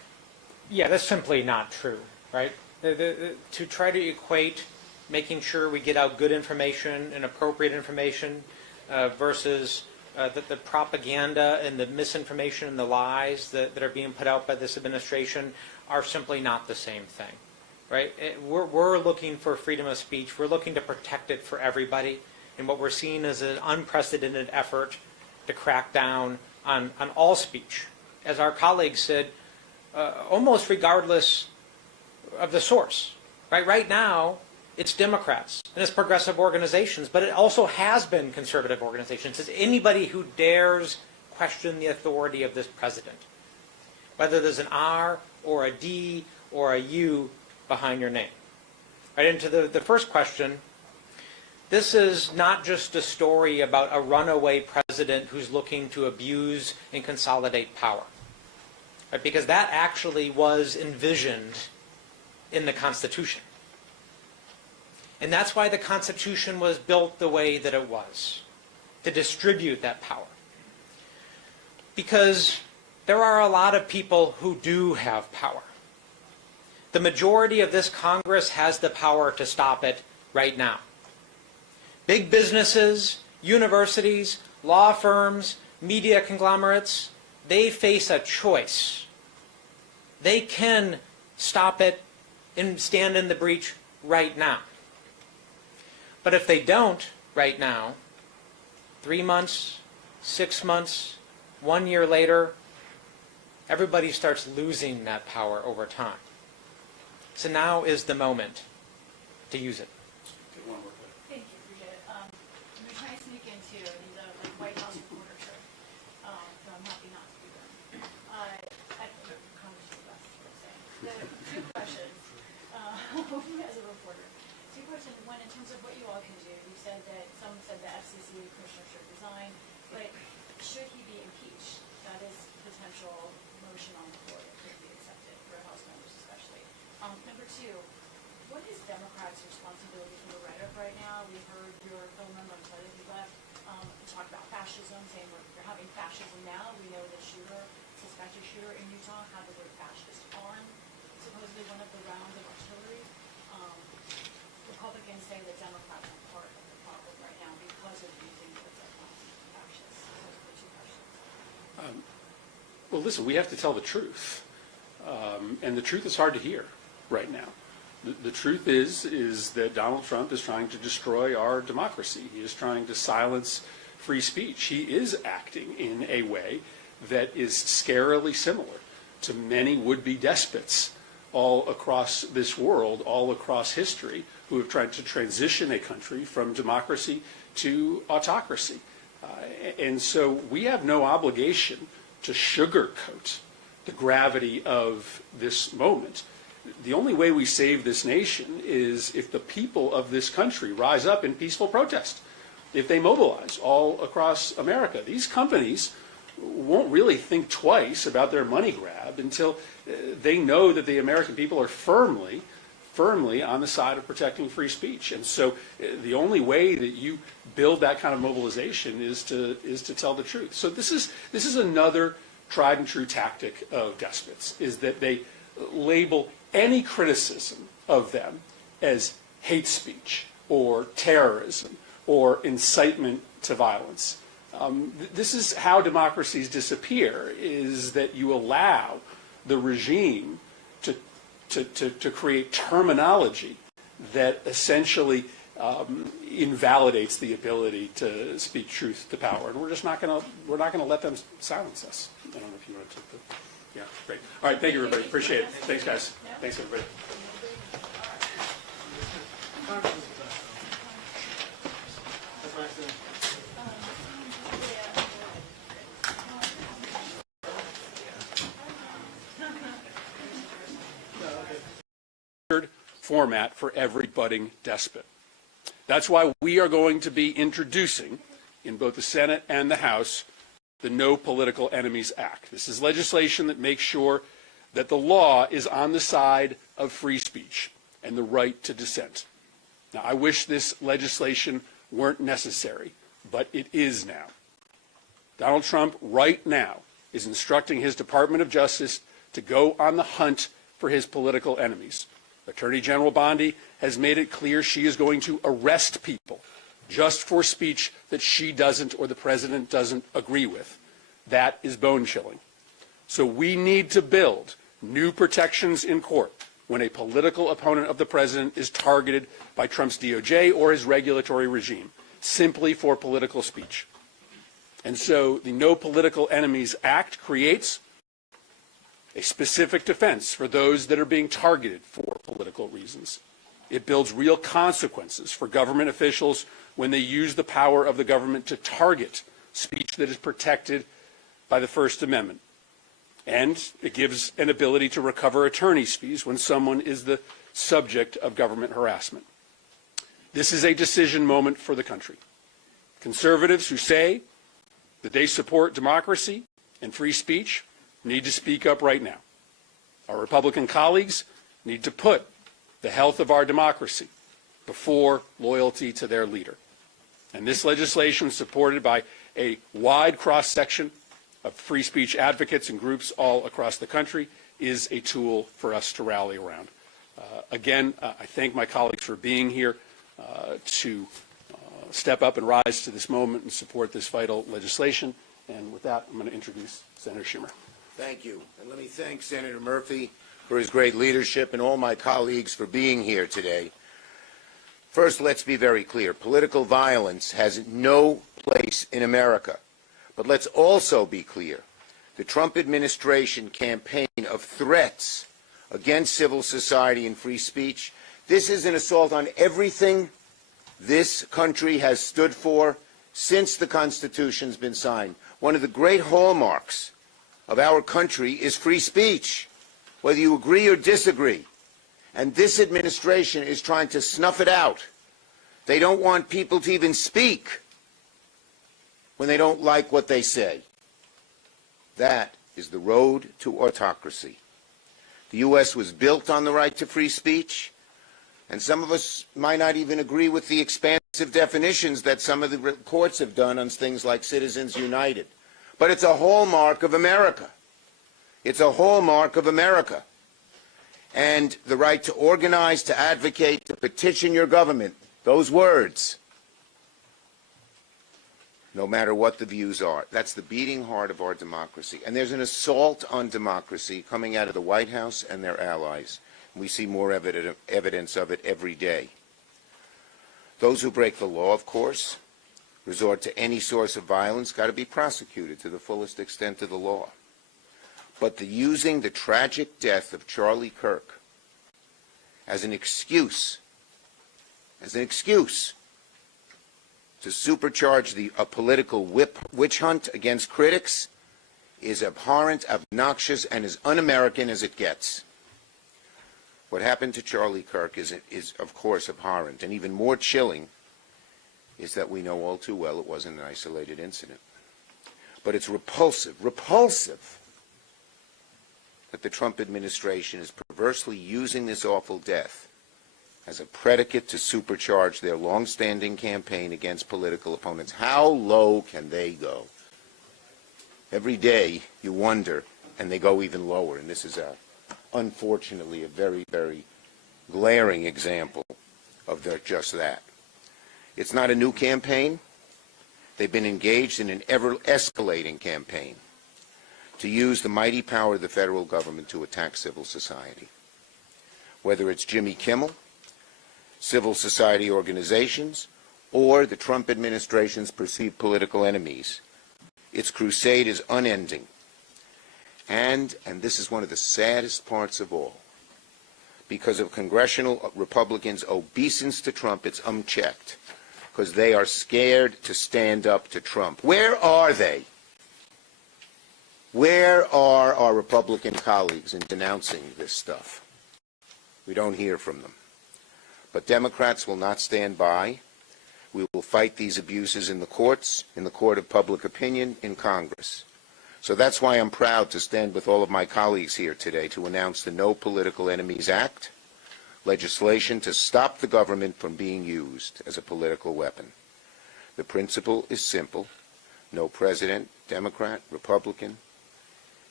Yeah, that's simply not true, right? To try to equate making sure we get out good information and appropriate information versus the propaganda and the misinformation and the lies that are being put out by this administration are simply not the same thing, right? We're looking for freedom of speech. We're looking to protect it for everybody. And what we're seeing is an unprecedented effort to crack down on all speech. As our colleagues said, almost regardless of the source. Right now, it's Democrats and it's progressive organizations, but it also has been conservative organizations. It's anybody who dares question the authority of this president, whether there's an R or a D or a U behind your name. Right into the first question, this is not just a story about a runaway president who's looking to abuse and consolidate power. Right? Because that actually was envisioned in the Constitution. And that's why the Constitution was built the way that it was, to distribute that power. Because there are a lot of people who do have power. The majority of this Congress has the power to stop it right now. Big businesses, universities, law firms, media conglomerates, they face a choice. They can stop it and stand in the breach right now. But if they don't right now, 3 months, 6 months, 1 year later, everybody starts losing that power over time. So now is the moment to use it. Thank you, appreciate it. I'm going to try and sneak in two. These are like White House reporter shirt. So I'm happy not to be them. I think Congress is the best, I would say. So, two questions as a reporter. Two questions. One, in terms of what you all can do, you said that some said the FCC commissioner should resign, but should he be impeached? That is potential motion on the floor that could be accepted for House members especially. Number two, what is Democrats' responsibility for the rhetoric right now? We heard your fellow member, I'm sorry that he left, talk about fascism, saying we're having fascism now. We know the suspected shooter in Utah had the word fascist on supposedly one of the rounds of artillery. Republicans say that Democrats are part of the problem right now because of using words like fascist. Those are the two questions. Well, listen, we have to tell the truth. And the truth is hard to hear right now. The truth is that Donald Trump is trying to destroy our democracy. He is trying to silence free speech. He is acting in a way that is scarily similar to many would-be despots all across this world, all across history, who have tried to transition a country from democracy to autocracy. And so we have no obligation to sugarcoat the gravity of this moment. The only way we save this nation is if the people of this country rise up in peaceful protest, if they mobilize all across America. These companies won't really think twice about their money grab until they know that the American people are firmly on the side of protecting free speech. And so the only way that you build that kind of mobilization is to tell the truth. So this is another tried and true tactic of despots, is that they label any criticism of them as hate speech or terrorism or incitement to violence. This is how democracies disappear, is that you allow the regime to create terminology that essentially invalidates the ability to speak truth to power, and we're just not going to let them silence us. I don't know if you want to take the. Yeah, great. All right, thank you, everybody. Appreciate it. Thanks, guys. Thanks, everybody. Format for every budding despot. That's why we are going to be introducing, in both the Senate and the House, the No Political Enemies Act. This is legislation that makes sure that the law is on the side of free speech and the right to dissent. Now, I wish this legislation weren't necessary, but it is now. Donald Trump, right now, is instructing his Department of Justice to go on the hunt for his political enemies. Attorney General Bondi has made it clear she is going to arrest people just for speech that she doesn't or the president doesn't agree with. That is bone-chilling. So we need to build new protections in court when a political opponent of the president is targeted by Trump's DOJ or his regulatory regime, simply for political speech. And so the No Political Enemies Act creates a specific defense for those that are being targeted for political reasons. It builds real consequences for government officials when they use the power of the government to target speech that is protected by the First Amendment. And it gives an ability to recover attorney's fees when someone is the subject of government harassment. This is a decision moment for the country. Conservatives who say that they support democracy and free speech need to speak up right now. Our Republican colleagues need to put the health of our democracy before loyalty to their leader. And this legislation, supported by a wide cross-section of free speech advocates and groups all across the country, is a tool for us to rally around. Again, I thank my colleagues for being here to step up and rise to this moment and support this vital legislation. And with that, I'm going to introduce Senator Schumer. Thank you. And let me thank Senator Murphy for his great leadership and all my colleagues for being here today. First, let's be very clear. Political violence has no place in America. But let's also be clear. The Trump administration campaign of threats against civil society and free speech, this is an assault on everything this country has stood for since the Constitution's been signed. One of the great hallmarks of our country is free speech, whether you agree or disagree. And this administration is trying to snuff it out. They don't want people to even speak when they don't like what they say. That is the road to autocracy. The U.S. was built on the right to free speech, and some of us might not even agree with the expansive definitions that some of the courts have done on things like Citizens United. But it's a hallmark of America. It's a hallmark of America. And the right to organize, to advocate, to petition your government, those words, no matter what the views are. That's the beating heart of our democracy. And there's an assault on democracy coming out of the White House and their allies. We see more evidence of it every day. Those who break the law, of course, resort to any source of violence, got to be prosecuted to the fullest extent of the law. But using the tragic death of Charlie Kirk as an excuse to supercharge a political witch hunt against critics is abhorrent, obnoxious, and as un-American as it gets. What happened to Charlie Kirk is of course, abhorrent, and even more chilling is that we know all too well it wasn't an isolated incident. But it's repulsive that the Trump administration is perversely using this awful death as a predicate to supercharge their long-standing campaign against political opponents. How low can they go? Every day you wonder, and they go even lower. And this is, unfortunately, a very, very glaring example of just that. It's not a new campaign. They've been engaged in an ever-escalating campaign to use the mighty power of the federal government to attack civil society. Whether it's Jimmy Kimmel, civil society organizations, or the Trump administration's perceived political enemies, its crusade is unending. And this is one of the saddest parts of all, because of congressional Republicans' obeisance to Trump, it's unchecked, because they are scared to stand up to Trump. Where are they? Where are our Republican colleagues in denouncing this stuff? We don't hear from them. But Democrats will not stand by. We will fight these abuses in the courts, in the court of public opinion, in Congress. So that's why I'm proud to stand with all of my colleagues here today to announce the No Political Enemies Act, legislation to stop the government from being used as a political weapon. The principle is simple. No president, Democrat, Republican,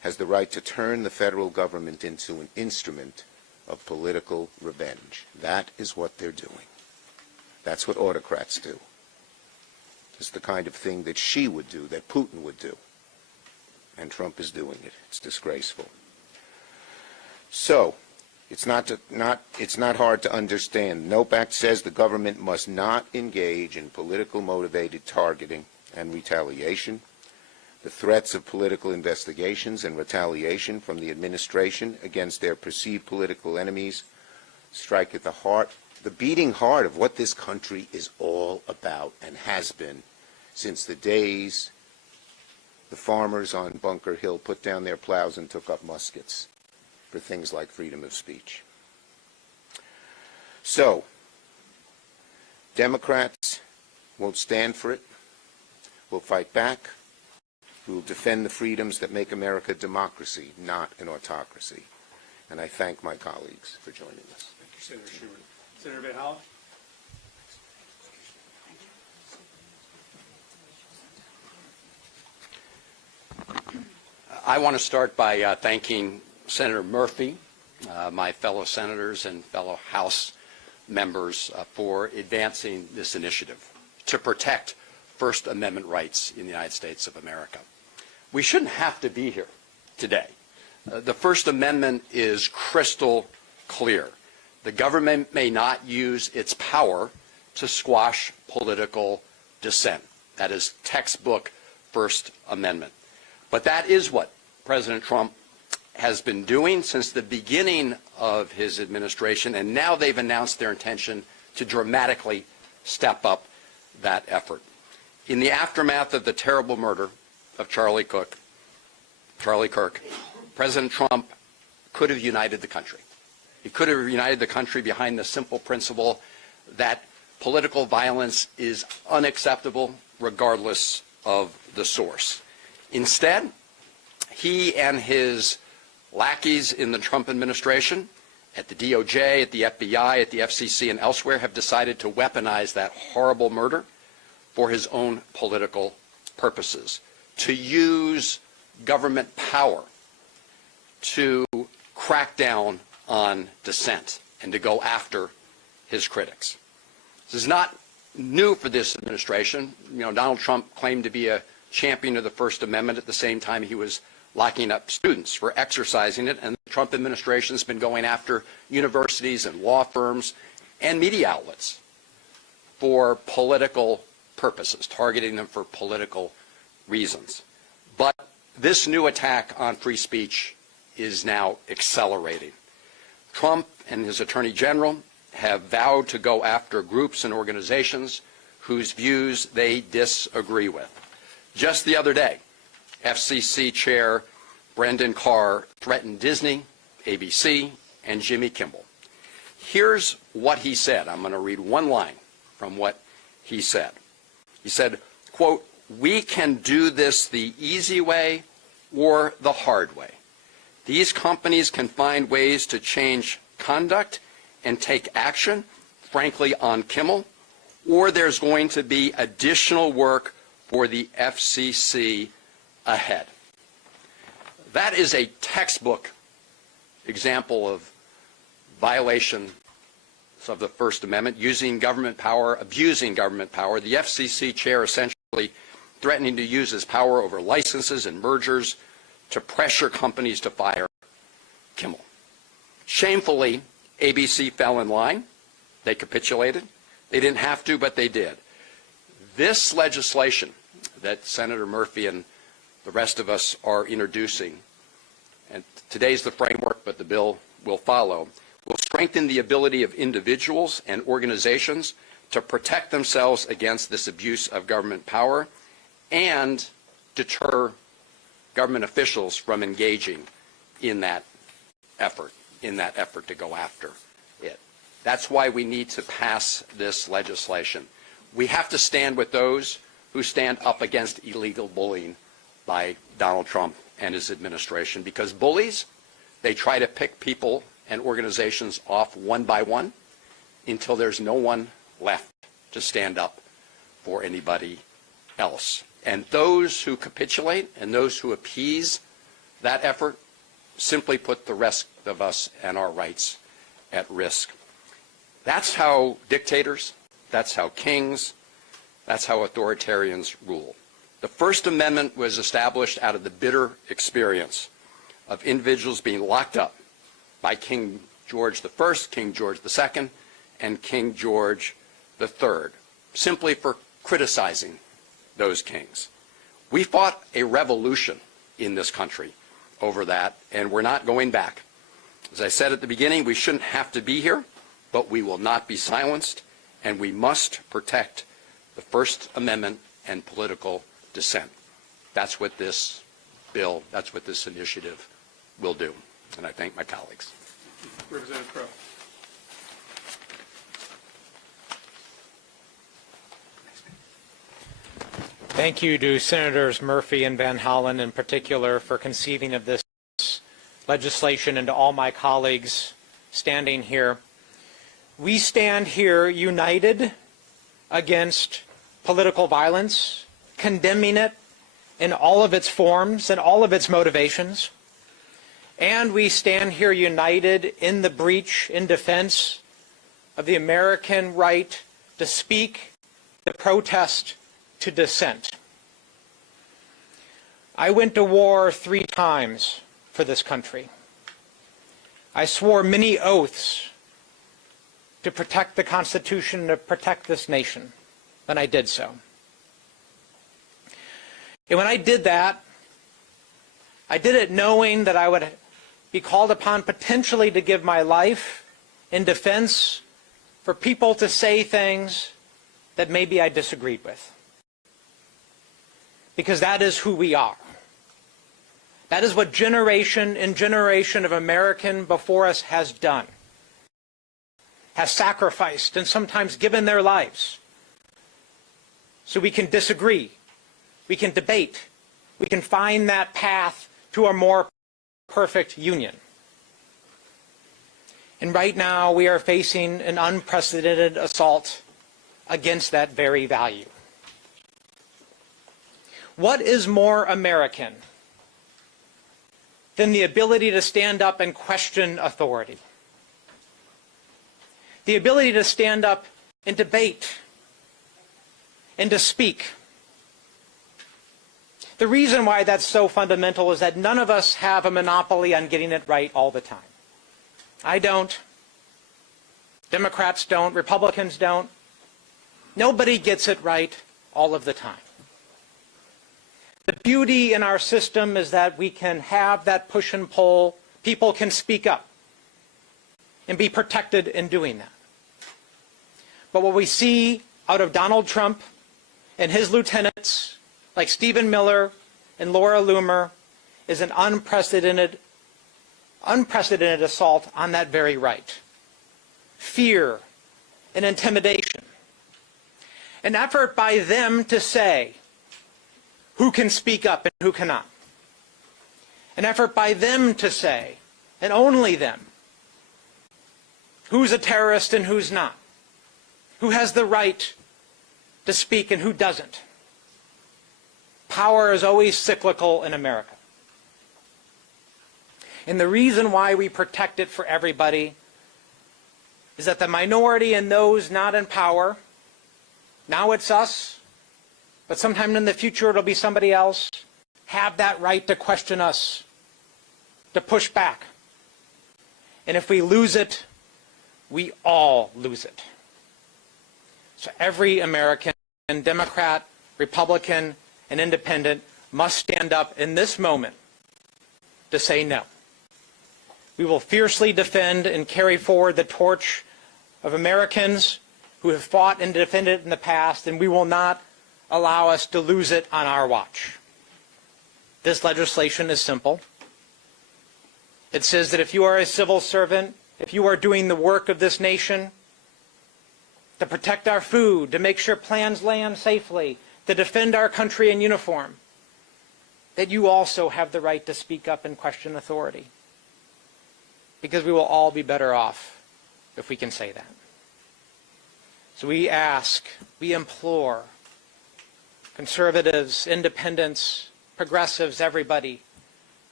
has the right to turn the federal government into an instrument of political revenge. That is what they're doing. That's what autocrats do. It's the kind of thing that Xi would do, that Putin would do. And Trump is doing it. It's disgraceful. So, it's not hard to understand. NOPE Act says the government must not engage in political motivated targeting and retaliation. The threats of political investigations and retaliation from the administration against their perceived political enemies strike at the heart, the beating heart of what this country is all about and has been since the days the farmers on Bunker Hill put down their plows and took up muskets for things like freedom of speech. So, Democrats won't stand for it. We'll fight back. We will defend the freedoms that make America a democracy, not an autocracy. And I thank my colleagues for joining us. Thank you, Senator Schumer. Senator Van Hollen? I want to start by thanking Senator Murphy, my fellow senators and fellow House members for advancing this initiative to protect First Amendment rights in the United States of America. We shouldn't have to be here today. The First Amendment is crystal clear. The government may not use its power to squash political dissent. That is textbook First Amendment. But that is what President Trump has been doing since the beginning of his administration, and now they've announced their intention to dramatically step up that effort. In the aftermath of the terrible murder of Charlie Kirk, President Trump could have united the country. He could have united the country behind the simple principle that political violence is unacceptable regardless of the source. Instead, he and his lackeys in the Trump administration, at the DOJ, at the FBI, at the FCC, and elsewhere, have decided to weaponize that horrible murder for his own political purposes, to use government power to crack down on dissent and to go after his critics. This is not new for this administration. You know, Donald Trump claimed to be a champion of the First Amendment at the same time he was locking up students for exercising it, and the Trump administration has been going after universities and law firms and media outlets for political purposes, targeting them for political reasons. But this new attack on free speech is now accelerating. Trump and his Attorney General have vowed to go after groups and organizations whose views they disagree with. Just the other day, FCC Chair Brendan Carr threatened Disney, ABC, and Jimmy Kimmel. Here's what he said. I'm going to read one line from what he said. He said, quote, "We can do this the easy way or the hard way. These companies can find ways to change conduct and take action, frankly, on Kimmel, or there's going to be additional work for the FCC ahead." That is a textbook example of violation of the First Amendment, using government power, abusing government power. The FCC chair essentially threatening to use his power over licenses and mergers to pressure companies to fire Kimmel. Shamefully, ABC fell in line. They capitulated. They didn't have to, but they did. This legislation that Senator Murphy and the rest of us are introducing, and today's the framework, but the bill will follow, will strengthen the ability of individuals and organizations to protect themselves against this abuse of government power and deter government officials from engaging in that effort to go after it. That's why we need to pass this legislation. We have to stand with those who stand up against illegal bullying by Donald Trump and his administration, because bullies, they try to pick people and organizations off one by one until there's no one left to stand up for anybody else. And those who capitulate and those who appease That effort simply put the rest of us and our rights at risk. That's how dictators, that's how kings, that's how authoritarians rule. The First Amendment was established out of the bitter experience of individuals being locked up by King George I, King George II, and King George III, simply for criticizing those kings. We fought a revolution in this country over that, and we're not going back. As I said at the beginning, we shouldn't have to be here, but we will not be silenced, and we must protect the First Amendment and political dissent. That's what this bill, that's what this initiative will do. And I thank my colleagues. Representative Crowe. Thank you to Senators Murphy and Van Hollen in particular for conceiving of this legislation, and to all my colleagues standing here. We stand here united against political violence, condemning it in all of its forms and all of its motivations. And we stand here united in the breach, in defense of the American right to speak, to protest, to dissent. I went to war 3 times for this country. I swore many oaths to protect the Constitution, to protect this nation, and I did so. And when I did that, I did it knowing that I would be called upon potentially to give my life in defense for people to say things that maybe I disagreed with. Because that is who we are. That is what generation and generation of American before us has done, has sacrificed and sometimes given their lives. So we can disagree, we can debate, we can find that path to a more perfect union. And right now we are facing an unprecedented assault against that very value. What is more American than the ability to stand up and question authority? The ability to stand up and debate and to speak. The reason why that's so fundamental is that none of us have a monopoly on getting it right all the time. I don't. Democrats don't. Republicans don't. Nobody gets it right all of the time. The beauty in our system is that we can have that push and pull. People can speak up and be protected in doing that. But what we see out of Donald Trump and his lieutenants, like Stephen Miller and Laura Loomer, is an unprecedented assault on that very right. Fear and intimidation. An effort by them to say who can speak up and who cannot. An effort by them to say, and only them, who's a terrorist and who's not. Who has the right to speak and who doesn't. Power is always cyclical in America. And the reason why we protect it for everybody is that the minority and those not in power, now it's us, but sometime in the future it'll be somebody else, have that right to question us, to push back. And if we lose it, we all lose it. So every American, Democrat, Republican, and Independent must stand up in this moment to say no. We will fiercely defend and carry forward the torch of Americans who have fought and defended it in the past, and we will not allow us to lose it on our watch. This legislation is simple. It says that if you are a civil servant, if you are doing the work of this nation, to protect our food, to make sure plans land safely, to defend our country in uniform, that you also have the right to speak up and question authority. Because we will all be better off if we can say that. So we ask, we implore conservatives, independents, progressives, everybody,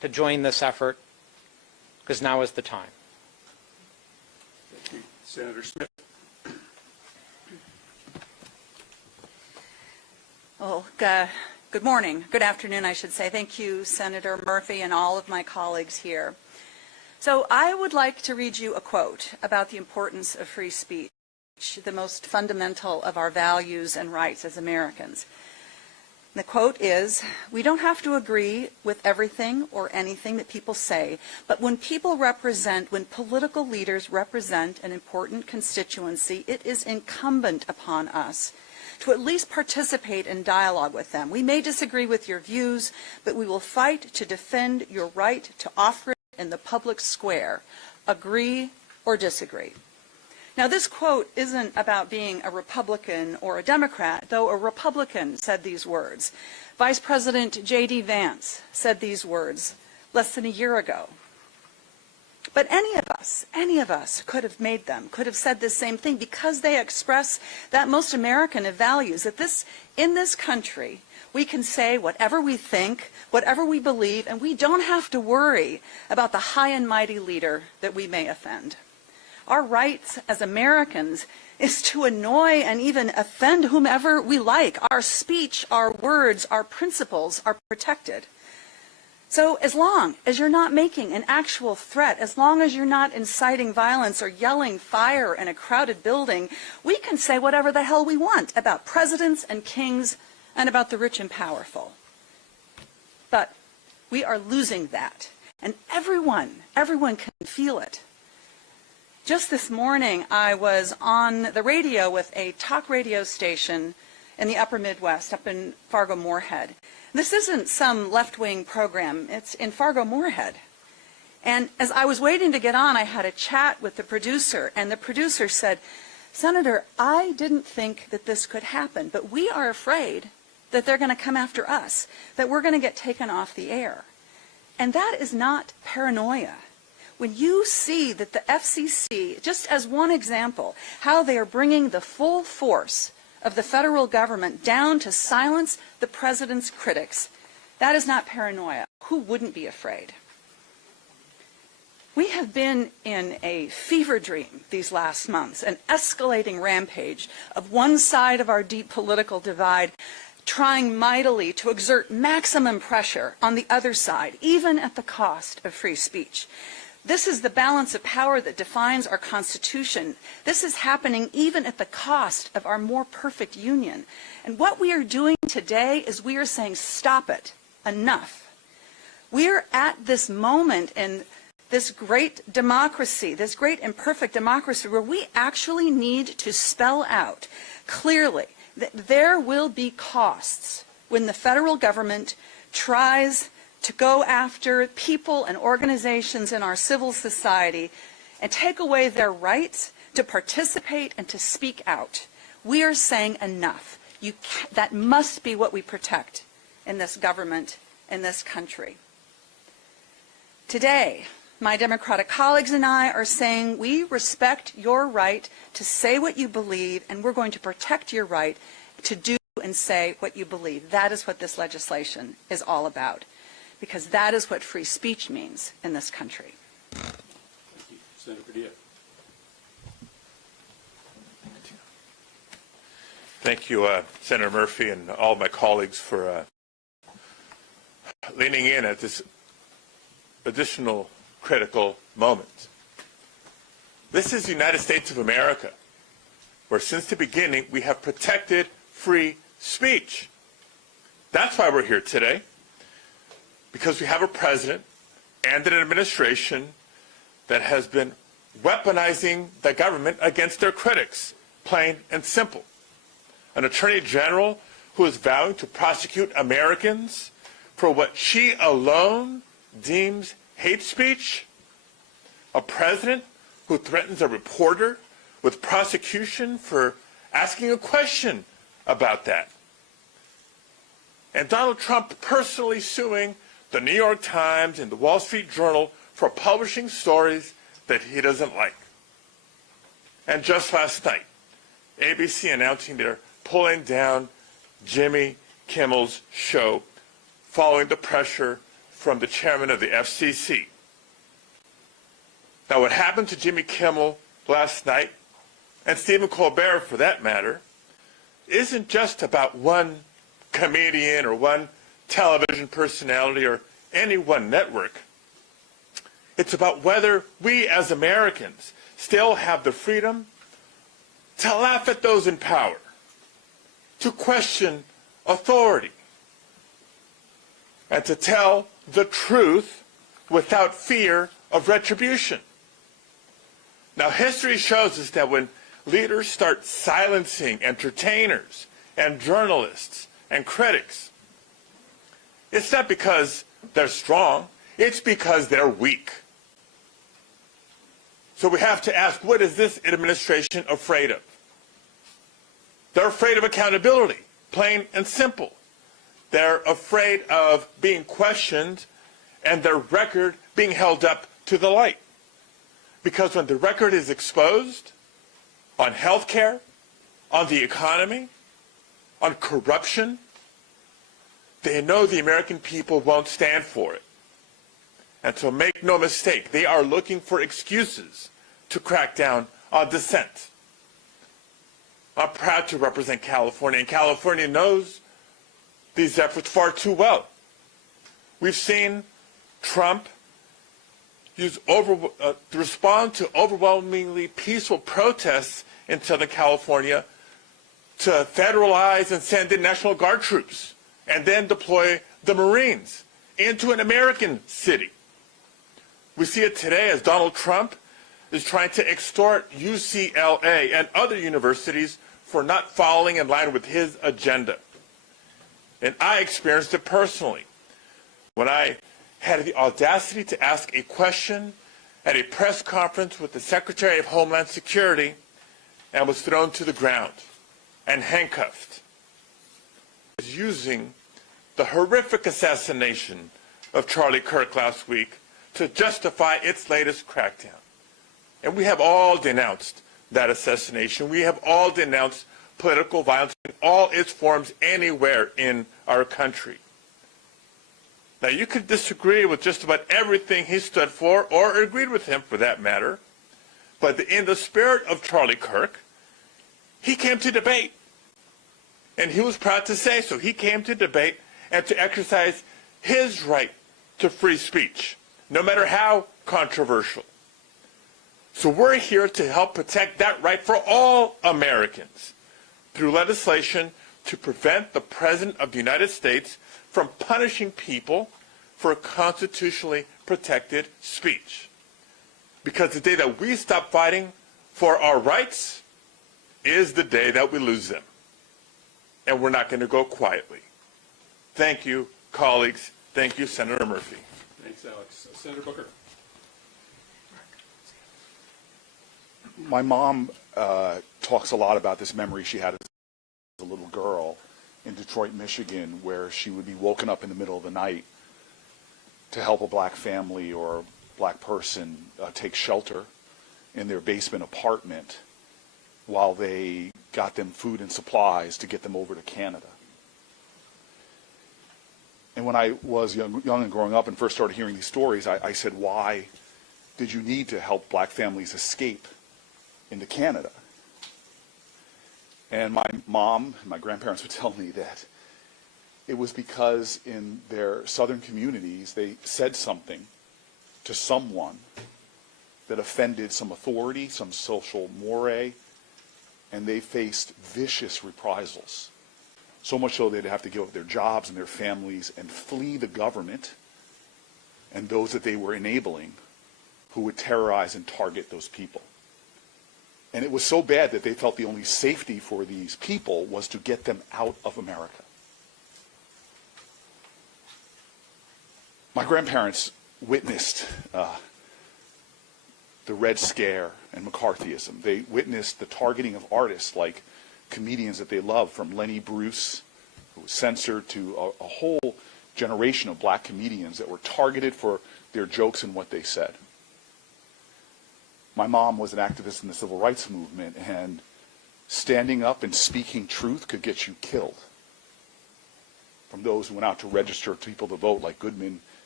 to join this effort, because now is the time. Thank you. Senator Smith. Well, good morning, good afternoon, I should say. Thank you, Senator Murphy, and all of my colleagues here. So I would like to read you a quote about the importance of free speech, the most fundamental of our values and rights as Americans. The quote is, "We don't have to agree with everything or anything that people say, but when political leaders represent an important constituency, it is incumbent upon us to at least participate in dialogue with them. We may disagree with your views, but we will fight to defend your right to offer it in the public square. Agree or disagree." Now, this quote isn't about being a Republican or a Democrat, though a Republican said these words. Vice President J.D. Vance said these words less than a year ago. But any of us could have made them, could have said the same thing, because they express that most American of values, that in this country, we can say whatever we think, whatever we believe, and we don't have to worry about the high and mighty leader that we may offend. Our rights as Americans is to annoy and even offend whomever we like. Our speech, our words, our principles are protected. So as long as you're not making an actual threat, as long as you're not inciting violence or yelling fire in a crowded building, we can say whatever the hell we want about presidents and kings and about the rich and powerful. But we are losing that, and everyone can feel it. Just this morning, I was on the radio with a talk radio station in the upper Midwest, up in Fargo-Moorhead. This isn't some left-wing program. It's in Fargo-Moorhead. And as I was waiting to get on, I had a chat with the producer, and the producer said, "Senator, I didn't think that this could happen, but we are afraid that they're going to come after us, that we're going to get taken off the air." And that is not paranoia. When you see that the FCC, just as one example, how they are bringing the full force of the federal government down to silence the president's critics, that is not paranoia. Who wouldn't be afraid? We have been in a fever dream these last months, an escalating rampage of one side of our deep political divide trying mightily to exert maximum pressure on the other side, even at the cost of free speech. This is the balance of power that defines our Constitution. This is happening even at the cost of our more perfect union. And what we are doing today is we are saying, stop it, enough. We're at this moment in this great democracy, this great imperfect democracy, where we actually need to spell out clearly that there will be costs when the federal government tries to go after people and organizations in our civil society and take away their rights to participate and to speak out. We are saying enough. That must be what we protect in this government, in this country. Today, my Democratic colleagues and I are saying we respect your right to say what you believe, and we're going to protect your right to do and say what you believe. That is what this legislation is all about, because that is what free speech means in this country. Thank you. Senator Padilla. Thank you, Senator Murphy, and all of my colleagues for leaning in at this additional critical moment. This is the United States of America, where since the beginning we have protected free speech. That's why we're here today, because we have a president and an administration that has been weaponizing the government against their critics, plain and simple. An attorney general who is vowing to prosecute Americans for what she alone deems hate speech. A president who threatens a reporter with prosecution for asking a question about that. And Donald Trump personally suing the New York Times and the Wall Street Journal for publishing stories that he doesn't like. And just last night, ABC announcing they're pulling down Jimmy Kimmel's show following the pressure from the chairman of the FCC. Now, what happened to Jimmy Kimmel last night, and Stephen Colbert for that matter, isn't just about one comedian or one television personality or any one network. It's about whether we as Americans still have the freedom to laugh at those in power, to question authority, and to tell the truth without fear of retribution. Now, history shows us that when leaders start silencing entertainers and journalists and critics, it's not because they're strong, it's because they're weak. So we have to ask, what is this administration afraid of? They're afraid of accountability, plain and simple. They're afraid of being questioned and their record being held up to the light. Because when the record is exposed on health care, on the economy, on corruption, they know the American people won't stand for it. And so make no mistake, they are looking for excuses to crack down on dissent. I'm proud to represent California, and California knows these efforts far too well. We've seen Trump respond to overwhelmingly peaceful protests in Southern California to federalize and send in National Guard troops and then deploy the Marines into an American city. We see it today as Donald Trump is trying to extort UCLA and other universities for not falling in line with his agenda. And I experienced it personally when I had the audacity to ask a question at a press conference with the Secretary of Homeland Security and was thrown to the ground and handcuffed. Using the horrific assassination of Charlie Kirk last week to justify its latest crackdown. And we have all denounced that assassination. We have all denounced political violence in all its forms anywhere in our country. Now, you could disagree with just about everything he stood for, or agreed with him for that matter, but in the spirit of Charlie Kirk, he came to debate. And he was proud to say so. He came to debate and to exercise his right to free speech, no matter how controversial. So we're here to help protect that right for all Americans through legislation to prevent the President of the United States from punishing people for constitutionally protected speech. Because the day that we stop fighting for our rights is the day that we lose them. And we're not going to go quietly. Thank you, colleagues. Thank you, Senator Murphy. Thanks, Alex. Senator Booker. My mom talks a lot about this memory she had as a little girl in Detroit, Michigan, where she would be woken up in the middle of the night to help a black family or a black person take shelter in their basement apartment while they got them food and supplies to get them over to Canada. And when I was young and growing up and first started hearing these stories, I said, why did you need to help black families escape into Canada? And my mom and my grandparents would tell me that it was because in their southern communities, they said something to someone that offended some authority, some social moray, and they faced vicious reprisals. So much so they'd have to give up their jobs and their families and flee the government and those that they were enabling who would terrorize and target those people. And it was so bad that they felt the only safety for these people was to get them out of America. My grandparents witnessed the Red Scare and McCarthyism. They witnessed the targeting of artists like comedians that they loved, from Lenny Bruce, who was censored, to a whole generation of black comedians that were targeted for their jokes and what they said. My mom was an activist in the civil rights movement, and standing up and speaking truth could get you killed. From those who went out to register people to vote, like Goodman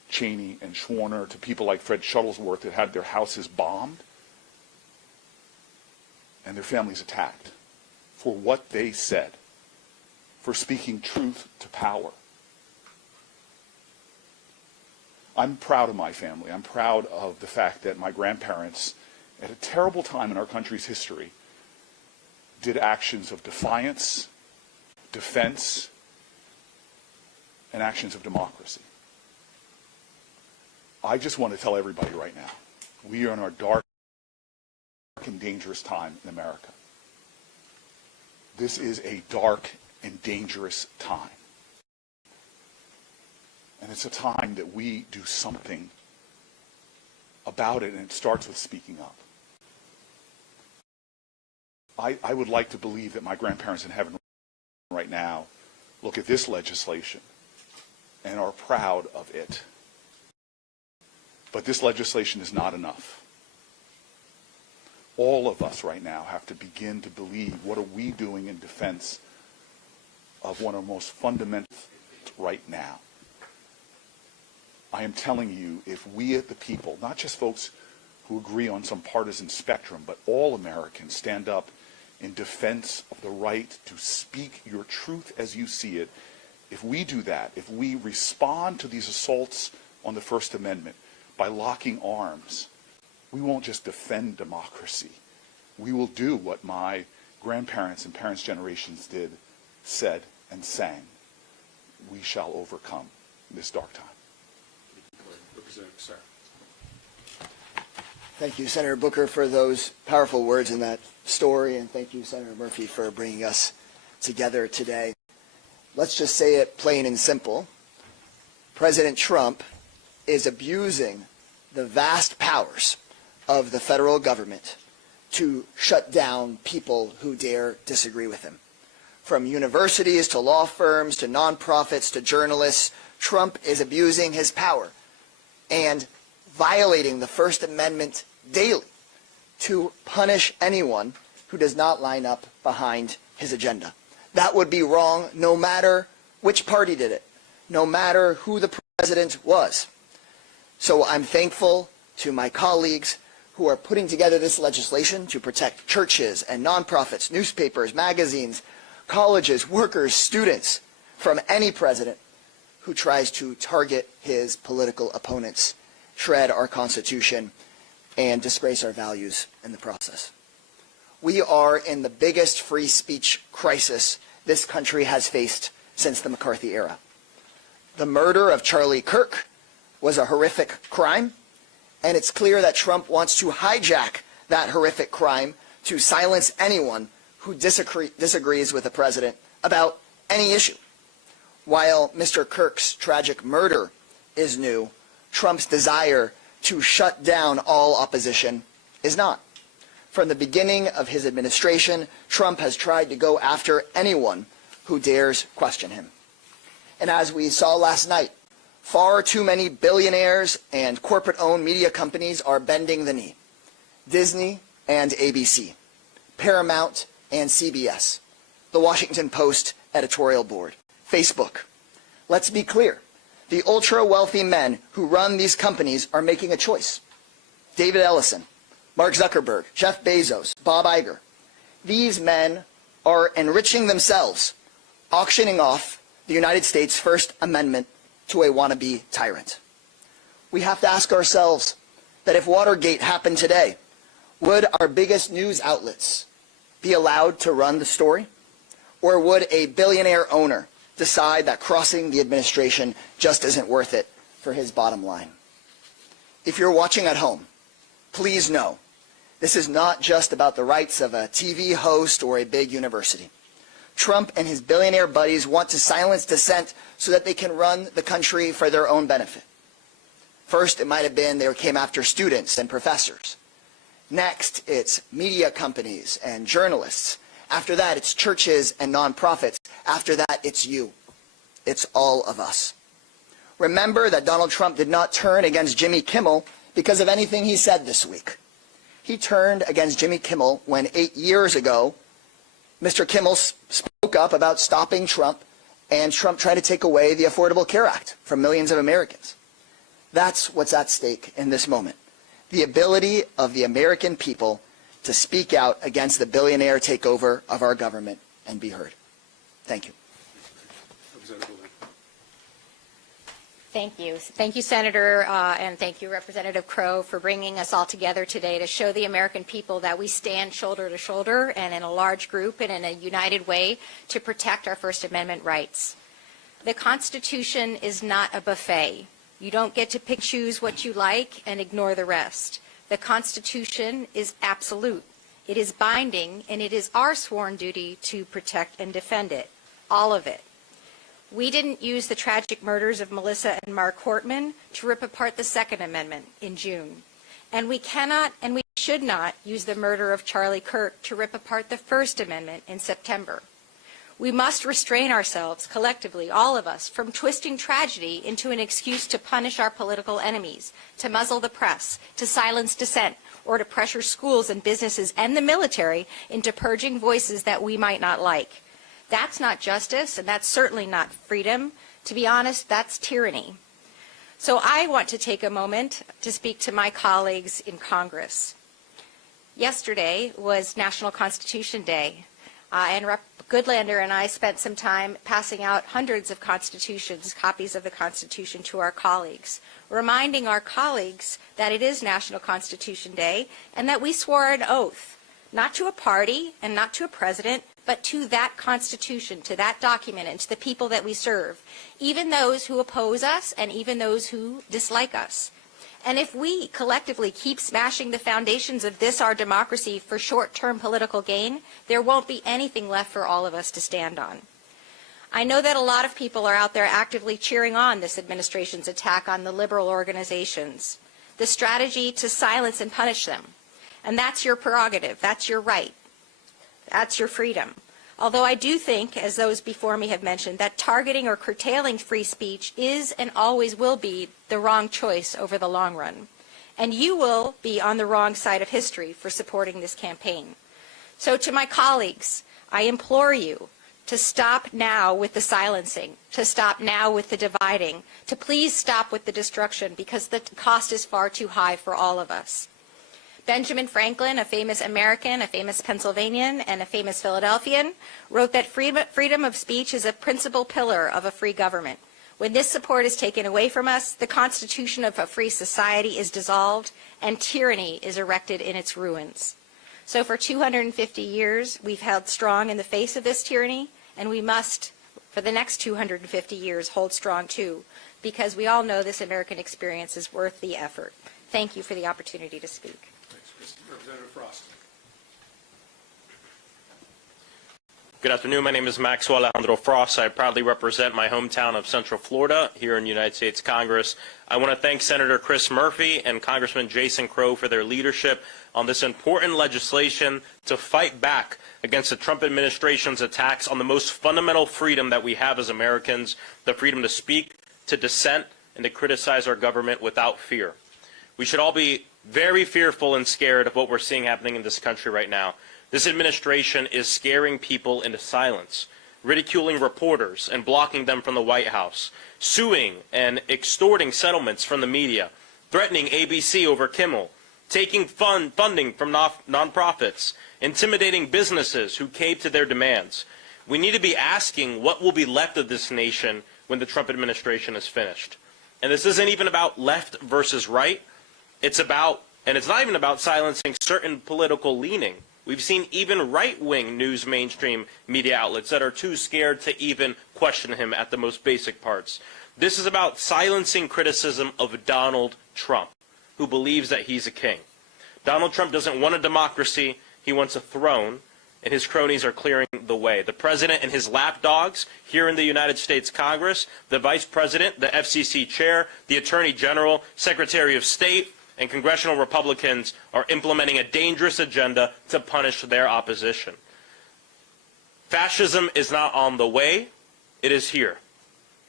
Cheney and Schwerner to people like Fred Shuttlesworth that had their houses bombed and their families attacked for what they said, for speaking truth to power. I'm proud of my family. I'm proud of the fact that my grandparents, at a terrible time in our country's history, did actions of defiance, defense, and actions of democracy. I just want to tell everybody right now, we are in our dark and dangerous time in America. This is a dark and dangerous time. And it's a time that we do something about it, and it starts with speaking up. I would like to believe that my grandparents in heaven right now look at this legislation and are proud of it. But this legislation is not enough. All of us right now have to begin to believe, what are we doing in defense of one of the most fundamental right now? I am telling you, if we at the people, not just folks who agree on some partisan spectrum, but all Americans stand up in defense of the right to speak your truth as you see it, if we do that, if we respond to these assaults on the First Amendment by locking arms, we won't just defend democracy. We will do what my grandparents and parents' generations did, said, and sang. We shall overcome this dark time. Representative Sarah. Thank you, Senator Booker, for those powerful words in that story, and thank you, Senator Murphy, for bringing us together today. Let's just say it plain and simple. President Trump is abusing the vast powers of the federal government to shut down people who dare disagree with him. From universities to law firms to nonprofits to journalists, Trump is abusing his power and violating the First Amendment daily to punish anyone who does not line up behind his agenda. That would be wrong no matter which party did it, no matter who the president was. So I'm thankful to my colleagues who are putting together this legislation to protect churches and nonprofits, newspapers, magazines, colleges, workers, students from any president who tries to target his political opponents, shred our Constitution, and disgrace our values in the process. We are in the biggest free speech crisis this country has faced since the McCarthy era. The murder of Charlie Kirk was a horrific crime, and it's clear that Trump wants to hijack that horrific crime to silence anyone who disagrees with the president about any issue. While Mr. Kirk's tragic murder is new, Trump's desire to shut down all opposition is not. From the beginning of his administration, Trump has tried to go after anyone who dares question him. And as we saw last night, far too many billionaires and corporate-owned media companies are bending the knee. Disney and ABC, Paramount and CBS, the Washington Post editorial board, Facebook. Let's be clear. The ultra-wealthy men who run these companies are making a choice. David Ellison, Mark Zuckerberg, Jeff Bezos, Bob Iger. These men are enriching themselves, auctioning off the United States' First Amendment to a wannabe tyrant. We have to ask ourselves that if Watergate happened today, would our biggest news outlets be allowed to run the story? Or would a billionaire owner decide that crossing the administration just isn't worth it for his bottom line? If you're watching at home, please know this is not just about the rights of a TV host or a big university. Trump and his billionaire buddies want to silence dissent so that they can run the country for their own benefit. First, it might have been they came after students and professors. Next, it's media companies and journalists. After that, it's churches and nonprofits. After that, it's you. It's all of us. Remember that Donald Trump did not turn against Jimmy Kimmel because of anything he said this week. He turned against Jimmy Kimmel when 8 years ago, Mr. Kimmel spoke up about stopping Trump, and Trump tried to take away the Affordable Care Act from millions of Americans. That's what's at stake in this moment. The ability of the American people to speak out against the billionaire takeover of our government and be heard. Thank you. Thank you. Thank you, Senator, and thank you, Representative Crow, for bringing us all together today to show the American people that we stand shoulder to shoulder and in a large group and in a united way to protect our First Amendment rights. The Constitution is not a buffet. You don't get to pick choose what you like and ignore the rest. The Constitution is absolute. It is binding, and it is our sworn duty to protect and defend it, all of it. We didn't use the tragic murders of Melissa and Mark Hortman to rip apart the Second Amendment in June. And we cannot and we should not use the murder of Charlie Kirk to rip apart the First Amendment in September. We must restrain ourselves collectively, all of us, from twisting tragedy into an excuse to punish our political enemies, to muzzle the press, to silence dissent, or to pressure schools and businesses and the military into purging voices that we might not like. That's not justice, and that's certainly not freedom. To be honest, that's tyranny. So I want to take a moment to speak to my colleagues in Congress. Yesterday was National Constitution Day, and Rep. Goodlander and I spent some time passing out hundreds of constitutions, copies of the Constitution, to our colleagues, reminding our colleagues that it is National Constitution Day and that we swore an oath, not to a party and not to a president, but to that Constitution, to that document, and to the people that we serve, even those who oppose us and even those who dislike us. And if we collectively keep smashing the foundations of this, our democracy, for short-term political gain, there won't be anything left for all of us to stand on. I know that a lot of people are out there actively cheering on this administration's attack on the liberal organizations, the strategy to silence and punish them. And that's your prerogative. That's your right. That's your freedom. Although I do think, as those before me have mentioned, that targeting or curtailing free speech is and always will be the wrong choice over the long run. And you will be on the wrong side of history for supporting this campaign. So to my colleagues, I implore you to stop now with the silencing, to stop now with the dividing, to please stop with the destruction, because the cost is far too high for all of us. Benjamin Franklin, a famous American, a famous Pennsylvanian, and a famous Philadelphian, wrote that freedom of speech is a principal pillar of a free government. When this support is taken away from us, the constitution of a free society is dissolved, and tyranny is erected in its ruins. So for 250 years, we've held strong in the face of this tyranny, and we must, for the next 250 years, hold strong too, because we all know this American experience is worth the effort. Thank you for the opportunity to speak. Representative Frost. Good afternoon. My name is Maxwell Alejandro Frost. I proudly represent my hometown of Central Florida here in the United States Congress. I want to thank Senator Chris Murphy and Congressman Jason Crow for their leadership on this important legislation to fight back against the Trump administration's attacks on the most fundamental freedom that we have as Americans, the freedom to speak, to dissent, and to criticize our government without fear. We should all be very fearful and scared of what we're seeing happening in this country right now. This administration is scaring people into silence, ridiculing reporters and blocking them from the White House, suing and extorting settlements from the media, threatening ABC over Kimmel, taking funding from nonprofits, intimidating businesses who cave to their demands. We need to be asking what will be left of this nation when the Trump administration is finished. And this isn't even about left versus right. It's about, and it's not even about silencing certain political leaning. We've seen even right-wing news mainstream media outlets that are too scared to even question him at the most basic parts. This is about silencing criticism of Donald Trump, who believes that he's a king. Donald Trump doesn't want a democracy, he wants a throne, and his cronies are clearing the way. The president and his lapdogs here in the United States Congress, the vice president, the FCC chair, the attorney general, secretary of state, and congressional Republicans are implementing a dangerous agenda to punish their opposition. Fascism is not on the way, it is here.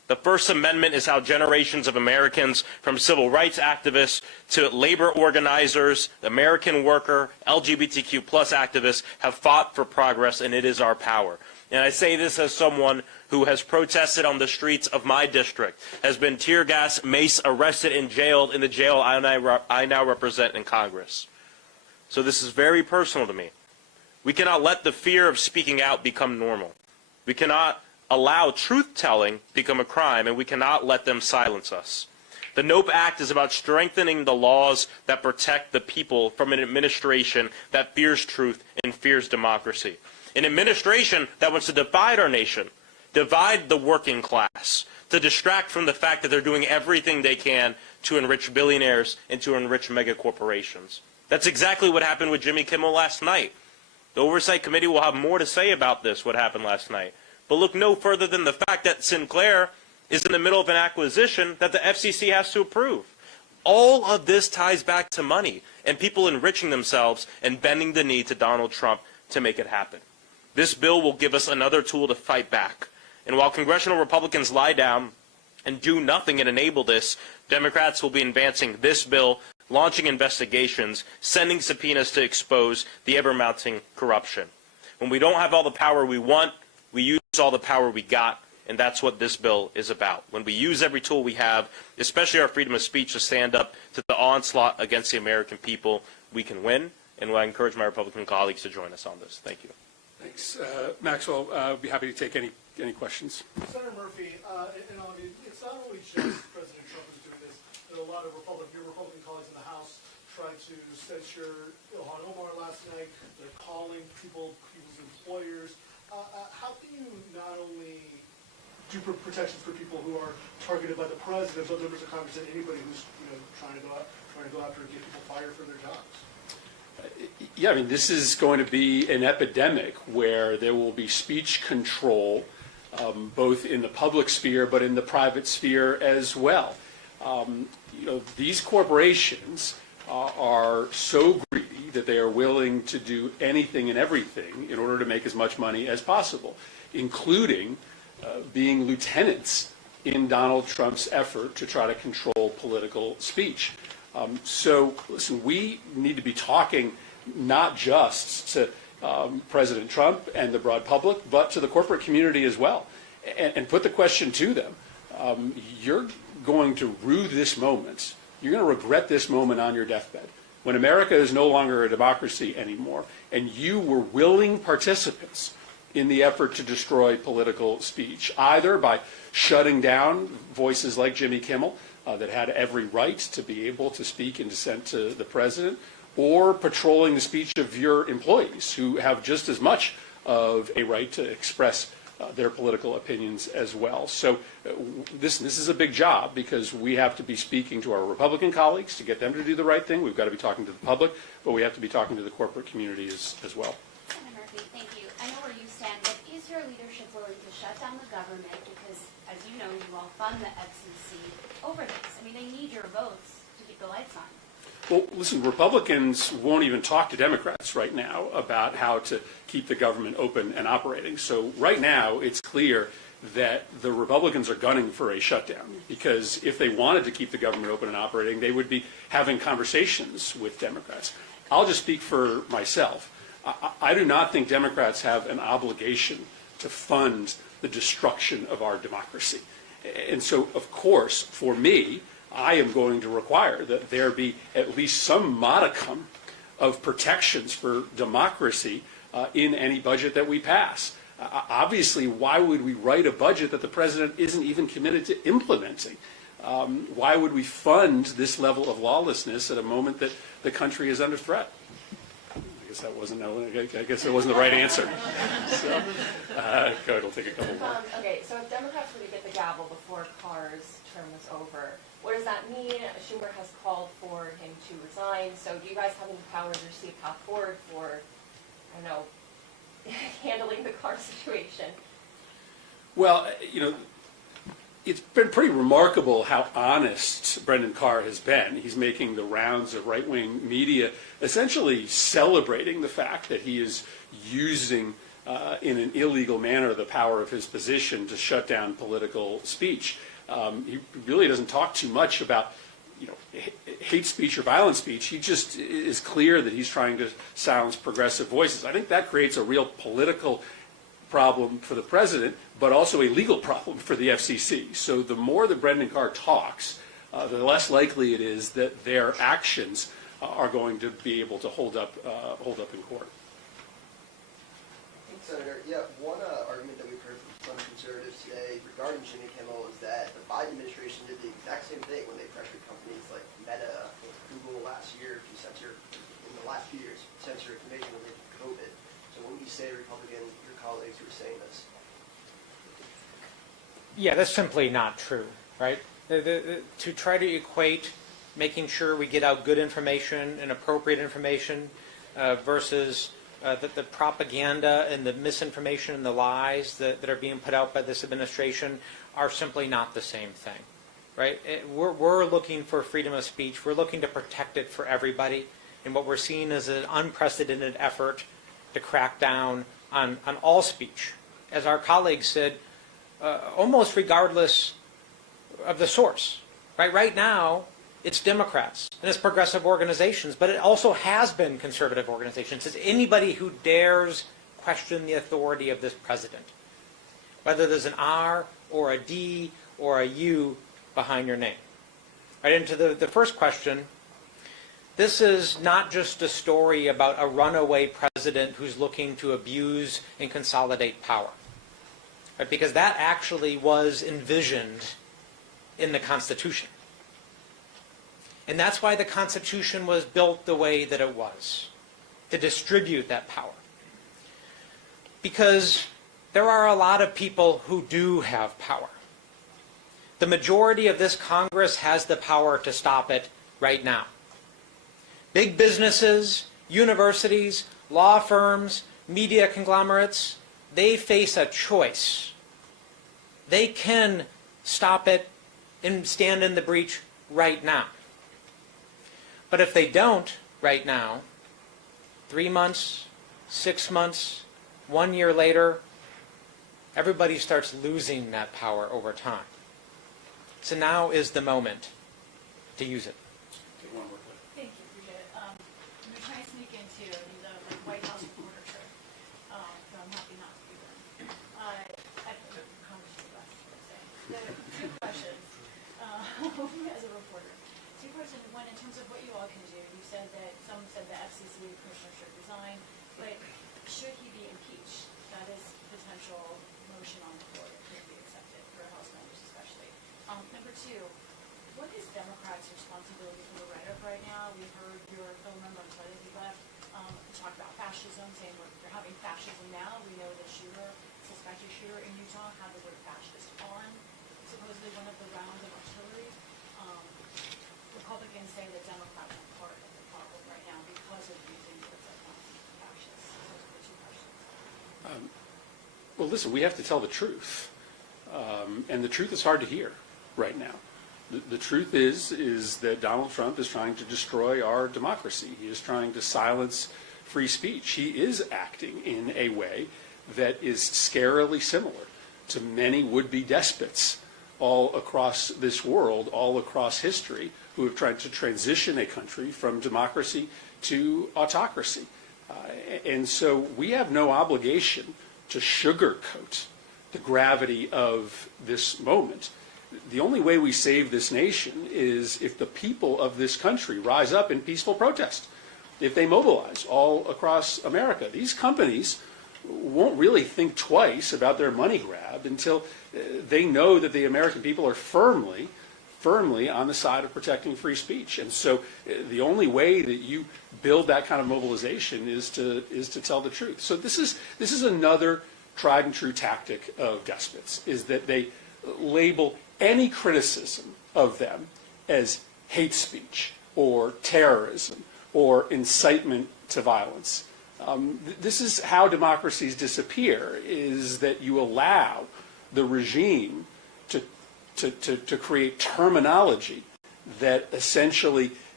The First Amendment is how generations of Americans, from civil rights activists to labor organizers, American worker, LGBTQ plus activists, have fought for progress, and it is our power. And I say this as someone who has protested on the streets of my district, has been tear gas, mace, arrested, and jailed in the jail I now represent in Congress. So this is very personal to me. We cannot let the fear of speaking out become normal. We cannot allow truth-telling become a crime, and we cannot let them silence us. The NOPE Act is about strengthening the laws that protect the people from an administration that fears truth and fears democracy. An administration that wants to divide our nation, divide the working class, to distract from the fact that they're doing everything they can to enrich billionaires and to enrich mega corporations. That's exactly what happened with Jimmy Kimmel last night. The Oversight Committee will have more to say about this, what happened last night. But look no further than the fact that Sinclair is in the middle of an acquisition that the FCC has to approve. All of this ties back to money and people enriching themselves and bending the knee to Donald Trump to make it happen. This bill will give us another tool to fight back. And while congressional Republicans lie down and do nothing and enable this, Democrats will be advancing this bill, launching investigations, sending subpoenas to expose the ever-mounting corruption. When we don't have all the power we want, we use all the power we got, and that's what this bill is about. When we use every tool we have, especially our freedom of speech, to stand up to the onslaught against the American people, we can win, and I encourage my Republican colleagues to join us on this. Thank you. Thanks. Maxwell, I'd be happy to take any questions. Senator Murphy, and I mean, it's not only just President Trump who's doing this. There are a lot of your Republican colleagues in the House tried to censure Ilhan Omar last night. They're calling people's employers. How can you not only do protections for people who are targeted by the president, but members of Congress and anybody who's trying to go after and get people fired from their jobs? Yeah, I mean, this is going to be an epidemic where there will be speech control, both in the public sphere but in the private sphere as well. These corporations are so greedy that they are willing to do anything and everything in order to make as much money as possible, including being lieutenants in Donald Trump's effort to try to control political speech. So, listen, we need to be talking not just to President Trump and the broad public, but to the corporate community as well, and put the question to them. You're going to rue this moment. You're going to regret this moment on your deathbed, when America is no longer a democracy anymore, and you were willing participants in the effort to destroy political speech, either by shutting down voices like Jimmy Kimmel, that had every right to be able to speak in dissent to the president, or patrolling the speech of your employees, who have just as much of a right to express their political opinions as well. So this is a big job, because we have to be speaking to our Republican colleagues to get them to do the right thing. We've got to be talking to the public, but we have to be talking to the corporate community as well. Senator Murphy, thank you. I know where you stand, but is your leadership willing to shut down the government? Because, as you know, you all fund the FCC over this. I mean, they need your votes to keep the lights on. Well, listen, Republicans won't even talk to Democrats right now about how to keep the government open and operating. So right now, it's clear that the Republicans are gunning for a shutdown, because if they wanted to keep the government open and operating, they would be having conversations with Democrats. I'll just speak for myself. I do not think Democrats have an obligation to fund the destruction of our democracy. And so, of course, for me, I am going to require that there be at least some modicum of protections for democracy in any budget that we pass. Obviously, why would we write a budget that the president isn't even committed to implementing? Why would we fund this level of lawlessness at a moment that the country is under threat? I guess that wasn't the right answer. So, go ahead, we'll take a couple more. Okay, so if Democrats were to get the gavel before Carr's term is over, what does that mean? Schumer has called for him to resign. So do you guys have any power to see a path forward for, I don't know, handling the Carr situation? Well, it's been pretty remarkable how honest Brendan Carr has been. He's making the rounds of right-wing media, essentially celebrating the fact that he is using in an illegal manner the power of his position to shut down political speech. He really doesn't talk too much about hate speech or violent speech. He just is clear that he's trying to silence progressive voices. I think that creates a real political problem for the president, but also a legal problem for the FCC. So the more that Brendan Carr talks, the less likely it is that their actions are going to be able to hold up in court. Senator, one argument that we've heard from some conservatives today regarding Jimmy Kimmel is that the Biden administration did the exact same thing when they pressured companies like Meta and Google last year to censor, in the last few years, censor information related to COVID. So what would you say to Republican, your colleagues who are saying this? Yeah, that's simply not true, right? To try to equate making sure we get out good information and appropriate information versus the propaganda and the misinformation and the lies that are being put out by this administration are simply not the same thing, right? We're looking for freedom of speech. We're looking to protect it for everybody. And what we're seeing is an unprecedented effort to crack down on all speech. As our colleagues said, almost regardless of the source, right? Right now, it's Democrats and it's progressive organizations, but it also has been conservative organizations. It's anybody who dares question the authority of this president, whether there's an R or a D or a U behind your name. Right into the first question, this is not just a story about a runaway president who's looking to abuse and consolidate power, right? Because that actually was envisioned in the Constitution. And that's why the Constitution was built the way that it was, to distribute that power. Because there are a lot of people who do have power. The majority of this Congress has the power to stop it right now. Big businesses, universities, law firms, media conglomerates, they face a choice. They can stop it and stand in the breach right now. But if they don't right now, 3 months, 6 months, 1 year later, everybody starts losing that power over time. So now is the moment to use it. Take one more clip. Thank you, appreciate it. I'm trying to sneak into the White House reporter trip, so I'm happy not to be there. I Congress is the best, I would say. Two questions as a reporter. Two questions. One, in terms of what you all can do, you said that some said the FCC commissioner should resign, but should he be impeached? That is potential motion on the floor that could be accepted for House members especially. Number two, what is Democrats' responsibility for the rhetoric right now? We've heard your fellow member on Twitter, he left, talk about fascism, saying we're having fascism now. We know the suspected shooter in Utah had the word fascist on supposedly one of the rounds of artillery. Republicans say that Democrats are part of the problem right now because of using words like fascist. Those are the two questions. Well, listen, we have to tell the truth. And the truth is hard to hear right now. The truth is that Donald Trump is trying to destroy our democracy. He is trying to silence free speech. He is acting in a way that is scarily similar to many would-be despots all across this world, all across history, who have tried to transition a country from democracy to autocracy. And so we have no obligation to sugarcoat the gravity of this moment. The only way we save this nation is if the people of this country rise up in peaceful protest, if they mobilize all across America. These companies won't really think twice about their money grab until they know that the American people are firmly on the side of protecting free speech. And so the only way that you build that kind of mobilization is to tell the truth. So this is another tried and true tactic of despots, is that they label any criticism of them as hate speech or terrorism or incitement to violence. This is how democracies disappear, is that you allow the regime to create terminology that essentially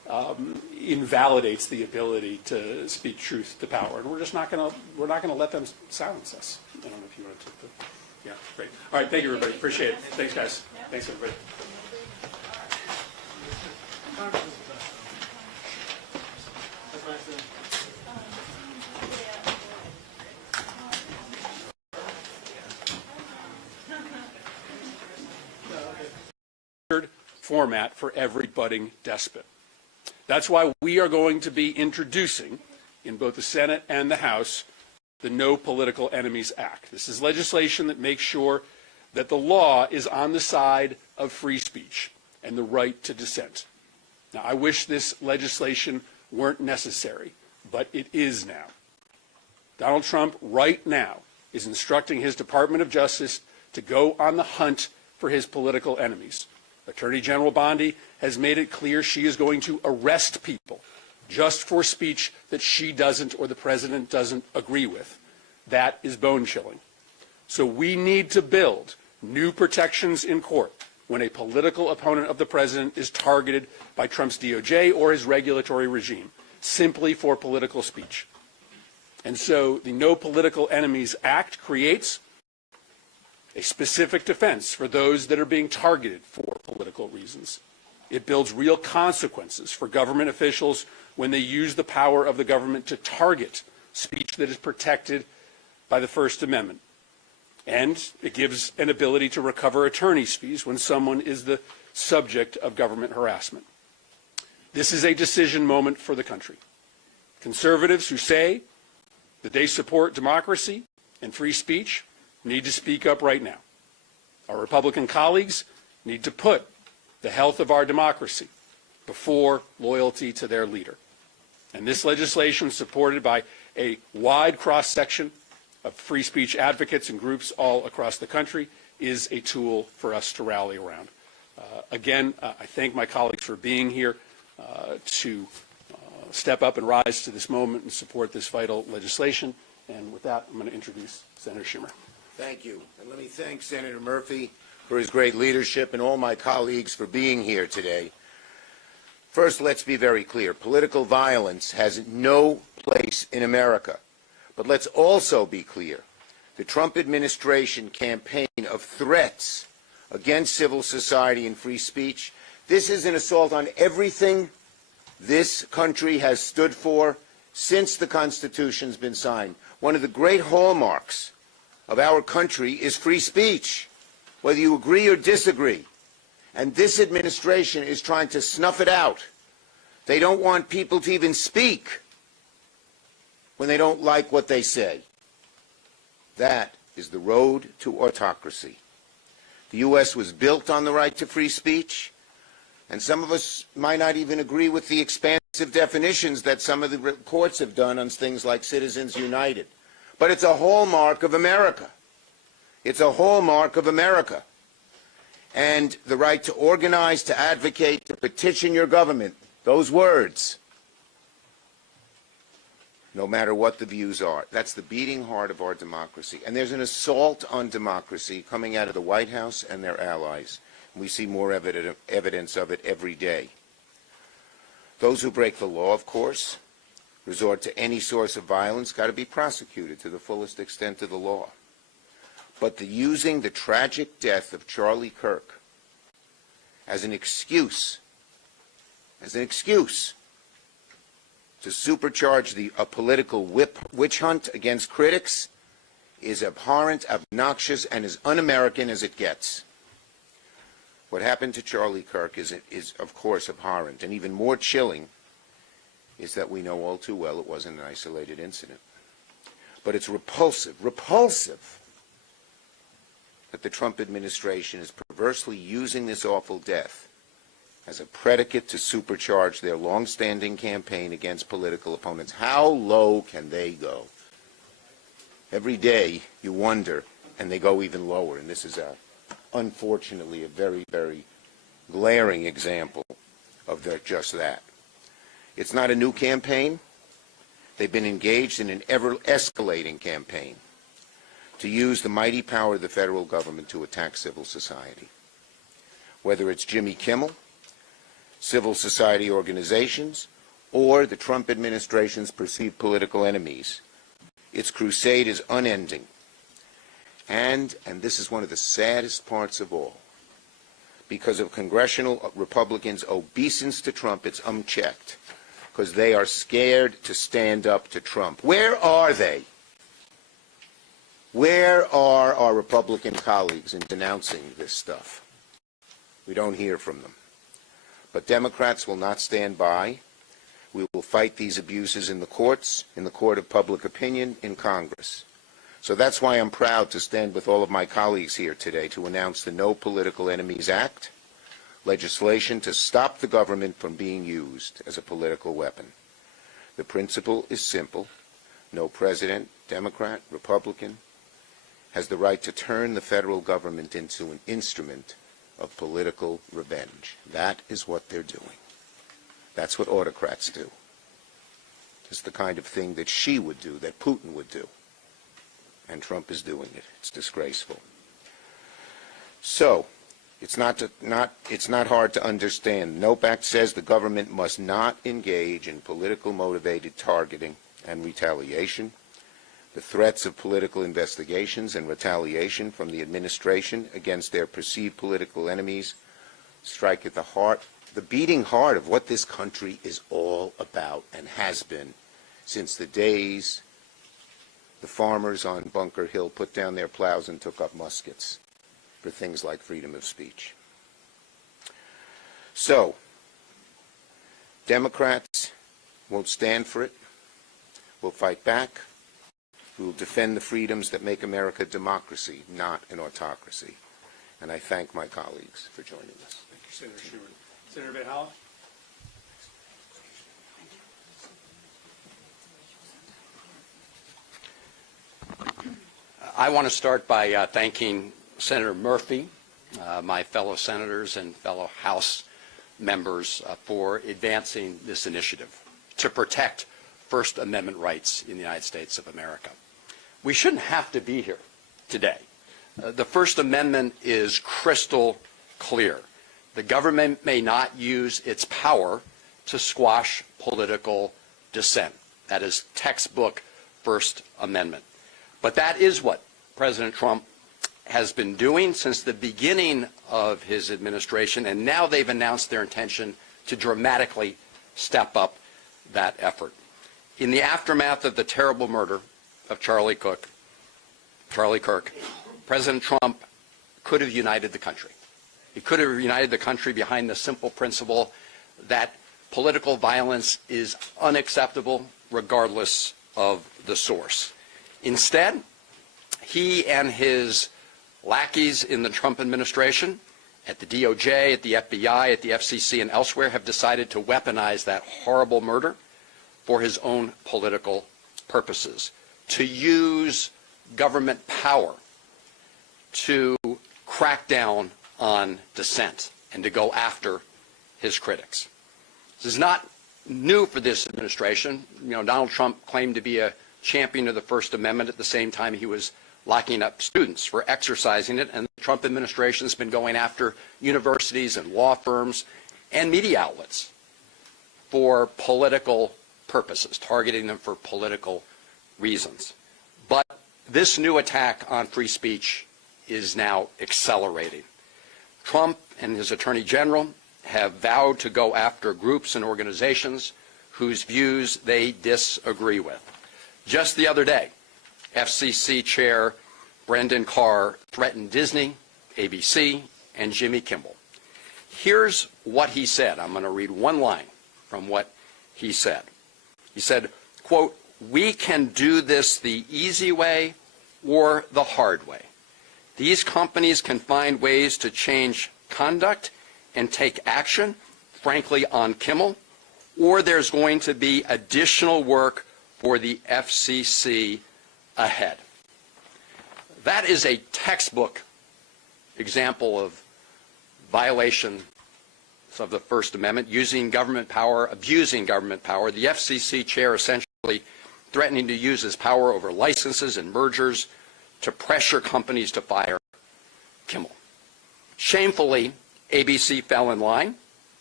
invalidates the ability to speak truth to power, and we're just not going to let them silence us. I don't know if you want to take the. Yeah, great. All right, thank you, everybody. Appreciate it. Thanks, guys. Thanks, everybody. Format for every budding despot. That's why we are going to be introducing, in both the Senate and the House, the No Political Enemies Act. This is legislation that makes sure that the law is on the side of free speech and the right to dissent. Now, I wish this legislation weren't necessary, but it is now. Donald Trump, right now, is instructing his Department of Justice to go on the hunt for his political enemies. Attorney General Bondi has made it clear she is going to arrest people just for speech that she doesn't or the president doesn't agree with. That is bone-chilling. So we need to build new protections in court when a political opponent of the president is targeted by Trump's DOJ or his regulatory regime, simply for political speech. And so the No Political Enemies Act creates a specific defense for those that are being targeted for political reasons. It builds real consequences for government officials when they use the power of the government to target speech that is protected by the First Amendment. And it gives an ability to recover attorney's fees when someone is the subject of government harassment. This is a decision moment for the country. Conservatives who say that they support democracy and free speech need to speak up right now. Our Republican colleagues need to put the health of our democracy before loyalty to their leader. And this legislation, supported by a wide cross-section of free speech advocates and groups all across the country, is a tool for us to rally around. Again, I thank my colleagues for being here to step up and rise to this moment and support this vital legislation. And with that, I'm going to introduce Senator Schumer. Thank you. And let me thank Senator Murphy for his great leadership and all my colleagues for being here today. First, let's be very clear. Political violence has no place in America. But let's also be clear. The Trump administration campaign of threats against civil society and free speech, this is an assault on everything this country has stood for since the Constitution's been signed. One of the great hallmarks of our country is free speech, whether you agree or disagree. And this administration is trying to snuff it out. They don't want people to even speak when they don't like what they say. That is the road to autocracy. The U.S. was built on the right to free speech, and some of us might not even agree with the expansive definitions that some of the courts have done on things like Citizens United. But it's a hallmark of America. It's a hallmark of America. And the right to organize, to advocate, to petition your government, those words, no matter what the views are, that's the beating heart of our democracy. And there's an assault on democracy coming out of the White House and their allies. We see more evidence of it every day. Those who break the law, of course, resort to any source of violence, got to be prosecuted to the fullest extent of the law. But using the tragic death of Charlie Kirk as an excuse to supercharge a political witch hunt against critics is abhorrent, obnoxious, and as un-American as it gets. What happened to Charlie Kirk is of course abhorrent, and even more chilling is that we know all too well it wasn't an isolated incident. But it's repulsive that the Trump administration is perversely using this awful death as a predicate to supercharge their long-standing campaign against political opponents. How low can they go? Every day you wonder, and they go even lower, and this is unfortunately a very, very glaring example of just that. It's not a new campaign. They've been engaged in an ever-escalating campaign to use the mighty power of the federal government to attack civil society. Whether it's Jimmy Kimmel civil society organizations, or the Trump administration's perceived political enemies. Its crusade is unending. And this is one of the saddest parts of all, because of congressional Republicans' obeisance to Trump, it's unchecked, because they are scared to stand up to Trump. Where are they? Where are our Republican colleagues in denouncing this stuff? We don't hear from them. But Democrats will not stand by. We will fight these abuses in the courts, in the court of public opinion, in Congress. So that's why I'm proud to stand with all of my colleagues here today to announce the No Political Enemies Act, legislation to stop the government from being used as a political weapon. The principle is simple. No president, Democrat, Republican, has the right to turn the federal government into an instrument of political revenge. That is what they're doing. That's what autocrats do. It's the kind of thing that Xi would do, that Putin would do. And Trump is doing it. It's disgraceful. So, it's not hard to understand. NOPE Act says the government must not engage in political motivated targeting and retaliation. The threats of political investigations and retaliation from the administration against their perceived political enemies strike at the heart, the beating heart of what this country is all about and has been since the days the farmers on Bunker Hill put down their plows and took up muskets for things like freedom of speech. So, Democrats won't stand for it. We'll fight back. We will defend the freedoms that make America a democracy, not an autocracy. And I thank my colleagues for joining us. Thank you, Senator Schumer. Senator Van Hollen? I want to start by thanking Senator Murphy, my fellow senators and fellow House members for advancing this initiative to protect First Amendment rights in the United States of America. We shouldn't have to be here today. The First Amendment is crystal clear. The government may not use its power to squash political dissent. That is textbook First Amendment. But that is what President Trump has been doing since the beginning of his administration, and now they've announced their intention to dramatically step up that effort. In the aftermath of the terrible murder of Charlie Kirk, President Trump could have united the country. He could have united the country behind the simple principle that political violence is unacceptable regardless of the source. Instead, he and his lackeys in the Trump administration, at the DOJ, at the FBI, at the FCC, and elsewhere, have decided to weaponize that horrible murder for his own political purposes, to use government power to crack down on dissent and to go after his critics. This is not new for this administration. You know, Donald Trump claimed to be a champion of the First Amendment at the same time he was locking up students for exercising it, and the Trump administration has been going after universities and law firms and media outlets for political purposes, targeting them for political reasons. But this new attack on free speech is now accelerating. Trump and his Attorney General have vowed to go after groups and organizations whose views they disagree with. Just the other day, FCC Chair Brendan Carr threatened Disney, ABC, and Jimmy Kimmel. Here's what he said. I'm going to read one line from what he said. He said, quote, "We can do this the easy way or the hard way. These companies can find ways to change conduct and take action, frankly, on Kimmel, or there's going to be additional work for the FCC ahead." That is a textbook example of violation of the First Amendment, using government power, abusing government power. The FCC chair essentially threatening to use his power over licenses and mergers to pressure companies to fire Kimmel. Shamefully, ABC fell in line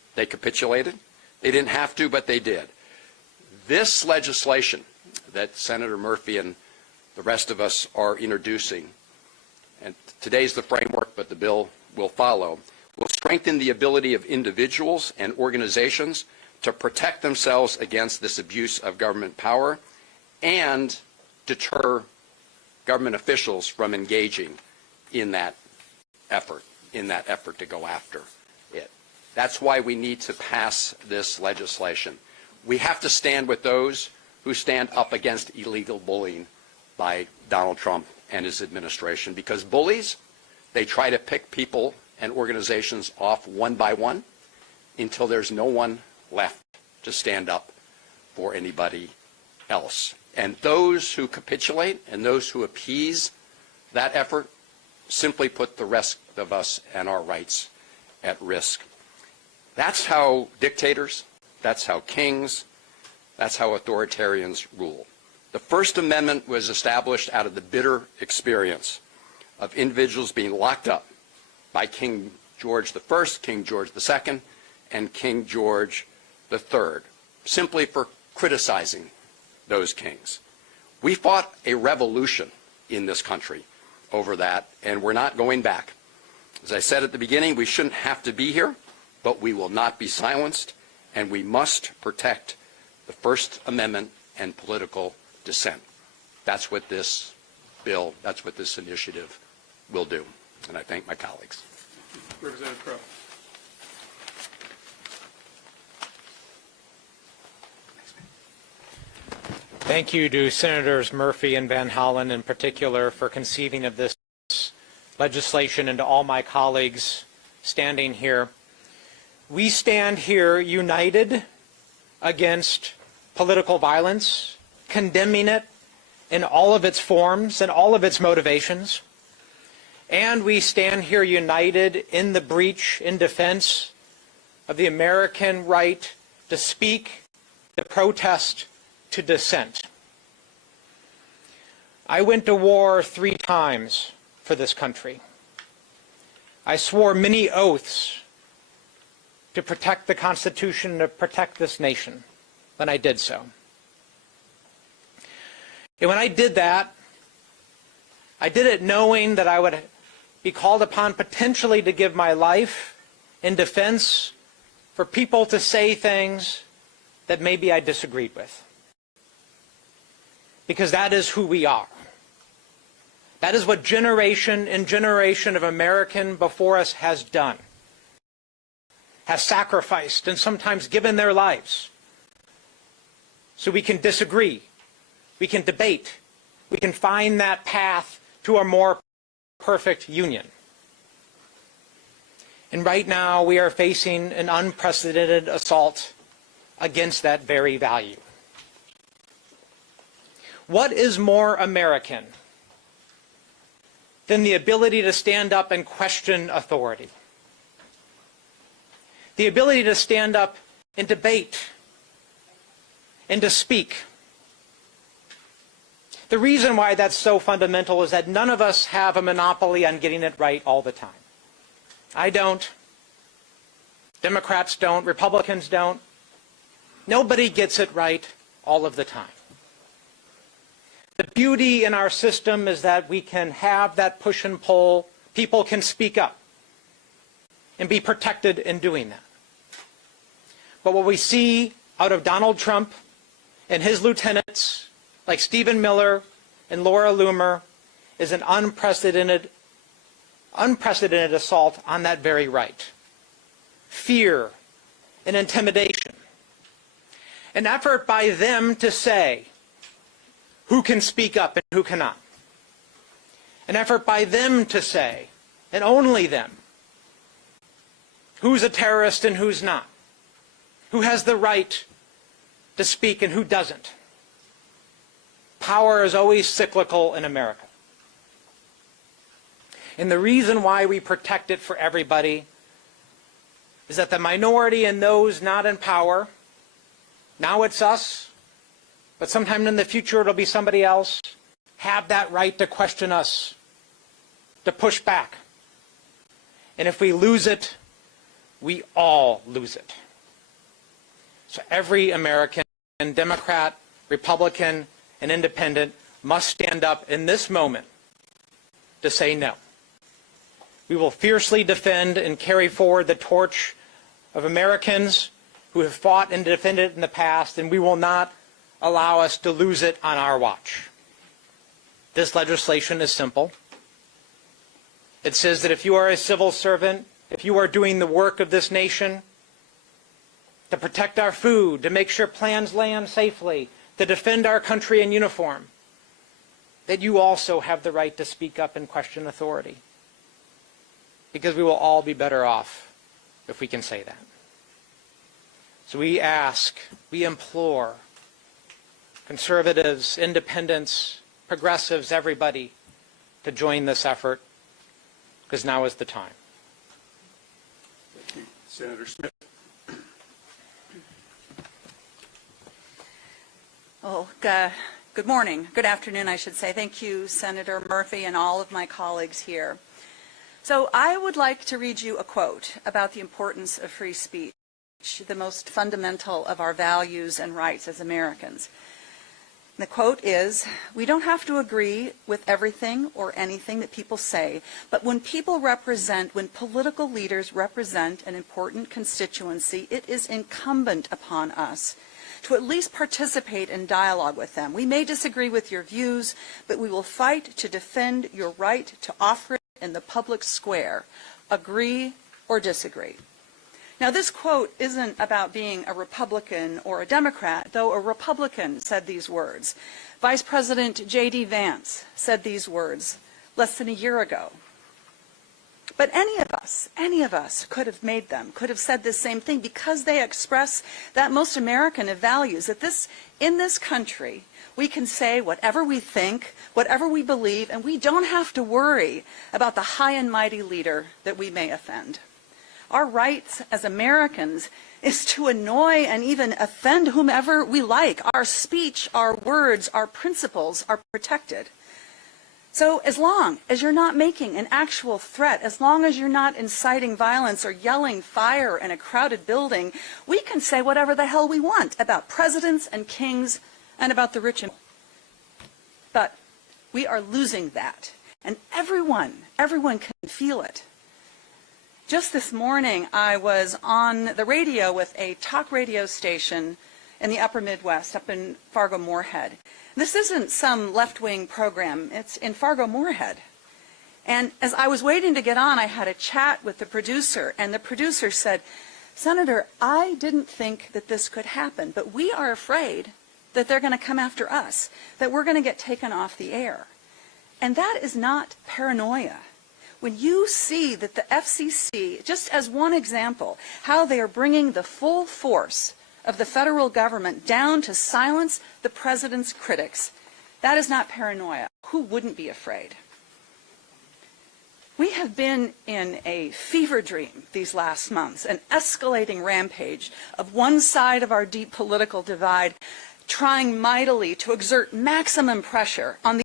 They capitulated. They didn't have to, but they did. This legislation that Senator Murphy and the rest of us are introducing, and today's the framework, but the bill will follow, will strengthen the ability of individuals and organizations to protect themselves against this abuse of government power and deter government officials from engaging in that effort to go after it. That's why we need to pass this legislation. We have to stand with those who stand up against illegal bullying by Donald Trump and his administration, because bullies, they try to pick people and organizations off one by one until there's no one left to stand up for anybody else. And those who capitulate and those who appease that effort simply put the rest of us and our rights at risk. That's how dictators, that's how kings, that's how authoritarians rule. The First Amendment was established out of the bitter experience of individuals being locked up by King George I, King George II, and King George III, simply for criticizing those kings. We fought a revolution in this country over that, and we're not going back. As I said at the beginning, we shouldn't have to be here, but we will not be silenced, and we must protect the First Amendment and political dissent. That's what this bill, that's what this initiative will do. And I thank my colleagues. Representative Crowe. Thank you to Senators Murphy and Van Hollen in particular for conceiving of this legislation, and to all my colleagues standing here. We stand here united against political violence, condemning it in all of its forms and all of its motivations. And we stand here united in the breach, in defense of the American right to speak, to protest, to dissent. I went to war 3 times for this country. I swore many oaths to protect the Constitution, to protect this nation when I did so. And when I did that, I did it knowing that I would be called upon potentially to give my life in defense for people to say things that maybe I disagreed with. Because that is who we are. That is what generation and generation of American before us has done. Has sacrificed and sometimes given their lives. So we can disagree. We can debate. We can find that path to a more perfect union. And right now we are facing an unprecedented assault against that very value. What is more American than the ability to stand up and question authority? The ability to stand up and debate and to speak. The reason why that's so fundamental is that none of us have a monopoly on getting it right all the time. I don't. Democrats don't. Republicans don't. Nobody gets it right all of the time. The beauty in our system is that we can have that push and pull. People can speak up and be protected in doing that. But what we see out of Donald Trump and his lieutenants, like Stephen Miller and Laura Loomer, is an unprecedented assault on that very right. Fear and intimidation. An effort by them to say who can speak up and who cannot. An effort by them to say, and only them, who's a terrorist and who's not. Who has the right to speak and who doesn't. Power is always cyclical in America. And the reason why we protect it for everybody is that the minority and those not in power, now it's us, but sometime in the future it'll be somebody else, have that right to question us, to push back. And if we lose it, we all lose it. So every American, Democrat, Republican, and Independent must stand up in this moment to say no. We will fiercely defend and carry forward the torch of Americans who have fought and defended it in the past, and we will not allow us to lose it on our watch. This legislation is simple. It says that if you are a civil servant, if you are doing the work of this nation to protect our food, to make sure plans land safely, to defend our country in uniform, that you also have the right to speak up and question authority. Because we will all be better off if we can say that. So we ask, we implore conservatives, independents, progressives, everybody to join this effort, because now is the time. Thank you. Senator Smith. Well, good morning, good afternoon, I should say. Thank you, Senator Murphy, and all of my colleagues here. So I would like to read you a quote about the importance of free speech, the most fundamental of our values and rights as Americans. The quote is, "We don't have to agree with everything or anything that people say, but when political leaders represent an important constituency, it is incumbent upon us to at least participate in dialogue with them. We may disagree with your views, but we will fight to defend your right to offer it in the public square. Agree or disagree." Now, this quote isn't about being a Republican or a Democrat, though a Republican said these words. Vice President J.D. Vance said these words less than a year ago. But any of us could have made them, could have said the same thing, because they express that most American of values, that in this country, we can say whatever we think, whatever we believe, and we don't have to worry about the high and mighty leader that we may offend. Our rights as Americans is to annoy and even offend whomever we like. Our speech, our words, our principles are protected. So as long as you're not making an actual threat, as long as you're not inciting violence or yelling fire in a crowded building, we can say whatever the hell we want about presidents and kings and about the rich and but we are losing that. And everyone can feel it. Just this morning, I was on the radio with a talk radio station in the upper Midwest, up in Fargo-Moorhead. This isn't some left-wing program. It's in Fargo-Moorhead. And as I was waiting to get on, I had a chat with the producer, and the producer said, "Senator, I didn't think that this could happen, but we are afraid that they're going to come after us, that we're going to get taken off the air." And that is not paranoia. When you see that the FCC, just as one example, how they are bringing the full force of the federal government down to silence the president's critics, that is not paranoia. Who wouldn't be afraid? We have been in a fever dream these last months, an escalating rampage of one side of our deep political divide trying mightily to exert maximum pressure on the